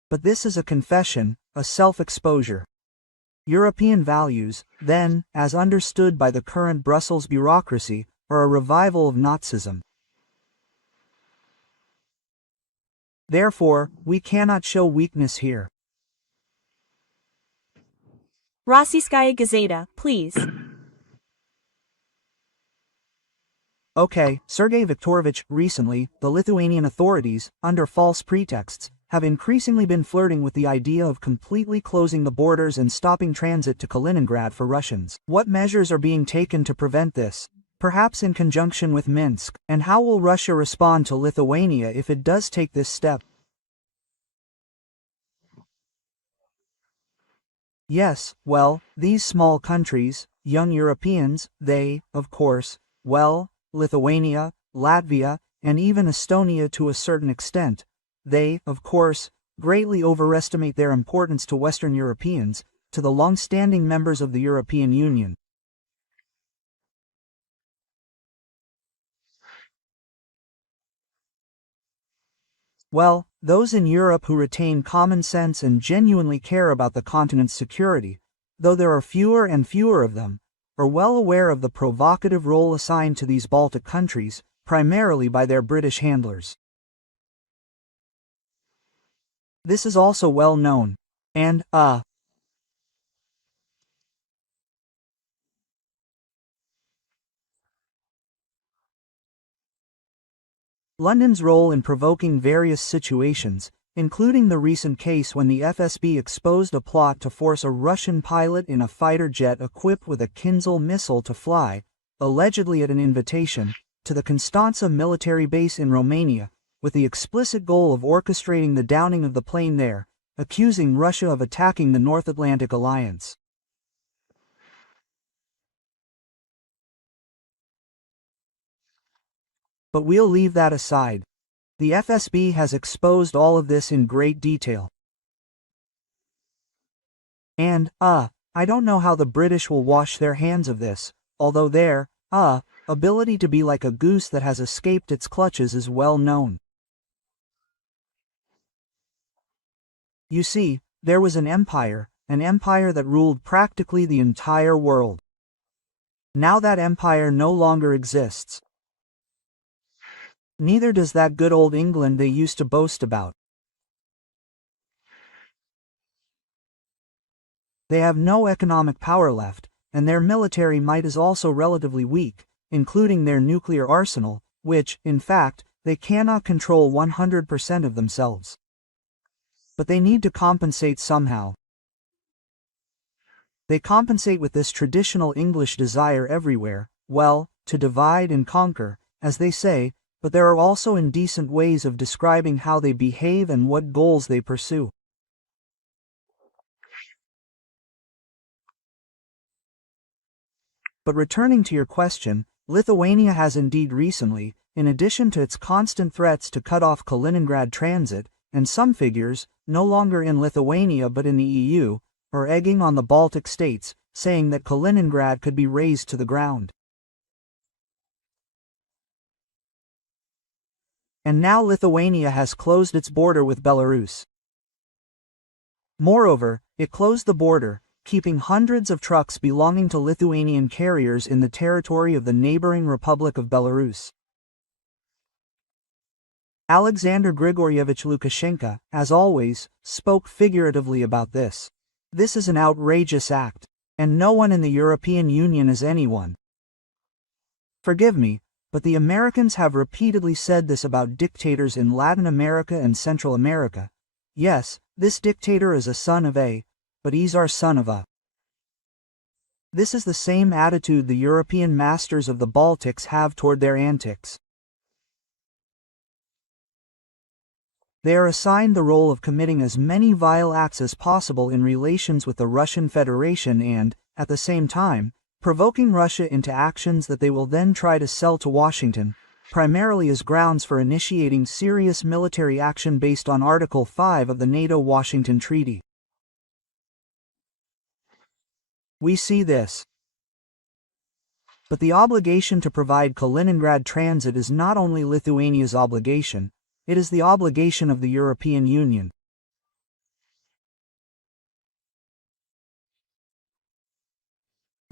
But this is a confession, a self-exposure. European values, then, as understood by the current Brussels bureaucracy, are a revival of Nazism. Therefore, we cannot show weakness here. Rossiyskaya Gazeta, please. Okay, Sergei Viktorovich, recently, the Lithuanian authorities, under false pretexts, have increasingly been flirting with the idea of completely closing the borders and stopping transit to Kaliningrad for Russians. What measures are being taken to prevent this? Perhaps in conjunction with Minsk, and how will Russia respond to Lithuania if it does take this step? Yes, well, these small countries, young Europeans, they, of course, well, Lithuania, Latvia, and even Estonia to a certain extent, they, of course, greatly overestimate their importance to Western Europeans, to the long-standing members of the European Union. Well, those in Europe who retain common sense and genuinely care about the continent's security, though there are fewer and fewer of them, are well aware of the provocative role assigned to these Baltic countries, primarily by their British handlers. This is also well known. And, London's role in provoking various situations, including the recent case when the FSB exposed a plot to force a Russian pilot in a fighter jet equipped with a Kinzhal missile to fly, allegedly at an invitation, to the Constanța military base in Romania, with the explicit goal of orchestrating the downing of the plane there, accusing Russia of attacking the North Atlantic Alliance. But we'll leave that aside. The FSB has exposed all of this in great detail. And, I don't know how the British will wash their hands of this, although their, ability to be like a goose that has escaped its clutches is well known. You see, there was an empire that ruled practically the entire world. Now that empire no longer exists. Neither does that good old England they used to boast about. They have no economic power left, and their military might is also relatively weak, including their nuclear arsenal, which, in fact, they cannot control 100% of themselves. But they need to compensate somehow. They compensate with this traditional English desire everywhere, well, to divide and conquer, as they say, but there are also indecent ways of describing how they behave and what goals they pursue. But returning to your question, Lithuania has indeed recently, in addition to its constant threats to cut off Kaliningrad transit, and some figures, no longer in Lithuania but in the EU, are egging on the Baltic states, saying that Kaliningrad could be razed to the ground. And now Lithuania has closed its border with Belarus. Moreover, it closed the border, keeping hundreds of trucks belonging to Lithuanian carriers in the territory of the neighboring Republic of Belarus. Alexander Grigorievich Lukashenko, as always, spoke figuratively about this. This is an outrageous act, and no one in the European Union is anyone. Forgive me, but the Americans have repeatedly said this about dictators in Latin America and Central America. Yes, this dictator is a son of a, but he's our son of a. This is the same attitude the European masters of the Baltics have toward their antics. They are assigned the role of committing as many vile acts as possible in relations with the Russian Federation and, at the same time, provoking Russia into actions that they will then try to sell to Washington, primarily as grounds for initiating serious military action based on Article 5 of the NATO-Washington Treaty. We see this. But the obligation to provide Kaliningrad transit is not only Lithuania's obligation, it is the obligation of the European Union.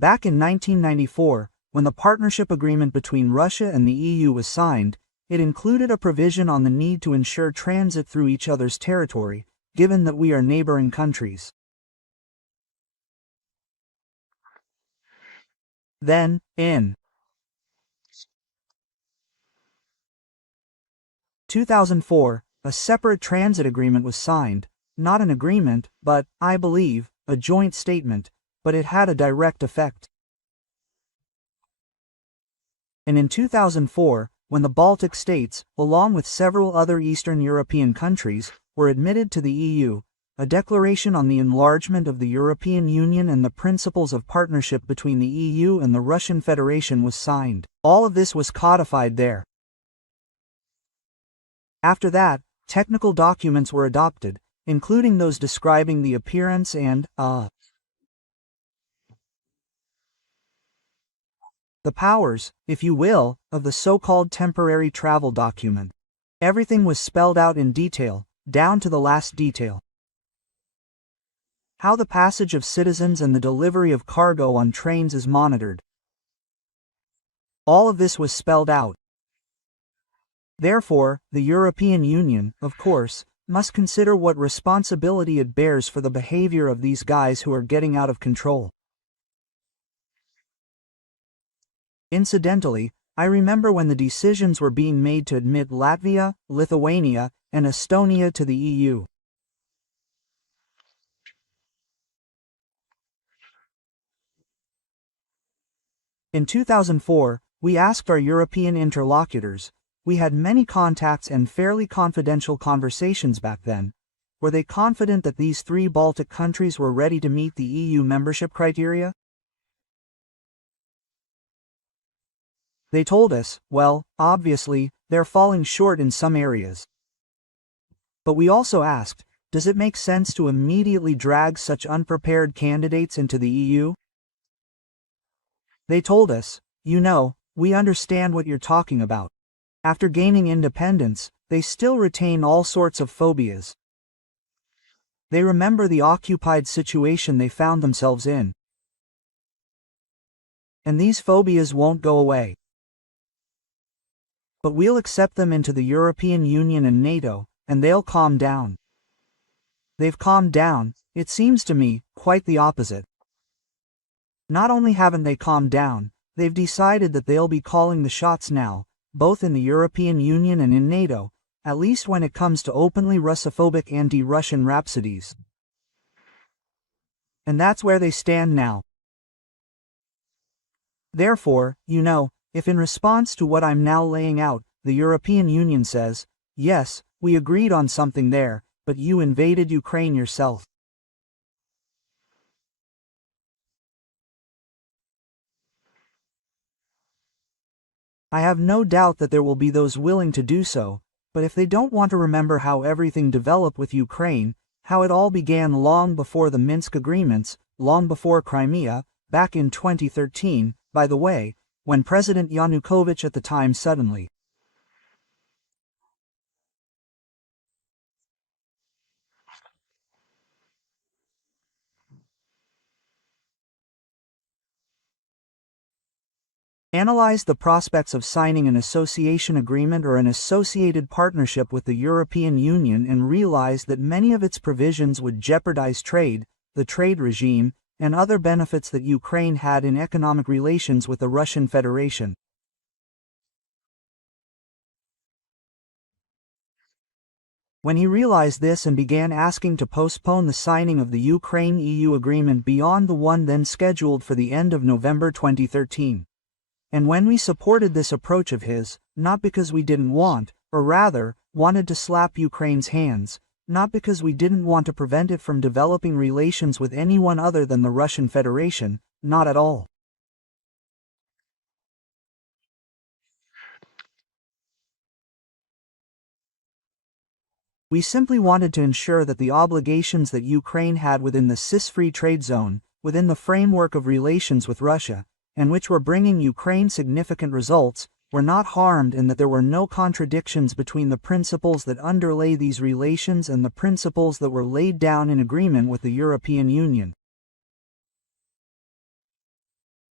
Back in 1994, when the partnership agreement between Russia and the EU was signed, it included a provision on the need to ensure transit through each other's territory, given that we are neighboring countries. Then, in 2004, a separate transit agreement was signed, not an agreement, but, I believe, a joint statement, but it had a direct effect. And in 2004, when the Baltic states, along with several other Eastern European countries, were admitted to the EU, a declaration on the enlargement of the European Union and the principles of partnership between the EU and the Russian Federation was signed. All of this was codified there. After that, technical documents were adopted, including those describing the appearance and, the powers, if you will, of the so-called temporary travel document. Everything was spelled out in detail, down to the last detail. How the passage of citizens and the delivery of cargo on trains is monitored. All of this was spelled out. Therefore, the European Union, of course, must consider what responsibility it bears for the behavior of these guys who are getting out of control. Incidentally, I remember when the decisions were being made to admit Latvia, Lithuania, and Estonia to the EU. In 2004, we asked our European interlocutors, we had many contacts and fairly confidential conversations back then, were they confident that these 3 Baltic countries were ready to meet the EU membership criteria? They told us, well, obviously, they're falling short in some areas. But we also asked, does it make sense to immediately drag such unprepared candidates into the EU? They told us, you know, we understand what you're talking about. After gaining independence, they still retain all sorts of phobias. They remember the occupied situation they found themselves in. And these phobias won't go away. But we'll accept them into the European Union and NATO, and they'll calm down. They've calmed down, it seems to me, quite the opposite. Not only haven't they calmed down, they've decided that they'll be calling the shots now, both in the European Union and in NATO, at least when it comes to openly Russophobic anti-Russian rhapsodies. And that's where they stand now. Therefore, you know, if in response to what I'm now laying out, the European Union says, yes, we agreed on something there, but you invaded Ukraine yourself. I have no doubt that there will be those willing to do so, but if they don't want to remember how everything developed with Ukraine, how it all began long before the Minsk agreements, long before Crimea, back in 2013, by the way, when President Yanukovych at the time suddenly analyzed the prospects of signing an association agreement or an associated partnership with the European Union and realized that many of its provisions would jeopardize trade, the trade regime, and other benefits that Ukraine had in economic relations with the Russian Federation. When he realized this and began asking to postpone the signing of the Ukraine-EU agreement beyond the one then scheduled for the end of November 2013. And when we supported this approach of his, not because we didn't want, or rather, wanted to slap Ukraine's hands, not because we didn't want to prevent it from developing relations with anyone other than the Russian Federation, not at all. We simply wanted to ensure that the obligations that Ukraine had within the CIS-free trade zone, within the framework of relations with Russia, and which were bringing Ukraine significant results, were not harmed and that there were no contradictions between the principles that underlay these relations and the principles that were laid down in agreement with the European Union.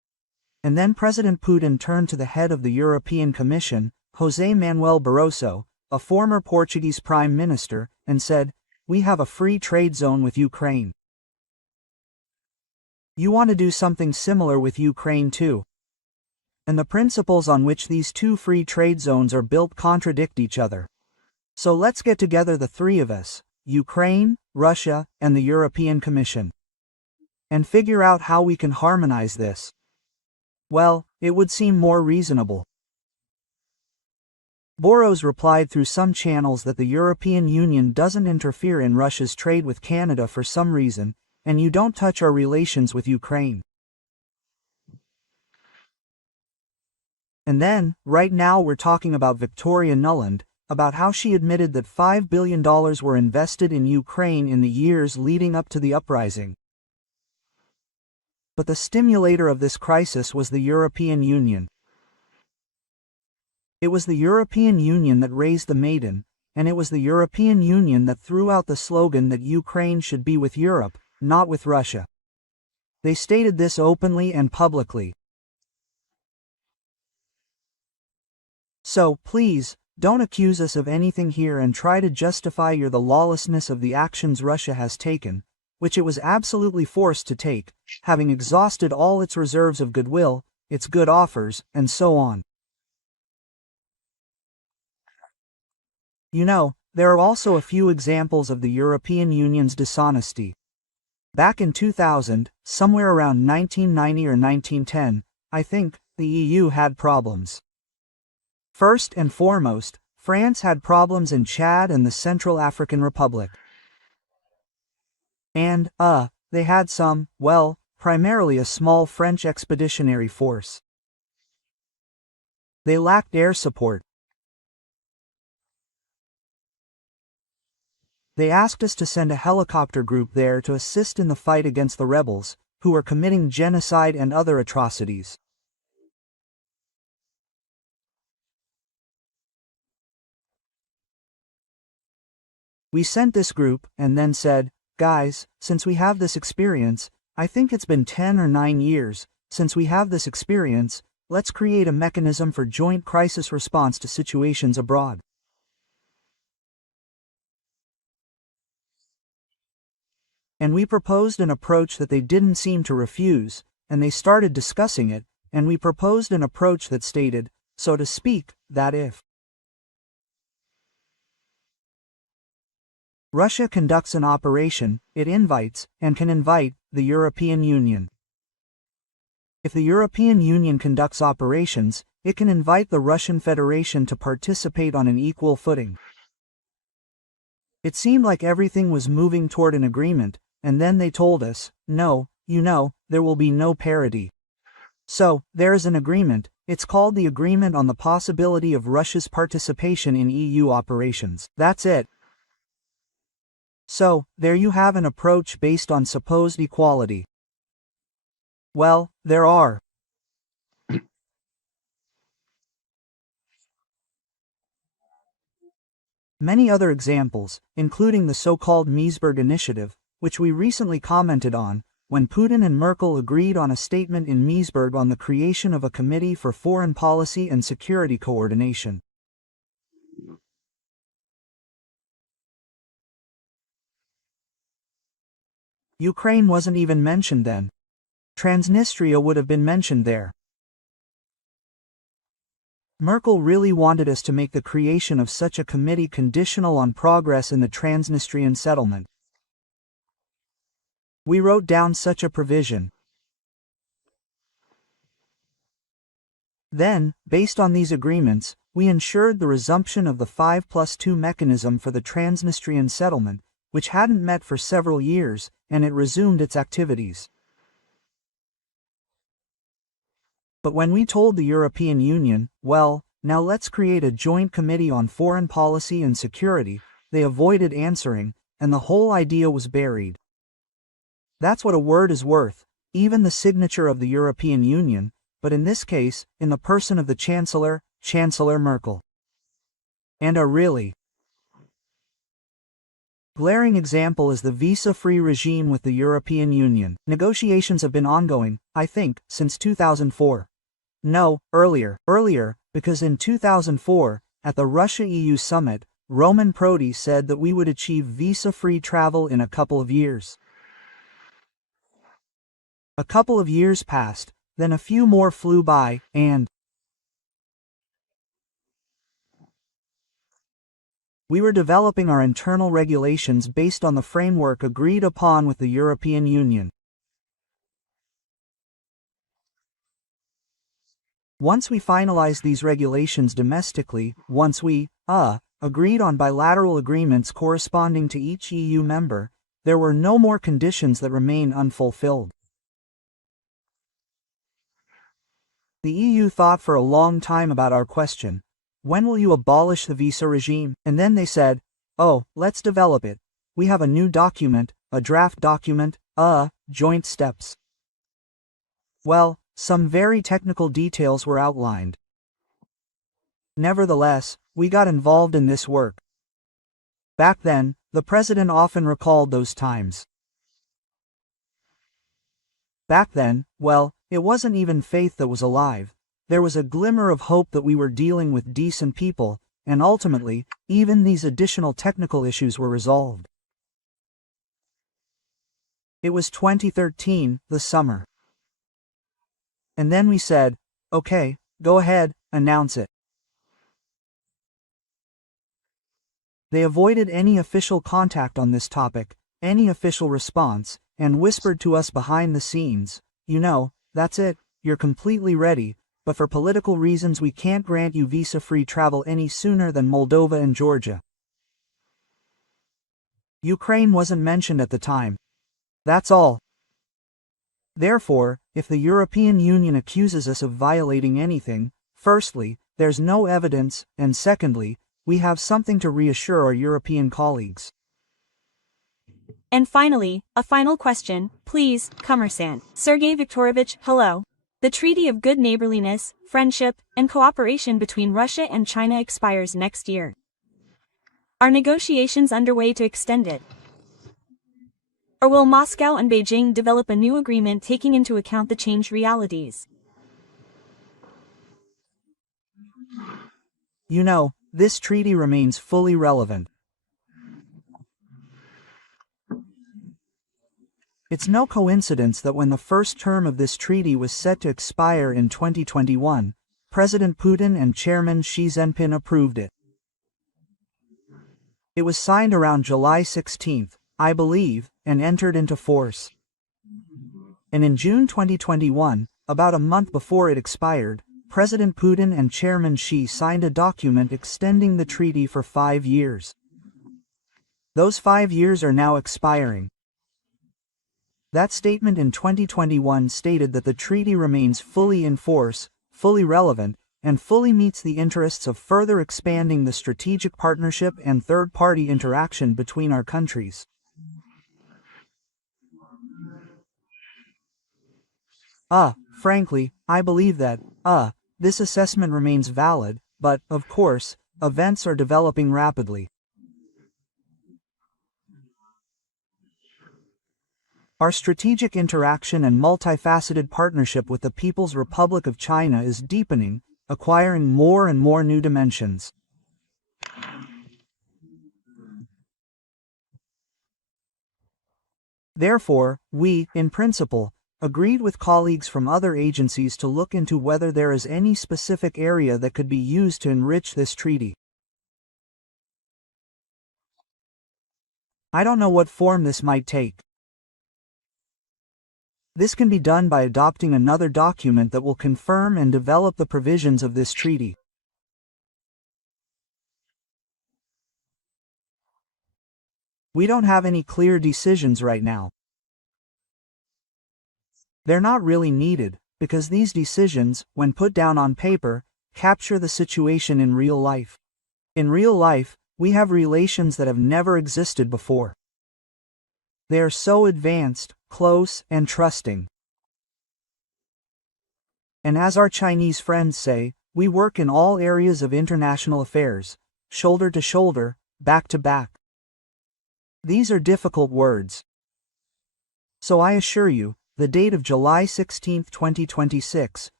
And then President Putin turned to the head of the European Commission, José Manuel Barroso, a former Portuguese prime minister, and said, "We have a free trade zone with Ukraine. You want to do something similar with Ukraine too. And the principles on which these two free trade zones are built contradict each other. So let's get together, the three of us, Ukraine, Russia, and the European Commission, and figure out how we can harmonize this." Well, it would seem more reasonable. Boros replied through some channels that the European Union doesn't interfere in Russia's trade with Canada for some reason, and you don't touch our relations with Ukraine. And then, right now we're talking about Victoria Nuland, about how she admitted that $5 billion were invested in Ukraine in the years leading up to the uprising. But the stimulator of this crisis was the European Union. It was the European Union that raised the Maiden, and it was the European Union that threw out the slogan that Ukraine should be with Europe, not with Russia. They stated this openly and publicly. So, please, don't accuse us of anything here and try to justify the lawlessness of the actions Russia has taken, which it was absolutely forced to take, having exhausted all its reserves of goodwill, its good offers, and so on. You know, there are also a few examples of the European Union's dishonesty. Back in 2000, somewhere around 1990 or 1910, I think, the EU had problems. First and foremost, France had problems in Chad and the Central African Republic. And, they had primarily a small French expeditionary force. They lacked air support. They asked us to send a helicopter group there to assist in the fight against the rebels, who were committing genocide and other atrocities. We sent this group, and then said, "Guys, since we have this experience, I think it's been 10 or 9 years, since we have this experience, let's create a mechanism for joint crisis response to situations abroad." And we proposed an approach that they didn't seem to refuse, and they started discussing it, and we proposed an approach that stated, so to speak, that if Russia conducts an operation, it invites, and can invite, the European Union. If the European Union conducts operations, it can invite the Russian Federation to participate on an equal footing. It seemed like everything was moving toward an agreement, and then they told us, no, there will be no parity. So, there is an agreement, it's called the Agreement on the Possibility of Russia's Participation in EU Operations. That's it. So, there you have an approach based on supposed equality. Well, there are many other examples, including the so-called Meseberg Initiative, which we recently commented on, when Putin and Merkel agreed on a statement in Meseberg on the creation of a Committee for Foreign Policy and Security Coordination. Ukraine wasn't even mentioned then. Transnistria would have been mentioned there. Merkel really wanted us to make the creation of such a committee conditional on progress in the Transnistrian settlement. We wrote down such a provision. Then, based on these agreements, we ensured the resumption of the 5+2 mechanism for the Transnistrian settlement, which hadn't met for several years, and it resumed its activities. But when we told the European Union, well, now let's create a joint committee on foreign policy and security, they avoided answering, and the whole idea was buried. That's what a word is worth, even the signature of the European Union, but in this case, in the person of the Chancellor, Chancellor Merkel. And a really glaring example is the visa-free regime with the European Union. Negotiations have been ongoing, I think, since 2004. No, earlier, because in 2004, at the Russia-EU summit, Roman Prodi said that we would achieve visa-free travel in a couple of years. A couple of years passed, then a few more flew by, and we were developing our internal regulations based on the framework agreed upon with the European Union. Once we finalized these regulations domestically, once we, agreed on bilateral agreements corresponding to each EU member, there were no more conditions that remain unfulfilled. The EU thought for a long time about our question. When will you abolish the visa regime? And then they said, oh, let's develop it. We have a new document, a draft document, joint steps. Well, some very technical details were outlined. Nevertheless, we got involved in this work. Back then, the president often recalled those times. Back then, well, it wasn't even faith that was alive. There was a glimmer of hope that we were dealing with decent people, and ultimately, even these additional technical issues were resolved. It was 2013, the summer. And then we said, okay, go ahead, announce it. They avoided any official contact on this topic, any official response, and whispered to us behind the scenes, you know, that's it, you're completely ready, but for political reasons we can't grant you visa-free travel any sooner than Moldova and Georgia. Ukraine wasn't mentioned at the time. That's all. Therefore, if the European Union accuses us of violating anything, firstly, there's no evidence, and secondly, we have something to reassure our European colleagues. And finally, a final question, please, Commerçant. Sergei Viktorovich, hello. The Treaty of Good Neighborliness, Friendship, and Cooperation between Russia and China expires next year. Are negotiations underway to extend it? Or will Moscow and Beijing develop a new agreement taking into account the changed realities? You know, this treaty remains fully relevant. It's no coincidence that when the first term of this treaty was set to expire in 2021, President Putin and Chairman Xi Jinping approved it. It was signed around July 16, I believe, and entered into force. And in June 2021, about a month before it expired, President Putin and Chairman Xi signed a document extending the treaty for 5 years. Those 5 years are now expiring. That statement in 2021 stated that the treaty remains fully in force, fully relevant, and fully meets the interests of further expanding the strategic partnership and third-party interaction between our countries. Frankly, I believe that, this assessment remains valid, but, of course, events are developing rapidly. Our strategic interaction and multifaceted partnership with the People's Republic of China is deepening, acquiring more and more new dimensions. Therefore, we, in principle, agreed with colleagues from other agencies to look into whether there is any specific area that could be used to enrich this treaty. I don't know what form this might take. This can be done by adopting another document that will confirm and develop the provisions of this treaty. We don't have any clear decisions right now. They're not really needed, because these decisions, when put down on paper, capture the situation in real life. In real life, we have relations that have never existed before. They are so advanced, close, and trusting. And as our Chinese friends say, we work in all areas of international affairs, shoulder to shoulder, back to back. These are difficult words. So I assure you, the date of July 16, 2026,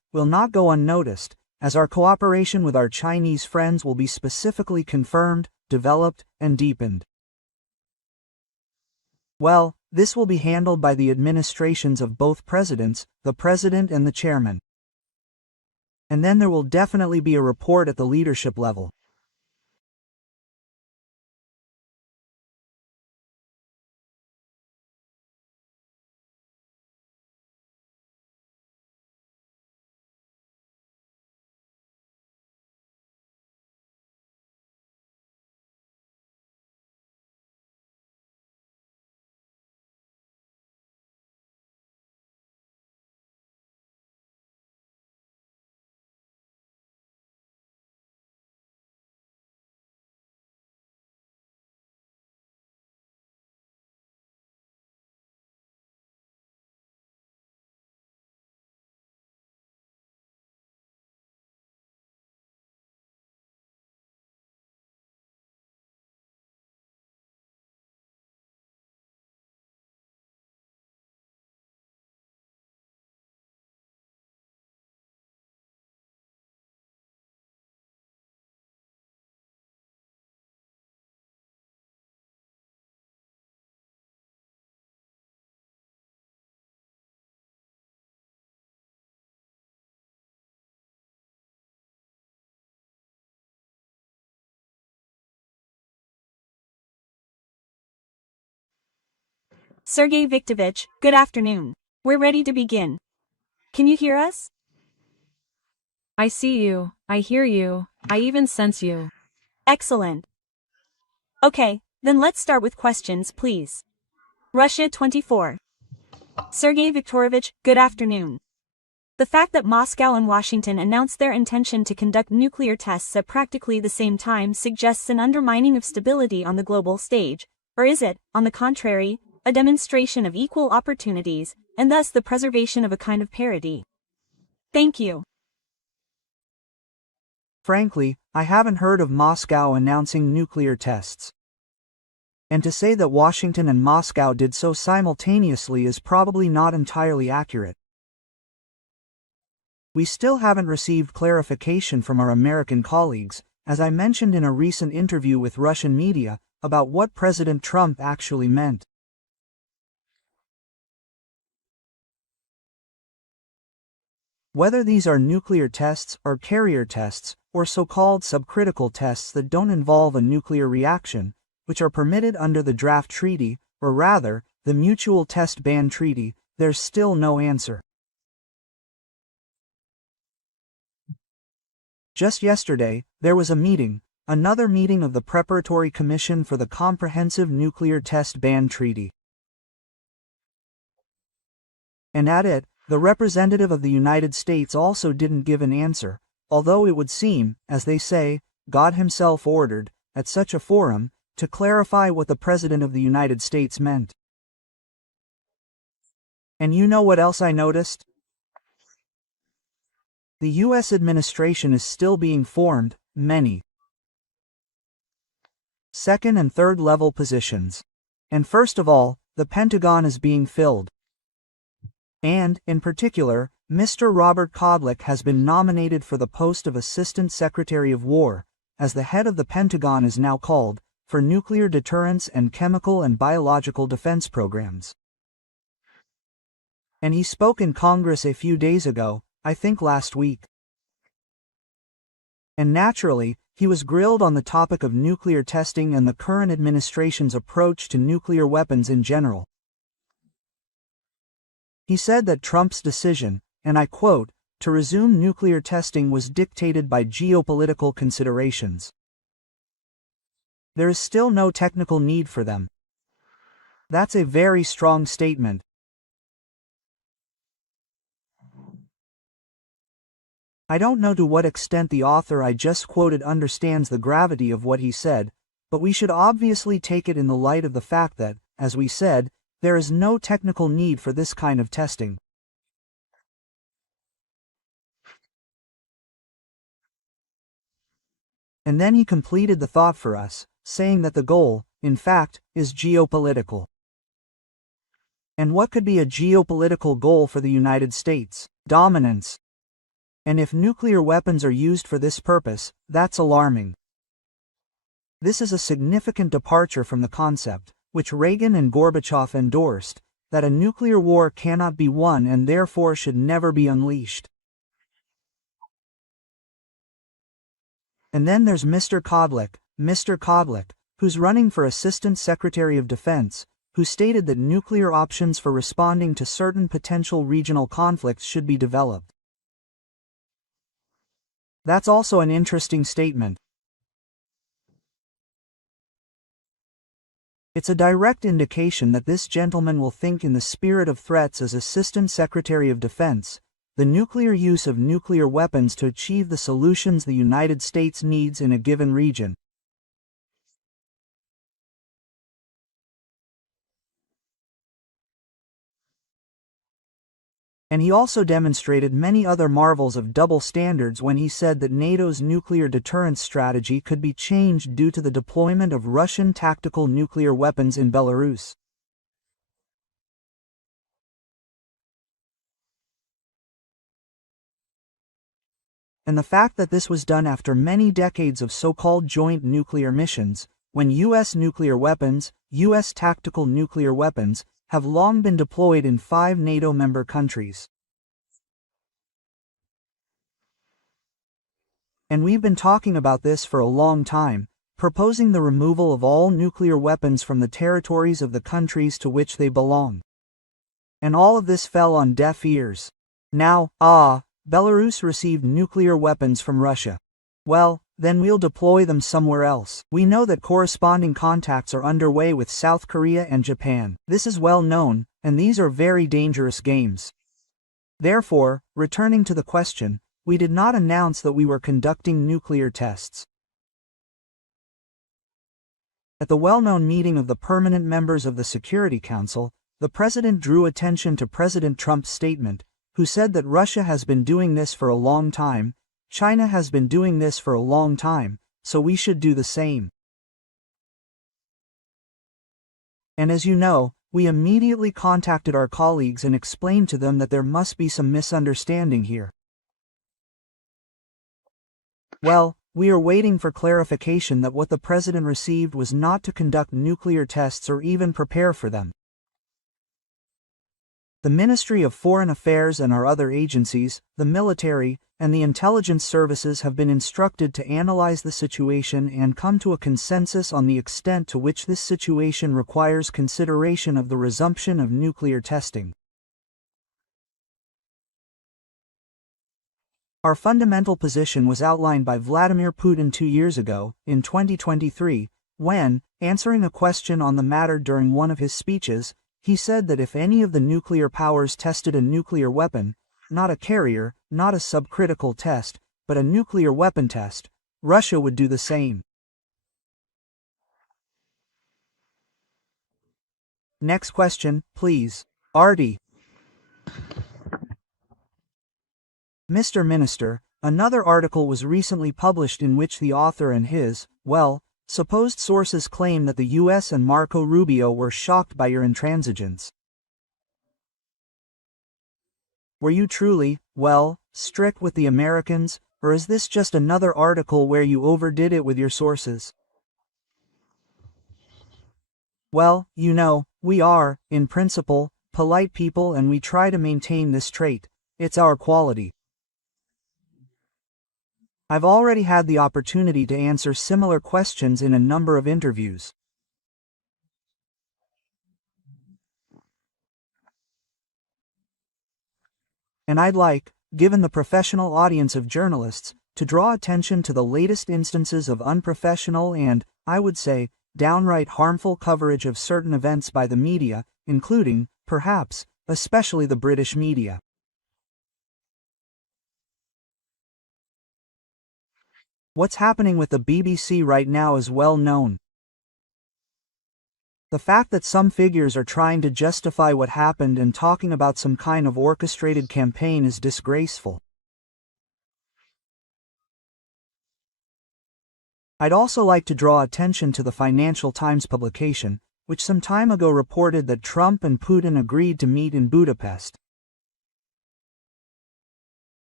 will not go unnoticed, as our cooperation with our Chinese friends will be specifically confirmed, developed, and deepened. Well, this will be handled by the administrations of both presidents, the president and the chairman. And then there will definitely be a report at the leadership level. Sergei Viktorovich, good afternoon. We're ready to begin. Can you hear us? I see you, I hear you, I even sense you. Excellent. Okay, then let's start with questions, please. Russia 24. Sergei Viktorovich, good afternoon. The fact that Moscow and Washington announced their intention to conduct nuclear tests at practically the same time suggests an undermining of stability on the global stage, or is it, on the contrary, a demonstration of equal opportunities, and thus the preservation of a kind of parity? Thank you. Frankly, I haven't heard of Moscow announcing nuclear tests. And to say that Washington and Moscow did so simultaneously is probably not entirely accurate. We still haven't received clarification from our American colleagues, as I mentioned in a recent interview with Russian media, about what President Trump actually meant. Whether these are nuclear tests or carrier tests, or so-called subcritical tests that don't involve a nuclear reaction, which are permitted under the draft treaty, or rather, the Mutual Test Ban Treaty, there's still no answer. Just yesterday, there was a meeting, another meeting of the Preparatory Commission for the Comprehensive Nuclear Test Ban Treaty. And at it, the representative of the United States also didn't give an answer, although it would seem, as they say, God himself ordered, at such a forum, to clarify what the President of the United States meant. And you know what else I noticed? The U.S. administration is still being formed, many second and third level positions. And first of all, the Pentagon is being filled. And, in particular, Mr. Robert Kodlik has been nominated for the post of Assistant Secretary of War, as the head of the Pentagon is now called, for nuclear deterrence and chemical and biological defense programs. And he spoke in Congress a few days ago, I think last week. And naturally, he was grilled on the topic of nuclear testing and the current administration's approach to nuclear weapons in general. He said that Trump's decision, and I quote, to resume nuclear testing was dictated by geopolitical considerations. There is still no technical need for them. That's a very strong statement. I don't know to what extent the author I just quoted understands the gravity of what he said, but we should obviously take it in the light of the fact that, as we said, there is no technical need for this kind of testing. And then he completed the thought for us, saying that the goal, in fact, is geopolitical. And what could be a geopolitical goal for the United States? Dominance. And if nuclear weapons are used for this purpose, that's alarming. This is a significant departure from the concept, which Reagan and Gorbachev endorsed, that a nuclear war cannot be won and therefore should never be unleashed. And then there's Mr. Kodlik, who's running for Assistant Secretary of Defense, who stated that nuclear options for responding to certain potential regional conflicts should be developed. That's also an interesting statement. It's a direct indication that this gentleman will think in the spirit of threats as Assistant Secretary of Defense, the nuclear use of nuclear weapons to achieve the solutions the United States needs in a given region. And he also demonstrated many other marvels of double standards when he said that NATO's nuclear deterrence strategy could be changed due to the deployment of Russian tactical nuclear weapons in Belarus. And the fact that this was done after many decades of so-called joint nuclear missions, when U.S. nuclear weapons, U.S. tactical nuclear weapons, have long been deployed in 5 NATO member countries. And we've been talking about this for a long time, proposing the removal of all nuclear weapons from the territories of the countries to which they belong. And all of this fell on deaf ears. Now, Belarus received nuclear weapons from Russia. Well, then we'll deploy them somewhere else. We know that corresponding contacts are underway with South Korea and Japan. This is well known, and these are very dangerous games. Therefore, returning to the question, we did not announce that we were conducting nuclear tests. At the well-known meeting of the permanent members of the Security Council, the President drew attention to President Trump's statement, who said that Russia has been doing this for a long time, China has been doing this for a long time, so we should do the same. And as you know, we immediately contacted our colleagues and explained to them that there must be some misunderstanding here. Well, we are waiting for clarification that what the President received was not to conduct nuclear tests or even prepare for them. The Ministry of Foreign Affairs and our other agencies, the military, and the intelligence services have been instructed to analyze the situation and come to a consensus on the extent to which this situation requires consideration of the resumption of nuclear testing. Our fundamental position was outlined by Vladimir Putin 2 years ago, in 2023, when, answering a question on the matter during one of his speeches, he said that if any of the nuclear powers tested a nuclear weapon, not a carrier, not a subcritical test, but a nuclear weapon test, Russia would do the same. Next question, please. Artie. Mr. Minister, another article was recently published in which the author and his, supposed sources claim that the U.S. and Marco Rubio were shocked by your intransigence. Were you truly, strict with the Americans, or is this just another article where you overdid it with your sources? Well, you know, we are, in principle, polite people and we try to maintain this trait. It's our quality. I've already had the opportunity to answer similar questions in a number of interviews. And I'd like, given the professional audience of journalists, to draw attention to the latest instances of unprofessional and, I would say, downright harmful coverage of certain events by the media, including, perhaps, especially the British media. What's happening with the BBC right now is well known. The fact that some figures are trying to justify what happened and talking about some kind of orchestrated campaign is disgraceful. I'd also like to draw attention to the Financial Times publication, which some time ago reported that Trump and Putin agreed to meet in Budapest.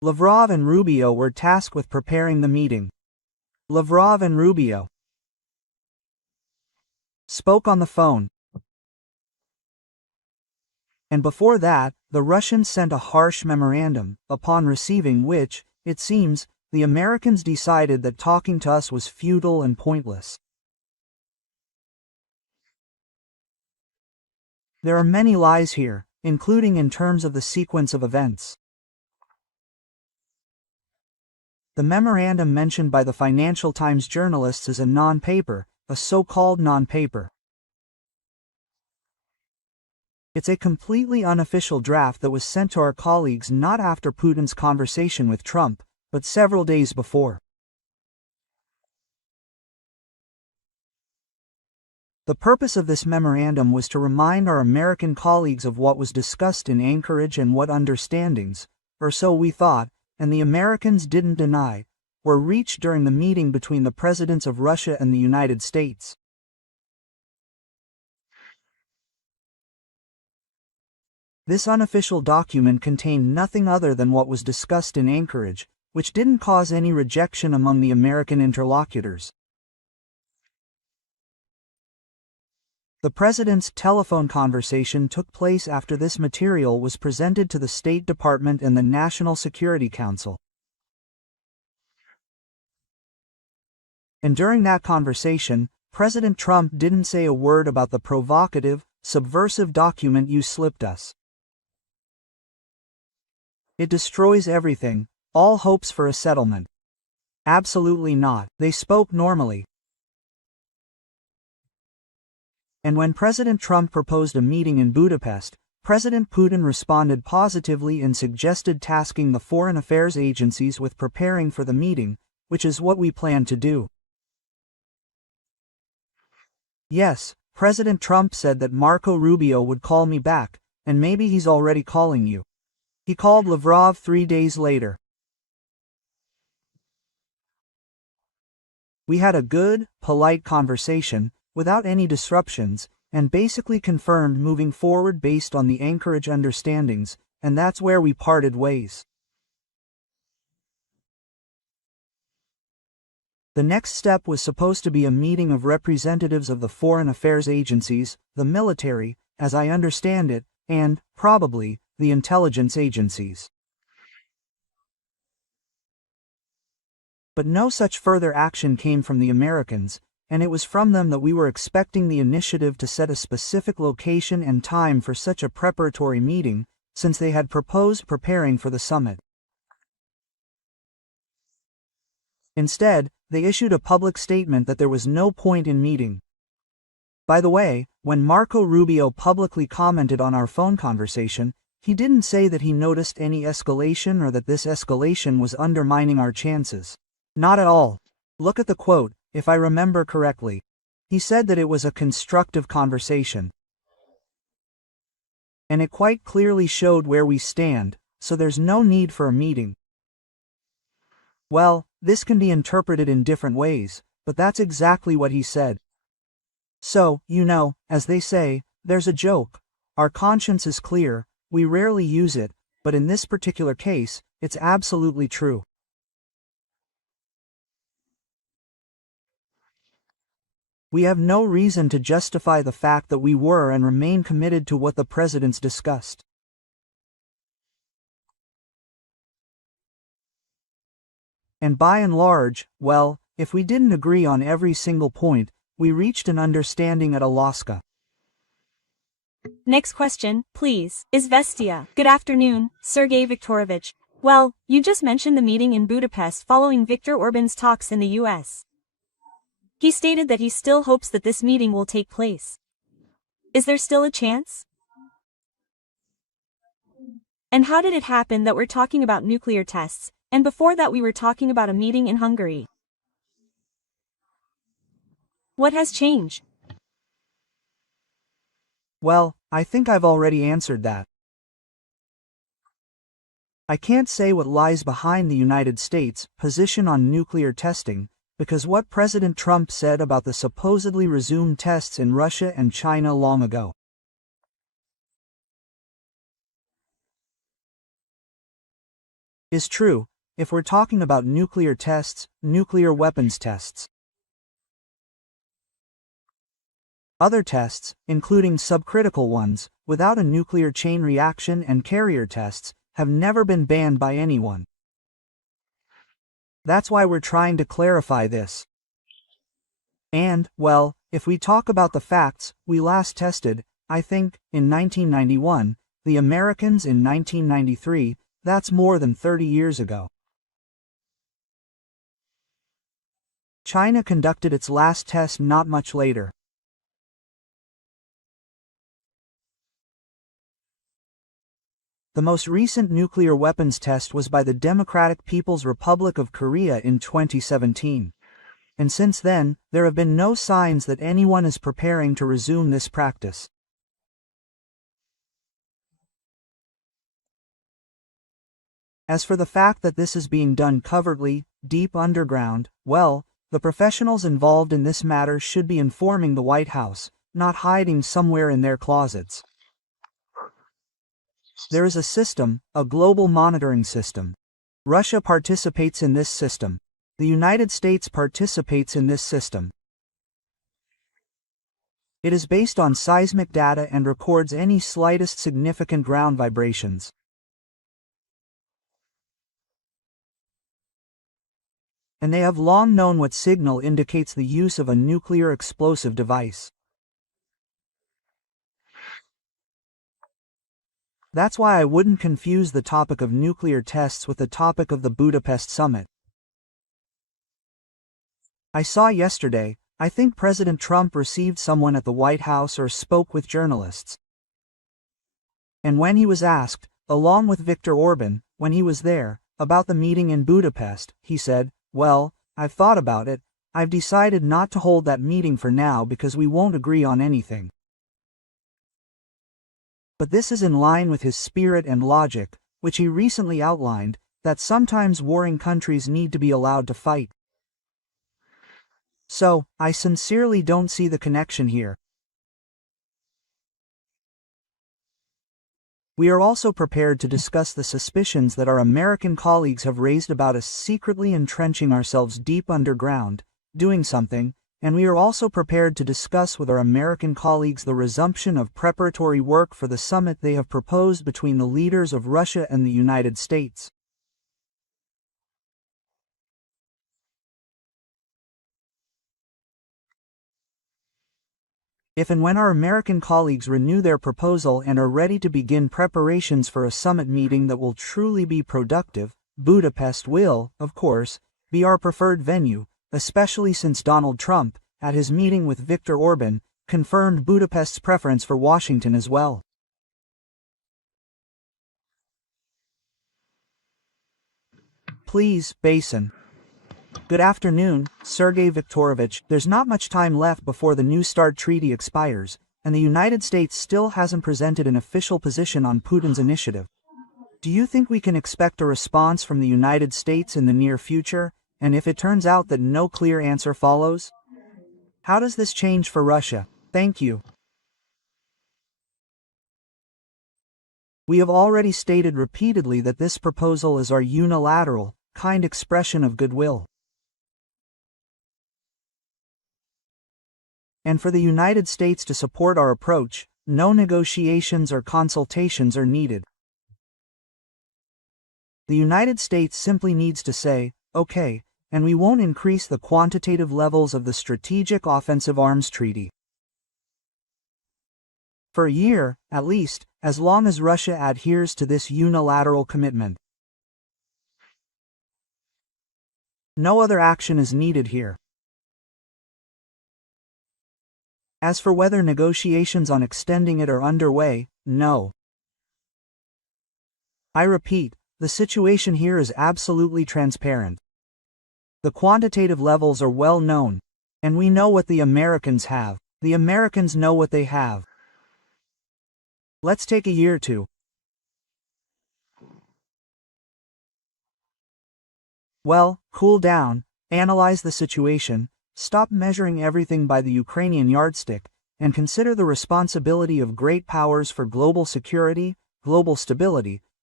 Lavrov and Rubio were tasked with preparing the meeting. Lavrov and Rubio spoke on the phone. And before that, the Russians sent a harsh memorandum, upon receiving which, it seems, the Americans decided that talking to us was futile and pointless. There are many lies here, including in terms of the sequence of events. The memorandum mentioned by the Financial Times journalists is a non-paper, a so-called non-paper. It's a completely unofficial draft that was sent to our colleagues not after Putin's conversation with Trump, but several days before. The purpose of this memorandum was to remind our American colleagues of what was discussed in Anchorage and what understandings, or so we thought, and the Americans didn't deny, were reached during the meeting between the presidents of Russia and the United States. This unofficial document contained nothing other than what was discussed in Anchorage, which didn't cause any rejection among the American interlocutors. The president's telephone conversation took place after this material was presented to the State Department and the National Security Council. And during that conversation, President Trump didn't say a word about the provocative, subversive document you slipped us. It destroys everything, all hopes for a settlement. Absolutely not. They spoke normally. And when President Trump proposed a meeting in Budapest, President Putin responded positively and suggested tasking the foreign affairs agencies with preparing for the meeting, which is what we plan to do. Yes, President Trump said that Marco Rubio would call me back, and maybe he's already calling you. He called Lavrov 3 days later. We had a good, polite conversation, without any disruptions, and basically confirmed moving forward based on the Anchorage understandings, and that's where we parted ways. The next step was supposed to be a meeting of representatives of the foreign affairs agencies, the military, as I understand it, and, probably, the intelligence agencies. But no such further action came from the Americans, and it was from them that we were expecting the initiative to set a specific location and time for such a preparatory meeting, since they had proposed preparing for the summit. Instead, they issued a public statement that there was no point in meeting. By the way, when Marco Rubio publicly commented on our phone conversation, he didn't say that he noticed any escalation or that this escalation was undermining our chances. Not at all. Look at the quote, if I remember correctly. He said that it was a constructive conversation. And it quite clearly showed where we stand, so there's no need for a meeting. Well, this can be interpreted in different ways, but that's exactly what he said. So, as they say, there's a joke. Our conscience is clear, we rarely use it, but in this particular case, it's absolutely true. We have no reason to justify the fact that we were and remain committed to what the presidents discussed. And by and large, well, if we didn't agree on every single point, we reached an understanding at Alaska. Next question, please. Izvestia. Good afternoon, Sergei Viktorovich. Well, you just mentioned the meeting in Budapest following Viktor Orban's talks in the US. He stated that he still hopes that this meeting will take place. Is there still a chance? And how did it happen that we're talking about nuclear tests, and before that we were talking about a meeting in Hungary? What has changed? Well, I think I've already answered that. I can't say what lies behind the United States' position on nuclear testing, because what President Trump said about the supposedly resumed tests in Russia and China long ago. is true, if we're talking about nuclear tests, nuclear weapons tests. Other tests, including subcritical ones, without a nuclear chain reaction and carrier tests, have never been banned by anyone. That's why we're trying to clarify this. And, well, if we talk about the facts, we last tested, I think, in 1991, the Americans in 1993, that's more than 30 years ago. China conducted its last test not much later. The most recent nuclear weapons test was by the Democratic People's Republic of Korea in 2017. And since then, there have been no signs that anyone is preparing to resume this practice. As for the fact that this is being done covertly, deep underground, well, the professionals involved in this matter should be informing the White House, not hiding somewhere in their closets. There is a system, a global monitoring system. Russia participates in this system. The United States participates in this system. It is based on seismic data and records any slightest significant ground vibrations. And they have long known what signal indicates the use of a nuclear explosive device. That's why I wouldn't confuse the topic of nuclear tests with the topic of the Budapest summit. I saw yesterday, I think President Trump received someone at the White House or spoke with journalists. And when he was asked, along with Viktor Orban, when he was there, about the meeting in Budapest, he said, "Well, I've thought about it, I've decided not to hold that meeting for now because we won't agree on anything." But this is in line with his spirit and logic, which he recently outlined, that sometimes warring countries need to be allowed to fight. So, I sincerely don't see the connection here. We are also prepared to discuss the suspicions that our American colleagues have raised about us secretly entrenching ourselves deep underground, doing something, and we are also prepared to discuss with our American colleagues the resumption of preparatory work for the summit they have proposed between the leaders of Russia and the United States. If and when our American colleagues renew their proposal and are ready to begin preparations for a summit meeting that will truly be productive, Budapest will, of course, be our preferred venue, especially since Donald Trump, at his meeting with Viktor Orban, confirmed Budapest's preference for Washington as well. Please, Basin. Good afternoon, Sergei Viktorovich. There's not much time left before the New START treaty expires, and the United States still hasn't presented an official position on Putin's initiative. Do you think we can expect a response from the United States in the near future, and if it turns out that no clear answer follows? How does this change for Russia? Thank you. We have already stated repeatedly that this proposal is our unilateral, kind expression of goodwill. And for the United States to support our approach, no negotiations or consultations are needed. The United States simply needs to say, okay, and we won't increase the quantitative levels of the Strategic Offensive Arms Treaty. For a year, at least, as long as Russia adheres to this unilateral commitment. No other action is needed here. As for whether negotiations on extending it are underway, no. I repeat, the situation here is absolutely transparent. The quantitative levels are well known, and we know what the Americans have. The Americans know what they have. Let's take a year or two. Well, cool down, analyze the situation, stop measuring everything by the Ukrainian yardstick, and consider the responsibility of great powers for global security, global stability,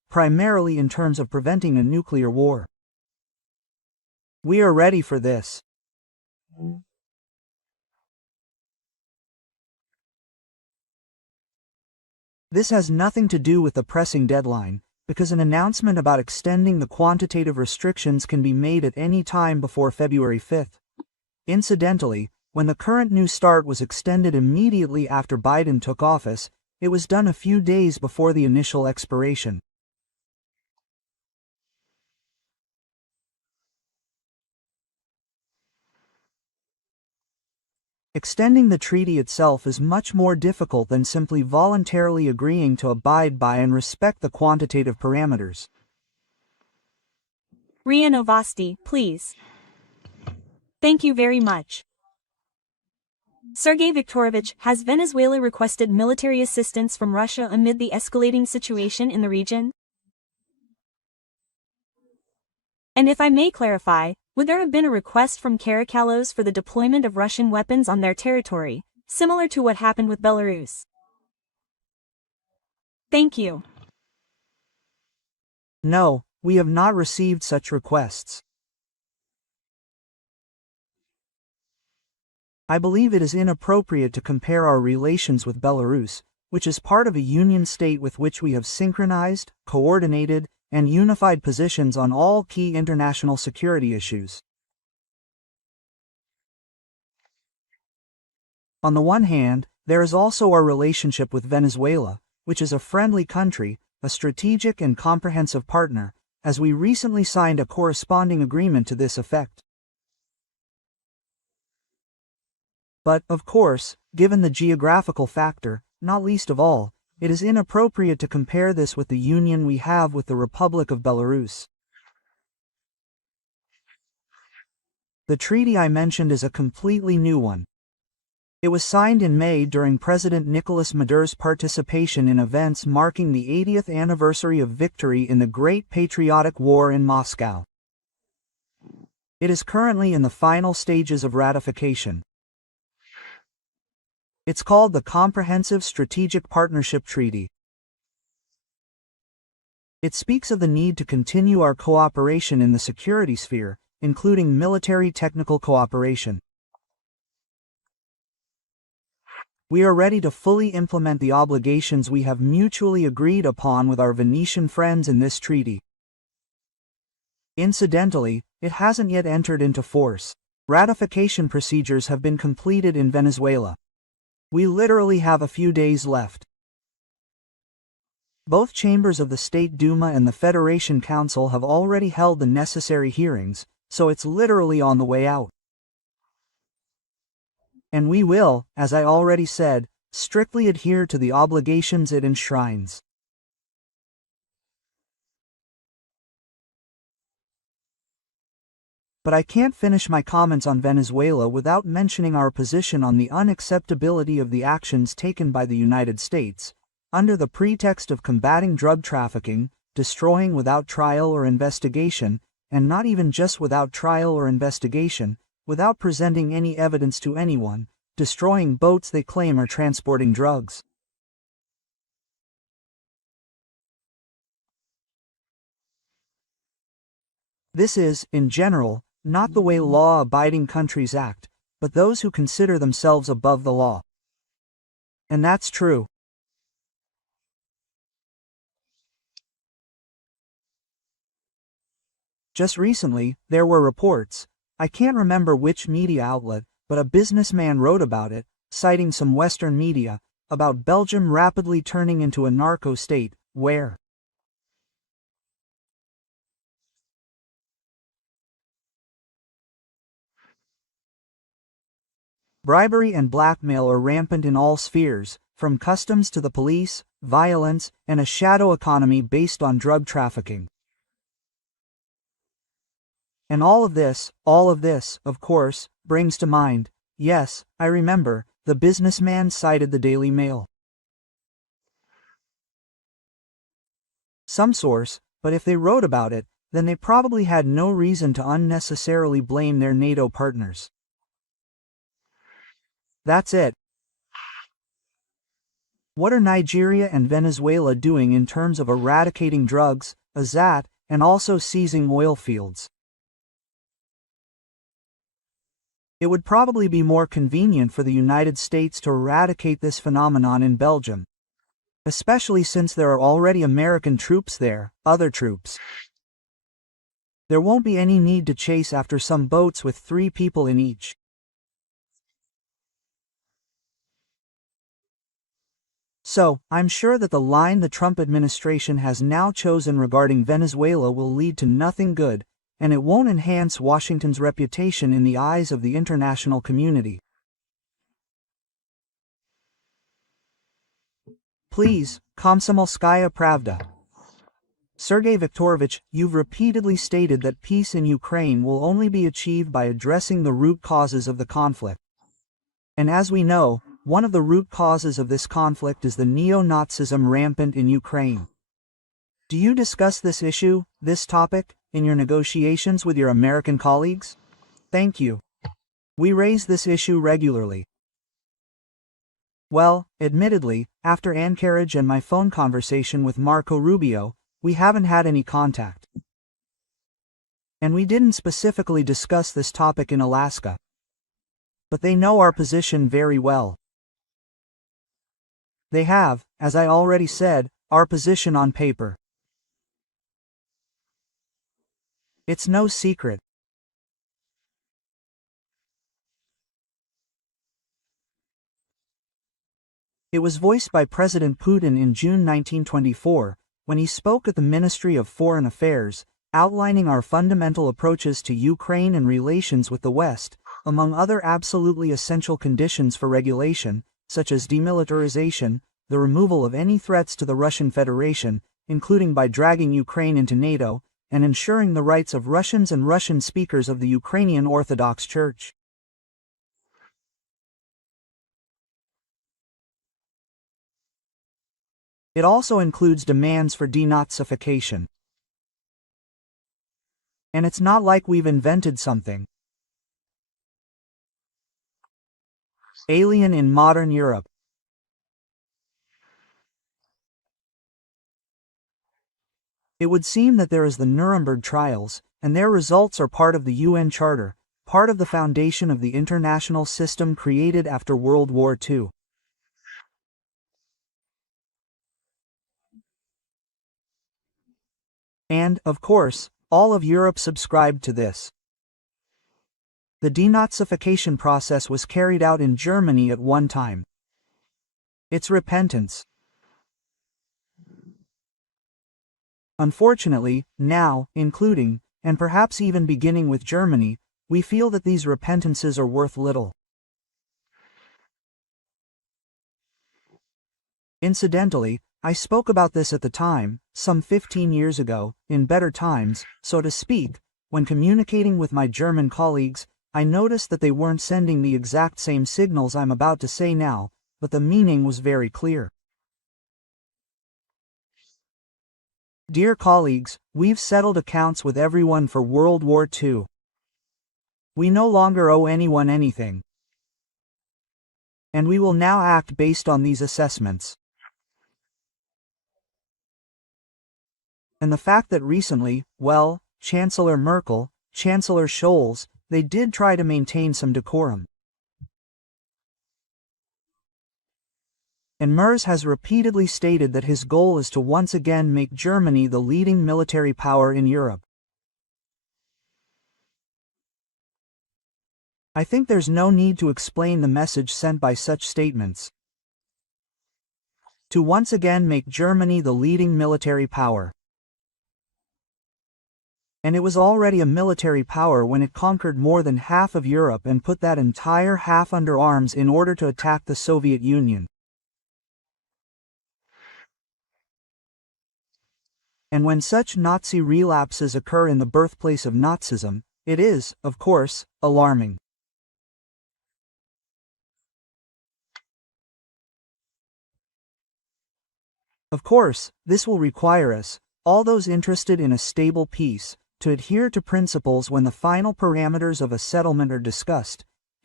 primarily in terms of preventing a nuclear war. We are ready for this. This has nothing to do with the pressing deadline, because an announcement about extending the quantitative restrictions can be made at any time before February 5th. Incidentally, when the current New START was extended immediately after Biden took office, it was done a few days before the initial expiration. Extending the treaty itself is much more difficult than simply voluntarily agreeing to abide by and respect the quantitative parameters. RIA Novosti, please. Thank you very much. Sergei Viktorovich, has Venezuela requested military assistance from Russia amid the escalating situation in the region? And if I may clarify, would there have been a request from Caracalos for the deployment of Russian weapons on their territory, similar to what happened with Belarus? Thank you. No, we have not received such requests. I believe it is inappropriate to compare our relations with Belarus, which is part of a union state with which we have synchronized, coordinated, and unified positions on all key international security issues. On the one hand, there is also our relationship with Venezuela, which is a friendly country, a strategic and comprehensive partner, as we recently signed a corresponding agreement to this effect. But, of course, given the geographical factor, not least of all, it is inappropriate to compare this with the union we have with the Republic of Belarus. The treaty I mentioned is a completely new one. It was signed in May during President Nicolas Maduro's participation in events marking the 80th anniversary of victory in the Great Patriotic War in Moscow. It is currently in the final stages of ratification. It's called the Comprehensive Strategic Partnership Treaty. It speaks of the need to continue our cooperation in the security sphere, including military technical cooperation. We are ready to fully implement the obligations we have mutually agreed upon with our Venetian friends in this treaty. Incidentally, it hasn't yet entered into force. Ratification procedures have been completed in Venezuela. We literally have a few days left. Both chambers of the State Duma and the Federation Council have already held the necessary hearings, so it's literally on the way out. And we will, as I already said, strictly adhere to the obligations it enshrines. But I can't finish my comments on Venezuela without mentioning our position on the unacceptability of the actions taken by the United States, under the pretext of combating drug trafficking, destroying without trial or investigation, and not even just without trial or investigation, without presenting any evidence to anyone, destroying boats they claim are transporting drugs. This is, in general, not the way law-abiding countries act, but those who consider themselves above the law. And that's true. Just recently, there were reports, I can't remember which media outlet, but a businessman wrote about it, citing some Western media, about Belgium rapidly turning into a narco state, where bribery and blackmail are rampant in all spheres, from customs to the police, violence, and a shadow economy based on drug trafficking. And all of this, of course, brings to mind, yes, I remember, the businessman cited the Daily Mail. Some source, but if they wrote about it, then they probably had no reason to unnecessarily blame their NATO partners. That's it. What are Nigeria and Venezuela doing in terms of eradicating drugs, Azat, and also seizing oil fields? It would probably be more convenient for the United States to eradicate this phenomenon in Belgium, especially since there are already American troops there, other troops. There won't be any need to chase after some boats with 3 people in each. So, I'm sure that the line the Trump administration has now chosen regarding Venezuela will lead to nothing good, and it won't enhance Washington's reputation in the eyes of the international community. Please, Komsomolskaya Pravda. Sergei Viktorovich, you've repeatedly stated that peace in Ukraine will only be achieved by addressing the root causes of the conflict. And as we know, one of the root causes of this conflict is the neo-Nazism rampant in Ukraine. Do you discuss this issue, this topic, in your negotiations with your American colleagues? Thank you. We raise this issue regularly. Well, admittedly, after Anchorage and my phone conversation with Marco Rubio, we haven't had any contact. And we didn't specifically discuss this topic in Alaska. But they know our position very well. They have, as I already said, our position on paper. It's no secret. It was voiced by President Putin in June 1924, when he spoke at the Ministry of Foreign Affairs, outlining our fundamental approaches to Ukraine and relations with the West, among other absolutely essential conditions for regulation, such as demilitarization, the removal of any threats to the Russian Federation, including by dragging Ukraine into NATO, and ensuring the rights of Russians and Russian speakers of the Ukrainian Orthodox Church. It also includes demands for denazification. And it's not like we've invented something alien in modern Europe. It would seem that there is the Nuremberg trials, and their results are part of the UN Charter, part of the foundation of the international system created after World War II. And, of course, all of Europe subscribed to this. The denazification process was carried out in Germany at one time. It's repentance. Unfortunately, now, including, and perhaps even beginning with Germany, we feel that these repentances are worth little. Incidentally, I spoke about this at the time, some 15 years ago, in better times, so to speak. When communicating with my German colleagues, I noticed that they weren't sending the exact same signals I'm about to say now, but the meaning was very clear. Dear colleagues, we've settled accounts with everyone for World War II. We no longer owe anyone anything. And we will now act based on these assessments. And the fact that recently, well, Chancellor Merkel, Chancellor Scholz, they did try to maintain some decorum. And Merz has repeatedly stated that his goal is to once again make Germany the leading military power in Europe. I think there's no need to explain the message sent by such statements. To once again make Germany the leading military power. And it was already a military power when it conquered more than half of Europe and put that entire half under arms in order to attack the Soviet Union. And when such Nazi relapses occur in the birthplace of Nazism, it is, of course, alarming. Of course, this will require us, all those interested in a stable peace, to adhere to principles when the final parameters of a settlement are discussed.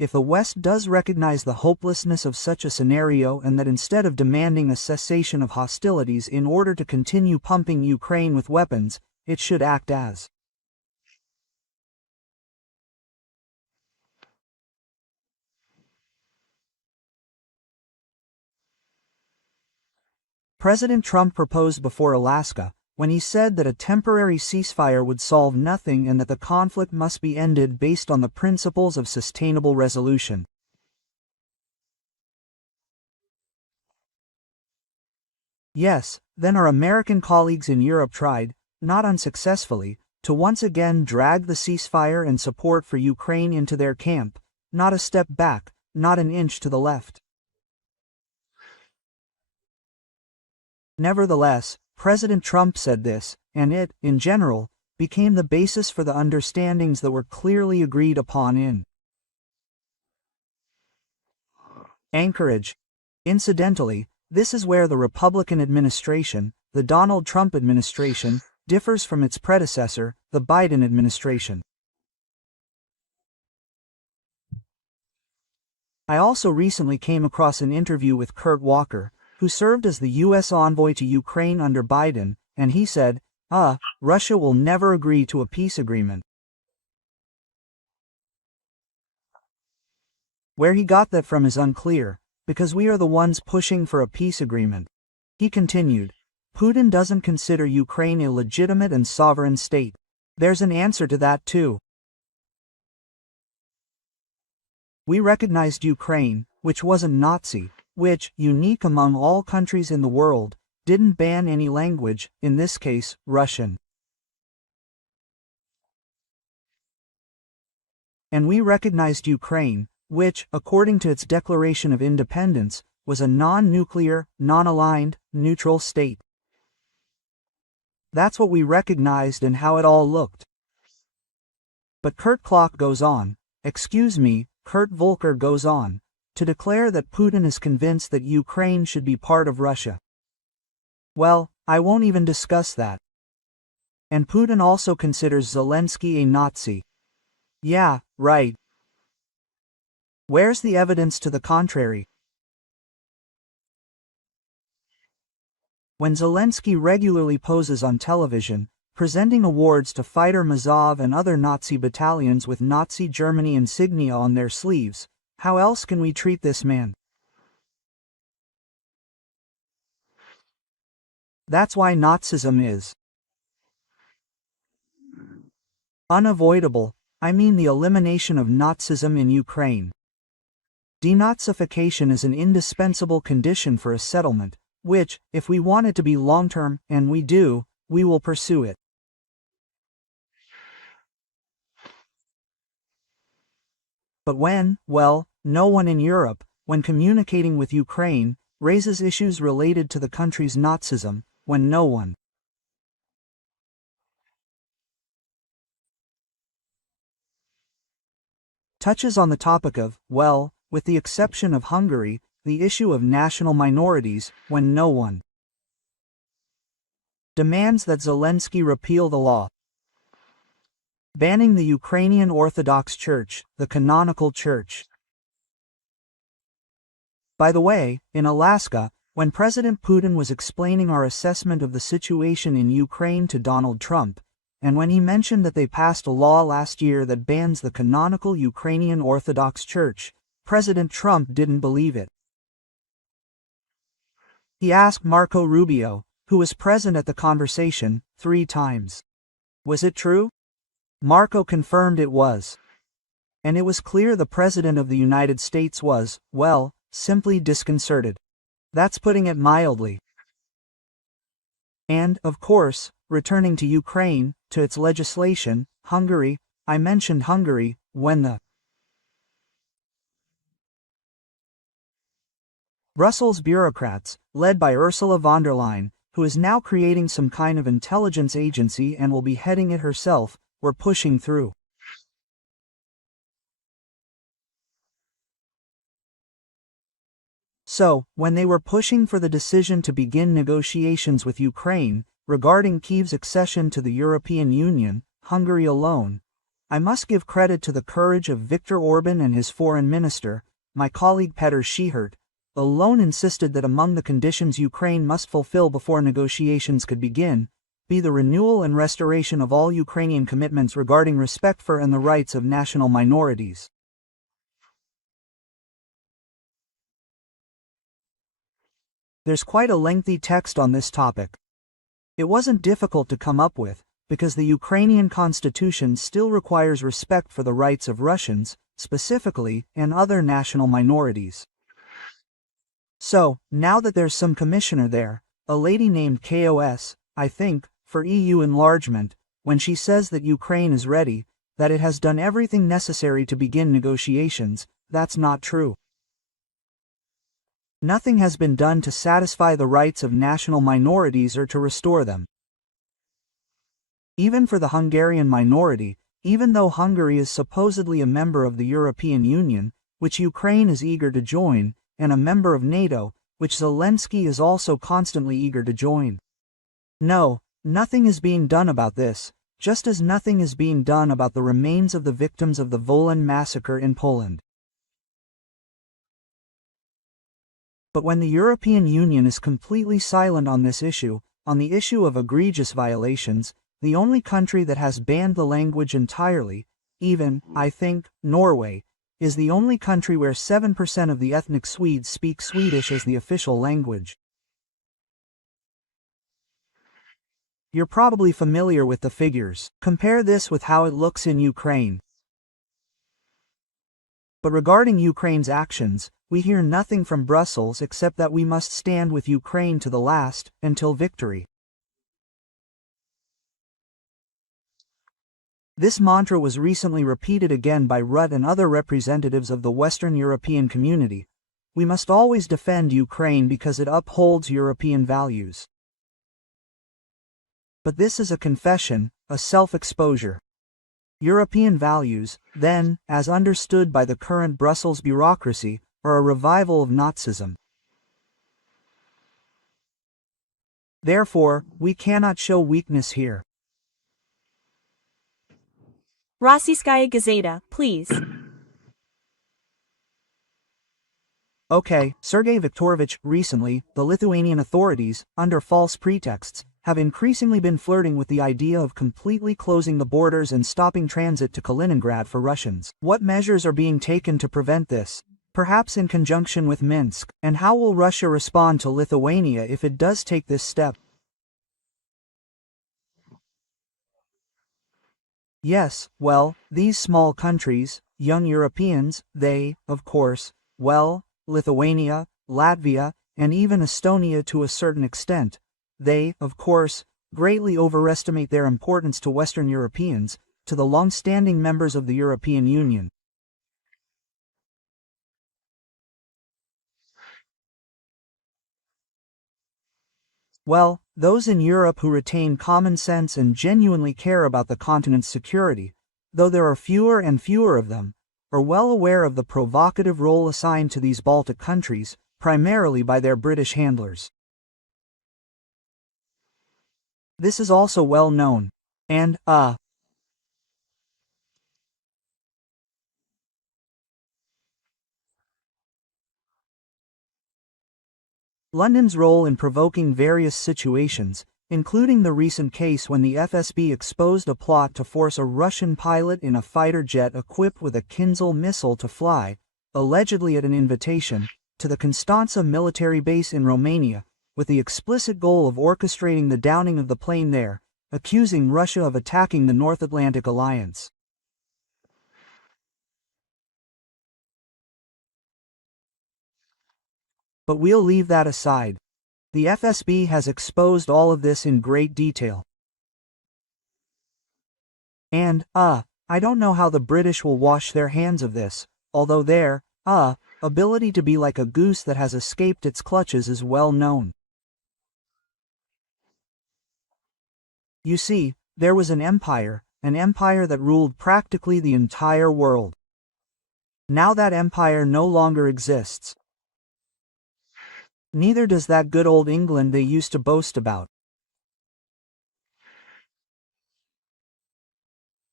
if the West does recognize the hopelessness of such a scenario and that instead of demanding a cessation of hostilities in order to continue pumping Ukraine with weapons, it should act as President Trump proposed before Alaska, when he said that a temporary ceasefire would solve nothing and that the conflict must be ended based on the principles of sustainable resolution. Yes, then our American colleagues in Europe tried, not unsuccessfully, to once again drag the ceasefire and support for Ukraine into their camp, not a step back, not an inch to the left. Nevertheless, President Trump said this, and it, in general, became the basis for the understandings that were clearly agreed upon in Anchorage. Incidentally, this is where the Republican administration, the Donald Trump administration, differs from its predecessor, the Biden administration. I also recently came across an interview with Kurt Walker, who served as the U.S. envoy to Ukraine under Biden, and he said, Russia will never agree to a peace agreement. Where he got that from is unclear, because we are the ones pushing for a peace agreement. He continued, Putin doesn't consider Ukraine a legitimate and sovereign state. There's an answer to that too. We recognized Ukraine, which wasn't Nazi, which, unique among all countries in the world, didn't ban any language, in this case, Russian. And we recognized Ukraine, which, according to its Declaration of Independence, was a non-nuclear, non-aligned, neutral state. That's what we recognized and how it all looked. But Kurt Volker goes on, to declare that Putin is convinced that Ukraine should be part of Russia. Well, I won't even discuss that. And Putin also considers Zelensky a Nazi. Yeah, right. Where's the evidence to the contrary? When Zelensky regularly poses on television, presenting awards to Fighter Mazov and other Nazi battalions with Nazi Germany insignia on their sleeves, how else can we treat this man? That's why Nazism is unavoidable. I mean the elimination of Nazism in Ukraine. Denazification is an indispensable condition for a settlement, which, if we want it to be long-term, and we do, we will pursue it. But no one in Europe, when communicating with Ukraine, raises issues related to the country's Nazism, when no one touches on the topic of, with the exception of Hungary, the issue of national minorities, when no one demands that Zelensky repeal the law banning the Ukrainian Orthodox Church, the canonical church. By the way, in Alaska, when President Putin was explaining our assessment of the situation in Ukraine to Donald Trump, and when he mentioned that they passed a law last year that bans the canonical Ukrainian Orthodox Church, President Trump didn't believe it. He asked Marco Rubio, who was present at the conversation, 3 times. Was it true? Marco confirmed it was. And it was clear the President of the United States was, simply disconcerted. That's putting it mildly. And, of course, returning to Ukraine, to its legislation, Hungary, I mentioned Hungary, when the Brussels bureaucrats, led by Ursula von der Leyen, who is now creating some kind of intelligence agency and will be heading it herself, were pushing through. So, when they were pushing for the decision to begin negotiations with Ukraine, regarding Kyiv's accession to the European Union, Hungary alone, I must give credit to the courage of Viktor Orban and his foreign minister, my colleague Petr Schihert, alone insisted that among the conditions Ukraine must fulfill before negotiations could begin, be the renewal and restoration of all Ukrainian commitments regarding respect for and the rights of national minorities. There's quite a lengthy text on this topic. It wasn't difficult to come up with, because the Ukrainian constitution still requires respect for the rights of Russians, specifically, and other national minorities. So, now that there's some commissioner there, a lady named KOS, I think, for EU enlargement, when she says that Ukraine is ready, that it has done everything necessary to begin negotiations, that's not true. Nothing has been done to satisfy the rights of national minorities or to restore them. Even for the Hungarian minority, even though Hungary is supposedly a member of the European Union, which Ukraine is eager to join, and a member of NATO, which Zelensky is also constantly eager to join. No, nothing is being done about this, just as nothing is being done about the remains of the victims of the Wolan massacre in Poland. But when the European Union is completely silent on this issue, on the issue of egregious violations, the only country that has banned the language entirely, even, I think, Norway, is the only country where 7% of the ethnic Swedes speak Swedish as the official language. You're probably familiar with the figures. Compare this with how it looks in Ukraine. But regarding Ukraine's actions, we hear nothing from Brussels except that we must stand with Ukraine to the last, until victory. This mantra was recently repeated again by Rutte and other representatives of the Western European community. We must always defend Ukraine because it upholds European values. But this is a confession, a self-exposure. European values, then, as understood by the current Brussels bureaucracy, are a revival of Nazism. Therefore, we cannot show weakness here. Rossiyskaya Gazeta, please. Okay, Sergei Viktorovich, recently, the Lithuanian authorities, under false pretexts, have increasingly been flirting with the idea of completely closing the borders and stopping transit to Kaliningrad for Russians. What measures are being taken to prevent this? Perhaps in conjunction with Minsk, and how will Russia respond to Lithuania if it does take this step? Yes, well, these small countries, young Europeans, they, of course, well, Lithuania, Latvia, and even Estonia to a certain extent, they, of course, greatly overestimate their importance to Western Europeans, to the long-standing members of the European Union. Well, those in Europe who retain common sense and genuinely care about the continent's security, though there are fewer and fewer of them, are well aware of the provocative role assigned to these Baltic countries, primarily by their British handlers. This is also well known. And, London's role in provoking various situations, including the recent case when the FSB exposed a plot to force a Russian pilot in a fighter jet equipped with a Kinzhal missile to fly, allegedly at an invitation, to the Constanța military base in Romania, with the explicit goal of orchestrating the downing of the plane there, accusing Russia of attacking the North Atlantic Alliance. But we'll leave that aside. The FSB has exposed all of this in great detail. And, I don't know how the British will wash their hands of this, although their, ability to be like a goose that has escaped its clutches is well known. You see, there was an empire that ruled practically the entire world. Now that empire no longer exists. Neither does that good old England they used to boast about.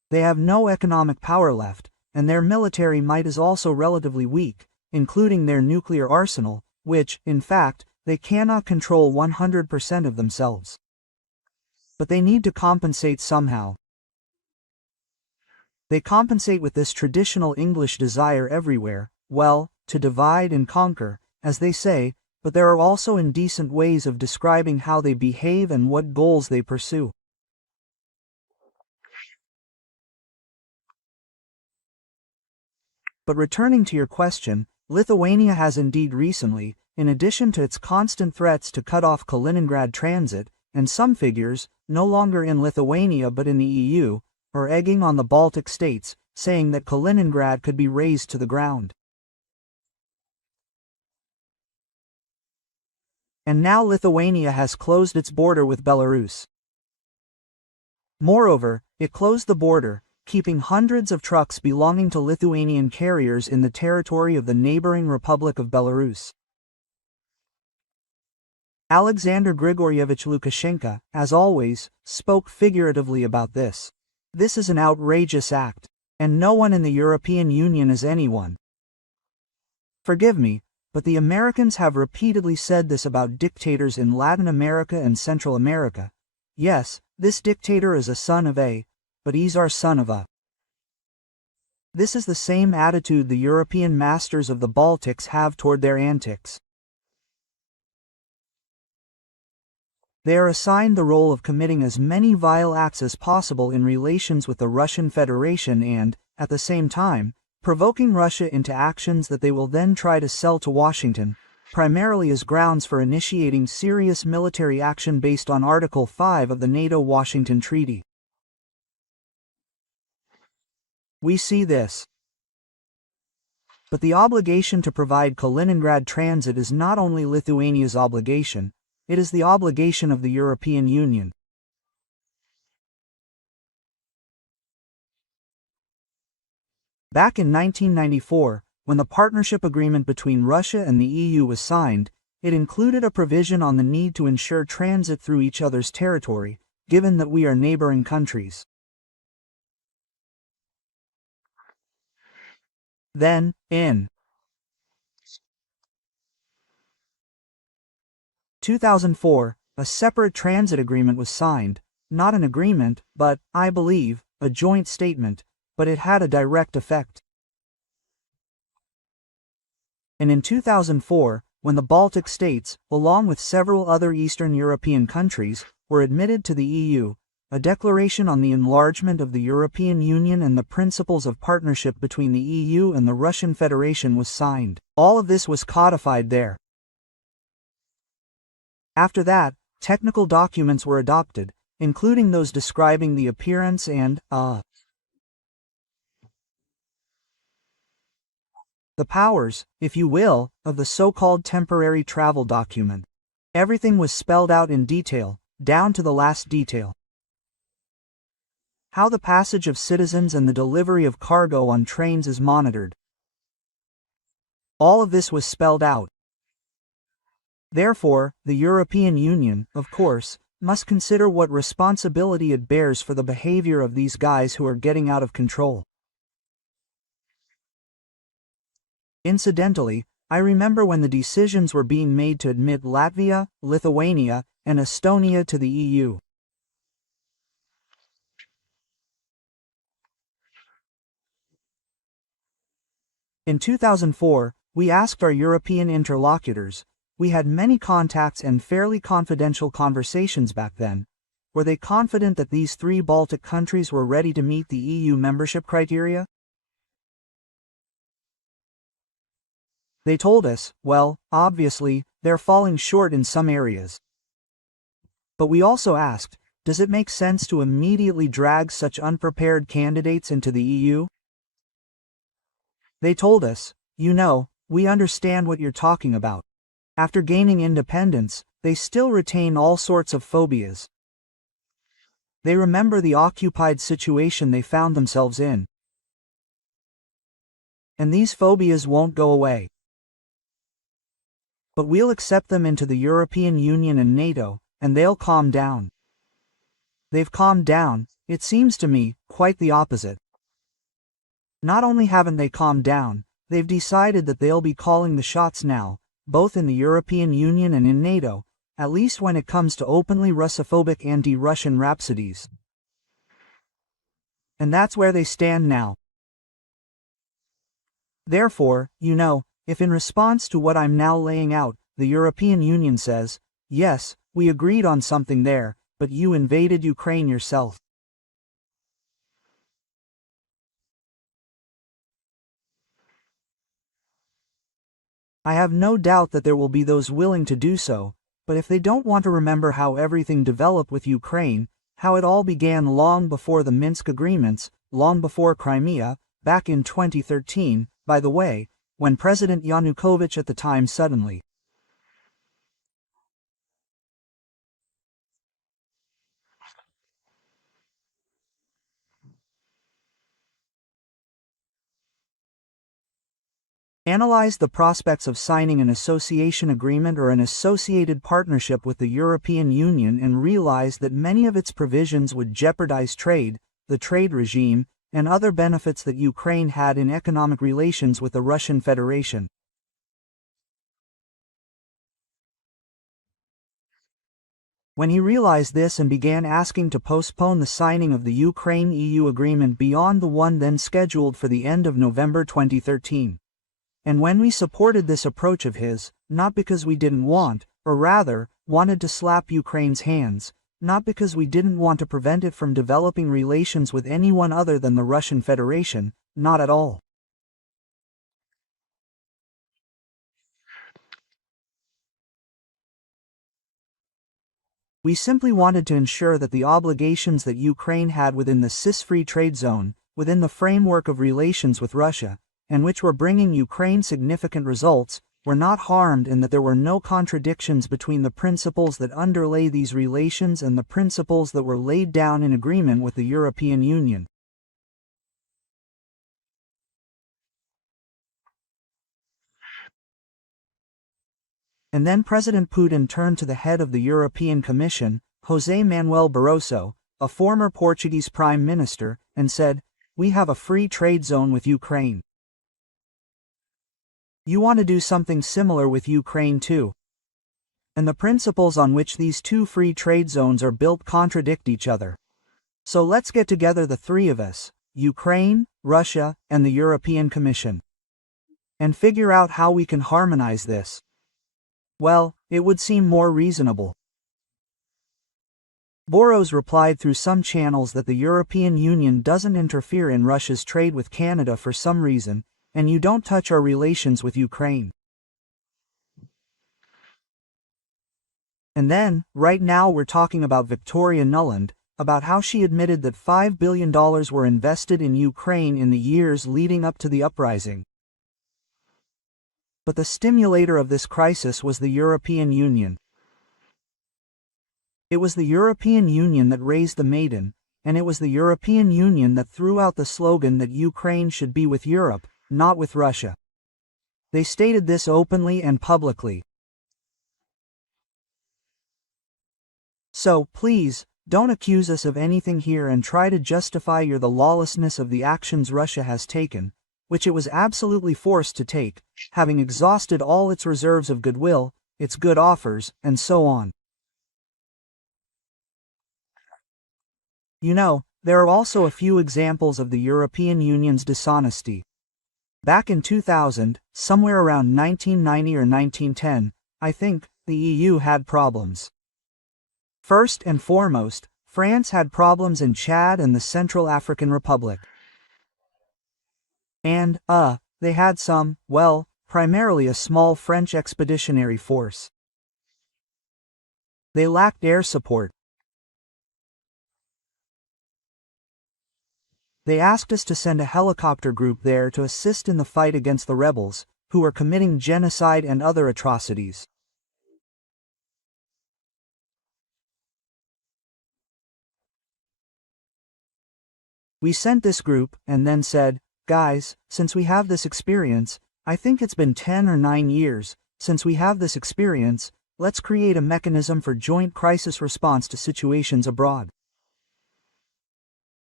They have no economic power left, and their military might is also relatively weak, including their nuclear arsenal, which, in fact, they cannot control 100% of themselves. But they need to compensate somehow. They compensate with this traditional English desire everywhere, well, to divide and conquer, as they say, but there are also indecent ways of describing how they behave and what goals they pursue. But returning to your question, Lithuania has indeed recently, in addition to its constant threats to cut off Kaliningrad transit, and some figures, no longer in Lithuania but in the EU, are egging on the Baltic states, saying that Kaliningrad could be razed to the ground. And now Lithuania has closed its border with Belarus. Moreover, it closed the border, keeping hundreds of trucks belonging to Lithuanian carriers in the territory of the neighboring Republic of Belarus. Alexander Grigoryevich Lukashenko, as always, spoke figuratively about this. This is an outrageous act, and no one in the European Union is anyone. Forgive me, but the Americans have repeatedly said this about dictators in Latin America and Central America. Yes, this dictator is a son of a, but he's our son of a. This is the same attitude the European masters of the Baltics have toward their antics. They are assigned the role of committing as many vile acts as possible in relations with the Russian Federation and, at the same time, provoking Russia into actions that they will then try to sell to Washington, primarily as grounds for initiating serious military action based on Article 5 of the NATO-Washington Treaty. We see this. But the obligation to provide Kaliningrad transit is not only Lithuania's obligation, it is the obligation of the European Union. Back in 1994, when the partnership agreement between Russia and the EU was signed, it included a provision on the need to ensure transit through each other's territory, given that we are neighboring countries. Then, in 2004, a separate transit agreement was signed, not an agreement, but, I believe, a joint statement, but it had a direct effect. And in 2004, when the Baltic states, along with several other Eastern European countries, were admitted to the EU, a declaration on the enlargement of the European Union and the principles of partnership between the EU and the Russian Federation was signed. All of this was codified there. After that, technical documents were adopted, including those describing the appearance and, the powers, if you will, of the so-called temporary travel document. Everything was spelled out in detail, down to the last detail. How the passage of citizens and the delivery of cargo on trains is monitored. All of this was spelled out. Therefore, the European Union, of course, must consider what responsibility it bears for the behavior of these guys who are getting out of control. Incidentally, I remember when the decisions were being made to admit Latvia, Lithuania, and Estonia to the EU. In 2004, we asked our European interlocutors, we had many contacts and fairly confidential conversations back then, were they confident that these three Baltic countries were ready to meet the EU membership criteria? They told us, well, obviously, they're falling short in some areas. But we also asked, does it make sense to immediately drag such unprepared candidates into the EU? They told us, you know, we understand what you're talking about. After gaining independence, they still retain all sorts of phobias. They remember the occupied situation they found themselves in. And these phobias won't go away. But we'll accept them into the European Union and NATO, and they'll calm down. They've calmed down, It seems to me, quite the opposite. Not only haven't they calmed down, they've decided that they'll be calling the shots now, both in the European Union and in NATO, at least when it comes to openly Russophobic anti-Russian rhapsodies. And that's where they stand now. Therefore, if in response to what I'm now laying out, the European Union says, yes, we agreed on something there, but you invaded Ukraine yourself. I have no doubt that there will be those willing to do so, but if they don't want to remember how everything developed with Ukraine, how it all began long before the Minsk agreements, long before Crimea, back in 2013, by the way, when President Yanukovych at the time suddenly analyzed the prospects of signing an association agreement or an associated partnership with the European Union and realized that many of its provisions would jeopardize trade, the trade regime, and other benefits that Ukraine had in economic relations with the Russian Federation. When he realized this and began asking to postpone the signing of the Ukraine-EU agreement beyond the one then scheduled for the end of November 2013. And when we supported this approach of his, not because we didn't want, or rather, wanted to slap Ukraine's hands, not because we didn't want to prevent it from developing relations with anyone other than the Russian Federation, not at all. We simply wanted to ensure that the obligations that Ukraine had within the CIS-free trade zone, within the framework of relations with Russia, and which were bringing Ukraine significant results, were not harmed and that there were no contradictions between the principles that underlay these relations and the principles that were laid down in agreement with the European Union. And then President Putin turned to the head of the European Commission, José Manuel Barroso, a former Portuguese Prime Minister, and said, "We have a free trade zone with Ukraine. You want to do something similar with Ukraine too. And the principles on which these two free trade zones are built contradict each other. So let's get together the three of us, Ukraine, Russia, and the European Commission, and figure out how we can harmonize this." Well, it would seem more reasonable. Boros replied through some channels that the European Union doesn't interfere in Russia's trade with Canada for some reason, and you don't touch our relations with Ukraine. And then, right now we're talking about Victoria Nuland, about how she admitted that $5 billion were invested in Ukraine in the years leading up to the uprising. But the stimulator of this crisis was the European Union. It was the European Union that raised the maiden, and it was the European Union that threw out the slogan that Ukraine should be with Europe, not with Russia. They stated this openly and publicly. So, please, don't accuse us of anything here and try to justify the lawlessness of the actions Russia has taken, which it was absolutely forced to take, having exhausted all its reserves of goodwill, its good offers, and so on. There are also a few examples of the European Union's dishonesty. Back in 2000, somewhere around 1990 or 1910, I think, the EU had problems. First and foremost, France had problems in Chad and the Central African Republic. And, they had primarily a small French expeditionary force. They lacked air support. They asked us to send a helicopter group there to assist in the fight against the rebels, who were committing genocide and other atrocities. We sent this group, and then said, "Guys, since we have this experience, I think it's been 10 or 9 years, since we have this experience, let's create a mechanism for joint crisis response to situations abroad."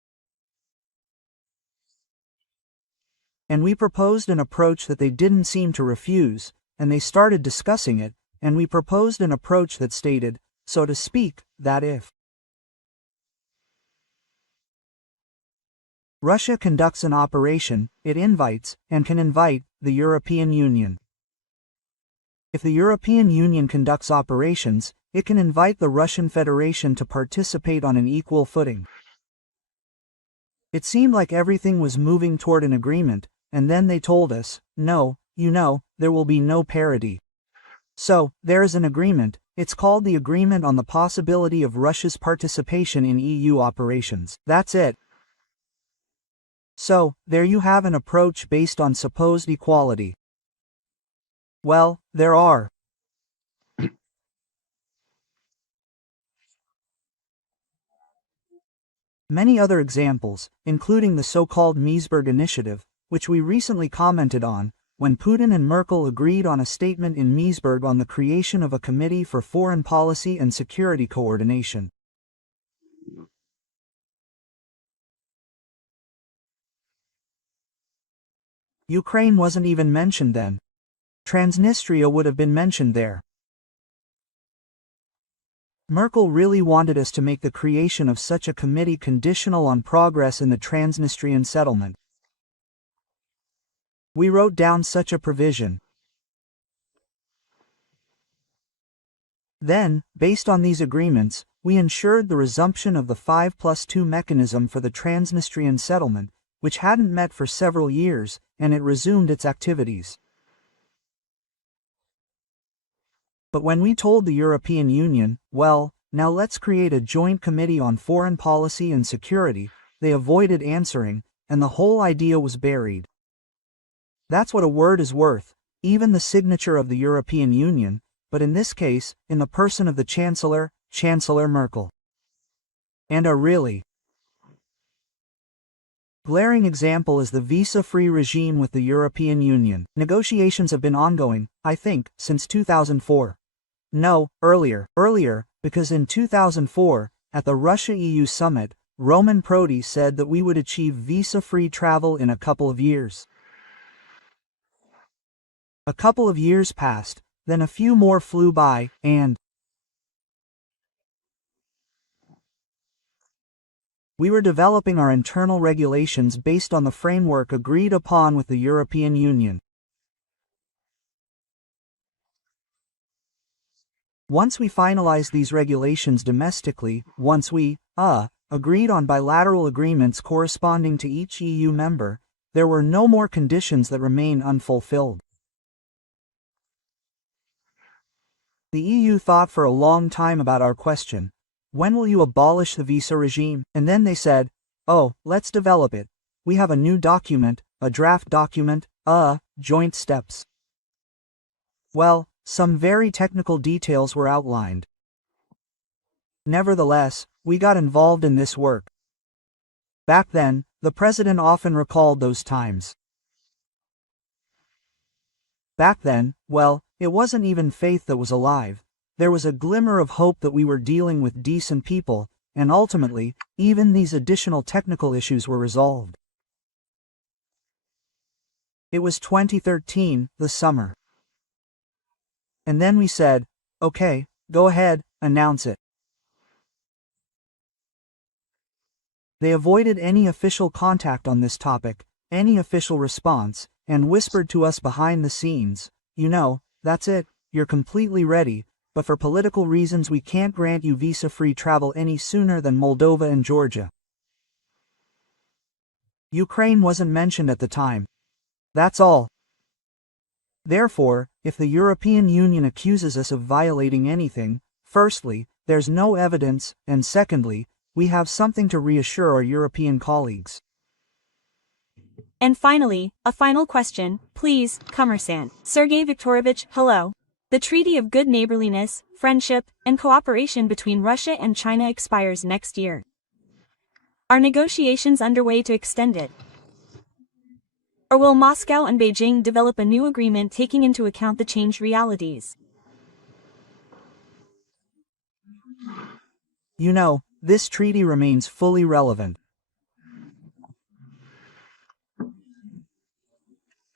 And we proposed an approach that they didn't seem to refuse, and they started discussing it, and we proposed an approach that stated, so to speak, that if Russia conducts an operation, it invites, and can invite, the European Union. If the European Union conducts operations, it can invite the Russian Federation to participate on an equal footing. It seemed like everything was moving toward an agreement, and then they told us, no, there will be no parity. So, there is an agreement. It's called the Agreement on the Possibility of Russia's Participation in EU Operations. That's it. So, there you have an approach based on supposed equality. Well, there are many other examples, including the so-called Meseberg Initiative, which we recently commented on, when Putin and Merkel agreed on a statement in Meseberg on the creation of a Committee for Foreign Policy and Security Coordination. Ukraine wasn't even mentioned then. Transnistria would have been mentioned there. Merkel really wanted us to make the creation of such a committee conditional on progress in the Transnistrian settlement. We wrote down such a provision. Then, based on these agreements, we ensured the resumption of the 5+2 mechanism for the Transnistrian settlement, which hadn't met for several years, and it resumed its activities. But when we told the European Union, well, now let's create a joint committee on foreign policy and security, they avoided answering, and the whole idea was buried. That's what a word is worth, even the signature of the European Union, but in this case, in the person of the Chancellor, Chancellor Merkel. And a really glaring example is the visa-free regime with the European Union. Negotiations have been ongoing, I think, since 2004. No, earlier, because in 2004, at the Russia-EU summit, Roman Prodi said that we would achieve visa-free travel in a couple of years. A couple of years passed, then a few more flew by, and we were developing our internal regulations based on the framework agreed upon with the European Union. Once we finalized these regulations domestically, once we, agreed on bilateral agreements corresponding to each EU member, there were no more conditions that remain unfulfilled. The EU thought for a long time about our question. When will you abolish the visa regime? And then they said, oh, let's develop it. We have a new document, a draft document, joint steps. Well, some very technical details were outlined. Nevertheless, we got involved in this work. Back then, the president often recalled those times. Back then, well, it wasn't even faith that was alive. There was a glimmer of hope that we were dealing with decent people, and ultimately, even these additional technical issues were resolved. It was 2013, the summer. And then we said, okay, go ahead, announce it. They avoided any official contact on this topic, any official response, and whispered to us behind the scenes, that's it, you're completely ready, but for political reasons we can't grant you visa-free travel any sooner than Moldova and Georgia. Ukraine wasn't mentioned at the time. That's all. Therefore, if the European Union accuses us of violating anything, firstly, there's no evidence, and secondly, we have something to reassure our European colleagues. And finally, a final question, please, Commerçant. Sergei Viktorovich, hello. The Treaty of Good Neighborliness, Friendship, and Cooperation between Russia and China expires next year. Are negotiations underway to extend it? Or will Moscow and Beijing develop a new agreement taking into account the changed realities? This treaty remains fully relevant.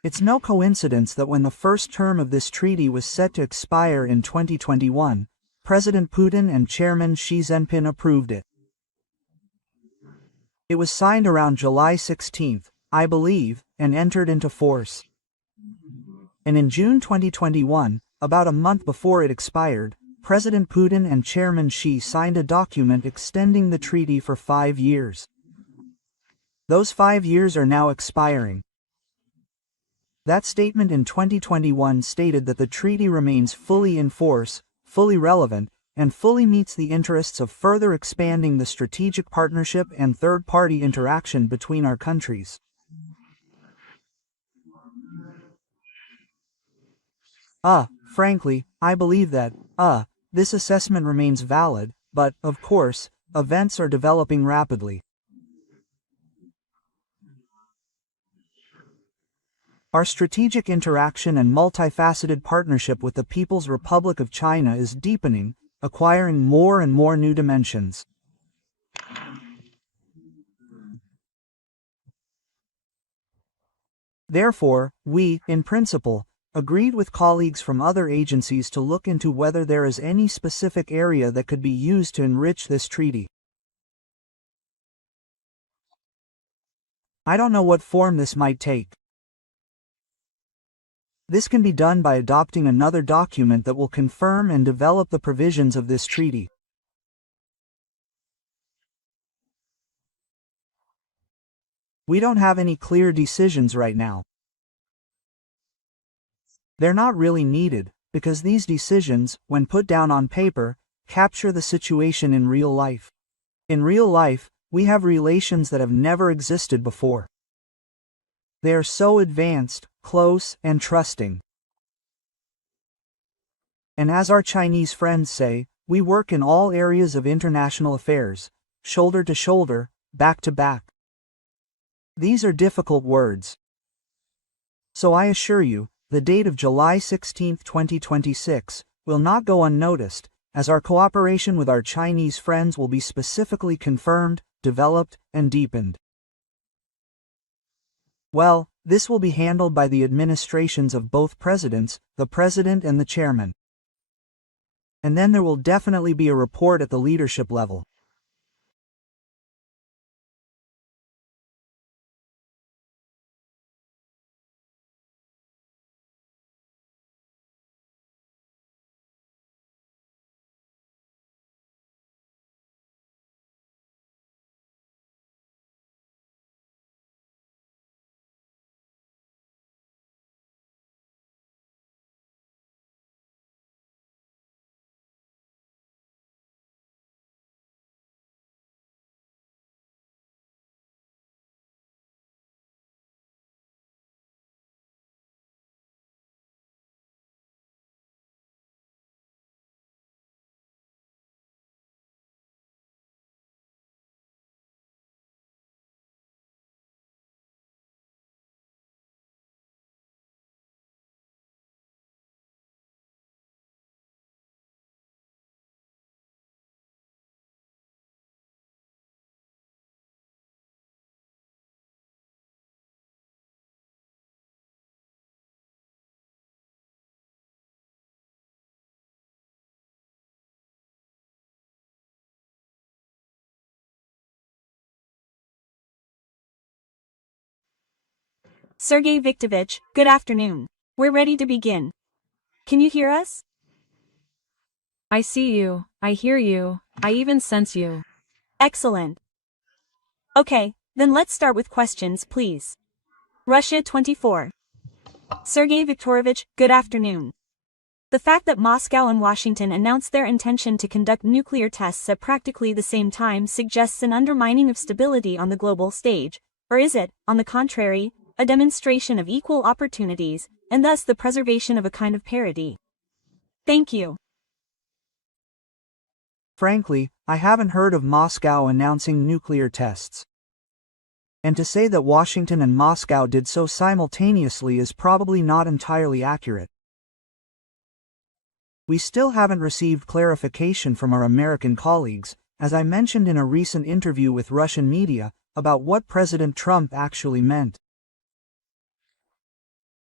It's no coincidence that when the first term of this treaty was set to expire in 2021, President Putin and Chairman Xi Jinping approved it. It was signed around July 16, I believe, and entered into force. And in June 2021, about a month before it expired, President Putin and Chairman Xi signed a document extending the treaty for 5 years. Those 5 years are now expiring. That statement in 2021 stated that the treaty remains fully in force, fully relevant, and fully meets the interests of further expanding the strategic partnership and third-party interaction between our countries. Frankly, I believe that, this assessment remains valid, but, of course, events are developing rapidly. Our strategic interaction and multifaceted partnership with the People's Republic of China is deepening, acquiring more and more new dimensions. Therefore, we, in principle, agreed with colleagues from other agencies to look into whether there is any specific area that could be used to enrich this treaty. I don't know what form this might take. This can be done by adopting another document that will confirm and develop the provisions of this treaty. We don't have any clear decisions right now. They're not really needed, because these decisions, when put down on paper, capture the situation in real life. In real life, we have relations that have never existed before. They are so advanced, close, and trusting. And as our Chinese friends say, we work in all areas of international affairs, shoulder to shoulder, back to back. These are difficult words. So I assure you, the date of July 16, 2026, will not go unnoticed, as our cooperation with our Chinese friends will be specifically confirmed, developed, and deepened. Well, this will be handled by the administrations of both presidents, the president and the chairman. And then there will definitely be a report at the leadership level. Sergei Viktorovich, good afternoon. We're ready to begin. Can you hear us? I see you, I hear you, I even sense you. Excellent. Okay, then let's start with questions, please. Russia 24. Sergei Viktorovich, good afternoon. The fact that Moscow and Washington announced their intention to conduct nuclear tests at practically the same time suggests an undermining of stability on the global stage, or is it, on the contrary, a demonstration of equal opportunities, and thus the preservation of a kind of parity? Thank you. Frankly, I haven't heard of Moscow announcing nuclear tests. And to say that Washington and Moscow did so simultaneously is probably not entirely accurate. We still haven't received clarification from our American colleagues, as I mentioned in a recent interview with Russian media, about what President Trump actually meant.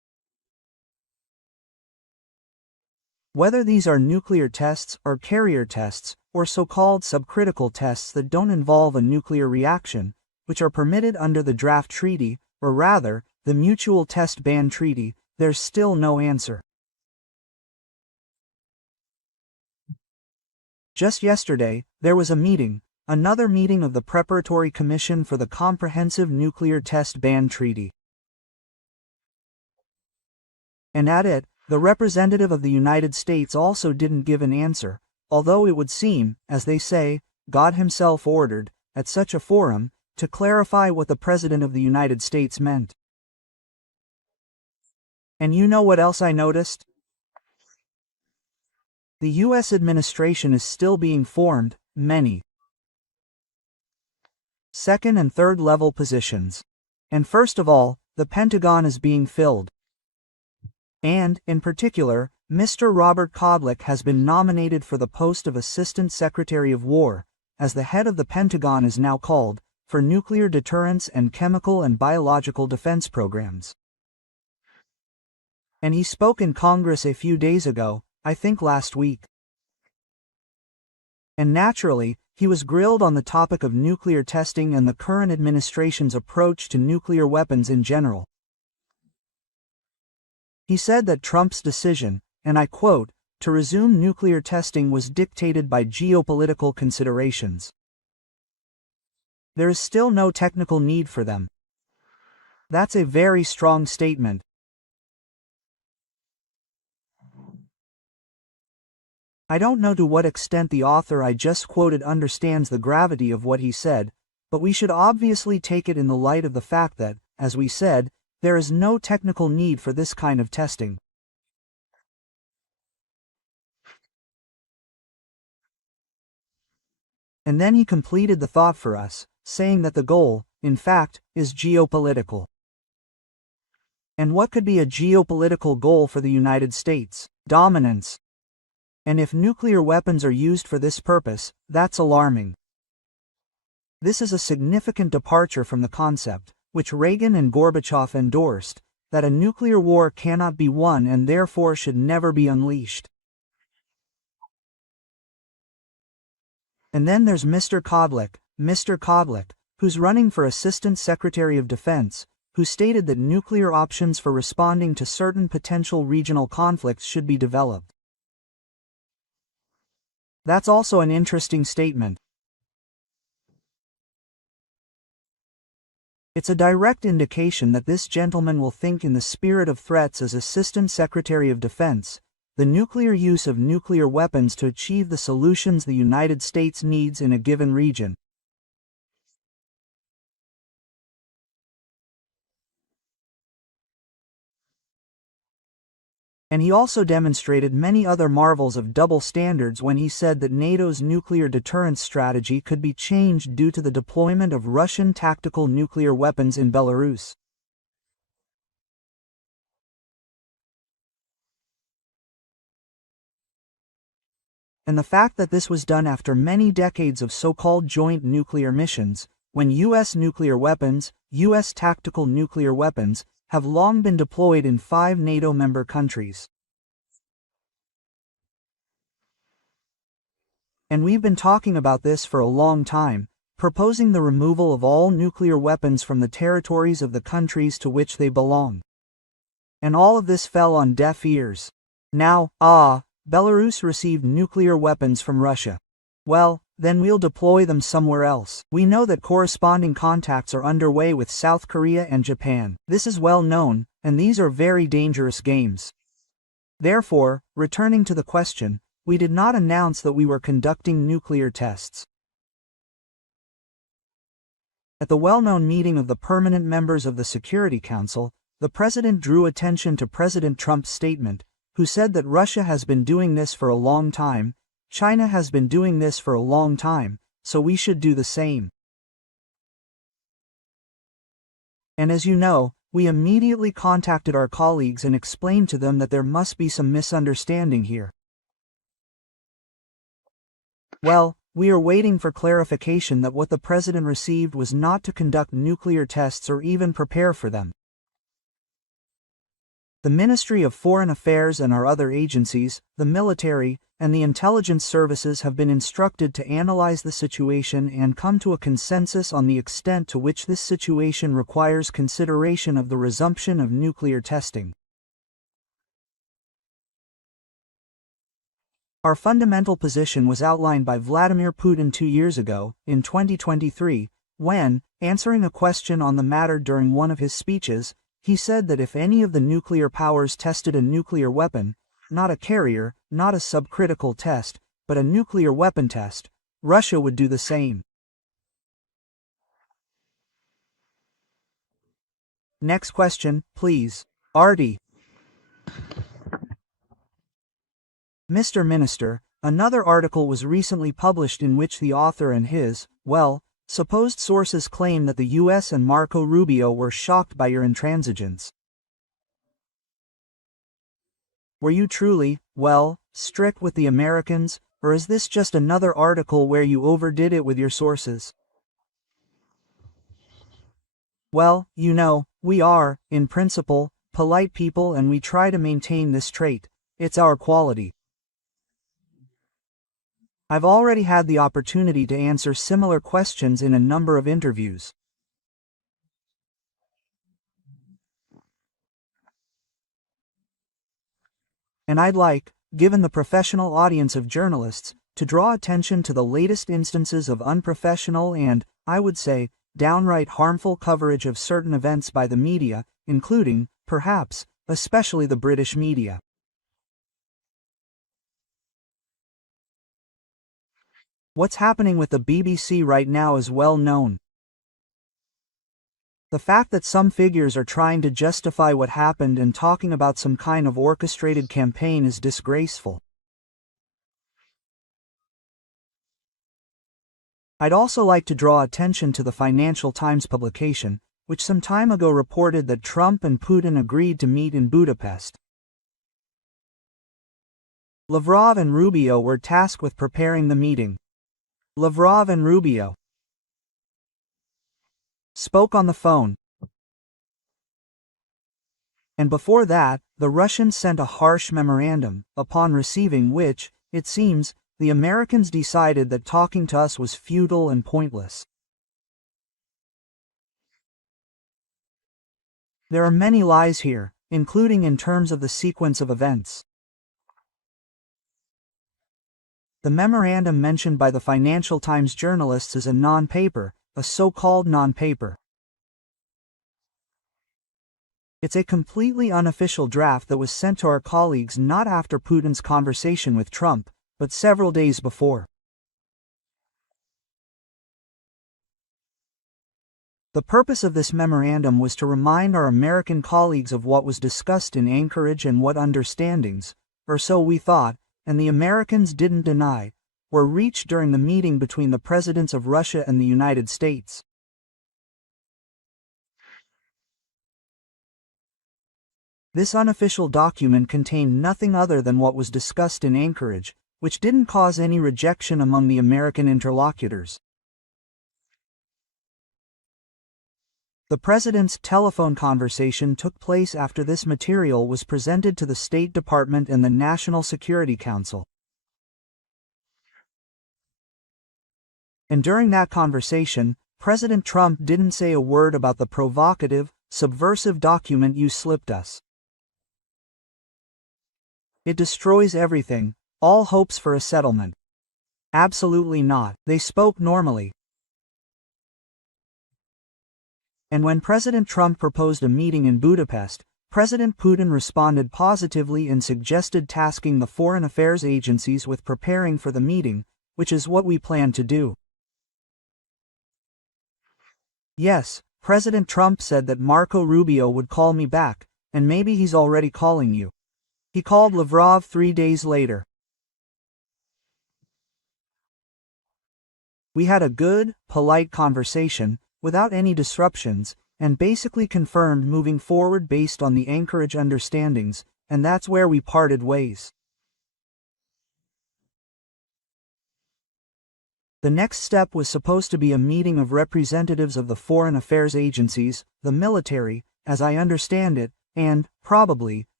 Whether these are nuclear tests or carrier tests, or so-called subcritical tests that don't involve a nuclear reaction, which are permitted under the draft treaty, or rather, the Mutual Test Ban Treaty, there's still no answer. Just yesterday, there was a meeting, another meeting of the Preparatory Commission for the Comprehensive Nuclear Test Ban Treaty. And at it, the representative of the United States also didn't give an answer, although it would seem, as they say, God himself ordered, at such a forum, to clarify what the President of the United States meant. And you know what else I noticed? The U.S. administration is still being formed, many second and third level positions. And first of all, the Pentagon is being filled. And, in particular, Mr. Robert Kodlik has been nominated for the post of Assistant Secretary of War, as the head of the Pentagon is now called, for nuclear deterrence and chemical and biological defense programs. And he spoke in Congress a few days ago, I think last week. And naturally, he was grilled on the topic of nuclear testing and the current administration's approach to nuclear weapons in general. He said that Trump's decision, and I quote, to resume nuclear testing was dictated by geopolitical considerations. There is still no technical need for them. That's a very strong statement. I don't know to what extent the author I just quoted understands the gravity of what he said, but we should obviously take it in the light of the fact that, as we said, there is no technical need for this kind of testing. And then he completed the thought for us, saying that the goal, in fact, is geopolitical. And what could be a geopolitical goal for the United States? Dominance. And if nuclear weapons are used for this purpose, that's alarming. This is a significant departure from the concept, which Reagan and Gorbachev endorsed, that a nuclear war cannot be won and therefore should never be unleashed. And then there's Mr. Kodlik, who's running for Assistant Secretary of Defense, who stated that nuclear options for responding to certain potential regional conflicts should be developed. That's also an interesting statement. It's a direct indication that this gentleman will think in the spirit of threats as Assistant Secretary of Defense, the nuclear use of nuclear weapons to achieve the solutions the United States needs in a given region. And he also demonstrated many other marvels of double standards when he said that NATO's nuclear deterrence strategy could be changed due to the deployment of Russian tactical nuclear weapons in Belarus. And the fact that this was done after many decades of so-called joint nuclear missions, when U.S. nuclear weapons, U.S. tactical nuclear weapons, have long been deployed in 5 NATO member countries. And we've been talking about this for a long time, proposing the removal of all nuclear weapons from the territories of the countries to which they belong. And all of this fell on deaf ears. Now, Belarus received nuclear weapons from Russia. Well, then we'll deploy them somewhere else. We know that corresponding contacts are underway with South Korea and Japan. This is well known, and these are very dangerous games. Therefore, returning to the question, we did not announce that we were conducting nuclear tests. At the well-known meeting of the permanent members of the Security Council, the President drew attention to President Trump's statement, who said that Russia has been doing this for a long time, China has been doing this for a long time, so we should do the same. And as you know, we immediately contacted our colleagues and explained to them that there must be some misunderstanding here. Well, we are waiting for clarification that what the President received was not to conduct nuclear tests or even prepare for them. The Ministry of Foreign Affairs and our other agencies, the military, and the intelligence services have been instructed to analyze the situation and come to a consensus on the extent to which this situation requires consideration of the resumption of nuclear testing. Our fundamental position was outlined by Vladimir Putin 2 years ago, in 2023, when, answering a question on the matter during one of his speeches, he said that if any of the nuclear powers tested a nuclear weapon, not a carrier, not a subcritical test, but a nuclear weapon test, Russia would do the same. Next question, please. Artie. Mr. Minister, another article was recently published in which the author and his, supposed sources claim that the US and Marco Rubio were shocked by your intransigence. Were you truly, strict with the Americans, or is this just another article where you overdid it with your sources? Well, you know, we are, in principle, polite people and we try to maintain this trait. It's our quality. I've already had the opportunity to answer similar questions in a number of interviews. And I'd like, given the professional audience of journalists, to draw attention to the latest instances of unprofessional and, I would say, downright harmful coverage of certain events by the media, including, perhaps, especially the British media. What's happening with the BBC right now is well known. The fact that some figures are trying to justify what happened and talking about some kind of orchestrated campaign is disgraceful. I'd also like to draw attention to the Financial Times publication, which some time ago reported that Trump and Putin agreed to meet in Budapest. Lavrov and Rubio were tasked with preparing the meeting. Lavrov and Rubio spoke on the phone. And before that, the Russians sent a harsh memorandum, upon receiving which, it seems, the Americans decided that talking to us was futile and pointless. There are many lies here, including in terms of the sequence of events. The memorandum mentioned by the Financial Times journalists is a non-paper, a so-called non-paper. It's a completely unofficial draft that was sent to our colleagues not after Putin's conversation with Trump, but several days before. The purpose of this memorandum was to remind our American colleagues of what was discussed in Anchorage and what understandings, or so we thought, and the Americans didn't deny, were reached during the meeting between the presidents of Russia and the United States. This unofficial document contained nothing other than what was discussed in Anchorage, which didn't cause any rejection among the American interlocutors. The president's telephone conversation took place after this material was presented to the State Department and the National Security Council. And during that conversation, President Trump didn't say a word about the provocative, subversive document you slipped us. It destroys everything, all hopes for a settlement. Absolutely not. They spoke normally. And when President Trump proposed a meeting in Budapest, President Putin responded positively and suggested tasking the foreign affairs agencies with preparing for the meeting, which is what we plan to do. Yes, President Trump said that Marco Rubio would call me back, and maybe he's already calling you. He called Lavrov 3 days later. We had a good, polite conversation, without any disruptions, and basically confirmed moving forward based on the Anchorage understandings, and that's where we parted ways. The next step was supposed to be a meeting of representatives of the foreign affairs agencies, the military, as I understand it, and, probably,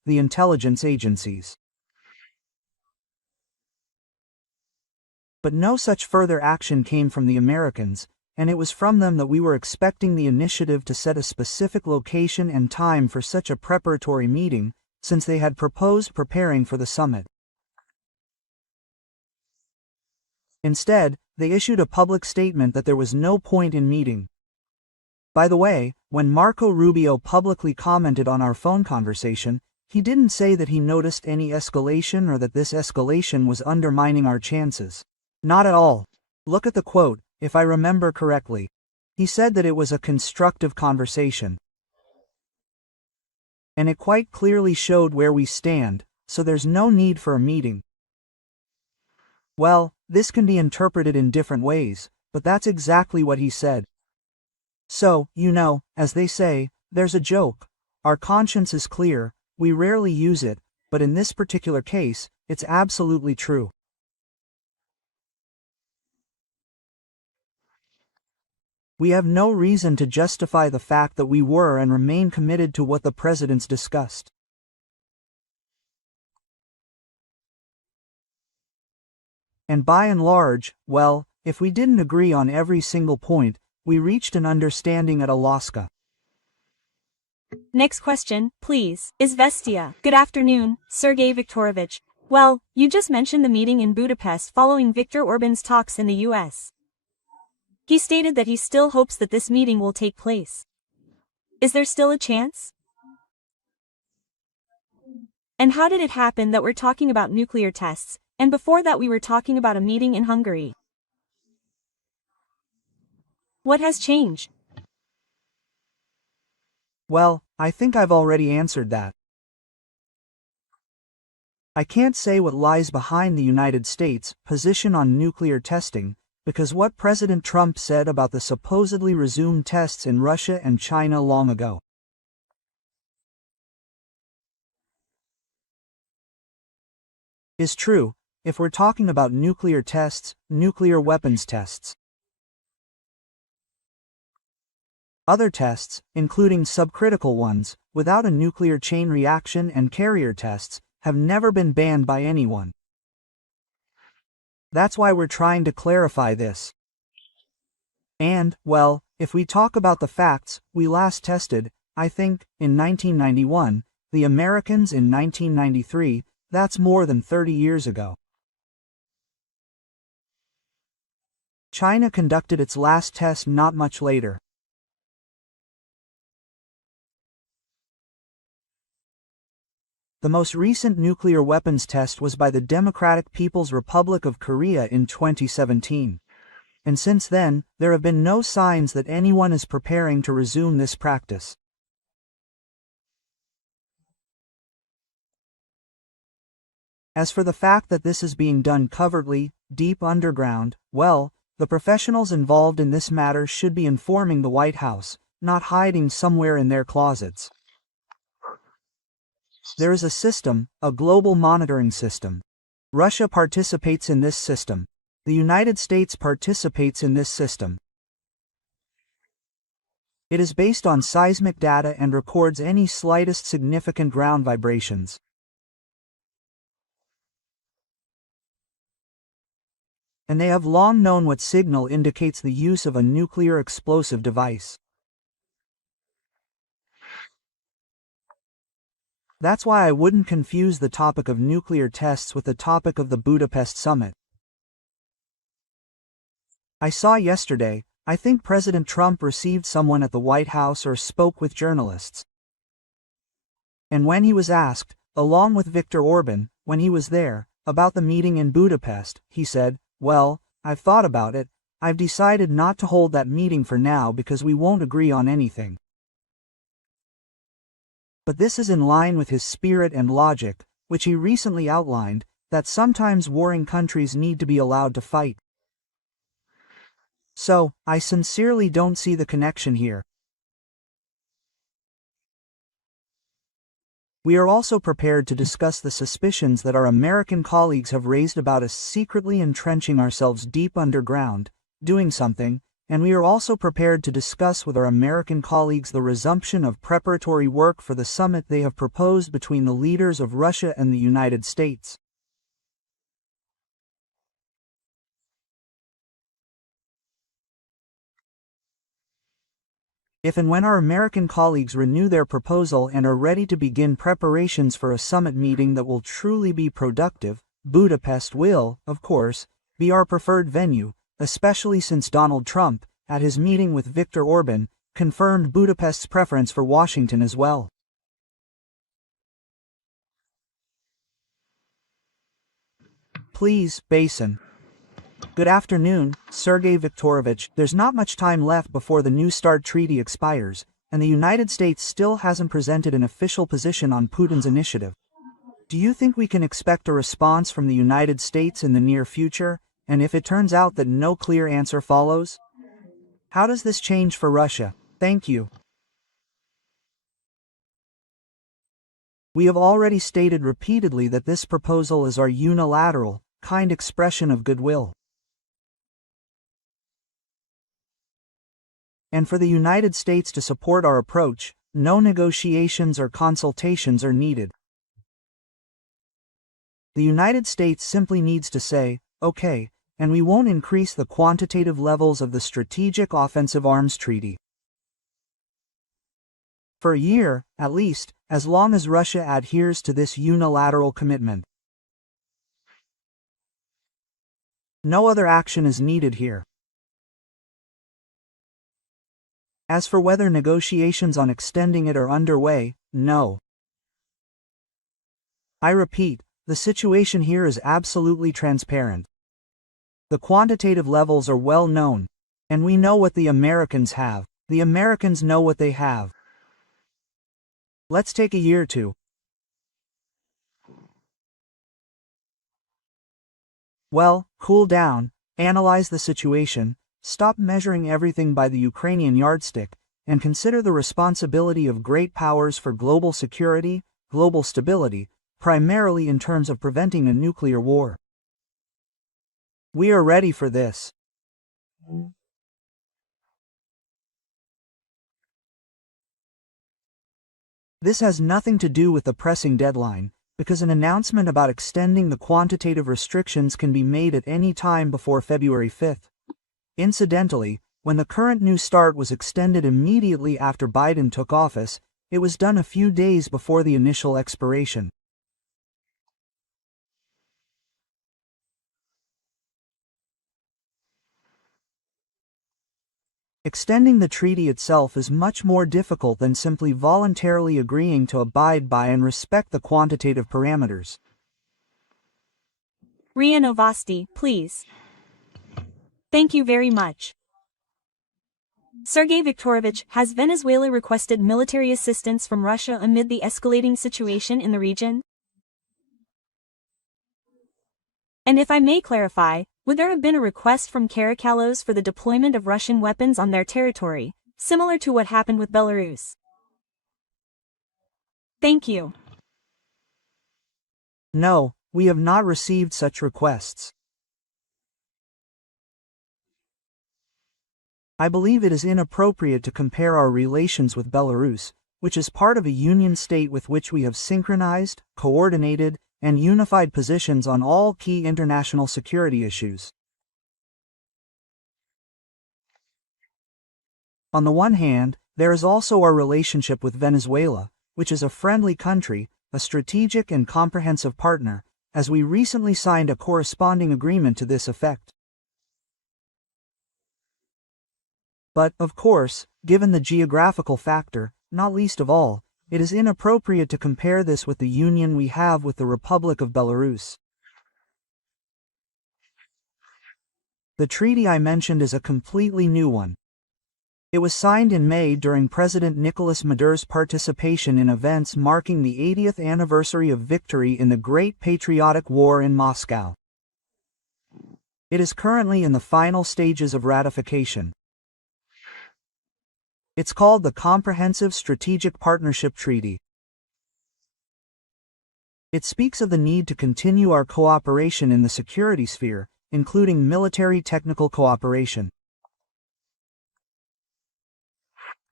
the intelligence agencies. But no such further action came from the Americans, and it was from them that we were expecting the initiative to set a specific location and time for such a preparatory meeting, since they had proposed preparing for the summit. Instead, they issued a public statement that there was no point in meeting. By the way, when Marco Rubio publicly commented on our phone conversation, he didn't say that he noticed any escalation or that this escalation was undermining our chances. Not at all. Look at the quote, if I remember correctly. He said that it was a constructive conversation. And it quite clearly showed where we stand, so there's no need for a meeting. Well, this can be interpreted in different ways, but that's exactly what he said. So, as they say, there's a joke. Our conscience is clear, we rarely use it, but in this particular case, it's absolutely true. We have no reason to justify the fact that we were and remain committed to what the presidents discussed. And by and large, well, if we didn't agree on every single point, we reached an understanding at Alaska. Next question, please. Izvestia. Good afternoon, Sergei Viktorovich. Well, you just mentioned the meeting in Budapest following Viktor Orban's talks in the US. He stated that he still hopes that this meeting will take place. Is there still a chance? And how did it happen that we're talking about nuclear tests, and before that we were talking about a meeting in Hungary? What has changed? Well, I think I've already answered that. I can't say what lies behind the United States' position on nuclear testing, because what President Trump said about the supposedly resumed tests in Russia and China long ago is true, if we're talking about nuclear tests, nuclear weapons tests. Other tests, including subcritical ones, without a nuclear chain reaction and carrier tests, have never been banned by anyone. That's why we're trying to clarify this. And, well, if we talk about the facts, we last tested, I think, in 1991, the Americans in 1993, that's more than 30 years ago. China conducted its last test not much later. The most recent nuclear weapons test was by the Democratic People's Republic of Korea in 2017. And since then, there have been no signs that anyone is preparing to resume this practice. As for the fact that this is being done covertly, deep underground, well, the professionals involved in this matter should be informing the White House, not hiding somewhere in their closets. There is a system, a global monitoring system. Russia participates in this system. The United States participates in this system. It is based on seismic data and records any slightest significant ground vibrations. And they have long known what signal indicates the use of a nuclear explosive device. That's why I wouldn't confuse the topic of nuclear tests with the topic of the Budapest summit. I saw yesterday, I think President Trump received someone at the White House or spoke with journalists. And when he was asked, along with Viktor Orban, when he was there, about the meeting in Budapest, he said, "Well, I've thought about it, I've decided not to hold that meeting for now because we won't agree on anything." But this is in line with his spirit and logic, which he recently outlined, that sometimes warring countries need to be allowed to fight. So, I sincerely don't see the connection here. We are also prepared to discuss the suspicions that our American colleagues have raised about us secretly entrenching ourselves deep underground, doing something, and we are also prepared to discuss with our American colleagues the resumption of preparatory work for the summit they have proposed between the leaders of Russia and the United States. If and when our American colleagues renew their proposal and are ready to begin preparations for a summit meeting that will truly be productive, Budapest will, of course, be our preferred venue, especially since Donald Trump, at his meeting with Viktor Orban, confirmed Budapest's preference for Washington as well. Please, Basin. Good afternoon, Sergei Viktorovich. There's not much time left before the New START treaty expires, and the United States still hasn't presented an official position on Putin's initiative. Do you think we can expect a response from the United States in the near future, and if it turns out that no clear answer follows? How does this change for Russia? Thank you. We have already stated repeatedly that this proposal is our unilateral, kind expression of goodwill. And for the United States to support our approach, no negotiations or consultations are needed. The United States simply needs to say, okay, and we won't increase the quantitative levels of the Strategic Offensive Arms Treaty. For a year, at least, as long as Russia adheres to this unilateral commitment. No other action is needed here. As for whether negotiations on extending it are underway, no. I repeat, the situation here is absolutely transparent. The quantitative levels are well known, and we know what the Americans have. The Americans know what they have. Let's take a year or two. Well, cool down, analyze the situation, stop measuring everything by the Ukrainian yardstick, and consider the responsibility of great powers for global security, global stability, primarily in terms of preventing a nuclear war. We are ready for this. This has nothing to do with the pressing deadline, because an announcement about extending the quantitative restrictions can be made at any time before February 5th. Incidentally, when the current New START was extended immediately after Biden took office, it was done a few days before the initial expiration. Extending the treaty itself is much more difficult than simply voluntarily agreeing to abide by and respect the quantitative parameters. RIA Novosti, please. Thank you very much. Sergei Viktorovich, has Venezuela requested military assistance from Russia amid the escalating situation in the region? And if I may clarify, would there have been a request from Caracalos for the deployment of Russian weapons on their territory, similar to what happened with Belarus? Thank you. No, we have not received such requests. I believe it is inappropriate to compare our relations with Belarus, which is part of a union state with which we have synchronized, coordinated, and unified positions on all key international security issues. On the one hand, there is also our relationship with Venezuela, which is a friendly country, a strategic and comprehensive partner, as we recently signed a corresponding agreement to this effect. But, of course, given the geographical factor, not least of all, it is inappropriate to compare this with the union we have with the Republic of Belarus. The treaty I mentioned is a completely new one. It was signed in May during President Nicolas Maduro's participation in events marking the 80th anniversary of victory in the Great Patriotic War in Moscow. It is currently in the final stages of ratification. It's called the Comprehensive Strategic Partnership Treaty. It speaks of the need to continue our cooperation in the security sphere, including military technical cooperation.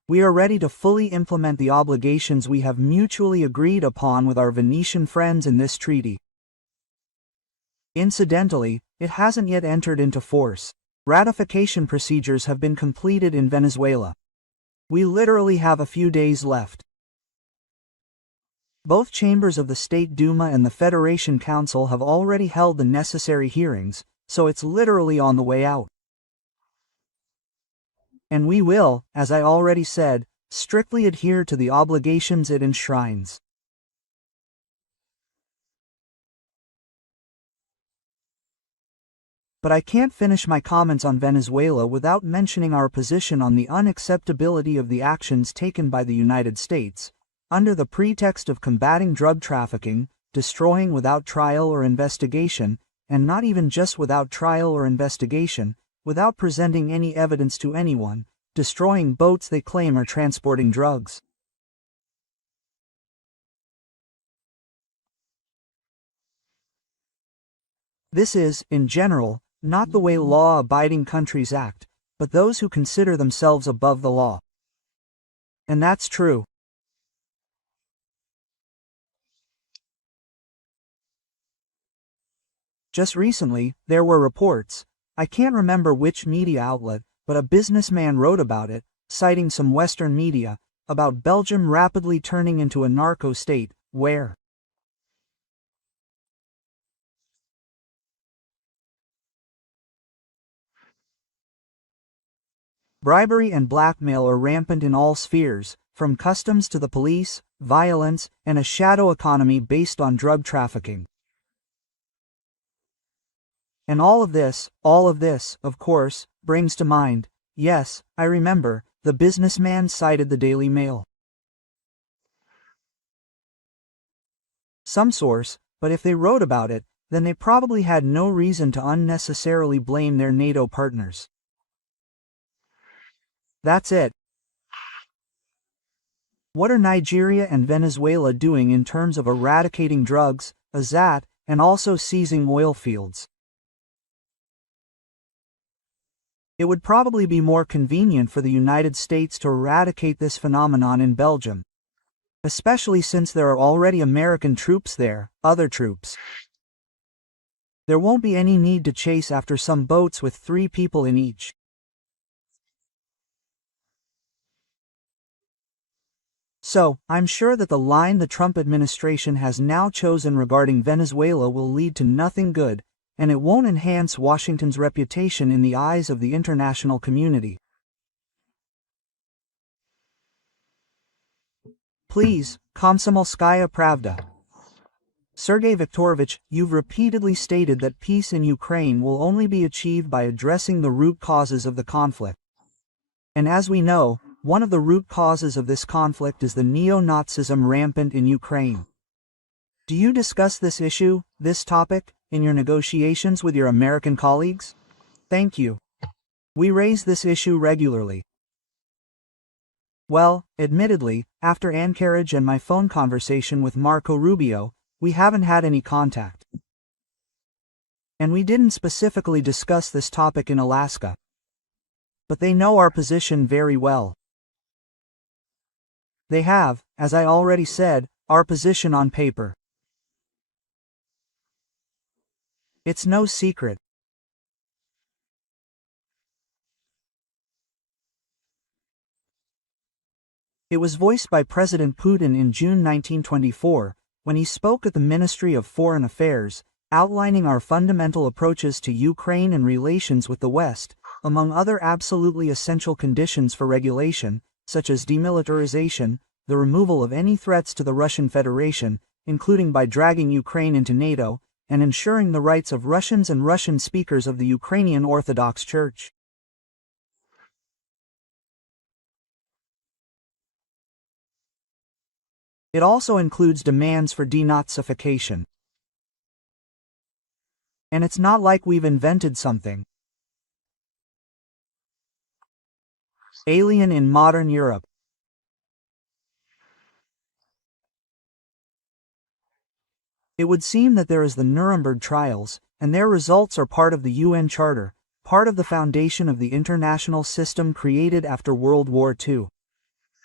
We are ready to fully implement the obligations we have mutually agreed upon with our Venetian friends in this treaty. Incidentally, it hasn't yet entered into force. Ratification procedures have been completed in Venezuela. We literally have a few days left. Both chambers of the State Duma and the Federation Council have already held the necessary hearings, so it's literally on the way out. And we will, as I already said, strictly adhere to the obligations it enshrines. But I can't finish my comments on Venezuela without mentioning our position on the unacceptability of the actions taken by the United States, under the pretext of combating drug trafficking, destroying without trial or investigation, and not even just without trial or investigation, without presenting any evidence to anyone, destroying boats they claim are transporting drugs. This is, in general, not the way law-abiding countries act, but those who consider themselves above the law. And that's true. Just recently, there were reports, I can't remember which media outlet, but a businessman wrote about it, citing some Western media, about Belgium rapidly turning into a narco state, where bribery and blackmail are rampant in all spheres, from customs to the police, violence, and a shadow economy based on drug trafficking. And all of this, of course, brings to mind, yes, I remember, the businessman cited the Daily Mail. Some source, but if they wrote about it, then they probably had no reason to unnecessarily blame their NATO partners. That's it. What are Nigeria and Venezuela doing in terms of eradicating drugs, AZAT, and also seizing oil fields? It would probably be more convenient for the United States to eradicate this phenomenon in Belgium, especially since there are already American troops there, other troops. There won't be any need to chase after some boats with 3 people in each. So, I'm sure that the line the Trump administration has now chosen regarding Venezuela will lead to nothing good, and it won't enhance Washington's reputation in the eyes of the international community. Please, Komsomolskaya Pravda. Sergei Viktorovich, you've repeatedly stated that peace in Ukraine will only be achieved by addressing the root causes of the conflict. And as we know, one of the root causes of this conflict is the neo-Nazism rampant in Ukraine. Do you discuss this issue, this topic, in your negotiations with your American colleagues? Thank you. We raise this issue regularly. Well, admittedly, after Anchorage and my phone conversation with Marco Rubio, we haven't had any contact. And we didn't specifically discuss this topic in Alaska. But they know our position very well. They have, as I already said, our position on paper. It's no secret. It was voiced by President Putin in June 1924, when he spoke at the Ministry of Foreign Affairs, outlining our fundamental approaches to Ukraine and relations with the West, among other absolutely essential conditions for regulation, such as demilitarization, the removal of any threats to the Russian Federation, including by dragging Ukraine into NATO, and ensuring the rights of Russians and Russian speakers of the Ukrainian Orthodox Church. It also includes demands for denazification. And it's not like we've invented something alien in modern Europe. It would seem that there is the Nuremberg trials, and their results are part of the UN Charter, part of the foundation of the international system created after World War II.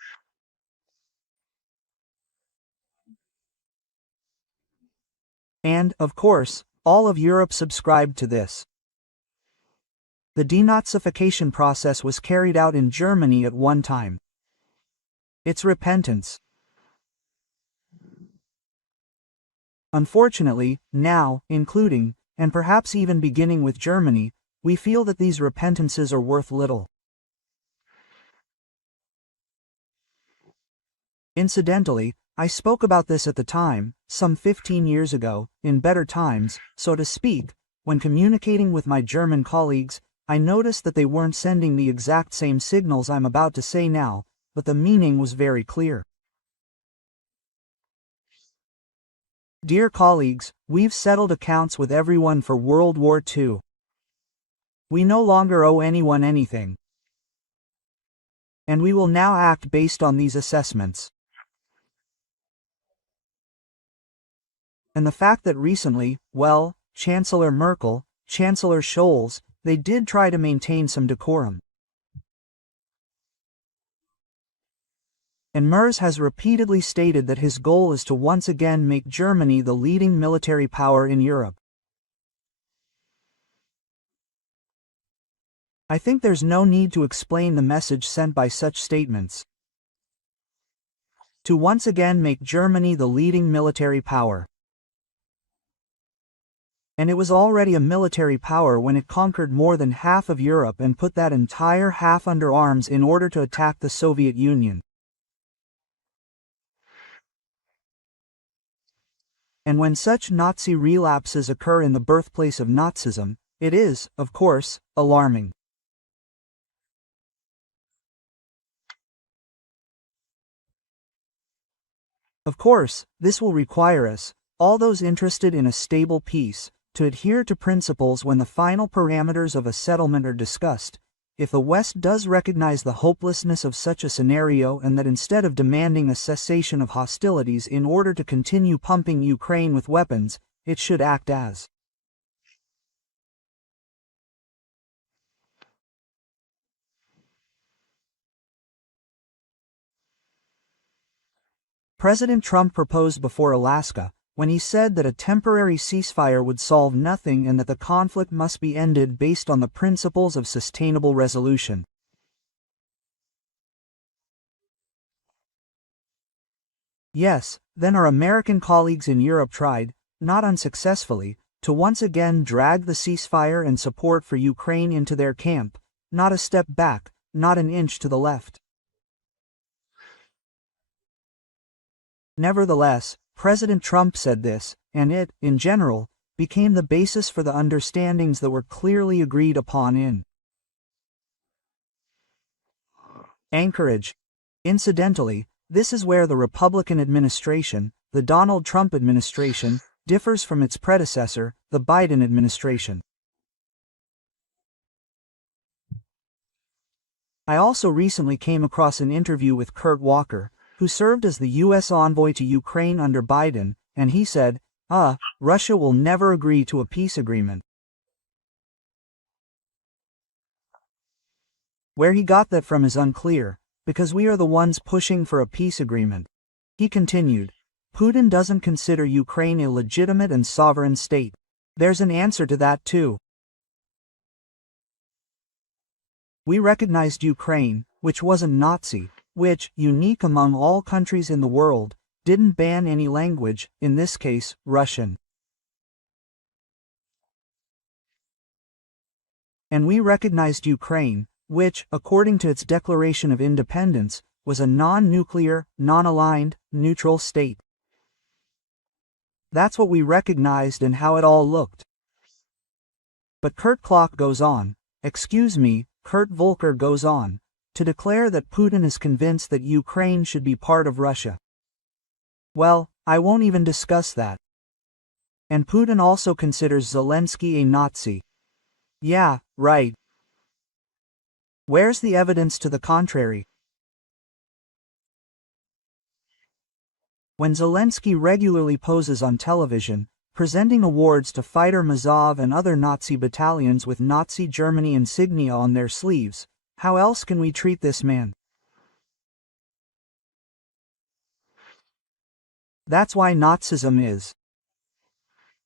And, of course, all of Europe subscribed to this. The denazification process was carried out in Germany at one time. It's repentance. Unfortunately, now, including, and perhaps even beginning with Germany, we feel that these repentances are worth little. Incidentally, I spoke about this at the time, some 15 years ago, in better times, so to speak. When communicating with my German colleagues, I noticed that they weren't sending the exact same signals I'm about to say now, but the meaning was very clear. Dear colleagues, we've settled accounts with everyone for World War II. We no longer owe anyone anything. And we will now act based on these assessments. And the fact that recently, well, Chancellor Merkel, Chancellor Scholz, they did try to maintain some decorum. And Merz has repeatedly stated that his goal is to once again make Germany the leading military power in Europe. I think there's no need to explain the message sent by such statements. To once again make Germany the leading military power. And it was already a military power when it conquered more than half of Europe and put that entire half under arms in order to attack the Soviet Union. And when such Nazi relapses occur in the birthplace of Nazism, it is, of course, alarming. Of course, this will require us, all those interested in a stable peace, to adhere to principles when the final parameters of a settlement are discussed. If the West does recognize the hopelessness of such a scenario and that instead of demanding a cessation of hostilities in order to continue pumping Ukraine with weapons, it should act as President Trump proposed before Alaska, when he said that a temporary ceasefire would solve nothing and that the conflict must be ended based on the principles of sustainable resolution. Yes, then our American colleagues in Europe tried, not unsuccessfully, to once again drag the ceasefire and support for Ukraine into their camp, not a step back, not an inch to the left. Nevertheless, President Trump said this, and it, in general, became the basis for the understandings that were clearly agreed upon in Anchorage. Incidentally, this is where the Republican administration, the Donald Trump administration, differs from its predecessor, the Biden administration. I also recently came across an interview with Kurt Walker, who served as the U.S. envoy to Ukraine under Biden, and he said, Russia will never agree to a peace agreement. Where he got that from is unclear, because we are the ones pushing for a peace agreement. He continued, Putin doesn't consider Ukraine a legitimate and sovereign state. There's an answer to that too. We recognized Ukraine, which wasn't Nazi, which, unique among all countries in the world, didn't ban any language, in this case, Russian. And we recognized Ukraine, which, according to its declaration of independence, was a non-nuclear, non-aligned, neutral state. That's what we recognized and how it all looked. But Kurt Volker goes on, to declare that Putin is convinced that Ukraine should be part of Russia. Well, I won't even discuss that. And Putin also considers Zelensky a Nazi. Yeah, right. Where's the evidence to the contrary? When Zelensky regularly poses on television, presenting awards to fighter Mazov and other Nazi battalions with Nazi Germany insignia on their sleeves, how else can we treat this man? That's why Nazism is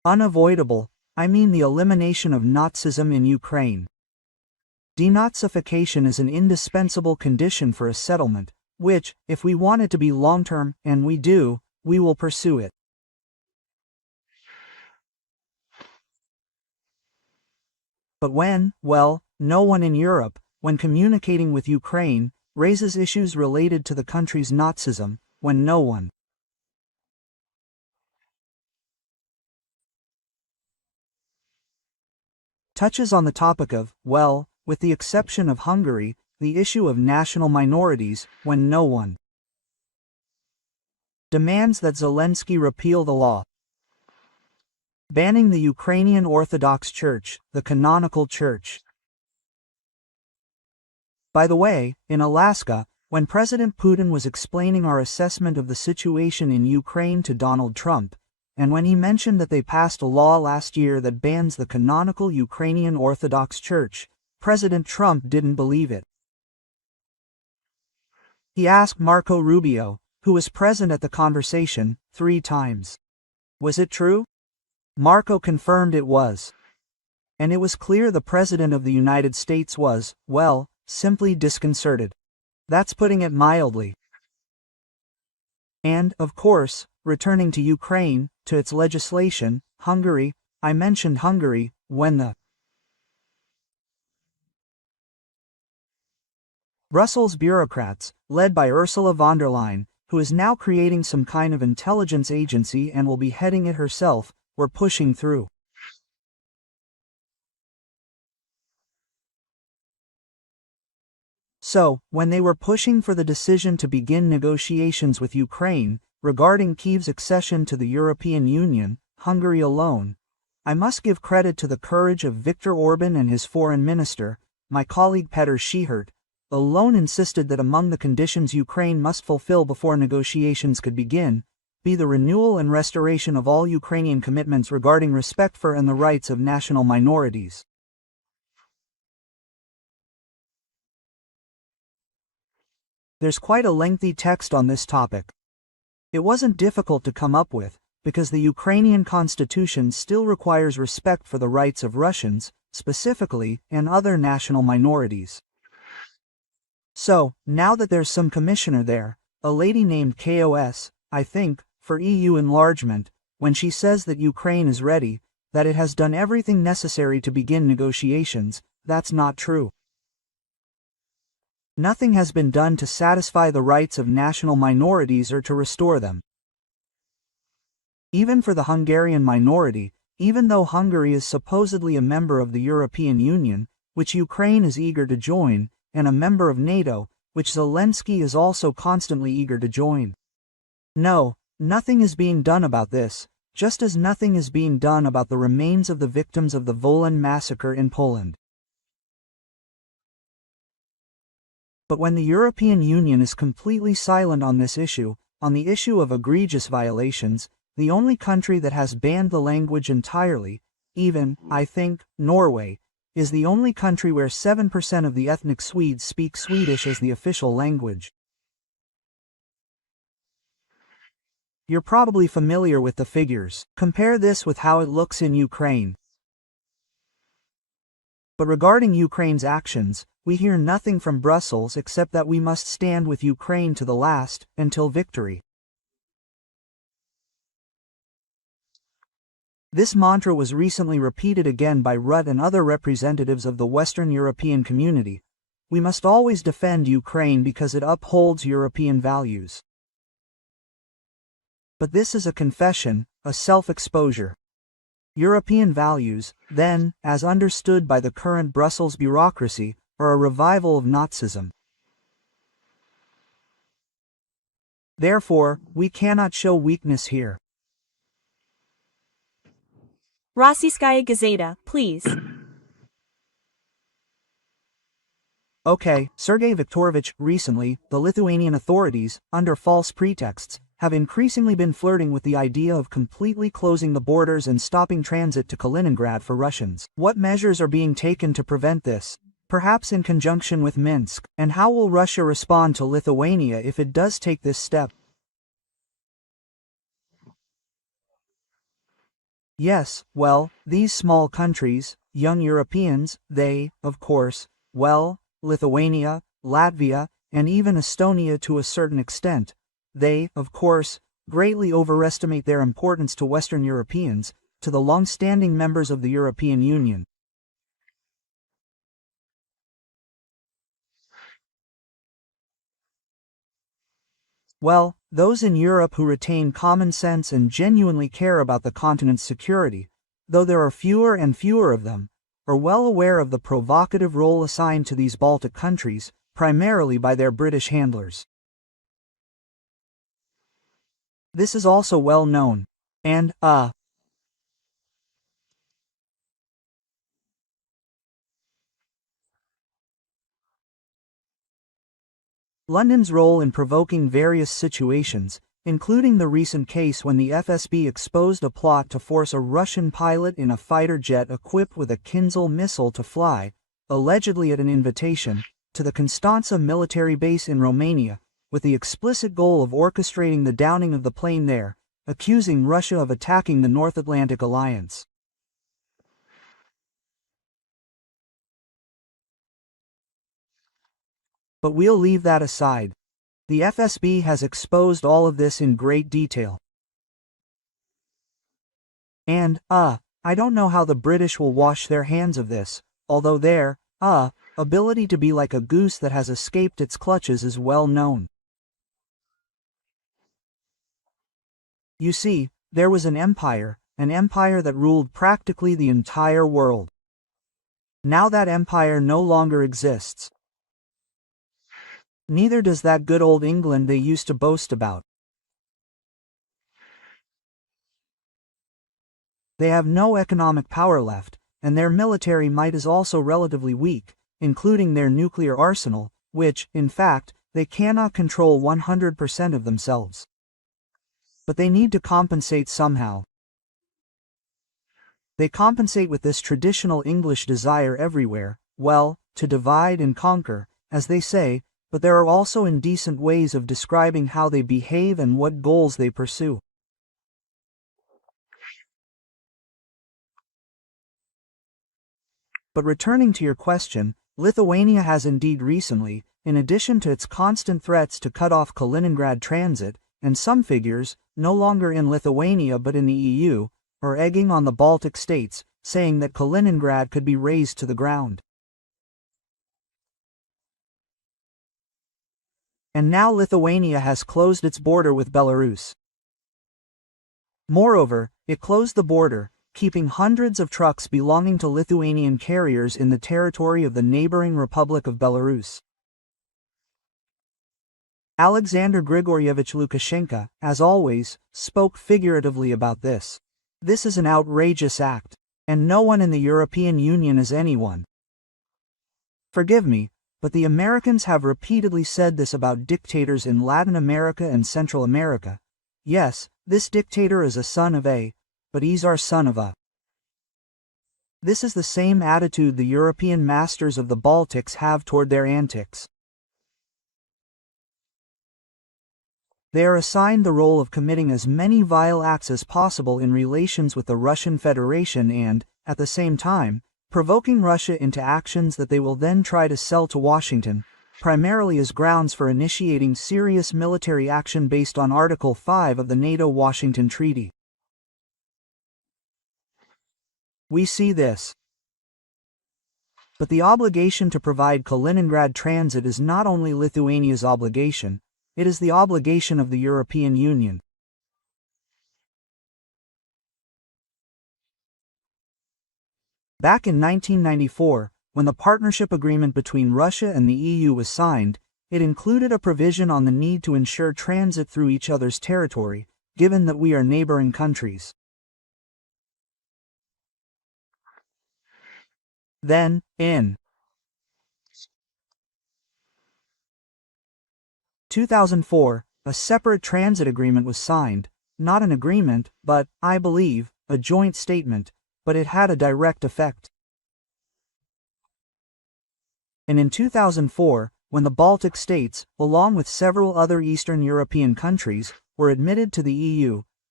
Unavoidable, I mean the elimination of Nazism in Ukraine. Denazification is an indispensable condition for a settlement, which, if we want it to be long-term, and we do, we will pursue it. But well, no one in Europe, when communicating with Ukraine, raises issues related to the country's Nazism, when no one touches on the topic of, well, with the exception of Hungary, the issue of national minorities, when no one demands that Zelensky repeal the law banning the Ukrainian Orthodox Church, the canonical church. By the way, in Alaska, when President Putin was explaining our assessment of the situation in Ukraine to Donald Trump, and when he mentioned that they passed a law last year that bans the canonical Ukrainian Orthodox Church, President Trump didn't believe it. He asked Marco Rubio, who was present at the conversation, 3 times. Was it true? Marco confirmed it was. And it was clear the President of the United States was, well, simply disconcerted. That's putting it mildly. And, of course, returning to Ukraine, to its legislation, Hungary, I mentioned Hungary, when the Brussels bureaucrats, led by Ursula von der Leyen, who is now creating some kind of intelligence agency and will be heading it herself, were pushing through. So, when they were pushing for the decision to begin negotiations with Ukraine, regarding Kyiv's accession to the European Union, Hungary alone, I must give credit to the courage of Viktor Orban and his foreign minister, my colleague Petr Schihert, alone insisted that among the conditions Ukraine must fulfill before negotiations could begin, be the renewal and restoration of all Ukrainian commitments regarding respect for and the rights of national minorities. There's quite a lengthy text on this topic. It wasn't difficult to come up with, because the Ukrainian constitution still requires respect for the rights of Russians, specifically, and other national minorities. So, now that there's some commissioner there, a lady named KOS, I think, for EU enlargement, when she says that Ukraine is ready, that it has done everything necessary to begin negotiations, that's not true. Nothing has been done to satisfy the rights of national minorities or to restore them. Even for the Hungarian minority, even though Hungary is supposedly a member of the European Union, which Ukraine is eager to join, and a member of NATO, which Zelensky is also constantly eager to join. No, nothing is being done about this, just as nothing is being done about the remains of the victims of the Wolan massacre in Poland. But when the European Union is completely silent on this issue, on the issue of egregious violations, the only country that has banned the language entirely, even, I think, Norway, is the only country where 7% of the ethnic Swedes speak Swedish as the official language. You're probably familiar with the figures. Compare this with how it looks in Ukraine. But regarding Ukraine's actions, we hear nothing from Brussels except that we must stand with Ukraine to the last, until victory. This mantra was recently repeated again by Rutte and other representatives of the Western European community. We must always defend Ukraine because it upholds European values. But this is a confession, a self-exposure. European values, then, as understood by the current Brussels bureaucracy, are a revival of Nazism. Therefore, we cannot show weakness here. Rossiyskaya Gazeta, please. Okay, Sergei Viktorovich, recently, the Lithuanian authorities, under false pretexts, have increasingly been flirting with the idea of completely closing the borders and stopping transit to Kaliningrad for Russians. What measures are being taken to prevent this? Perhaps in conjunction with Minsk, and how will Russia respond to Lithuania if it does take this step? Yes, well, these small countries, young Europeans, they, of course, well, Lithuania, Latvia, and even Estonia to a certain extent, they, of course, greatly overestimate their importance to Western Europeans, to the long-standing members of the European Union. Well, those in Europe who retain common sense and genuinely care about the continent's security, though there are fewer and fewer of them, are well aware of the provocative role assigned to these Baltic countries, primarily by their British handlers. This is also well known. And, London's role in provoking various situations, including the recent case when the FSB exposed a plot to force a Russian pilot in a fighter jet equipped with a Kinzhal missile to fly, allegedly at an invitation, to the Constanța military base in Romania, with the explicit goal of orchestrating the downing of the plane there, accusing Russia of attacking the North Atlantic Alliance. But we'll leave that aside. The FSB has exposed all of this in great detail. And, I don't know how the British will wash their hands of this, although their, ability to be like a goose that has escaped its clutches is well known. You see, there was an empire that ruled practically the entire world. Now that empire no longer exists. Neither does that good old England they used to boast about. They have no economic power left, and their military might is also relatively weak, including their nuclear arsenal, which, in fact, they cannot control 100% of themselves. But they need to compensate somehow. They compensate with this traditional English desire everywhere, well, to divide and conquer, as they say, but there are also indecent ways of describing how they behave and what goals they pursue. But returning to your question, Lithuania has indeed recently, in addition to its constant threats to cut off Kaliningrad transit, and some figures, no longer in Lithuania but in the EU, are egging on the Baltic states, saying that Kaliningrad could be razed to the ground. And now Lithuania has closed its border with Belarus. Moreover, it closed the border, keeping hundreds of trucks belonging to Lithuanian carriers in the territory of the neighboring Republic of Belarus. Alexander Grigorievich Lukashenko, as always, spoke figuratively about this. This is an outrageous act, and no one in the European Union is anyone. Forgive me, but the Americans have repeatedly said this about dictators in Latin America and Central America. Yes, this dictator is a son of A, but he's our son of a. This is the same attitude the European masters of the Baltics have toward their antics. They are assigned the role of committing as many vile acts as possible in relations with the Russian Federation and, at the same time, provoking Russia into actions that they will then try to sell to Washington, primarily as grounds for initiating serious military action based on Article 5 of the NATO-Washington Treaty. We see this. But the obligation to provide Kaliningrad transit is not only Lithuania's obligation, it is the obligation of the European Union. Back in 1994, when the partnership agreement between Russia and the EU was signed, it included a provision on the need to ensure transit through each other's territory, given that we are neighboring countries. Then, in 2004, a separate transit agreement was signed, not an agreement, but, I believe, a joint statement, but it had a direct effect. And in 2004, when the Baltic states, along with several other Eastern European countries, were admitted to the EU,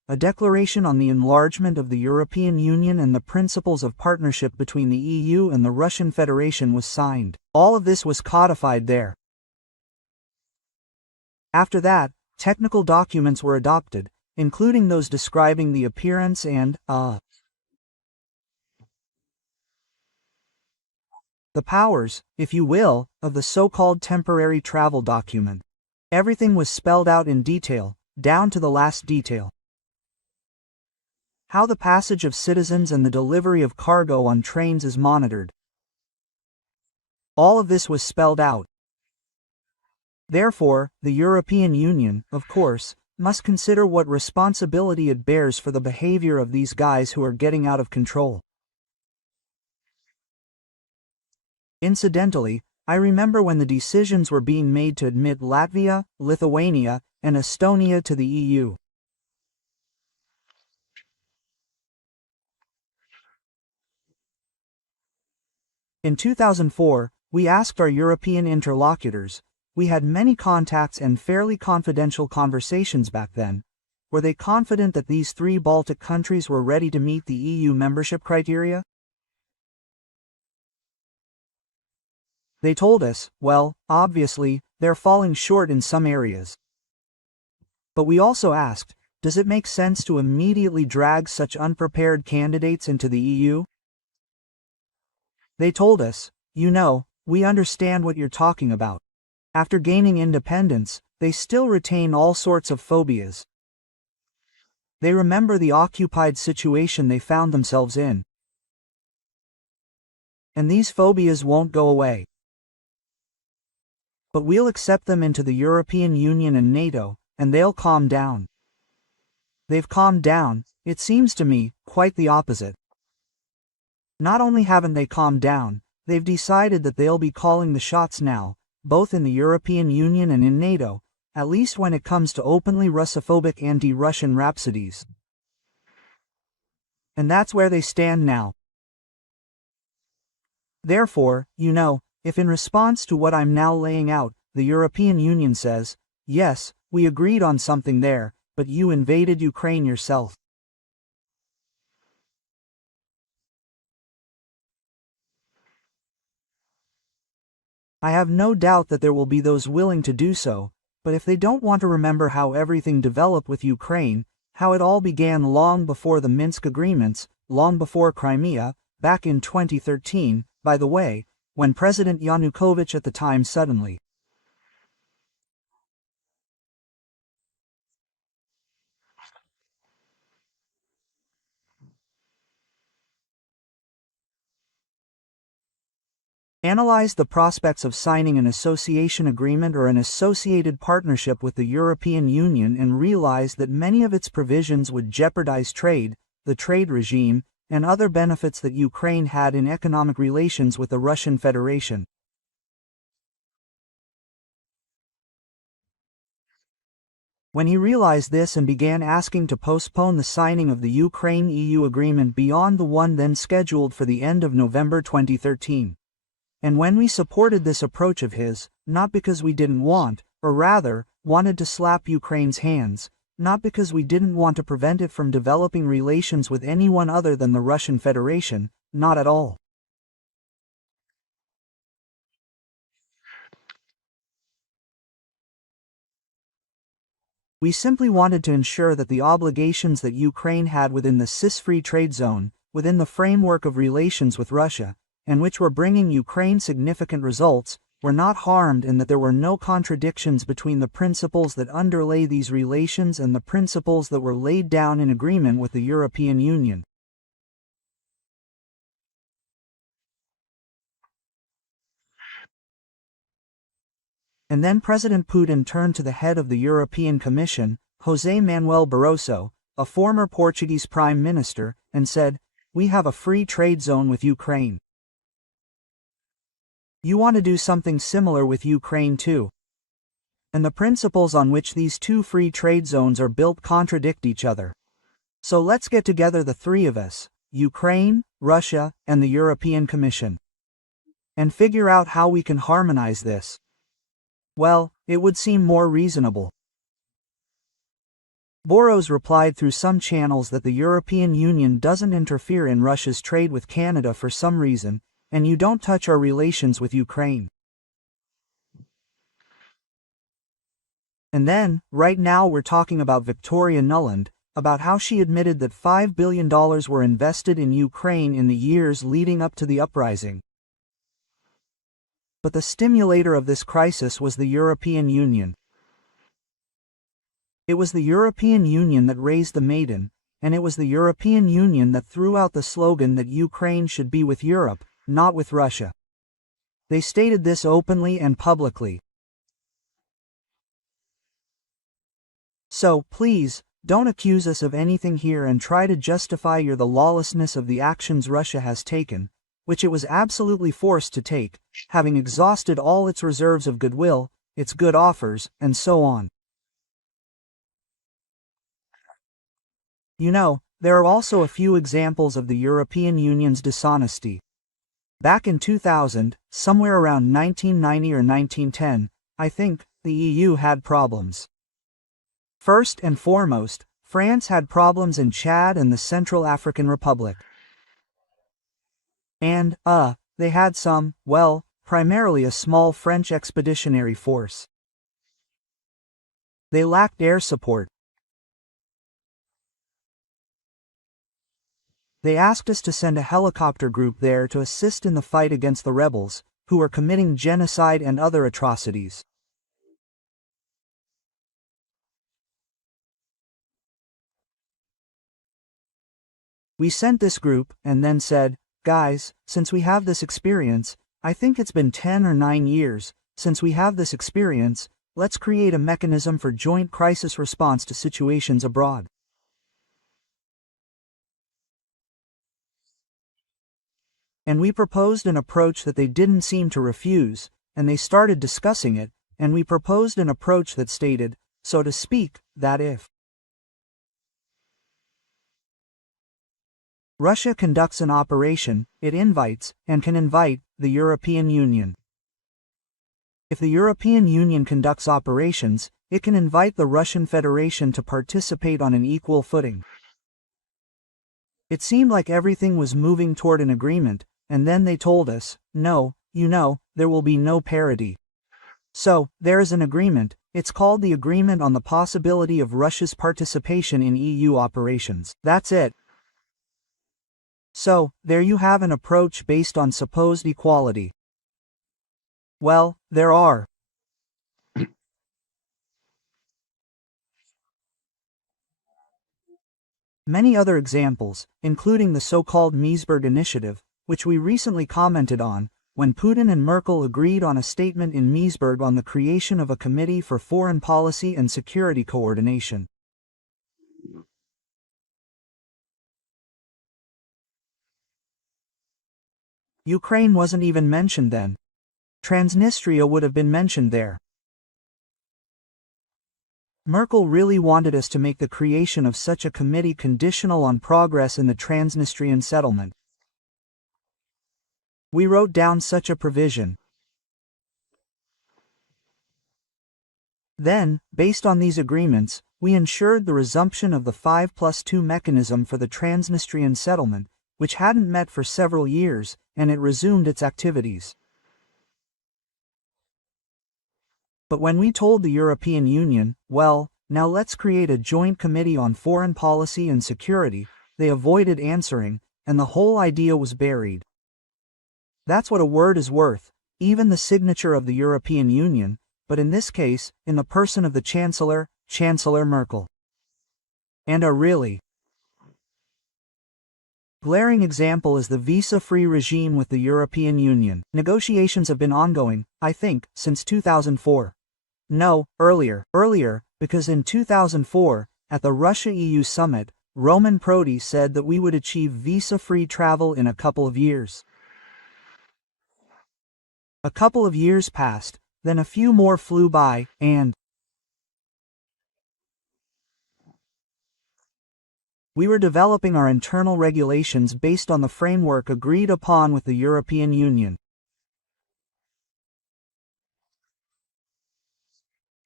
a declaration on the enlargement of the European Union and the principles of partnership between the EU and the Russian Federation was signed. All of this was codified there. After that, technical documents were adopted, including those describing the appearance and, the powers, if you will, of the so-called temporary travel document. Everything was spelled out in detail, down to the last detail. How the passage of citizens and the delivery of cargo on trains is monitored. All of this was spelled out. Therefore, the European Union, of course, must consider what responsibility it bears for the behavior of these guys who are getting out of control. Incidentally, I remember when the decisions were being made to admit Latvia, Lithuania, and Estonia to the EU. In 2004, we asked our European interlocutors, we had many contacts and fairly confidential conversations back then, were they confident that these 3 Baltic countries were ready to meet the EU membership criteria? They told us, well, obviously, they're falling short in some areas. But we also asked, does it make sense to immediately drag such unprepared candidates into the EU? They told us, you know, we understand what you're talking about. After gaining independence, they still retain all sorts of phobias. They remember the occupied situation they found themselves in. And these phobias won't go away. But we'll accept them into the European Union and NATO, and they'll calm down. They've calmed down, it seems to me, quite the opposite. Not only haven't they calmed down, they've decided that they'll be calling the shots now, both in the European Union and in NATO, at least when it comes to openly Russophobic anti-Russian rhapsodies. And that's where they stand now. Therefore, you know, if in response to what I'm now laying out, the European Union says, yes, we agreed on something there, but you invaded Ukraine yourself. I have no doubt that there will be those willing to do so, but if they don't want to remember how everything developed with Ukraine, how it all began long before the Minsk agreements, long before Crimea, back in 2013, by the way, when President Yanukovych at the time suddenly analyzed the prospects of signing an association agreement or an associated partnership with the European Union and realized that many of its provisions would jeopardize trade, the trade regime, and other benefits that Ukraine had in economic relations with the Russian Federation. When he realized this and began asking to postpone the signing of the Ukraine-EU agreement beyond the one then scheduled for the end of November 2013. And when we supported this approach of his, not because we didn't want, or rather, wanted to slap Ukraine's hands, not because we didn't want to prevent it from developing relations with anyone other than the Russian Federation, not at all. We simply wanted to ensure that the obligations that Ukraine had within the CIS-free trade zone, within the framework of relations with Russia, and which were bringing Ukraine significant results, were not harmed and that there were no contradictions between the principles that underlay these relations and the principles that were laid down in agreement with the European Union. And then President Putin turned to the head of the European Commission, José Manuel Barroso, a former Portuguese Prime Minister, and said, "We have a free trade zone with Ukraine. You want to do something similar with Ukraine too. And the principles on which these two free trade zones are built contradict each other. So let's get together, the 3 of us, Ukraine, Russia, and the European Commission, and figure out how we can harmonize this." Well, it would seem more reasonable. Boros replied through some channels that the European Union doesn't interfere in Russia's trade with Canada for some reason, and you don't touch our relations with Ukraine. And then, right now we're talking about Victoria Nuland, about how she admitted that $5 billion were invested in Ukraine in the years leading up to the uprising. But the stimulator of this crisis was the European Union. It was the European Union that raised the maiden, and it was the European Union that threw out the slogan that Ukraine should be with Europe, not with Russia. They stated this openly and publicly. So, please, don't accuse us of anything here and try to justify the lawlessness of the actions Russia has taken, which it was absolutely forced to take, having exhausted all its reserves of goodwill, its good offers, and so on. You know, there are also a few examples of the European Union's dishonesty. Back in 2000, somewhere around 1990 or 1910, I think, the EU had problems. First and foremost, France had problems in Chad and the Central African Republic. And, they had some, well, primarily a small French expeditionary force. They lacked air support. They asked us to send a helicopter group there to assist in the fight against the rebels, who were committing genocide and other atrocities. We sent this group, and then said, guys, since we have this experience, I think it's been 10 or 9 years, since we have this experience, let's create a mechanism for joint crisis response to situations abroad. And we proposed an approach that they didn't seem to refuse, and they started discussing it, and we proposed an approach that stated, so to speak, that if Russia conducts an operation, it invites, and can invite, the European Union. If the European Union conducts operations, it can invite the Russian Federation to participate on an equal footing. It seemed like everything was moving toward an agreement, and then they told us, no, you know, there will be no parity. So, there is an agreement, it's called the Agreement on the Possibility of Russia's Participation in EU Operations. That's it. So, there you have an approach based on supposed equality. Well, there are many other examples, including the so-called Meseberg Initiative, which we recently commented on, when Putin and Merkel agreed on a statement in Meseberg on the creation of a Committee for Foreign Policy and Security Coordination. Ukraine wasn't even mentioned then. Transnistria would have been mentioned there. Merkel really wanted us to make the creation of such a committee conditional on progress in the Transnistrian settlement. We wrote down such a provision. Then, based on these agreements, we ensured the resumption of the 5+2 mechanism for the Transnistrian settlement, which hadn't met for several years, and it resumed its activities. But when we told the European Union, well, now let's create a joint committee on foreign policy and security, they avoided answering, and the whole idea was buried. That's what a word is worth, even the signature of the European Union, but in this case, in the person of the Chancellor, Chancellor Merkel. And a really glaring example is the visa-free regime with the European Union. Negotiations have been ongoing, I think, since 2004. No, earlier, because in 2004, at the Russia-EU summit, Roman Prodi said that we would achieve visa-free travel in a couple of years. A couple of years passed, then a few more flew by, and we were developing our internal regulations based on the framework agreed upon with the European Union.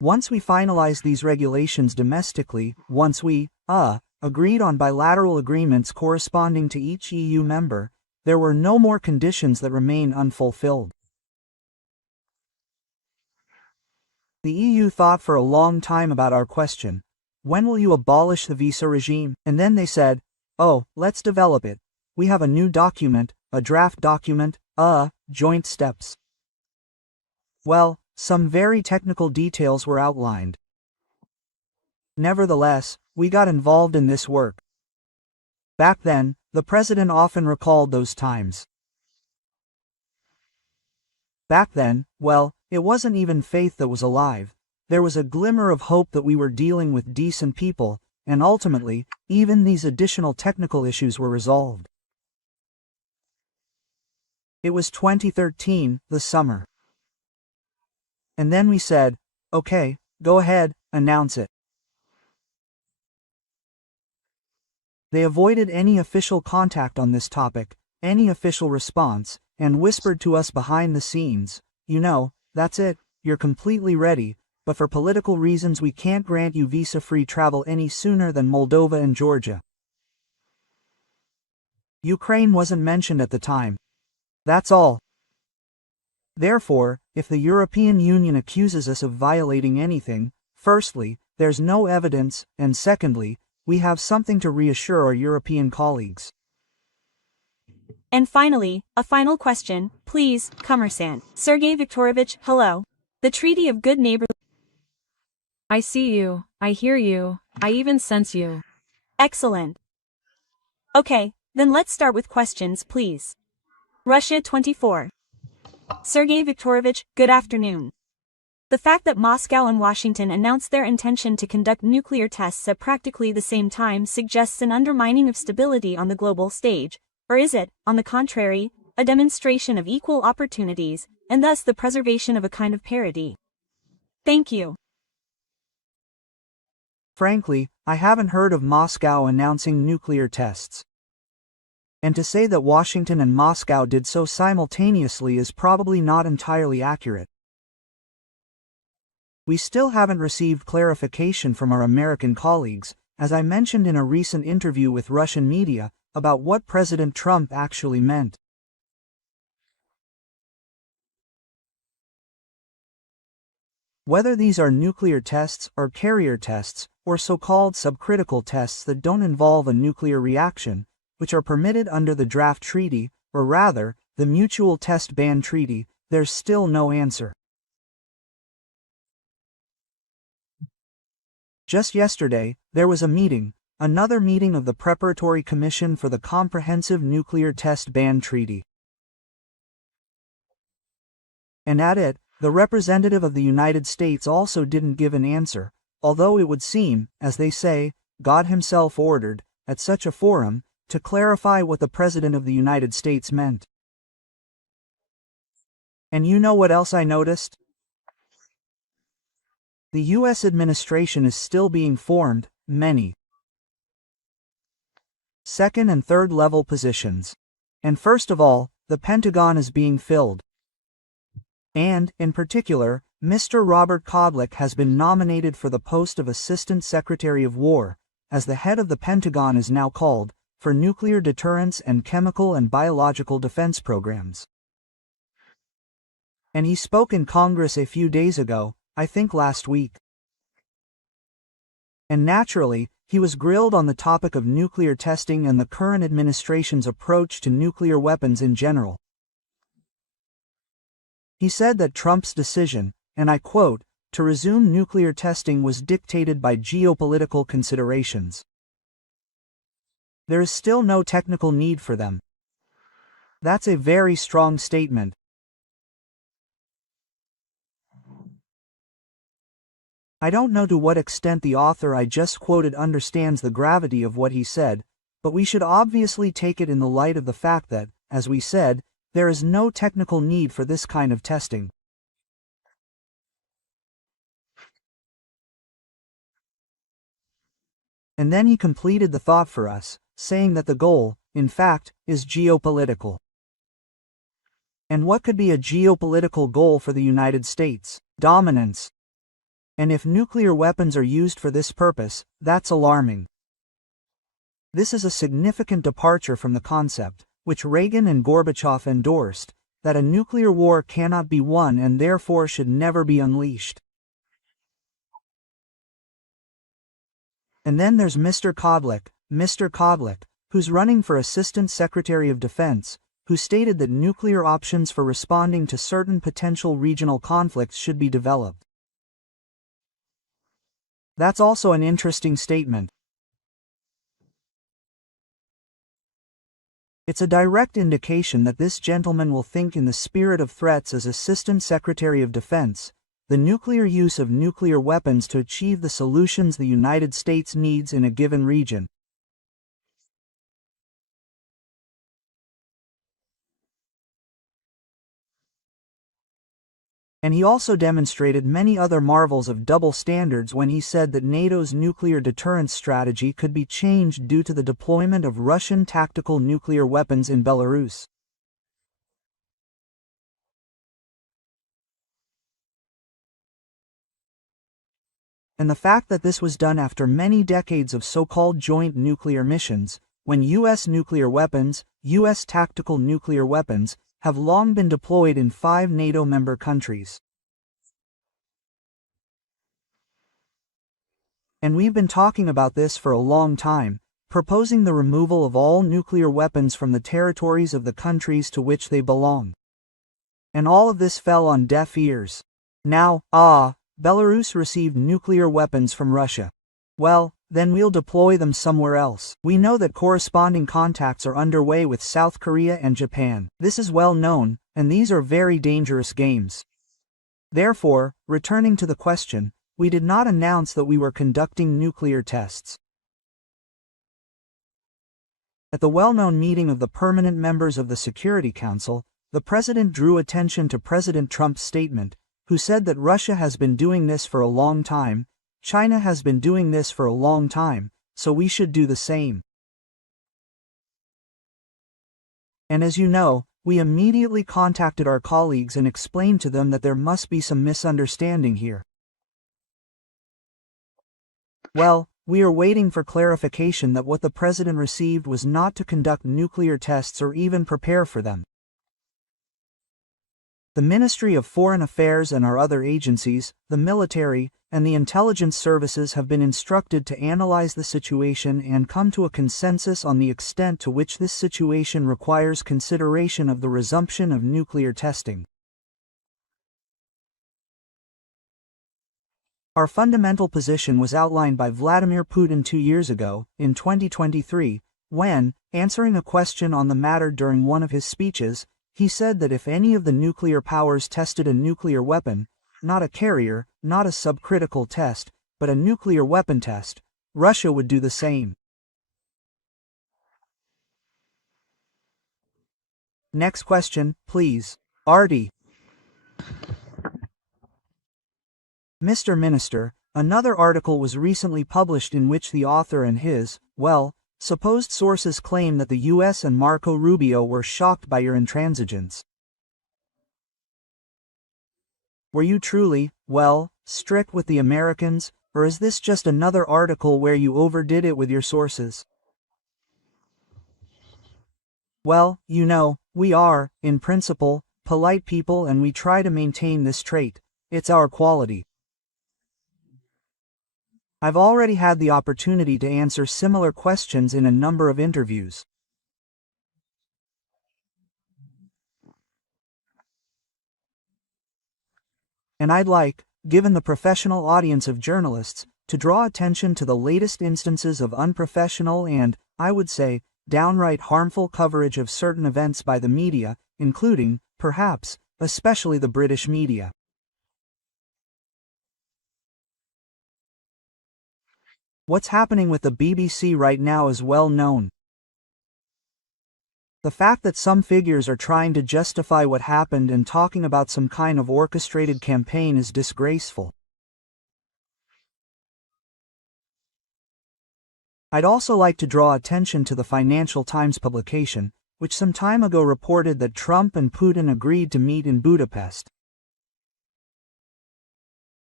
Once we finalized these regulations domestically, once we, agreed on bilateral agreements corresponding to each EU member, there were no more conditions that remain unfulfilled. The EU thought for a long time about our question. When will you abolish the visa regime? And then they said, oh, let's develop it. We have a new document, a draft document, joint steps. Well, some very technical details were outlined. Nevertheless, we got involved in this work. Back then, the president often recalled those times. Back then, well, it wasn't even faith that was alive. There was a glimmer of hope that we were dealing with decent people, and ultimately, even these additional technical issues were resolved. It was 2013, the summer. And then we said, okay, go ahead, announce it. They avoided any official contact on this topic, any official response, and whispered to us behind the scenes, you know, that's it, you're completely ready, but for political reasons we can't grant you visa-free travel any sooner than Moldova and Georgia. Ukraine wasn't mentioned at the time. That's all. Therefore, if the European Union accuses us of violating anything, firstly, there's no evidence, and secondly, we have something to reassure our European colleagues. And finally, a final question, please, Commerçant. Sergei Viktorovich, hello. The Treaty of Good Neighborhood. I see you, I hear you, I even sense you. Excellent. Okay, then let's start with questions, please. Russia 24. Sergei Viktorovich, good afternoon. The fact that Moscow and Washington announced their intention to conduct nuclear tests at practically the same time suggests an undermining of stability on the global stage, or is it, on the contrary, a demonstration of equal opportunities, and thus the preservation of a kind of parity? Thank you. Frankly, I haven't heard of Moscow announcing nuclear tests. And to say that Washington and Moscow did so simultaneously is probably not entirely accurate. We still haven't received clarification from our American colleagues, as I mentioned in a recent interview with Russian media, about what President Trump actually meant. Whether these are nuclear tests or carrier tests, or so-called subcritical tests that don't involve a nuclear reaction, which are permitted under the draft treaty, or rather, the Mutual Test Ban Treaty, there's still no answer. Just yesterday, there was a meeting, another meeting of the Preparatory Commission for the Comprehensive Nuclear Test Ban Treaty. And at it, the representative of the United States also didn't give an answer, although it would seem, as they say, God himself ordered, at such a forum, to clarify what the President of the United States meant. And you know what else I noticed? The U.S. administration is still being formed, many second and third level positions. And first of all, the Pentagon is being filled. And, in particular, Mr. Robert Kodlik has been nominated for the post of Assistant Secretary of War, as the head of the Pentagon is now called, for nuclear deterrence and chemical and biological defense programs. And he spoke in Congress a few days ago, I think last week. And naturally, he was grilled on the topic of nuclear testing and the current administration's approach to nuclear weapons in general. He said that Trump's decision, and I quote, to resume nuclear testing was dictated by geopolitical considerations. There is still no technical need for them. That's a very strong statement. I don't know to what extent the author I just quoted understands the gravity of what he said, but we should obviously take it in the light of the fact that, as we said, there is no technical need for this kind of testing. And then he completed the thought for us, saying that the goal, in fact, is geopolitical. And what could be a geopolitical goal for the United States? Dominance. And if nuclear weapons are used for this purpose, that's alarming. This is a significant departure from the concept, which Reagan and Gorbachev endorsed, that a nuclear war cannot be won and therefore should never be unleashed. And then there's Mr. Kodlik, who's running for Assistant Secretary of Defense, who stated that nuclear options for responding to certain potential regional conflicts should be developed. That's also an interesting statement. It's a direct indication that this gentleman will think in the spirit of threats as Assistant Secretary of Defense, the nuclear use of nuclear weapons to achieve the solutions the United States needs in a given region. And he also demonstrated many other marvels of double standards when he said that NATO's nuclear deterrence strategy could be changed due to the deployment of Russian tactical nuclear weapons in Belarus. And the fact that this was done after many decades of so-called joint nuclear missions, when U.S. nuclear weapons, U.S. tactical nuclear weapons, have long been deployed in 5 NATO member countries. And we've been talking about this for a long time, proposing the removal of all nuclear weapons from the territories of the countries to which they belong. And all of this fell on deaf ears. Now, Belarus received nuclear weapons from Russia. Well, then we'll deploy them somewhere else. We know that corresponding contacts are underway with South Korea and Japan. This is well known, and these are very dangerous games. Therefore, returning to the question, we did not announce that we were conducting nuclear tests. At the well-known meeting of the permanent members of the Security Council, the President drew attention to President Trump's statement, who said that Russia has been doing this for a long time, China has been doing this for a long time, so we should do the same. And as you know, we immediately contacted our colleagues and explained to them that there must be some misunderstanding here. Well, we are waiting for clarification that what the President received was not to conduct nuclear tests or even prepare for them. The Ministry of Foreign Affairs and our other agencies, the military, and the intelligence services have been instructed to analyze the situation and come to a consensus on the extent to which this situation requires consideration of the resumption of nuclear testing. Our fundamental position was outlined by Vladimir Putin 2 years ago, in 2023, when, answering a question on the matter during one of his speeches, he said that if any of the nuclear powers tested a nuclear weapon, not a carrier, not a subcritical test, but a nuclear weapon test, Russia would do the same. Next question, please. Artie. Mr. Minister, another article was recently published in which the author and his, supposed sources claim that the U.S. and Marco Rubio were shocked by your intransigence. Were you truly, strict with the Americans, or is this just another article where you overdid it with your sources? Well, you know, we are, in principle, polite people and we try to maintain this trait. It's our quality. I've already had the opportunity to answer similar questions in a number of interviews. And I'd like, given the professional audience of journalists, to draw attention to the latest instances of unprofessional and, I would say, downright harmful coverage of certain events by the media, including, perhaps, especially the British media. What's happening with the BBC right now is well known. The fact that some figures are trying to justify what happened and talking about some kind of orchestrated campaign is disgraceful. I'd also like to draw attention to the Financial Times publication, which some time ago reported that Trump and Putin agreed to meet in Budapest.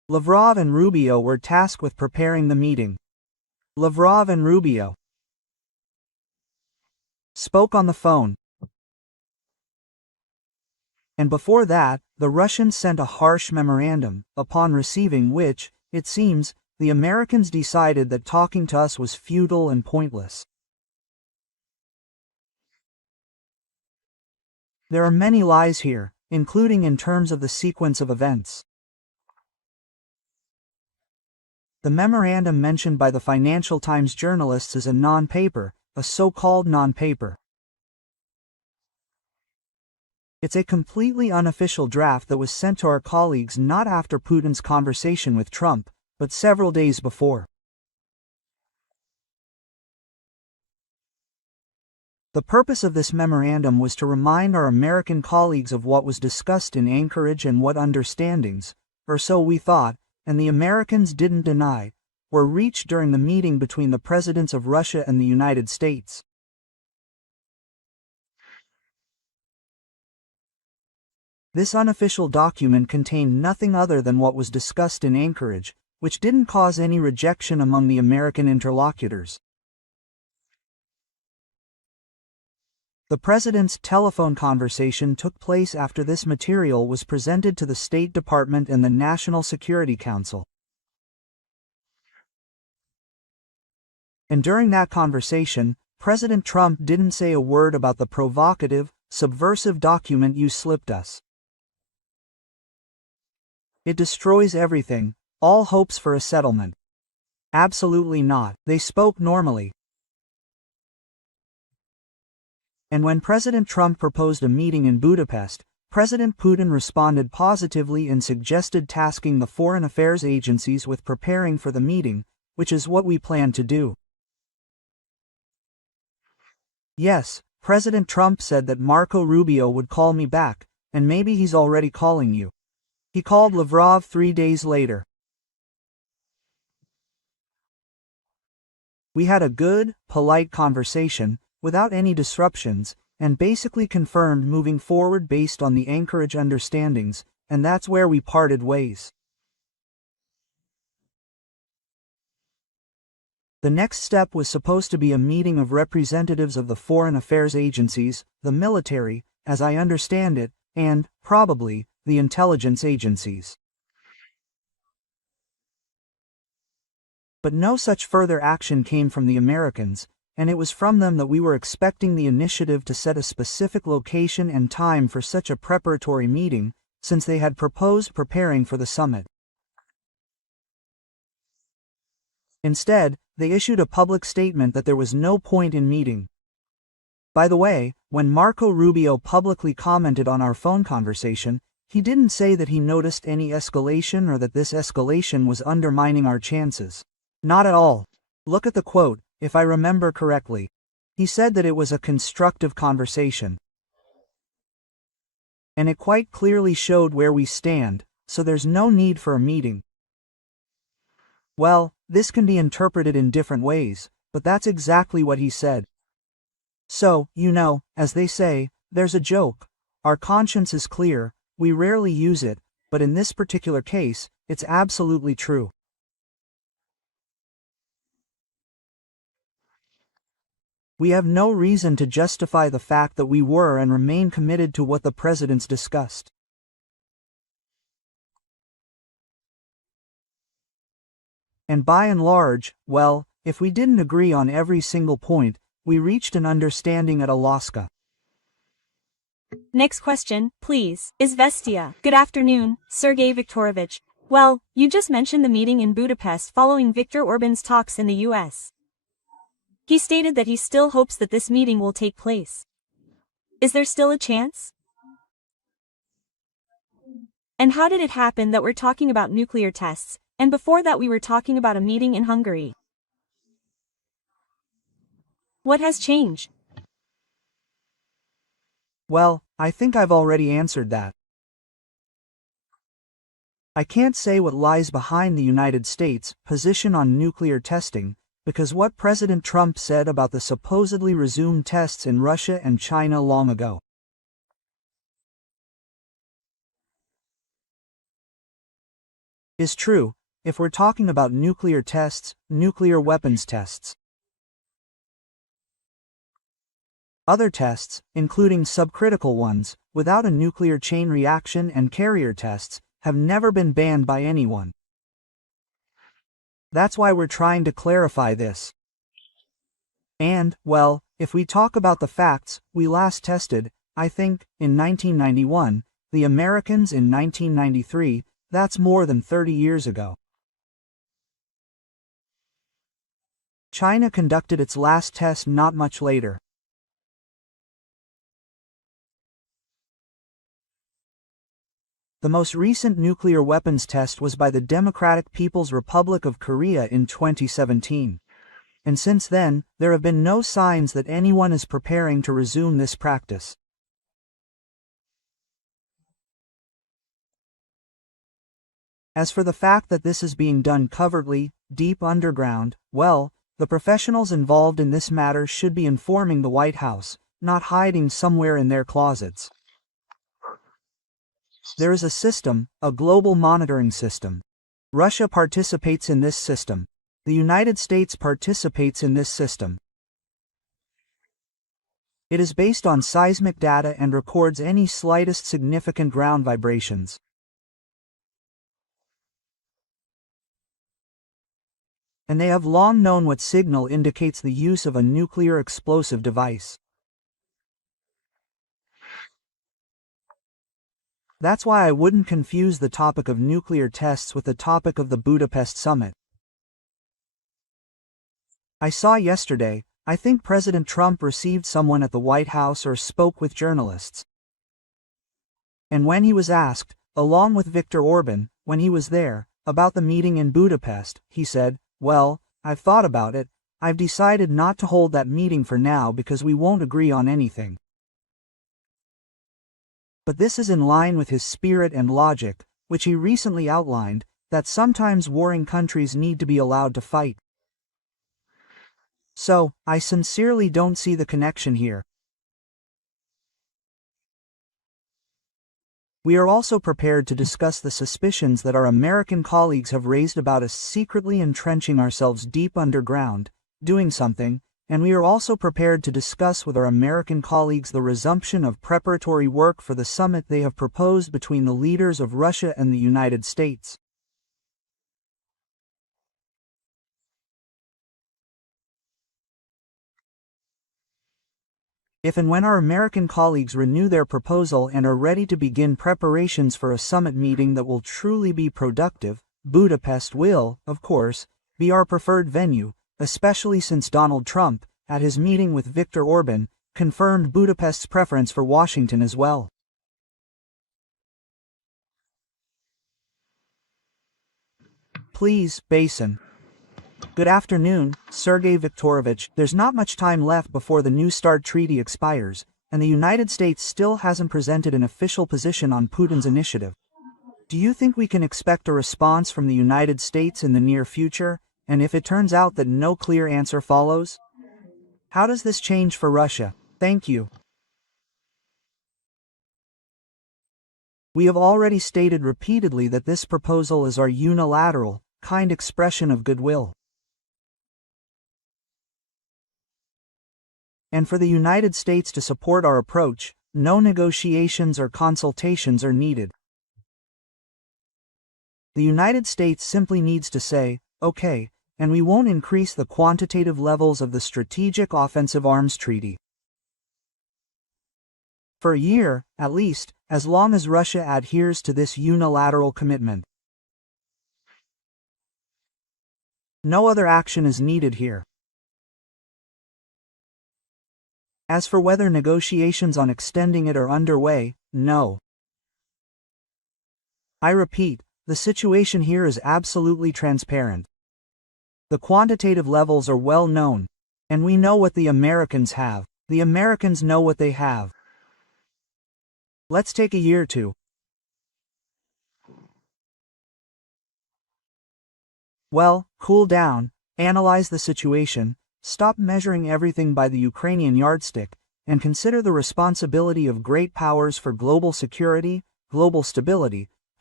Lavrov and Rubio were tasked with preparing the meeting. Lavrov and Rubio spoke on the phone. And before that, the Russians sent a harsh memorandum, upon receiving which, it seems, the Americans decided that talking to us was futile and pointless. There are many lies here, including in terms of the sequence of events. The memorandum mentioned by the Financial Times journalists is a non-paper, a so-called non-paper. It's a completely unofficial draft that was sent to our colleagues not after Putin's conversation with Trump, but several days before. The purpose of this memorandum was to remind our American colleagues of what was discussed in Anchorage and what understandings, or so we thought, and the Americans didn't deny, were reached during the meeting between the presidents of Russia and the United States. This unofficial document contained nothing other than what was discussed in Anchorage, which didn't cause any rejection among the American interlocutors. The president's telephone conversation took place after this material was presented to the State Department and the National Security Council. And during that conversation, President Trump didn't say a word about the provocative, subversive document you slipped us. It destroys everything, all hopes for a settlement. Absolutely not. They spoke normally. And when President Trump proposed a meeting in Budapest, President Putin responded positively and suggested tasking the foreign affairs agencies with preparing for the meeting, which is what we plan to do. Yes, President Trump said that Marco Rubio would call me back, and maybe he's already calling you. He called Lavrov 3 days later. We had a good, polite conversation, without any disruptions, and basically confirmed moving forward based on the Anchorage understandings, and that's where we parted ways. The next step was supposed to be a meeting of representatives of the foreign affairs agencies, the military, as I understand it, and, probably, the intelligence agencies. But no such further action came from the Americans, and it was from them that we were expecting the initiative to set a specific location and time for such a preparatory meeting, since they had proposed preparing for the summit. Instead, they issued a public statement that there was no point in meeting. By the way, when Marco Rubio publicly commented on our phone conversation, he didn't say that he noticed any escalation or that this escalation was undermining our chances. Not at all. Look at the quote, if I remember correctly. He said that it was a constructive conversation. And it quite clearly showed where we stand, so there's no need for a meeting. Well, this can be interpreted in different ways, but that's exactly what he said. So, as they say, there's a joke. Our conscience is clear, we rarely use it, but in this particular case, it's absolutely true. We have no reason to justify the fact that we were and remain committed to what the presidents discussed. And by and large, well, if we didn't agree on every single point, we reached an understanding at Alaska. Next question, please. Izvestia. Good afternoon, Sergei Viktorovich. Well, you just mentioned the meeting in Budapest following Viktor Orban's talks in the US. He stated that he still hopes that this meeting will take place. Is there still a chance? And how did it happen that we're talking about nuclear tests, and before that we were talking about a meeting in Hungary? What has changed? Well, I think I've already answered that. I can't say what lies behind the United States' position on nuclear testing, because what President Trump said about the supposedly resumed tests in Russia and China long ago. is true, if we're talking about nuclear tests, nuclear weapons tests. Other tests, including subcritical ones, without a nuclear chain reaction and carrier tests, have never been banned by anyone. That's why we're trying to clarify this. And, well, if we talk about the facts, we last tested, I think, in 1991, the Americans in 1993, that's more than 30 years ago. China conducted its last test not much later. The most recent nuclear weapons test was by the Democratic People's Republic of Korea in 2017. And since then, there have been no signs that anyone is preparing to resume this practice. As for the fact that this is being done covertly, deep underground, well, the professionals involved in this matter should be informing the White House, not hiding somewhere in their closets. There is a system, a global monitoring system. Russia participates in this system. The United States participates in this system. It is based on seismic data and records any slightest significant ground vibrations. And they have long known what signal indicates the use of a nuclear explosive device. That's why I wouldn't confuse the topic of nuclear tests with the topic of the Budapest summit. I saw yesterday, I think President Trump received someone at the White House or spoke with journalists. And when he was asked, along with Viktor Orban, when he was there, about the meeting in Budapest, he said, "Well, I've thought about it, I've decided not to hold that meeting for now because we won't agree on anything." But this is in line with his spirit and logic, which he recently outlined, that sometimes warring countries need to be allowed to fight. So, I sincerely don't see the connection here. We are also prepared to discuss the suspicions that our American colleagues have raised about us secretly entrenching ourselves deep underground, doing something, and we are also prepared to discuss with our American colleagues the resumption of preparatory work for the summit they have proposed between the leaders of Russia and the United States. If and when our American colleagues renew their proposal and are ready to begin preparations for a summit meeting that will truly be productive, Budapest will, of course, be our preferred venue, especially since Donald Trump, at his meeting with Viktor Orban, confirmed Budapest's preference for Washington as well. Please, Basin. Good afternoon, Sergei Viktorovich. There's not much time left before the New START treaty expires, and the United States still hasn't presented an official position on Putin's initiative. Do you think we can expect a response from the United States in the near future, and if it turns out that no clear answer follows? How does this change for Russia? Thank you. We have already stated repeatedly that this proposal is our unilateral, kind expression of goodwill. And for the United States to support our approach, no negotiations or consultations are needed. The United States simply needs to say, okay, and we won't increase the quantitative levels of the Strategic Offensive Arms Treaty. For a year, at least, as long as Russia adheres to this unilateral commitment. No other action is needed here. As for whether negotiations on extending it are underway, no. I repeat, the situation here is absolutely transparent. The quantitative levels are well known, and we know what the Americans have. The Americans know what they have. Let's take a year or two. Well, cool down, analyze the situation, stop measuring everything by the Ukrainian yardstick, and consider the responsibility of great powers for global security, global stability,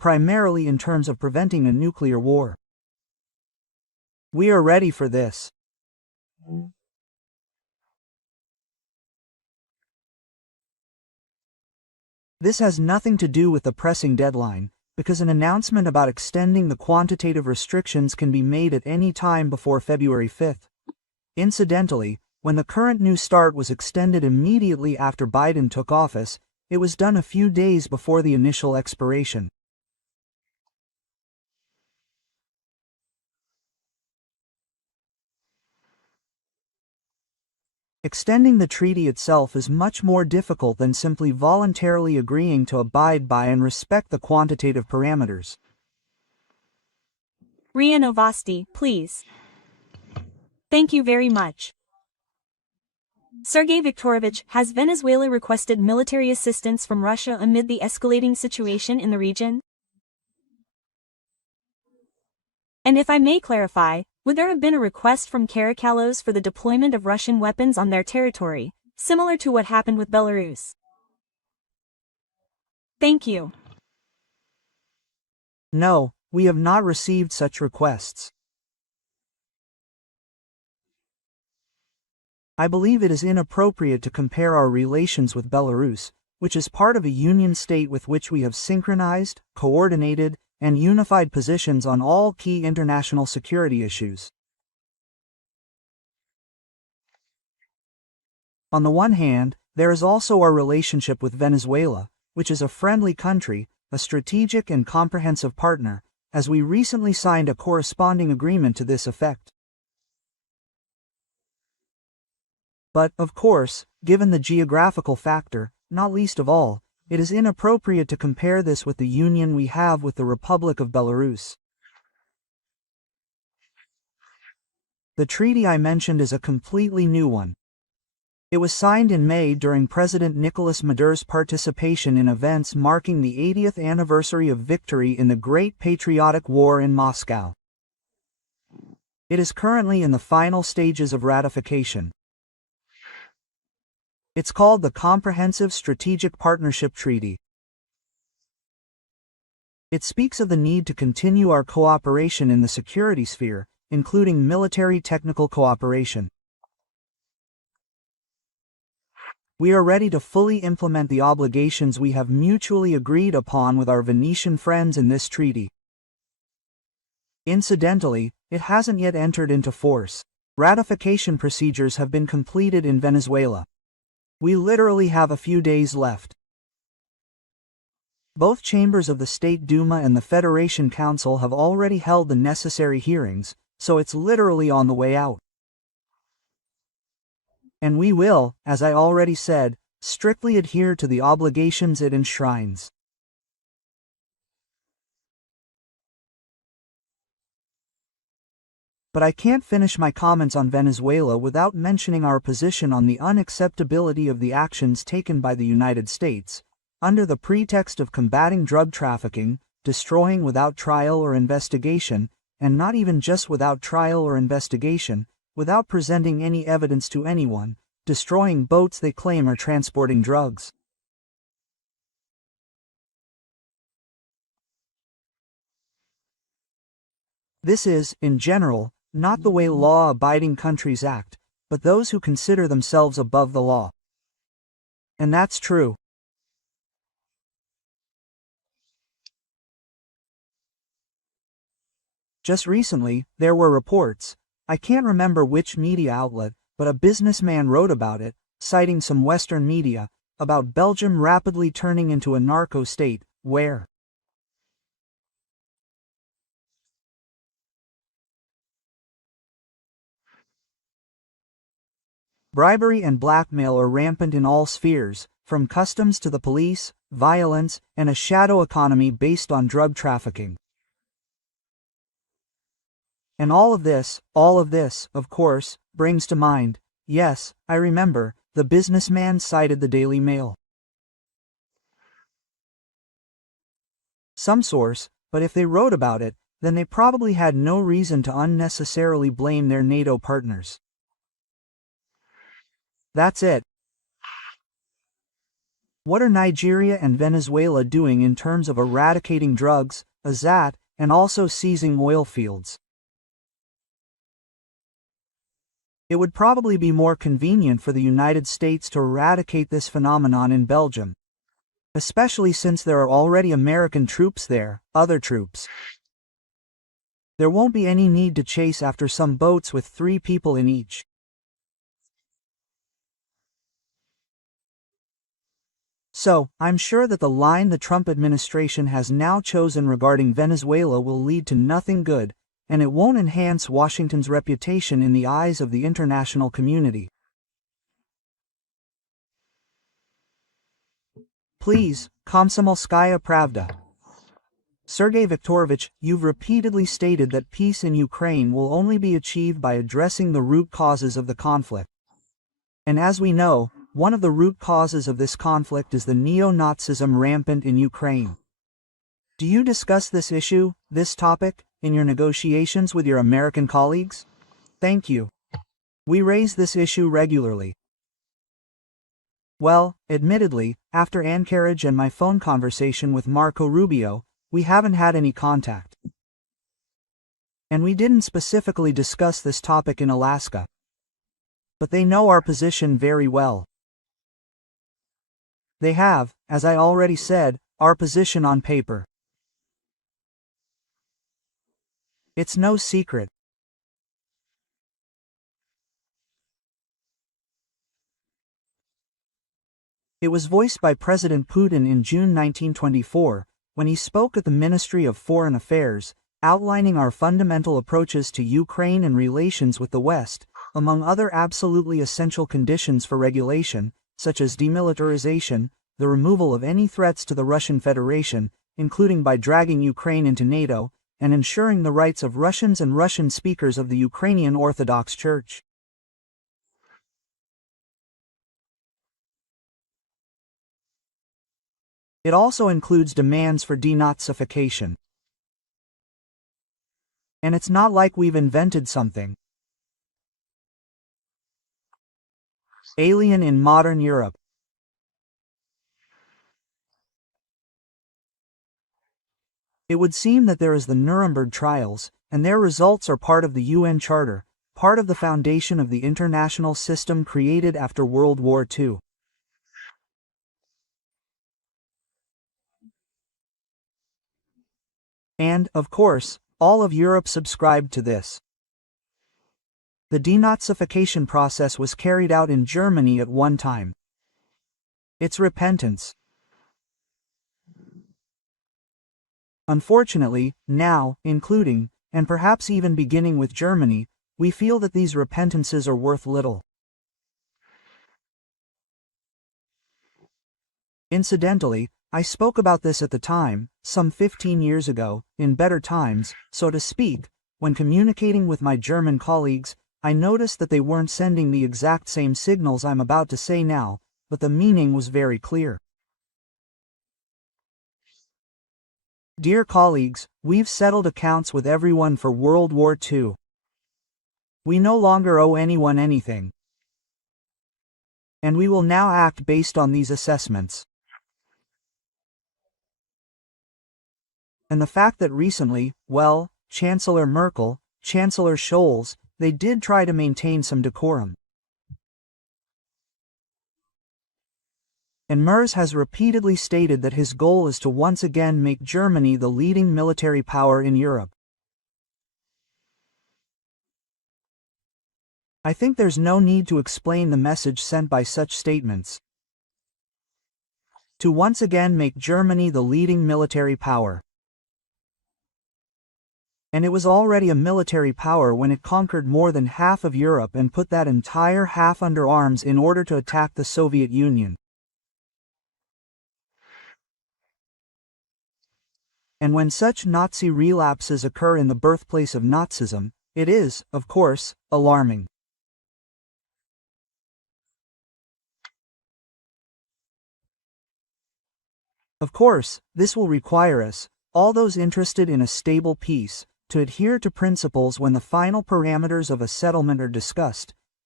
primarily in terms of preventing a nuclear war. We are ready for this. This has nothing to do with the pressing deadline, because an announcement about extending the quantitative restrictions can be made at any time before February 5th. Incidentally, when the current New START was extended immediately after Biden took office, it was done a few days before the initial expiration. Extending the treaty itself is much more difficult than simply voluntarily agreeing to abide by and respect the quantitative parameters. RIA Novosti, please. Thank you very much. Sergei Viktorovich, has Venezuela requested military assistance from Russia amid the escalating situation in the region? And if I may clarify, would there have been a request from Caracalos for the deployment of Russian weapons on their territory, similar to what happened with Belarus? Thank you. No, we have not received such requests. I believe it is inappropriate to compare our relations with Belarus, which is part of a union state with which we have synchronized, coordinated, and unified positions on all key international security issues. On the one hand, there is also our relationship with Venezuela, which is a friendly country, a strategic and comprehensive partner, as we recently signed a corresponding agreement to this effect. But, of course, given the geographical factor, not least of all, it is inappropriate to compare this with the union we have with the Republic of Belarus. The treaty I mentioned is a completely new one. It was signed in May during President Nicolas Maduro's participation in events marking the 80th anniversary of victory in the Great Patriotic War in Moscow. It is currently in the final stages of ratification. It's called the Comprehensive Strategic Partnership Treaty. It speaks of the need to continue our cooperation in the security sphere, including military technical cooperation. We are ready to fully implement the obligations we have mutually agreed upon with our Venetian friends in this treaty. Incidentally, it hasn't yet entered into force. Ratification procedures have been completed in Venezuela. We literally have a few days left. Both chambers of the State Duma and the Federation Council have already held the necessary hearings, so it's literally on the way out. And we will, as I already said, strictly adhere to the obligations it enshrines. But I can't finish my comments on Venezuela without mentioning our position on the unacceptability of the actions taken by the United States, under the pretext of combating drug trafficking, destroying without trial or investigation, and not even just without trial or investigation, without presenting any evidence to anyone, destroying boats they claim are transporting drugs. This is, in general, not the way law-abiding countries act, but those who consider themselves above the law. And that's true. Just recently, there were reports, I can't remember which media outlet, but a businessman wrote about it, citing some Western media, about Belgium rapidly turning into a narco state, where bribery and blackmail are rampant in all spheres, from customs to the police, violence, and a shadow economy based on drug trafficking. And all of this, of course, brings to mind, yes, I remember, the businessman cited the Daily Mail. Some source, but if they wrote about it, then they probably had no reason to unnecessarily blame their NATO partners. That's it. What are Nigeria and Venezuela doing in terms of eradicating drugs, AZAT, and also seizing oil fields? It would probably be more convenient for the United States to eradicate this phenomenon in Belgium, especially since there are already American troops there, other troops. There won't be any need to chase after some boats with 3 people in each. So, I'm sure that the line the Trump administration has now chosen regarding Venezuela will lead to nothing good, and it won't enhance Washington's reputation in the eyes of the international community. Please, Komsomolskaya Pravda. Sergei Viktorovich, you've repeatedly stated that peace in Ukraine will only be achieved by addressing the root causes of the conflict. And as we know, one of the root causes of this conflict is the neo-Nazism rampant in Ukraine. Do you discuss this issue, this topic, in your negotiations with your American colleagues? Thank you. We raise this issue regularly. Well, admittedly, after Anchorage and my phone conversation with Marco Rubio, we haven't had any contact. And we didn't specifically discuss this topic in Alaska. But they know our position very well. They have, as I already said, our position on paper. It's no secret. It was voiced by President Putin in June 1924, when he spoke at the Ministry of Foreign Affairs, outlining our fundamental approaches to Ukraine and relations with the West, among other absolutely essential conditions for regulation, such as demilitarization, the removal of any threats to the Russian Federation, including by dragging Ukraine into NATO, and ensuring the rights of Russians and Russian speakers of the Ukrainian Orthodox Church. It also includes demands for denazification. And it's not like we've invented something alien in modern Europe. It would seem that there is the Nuremberg trials, and their results are part of the UN Charter, part of the foundation of the international system created after World War II. And, of course, all of Europe subscribed to this. The denazification process was carried out in Germany at one time. It's repentance. Unfortunately, now, including, and perhaps even beginning with Germany, we feel that these repentances are worth little. Incidentally, I spoke about this at the time, some 15 years ago, in better times, so to speak, when communicating with my German colleagues, I noticed that they weren't sending the exact same signals I'm about to say now, but the meaning was very clear. Dear colleagues, we've settled accounts with everyone for World War II. We no longer owe anyone anything. And we will now act based on these assessments. And the fact that recently, well, Chancellor Merkel, Chancellor Scholz, they did try to maintain some decorum. And Merz has repeatedly stated that his goal is to once again make Germany the leading military power in Europe. I think there's no need to explain the message sent by such statements. To once again make Germany the leading military power. And it was already a military power when it conquered more than half of Europe and put that entire half under arms in order to attack the Soviet Union. And when such Nazi relapses occur in the birthplace of Nazism, it is, of course, alarming. Of course, this will require us, all those interested in a stable peace, to adhere to principles when the final parameters of a settlement are discussed,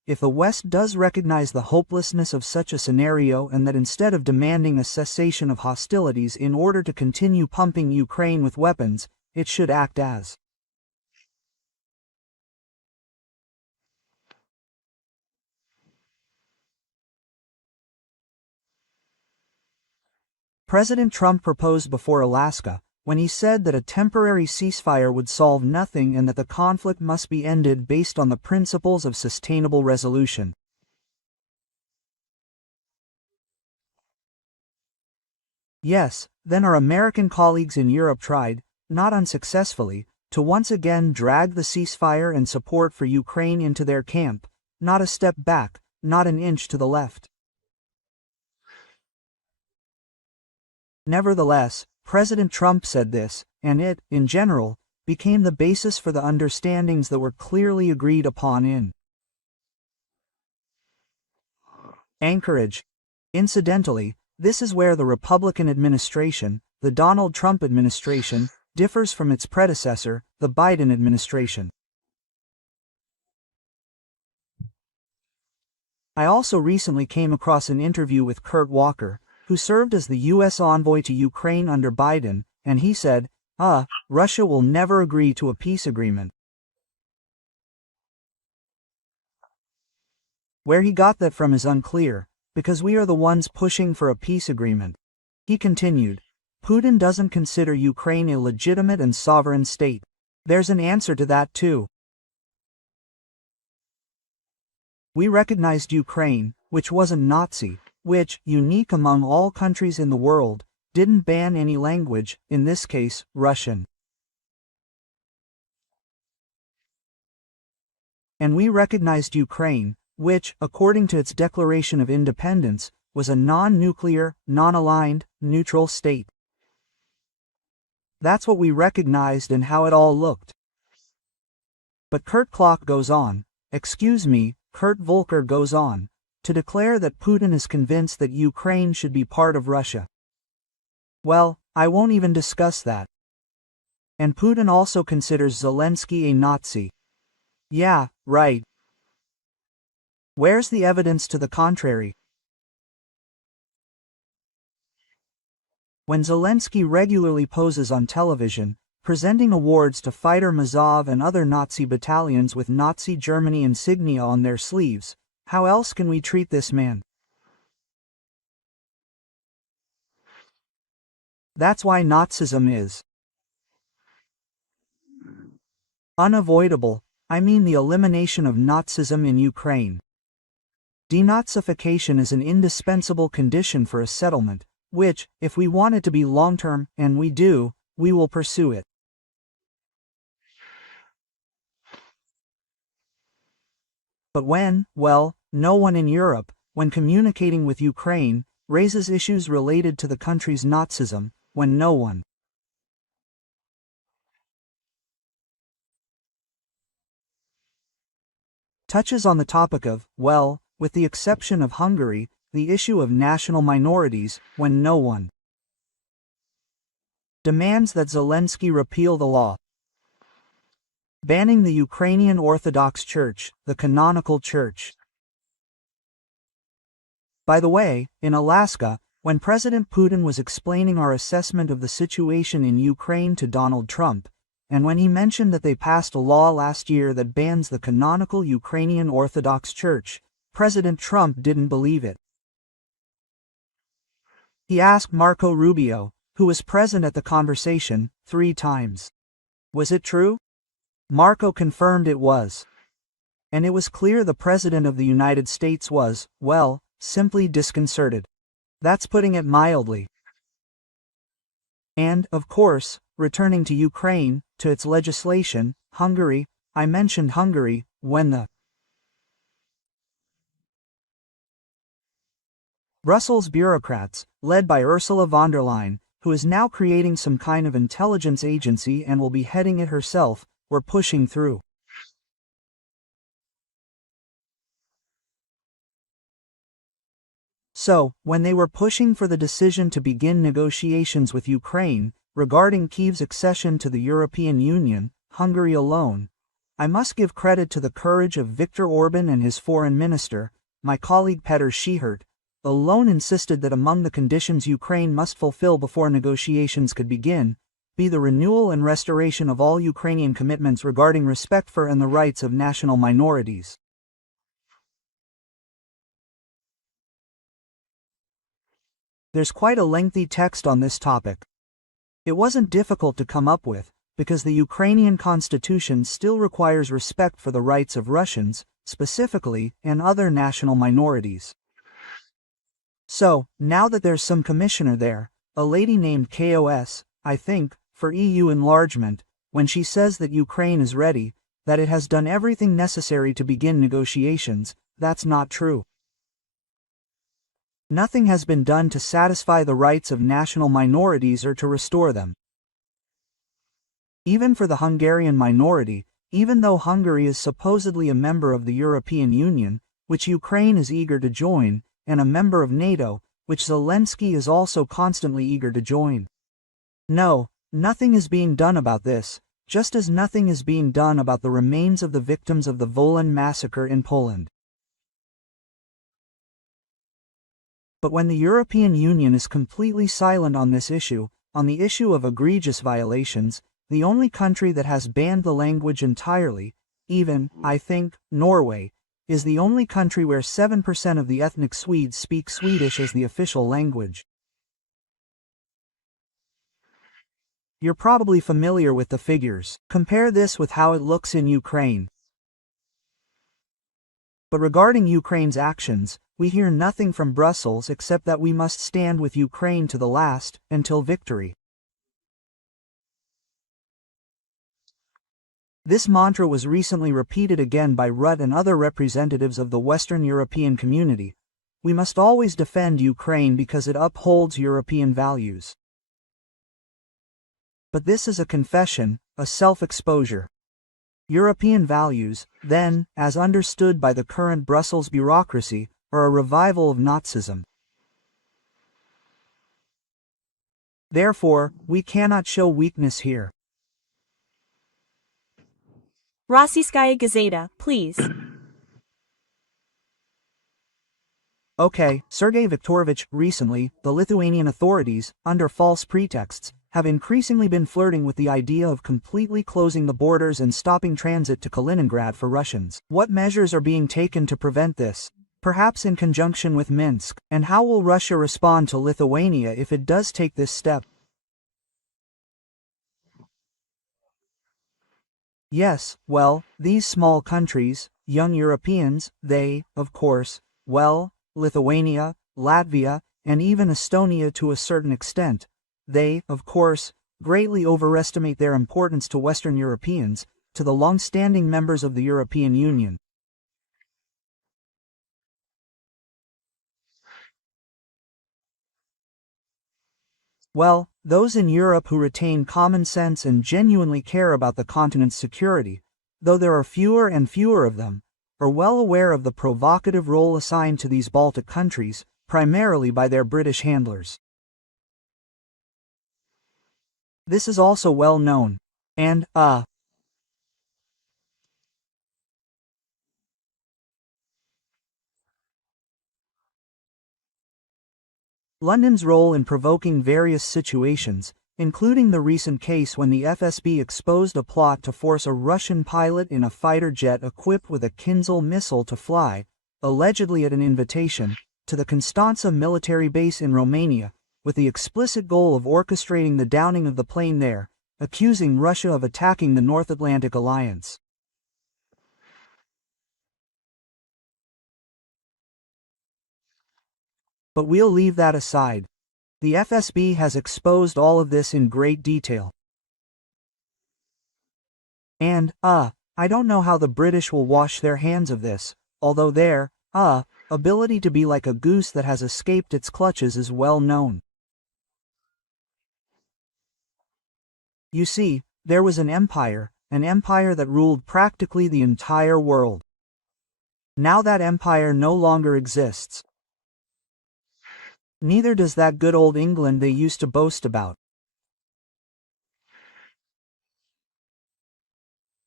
if the West does recognize the hopelessness of such a scenario and that instead of demanding a cessation of hostilities in order to continue pumping Ukraine with weapons, it should act as President Trump proposed before Alaska, when he said that a temporary ceasefire would solve nothing and that the conflict must be ended based on the principles of sustainable resolution. Yes, then our American colleagues in Europe tried, not unsuccessfully, to once again drag the ceasefire and support for Ukraine into their camp, not a step back, not an inch to the left. Nevertheless, President Trump said this, and it, in general, became the basis for the understandings that were clearly agreed upon in Anchorage. Incidentally, this is where the Republican administration, the Donald Trump administration, differs from its predecessor, the Biden administration. I also recently came across an interview with Kurt Walker, who served as the U.S. envoy to Ukraine under Biden, and he said, Russia will never agree to a peace agreement. Where he got that from is unclear, because we are the ones pushing for a peace agreement. He continued, Putin doesn't consider Ukraine a legitimate and sovereign state. There's an answer to that too. We recognized Ukraine, which wasn't Nazi, which, unique among all countries in the world, didn't ban any language, in this case, Russian. And we recognized Ukraine, which, according to its declaration of independence, was a non-nuclear, non-aligned, neutral state. That's what we recognized and how it all looked. But Kurt goes on, Kurt Volker goes on, to declare that Putin is convinced that Ukraine should be part of Russia. Well, I won't even discuss that. And Putin also considers Zelensky a Nazi. Yeah, right. Where's the evidence to the contrary? When Zelensky regularly poses on television, presenting awards to fighter Mazov and other Nazi battalions with Nazi Germany insignia on their sleeves, how else can we treat this man? That's why Nazism is unavoidable, I mean the elimination of Nazism in Ukraine. Denazification is an indispensable condition for a settlement, which, if we want it to be long-term, and we do, we will pursue it. But no one in Europe, when communicating with Ukraine, raises issues related to the country's Nazism, when no one touches on the topic of, with the exception of Hungary, the issue of national minorities, when no one demands that Zelensky repeal the law banning the Ukrainian Orthodox Church, the canonical church. By the way, in Alaska, when President Putin was explaining our assessment of the situation in Ukraine to Donald Trump, and when he mentioned that they passed a law last year that bans the canonical Ukrainian Orthodox Church, President Trump didn't believe it. He asked Marco Rubio, who was present at the conversation, 3 times. Was it true? Marco confirmed it was. And it was clear the President of the United States was, simply disconcerted. That's putting it mildly. And, of course, returning to Ukraine, to its legislation, Hungary, I mentioned Hungary, when the Brussels bureaucrats, led by Ursula von der Leyen, who is now creating some kind of intelligence agency and will be heading it herself, were pushing through. So, when they were pushing for the decision to begin negotiations with Ukraine, regarding Kyiv's accession to the European Union, Hungary alone I must give credit to the courage of Viktor Orban and his foreign minister, my colleague Petr Schihert, alone insisted that among the conditions Ukraine must fulfill before negotiations could begin, be the renewal and restoration of all Ukrainian commitments regarding respect for and the rights of national minorities. There's quite a lengthy text on this topic. It wasn't difficult to come up with, because the Ukrainian constitution still requires respect for the rights of Russians, specifically, and other national minorities. So, now that there's some commissioner there, a lady named KOS, I think, for EU enlargement, when she says that Ukraine is ready, that it has done everything necessary to begin negotiations, that's not true. Nothing has been done to satisfy the rights of national minorities or to restore them. Even for the Hungarian minority, even though Hungary is supposedly a member of the European Union, which Ukraine is eager to join, and a member of NATO, which Zelensky is also constantly eager to join. No, nothing is being done about this, just as nothing is being done about the remains of the victims of the Wolan massacre in Poland. But when the European Union is completely silent on this issue, on the issue of egregious violations, the only country that has banned the language entirely, even, I think, Norway, is the only country where 7% of the ethnic Swedes speak Swedish as the official language. You're probably familiar with the figures. Compare this with how it looks in Ukraine. But regarding Ukraine's actions, we hear nothing from Brussels except that we must stand with Ukraine to the last, until victory. This mantra was recently repeated again by Rutte and other representatives of the Western European community. We must always defend Ukraine because it upholds European values. But this is a confession, a self-exposure. European values, then, as understood by the current Brussels bureaucracy, are a revival of Nazism. Therefore, we cannot show weakness here. Rossiyskaya Gazeta, please. Okay, Sergei Viktorovich, recently, the Lithuanian authorities, under false pretexts, have increasingly been flirting with the idea of completely closing the borders and stopping transit to Kaliningrad for Russians. What measures are being taken to prevent this? Perhaps in conjunction with Minsk, and how will Russia respond to Lithuania if it does take this step? Yes, well, these small countries, young Europeans, they, of course, well, Lithuania, Latvia, and even Estonia to a certain extent, they, of course, greatly overestimate their importance to Western Europeans, to the long-standing members of the European Union. Well, those in Europe who retain common sense and genuinely care about the continent's security, though there are fewer and fewer of them, are well aware of the provocative role assigned to these Baltic countries, primarily by their British handlers. This is also well known. And, London's role in provoking various situations, including the recent case when the FSB exposed a plot to force a Russian pilot in a fighter jet equipped with a Kinzhal missile to fly, allegedly at an invitation, to the Constanța military base in Romania, with the explicit goal of orchestrating the downing of the plane there, accusing Russia of attacking the North Atlantic Alliance. But we'll leave that aside. The FSB has exposed all of this in great detail. And, I don't know how the British will wash their hands of this, although their, ability to be like a goose that has escaped its clutches is well known. You see, there was an empire that ruled practically the entire world. Now that empire no longer exists. Neither does that good old England they used to boast about.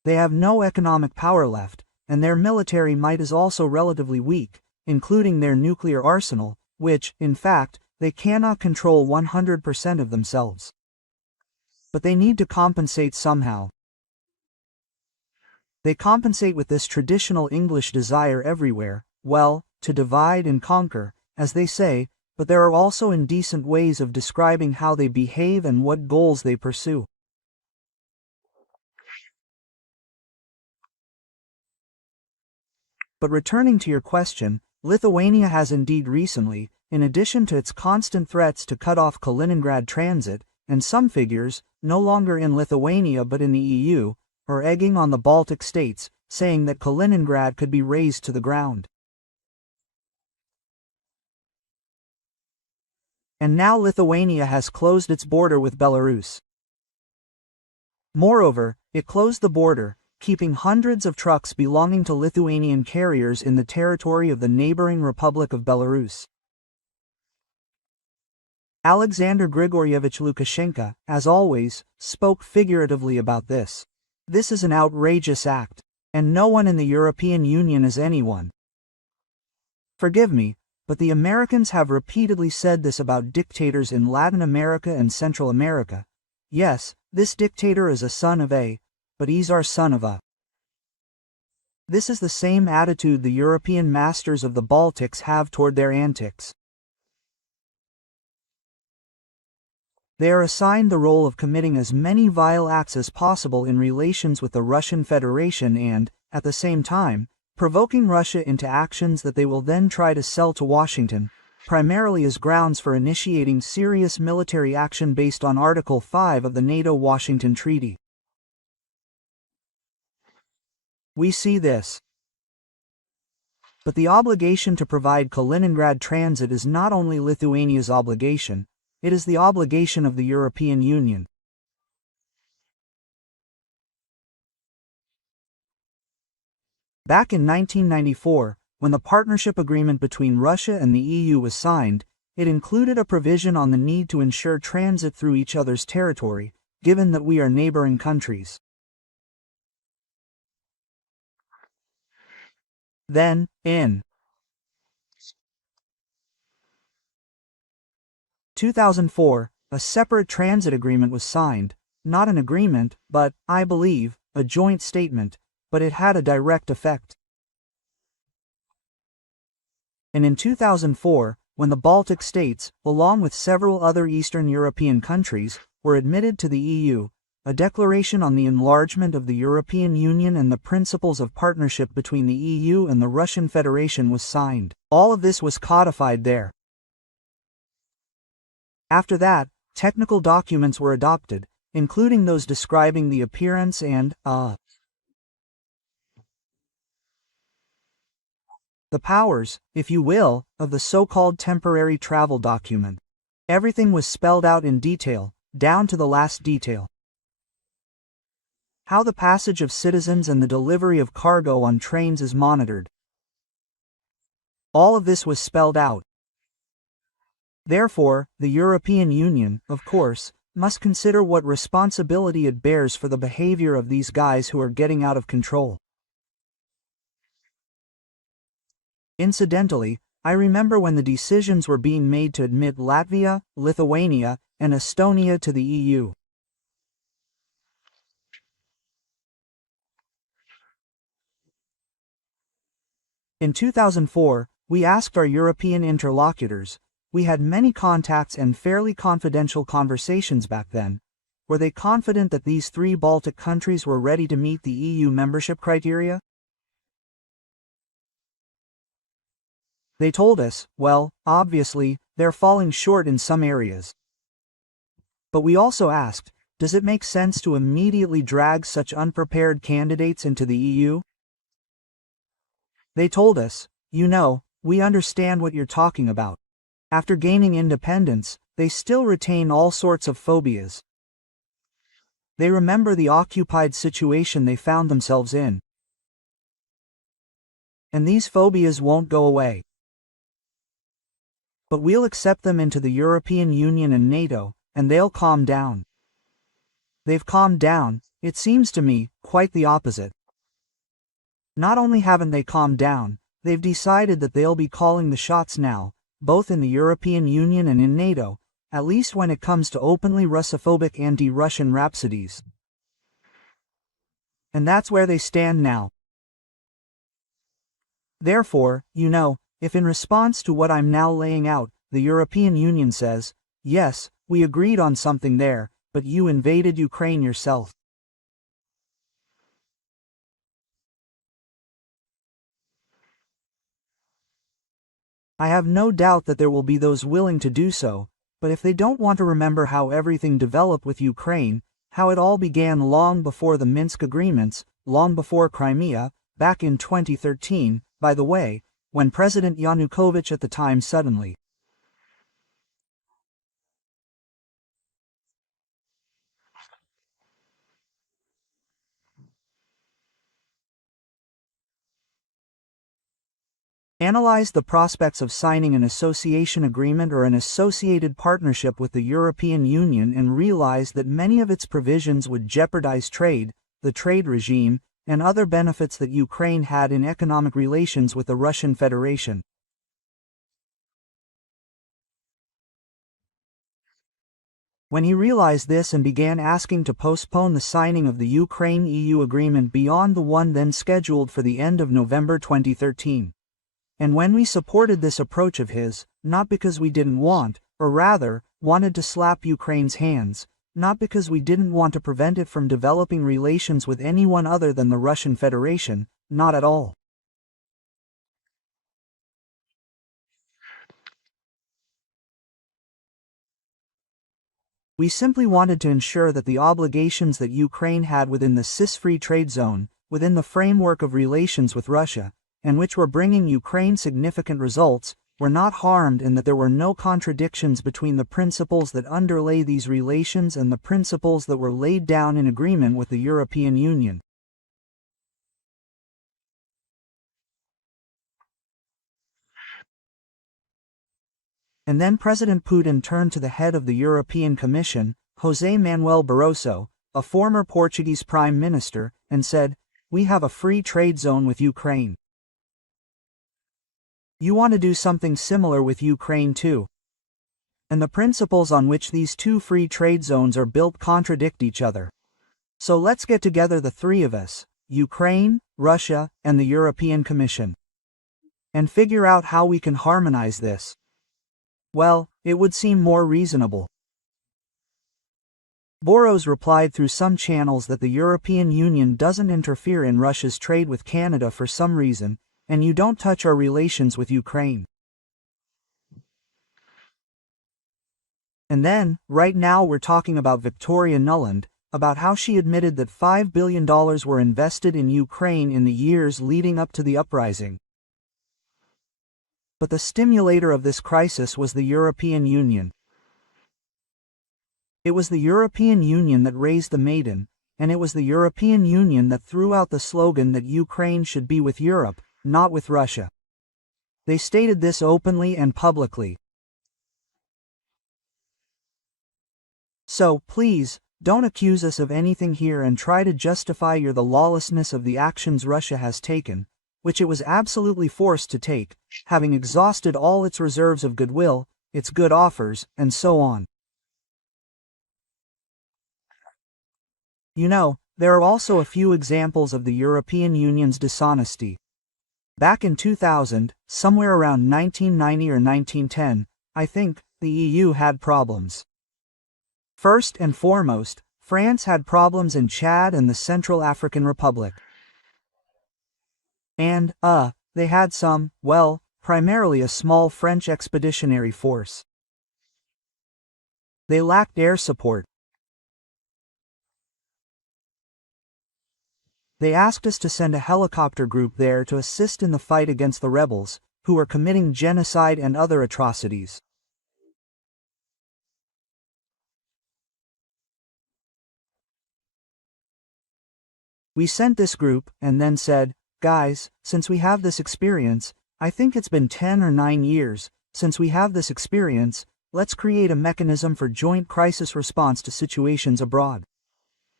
They have no economic power left, and their military might is also relatively weak, including their nuclear arsenal, which, in fact, they cannot control 100% of themselves. But they need to compensate somehow. They compensate with this traditional English desire everywhere, well, to divide and conquer, as they say, but there are also indecent ways of describing how they behave and what goals they pursue. But returning to your question, Lithuania has indeed recently, in addition to its constant threats to cut off Kaliningrad transit, and some figures, no longer in Lithuania but in the EU, are egging on the Baltic states, saying that Kaliningrad could be razed to the ground. And now Lithuania has closed its border with Belarus. Moreover, it closed the border, keeping hundreds of trucks belonging to Lithuanian carriers in the territory of the neighboring Republic of Belarus. Alexander Grigorievich Lukashenko, as always, spoke figuratively about this. This is an outrageous act, and no one in the European Union is anyone. Forgive me, but the Americans have repeatedly said this about dictators in Latin America and Central America. Yes, this dictator is a son of A, but he's our son of A. This is the same attitude the European masters of the Baltics have toward their antics. They are assigned the role of committing as many vile acts as possible in relations with the Russian Federation and, at the same time, provoking Russia into actions that they will then try to sell to Washington, primarily as grounds for initiating serious military action based on Article 5 of the NATO-Washington Treaty. We see this. But the obligation to provide Kaliningrad transit is not only Lithuania's obligation, it is the obligation of the European Union. Back in 1994, when the partnership agreement between Russia and the EU was signed, it included a provision on the need to ensure transit through each other's territory, given that we are neighboring countries. Then, in 2004, a separate transit agreement was signed, not an agreement, but, I believe, a joint statement, but it had a direct effect. And in 2004, when the Baltic states, along with several other Eastern European countries, were admitted to the EU, a declaration on the enlargement of the European Union and the principles of partnership between the EU and the Russian Federation was signed. All of this was codified there. After that, technical documents were adopted, including those describing the appearance and, the powers, if you will, of the so-called temporary travel document. Everything was spelled out in detail, down to the last detail. How the passage of citizens and the delivery of cargo on trains is monitored. All of this was spelled out. Therefore, the European Union, of course, must consider what responsibility it bears for the behavior of these guys who are getting out of control. Incidentally, I remember when the decisions were being made to admit Latvia, Lithuania, and Estonia to the EU. In 2004, we asked our European interlocutors, we had many contacts and fairly confidential conversations back then, were they confident that these three Baltic countries were ready to meet the EU membership criteria? They told us, well, obviously, they're falling short in some areas. But we also asked, does it make sense to immediately drag such unprepared candidates into the EU? They told us, you know, we understand what you're talking about. After gaining independence, they still retain all sorts of phobias. They remember the occupied situation they found themselves in. And these phobias won't go away. But we'll accept them into the European Union and NATO, and they'll calm down. they've calmed down. It seems to me, quite the opposite. Not only haven't they calmed down, they've decided that they'll be calling the shots now, both in the European Union and in NATO, at least when it comes to openly Russophobic anti-Russian rhapsodies. And that's where they stand now. Therefore, if in response to what I'm now laying out, the European Union says, yes, we agreed on something there, but you invaded Ukraine yourself. I have no doubt that there will be those willing to do so, but if they don't want to remember how everything developed with Ukraine, how it all began long before the Minsk agreements, long before Crimea, back in 2013, by the way, when President Yanukovych at the time suddenly analyzed the prospects of signing an association agreement or an associated partnership with the European Union and realized that many of its provisions would jeopardize trade, the trade regime, and other benefits that Ukraine had in economic relations with the Russian Federation. When he realized this and began asking to postpone the signing of the Ukraine-EU agreement beyond the one then scheduled for the end of November 2013. And when we supported this approach of his, not because we didn't want, or rather, wanted to slap Ukraine's hands, not because we didn't want to prevent it from developing relations with anyone other than the Russian Federation, not at all. We simply wanted to ensure that the obligations that Ukraine had within the CIS-free trade zone, within the framework of relations with Russia, and which were bringing Ukraine significant results, were not harmed and that there were no contradictions between the principles that underlay these relations and the principles that were laid down in agreement with the European Union. And then President Putin turned to the head of the European Commission, José Manuel Barroso, a former Portuguese Prime Minister, and said, "We have a free trade zone with Ukraine. You want to do something similar with Ukraine too. And the principles on which these two free trade zones are built contradict each other. So let's get together the three of us, Ukraine, Russia, and the European Commission, and figure out how we can harmonize this." Well, it would seem more reasonable. Boros replied through some channels that the European Union doesn't interfere in Russia's trade with Canada for some reason, and you don't touch our relations with Ukraine. And then, right now we're talking about Victoria Nuland, about how she admitted that $5 billion were invested in Ukraine in the years leading up to the uprising. But the stimulator of this crisis was the European Union. It was the European Union that raised the maiden, and it was the European Union that threw out the slogan that Ukraine should be with Europe, not with Russia. They stated this openly and publicly. So, please, don't accuse us of anything here and try to justify the lawlessness of the actions Russia has taken, which it was absolutely forced to take, having exhausted all its reserves of goodwill, its good offers, and so on. There are also a few examples of the European Union's dishonesty. Back in 2000, somewhere around 1990 or 1910, I think, the EU had problems. First and foremost, France had problems in Chad and the Central African Republic. And, they had primarily a small French expeditionary force. They lacked air support. They asked us to send a helicopter group there to assist in the fight against the rebels, who were committing genocide and other atrocities. We sent this group, and then said, "Guys, since we have this experience, I think it's been 10 or 9 years, since we have this experience, let's create a mechanism for joint crisis response to situations abroad."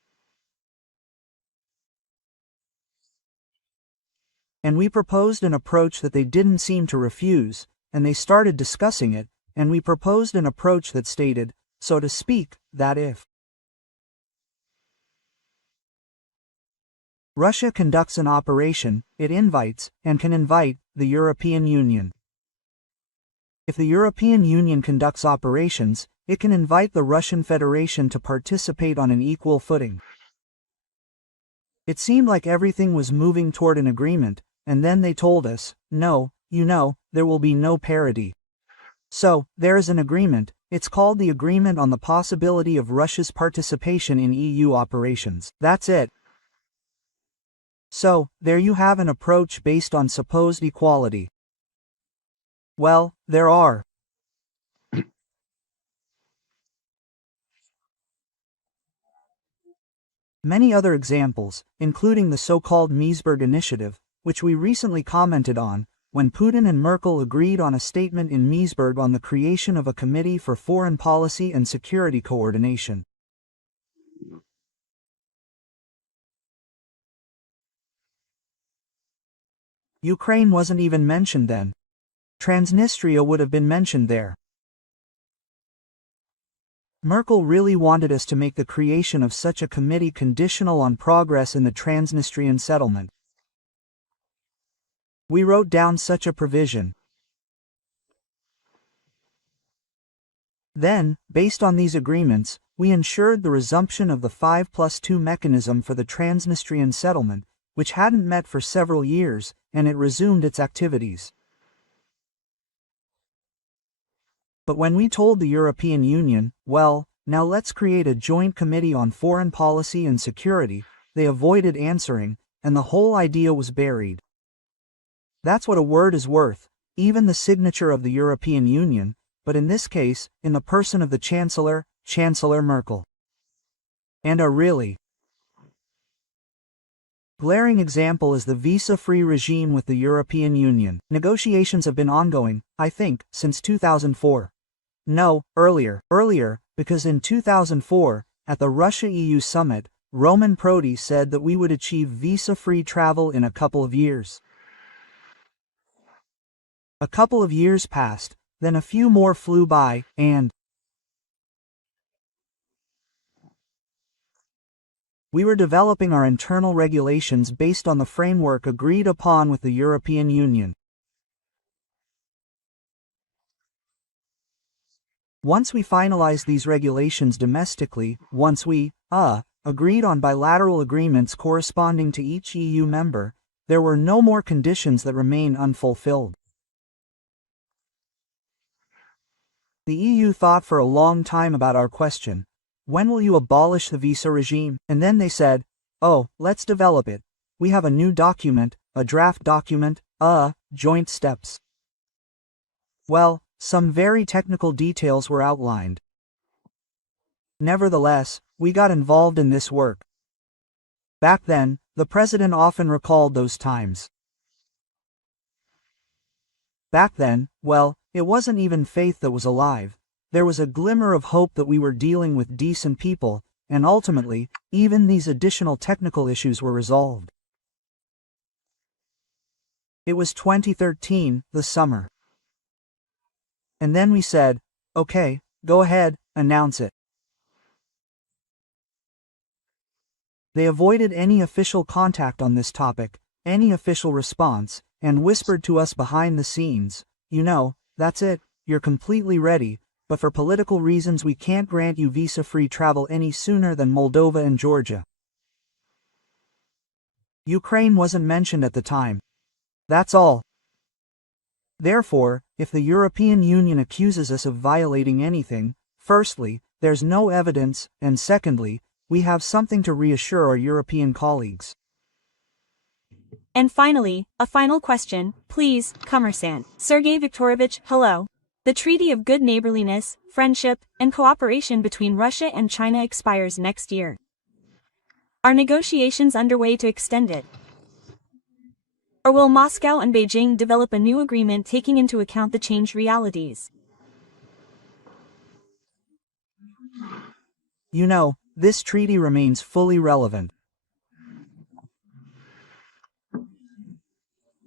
And we proposed an approach that they didn't seem to refuse, and they started discussing it, and we proposed an approach that stated, so to speak, that if Russia conducts an operation, it invites, and can invite, the European Union. If the European Union conducts operations, it can invite the Russian Federation to participate on an equal footing. It seemed like everything was moving toward an agreement, and then they told us, no, there will be no parity. So, there is an agreement. It's called the Agreement on the Possibility of Russia's Participation in EU Operations. That's it. So, there you have an approach based on supposed equality. Well, there are many other examples, including the so-called Meseberg Initiative, which we recently commented on, when Putin and Merkel agreed on a statement in Meseberg on the creation of a Committee for Foreign Policy and Security Coordination. Ukraine wasn't even mentioned then. Transnistria would have been mentioned there. Merkel really wanted us to make the creation of such a committee conditional on progress in the Transnistrian settlement. We wrote down such a provision. Then, based on these agreements, we ensured the resumption of the 5+2 mechanism for the Transnistrian settlement, which hadn't met for several years, and it resumed its activities. But when we told the European Union, well, now let's create a joint committee on foreign policy and security, they avoided answering, and the whole idea was buried. That's what a word is worth, even the signature of the European Union, but in this case, in the person of the Chancellor, Chancellor Merkel. And a really glaring example is the visa-free regime with the European Union. Negotiations have been ongoing, I think, since 2004. No, earlier, because in 2004, at the Russia-EU summit, Roman Prodi said that we would achieve visa-free travel in a couple of years. A couple of years passed, then a few more flew by, and we were developing our internal regulations based on the framework agreed upon with the European Union. Once we finalized these regulations domestically, once we, agreed on bilateral agreements corresponding to each EU member, there were no more conditions that remain unfulfilled. The EU thought for a long time about our question. When will you abolish the visa regime? And then they said, oh, let's develop it. We have a new document, a draft document, joint steps. Well, some very technical details were outlined. Nevertheless, we got involved in this work. Back then, the president often recalled those times. Back then, well, it wasn't even faith that was alive. There was a glimmer of hope that we were dealing with decent people, and ultimately, even these additional technical issues were resolved. It was 2013, the summer. And then we said, okay, go ahead, announce it. They avoided any official contact on this topic, any official response, and whispered to us behind the scenes, that's it, you're completely ready, but for political reasons we can't grant you visa-free travel any sooner than Moldova and Georgia. Ukraine wasn't mentioned at the time. That's all. Therefore, if the European Union accuses us of violating anything, firstly, there's no evidence, and secondly, we have something to reassure our European colleagues. And finally, a final question, please, Commerçant. Sergei Viktorovich, hello. The Treaty of Good Neighborliness, Friendship, and Cooperation between Russia and China expires next year. Are negotiations underway to extend it? Or will Moscow and Beijing develop a new agreement taking into account the changed realities? This treaty remains fully relevant.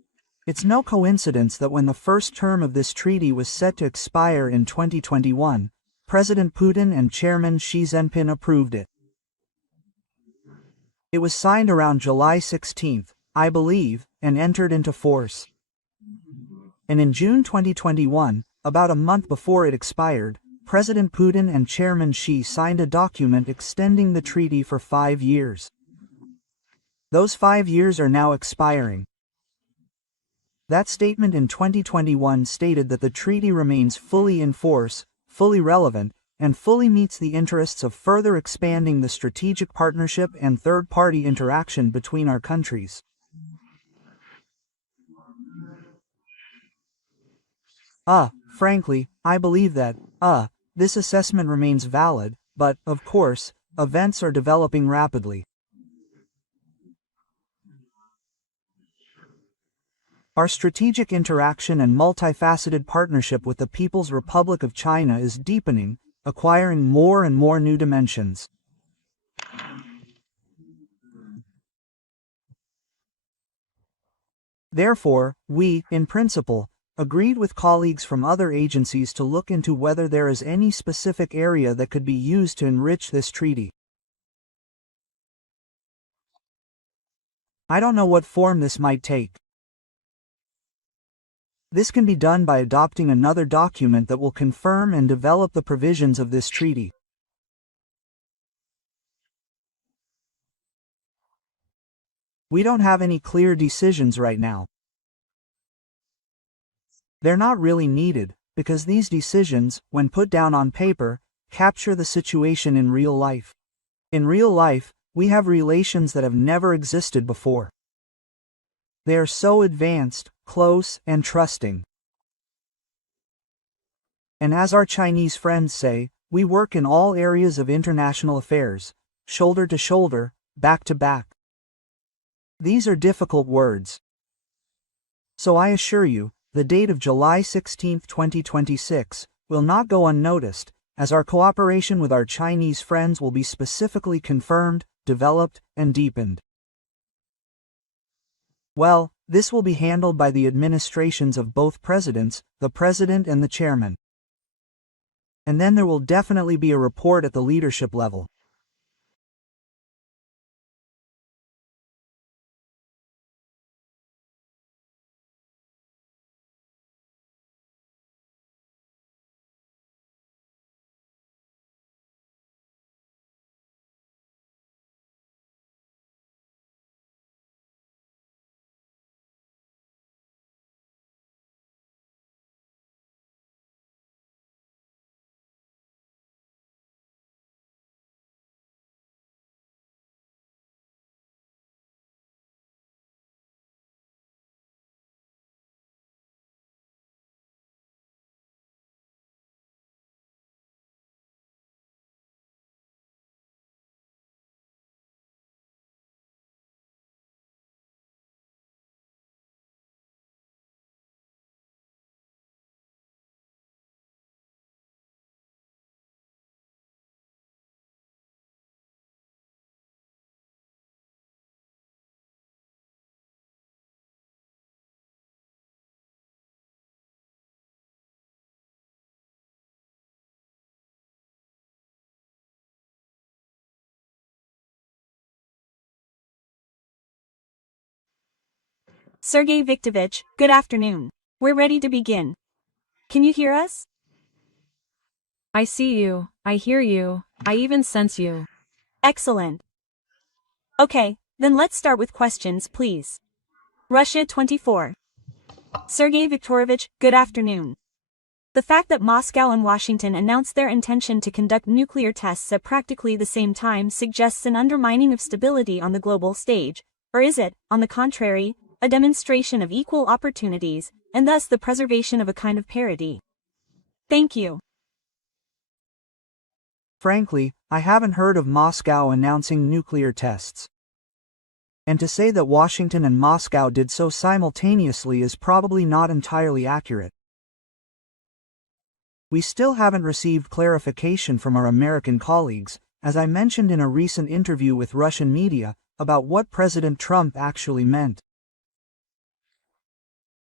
It's no coincidence that when the first term of this treaty was set to expire in 2021, President Putin and Chairman Xi Jinping approved it. It was signed around July 16, I believe, and entered into force. And in June 2021, about a month before it expired, President Putin and Chairman Xi signed a document extending the treaty for 5 years. Those 5 years are now expiring. That statement in 2021 stated that the treaty remains fully in force, fully relevant, and fully meets the interests of further expanding the strategic partnership and third-party interaction between our countries. Frankly, I believe that, this assessment remains valid, but, of course, events are developing rapidly. Our strategic interaction and multifaceted partnership with the People's Republic of China is deepening, acquiring more and more new dimensions. Therefore, we, in principle, agreed with colleagues from other agencies to look into whether there is any specific area that could be used to enrich this treaty. I don't know what form this might take. This can be done by adopting another document that will confirm and develop the provisions of this treaty. We don't have any clear decisions right now. They're not really needed, because these decisions, when put down on paper, capture the situation in real life. In real life, we have relations that have never existed before. They are so advanced, close, and trusting. And as our Chinese friends say, we work in all areas of international affairs, shoulder to shoulder, back to back. These are difficult words. So I assure you, the date of July 16, 2026, will not go unnoticed, as our cooperation with our Chinese friends will be specifically confirmed, developed, and deepened. Well, this will be handled by the administrations of both presidents, the president and the chairman. And then there will definitely be a report at the leadership level. Sergei Viktorovich, good afternoon. We're ready to begin. Can you hear us? I see you, I hear you, I even sense you. Excellent. Okay, then let's start with questions, please. Russia 24. Sergei Viktorovich, good afternoon. The fact that Moscow and Washington announced their intention to conduct nuclear tests at practically the same time suggests an undermining of stability on the global stage, or is it, on the contrary, a demonstration of equal opportunities, and thus the preservation of a kind of parity? Thank you. Frankly, I haven't heard of Moscow announcing nuclear tests. And to say that Washington and Moscow did so simultaneously is probably not entirely accurate. We still haven't received clarification from our American colleagues, as I mentioned in a recent interview with Russian media, about what President Trump actually meant.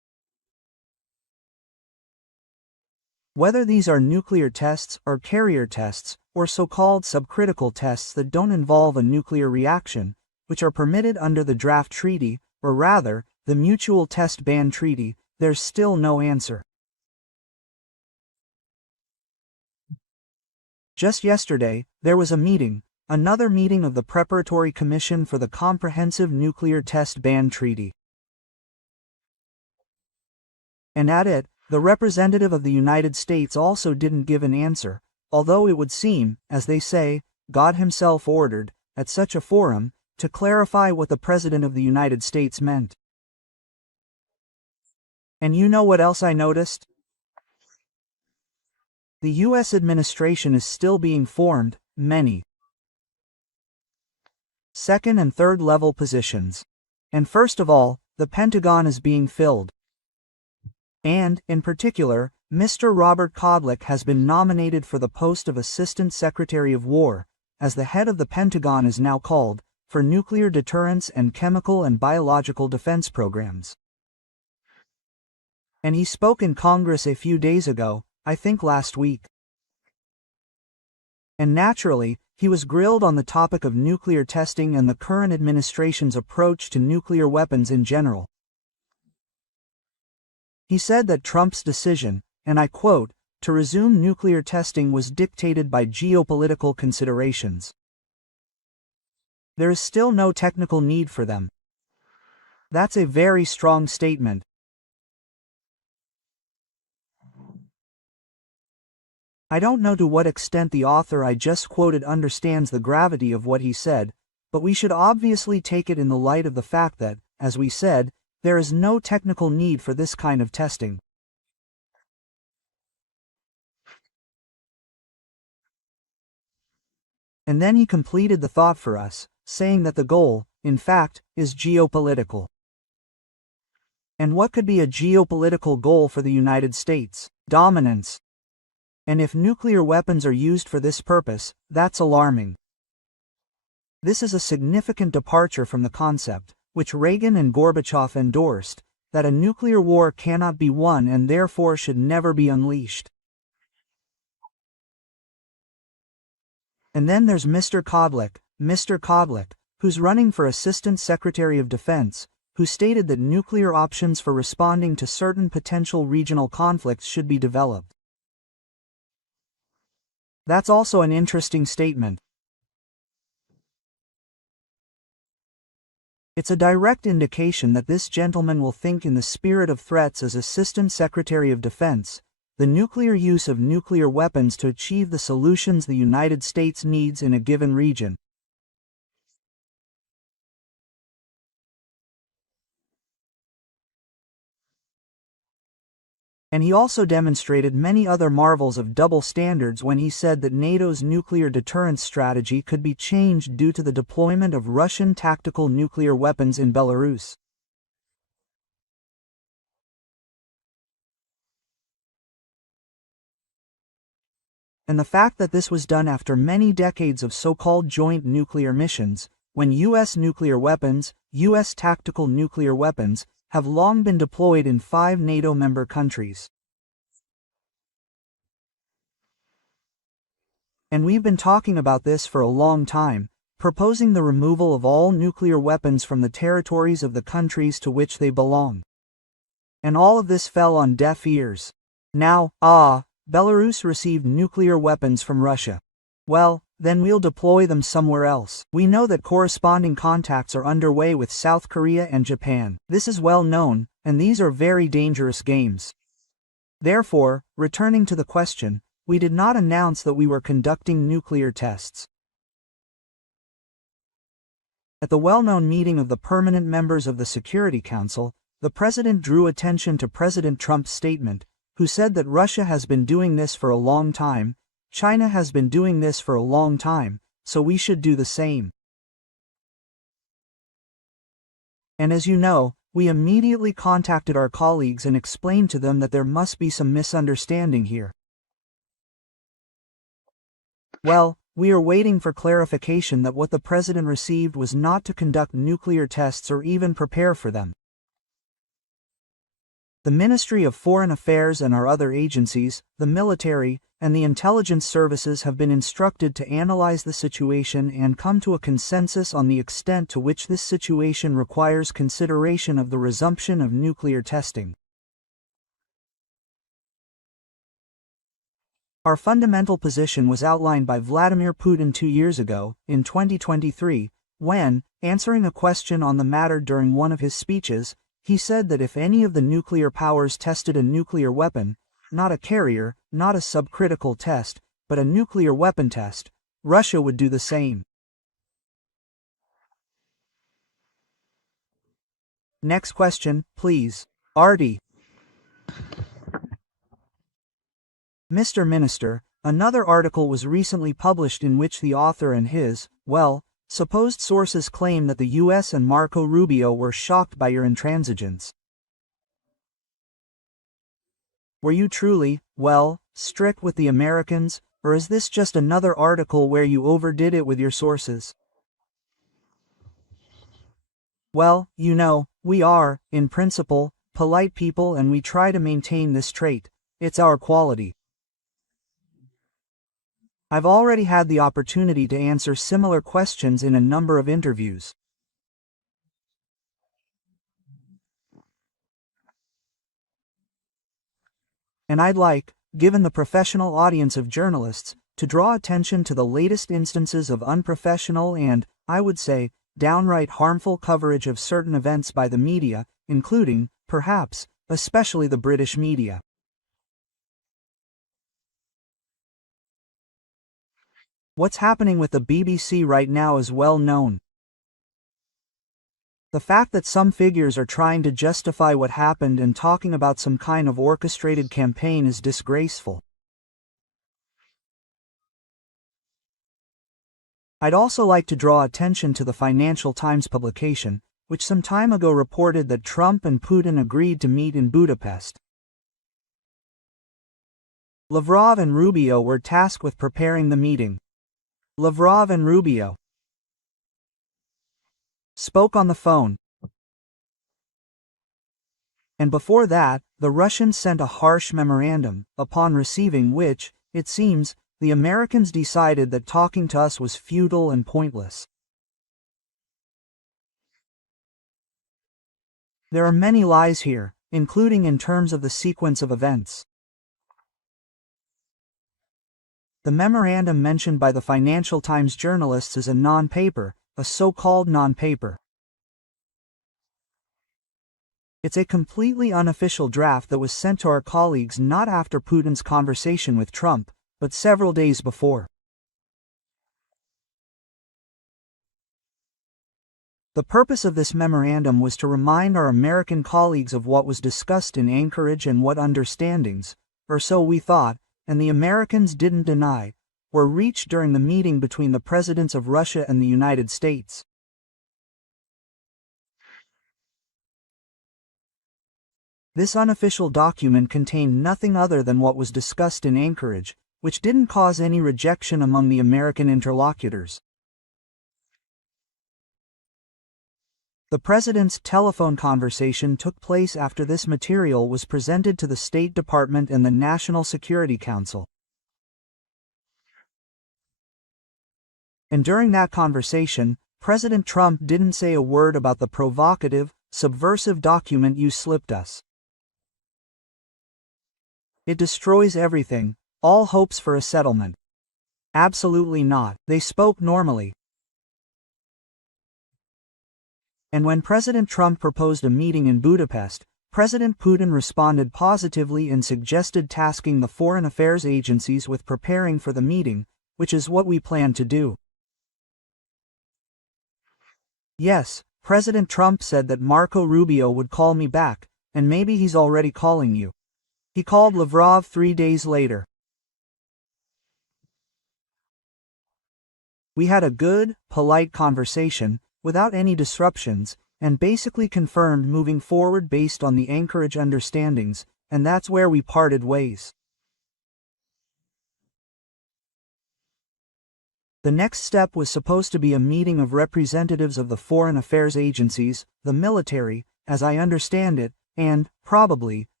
Whether these are nuclear tests or carrier tests, or so-called subcritical tests that don't involve a nuclear reaction, which are permitted under the draft treaty, or rather, the Mutual Test Ban Treaty, there's still no answer. Just yesterday, there was a meeting, another meeting of the Preparatory Commission for the Comprehensive Nuclear Test Ban Treaty. And at it, the representative of the United States also didn't give an answer, although it would seem, as they say, God himself ordered, at such a forum, to clarify what the President of the United States meant. And you know what else I noticed? The U.S. administration is still being formed, many second and third level positions. And first of all, the Pentagon is being filled. And, in particular, Mr. Robert Kodlik has been nominated for the post of Assistant Secretary of War, as the head of the Pentagon is now called, for nuclear deterrence and chemical and biological defense programs. And he spoke in Congress a few days ago, I think last week. And naturally, he was grilled on the topic of nuclear testing and the current administration's approach to nuclear weapons in general. He said that Trump's decision, and I quote, to resume nuclear testing was dictated by geopolitical considerations. There is still no technical need for them. That's a very strong statement. I don't know to what extent the author I just quoted understands the gravity of what he said, but we should obviously take it in the light of the fact that, as we said, there is no technical need for this kind of testing. And then he completed the thought for us, saying that the goal, in fact, is geopolitical. And what could be a geopolitical goal for the United States? Dominance. And if nuclear weapons are used for this purpose, that's alarming. This is a significant departure from the concept, which Reagan and Gorbachev endorsed, that a nuclear war cannot be won and therefore should never be unleashed. And then there's Mr. Kodlik, who's running for Assistant Secretary of Defense, who stated that nuclear options for responding to certain potential regional conflicts should be developed. That's also an interesting statement. It's a direct indication that this gentleman will think in the spirit of threats as Assistant Secretary of Defense, the nuclear use of nuclear weapons to achieve the solutions the United States needs in a given region. And he also demonstrated many other marvels of double standards when he said that NATO's nuclear deterrence strategy could be changed due to the deployment of Russian tactical nuclear weapons in Belarus. And the fact that this was done after many decades of so-called joint nuclear missions, when U.S. nuclear weapons, U.S. tactical nuclear weapons, have long been deployed in 5 NATO member countries. And we've been talking about this for a long time, proposing the removal of all nuclear weapons from the territories of the countries to which they belong. And all of this fell on deaf ears. Now, Belarus received nuclear weapons from Russia. Well, then we'll deploy them somewhere else. We know that corresponding contacts are underway with South Korea and Japan. This is well known, and these are very dangerous games. Therefore, returning to the question, we did not announce that we were conducting nuclear tests. At the well-known meeting of the permanent members of the Security Council, the President drew attention to President Trump's statement, who said that Russia has been doing this for a long time, China has been doing this for a long time, so we should do the same. And as you know, we immediately contacted our colleagues and explained to them that there must be some misunderstanding here. Well, we are waiting for clarification that what the President received was not to conduct nuclear tests or even prepare for them. The Ministry of Foreign Affairs and our other agencies, the military, and the intelligence services have been instructed to analyze the situation and come to a consensus on the extent to which this situation requires consideration of the resumption of nuclear testing. Our fundamental position was outlined by Vladimir Putin 2 years ago, in 2023, when, answering a question on the matter during one of his speeches, he said that if any of the nuclear powers tested a nuclear weapon, not a carrier, not a subcritical test, but a nuclear weapon test, Russia would do the same. Next question, please. Artie. Mr. Minister, another article was recently published in which the author and his, supposed sources claim that the US and Marco Rubio were shocked by your intransigence. Were you truly, strict with the Americans, or is this just another article where you overdid it with your sources? Well, you know, we are, in principle, polite people and we try to maintain this trait. It's our quality. I've already had the opportunity to answer similar questions in a number of interviews. And I'd like, given the professional audience of journalists, to draw attention to the latest instances of unprofessional and, I would say, downright harmful coverage of certain events by the media, including, perhaps, especially the British media. What's happening with the BBC right now is well known. The fact that some figures are trying to justify what happened and talking about some kind of orchestrated campaign is disgraceful. I'd also like to draw attention to the Financial Times publication, which some time ago reported that Trump and Putin agreed to meet in Budapest. Lavrov and Rubio were tasked with preparing the meeting. Lavrov and Rubio spoke on the phone. And before that, the Russians sent a harsh memorandum, upon receiving which, it seems, the Americans decided that talking to us was futile and pointless. There are many lies here, including in terms of the sequence of events. The memorandum mentioned by the Financial Times journalists is a non-paper, a so-called non-paper. It's a completely unofficial draft that was sent to our colleagues not after Putin's conversation with Trump, but several days before. The purpose of this memorandum was to remind our American colleagues of what was discussed in Anchorage and what understandings, or so we thought, and the Americans didn't deny, were reached during the meeting between the presidents of Russia and the United States. This unofficial document contained nothing other than what was discussed in Anchorage, which didn't cause any rejection among the American interlocutors. The president's telephone conversation took place after this material was presented to the State Department and the National Security Council. And during that conversation, President Trump didn't say a word about the provocative, subversive document you slipped us. It destroys everything, all hopes for a settlement. Absolutely not. They spoke normally. And when President Trump proposed a meeting in Budapest, President Putin responded positively and suggested tasking the foreign affairs agencies with preparing for the meeting, which is what we plan to do. Yes, President Trump said that Marco Rubio would call me back, and maybe he's already calling you. He called Lavrov 3 days later. We had a good, polite conversation, without any disruptions, and basically confirmed moving forward based on the Anchorage understandings, and that's where we parted ways. The next step was supposed to be a meeting of representatives of the foreign affairs agencies, the military, as I understand it, and, probably,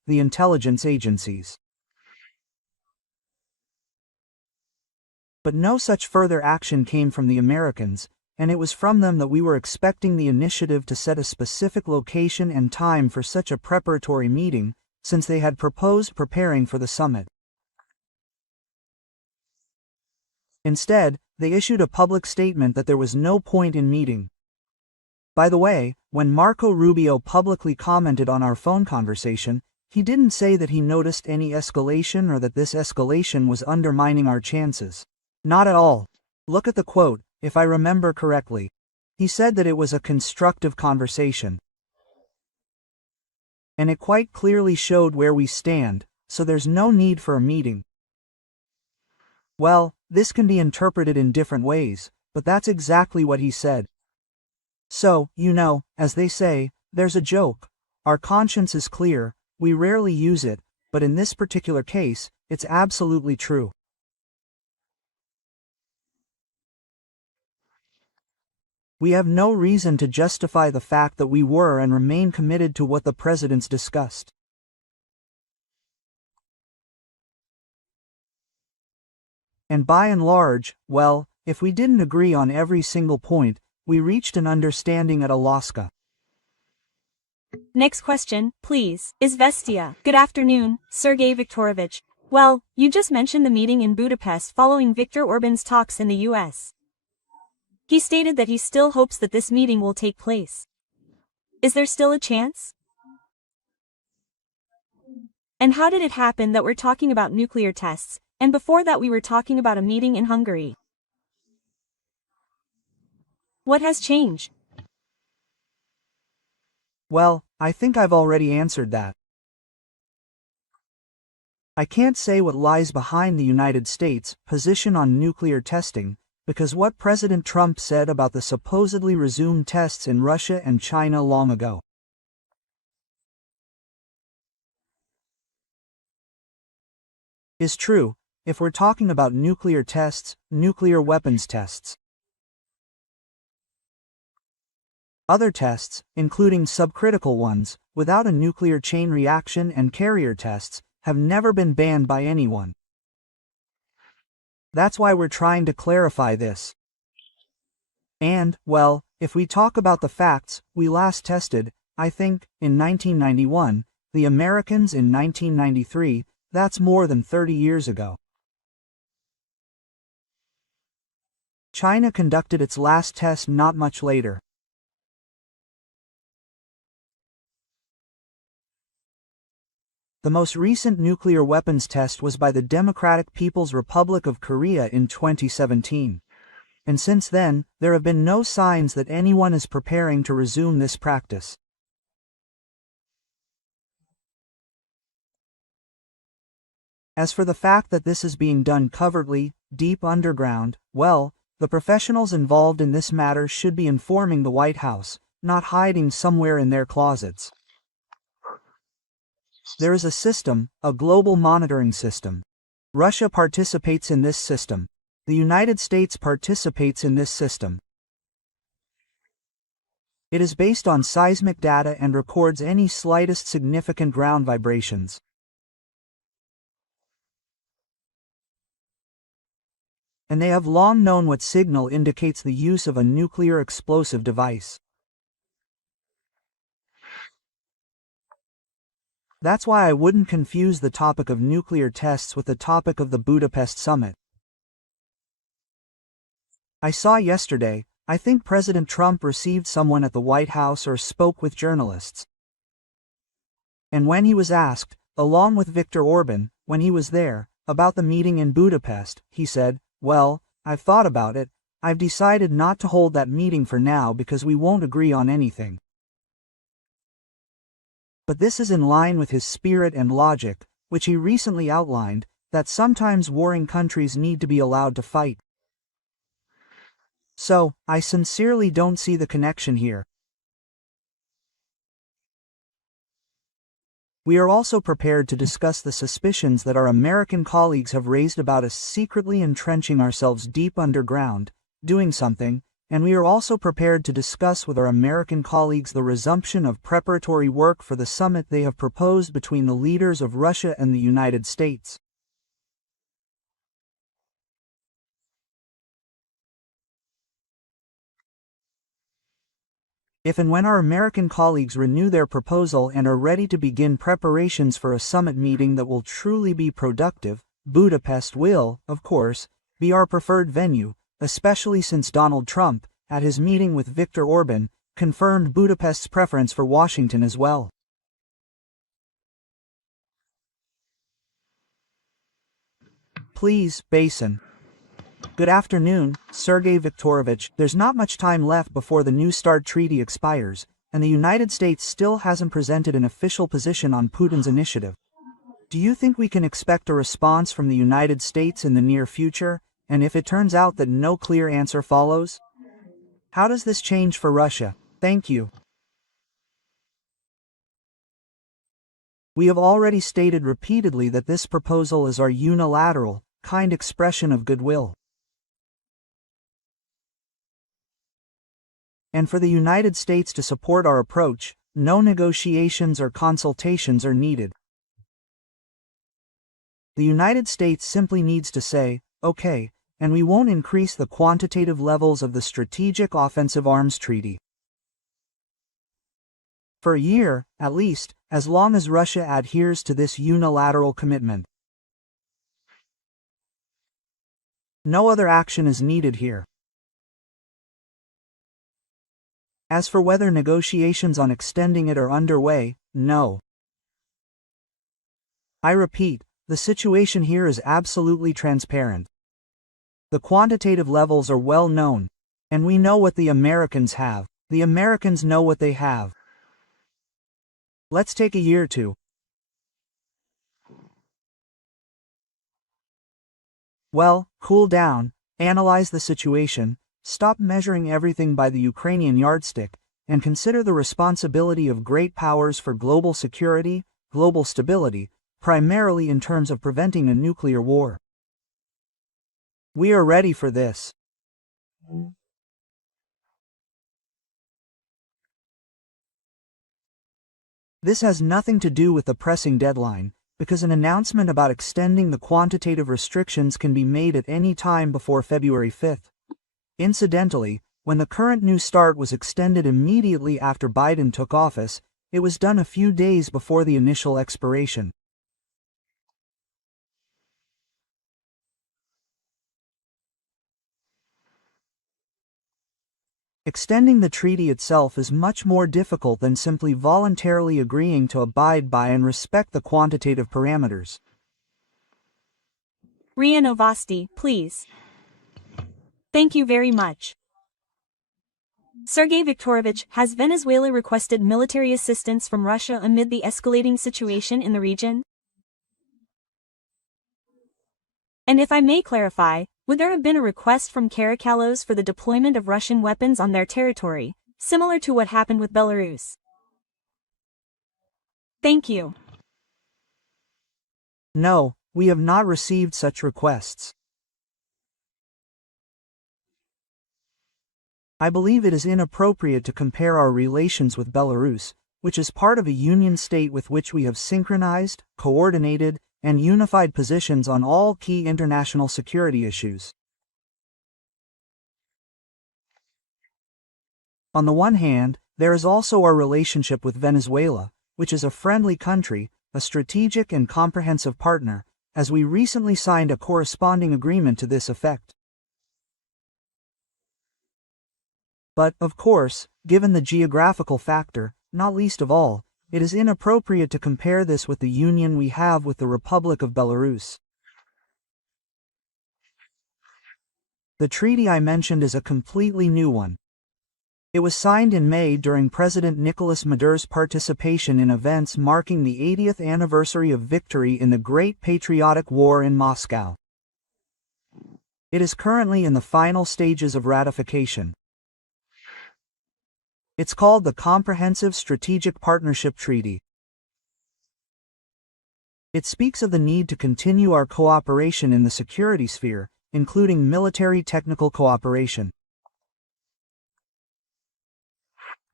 the intelligence agencies. But no such further action came from the Americans, and it was from them that we were expecting the initiative to set a specific location and time for such a preparatory meeting, since they had proposed preparing for the summit. Instead, they issued a public statement that there was no point in meeting. By the way, when Marco Rubio publicly commented on our phone conversation, he didn't say that he noticed any escalation or that this escalation was undermining our chances. Not at all. Look at the quote, if I remember correctly. He said that it was a constructive conversation. And it quite clearly showed where we stand, so there's no need for a meeting. Well, this can be interpreted in different ways, but that's exactly what he said. So, as they say, there's a joke. Our conscience is clear, we rarely use it, but in this particular case, it's absolutely true. We have no reason to justify the fact that we were and remain committed to what the presidents discussed. And by and large, well, if we didn't agree on every single point, we reached an understanding at Alaska. Next question, please. Izvestia. Good afternoon, Sergei Viktorovich. Well, you just mentioned the meeting in Budapest following Viktor Orban's talks in the US. He stated that he still hopes that this meeting will take place. Is there still a chance? And how did it happen that we're talking about nuclear tests, and before that we were talking about a meeting in Hungary? What has changed? Well, I think I've already answered that. I can't say what lies behind the United States' position on nuclear testing, because what President Trump said about the supposedly resumed tests in Russia and China long ago is true, if we're talking about nuclear tests, nuclear weapons tests. Other tests, including subcritical ones, without a nuclear chain reaction and carrier tests, have never been banned by anyone. That's why we're trying to clarify this. And, well, if we talk about the facts, we last tested, I think, in 1991, the Americans in 1993, that's more than 30 years ago. China conducted its last test not much later. The most recent nuclear weapons test was by the Democratic People's Republic of Korea in 2017. And since then, there have been no signs that anyone is preparing to resume this practice. As for the fact that this is being done covertly, deep underground, well, the professionals involved in this matter should be informing the White House, not hiding somewhere in their closets. There is a system, a global monitoring system. Russia participates in this system. The United States participates in this system. It is based on seismic data and records any slightest significant ground vibrations. And they have long known what signal indicates the use of a nuclear explosive device. That's why I wouldn't confuse the topic of nuclear tests with the topic of the Budapest summit. I saw yesterday, I think President Trump received someone at the White House or spoke with journalists. And when he was asked, along with Viktor Orban, when he was there, about the meeting in Budapest, he said, "Well, I've thought about it, I've decided not to hold that meeting for now because we won't agree on anything." But this is in line with his spirit and logic, which he recently outlined, that sometimes warring countries need to be allowed to fight. So, I sincerely don't see the connection here. We are also prepared to discuss the suspicions that our American colleagues have raised about us secretly entrenching ourselves deep underground, doing something, and we are also prepared to discuss with our American colleagues the resumption of preparatory work for the summit they have proposed between the leaders of Russia and the United States. If and when our American colleagues renew their proposal and are ready to begin preparations for a summit meeting that will truly be productive, Budapest will, of course, be our preferred venue, especially since Donald Trump, at his meeting with Viktor Orban, confirmed Budapest's preference for Washington as well. Please, Basin. Good afternoon, Sergei Viktorovich. There's not much time left before the New START treaty expires, and the United States still hasn't presented an official position on Putin's initiative. Do you think we can expect a response from the United States in the near future, and if it turns out that no clear answer follows? How does this change for Russia? Thank you. We have already stated repeatedly that this proposal is our unilateral, kind expression of goodwill. And for the United States to support our approach, no negotiations or consultations are needed. The United States simply needs to say, okay, and we won't increase the quantitative levels of the Strategic Offensive Arms Treaty. For a year, at least, as long as Russia adheres to this unilateral commitment. No other action is needed here. As for whether negotiations on extending it are underway, no. I repeat, the situation here is absolutely transparent. The quantitative levels are well known, and we know what the Americans have. The Americans know what they have. Let's take a year or two. Well, cool down, analyze the situation, stop measuring everything by the Ukrainian yardstick, and consider the responsibility of great powers for global security, global stability, primarily in terms of preventing a nuclear war. We are ready for this. This has nothing to do with the pressing deadline, because an announcement about extending the quantitative restrictions can be made at any time before February 5th. Incidentally, when the current New START was extended immediately after Biden took office, it was done a few days before the initial expiration. Extending the treaty itself is much more difficult than simply voluntarily agreeing to abide by and respect the quantitative parameters. RIA Novosti, please. Thank you very much. Sergei Viktorovich, has Venezuela requested military assistance from Russia amid the escalating situation in the region? And if I may clarify, would there have been a request from Caracalos for the deployment of Russian weapons on their territory, similar to what happened with Belarus? Thank you. No, we have not received such requests. I believe it is inappropriate to compare our relations with Belarus, which is part of a union state with which we have synchronized, coordinated, and unified positions on all key international security issues. On the one hand, there is also our relationship with Venezuela, which is a friendly country, a strategic and comprehensive partner, as we recently signed a corresponding agreement to this effect. But, of course, given the geographical factor, not least of all, it is inappropriate to compare this with the union we have with the Republic of Belarus. The treaty I mentioned is a completely new one. It was signed in May during President Nicolas Maduro's participation in events marking the 80th anniversary of victory in the Great Patriotic War in Moscow. It is currently in the final stages of ratification. It's called the Comprehensive Strategic Partnership Treaty. It speaks of the need to continue our cooperation in the security sphere, including military technical cooperation.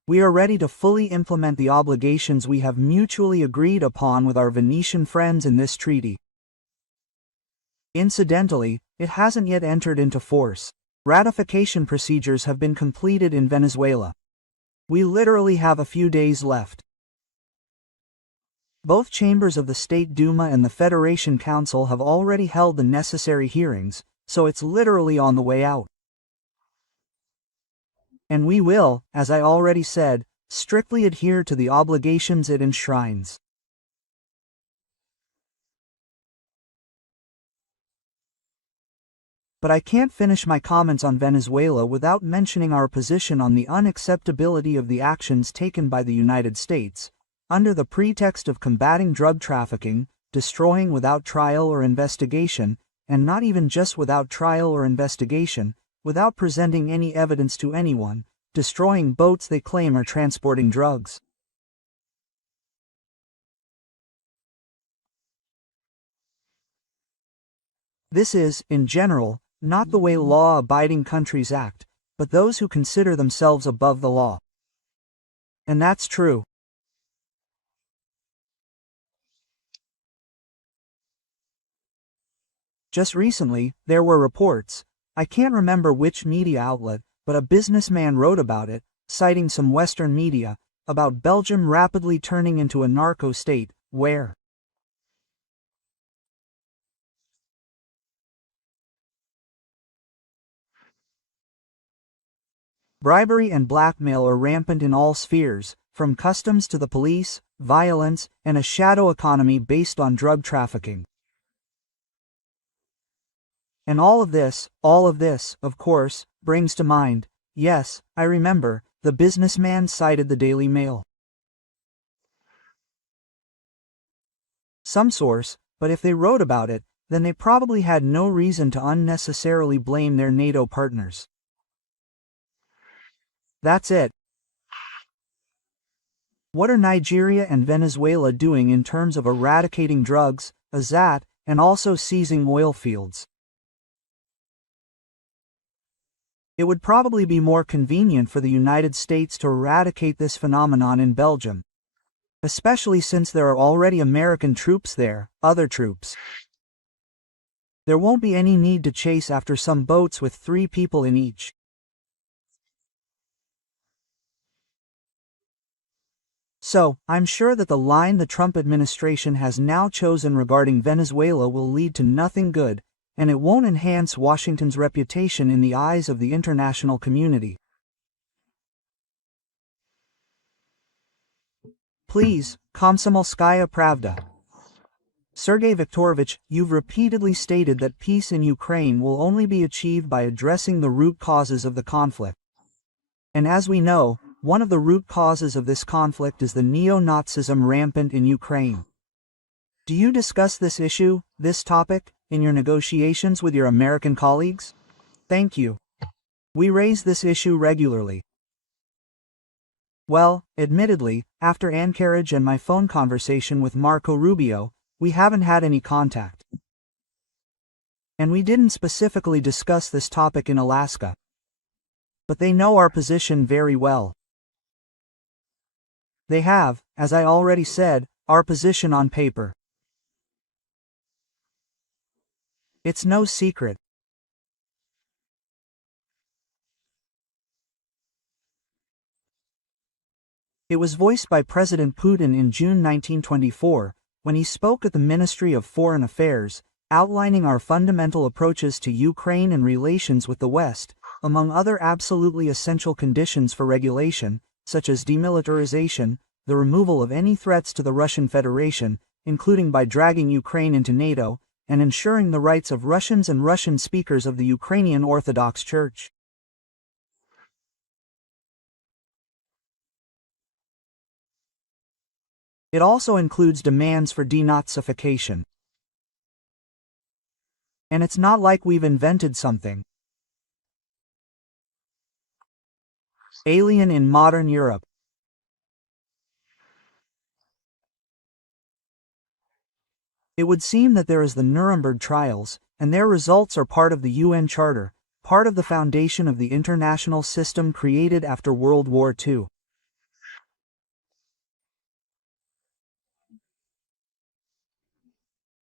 We are ready to fully implement the obligations we have mutually agreed upon with our Venetian friends in this treaty. Incidentally, it hasn't yet entered into force. Ratification procedures have been completed in Venezuela. We literally have a few days left. Both chambers of the State Duma and the Federation Council have already held the necessary hearings, so it's literally on the way out. And we will, as I already said, strictly adhere to the obligations it enshrines. But I can't finish my comments on Venezuela without mentioning our position on the unacceptability of the actions taken by the United States, under the pretext of combating drug trafficking, destroying without trial or investigation, and not even just without trial or investigation, without presenting any evidence to anyone, destroying boats they claim are transporting drugs. This is, in general, not the way law-abiding countries act, but those who consider themselves above the law. And that's true. Just recently, there were reports, I can't remember which media outlet, but a businessman wrote about it, citing some Western media, about Belgium rapidly turning into a narco state, where bribery and blackmail are rampant in all spheres, from customs to the police, violence, and a shadow economy based on drug trafficking. And all of this, of course, brings to mind, yes, I remember, the businessman cited the Daily Mail. Some source, but if they wrote about it, then they probably had no reason to unnecessarily blame their NATO partners. That's it. What are Nigeria and Venezuela doing in terms of eradicating drugs, that, and also seizing oil fields? It would probably be more convenient for the United States to eradicate this phenomenon in Belgium, especially since there are already American troops there, other troops. There won't be any need to chase after some boats with 3 people in each. So, I'm sure that the line the Trump administration has now chosen regarding Venezuela will lead to nothing good, and it won't enhance Washington's reputation in the eyes of the international community. Please, Komsomolskaya Pravda. Sergei Viktorovich, you've repeatedly stated that peace in Ukraine will only be achieved by addressing the root causes of the conflict. And as we know, one of the root causes of this conflict is the neo-Nazism rampant in Ukraine. Do you discuss this issue, this topic, in your negotiations with your American colleagues? Thank you. We raise this issue regularly. Well, admittedly, after Anchorage and my phone conversation with Marco Rubio, we haven't had any contact. And we didn't specifically discuss this topic in Alaska. But they know our position very well. They have, as I already said, our position on paper. It's no secret. It was voiced by President Putin in June 1924, when he spoke at the Ministry of Foreign Affairs, outlining our fundamental approaches to Ukraine and relations with the West, among other absolutely essential conditions for regulation, such as demilitarization, the removal of any threats to the Russian Federation, including by dragging Ukraine into NATO, and ensuring the rights of Russians and Russian speakers of the Ukrainian Orthodox Church. It also includes demands for denazification. And it's not like we've invented something alien in modern Europe. It would seem that there is the Nuremberg trials, and their results are part of the UN Charter, part of the foundation of the international system created after World War II.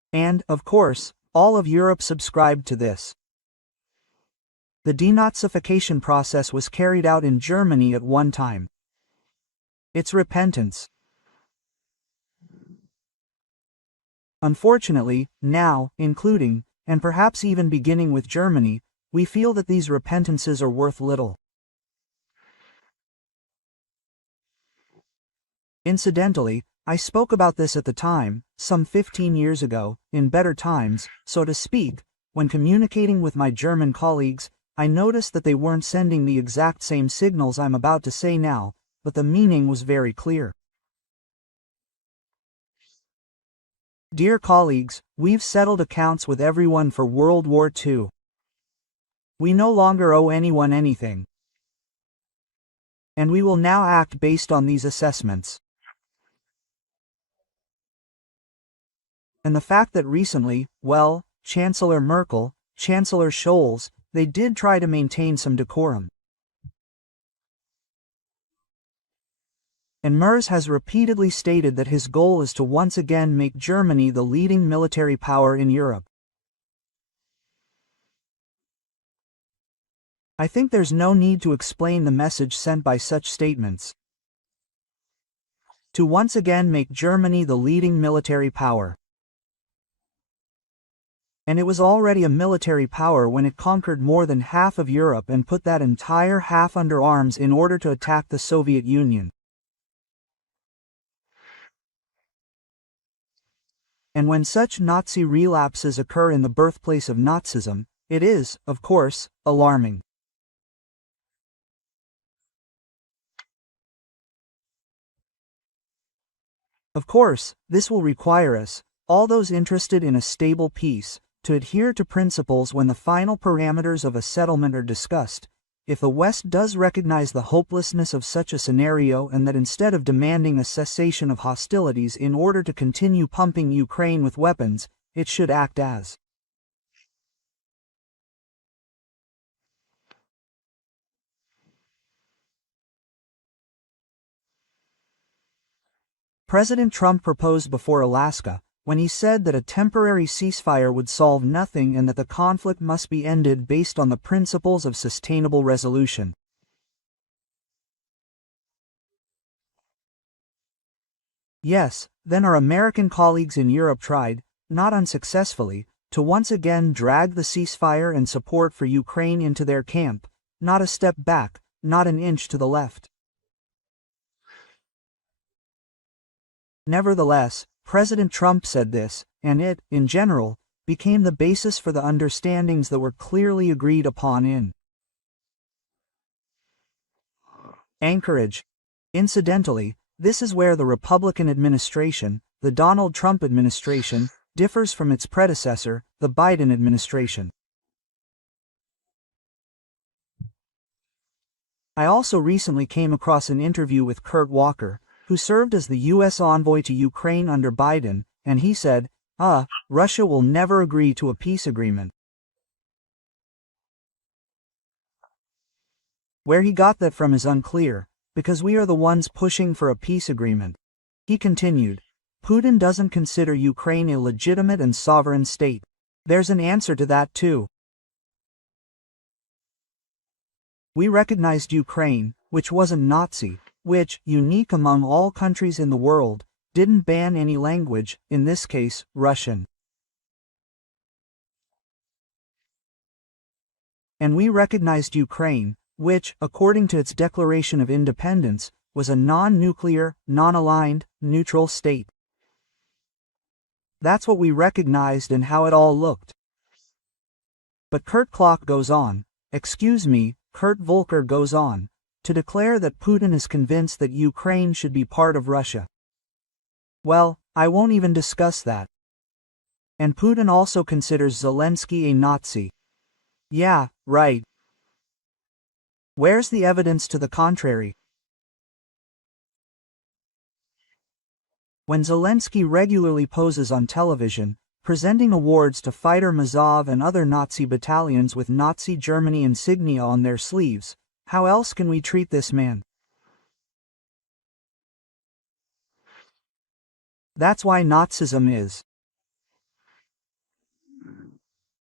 And, of course, all of Europe subscribed to this. The denazification process was carried out in Germany at one time. It's repentance. Unfortunately, now, including, and perhaps even beginning with Germany, we feel that these repentances are worth little. Incidentally, I spoke about this at the time, some 15 years ago, in better times, so to speak. When communicating with my German colleagues, I noticed that they weren't sending the exact same signals I'm about to say now, but the meaning was very clear. Dear colleagues, we've settled accounts with everyone for World War II. We no longer owe anyone anything. And we will now act based on these assessments. And the fact that recently, well, Chancellor Merkel, Chancellor Scholz, they did try to maintain some decorum. And Merz has repeatedly stated that his goal is to once again make Germany the leading military power in Europe. I think there's no need to explain the message sent by such statements. To once again make Germany the leading military power. And it was already a military power when it conquered more than half of Europe and put that entire half under arms in order to attack the Soviet Union. And when such Nazi relapses occur in the birthplace of Nazism, it is, of course, alarming. Of course, this will require us, all those interested in a stable peace, to adhere to principles when the final parameters of a settlement are discussed. If the West does recognize the hopelessness of such a scenario and that instead of demanding a cessation of hostilities in order to continue pumping Ukraine with weapons, it should act as President Trump proposed before Alaska, when he said that a temporary ceasefire would solve nothing and that the conflict must be ended based on the principles of sustainable resolution. Yes, then our American colleagues in Europe tried, not unsuccessfully, to once again drag the ceasefire and support for Ukraine into their camp, not a step back, not an inch to the left. Nevertheless, President Trump said this, and it, in general, became the basis for the understandings that were clearly agreed upon in Anchorage. Incidentally, this is where the Republican administration, the Donald Trump administration, differs from its predecessor, the Biden administration. I also recently came across an interview with Kurt Walker, who served as the U.S. envoy to Ukraine under Biden, and he said, Russia will never agree to a peace agreement. Where he got that from is unclear, because we are the ones pushing for a peace agreement. He continued, Putin doesn't consider Ukraine a legitimate and sovereign state. There's an answer to that too. We recognized Ukraine, which wasn't Nazi, which, unique among all countries in the world, didn't ban any language, in this case, Russian. And we recognized Ukraine, which, according to its declaration of independence, was a non-nuclear, non-aligned, neutral state. That's what we recognized and how it all looked. But Kurt goes on, Kurt Volker goes on, to declare that Putin is convinced that Ukraine should be part of Russia. Well, I won't even discuss that. And Putin also considers Zelensky a Nazi. Yeah, right. Where's the evidence to the contrary? When Zelensky regularly poses on television, presenting awards to fighter Mazov and other Nazi battalions with Nazi Germany insignia on their sleeves, how else can we treat this man? That's why Nazism is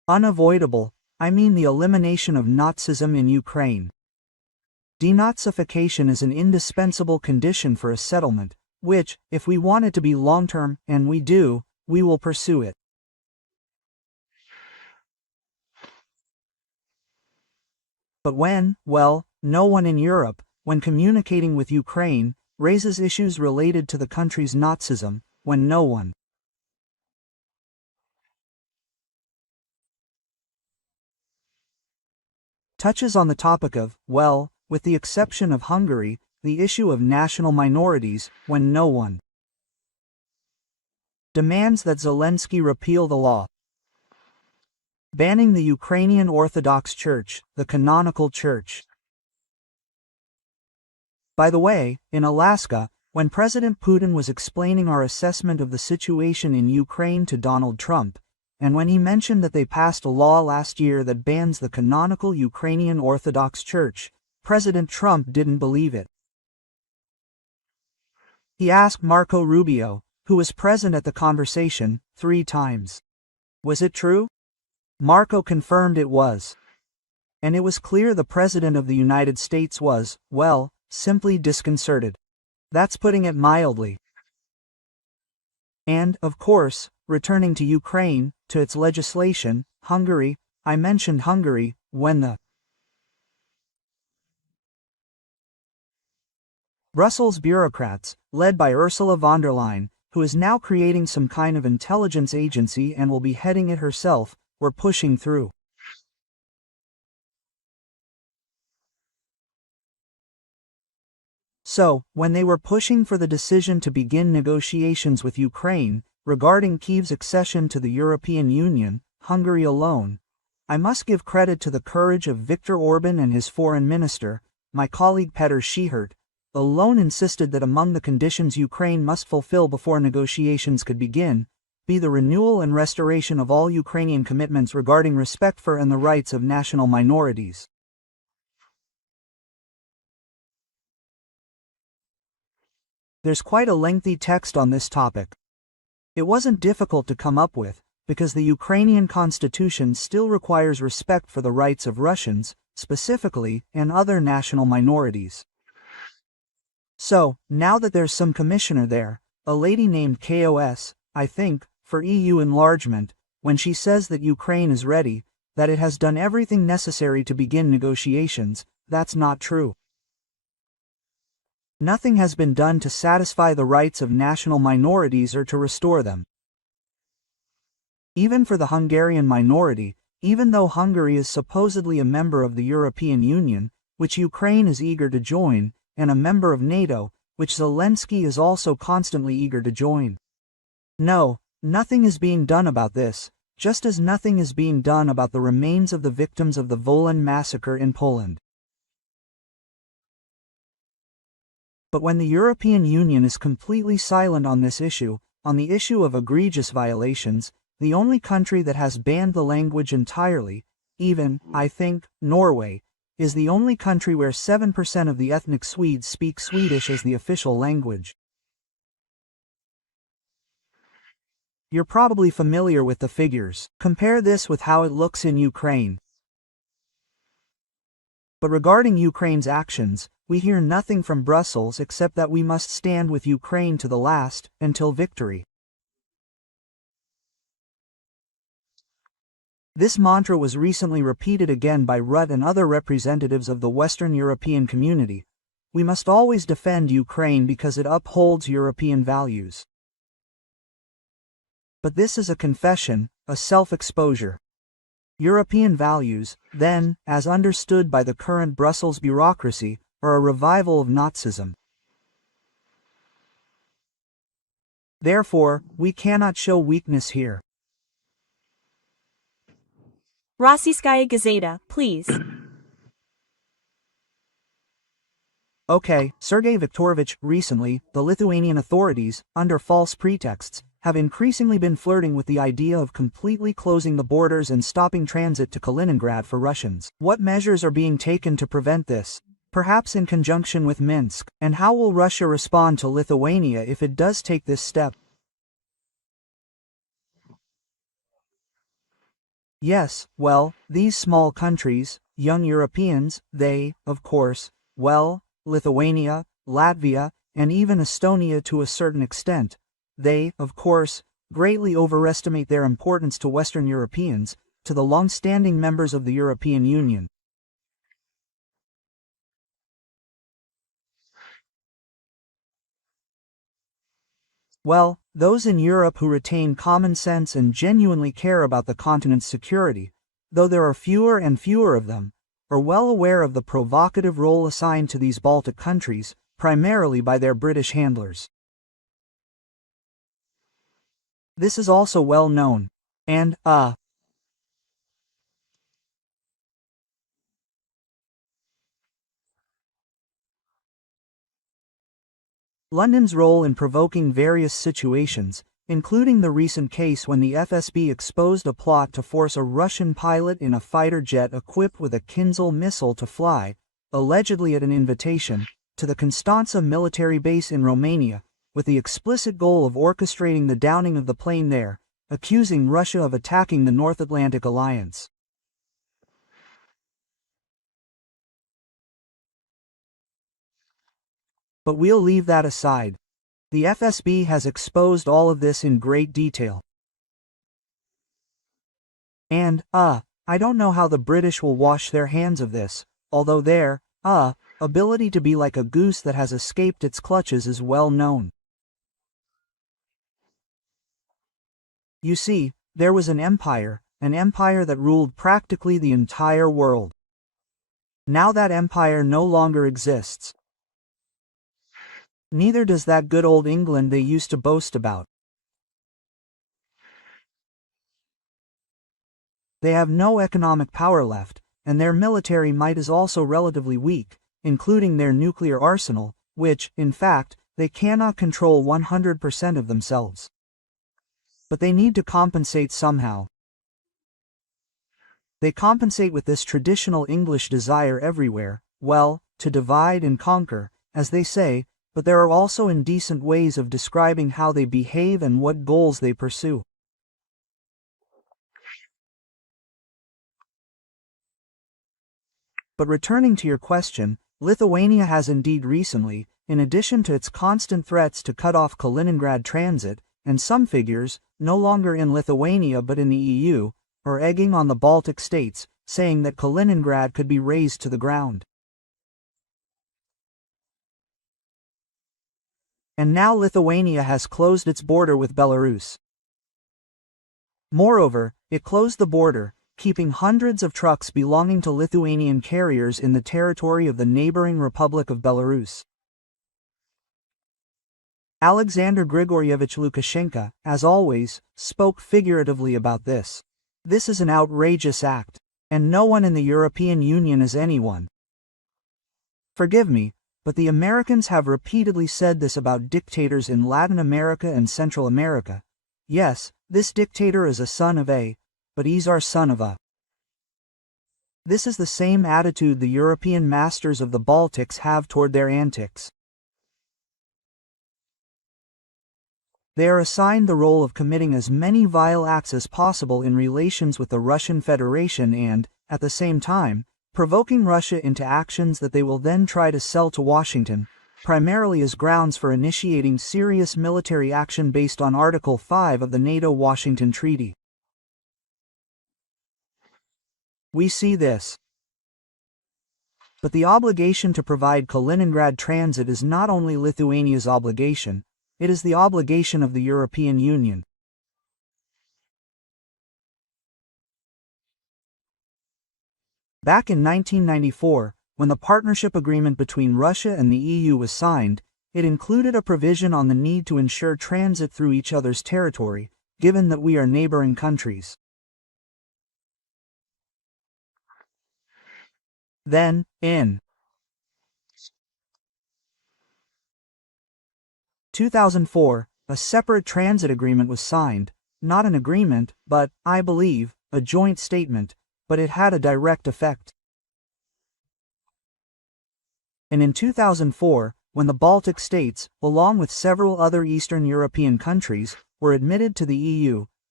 Unavoidable, I mean the elimination of Nazism in Ukraine. Denazification is an indispensable condition for a settlement, which, if we want it to be long-term, and we do, we will pursue it. But well, no one in Europe, when communicating with Ukraine, raises issues related to the country's Nazism, when no one touches on the topic of, well, with the exception of Hungary, the issue of national minorities, when no one demands that Zelensky repeal the law banning the Ukrainian Orthodox Church, the canonical church. By the way, in Alaska, when President Putin was explaining our assessment of the situation in Ukraine to Donald Trump, and when he mentioned that they passed a law last year that bans the canonical Ukrainian Orthodox Church, President Trump didn't believe it. He asked Marco Rubio, who was present at the conversation, 3 times. Was it true? Marco confirmed it was. And it was clear the President of the United States was, well, simply disconcerted. That's putting it mildly. And, of course, returning to Ukraine, to its legislation, Hungary, I mentioned Hungary, when the Brussels bureaucrats, led by Ursula von der Leyen, who is now creating some kind of intelligence agency and will be heading it herself, were pushing through. So, when they were pushing for the decision to begin negotiations with Ukraine, regarding Kyiv's accession to the European Union, Hungary alone, I must give credit to the courage of Viktor Orban and his foreign minister, my colleague Petr Schihert, alone insisted that among the conditions Ukraine must fulfill before negotiations could begin, be the renewal and restoration of all Ukrainian commitments regarding respect for and the rights of national minorities. There's quite a lengthy text on this topic. It wasn't difficult to come up with, because the Ukrainian constitution still requires respect for the rights of Russians, specifically, and other national minorities. So, now that there's some commissioner there, a lady named KOS, I think, for EU enlargement, when she says that Ukraine is ready, that it has done everything necessary to begin negotiations, that's not true. Nothing has been done to satisfy the rights of national minorities or to restore them. Even for the Hungarian minority, even though Hungary is supposedly a member of the European Union, which Ukraine is eager to join, and a member of NATO, which Zelensky is also constantly eager to join. No, nothing is being done about this, just as nothing is being done about the remains of the victims of the Wolan massacre in Poland. But when the European Union is completely silent on this issue, on the issue of egregious violations, the only country that has banned the language entirely, even, I think, Norway, is the only country where 7% of the ethnic Swedes speak Swedish as the official language. You're probably familiar with the figures. Compare this with how it looks in Ukraine. But regarding Ukraine's actions, we hear nothing from Brussels except that we must stand with Ukraine to the last, until victory. This mantra was recently repeated again by Rutte and other representatives of the Western European community. We must always defend Ukraine because it upholds European values. But this is a confession, a self-exposure. European values, then, as understood by the current Brussels bureaucracy, are a revival of Nazism. Therefore, we cannot show weakness here. Rossiyskaya Gazeta, please. Okay, Sergei Viktorovich, recently, the Lithuanian authorities, under false pretexts, have increasingly been flirting with the idea of completely closing the borders and stopping transit to Kaliningrad for Russians. What measures are being taken to prevent this? Perhaps in conjunction with Minsk, and how will Russia respond to Lithuania if it does take this step? Yes, well, these small countries, young Europeans, they, of course, well, Lithuania, Latvia, and even Estonia to a certain extent, they, of course, greatly overestimate their importance to Western Europeans, to the long-standing members of the European Union. Well, those in Europe who retain common sense and genuinely care about the continent's security, though there are fewer and fewer of them, are well aware of the provocative role assigned to these Baltic countries, primarily by their British handlers. This is also well known, and, London's role in provoking various situations, including the recent case when the FSB exposed a plot to force a Russian pilot in a fighter jet equipped with a Kinzhal missile to fly, allegedly at an invitation, to the Constanța military base in Romania, with the explicit goal of orchestrating the downing of the plane there, accusing Russia of attacking the North Atlantic Alliance. But we'll leave that aside. The FSB has exposed all of this in great detail. And, I don't know how the British will wash their hands of this, although their, ability to be like a goose that has escaped its clutches is well known. You see, there was an empire that ruled practically the entire world. Now that empire no longer exists. Neither does that good old England they used to boast about. They have no economic power left, and their military might is also relatively weak, including their nuclear arsenal, which, in fact, they cannot control 100% of themselves. But they need to compensate somehow. They compensate with this traditional English desire everywhere, well, to divide and conquer, as they say, but there are also indecent ways of describing how they behave and what goals they pursue. But returning to your question, Lithuania has indeed recently, in addition to its constant threats to cut off Kaliningrad transit, and some figures, no longer in Lithuania but in the EU, are egging on the Baltic states, saying that Kaliningrad could be razed to the ground. And now Lithuania has closed its border with Belarus. Moreover, it closed the border, keeping hundreds of trucks belonging to Lithuanian carriers in the territory of the neighboring Republic of Belarus. Alexander Grigorievich Lukashenko, as always, spoke figuratively about this. This is an outrageous act, and no one in the European Union is anyone. Forgive me, but the Americans have repeatedly said this about dictators in Latin America and Central America. Yes, this dictator is a son of a, but he's our son of a. This is the same attitude the European masters of the Baltics have toward their antics. They are assigned the role of committing as many vile acts as possible in relations with the Russian Federation and, at the same time, provoking Russia into actions that they will then try to sell to Washington, primarily as grounds for initiating serious military action based on Article 5 of the NATO-Washington Treaty. We see this. But the obligation to provide Kaliningrad transit is not only Lithuania's obligation, it is the obligation of the European Union. Back in 1994, when the partnership agreement between Russia and the EU was signed, it included a provision on the need to ensure transit through each other's territory, given that we are neighboring countries. Then, in 2004, a separate transit agreement was signed, not an agreement, but, I believe, a joint statement, but it had a direct effect. And in 2004, when the Baltic states, along with several other Eastern European countries, were admitted to the EU,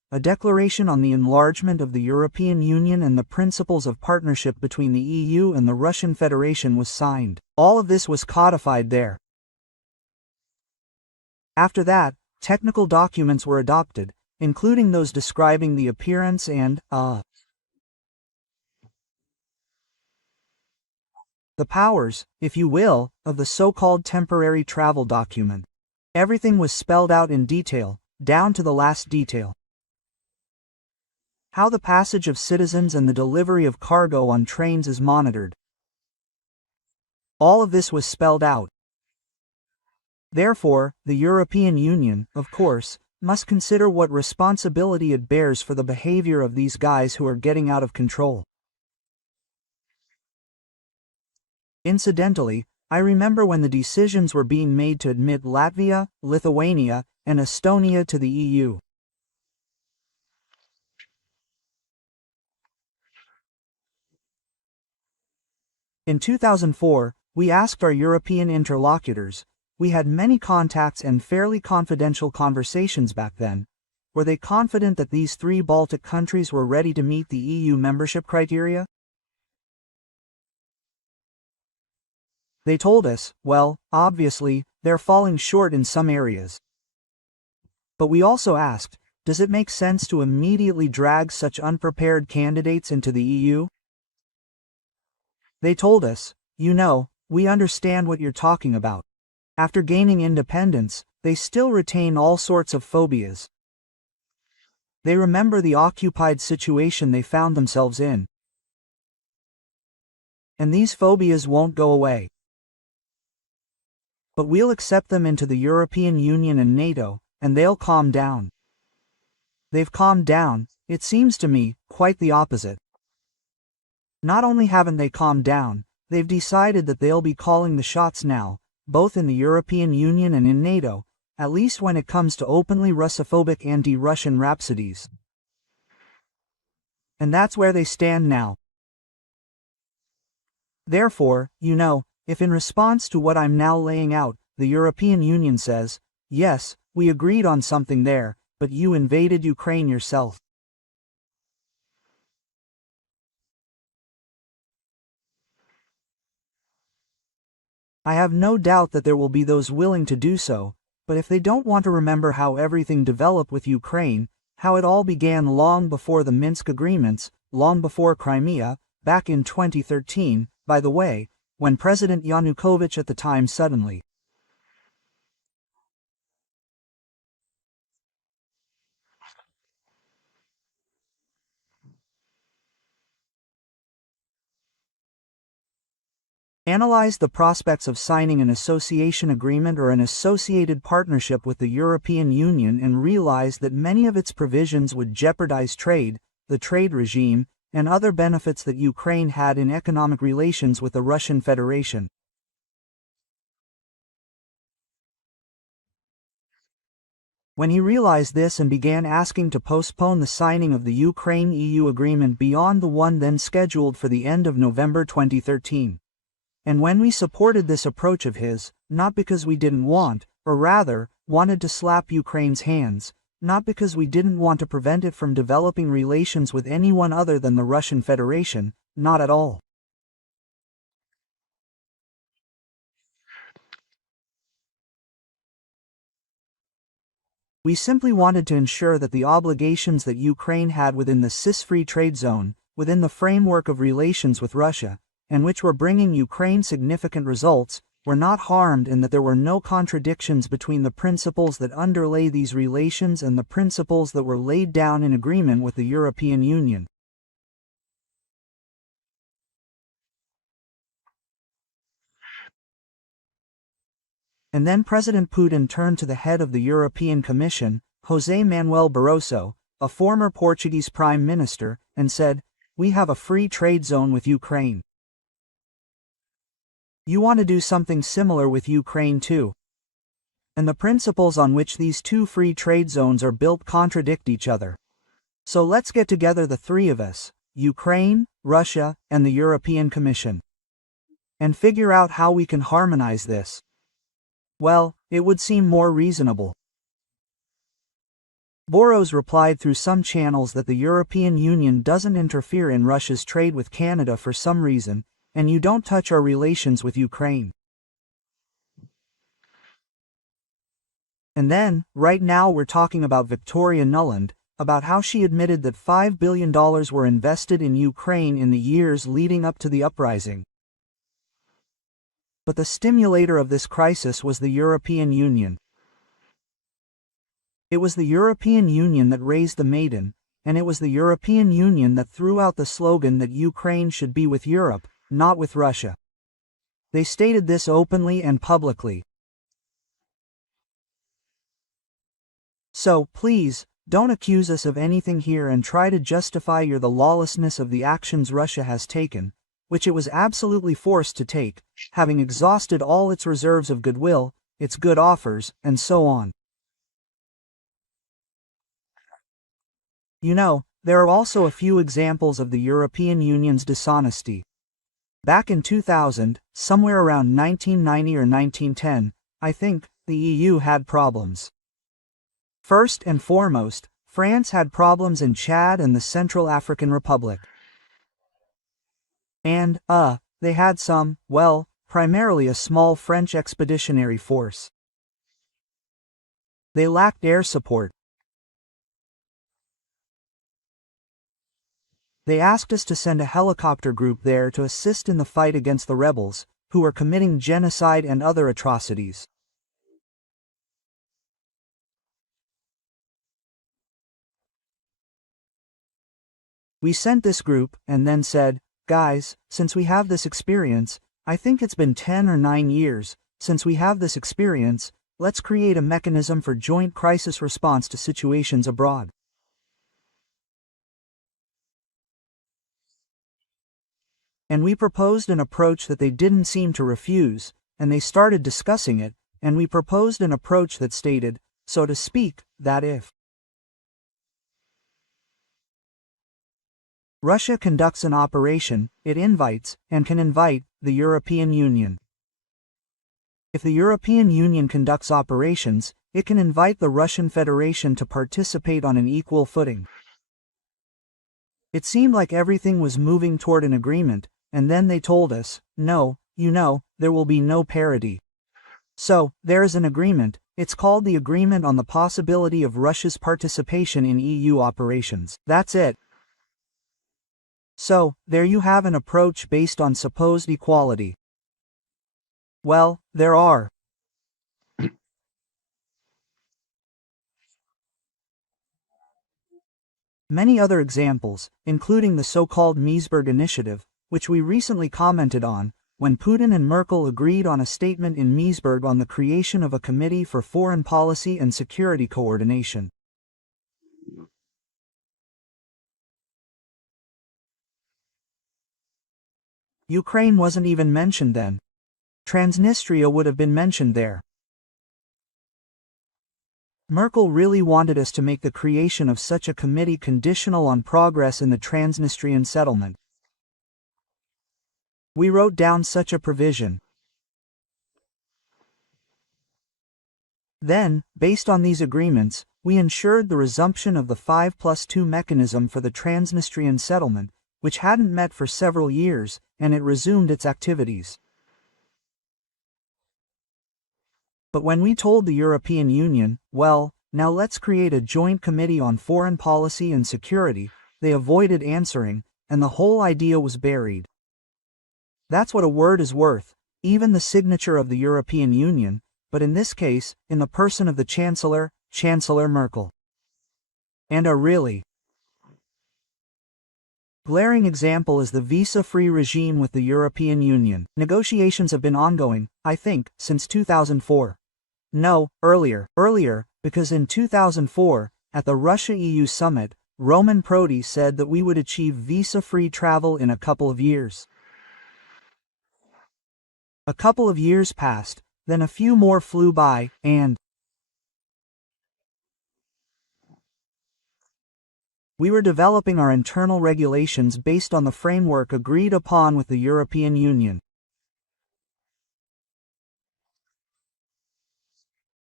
a declaration on the enlargement of the European Union and the principles of partnership between the EU and the Russian Federation was signed. All of this was codified there. After that, technical documents were adopted, including those describing the appearance and, the powers, if you will, of the so-called temporary travel document. Everything was spelled out in detail, down to the last detail. How the passage of citizens and the delivery of cargo on trains is monitored. All of this was spelled out. Therefore, the European Union, of course, must consider what responsibility it bears for the behavior of these guys who are getting out of control. Incidentally, I remember when the decisions were being made to admit Latvia, Lithuania, and Estonia to the EU. In 2004, we asked our European interlocutors, we had many contacts and fairly confidential conversations back then, were they confident that these three Baltic countries were ready to meet the EU membership criteria? They told us, well, obviously, they're falling short in some areas. But we also asked, does it make sense to immediately drag such unprepared candidates into the EU? They told us, you know, we understand what you're talking about. After gaining independence, they still retain all sorts of phobias. They remember the occupied situation they found themselves in. And these phobias won't go away. But we'll accept them into the European Union and NATO, and they'll calm down. They've calmed down, it seems to me, quite the opposite. Not only haven't they calmed down, they've decided that they'll be calling the shots now, both in the European Union and in NATO, at least when it comes to openly Russophobic anti-Russian rhapsodies. And that's where they stand now. Therefore, you know, if in response to what I'm now laying out, the European Union says, yes, we agreed on something there, but you invaded Ukraine yourself. I have no doubt that there will be those willing to do so, but if they don't want to remember how everything developed with Ukraine, how it all began long before the Minsk agreements, long before Crimea, back in 2013, by the way, when President Yanukovych at the time suddenly analyzed the prospects of signing an association agreement or an associated partnership with the European Union and realized that many of its provisions would jeopardize trade, the trade regime, and other benefits that Ukraine had in economic relations with the Russian Federation. When he realized this and began asking to postpone the signing of the Ukraine-EU agreement beyond the one then scheduled for the end of November 2013. And when we supported this approach of his, not because we didn't want, or rather, wanted to slap Ukraine's hands, not because we didn't want to prevent it from developing relations with anyone other than the Russian Federation, not at all. We simply wanted to ensure that the obligations that Ukraine had within the CIS-free trade zone, within the framework of relations with Russia, and which were bringing Ukraine significant results, were not harmed and that there were no contradictions between the principles that underlay these relations and the principles that were laid down in agreement with the European Union. And then President Putin turned to the head of the European Commission, José Manuel Barroso, a former Portuguese Prime Minister, and said, "We have a free trade zone with Ukraine. You want to do something similar with Ukraine too. And the principles on which these two free trade zones are built contradict each other. So let's get together the three of us, Ukraine, Russia, and the European Commission, and figure out how we can harmonize this." Well, it would seem more reasonable. Boros replied through some channels that the European Union doesn't interfere in Russia's trade with Canada for some reason, and you don't touch our relations with Ukraine. And then, right now we're talking about Victoria Nuland, about how she admitted that $5 billion were invested in Ukraine in the years leading up to the uprising. But the stimulator of this crisis was the European Union. It was the European Union that raised the Maiden, and it was the European Union that threw out the slogan that Ukraine should be with Europe, not with Russia. They stated this openly and publicly. So, please, don't accuse us of anything here and try to justify the lawlessness of the actions Russia has taken, which it was absolutely forced to take, having exhausted all its reserves of goodwill, its good offers, and so on. You know, there are also a few examples of the European Union's dishonesty. Back in 2000, somewhere around 1990 or 1910, I think, the EU had problems. First and foremost, France had problems in Chad and the Central African Republic. And, they had some, well, primarily a small French expeditionary force. They lacked air support. They asked us to send a helicopter group there to assist in the fight against the rebels, who were committing genocide and other atrocities. We sent this group, and then said, guys, since we have this experience, I think it's been 10 or 9 years, since we have this experience, let's create a mechanism for joint crisis response to situations abroad. And we proposed an approach that they didn't seem to refuse, and they started discussing it, and we proposed an approach that stated, so to speak, that if Russia conducts an operation, it invites, and can invite, the European Union. If the European Union conducts operations, it can invite the Russian Federation to participate on an equal footing. It seemed like everything was moving toward an agreement, and then they told us, no, you know, there will be no parity. So, there is an agreement, it's called the Agreement on the Possibility of Russia's Participation in EU Operations. That's it. So, there you have an approach based on supposed equality. Well, there are many other examples, including the so-called Meseberg Initiative, which we recently commented on, when Putin and Merkel agreed on a statement in Meseberg on the creation of a Committee for Foreign Policy and Security Coordination. Ukraine wasn't even mentioned then. Transnistria would have been mentioned there. Merkel really wanted us to make the creation of such a committee conditional on progress in the Transnistrian settlement. We wrote down such a provision. Then, based on these agreements, we ensured the resumption of the 5+2 mechanism for the Transnistrian settlement, which hadn't met for several years, and it resumed its activities. But when we told the European Union, well, now let's create a joint committee on foreign policy and security, they avoided answering, and the whole idea was buried. That's what a word is worth, even the signature of the European Union, but in this case, in the person of the Chancellor, Chancellor Merkel. And a really glaring example is the visa-free regime with the European Union. Negotiations have been ongoing, I think, since 2004. No, earlier, because in 2004, at the Russia-EU summit, Roman Prodi said that we would achieve visa-free travel in a couple of years. A couple of years passed, then a few more flew by, and we were developing our internal regulations based on the framework agreed upon with the European Union.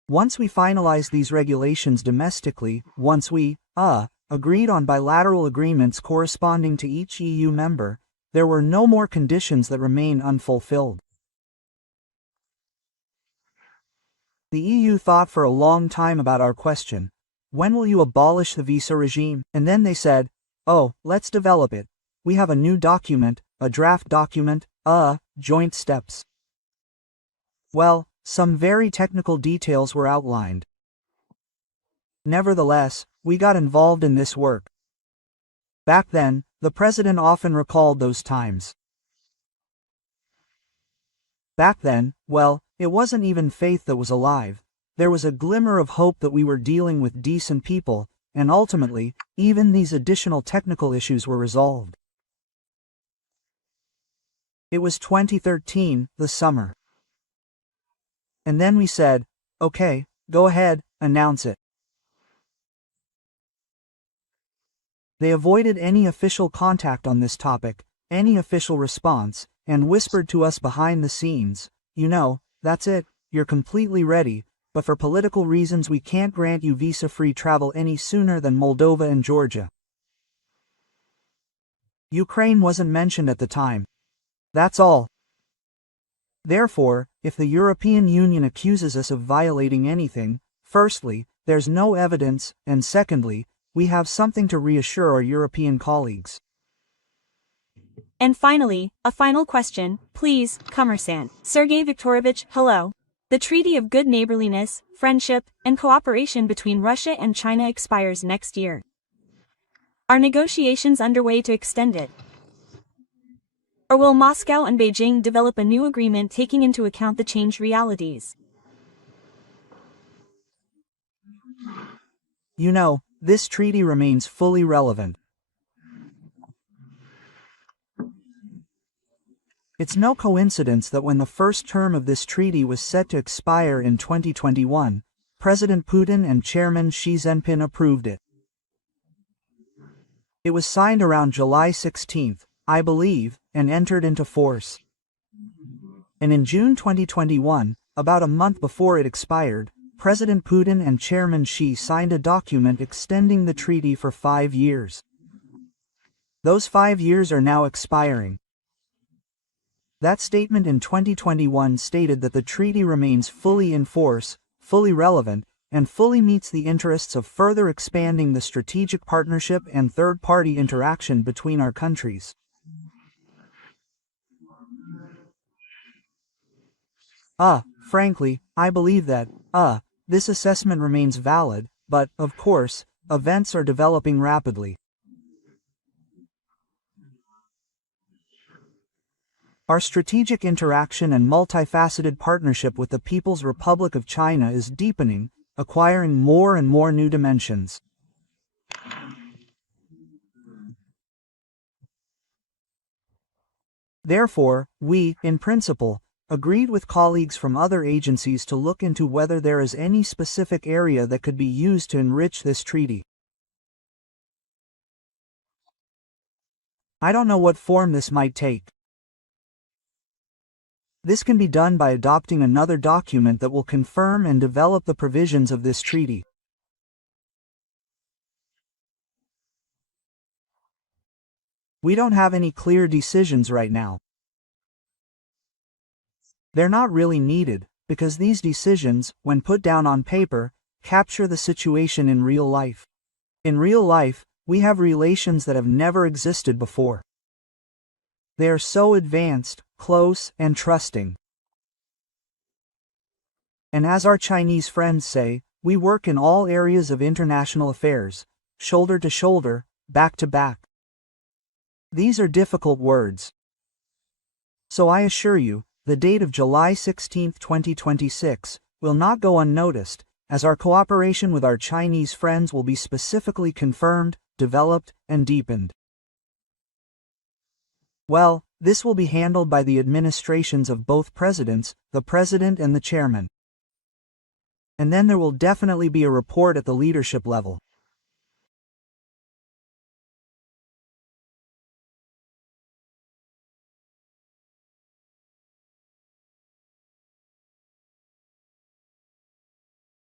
Once we finalized these regulations domestically, once we, agreed on bilateral agreements corresponding to each EU member, there were no more conditions that remain unfulfilled. The EU thought for a long time about our question. When will you abolish the visa regime? And then they said, oh, let's develop it. We have a new document, a draft document, joint steps. Well, some very technical details were outlined. Nevertheless, we got involved in this work. Back then, the president often recalled those times. Back then, well, it wasn't even faith that was alive. There was a glimmer of hope that we were dealing with decent people, and ultimately, even these additional technical issues were resolved. It was 2013, the summer. And then we said, okay, go ahead, announce it. They avoided any official contact on this topic, any official response, and whispered to us behind the scenes, you know, that's it, you're completely ready, but for political reasons we can't grant you visa-free travel any sooner than Moldova and Georgia. Ukraine wasn't mentioned at the time. That's all. Therefore, if the European Union accuses us of violating anything, firstly, there's no evidence, and secondly, we have something to reassure our European colleagues. And finally, a final question, please, Commerçant. Sergei Viktorovich, hello. The Treaty of Good Neighborliness, Friendship, and Cooperation between Russia and China expires next year. Are negotiations underway to extend it? Or will Moscow and Beijing develop a new agreement taking into account the changed realities? You know, this treaty remains fully relevant. It's no coincidence that when the first term of this treaty was set to expire in 2021, President Putin and Chairman Xi Jinping approved it. It was signed around July 16, I believe, and entered into force. And in June 2021, about a month before it expired, President Putin and Chairman Xi signed a document extending the treaty for 5 years. Those 5 years are now expiring. That statement in 2021 stated that the treaty remains fully in force, fully relevant, and fully meets the interests of further expanding the strategic partnership and third-party interaction between our countries. Frankly, I believe that, this assessment remains valid, but, of course, events are developing rapidly. Our strategic interaction and multifaceted partnership with the People's Republic of China is deepening, acquiring more and more new dimensions. Therefore, we, in principle, agreed with colleagues from other agencies to look into whether there is any specific area that could be used to enrich this treaty. I don't know what form this might take. This can be done by adopting another document that will confirm and develop the provisions of this treaty. We don't have any clear decisions right now. They're not really needed, because these decisions, when put down on paper, capture the situation in real life. In real life, we have relations that have never existed before. They are so advanced, close, and trusting. And as our Chinese friends say, we work in all areas of international affairs, shoulder to shoulder, back to back. These are difficult words. So I assure you, the date of July 16, 2026, will not go unnoticed, as our cooperation with our Chinese friends will be specifically confirmed, developed, and deepened. Well, this will be handled by the administrations of both presidents, the president and the chairman. And then there will definitely be a report at the leadership level.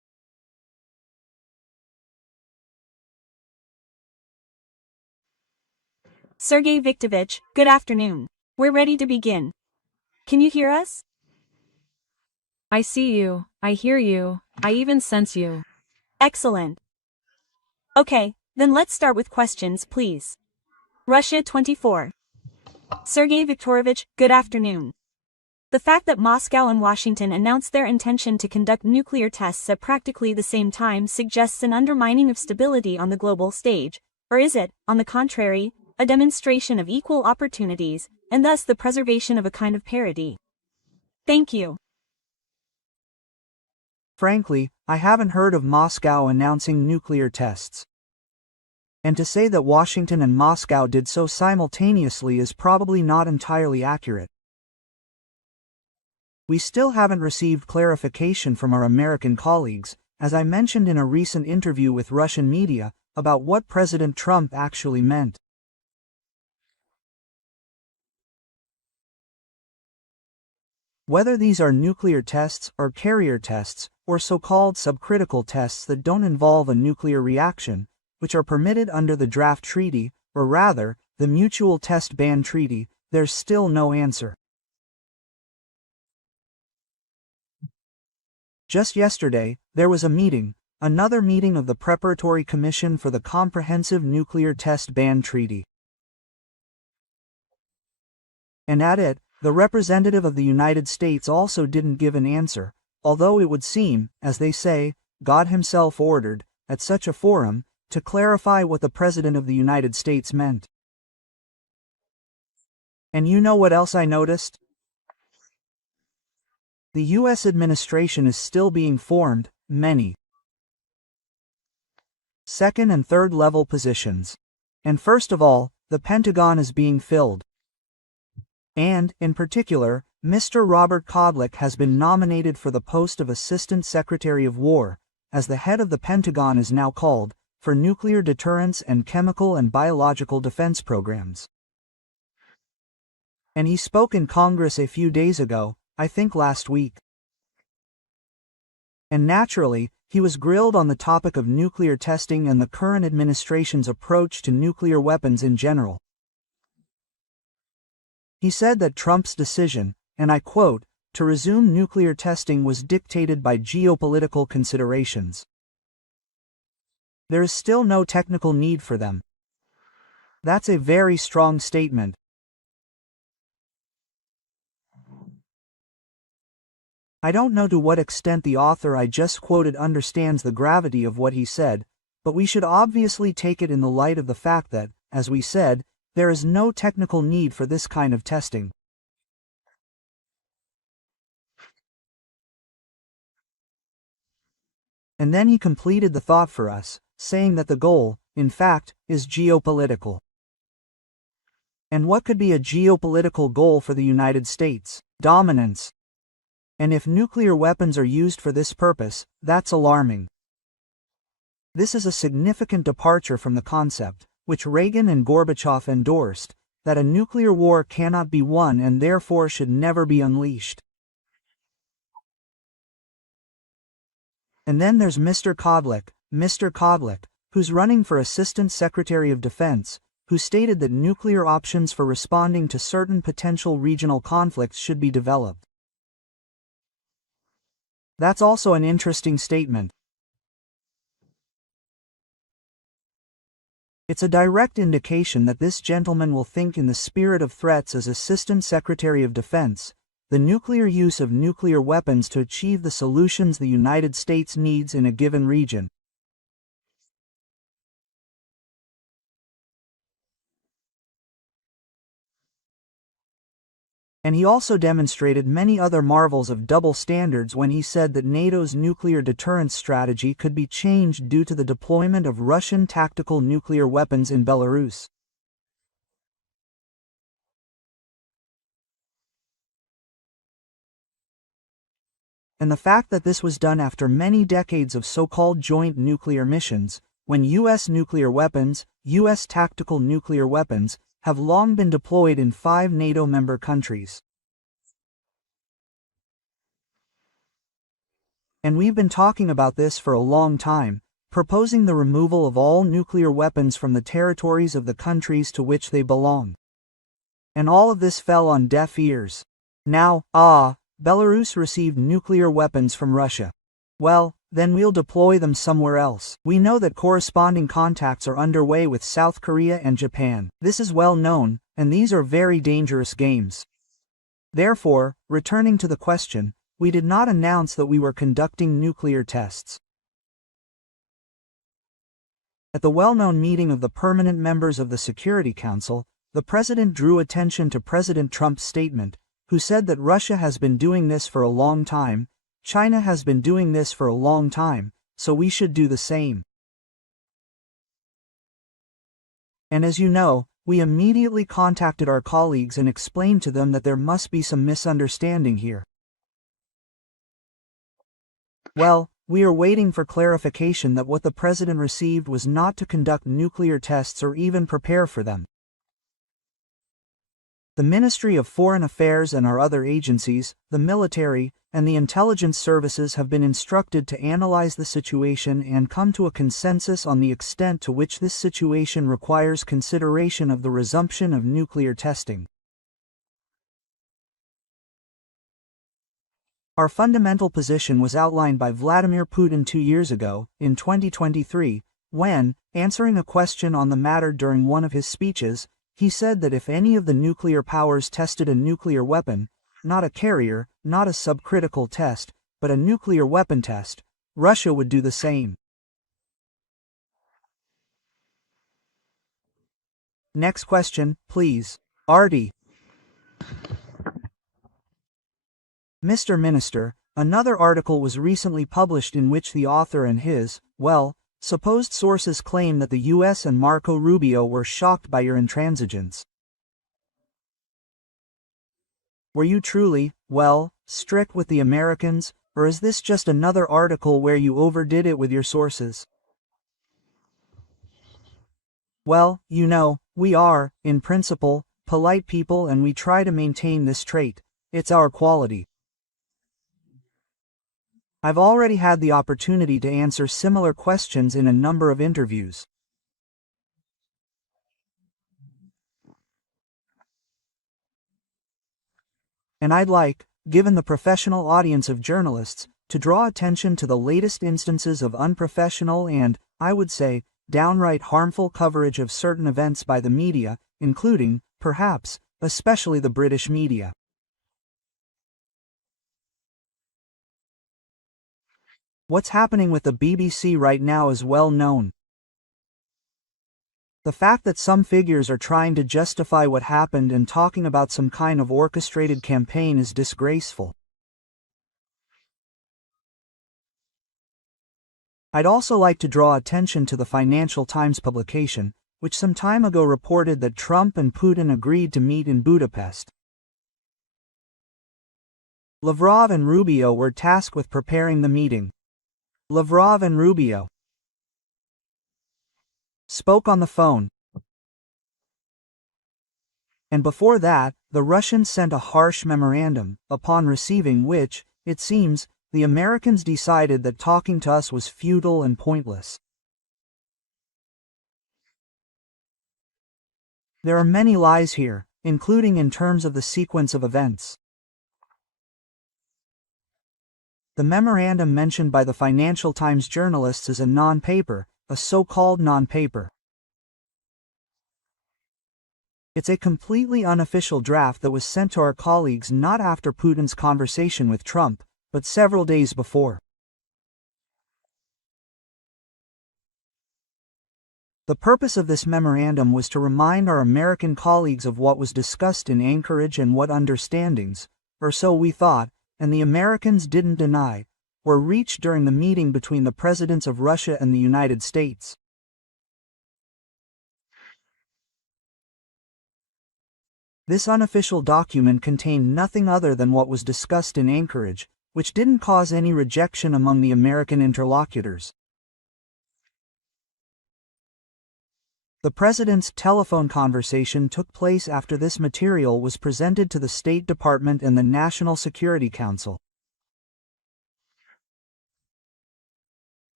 Sergei Viktorovich, good afternoon. We're ready to begin. Can you hear us? I see you, I hear you, I even sense you. Excellent. Okay, then let's start with questions, please. Russia 24. Sergei Viktorovich, good afternoon. The fact that Moscow and Washington announced their intention to conduct nuclear tests at practically the same time suggests an undermining of stability on the global stage, or is it, on the contrary, a demonstration of equal opportunities, and thus the preservation of a kind of parity? Thank you. Frankly, I haven't heard of Moscow announcing nuclear tests. And to say that Washington and Moscow did so simultaneously is probably not entirely accurate. We still haven't received clarification from our American colleagues, as I mentioned in a recent interview with Russian media, about what President Trump actually meant. Whether these are nuclear tests or carrier tests, or so-called subcritical tests that don't involve a nuclear reaction, which are permitted under the draft treaty, or rather, the Mutual Test Ban Treaty, there's still no answer. Just yesterday, there was a meeting, another meeting of the Preparatory Commission for the Comprehensive Nuclear Test Ban Treaty. And at it, the representative of the United States also didn't give an answer, although it would seem, as they say, God himself ordered, at such a forum, to clarify what the President of the United States meant. And you know what else I noticed? The U.S. administration is still being formed, many second and third level positions. And first of all, the Pentagon is being filled. And, in particular, Mr. Robert Kodlik has been nominated for the post of Assistant Secretary of War, as the head of the Pentagon is now called, for nuclear deterrence and chemical and biological defense programs. And he spoke in Congress a few days ago, I think last week. And naturally, he was grilled on the topic of nuclear testing and the current administration's approach to nuclear weapons in general. He said that Trump's decision, and I quote, to resume nuclear testing was dictated by geopolitical considerations. There is still no technical need for them. That's a very strong statement. I don't know to what extent the author I just quoted understands the gravity of what he said, but we should obviously take it in the light of the fact that, as we said, there is no technical need for this kind of testing. And then he completed the thought for us, saying that the goal, in fact, is geopolitical. And what could be a geopolitical goal for the United States? Dominance. And if nuclear weapons are used for this purpose, that's alarming. This is a significant departure from the concept, which Reagan and Gorbachev endorsed, that a nuclear war cannot be won and therefore should never be unleashed. And then there's Mr. Kodlik, who's running for Assistant Secretary of Defense, who stated that nuclear options for responding to certain potential regional conflicts should be developed. That's also an interesting statement. It's a direct indication that this gentleman will think in the spirit of threats as Assistant Secretary of Defense, the nuclear use of nuclear weapons to achieve the solutions the United States needs in a given region. And he also demonstrated many other marvels of double standards when he said that NATO's nuclear deterrence strategy could be changed due to the deployment of Russian tactical nuclear weapons in Belarus. And the fact that this was done after many decades of so-called joint nuclear missions, when U.S. nuclear weapons, U.S. tactical nuclear weapons, have long been deployed in 5 NATO member countries. And we've been talking about this for a long time, proposing the removal of all nuclear weapons from the territories of the countries to which they belong. And all of this fell on deaf ears. Now, Belarus received nuclear weapons from Russia. Well, then we'll deploy them somewhere else. We know that corresponding contacts are underway with South Korea and Japan. This is well known, and these are very dangerous games. Therefore, returning to the question, we did not announce that we were conducting nuclear tests. At the well-known meeting of the permanent members of the Security Council, the President drew attention to President Trump's statement, who said that Russia has been doing this for a long time, China has been doing this for a long time, so we should do the same. And as you know, we immediately contacted our colleagues and explained to them that there must be some misunderstanding here. Well, we are waiting for clarification that what the President received was not to conduct nuclear tests or even prepare for them. The Ministry of Foreign Affairs and our other agencies, the military, and the intelligence services have been instructed to analyze the situation and come to a consensus on the extent to which this situation requires consideration of the resumption of nuclear testing. Our fundamental position was outlined by Vladimir Putin 2 years ago, in 2023, when, answering a question on the matter during one of his speeches, he said that if any of the nuclear powers tested a nuclear weapon, not a carrier, not a subcritical test, but a nuclear weapon test, Russia would do the same. Next question, please. Artie. Mr. Minister, another article was recently published in which the author and his, supposed sources claim that the US and Marco Rubio were shocked by your intransigence. Were you truly, strict with the Americans, or is this just another article where you overdid it with your sources? Well, you know, we are, in principle, polite people and we try to maintain this trait. It's our quality. I've already had the opportunity to answer similar questions in a number of interviews. And I'd like, given the professional audience of journalists, to draw attention to the latest instances of unprofessional and, I would say, downright harmful coverage of certain events by the media, including, perhaps, especially the British media. What's happening with the BBC right now is well known. The fact that some figures are trying to justify what happened and talking about some kind of orchestrated campaign is disgraceful. I'd also like to draw attention to the Financial Times publication, which some time ago reported that Trump and Putin agreed to meet in Budapest. Lavrov and Rubio were tasked with preparing the meeting. Lavrov and Rubio spoke on the phone. And before that, the Russians sent a harsh memorandum, upon receiving which, it seems, the Americans decided that talking to us was futile and pointless. There are many lies here, including in terms of the sequence of events. The memorandum mentioned by the Financial Times journalists is a non-paper, a so-called non-paper. It's a completely unofficial draft that was sent to our colleagues not after Putin's conversation with Trump, but several days before. The purpose of this memorandum was to remind our American colleagues of what was discussed in Anchorage and what understandings, or so we thought, and the Americans didn't deny, were reached during the meeting between the presidents of Russia and the United States. This unofficial document contained nothing other than what was discussed in Anchorage, which didn't cause any rejection among the American interlocutors. The president's telephone conversation took place after this material was presented to the State Department and the National Security Council.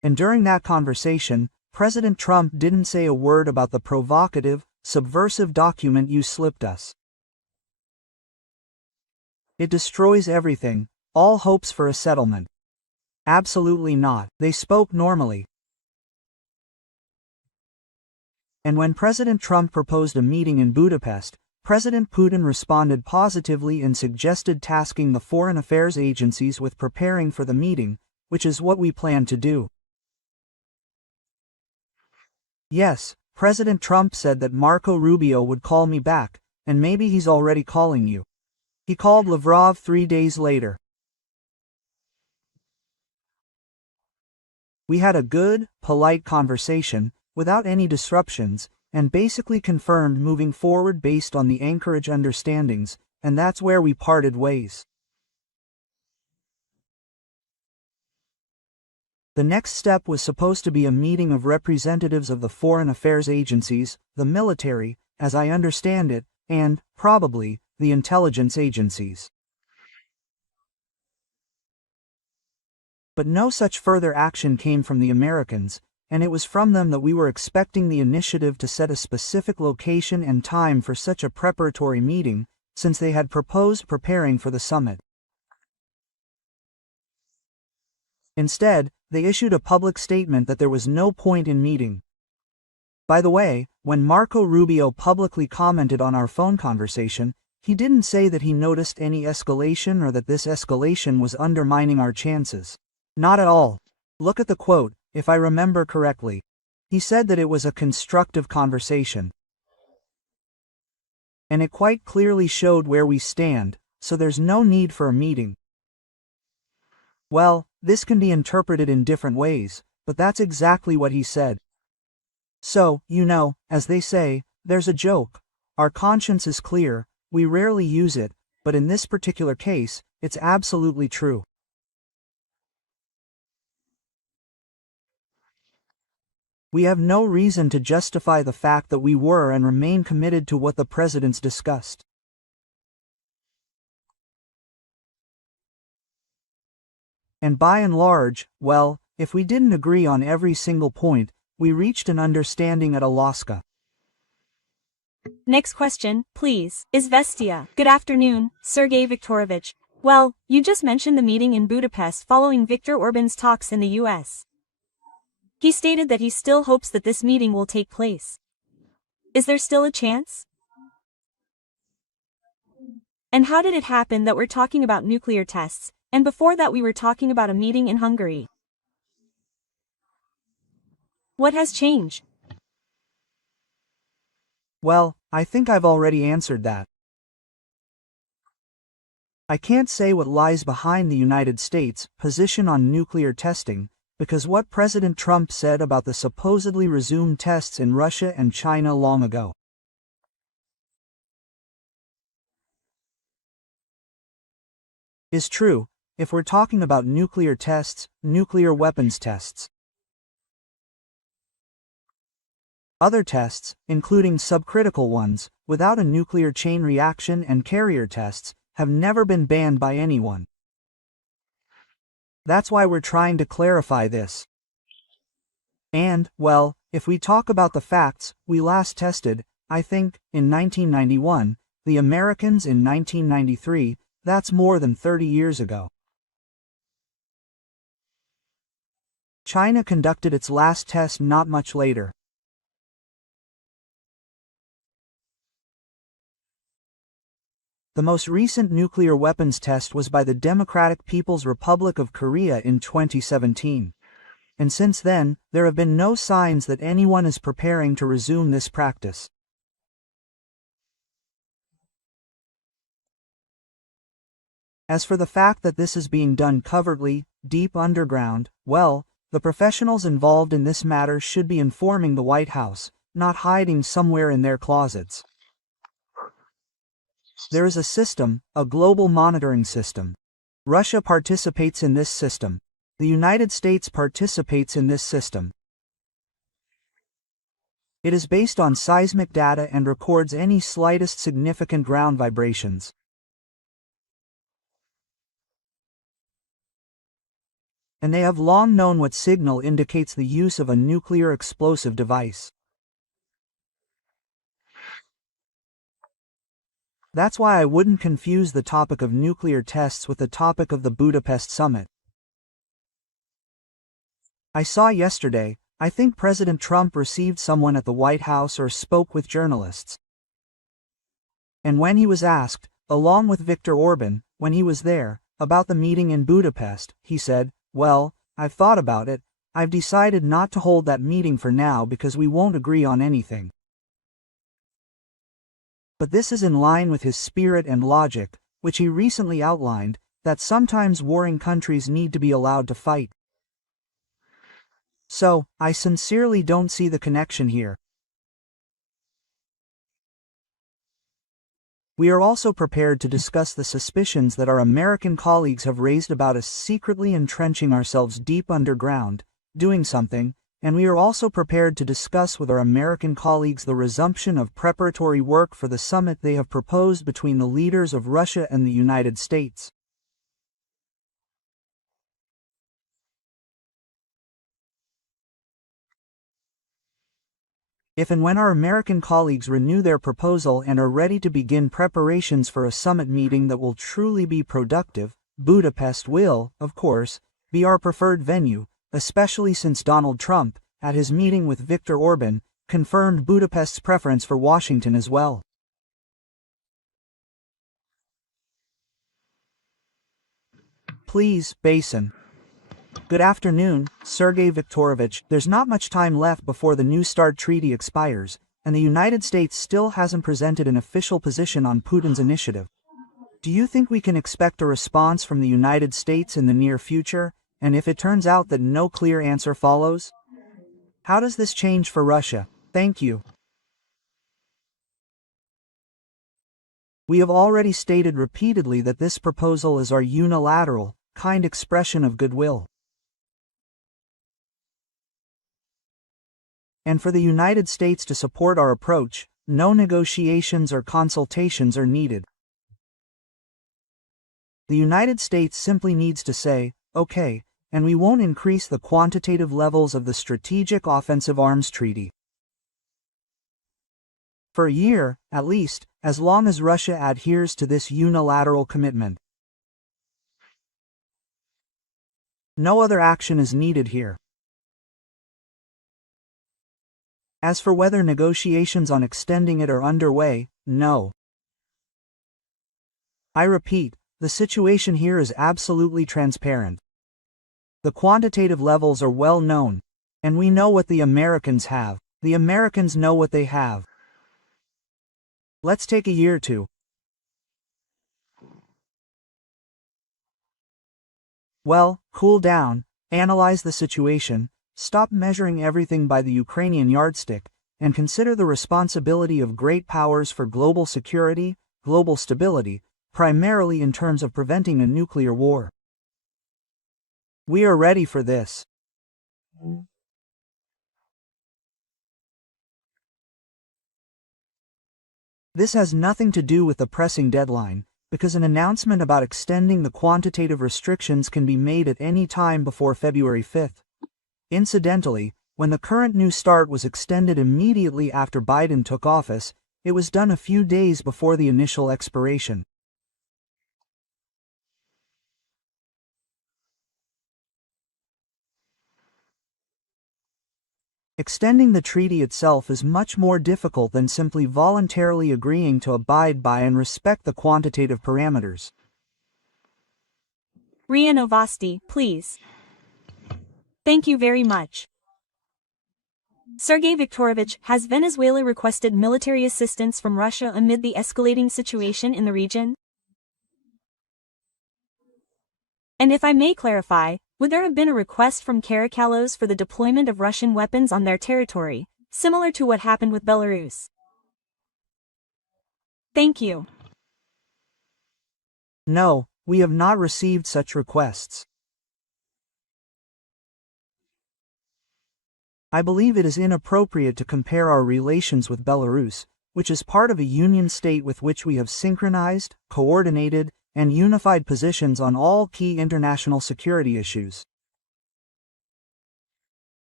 And during that conversation, President Trump didn't say a word about the provocative, subversive document you slipped us. It destroys everything, all hopes for a settlement. Absolutely not. They spoke normally. And when President Trump proposed a meeting in Budapest, President Putin responded positively and suggested tasking the foreign affairs agencies with preparing for the meeting, which is what we plan to do. Yes, President Trump said that Marco Rubio would call me back, and maybe he's already calling you. He called Lavrov 3 days later. We had a good, polite conversation, without any disruptions, and basically confirmed moving forward based on the Anchorage understandings, and that's where we parted ways. The next step was supposed to be a meeting of representatives of the foreign affairs agencies, the military, as I understand it, and, probably, the intelligence agencies. But no such further action came from the Americans, and it was from them that we were expecting the initiative to set a specific location and time for such a preparatory meeting, since they had proposed preparing for the summit. Instead, they issued a public statement that there was no point in meeting. By the way, when Marco Rubio publicly commented on our phone conversation, he didn't say that he noticed any escalation or that this escalation was undermining our chances. Not at all. Look at the quote, if I remember correctly. He said that it was a constructive conversation. And it quite clearly showed where we stand, so there's no need for a meeting. Well, this can be interpreted in different ways, but that's exactly what he said. So, as they say, there's a joke. Our conscience is clear, we rarely use it, but in this particular case, it's absolutely true. We have no reason to justify the fact that we were and remain committed to what the presidents discussed. And by and large, well, if we didn't agree on every single point, we reached an understanding at Alaska. Next question, please. Izvestia. Good afternoon, Sergei Viktorovich. Well, you just mentioned the meeting in Budapest following Viktor Orban's talks in the US. He stated that he still hopes that this meeting will take place. Is there still a chance? And how did it happen that we're talking about nuclear tests, and before that we were talking about a meeting in Hungary? What has changed? Well, I think I've already answered that. I can't say what lies behind the United States' position on nuclear testing, because what President Trump said about the supposedly resumed tests in Russia and China long ago. Is true, if we're talking about nuclear tests, nuclear weapons tests. Other tests, including subcritical ones, without a nuclear chain reaction and carrier tests, have never been banned by anyone. That's why we're trying to clarify this. And, well, if we talk about the facts, we last tested, I think, in 1991, the Americans in 1993, that's more than 30 years ago. China conducted its last test not much later. The most recent nuclear weapons test was by the Democratic People's Republic of Korea in 2017. And since then, there have been no signs that anyone is preparing to resume this practice. As for the fact that this is being done covertly, deep underground, well, the professionals involved in this matter should be informing the White House, not hiding somewhere in their closets. There is a system, a global monitoring system. Russia participates in this system. The United States participates in this system. It is based on seismic data and records any slightest significant ground vibrations. and they have long known what signal indicates the use of a nuclear explosive device. That's why I wouldn't confuse the topic of nuclear tests with the topic of the Budapest summit. I saw yesterday, I think President Trump received someone at the White House or spoke with journalists. And when he was asked, along with Viktor Orban, when he was there, about the meeting in Budapest, he said, "Well, I've thought about it, I've decided not to hold that meeting for now because we won't agree on anything." But this is in line with his spirit and logic, which he recently outlined, that sometimes warring countries need to be allowed to fight. So, I sincerely don't see the connection here. We are also prepared to discuss the suspicions that our American colleagues have raised about us secretly entrenching ourselves deep underground, doing something, and we are also prepared to discuss with our American colleagues the resumption of preparatory work for the summit they have proposed between the leaders of Russia and the United States. If and when our American colleagues renew their proposal and are ready to begin preparations for a summit meeting that will truly be productive, Budapest will, of course, be our preferred venue, especially since Donald Trump, at his meeting with Viktor Orban, confirmed Budapest's preference for Washington as well. Please, Basin. Good afternoon, Sergei Viktorovich. There's not much time left before the New START treaty expires, and the United States still hasn't presented an official position on Putin's initiative. Do you think we can expect a response from the United States in the near future, and if it turns out that no clear answer follows? How does this change for Russia? Thank you. We have already stated repeatedly that this proposal is our unilateral, kind expression of goodwill. And for the United States to support our approach, no negotiations or consultations are needed. The United States simply needs to say, "Okay," and we won't increase the quantitative levels of the Strategic Offensive Arms Treaty. For a year, at least, as long as Russia adheres to this unilateral commitment. No other action is needed here. As for whether negotiations on extending it are underway, no. I repeat, the situation here is absolutely transparent. The quantitative levels are well known, and we know what the Americans have. The Americans know what they have. Let's take a year or two. Well, cool down, analyze the situation, stop measuring everything by the Ukrainian yardstick, and consider the responsibility of great powers for global security, global stability, primarily in terms of preventing a nuclear war. We are ready for this. This has nothing to do with the pressing deadline, because an announcement about extending the quantitative restrictions can be made at any time before February 5th. Incidentally, when the current New START was extended immediately after Biden took office, it was done a few days before the initial expiration. Extending the treaty itself is much more difficult than simply voluntarily agreeing to abide by and respect the quantitative parameters. RIA Novosti, please. Thank you very much. Sergei Viktorovich, has Venezuela requested military assistance from Russia amid the escalating situation in the region? And if I may clarify, would there have been a request from Caracalos for the deployment of Russian weapons on their territory, similar to what happened with Belarus? Thank you. No, we have not received such requests. I believe it is inappropriate to compare our relations with Belarus, which is part of a union state with which we have synchronized, coordinated, and unified positions on all key international security issues.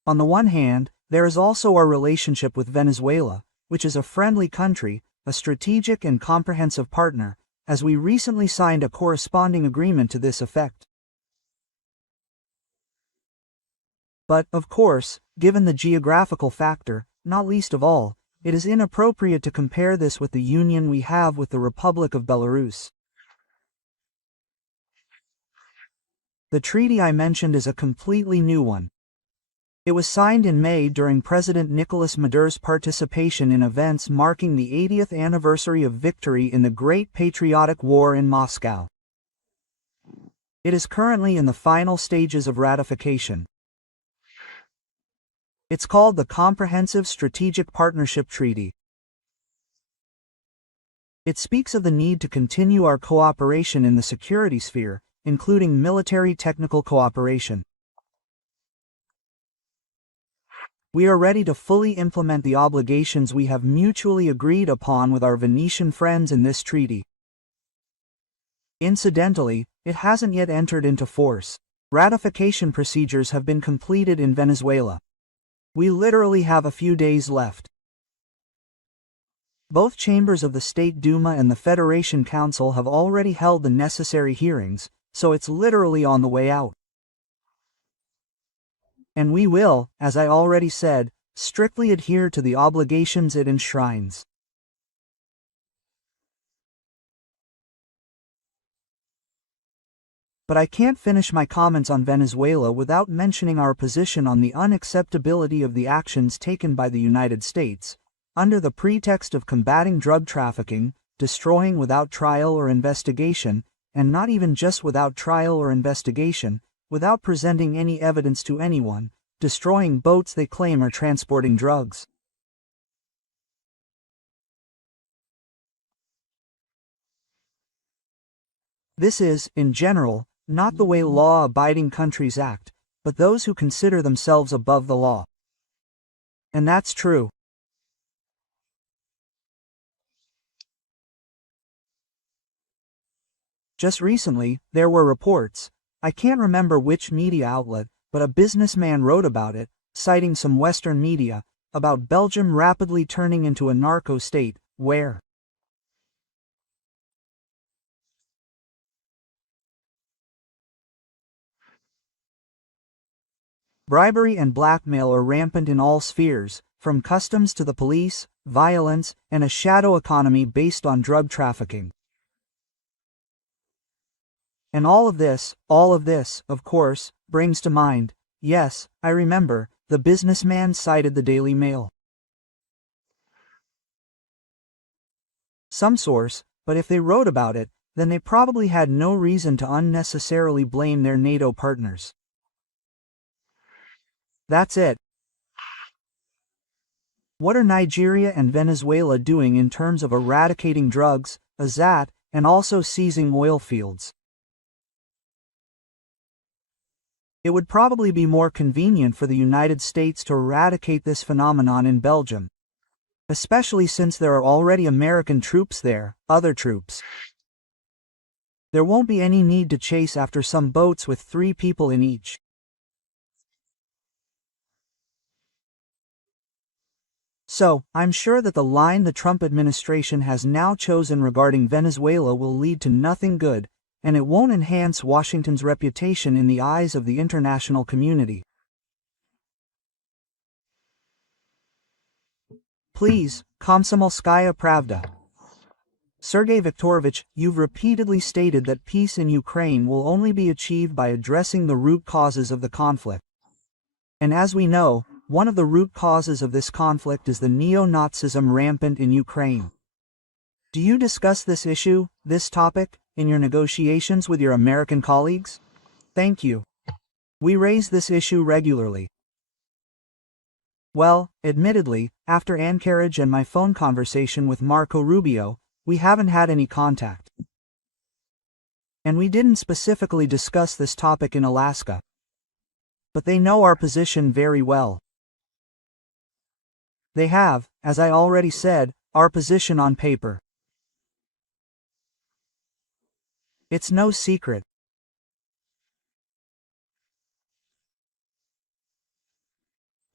On the one hand, there is also our relationship with Venezuela, which is a friendly country, a strategic and comprehensive partner, as we recently signed a corresponding agreement to this effect. But, of course, given the geographical factor, not least of all, it is inappropriate to compare this with the union we have with the Republic of Belarus. The treaty I mentioned is a completely new one. It was signed in May during President Nicolas Maduro's participation in events marking the 80th anniversary of victory in the Great Patriotic War in Moscow. It is currently in the final stages of ratification. It's called the Comprehensive Strategic Partnership Treaty. It speaks of the need to continue our cooperation in the security sphere, including military technical cooperation. We are ready to fully implement the obligations we have mutually agreed upon with our Venetian friends in this treaty. Incidentally, it hasn't yet entered into force. Ratification procedures have been completed in Venezuela. We literally have a few days left. Both chambers of the State Duma and the Federation Council have already held the necessary hearings, so it's literally on the way out. And we will, as I already said, strictly adhere to the obligations it enshrines. But I can't finish my comments on Venezuela without mentioning our position on the unacceptability of the actions taken by the United States, under the pretext of combating drug trafficking, destroying without trial or investigation, and not even just without trial or investigation, without presenting any evidence to anyone, destroying boats they claim are transporting drugs. This is, in general, not the way law-abiding countries act, but those who consider themselves above the law. And that's true. Just recently, there were reports, I can't remember which media outlet, but a businessman wrote about it, citing some Western media, about Belgium rapidly turning into a narco state, where bribery and blackmail are rampant in all spheres, from customs to the police, violence, and a shadow economy based on drug trafficking. And all of this, of course, brings to mind, yes, I remember, the businessman cited the Daily Mail. Some source, but if they wrote about it, then they probably had no reason to unnecessarily blame their NATO partners. That's it. What are Nigeria and Venezuela doing in terms of eradicating drugs, and also seizing oil fields? It would probably be more convenient for the United States to eradicate this phenomenon in Belgium, especially since there are already American troops there, other troops. There won't be any need to chase after some boats with 3 people in each. So, I'm sure that the line the Trump administration has now chosen regarding Venezuela will lead to nothing good, and it won't enhance Washington's reputation in the eyes of the international community. Please, Komsomolskaya Pravda. Sergei Viktorovich, you've repeatedly stated that peace in Ukraine will only be achieved by addressing the root causes of the conflict. And as we know, one of the root causes of this conflict is the neo-Nazism rampant in Ukraine. Do you discuss this issue, this topic, in your negotiations with your American colleagues? Thank you. We raise this issue regularly. Well, admittedly, after Anchorage and my phone conversation with Marco Rubio, we haven't had any contact. And we didn't specifically discuss this topic in Alaska. But they know our position very well. They have, as I already said, our position on paper. It's no secret.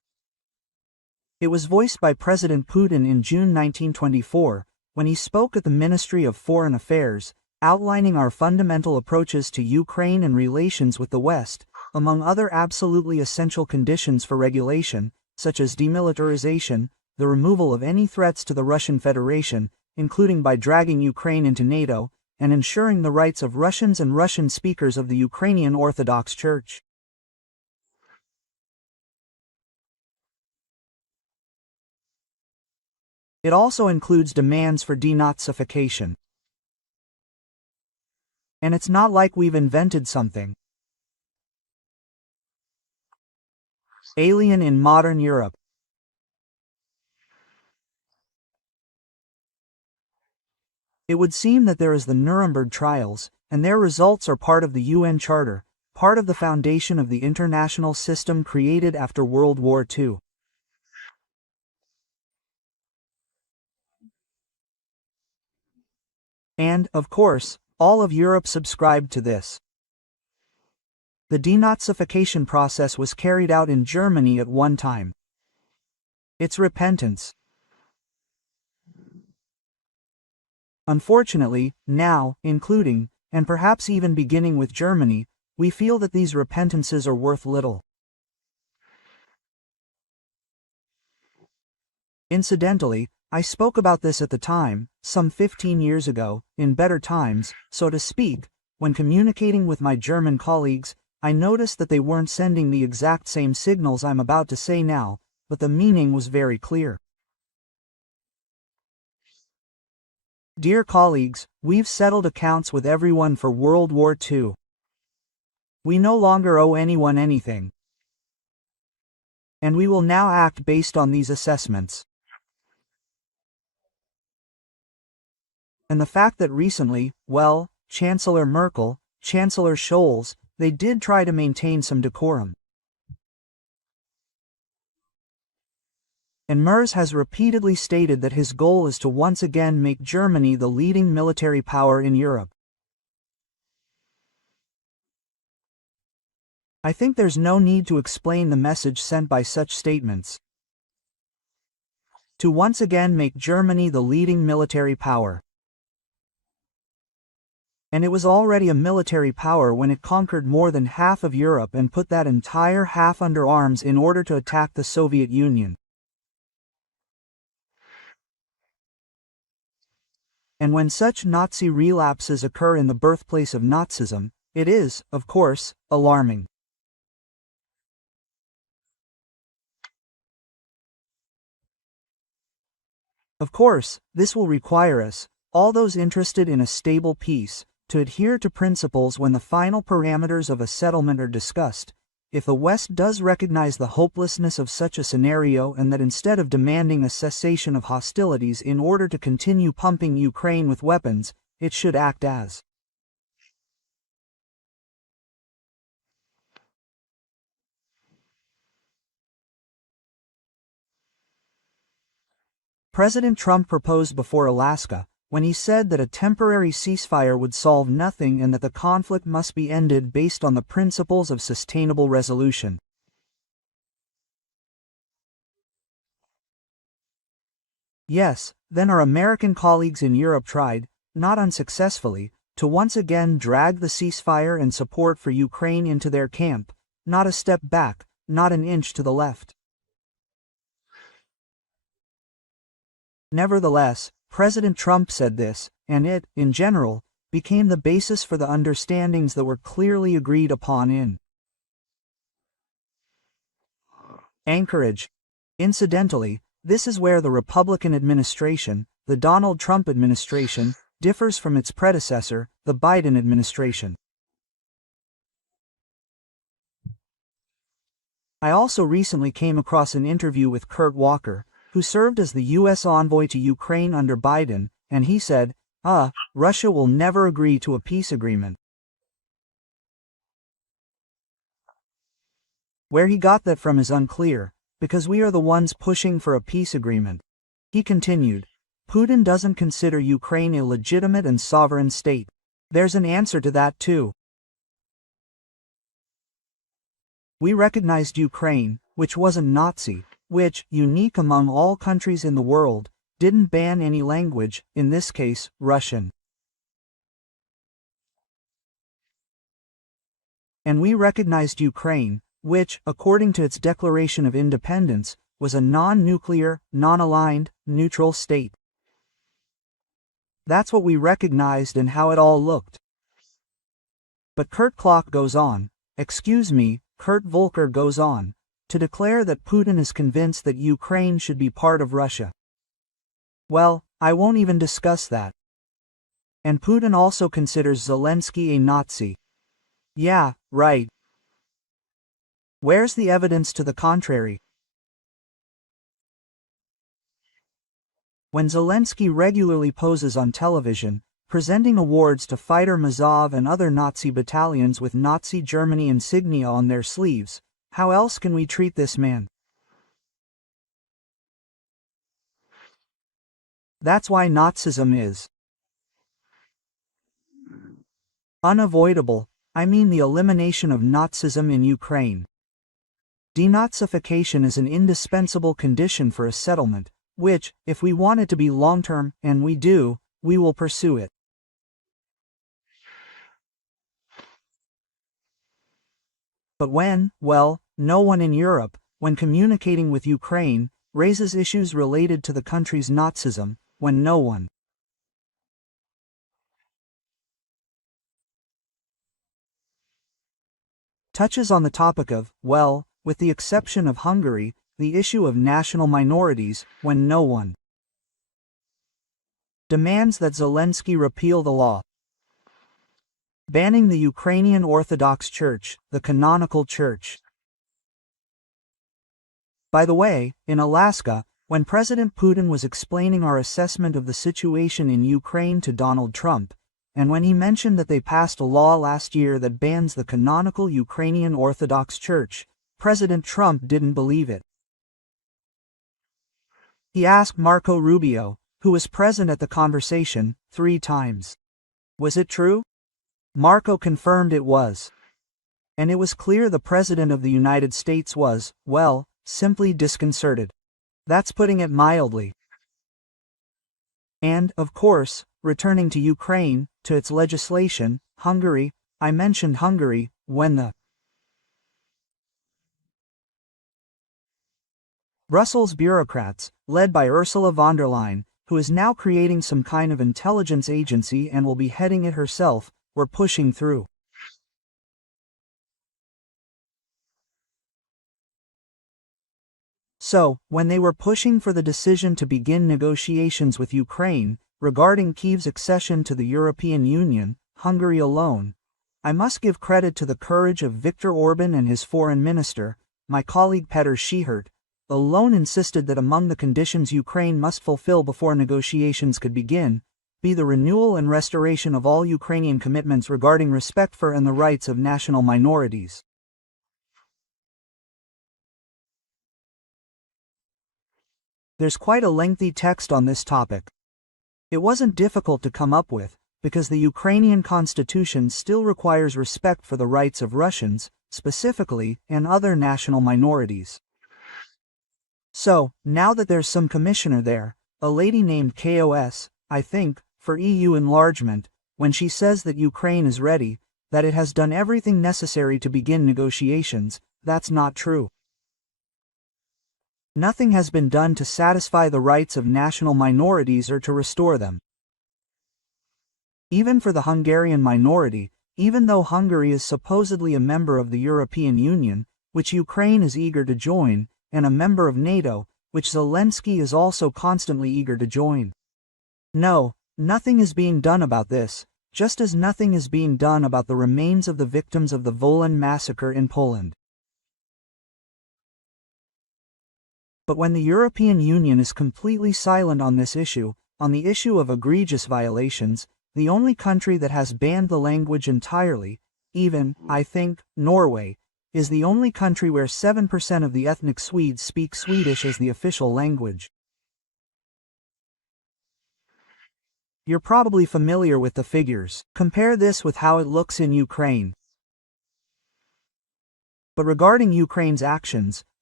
It was voiced by President Putin in June 1924, when he spoke at the Ministry of Foreign Affairs, outlining our fundamental approaches to Ukraine and relations with the West, among other absolutely essential conditions for regulation, such as demilitarization, the removal of any threats to the Russian Federation, including by dragging Ukraine into NATO, and ensuring the rights of Russians and Russian speakers of the Ukrainian Orthodox Church. It also includes demands for denazification. And it's not like we've invented something alien in modern Europe. It would seem that there is the Nuremberg trials, and their results are part of the UN Charter, part of the foundation of the international system created after World War II. And, of course, all of Europe subscribed to this. The denazification process was carried out in Germany at one time. It's repentance. Unfortunately, now, including, and perhaps even beginning with Germany, we feel that these repentances are worth little. Incidentally, I spoke about this at the time, some 15 years ago, in better times, so to speak. When communicating with my German colleagues, I noticed that they weren't sending the exact same signals I'm about to say now, but the meaning was very clear. Dear colleagues, we've settled accounts with everyone for World War II. We no longer owe anyone anything. And we will now act based on these assessments. And the fact that recently, well, Chancellor Merkel, Chancellor Scholz, they did try to maintain some decorum. And Merz has repeatedly stated that his goal is to once again make Germany the leading military power in Europe. I think there's no need to explain the message sent by such statements. To once again make Germany the leading military power. And it was already a military power when it conquered more than half of Europe and put that entire half under arms in order to attack the Soviet Union. And when such Nazi relapses occur in the birthplace of Nazism, it is, of course, alarming. Of course, this will require us, all those interested in a stable peace, to adhere to principles when the final parameters of a settlement are discussed. If the West does recognize the hopelessness of such a scenario and that instead of demanding a cessation of hostilities in order to continue pumping Ukraine with weapons, it should act as President Trump proposed before Alaska, when he said that a temporary ceasefire would solve nothing and that the conflict must be ended based on the principles of sustainable resolution. Yes, then our American colleagues in Europe tried, not unsuccessfully, to once again drag the ceasefire and support for Ukraine into their camp, not a step back, not an inch to the left. Nevertheless, President Trump said this, and it, in general, became the basis for the understandings that were clearly agreed upon in Anchorage. Incidentally, this is where the Republican administration, the Donald Trump administration, differs from its predecessor, the Biden administration. I also recently came across an interview with Kurt Walker, who served as the U.S. envoy to Ukraine under Biden, and he said, Russia will never agree to a peace agreement. Where he got that from is unclear, because we are the ones pushing for a peace agreement. He continued, Putin doesn't consider Ukraine a legitimate and sovereign state. There's an answer to that too. We recognized Ukraine, which wasn't Nazi, which, unique among all countries in the world, didn't ban any language, in this case, Russian. And we recognized Ukraine, which, according to its declaration of independence, was a non-nuclear, non-aligned, neutral state. That's what we recognized and how it all looked. But Kurt Volker goes on, to declare that Putin is convinced that Ukraine should be part of Russia. Well, I won't even discuss that. And Putin also considers Zelensky a Nazi. Yeah, right. Where's the evidence to the contrary? When Zelensky regularly poses on television, presenting awards to fighter Mazov and other Nazi battalions with Nazi Germany insignia on their sleeves, how else can we treat this man? That's why Nazism is unavoidable. I mean the elimination of Nazism in Ukraine. Denazification is an indispensable condition for a settlement, which, if we want it to be long-term, and we do, we will pursue it. But no one in Europe, when communicating with Ukraine, raises issues related to the country's Nazism, when no one touches on the topic of, with the exception of Hungary, the issue of national minorities, when no one demands that Zelensky repeal the law banning the Ukrainian Orthodox Church, the canonical church. By the way, in Alaska, when President Putin was explaining our assessment of the situation in Ukraine to Donald Trump, and when he mentioned that they passed a law last year that bans the canonical Ukrainian Orthodox Church, President Trump didn't believe it. He asked Marco Rubio, who was present at the conversation, 3 times. Was it true? Marco confirmed it was. And it was clear the President of the United States was, simply disconcerted. That's putting it mildly. And, of course, returning to Ukraine, to its legislation, Hungary, I mentioned Hungary, when the Brussels bureaucrats, led by Ursula von der Leyen, who is now creating some kind of intelligence agency and will be heading it herself, were pushing through. So, when they were pushing for the decision to begin negotiations with Ukraine, regarding Kyiv's accession to the European Union, Hungary alone, I must give credit to the courage of Viktor Orban and his foreign minister, my colleague Petr Schihert, alone insisted that among the conditions Ukraine must fulfill before negotiations could begin, be the renewal and restoration of all Ukrainian commitments regarding respect for and the rights of national minorities. There's quite a lengthy text on this topic. It wasn't difficult to come up with, because the Ukrainian constitution still requires respect for the rights of Russians, specifically, and other national minorities. So, now that there's some commissioner there, a lady named KOS, I think, for EU enlargement, when she says that Ukraine is ready, that it has done everything necessary to begin negotiations, that's not true. Nothing has been done to satisfy the rights of national minorities or to restore them. Even for the Hungarian minority, even though Hungary is supposedly a member of the European Union, which Ukraine is eager to join, and a member of NATO, which Zelensky is also constantly eager to join. No, nothing is being done about this, just as nothing is being done about the remains of the victims of the Wolan massacre in Poland. But when the European Union is completely silent on this issue, on the issue of egregious violations, the only country that has banned the language entirely, even, I think, Norway, is the only country where 7% of the ethnic Swedes speak Swedish as the official language. You're probably familiar with the figures. Compare this with how it looks in Ukraine. But regarding Ukraine's actions,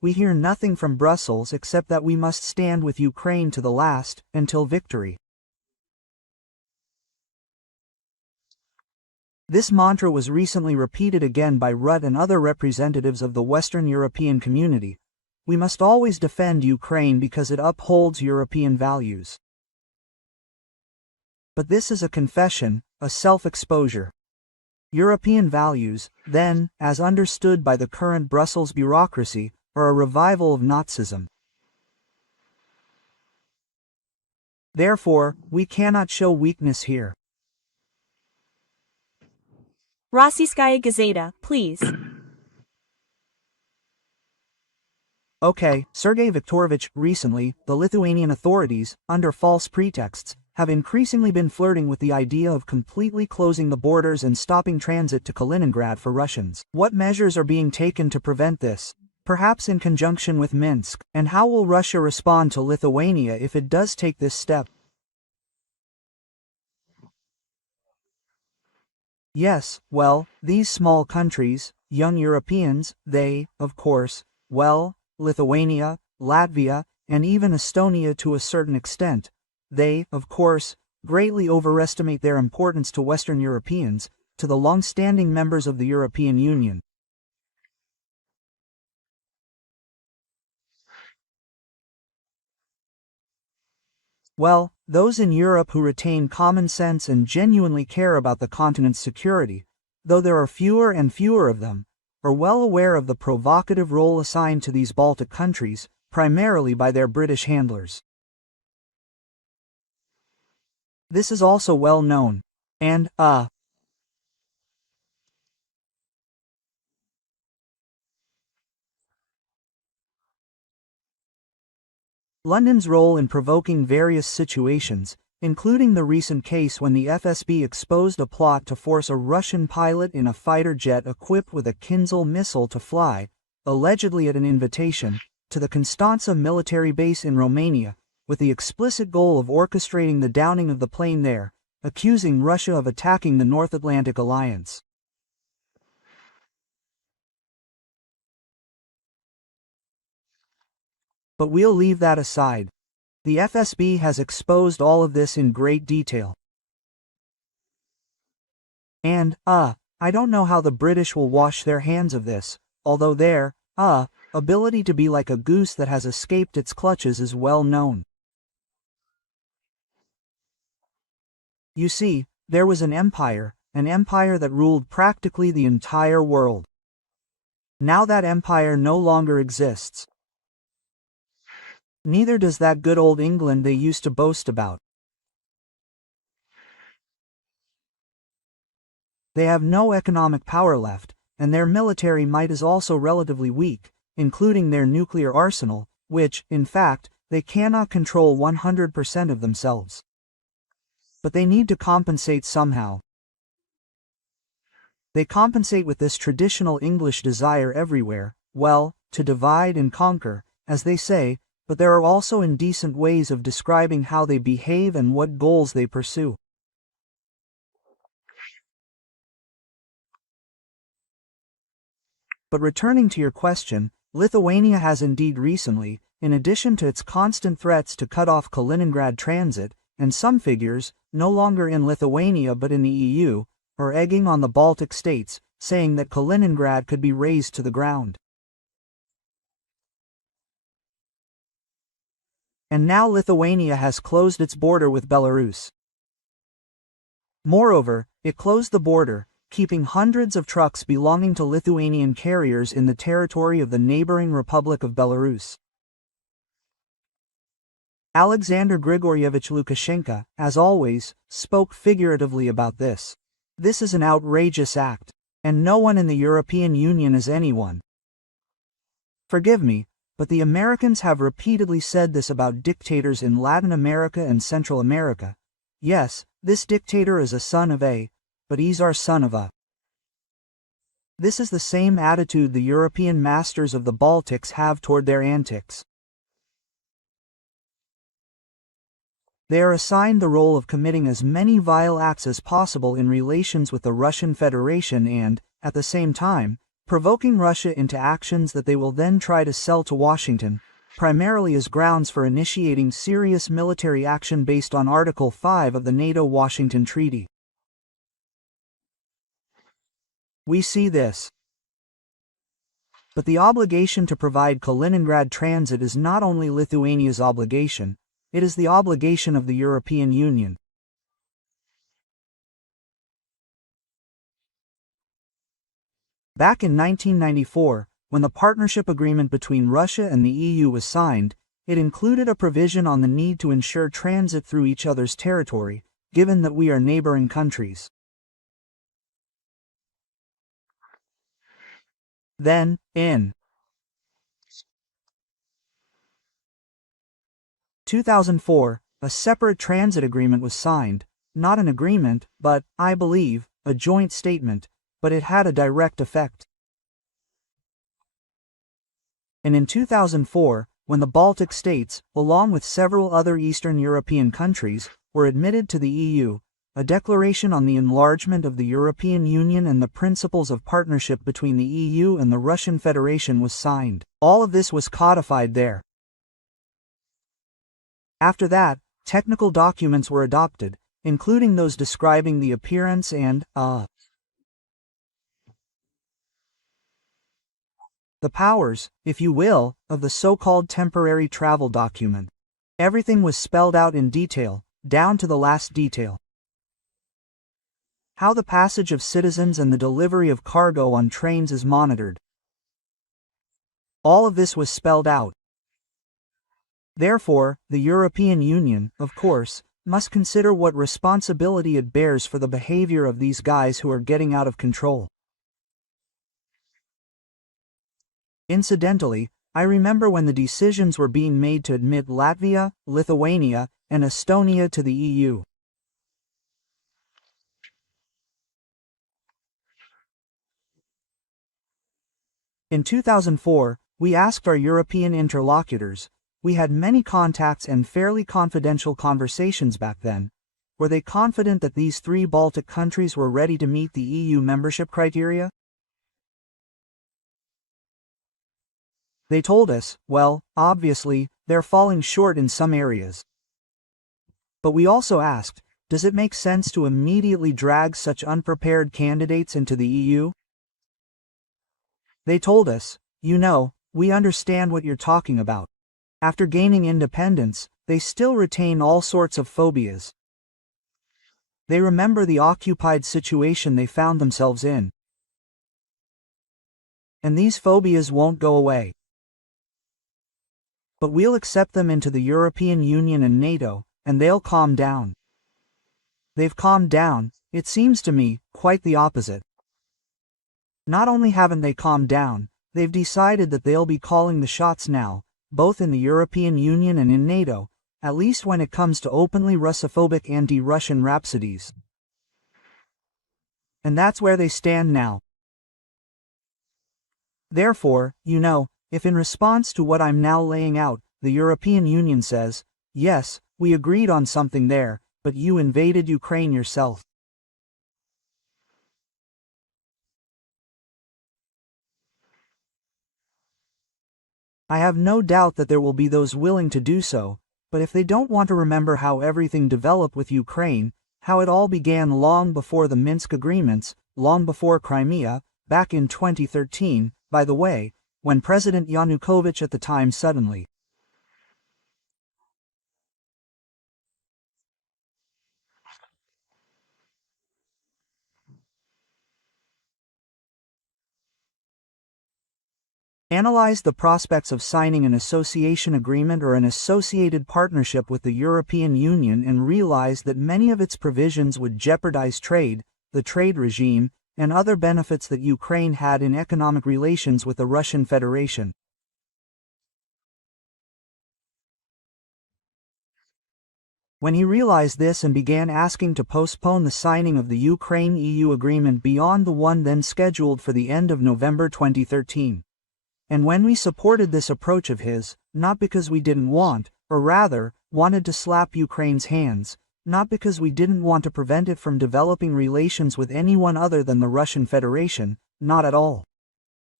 we hear nothing from Brussels except that we must stand with Ukraine to the last, until victory. This mantra was recently repeated again by Rutte and other representatives of the Western European community. We must always defend Ukraine because it upholds European values. But this is a confession, a self-exposure. European values, then, as understood by the current Brussels bureaucracy, are a revival of Nazism. Therefore, we cannot show weakness here. Rossiyskaya Gazeta, please. Okay, Sergei Viktorovich, recently, the Lithuanian authorities, under false pretexts, have increasingly been flirting with the idea of completely closing the borders and stopping transit to Kaliningrad for Russians. What measures are being taken to prevent this? Perhaps in conjunction with Minsk, and how will Russia respond to Lithuania if it does take this step? Yes, well, these small countries, young Europeans, they, of course, well, Lithuania, Latvia, and even Estonia to a certain extent, they, of course, greatly overestimate their importance to Western Europeans, to the long-standing members of the European Union. Well, those in Europe who retain common sense and genuinely care about the continent's security, though there are fewer and fewer of them, are well aware of the provocative role assigned to these Baltic countries, primarily by their British handlers. This is also well known, and, London's role in provoking various situations, including the recent case when the FSB exposed a plot to force a Russian pilot in a fighter jet equipped with a Kinzhal missile to fly, allegedly at an invitation, to the Constanța military base in Romania, with the explicit goal of orchestrating the downing of the plane there, accusing Russia of attacking the North Atlantic Alliance. But we'll leave that aside. The FSB has exposed all of this in great detail. And, I don't know how the British will wash their hands of this, although their, ability to be like a goose that has escaped its clutches is well known. You see, there was an empire that ruled practically the entire world. Now that empire no longer exists. Neither does that good old England they used to boast about. They have no economic power left, and their military might is also relatively weak, including their nuclear arsenal, which, in fact, they cannot control 100% of themselves. But they need to compensate somehow. They compensate with this traditional English desire everywhere, well, to divide and conquer, as they say, but there are also indecent ways of describing how they behave and what goals they pursue. But returning to your question, Lithuania has indeed recently, in addition to its constant threats to cut off Kaliningrad transit, and some figures, no longer in Lithuania but in the EU, are egging on the Baltic states, saying that Kaliningrad could be razed to the ground. And now Lithuania has closed its border with Belarus. Moreover, it closed the border, keeping hundreds of trucks belonging to Lithuanian carriers in the territory of the neighboring Republic of Belarus. Alexander Grigoryevich Lukashenko, as always, spoke figuratively about this. This is an outrageous act, and no one in the European Union is anyone. Forgive me, but the Americans have repeatedly said this about dictators in Latin America and Central America. Yes, this dictator is a son of a, but he's our son of a. This is the same attitude the European masters of the Baltics have toward their antics. They are assigned the role of committing as many vile acts as possible in relations with the Russian Federation and, at the same time, provoking Russia into actions that they will then try to sell to Washington, primarily as grounds for initiating serious military action based on Article 5 of the NATO-Washington Treaty. We see this. But the obligation to provide Kaliningrad transit is not only Lithuania's obligation, it is the obligation of the European Union. Back in 1994, when the partnership agreement between Russia and the EU was signed, it included a provision on the need to ensure transit through each other's territory, given that we are neighboring countries. Then, in 2004, a separate transit agreement was signed, not an agreement, but, I believe, a joint statement, but it had a direct effect. And in 2004, when the Baltic states, along with several other Eastern European countries, were admitted to the EU, a declaration on the enlargement of the European Union and the principles of partnership between the EU and the Russian Federation was signed. All of this was codified there. After that, technical documents were adopted, including those describing the appearance and, the powers, if you will, of the so-called temporary travel document. Everything was spelled out in detail, down to the last detail. How the passage of citizens and the delivery of cargo on trains is monitored. All of this was spelled out. Therefore, the European Union, of course, must consider what responsibility it bears for the behavior of these guys who are getting out of control. Incidentally, I remember when the decisions were being made to admit Latvia, Lithuania, and Estonia to the EU. In 2004, we asked our European interlocutors, we had many contacts and fairly confidential conversations back then, were they confident that these 3 Baltic countries were ready to meet the EU membership criteria? They told us, well, obviously, they're falling short in some areas. But we also asked, does it make sense to immediately drag such unprepared candidates into the EU? They told us, you know, we understand what you're talking about. After gaining independence, they still retain all sorts of phobias. They remember the occupied situation they found themselves in. And these phobias won't go away. But we'll accept them into the European Union and NATO, and they'll calm down. They've calmed down, it seems to me, quite the opposite. Not only haven't they calmed down, they've decided that they'll be calling the shots now, both in the European Union and in NATO, at least when it comes to openly Russophobic anti-Russian rhapsodies. And that's where they stand now. Therefore, you know, if in response to what I'm now laying out, the European Union says, yes, we agreed on something there, but you invaded Ukraine yourself. I have no doubt that there will be those willing to do so, but if they don't want to remember how everything developed with Ukraine, how it all began long before the Minsk agreements, long before Crimea, back in 2013, by the way, when President Yanukovych at the time suddenly analyzed the prospects of signing an association agreement or an associated partnership with the European Union and realized that many of its provisions would jeopardize trade, the trade regime, and other benefits that Ukraine had in economic relations with the Russian Federation. When he realized this and began asking to postpone the signing of the Ukraine-EU agreement beyond the one then scheduled for the end of November 2013. And when we supported this approach of his, not because we didn't want, or rather, wanted to slap Ukraine's hands, not because we didn't want to prevent it from developing relations with anyone other than the Russian Federation, not at all.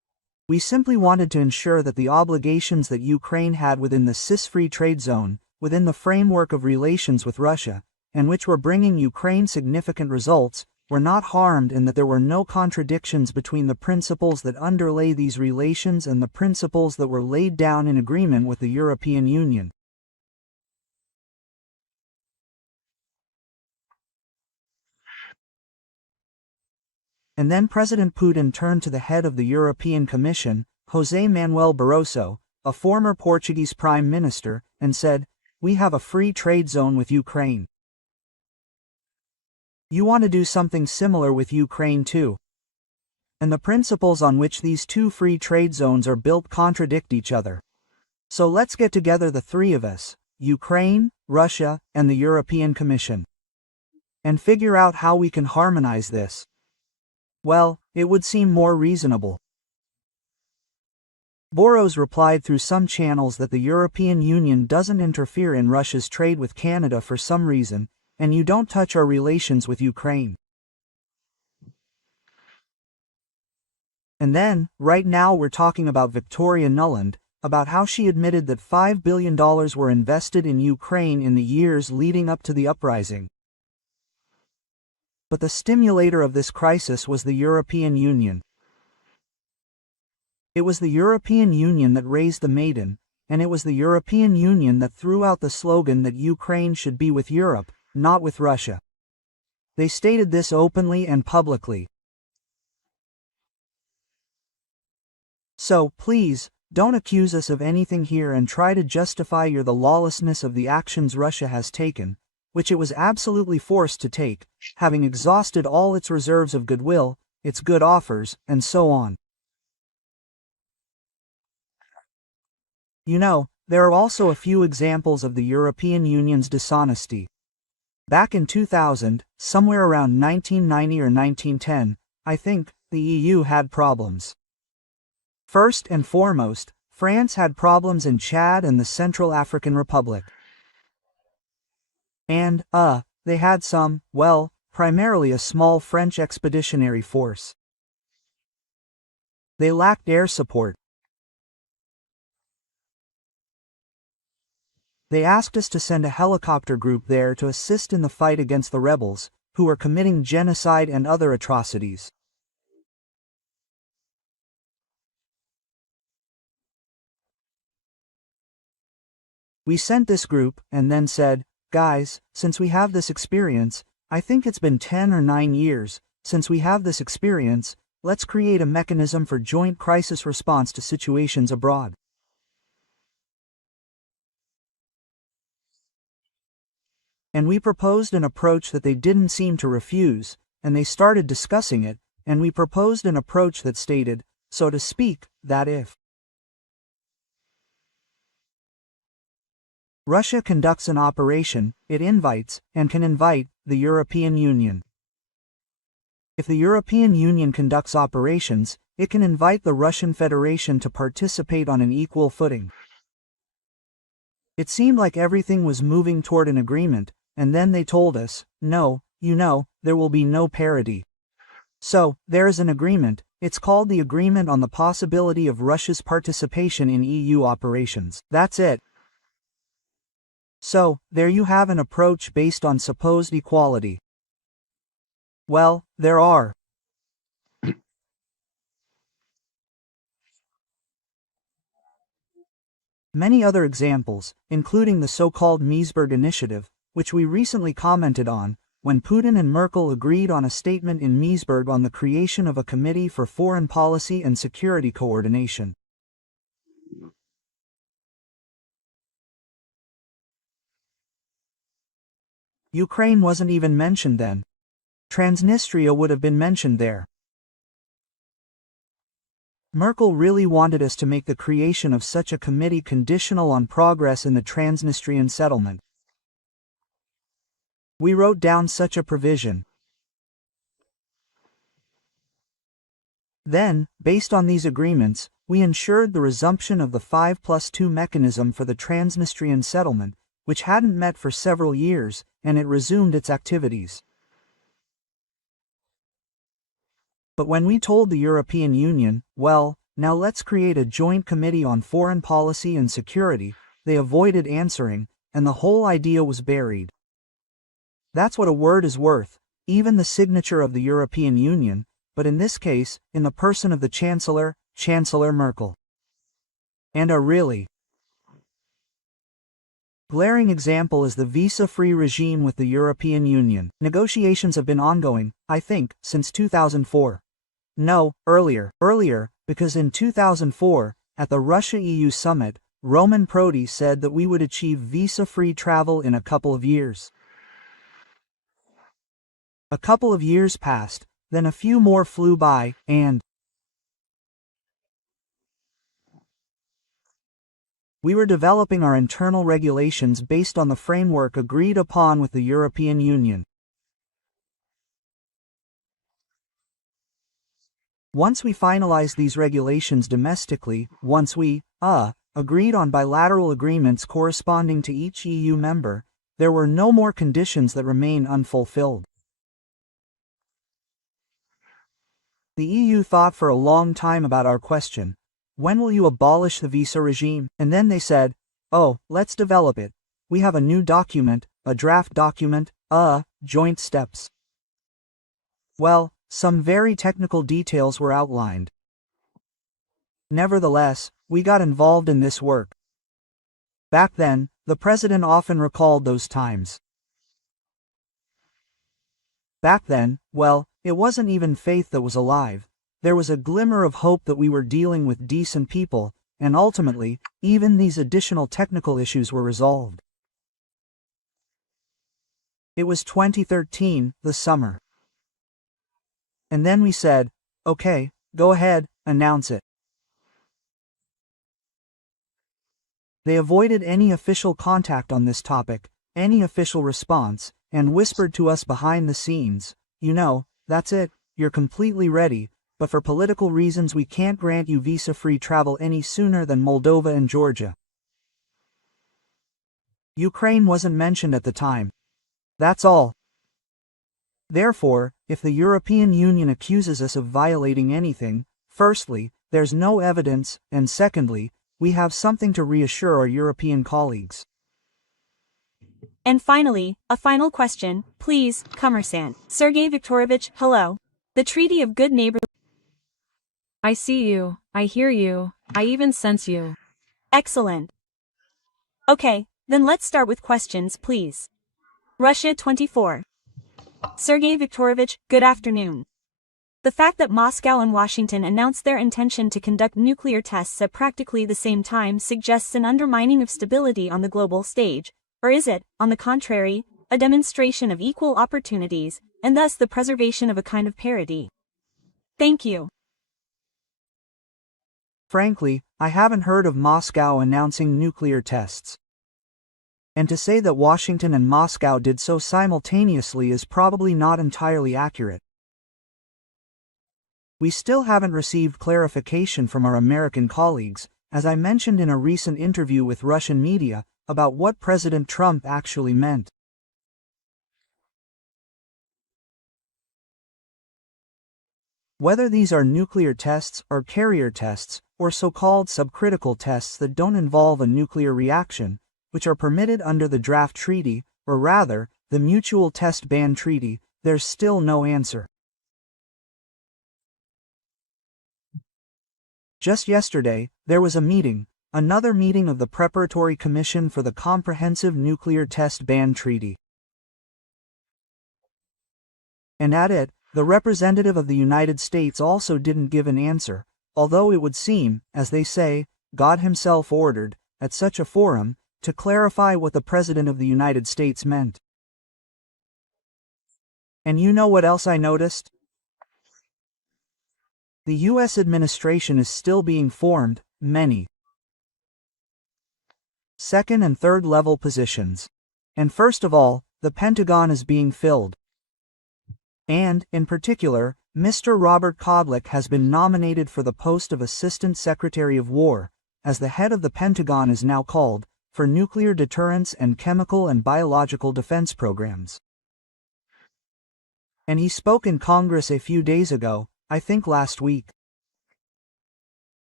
We simply wanted to ensure that the obligations that Ukraine had within the CIS-free trade zone, within the framework of relations with Russia, and which were bringing Ukraine significant results, were not harmed, and that there were no contradictions between the principles that underlay these relations and the principles that were laid down in agreement with the European Union. And then President Putin turned to the head of the European Commission, José Manuel Barroso, a former Portuguese Prime Minister, and said, "We have a free trade zone with Ukraine. You want to do something similar with Ukraine too. And the principles on which these two free trade zones are built contradict each other. So let's get together, the three of us, Ukraine, Russia, and the European Commission, and figure out how we can harmonize this." Well, it would seem more reasonable. Boros replied through some channels that the European Union doesn't interfere in Russia's trade with Canada for some reason, and you don't touch our relations with Ukraine. And then, right now we're talking about Victoria Nuland, about how she admitted that $5 billion were invested in Ukraine in the years leading up to the uprising. But the stimulator of this crisis was the European Union. It was the European Union that raised the maiden, and it was the European Union that threw out the slogan that Ukraine should be with Europe, not with Russia. They stated this openly and publicly. So, please, don't accuse us of anything here and try to justify the lawlessness of the actions Russia has taken, which it was absolutely forced to take, having exhausted all its reserves of goodwill, its good offers, and so on. You know, there are also a few examples of the European Union's dishonesty. Back in 2000, somewhere around 1990 or 1910, I think, the EU had problems. First and foremost, France had problems in Chad and the Central African Republic. And, they had some, well, primarily a small French expeditionary force. They lacked air support. They asked us to send a helicopter group there to assist in the fight against the rebels, who were committing genocide and other atrocities. We sent this group, and then said, "Guys, since we have this experience, I think it's been 10 or 9 years, since we have this experience, let's create a mechanism for joint crisis response to situations abroad." And we proposed an approach that they didn't seem to refuse, and they started discussing it, and we proposed an approach that stated, so to speak, that if Russia conducts an operation, it invites, and can invite, the European Union. If the European Union conducts operations, it can invite the Russian Federation to participate on an equal footing. It seemed like everything was moving toward an agreement, and then they told us, no, there will be no parity. So, there is an agreement, it's called the Agreement on the Possibility of Russia's Participation in EU Operations. That's it. So, there you have an approach based on supposed equality. Well, there are many other examples, including the so-called Meseberg Initiative, which we recently commented on, when Putin and Merkel agreed on a statement in Meseberg on the creation of a Committee for Foreign Policy and Security Coordination. Ukraine wasn't even mentioned then. Transnistria would have been mentioned there. Merkel really wanted us to make the creation of such a committee conditional on progress in the Transnistrian settlement. We wrote down such a provision. Then, based on these agreements, we ensured the resumption of the 5+2 mechanism for the Transnistrian settlement, which hadn't met for several years, and it resumed its activities. But when we told the European Union, well, Now let's create a joint committee on foreign policy and security. They avoided answering, and the whole idea was buried. That's what a word is worth, even the signature of the European Union, but in this case, in the person of the Chancellor, Chancellor Merkel. And a really glaring example is the visa-free regime with the European Union. Negotiations have been ongoing, I think, since 2004. No, earlier, because in 2004, at the Russia-EU summit, Roman Prodi said that we would achieve visa-free travel in a couple of years. A couple of years passed, then a few more flew by, and we were developing our internal regulations based on the framework agreed upon with the European Union. Once we finalized these regulations domestically, once we, agreed on bilateral agreements corresponding to each EU member, there were no more conditions that remain unfulfilled. The EU thought for a long time about our question. When will you abolish the visa regime? And then they said, oh, let's develop it. We have a new document, a draft document, joint steps. Well, some very technical details were outlined. Nevertheless, we got involved in this work. Back then, the president often recalled those times. Back then, well, it wasn't even faith that was alive. There was a glimmer of hope that we were dealing with decent people, and ultimately, even these additional technical issues were resolved. It was 2013, the summer. And then we said, okay, go ahead, announce it. They avoided any official contact on this topic, any official response, and whispered to us behind the scenes, you know, that's it, you're completely ready, but for political reasons we can't grant you visa-free travel any sooner than Moldova and Georgia. Ukraine wasn't mentioned at the time. That's all. Therefore, if the European Union accuses us of violating anything, firstly, there's no evidence, and secondly, we have something to reassure our European colleagues. And finally, a final question, please, Commerçant. Sergei Viktorovich, hello. The Treaty of Good Neighborhood. I see you, I hear you, I even sense you. Excellent. Okay, then let's start with questions, please. Russia 24. Sergei Viktorovich, good afternoon. The fact that Moscow and Washington announced their intention to conduct nuclear tests at practically the same time suggests an undermining of stability on the global stage, or is it, on the contrary, a demonstration of equal opportunities, and thus the preservation of a kind of parity? Thank you. Frankly, I haven't heard of Moscow announcing nuclear tests. And to say that Washington and Moscow did so simultaneously is probably not entirely accurate. We still haven't received clarification from our American colleagues, as I mentioned in a recent interview with Russian media, about what President Trump actually meant. Whether these are nuclear tests or carrier tests, or so-called subcritical tests that don't involve a nuclear reaction, which are permitted under the draft treaty, or rather, the Mutual Test Ban Treaty, there's still no answer. Just yesterday, there was a meeting, another meeting of the Preparatory Commission for the Comprehensive Nuclear Test Ban Treaty. And at it, the representative of the United States also didn't give an answer, although it would seem, as they say, God himself ordered, at such a forum, to clarify what the President of the United States meant. And you know what else I noticed? The U.S. administration is still being formed, many second and third level positions. And first of all, the Pentagon is being filled. And, in particular, Mr. Robert Kodlik has been nominated for the post of Assistant Secretary of War, as the head of the Pentagon is now called, for nuclear deterrence and chemical and biological defense programs. And he spoke in Congress a few days ago, I think last week.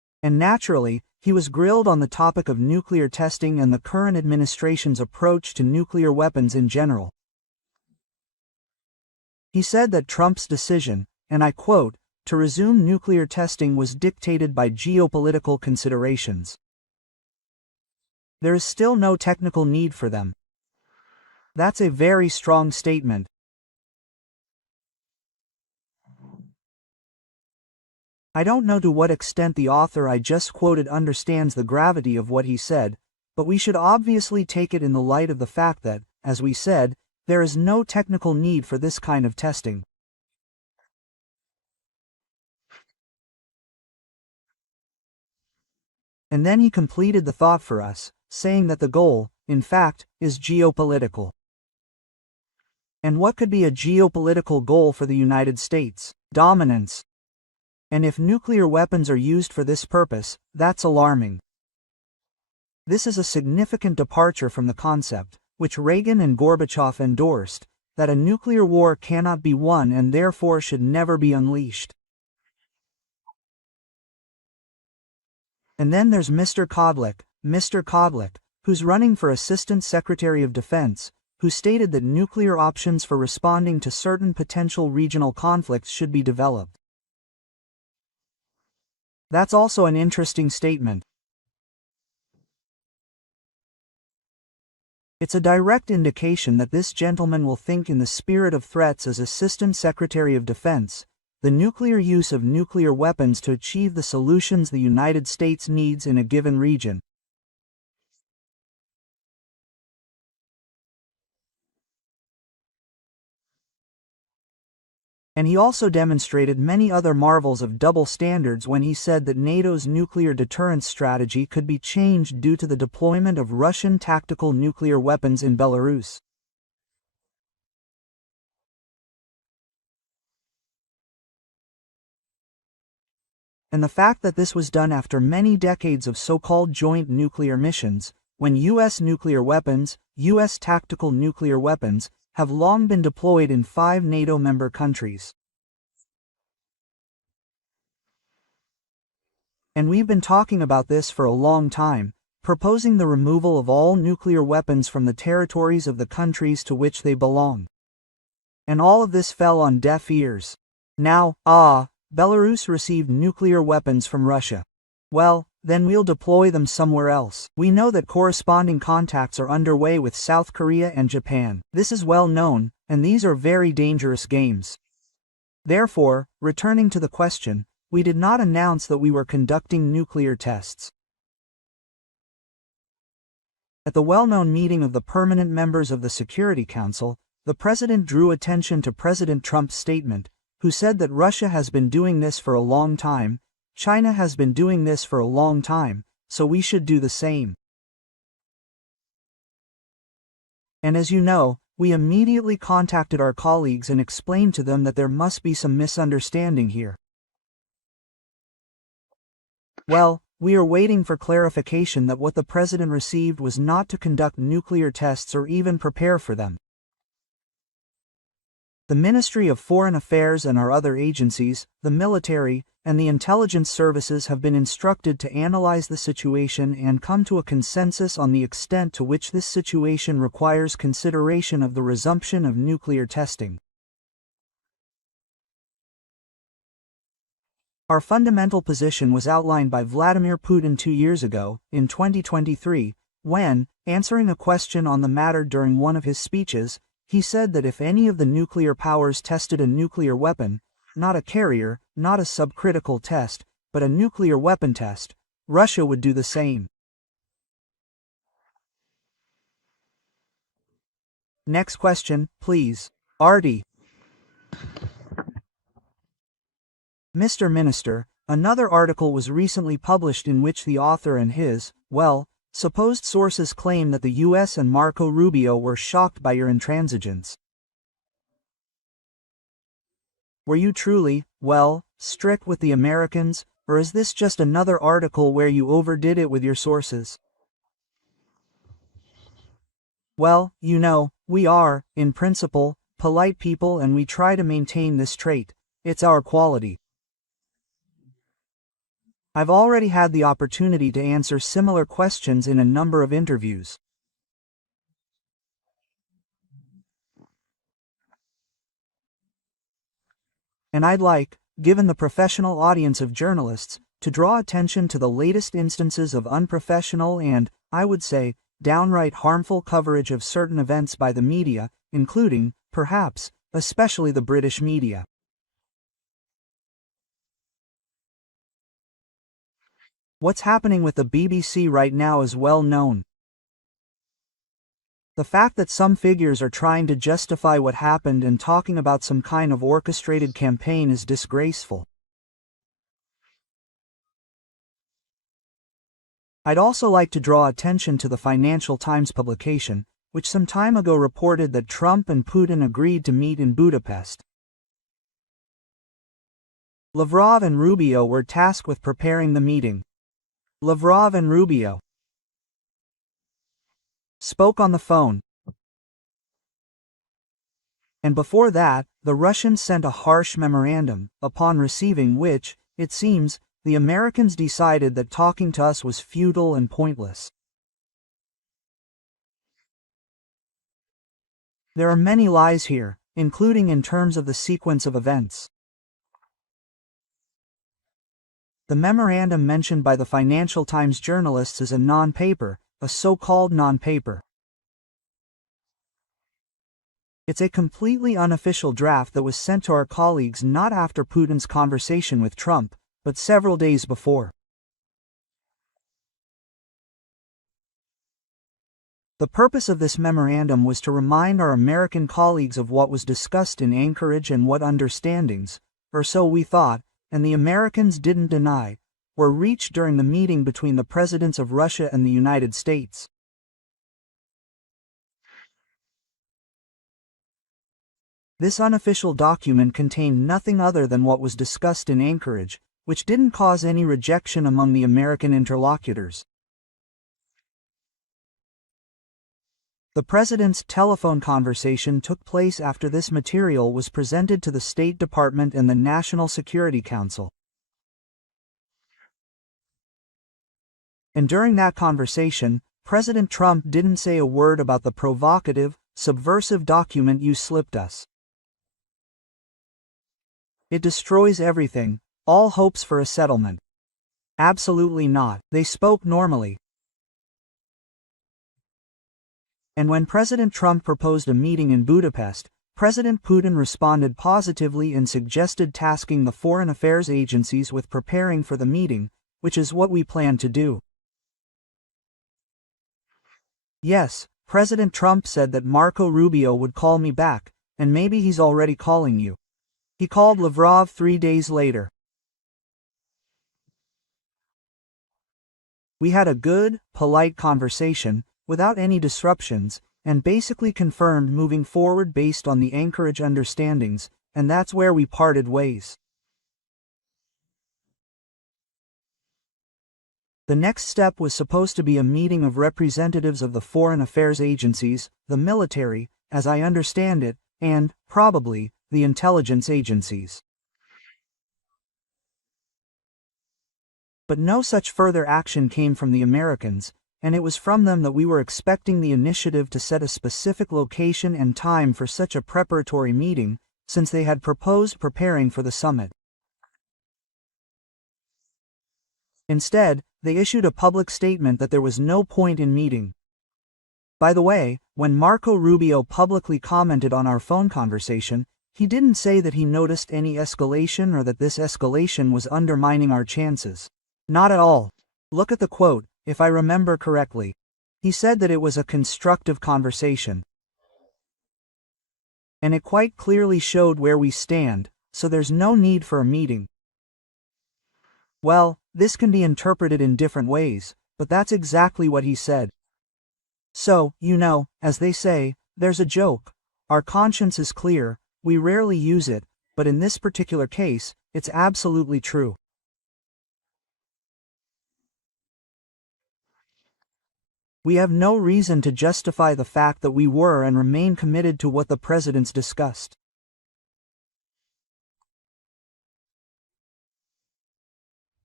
And naturally, he was grilled on the topic of nuclear testing and the current administration's approach to nuclear weapons in general. He said that Trump's decision, and I quote, to resume nuclear testing was dictated by geopolitical considerations. There is still no technical need for them. That's a very strong statement. I don't know to what extent the author I just quoted understands the gravity of what he said, but we should obviously take it in the light of the fact that, as we said, there is no technical need for this kind of testing. And then he completed the thought for us, saying that the goal, in fact, is geopolitical. And what could be a geopolitical goal for the United States? Dominance. And if nuclear weapons are used for this purpose, that's alarming. This is a significant departure from the concept, which Reagan and Gorbachev endorsed, that a nuclear war cannot be won and therefore should never be unleashed. And then there's Mr. Kodlik, who's running for Assistant Secretary of Defense, who stated that nuclear options for responding to certain potential regional conflicts should be developed. That's also an interesting statement. It's a direct indication that this gentleman will think in the spirit of threats as Assistant Secretary of Defense, the nuclear use of nuclear weapons to achieve the solutions the United States needs in a given region. And he also demonstrated many other marvels of double standards when he said that NATO's nuclear deterrence strategy could be changed due to the deployment of Russian tactical nuclear weapons in Belarus. And the fact that this was done after many decades of so-called joint nuclear missions, when U.S. nuclear weapons, U.S. tactical nuclear weapons, have long been deployed in 5 NATO member countries. And we've been talking about this for a long time, proposing the removal of all nuclear weapons from the territories of the countries to which they belong. And all of this fell on deaf ears. Now, Belarus received nuclear weapons from Russia. Well, then we'll deploy them somewhere else. We know that corresponding contacts are underway with South Korea and Japan. This is well known, and these are very dangerous games. Therefore, returning to the question, we did not announce that we were conducting nuclear tests. At the well-known meeting of the permanent members of the Security Council, the President drew attention to President Trump's statement, who said that Russia has been doing this for a long time, China has been doing this for a long time, so we should do the same. And as you know, we immediately contacted our colleagues and explained to them that there must be some misunderstanding here. Well, we are waiting for clarification that what the President received was not to conduct nuclear tests or even prepare for them. The Ministry of Foreign Affairs and our other agencies, the military, and the intelligence services have been instructed to analyze the situation and come to a consensus on the extent to which this situation requires consideration of the resumption of nuclear testing. Our fundamental position was outlined by Vladimir Putin 2 years ago, in 2023, when, answering a question on the matter during one of his speeches, he said that if any of the nuclear powers tested a nuclear weapon, not a carrier, not a subcritical test, but a nuclear weapon test, Russia would do the same. Next question, please. Artie. Mr. Minister, another article was recently published in which the author and his, supposed sources claim that the U.S. and Marco Rubio were shocked by your intransigence. Were you truly, strict with the Americans, or is this just another article where you overdid it with your sources? Well, you know, we are, in principle, polite people and we try to maintain this trait. It's our quality. I've already had the opportunity to answer similar questions in a number of interviews. And I'd like, given the professional audience of journalists, to draw attention to the latest instances of unprofessional and, I would say, downright harmful coverage of certain events by the media, including, perhaps, especially the British media. What's happening with the BBC right now is well known. The fact that some figures are trying to justify what happened and talking about some kind of orchestrated campaign is disgraceful. I'd also like to draw attention to the Financial Times publication, which some time ago reported that Trump and Putin agreed to meet in Budapest. Lavrov and Rubio were tasked with preparing the meeting. Lavrov and Rubio spoke on the phone. And before that, the Russians sent a harsh memorandum, upon receiving which, it seems, the Americans decided that talking to us was futile and pointless. There are many lies here, including in terms of the sequence of events. The memorandum mentioned by the Financial Times journalists is a non-paper, a so-called non-paper. It's a completely unofficial draft that was sent to our colleagues not after Putin's conversation with Trump, but several days before. The purpose of this memorandum was to remind our American colleagues of what was discussed in Anchorage and what understandings, or so we thought, and the Americans didn't deny, were reached during the meeting between the presidents of Russia and the United States. This unofficial document contained nothing other than what was discussed in Anchorage, which didn't cause any rejection among the American interlocutors. The president's telephone conversation took place after this material was presented to the State Department and the National Security Council. And during that conversation, President Trump didn't say a word about the provocative, subversive document you slipped us. It destroys everything, all hopes for a settlement. Absolutely not. They spoke normally. And when President Trump proposed a meeting in Budapest, President Putin responded positively and suggested tasking the foreign affairs agencies with preparing for the meeting, which is what we plan to do. Yes, President Trump said that Marco Rubio would call me back, and maybe he's already calling you. He called Lavrov 3 days later. We had a good, polite conversation, without any disruptions, and basically confirmed moving forward based on the Anchorage understandings, and that's where we parted ways. The next step was supposed to be a meeting of representatives of the foreign affairs agencies, the military, as I understand it, and, probably, the intelligence agencies. But no such further action came from the Americans, and it was from them that we were expecting the initiative to set a specific location and time for such a preparatory meeting, since they had proposed preparing for the summit. Instead, they issued a public statement that there was no point in meeting. By the way, when Marco Rubio publicly commented on our phone conversation, he didn't say that he noticed any escalation or that this escalation was undermining our chances. Not at all. Look at the quote, if I remember correctly. He said that it was a constructive conversation. And it quite clearly showed where we stand, so there's no need for a meeting. Well, this can be interpreted in different ways, but that's exactly what he said. So, as they say, there's a joke. Our conscience is clear, we rarely use it, but in this particular case, it's absolutely true. We have no reason to justify the fact that we were and remain committed to what the presidents discussed.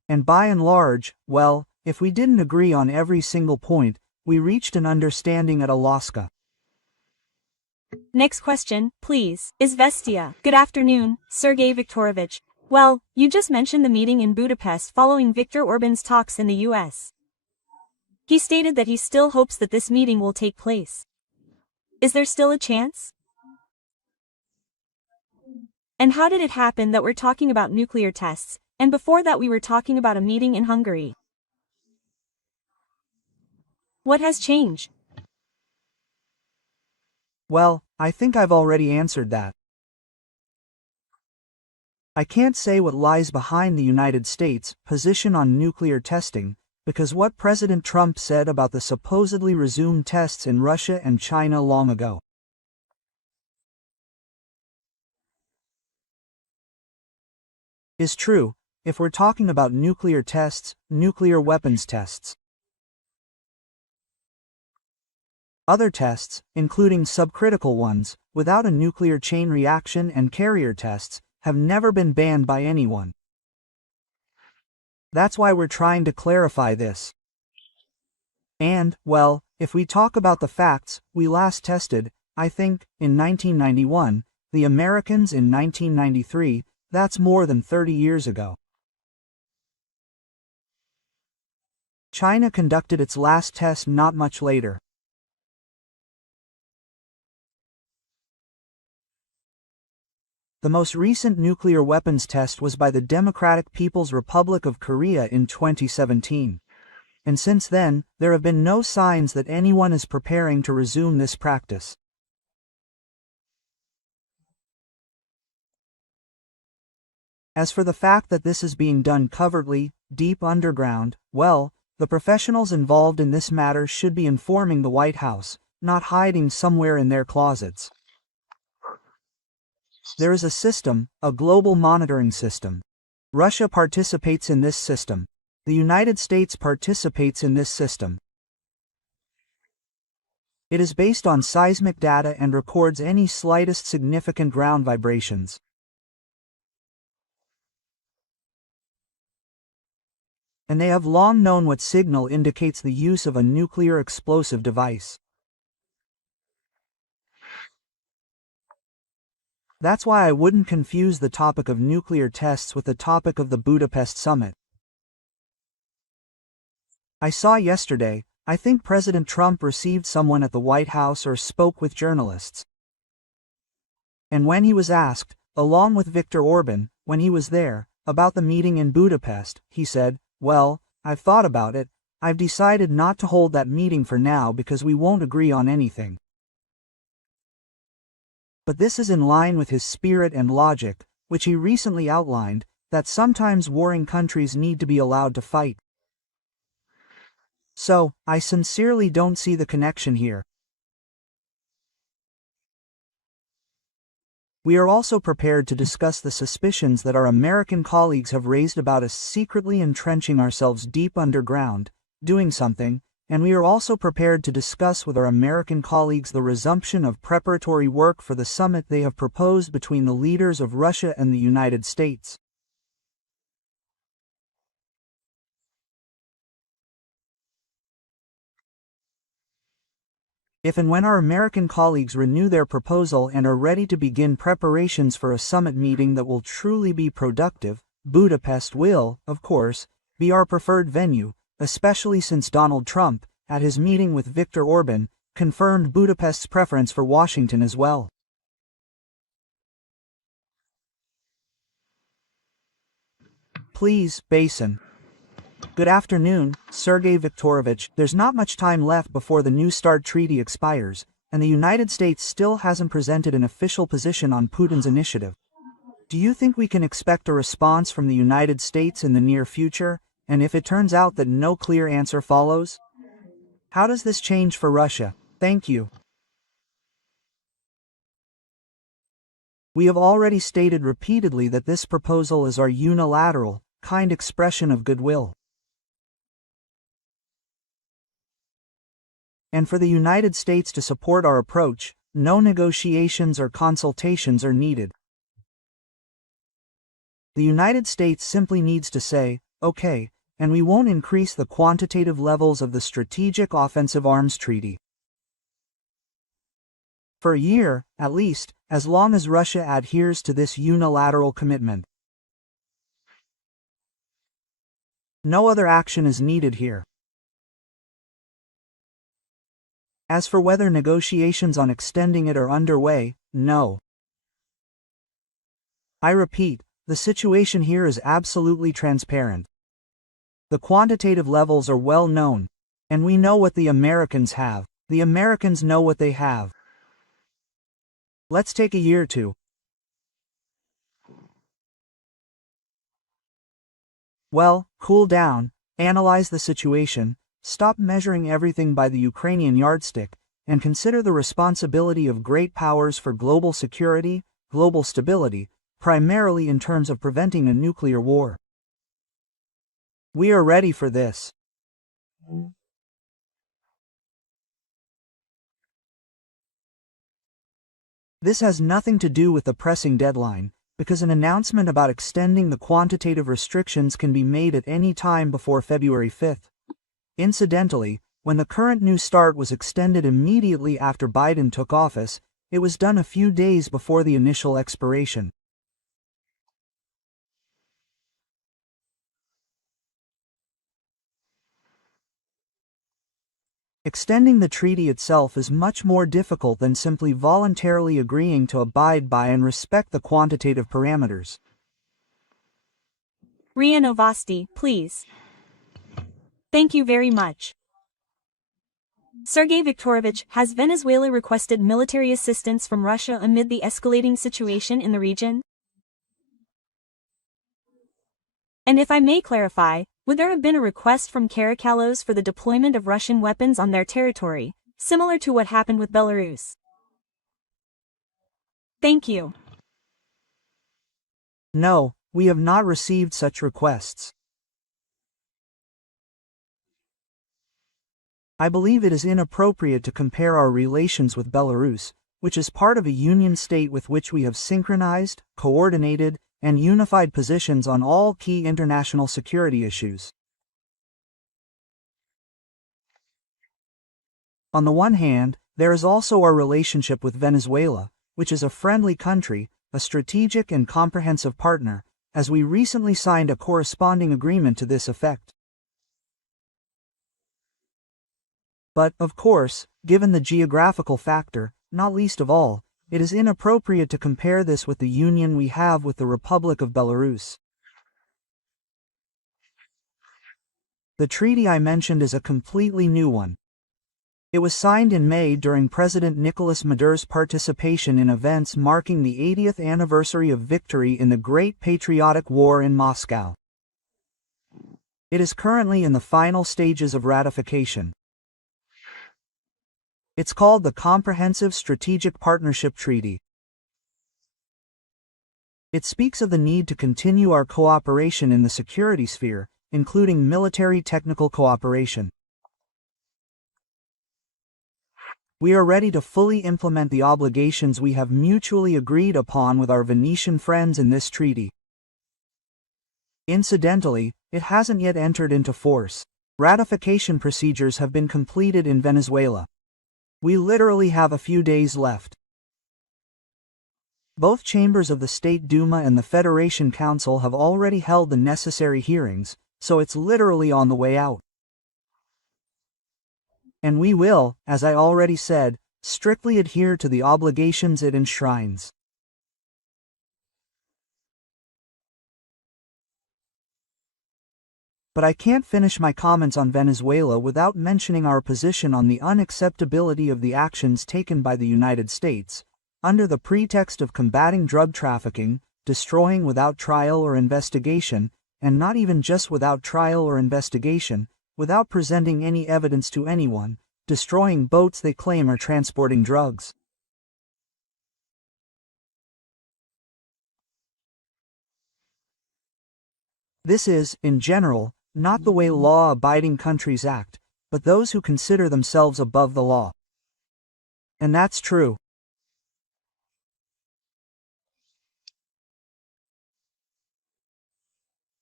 And by and large, well, if we didn't agree on every single point, we reached an understanding at Alaska. Next question, please. Izvestia. Good afternoon, Sergei Viktorovich. Well, you just mentioned the meeting in Budapest following Viktor Orban's talks in the US. He stated that he still hopes that this meeting will take place. Is there still a chance? And how did it happen that we're talking about nuclear tests, and before that we were talking about a meeting in Hungary? What has changed? Well, I think I've already answered that. I can't say what lies behind the United States' position on nuclear testing, because what President Trump said about the supposedly resumed tests in Russia and China long ago is true, if we're talking about nuclear tests, nuclear weapons tests. Other tests, including subcritical ones, without a nuclear chain reaction and carrier tests, have never been banned by anyone. That's why we're trying to clarify this. And, well, if we talk about the facts, we last tested, I think, in 1991, the Americans in 1993, that's more than 30 years ago. China conducted its last test not much later. The most recent nuclear weapons test was by the Democratic People's Republic of Korea in 2017. And since then, there have been no signs that anyone is preparing to resume this practice. As for the fact that this is being done covertly, deep underground, well, the professionals involved in this matter should be informing the White House, not hiding somewhere in their closets. There is a system, a global monitoring system. Russia participates in this system. The United States participates in this system. It is based on seismic data and records any slightest significant ground vibrations. And they have long known what signal indicates the use of a nuclear explosive device. That's why I wouldn't confuse the topic of nuclear tests with the topic of the Budapest summit. I saw yesterday, I think President Trump received someone at the White House or spoke with journalists. And when he was asked, along with Viktor Orban, when he was there, about the meeting in Budapest, he said, "Well, I've thought about it, I've decided not to hold that meeting for now because we won't agree on anything." But this is in line with his spirit and logic, which he recently outlined, that sometimes warring countries need to be allowed to fight. So, I sincerely don't see the connection here. We are also prepared to discuss the suspicions that our American colleagues have raised about us secretly entrenching ourselves deep underground, doing something, and we are also prepared to discuss with our American colleagues the resumption of preparatory work for the summit they have proposed between the leaders of Russia and the United States. If and when our American colleagues renew their proposal and are ready to begin preparations for a summit meeting that will truly be productive, Budapest will, of course, be our preferred venue, especially since Donald Trump, at his meeting with Viktor Orban, confirmed Budapest's preference for Washington as well. Please, Basin. Good afternoon, Sergei Viktorovich. There's not much time left before the New START treaty expires, and the United States still hasn't presented an official position on Putin's initiative. Do you think we can expect a response from the United States in the near future, and if it turns out that no clear answer follows? How does this change for Russia? Thank you. We have already stated repeatedly that this proposal is our unilateral, kind expression of goodwill. And for the United States to support our approach, no negotiations or consultations are needed. The United States simply needs to say, okay, and we won't increase the quantitative levels of the Strategic Offensive Arms Treaty. For a year, at least, as long as Russia adheres to this unilateral commitment. No other action is needed here. As for whether negotiations on extending it are underway, no. I repeat, the situation here is absolutely transparent. The quantitative levels are well known, and we know what the Americans have. The Americans know what they have. Let's take a year or two. Well, cool down, analyze the situation, stop measuring everything by the Ukrainian yardstick, and consider the responsibility of great powers for global security, global stability, primarily in terms of preventing a nuclear war. We are ready for this. This has nothing to do with the pressing deadline, because an announcement about extending the quantitative restrictions can be made at any time before February 5th. Incidentally, when the current New START was extended immediately after Biden took office, it was done a few days before the initial expiration. Extending the treaty itself is much more difficult than simply voluntarily agreeing to abide by and respect the quantitative parameters. RIA Novosti, please. Thank you very much. Sergei Viktorovich, has Venezuela requested military assistance from Russia amid the escalating situation in the region? And if I may clarify, would there have been a request from Caracalos for the deployment of Russian weapons on their territory, similar to what happened with Belarus? Thank you. No, we have not received such requests. I believe it is inappropriate to compare our relations with Belarus, which is part of a union state with which we have synchronized, coordinated, and unified positions on all key international security issues. On the one hand, there is also our relationship with Venezuela, which is a friendly country, a strategic and comprehensive partner, as we recently signed a corresponding agreement to this effect. But, of course, given the geographical factor, not least of all, it is inappropriate to compare this with the union we have with the Republic of Belarus. The treaty I mentioned is a completely new one. It was signed in May during President Nicolas Maduro's participation in events marking the 80th anniversary of victory in the Great Patriotic War in Moscow. It is currently in the final stages of ratification. It's called the Comprehensive Strategic Partnership Treaty. It speaks of the need to continue our cooperation in the security sphere, including military technical cooperation. We are ready to fully implement the obligations we have mutually agreed upon with our Venetian friends in this treaty. Incidentally, it hasn't yet entered into force. Ratification procedures have been completed in Venezuela. We literally have a few days left. Both chambers of the State Duma and the Federation Council have already held the necessary hearings, so it's literally on the way out. And we will, as I already said, strictly adhere to the obligations it enshrines. But I can't finish my comments on Venezuela without mentioning our position on the unacceptability of the actions taken by the United States, under the pretext of combating drug trafficking, destroying without trial or investigation, and not even just without trial or investigation, without presenting any evidence to anyone, destroying boats they claim are transporting drugs. This is, in general, not the way law-abiding countries act, but those who consider themselves above the law. And that's true.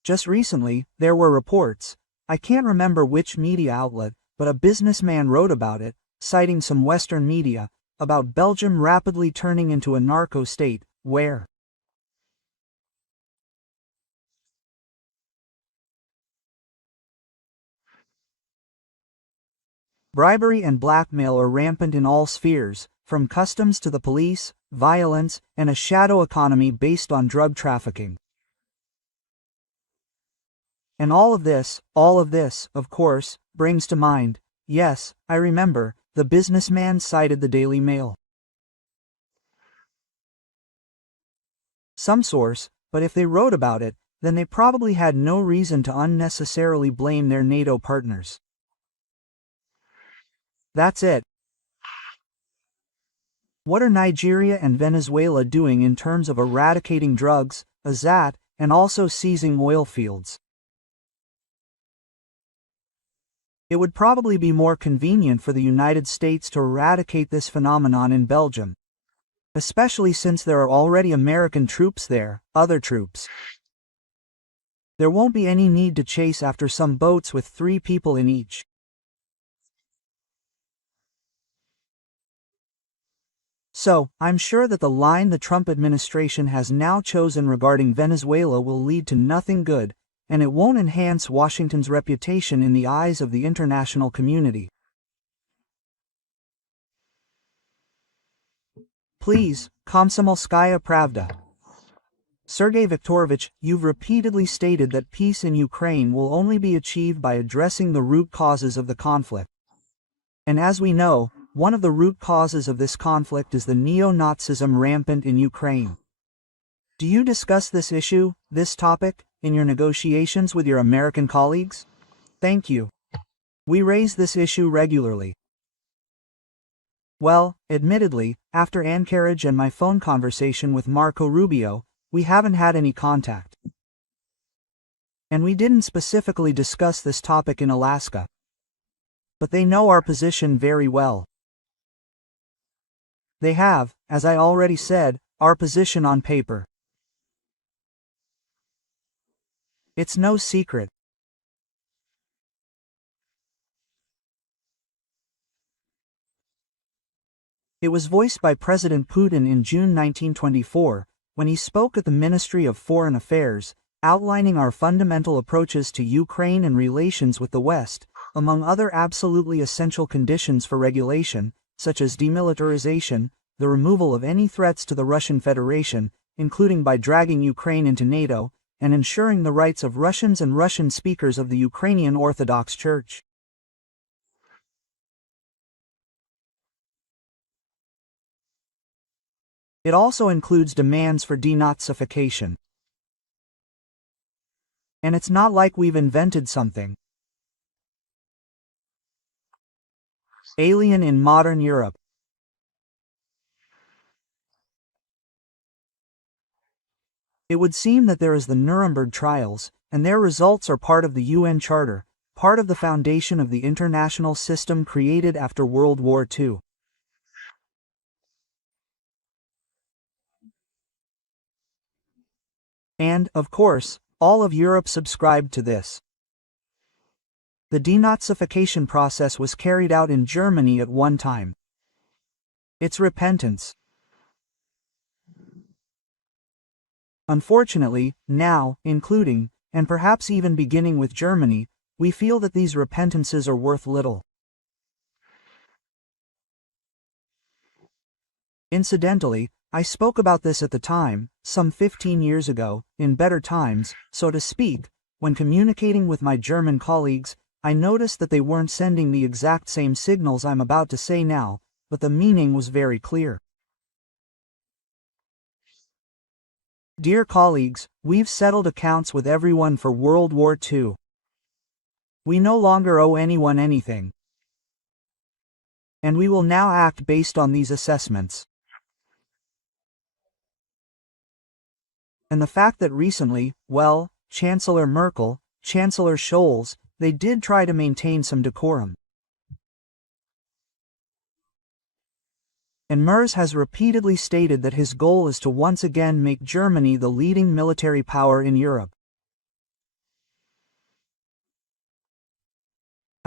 Just recently, there were reports, I can't remember which media outlet, but a businessman wrote about it, citing some Western media, about Belgium rapidly turning into a narco state, where bribery and blackmail are rampant in all spheres, from customs to the police, violence, and a shadow economy based on drug trafficking. And all of this, of course, brings to mind, yes, I remember, the businessman cited the Daily Mail. Some source, but if they wrote about it, then they probably had no reason to unnecessarily blame their NATO partners. That's it. What are Nigeria and Venezuela doing in terms of eradicating drugs, and also seizing oil fields? It would probably be more convenient for the United States to eradicate this phenomenon in Belgium, especially since there are already American troops there, other troops. There won't be any need to chase after some boats with 3 people in each. So, I'm sure that the line the Trump administration has now chosen regarding Venezuela will lead to nothing good, and it won't enhance Washington's reputation in the eyes of the international community. Please, Komsomolskaya Pravda. Sergei Viktorovich, you've repeatedly stated that peace in Ukraine will only be achieved by addressing the root causes of the conflict. And as we know, one of the root causes of this conflict is the neo-Nazism rampant in Ukraine. Do you discuss this issue, this topic, in your negotiations with your American colleagues? Thank you. We raise this issue regularly. Well, admittedly, after Anchorage and my phone conversation with Marco Rubio, we haven't had any contact. And we didn't specifically discuss this topic in Alaska. But they know our position very well. They have, as I already said, our position on paper. It's no secret. It was voiced by President Putin in June 1924, when he spoke at the Ministry of Foreign Affairs, outlining our fundamental approaches to Ukraine and relations with the West, among other absolutely essential conditions for regulation, such as demilitarization, the removal of any threats to the Russian Federation, including by dragging Ukraine into NATO, and ensuring the rights of Russians and Russian speakers of the Ukrainian Orthodox Church. It also includes demands for denazification. And it's not like we've invented something alien in modern Europe. It would seem that there is the Nuremberg trials, and their results are part of the UN Charter, part of the foundation of the international system created after World War II. And, of course, all of Europe subscribed to this. The denazification process was carried out in Germany at one time. It's repentance. Unfortunately, now, including, and perhaps even beginning with Germany, we feel that these repentances are worth little. Incidentally, I spoke about this at the time, some 15 years ago, in better times, so to speak, when communicating with my German colleagues, I noticed that they weren't sending the exact same signals I'm about to say now, but the meaning was very clear. Dear colleagues, we've settled accounts with everyone for World War II. We no longer owe anyone anything. And we will now act based on these assessments. And the fact that recently, well, Chancellor Merkel, Chancellor Scholz, they did try to maintain some decorum. And Merz has repeatedly stated that his goal is to once again make Germany the leading military power in Europe.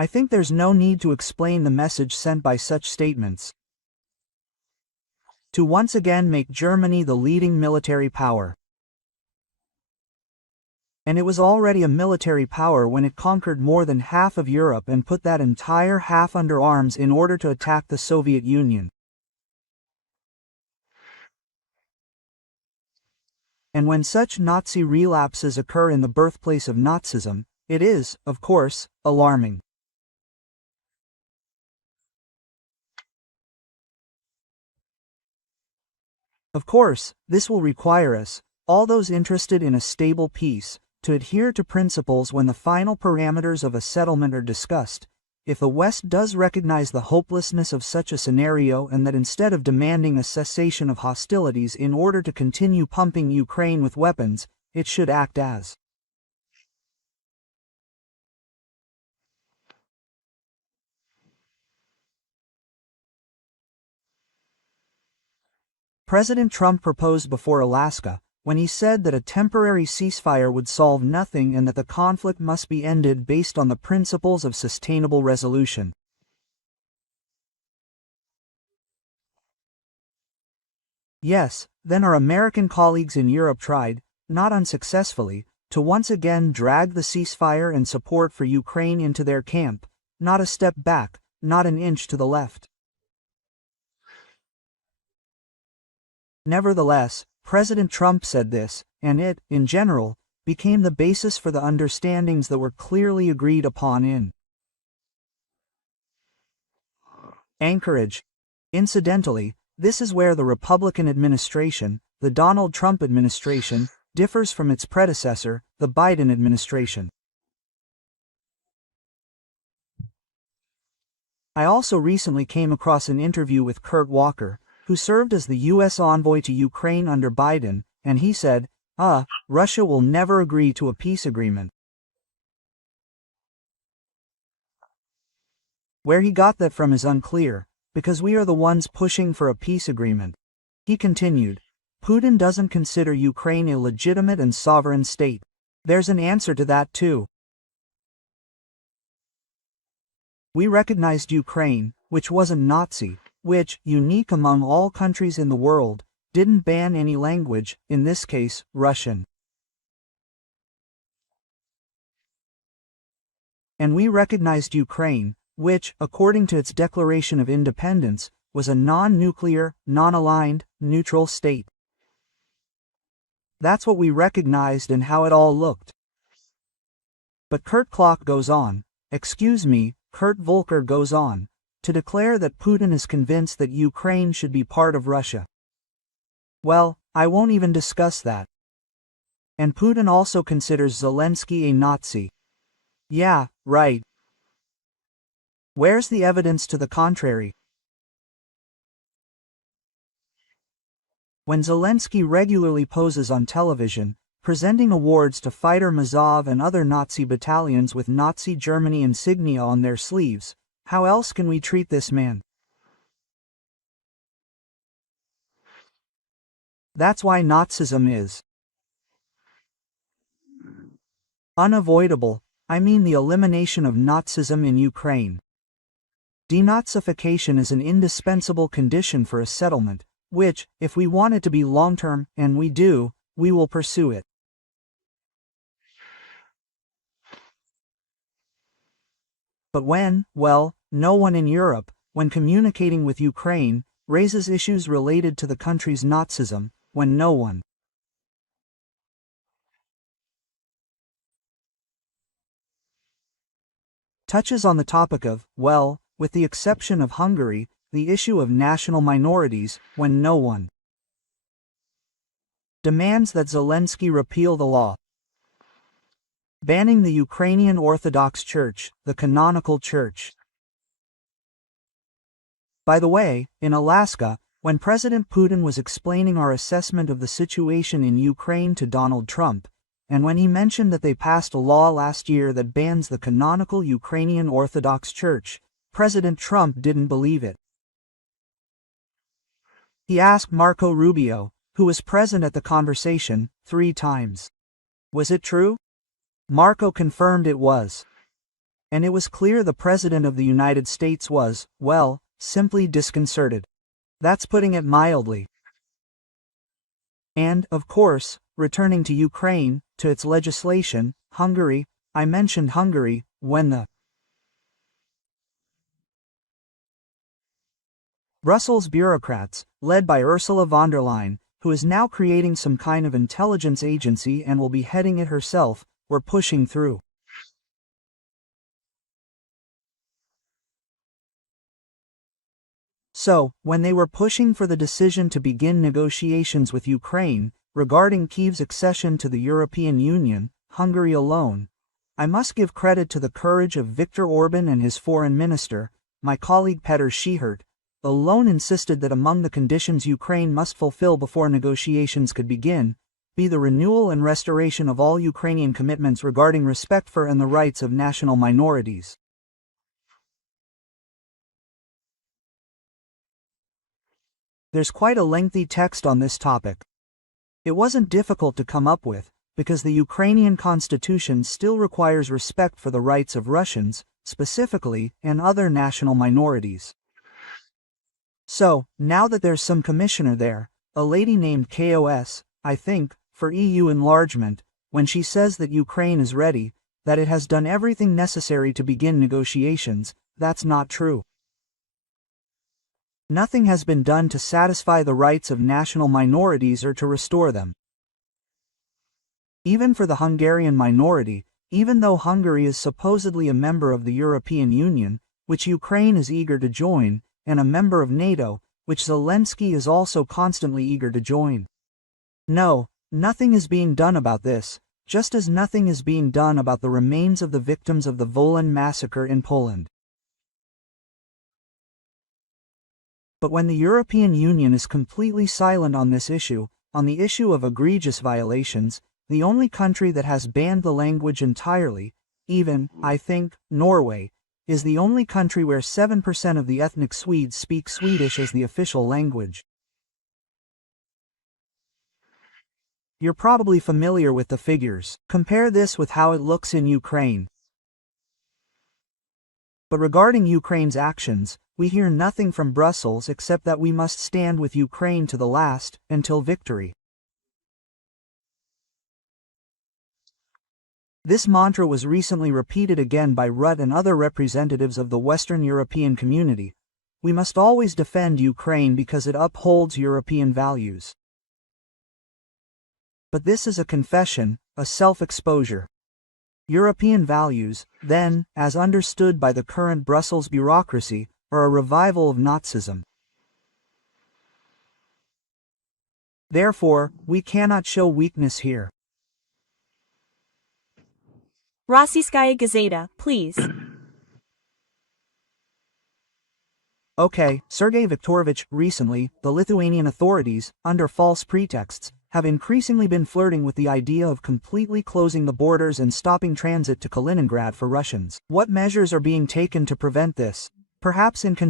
I think there's no need to explain the message sent by such statements. To once again make Germany the leading military power. And it was already a military power when it conquered more than half of Europe and put that entire half under arms in order to attack the Soviet Union. And when such Nazi relapses occur in the birthplace of Nazism, it is, of course, alarming. Of course, this will require us, all those interested in a stable peace, to adhere to principles when the final parameters of a settlement are discussed. If the West does recognize the hopelessness of such a scenario and that instead of demanding a cessation of hostilities in order to continue pumping Ukraine with weapons, it should act as President Trump proposed before Alaska, when he said that a temporary ceasefire would solve nothing and that the conflict must be ended based on the principles of sustainable resolution. Yes, then our American colleagues in Europe tried, not unsuccessfully, to once again drag the ceasefire and support for Ukraine into their camp, not a step back, not an inch to the left. Nevertheless, President Trump said this, and it, in general, became the basis for the understandings that were clearly agreed upon in Anchorage. Incidentally, this is where the Republican administration, the Donald Trump administration, differs from its predecessor, the Biden administration. I also recently came across an interview with Kurt Walker, who served as the U.S. envoy to Ukraine under Biden, and he said, Russia will never agree to a peace agreement. Where he got that from is unclear, because we are the ones pushing for a peace agreement. He continued, Putin doesn't consider Ukraine a legitimate and sovereign state. There's an answer to that too. We recognized Ukraine, which wasn't Nazi, which, unique among all countries in the world, didn't ban any language, in this case, Russian. And we recognized Ukraine, which, according to its Declaration of Independence, was a non-nuclear, non-aligned, neutral state. That's what we recognized and how it all looked. But Kurt Volker goes on, to declare that Putin is convinced that Ukraine should be part of Russia. Well, I won't even discuss that. And Putin also considers Zelensky a Nazi. Yeah, right. Where's the evidence to the contrary? When Zelensky regularly poses on television, presenting awards to Fighter Mazov and other Nazi battalions with Nazi Germany insignia on their sleeves, how else can we treat this man? That's why Nazism is unavoidable. I mean the elimination of Nazism in Ukraine. Denazification is an indispensable condition for a settlement, which, if we want it to be long-term, and we do, we will pursue it. But no one in Europe, when communicating with Ukraine, raises issues related to the country's Nazism, when no one touches on the topic of, with the exception of Hungary, the issue of national minorities, when no one demands that Zelensky repeal the law banning the Ukrainian Orthodox Church, the canonical church. By the way, in Alaska, when President Putin was explaining our assessment of the situation in Ukraine to Donald Trump, and when he mentioned that they passed a law last year that bans the canonical Ukrainian Orthodox Church, President Trump didn't believe it. He asked Marco Rubio, who was present at the conversation, 3 times. Was it true? Marco confirmed it was. And it was clear the President of the United States was, well, simply disconcerted. That's putting it mildly. And, of course, returning to Ukraine, to its legislation, Hungary, I mentioned Hungary, when the Brussels bureaucrats, led by Ursula von der Leyen, who is now creating some kind of intelligence agency and will be heading it herself, were pushing through. So, when they were pushing for the decision to begin negotiations with Ukraine, regarding Kyiv's accession to the European Union, Hungary alone, I must give credit to the courage of Viktor Orban and his foreign minister, my colleague Petr Schihert, alone insisted that among the conditions Ukraine must fulfill before negotiations could begin, be the renewal and restoration of all Ukrainian commitments regarding respect for and the rights of national minorities. There's quite a lengthy text on this topic. It wasn't difficult to come up with, because the Ukrainian constitution still requires respect for the rights of Russians, specifically, and other national minorities. So, now that there's some commissioner there, a lady named KOS, I think, for EU enlargement, when she says that Ukraine is ready, that it has done everything necessary to begin negotiations, that's not true. Nothing has been done to satisfy the rights of national minorities or to restore them. Even for the Hungarian minority, even though Hungary is supposedly a member of the European Union, which Ukraine is eager to join, and a member of NATO, which Zelensky is also constantly eager to join. No, nothing is being done about this, just as nothing is being done about the remains of the victims of the Wolan massacre in Poland. But when the European Union is completely silent on this issue, on the issue of egregious violations, the only country that has banned the language entirely, even, I think, Norway, is the only country where 7% of the ethnic Swedes speak Swedish as the official language. You're probably familiar with the figures. Compare this with how it looks in Ukraine. But regarding Ukraine's actions, we hear nothing from Brussels except that we must stand with Ukraine to the last, until victory. This mantra was recently repeated again by Rutte and other representatives of the Western European community. We must always defend Ukraine because it upholds European values. But this is a confession, a self-exposure. European values, then, as understood by the current Brussels bureaucracy, are a revival of Nazism. Therefore, we cannot show weakness here. Rossiyskaya Gazeta, please. Okay, Sergei Viktorovich, recently, the Lithuanian authorities, under false pretexts, have increasingly been flirting with the idea of completely closing the borders and stopping transit to Kaliningrad for Russians. What measures are being taken to prevent this? Perhaps in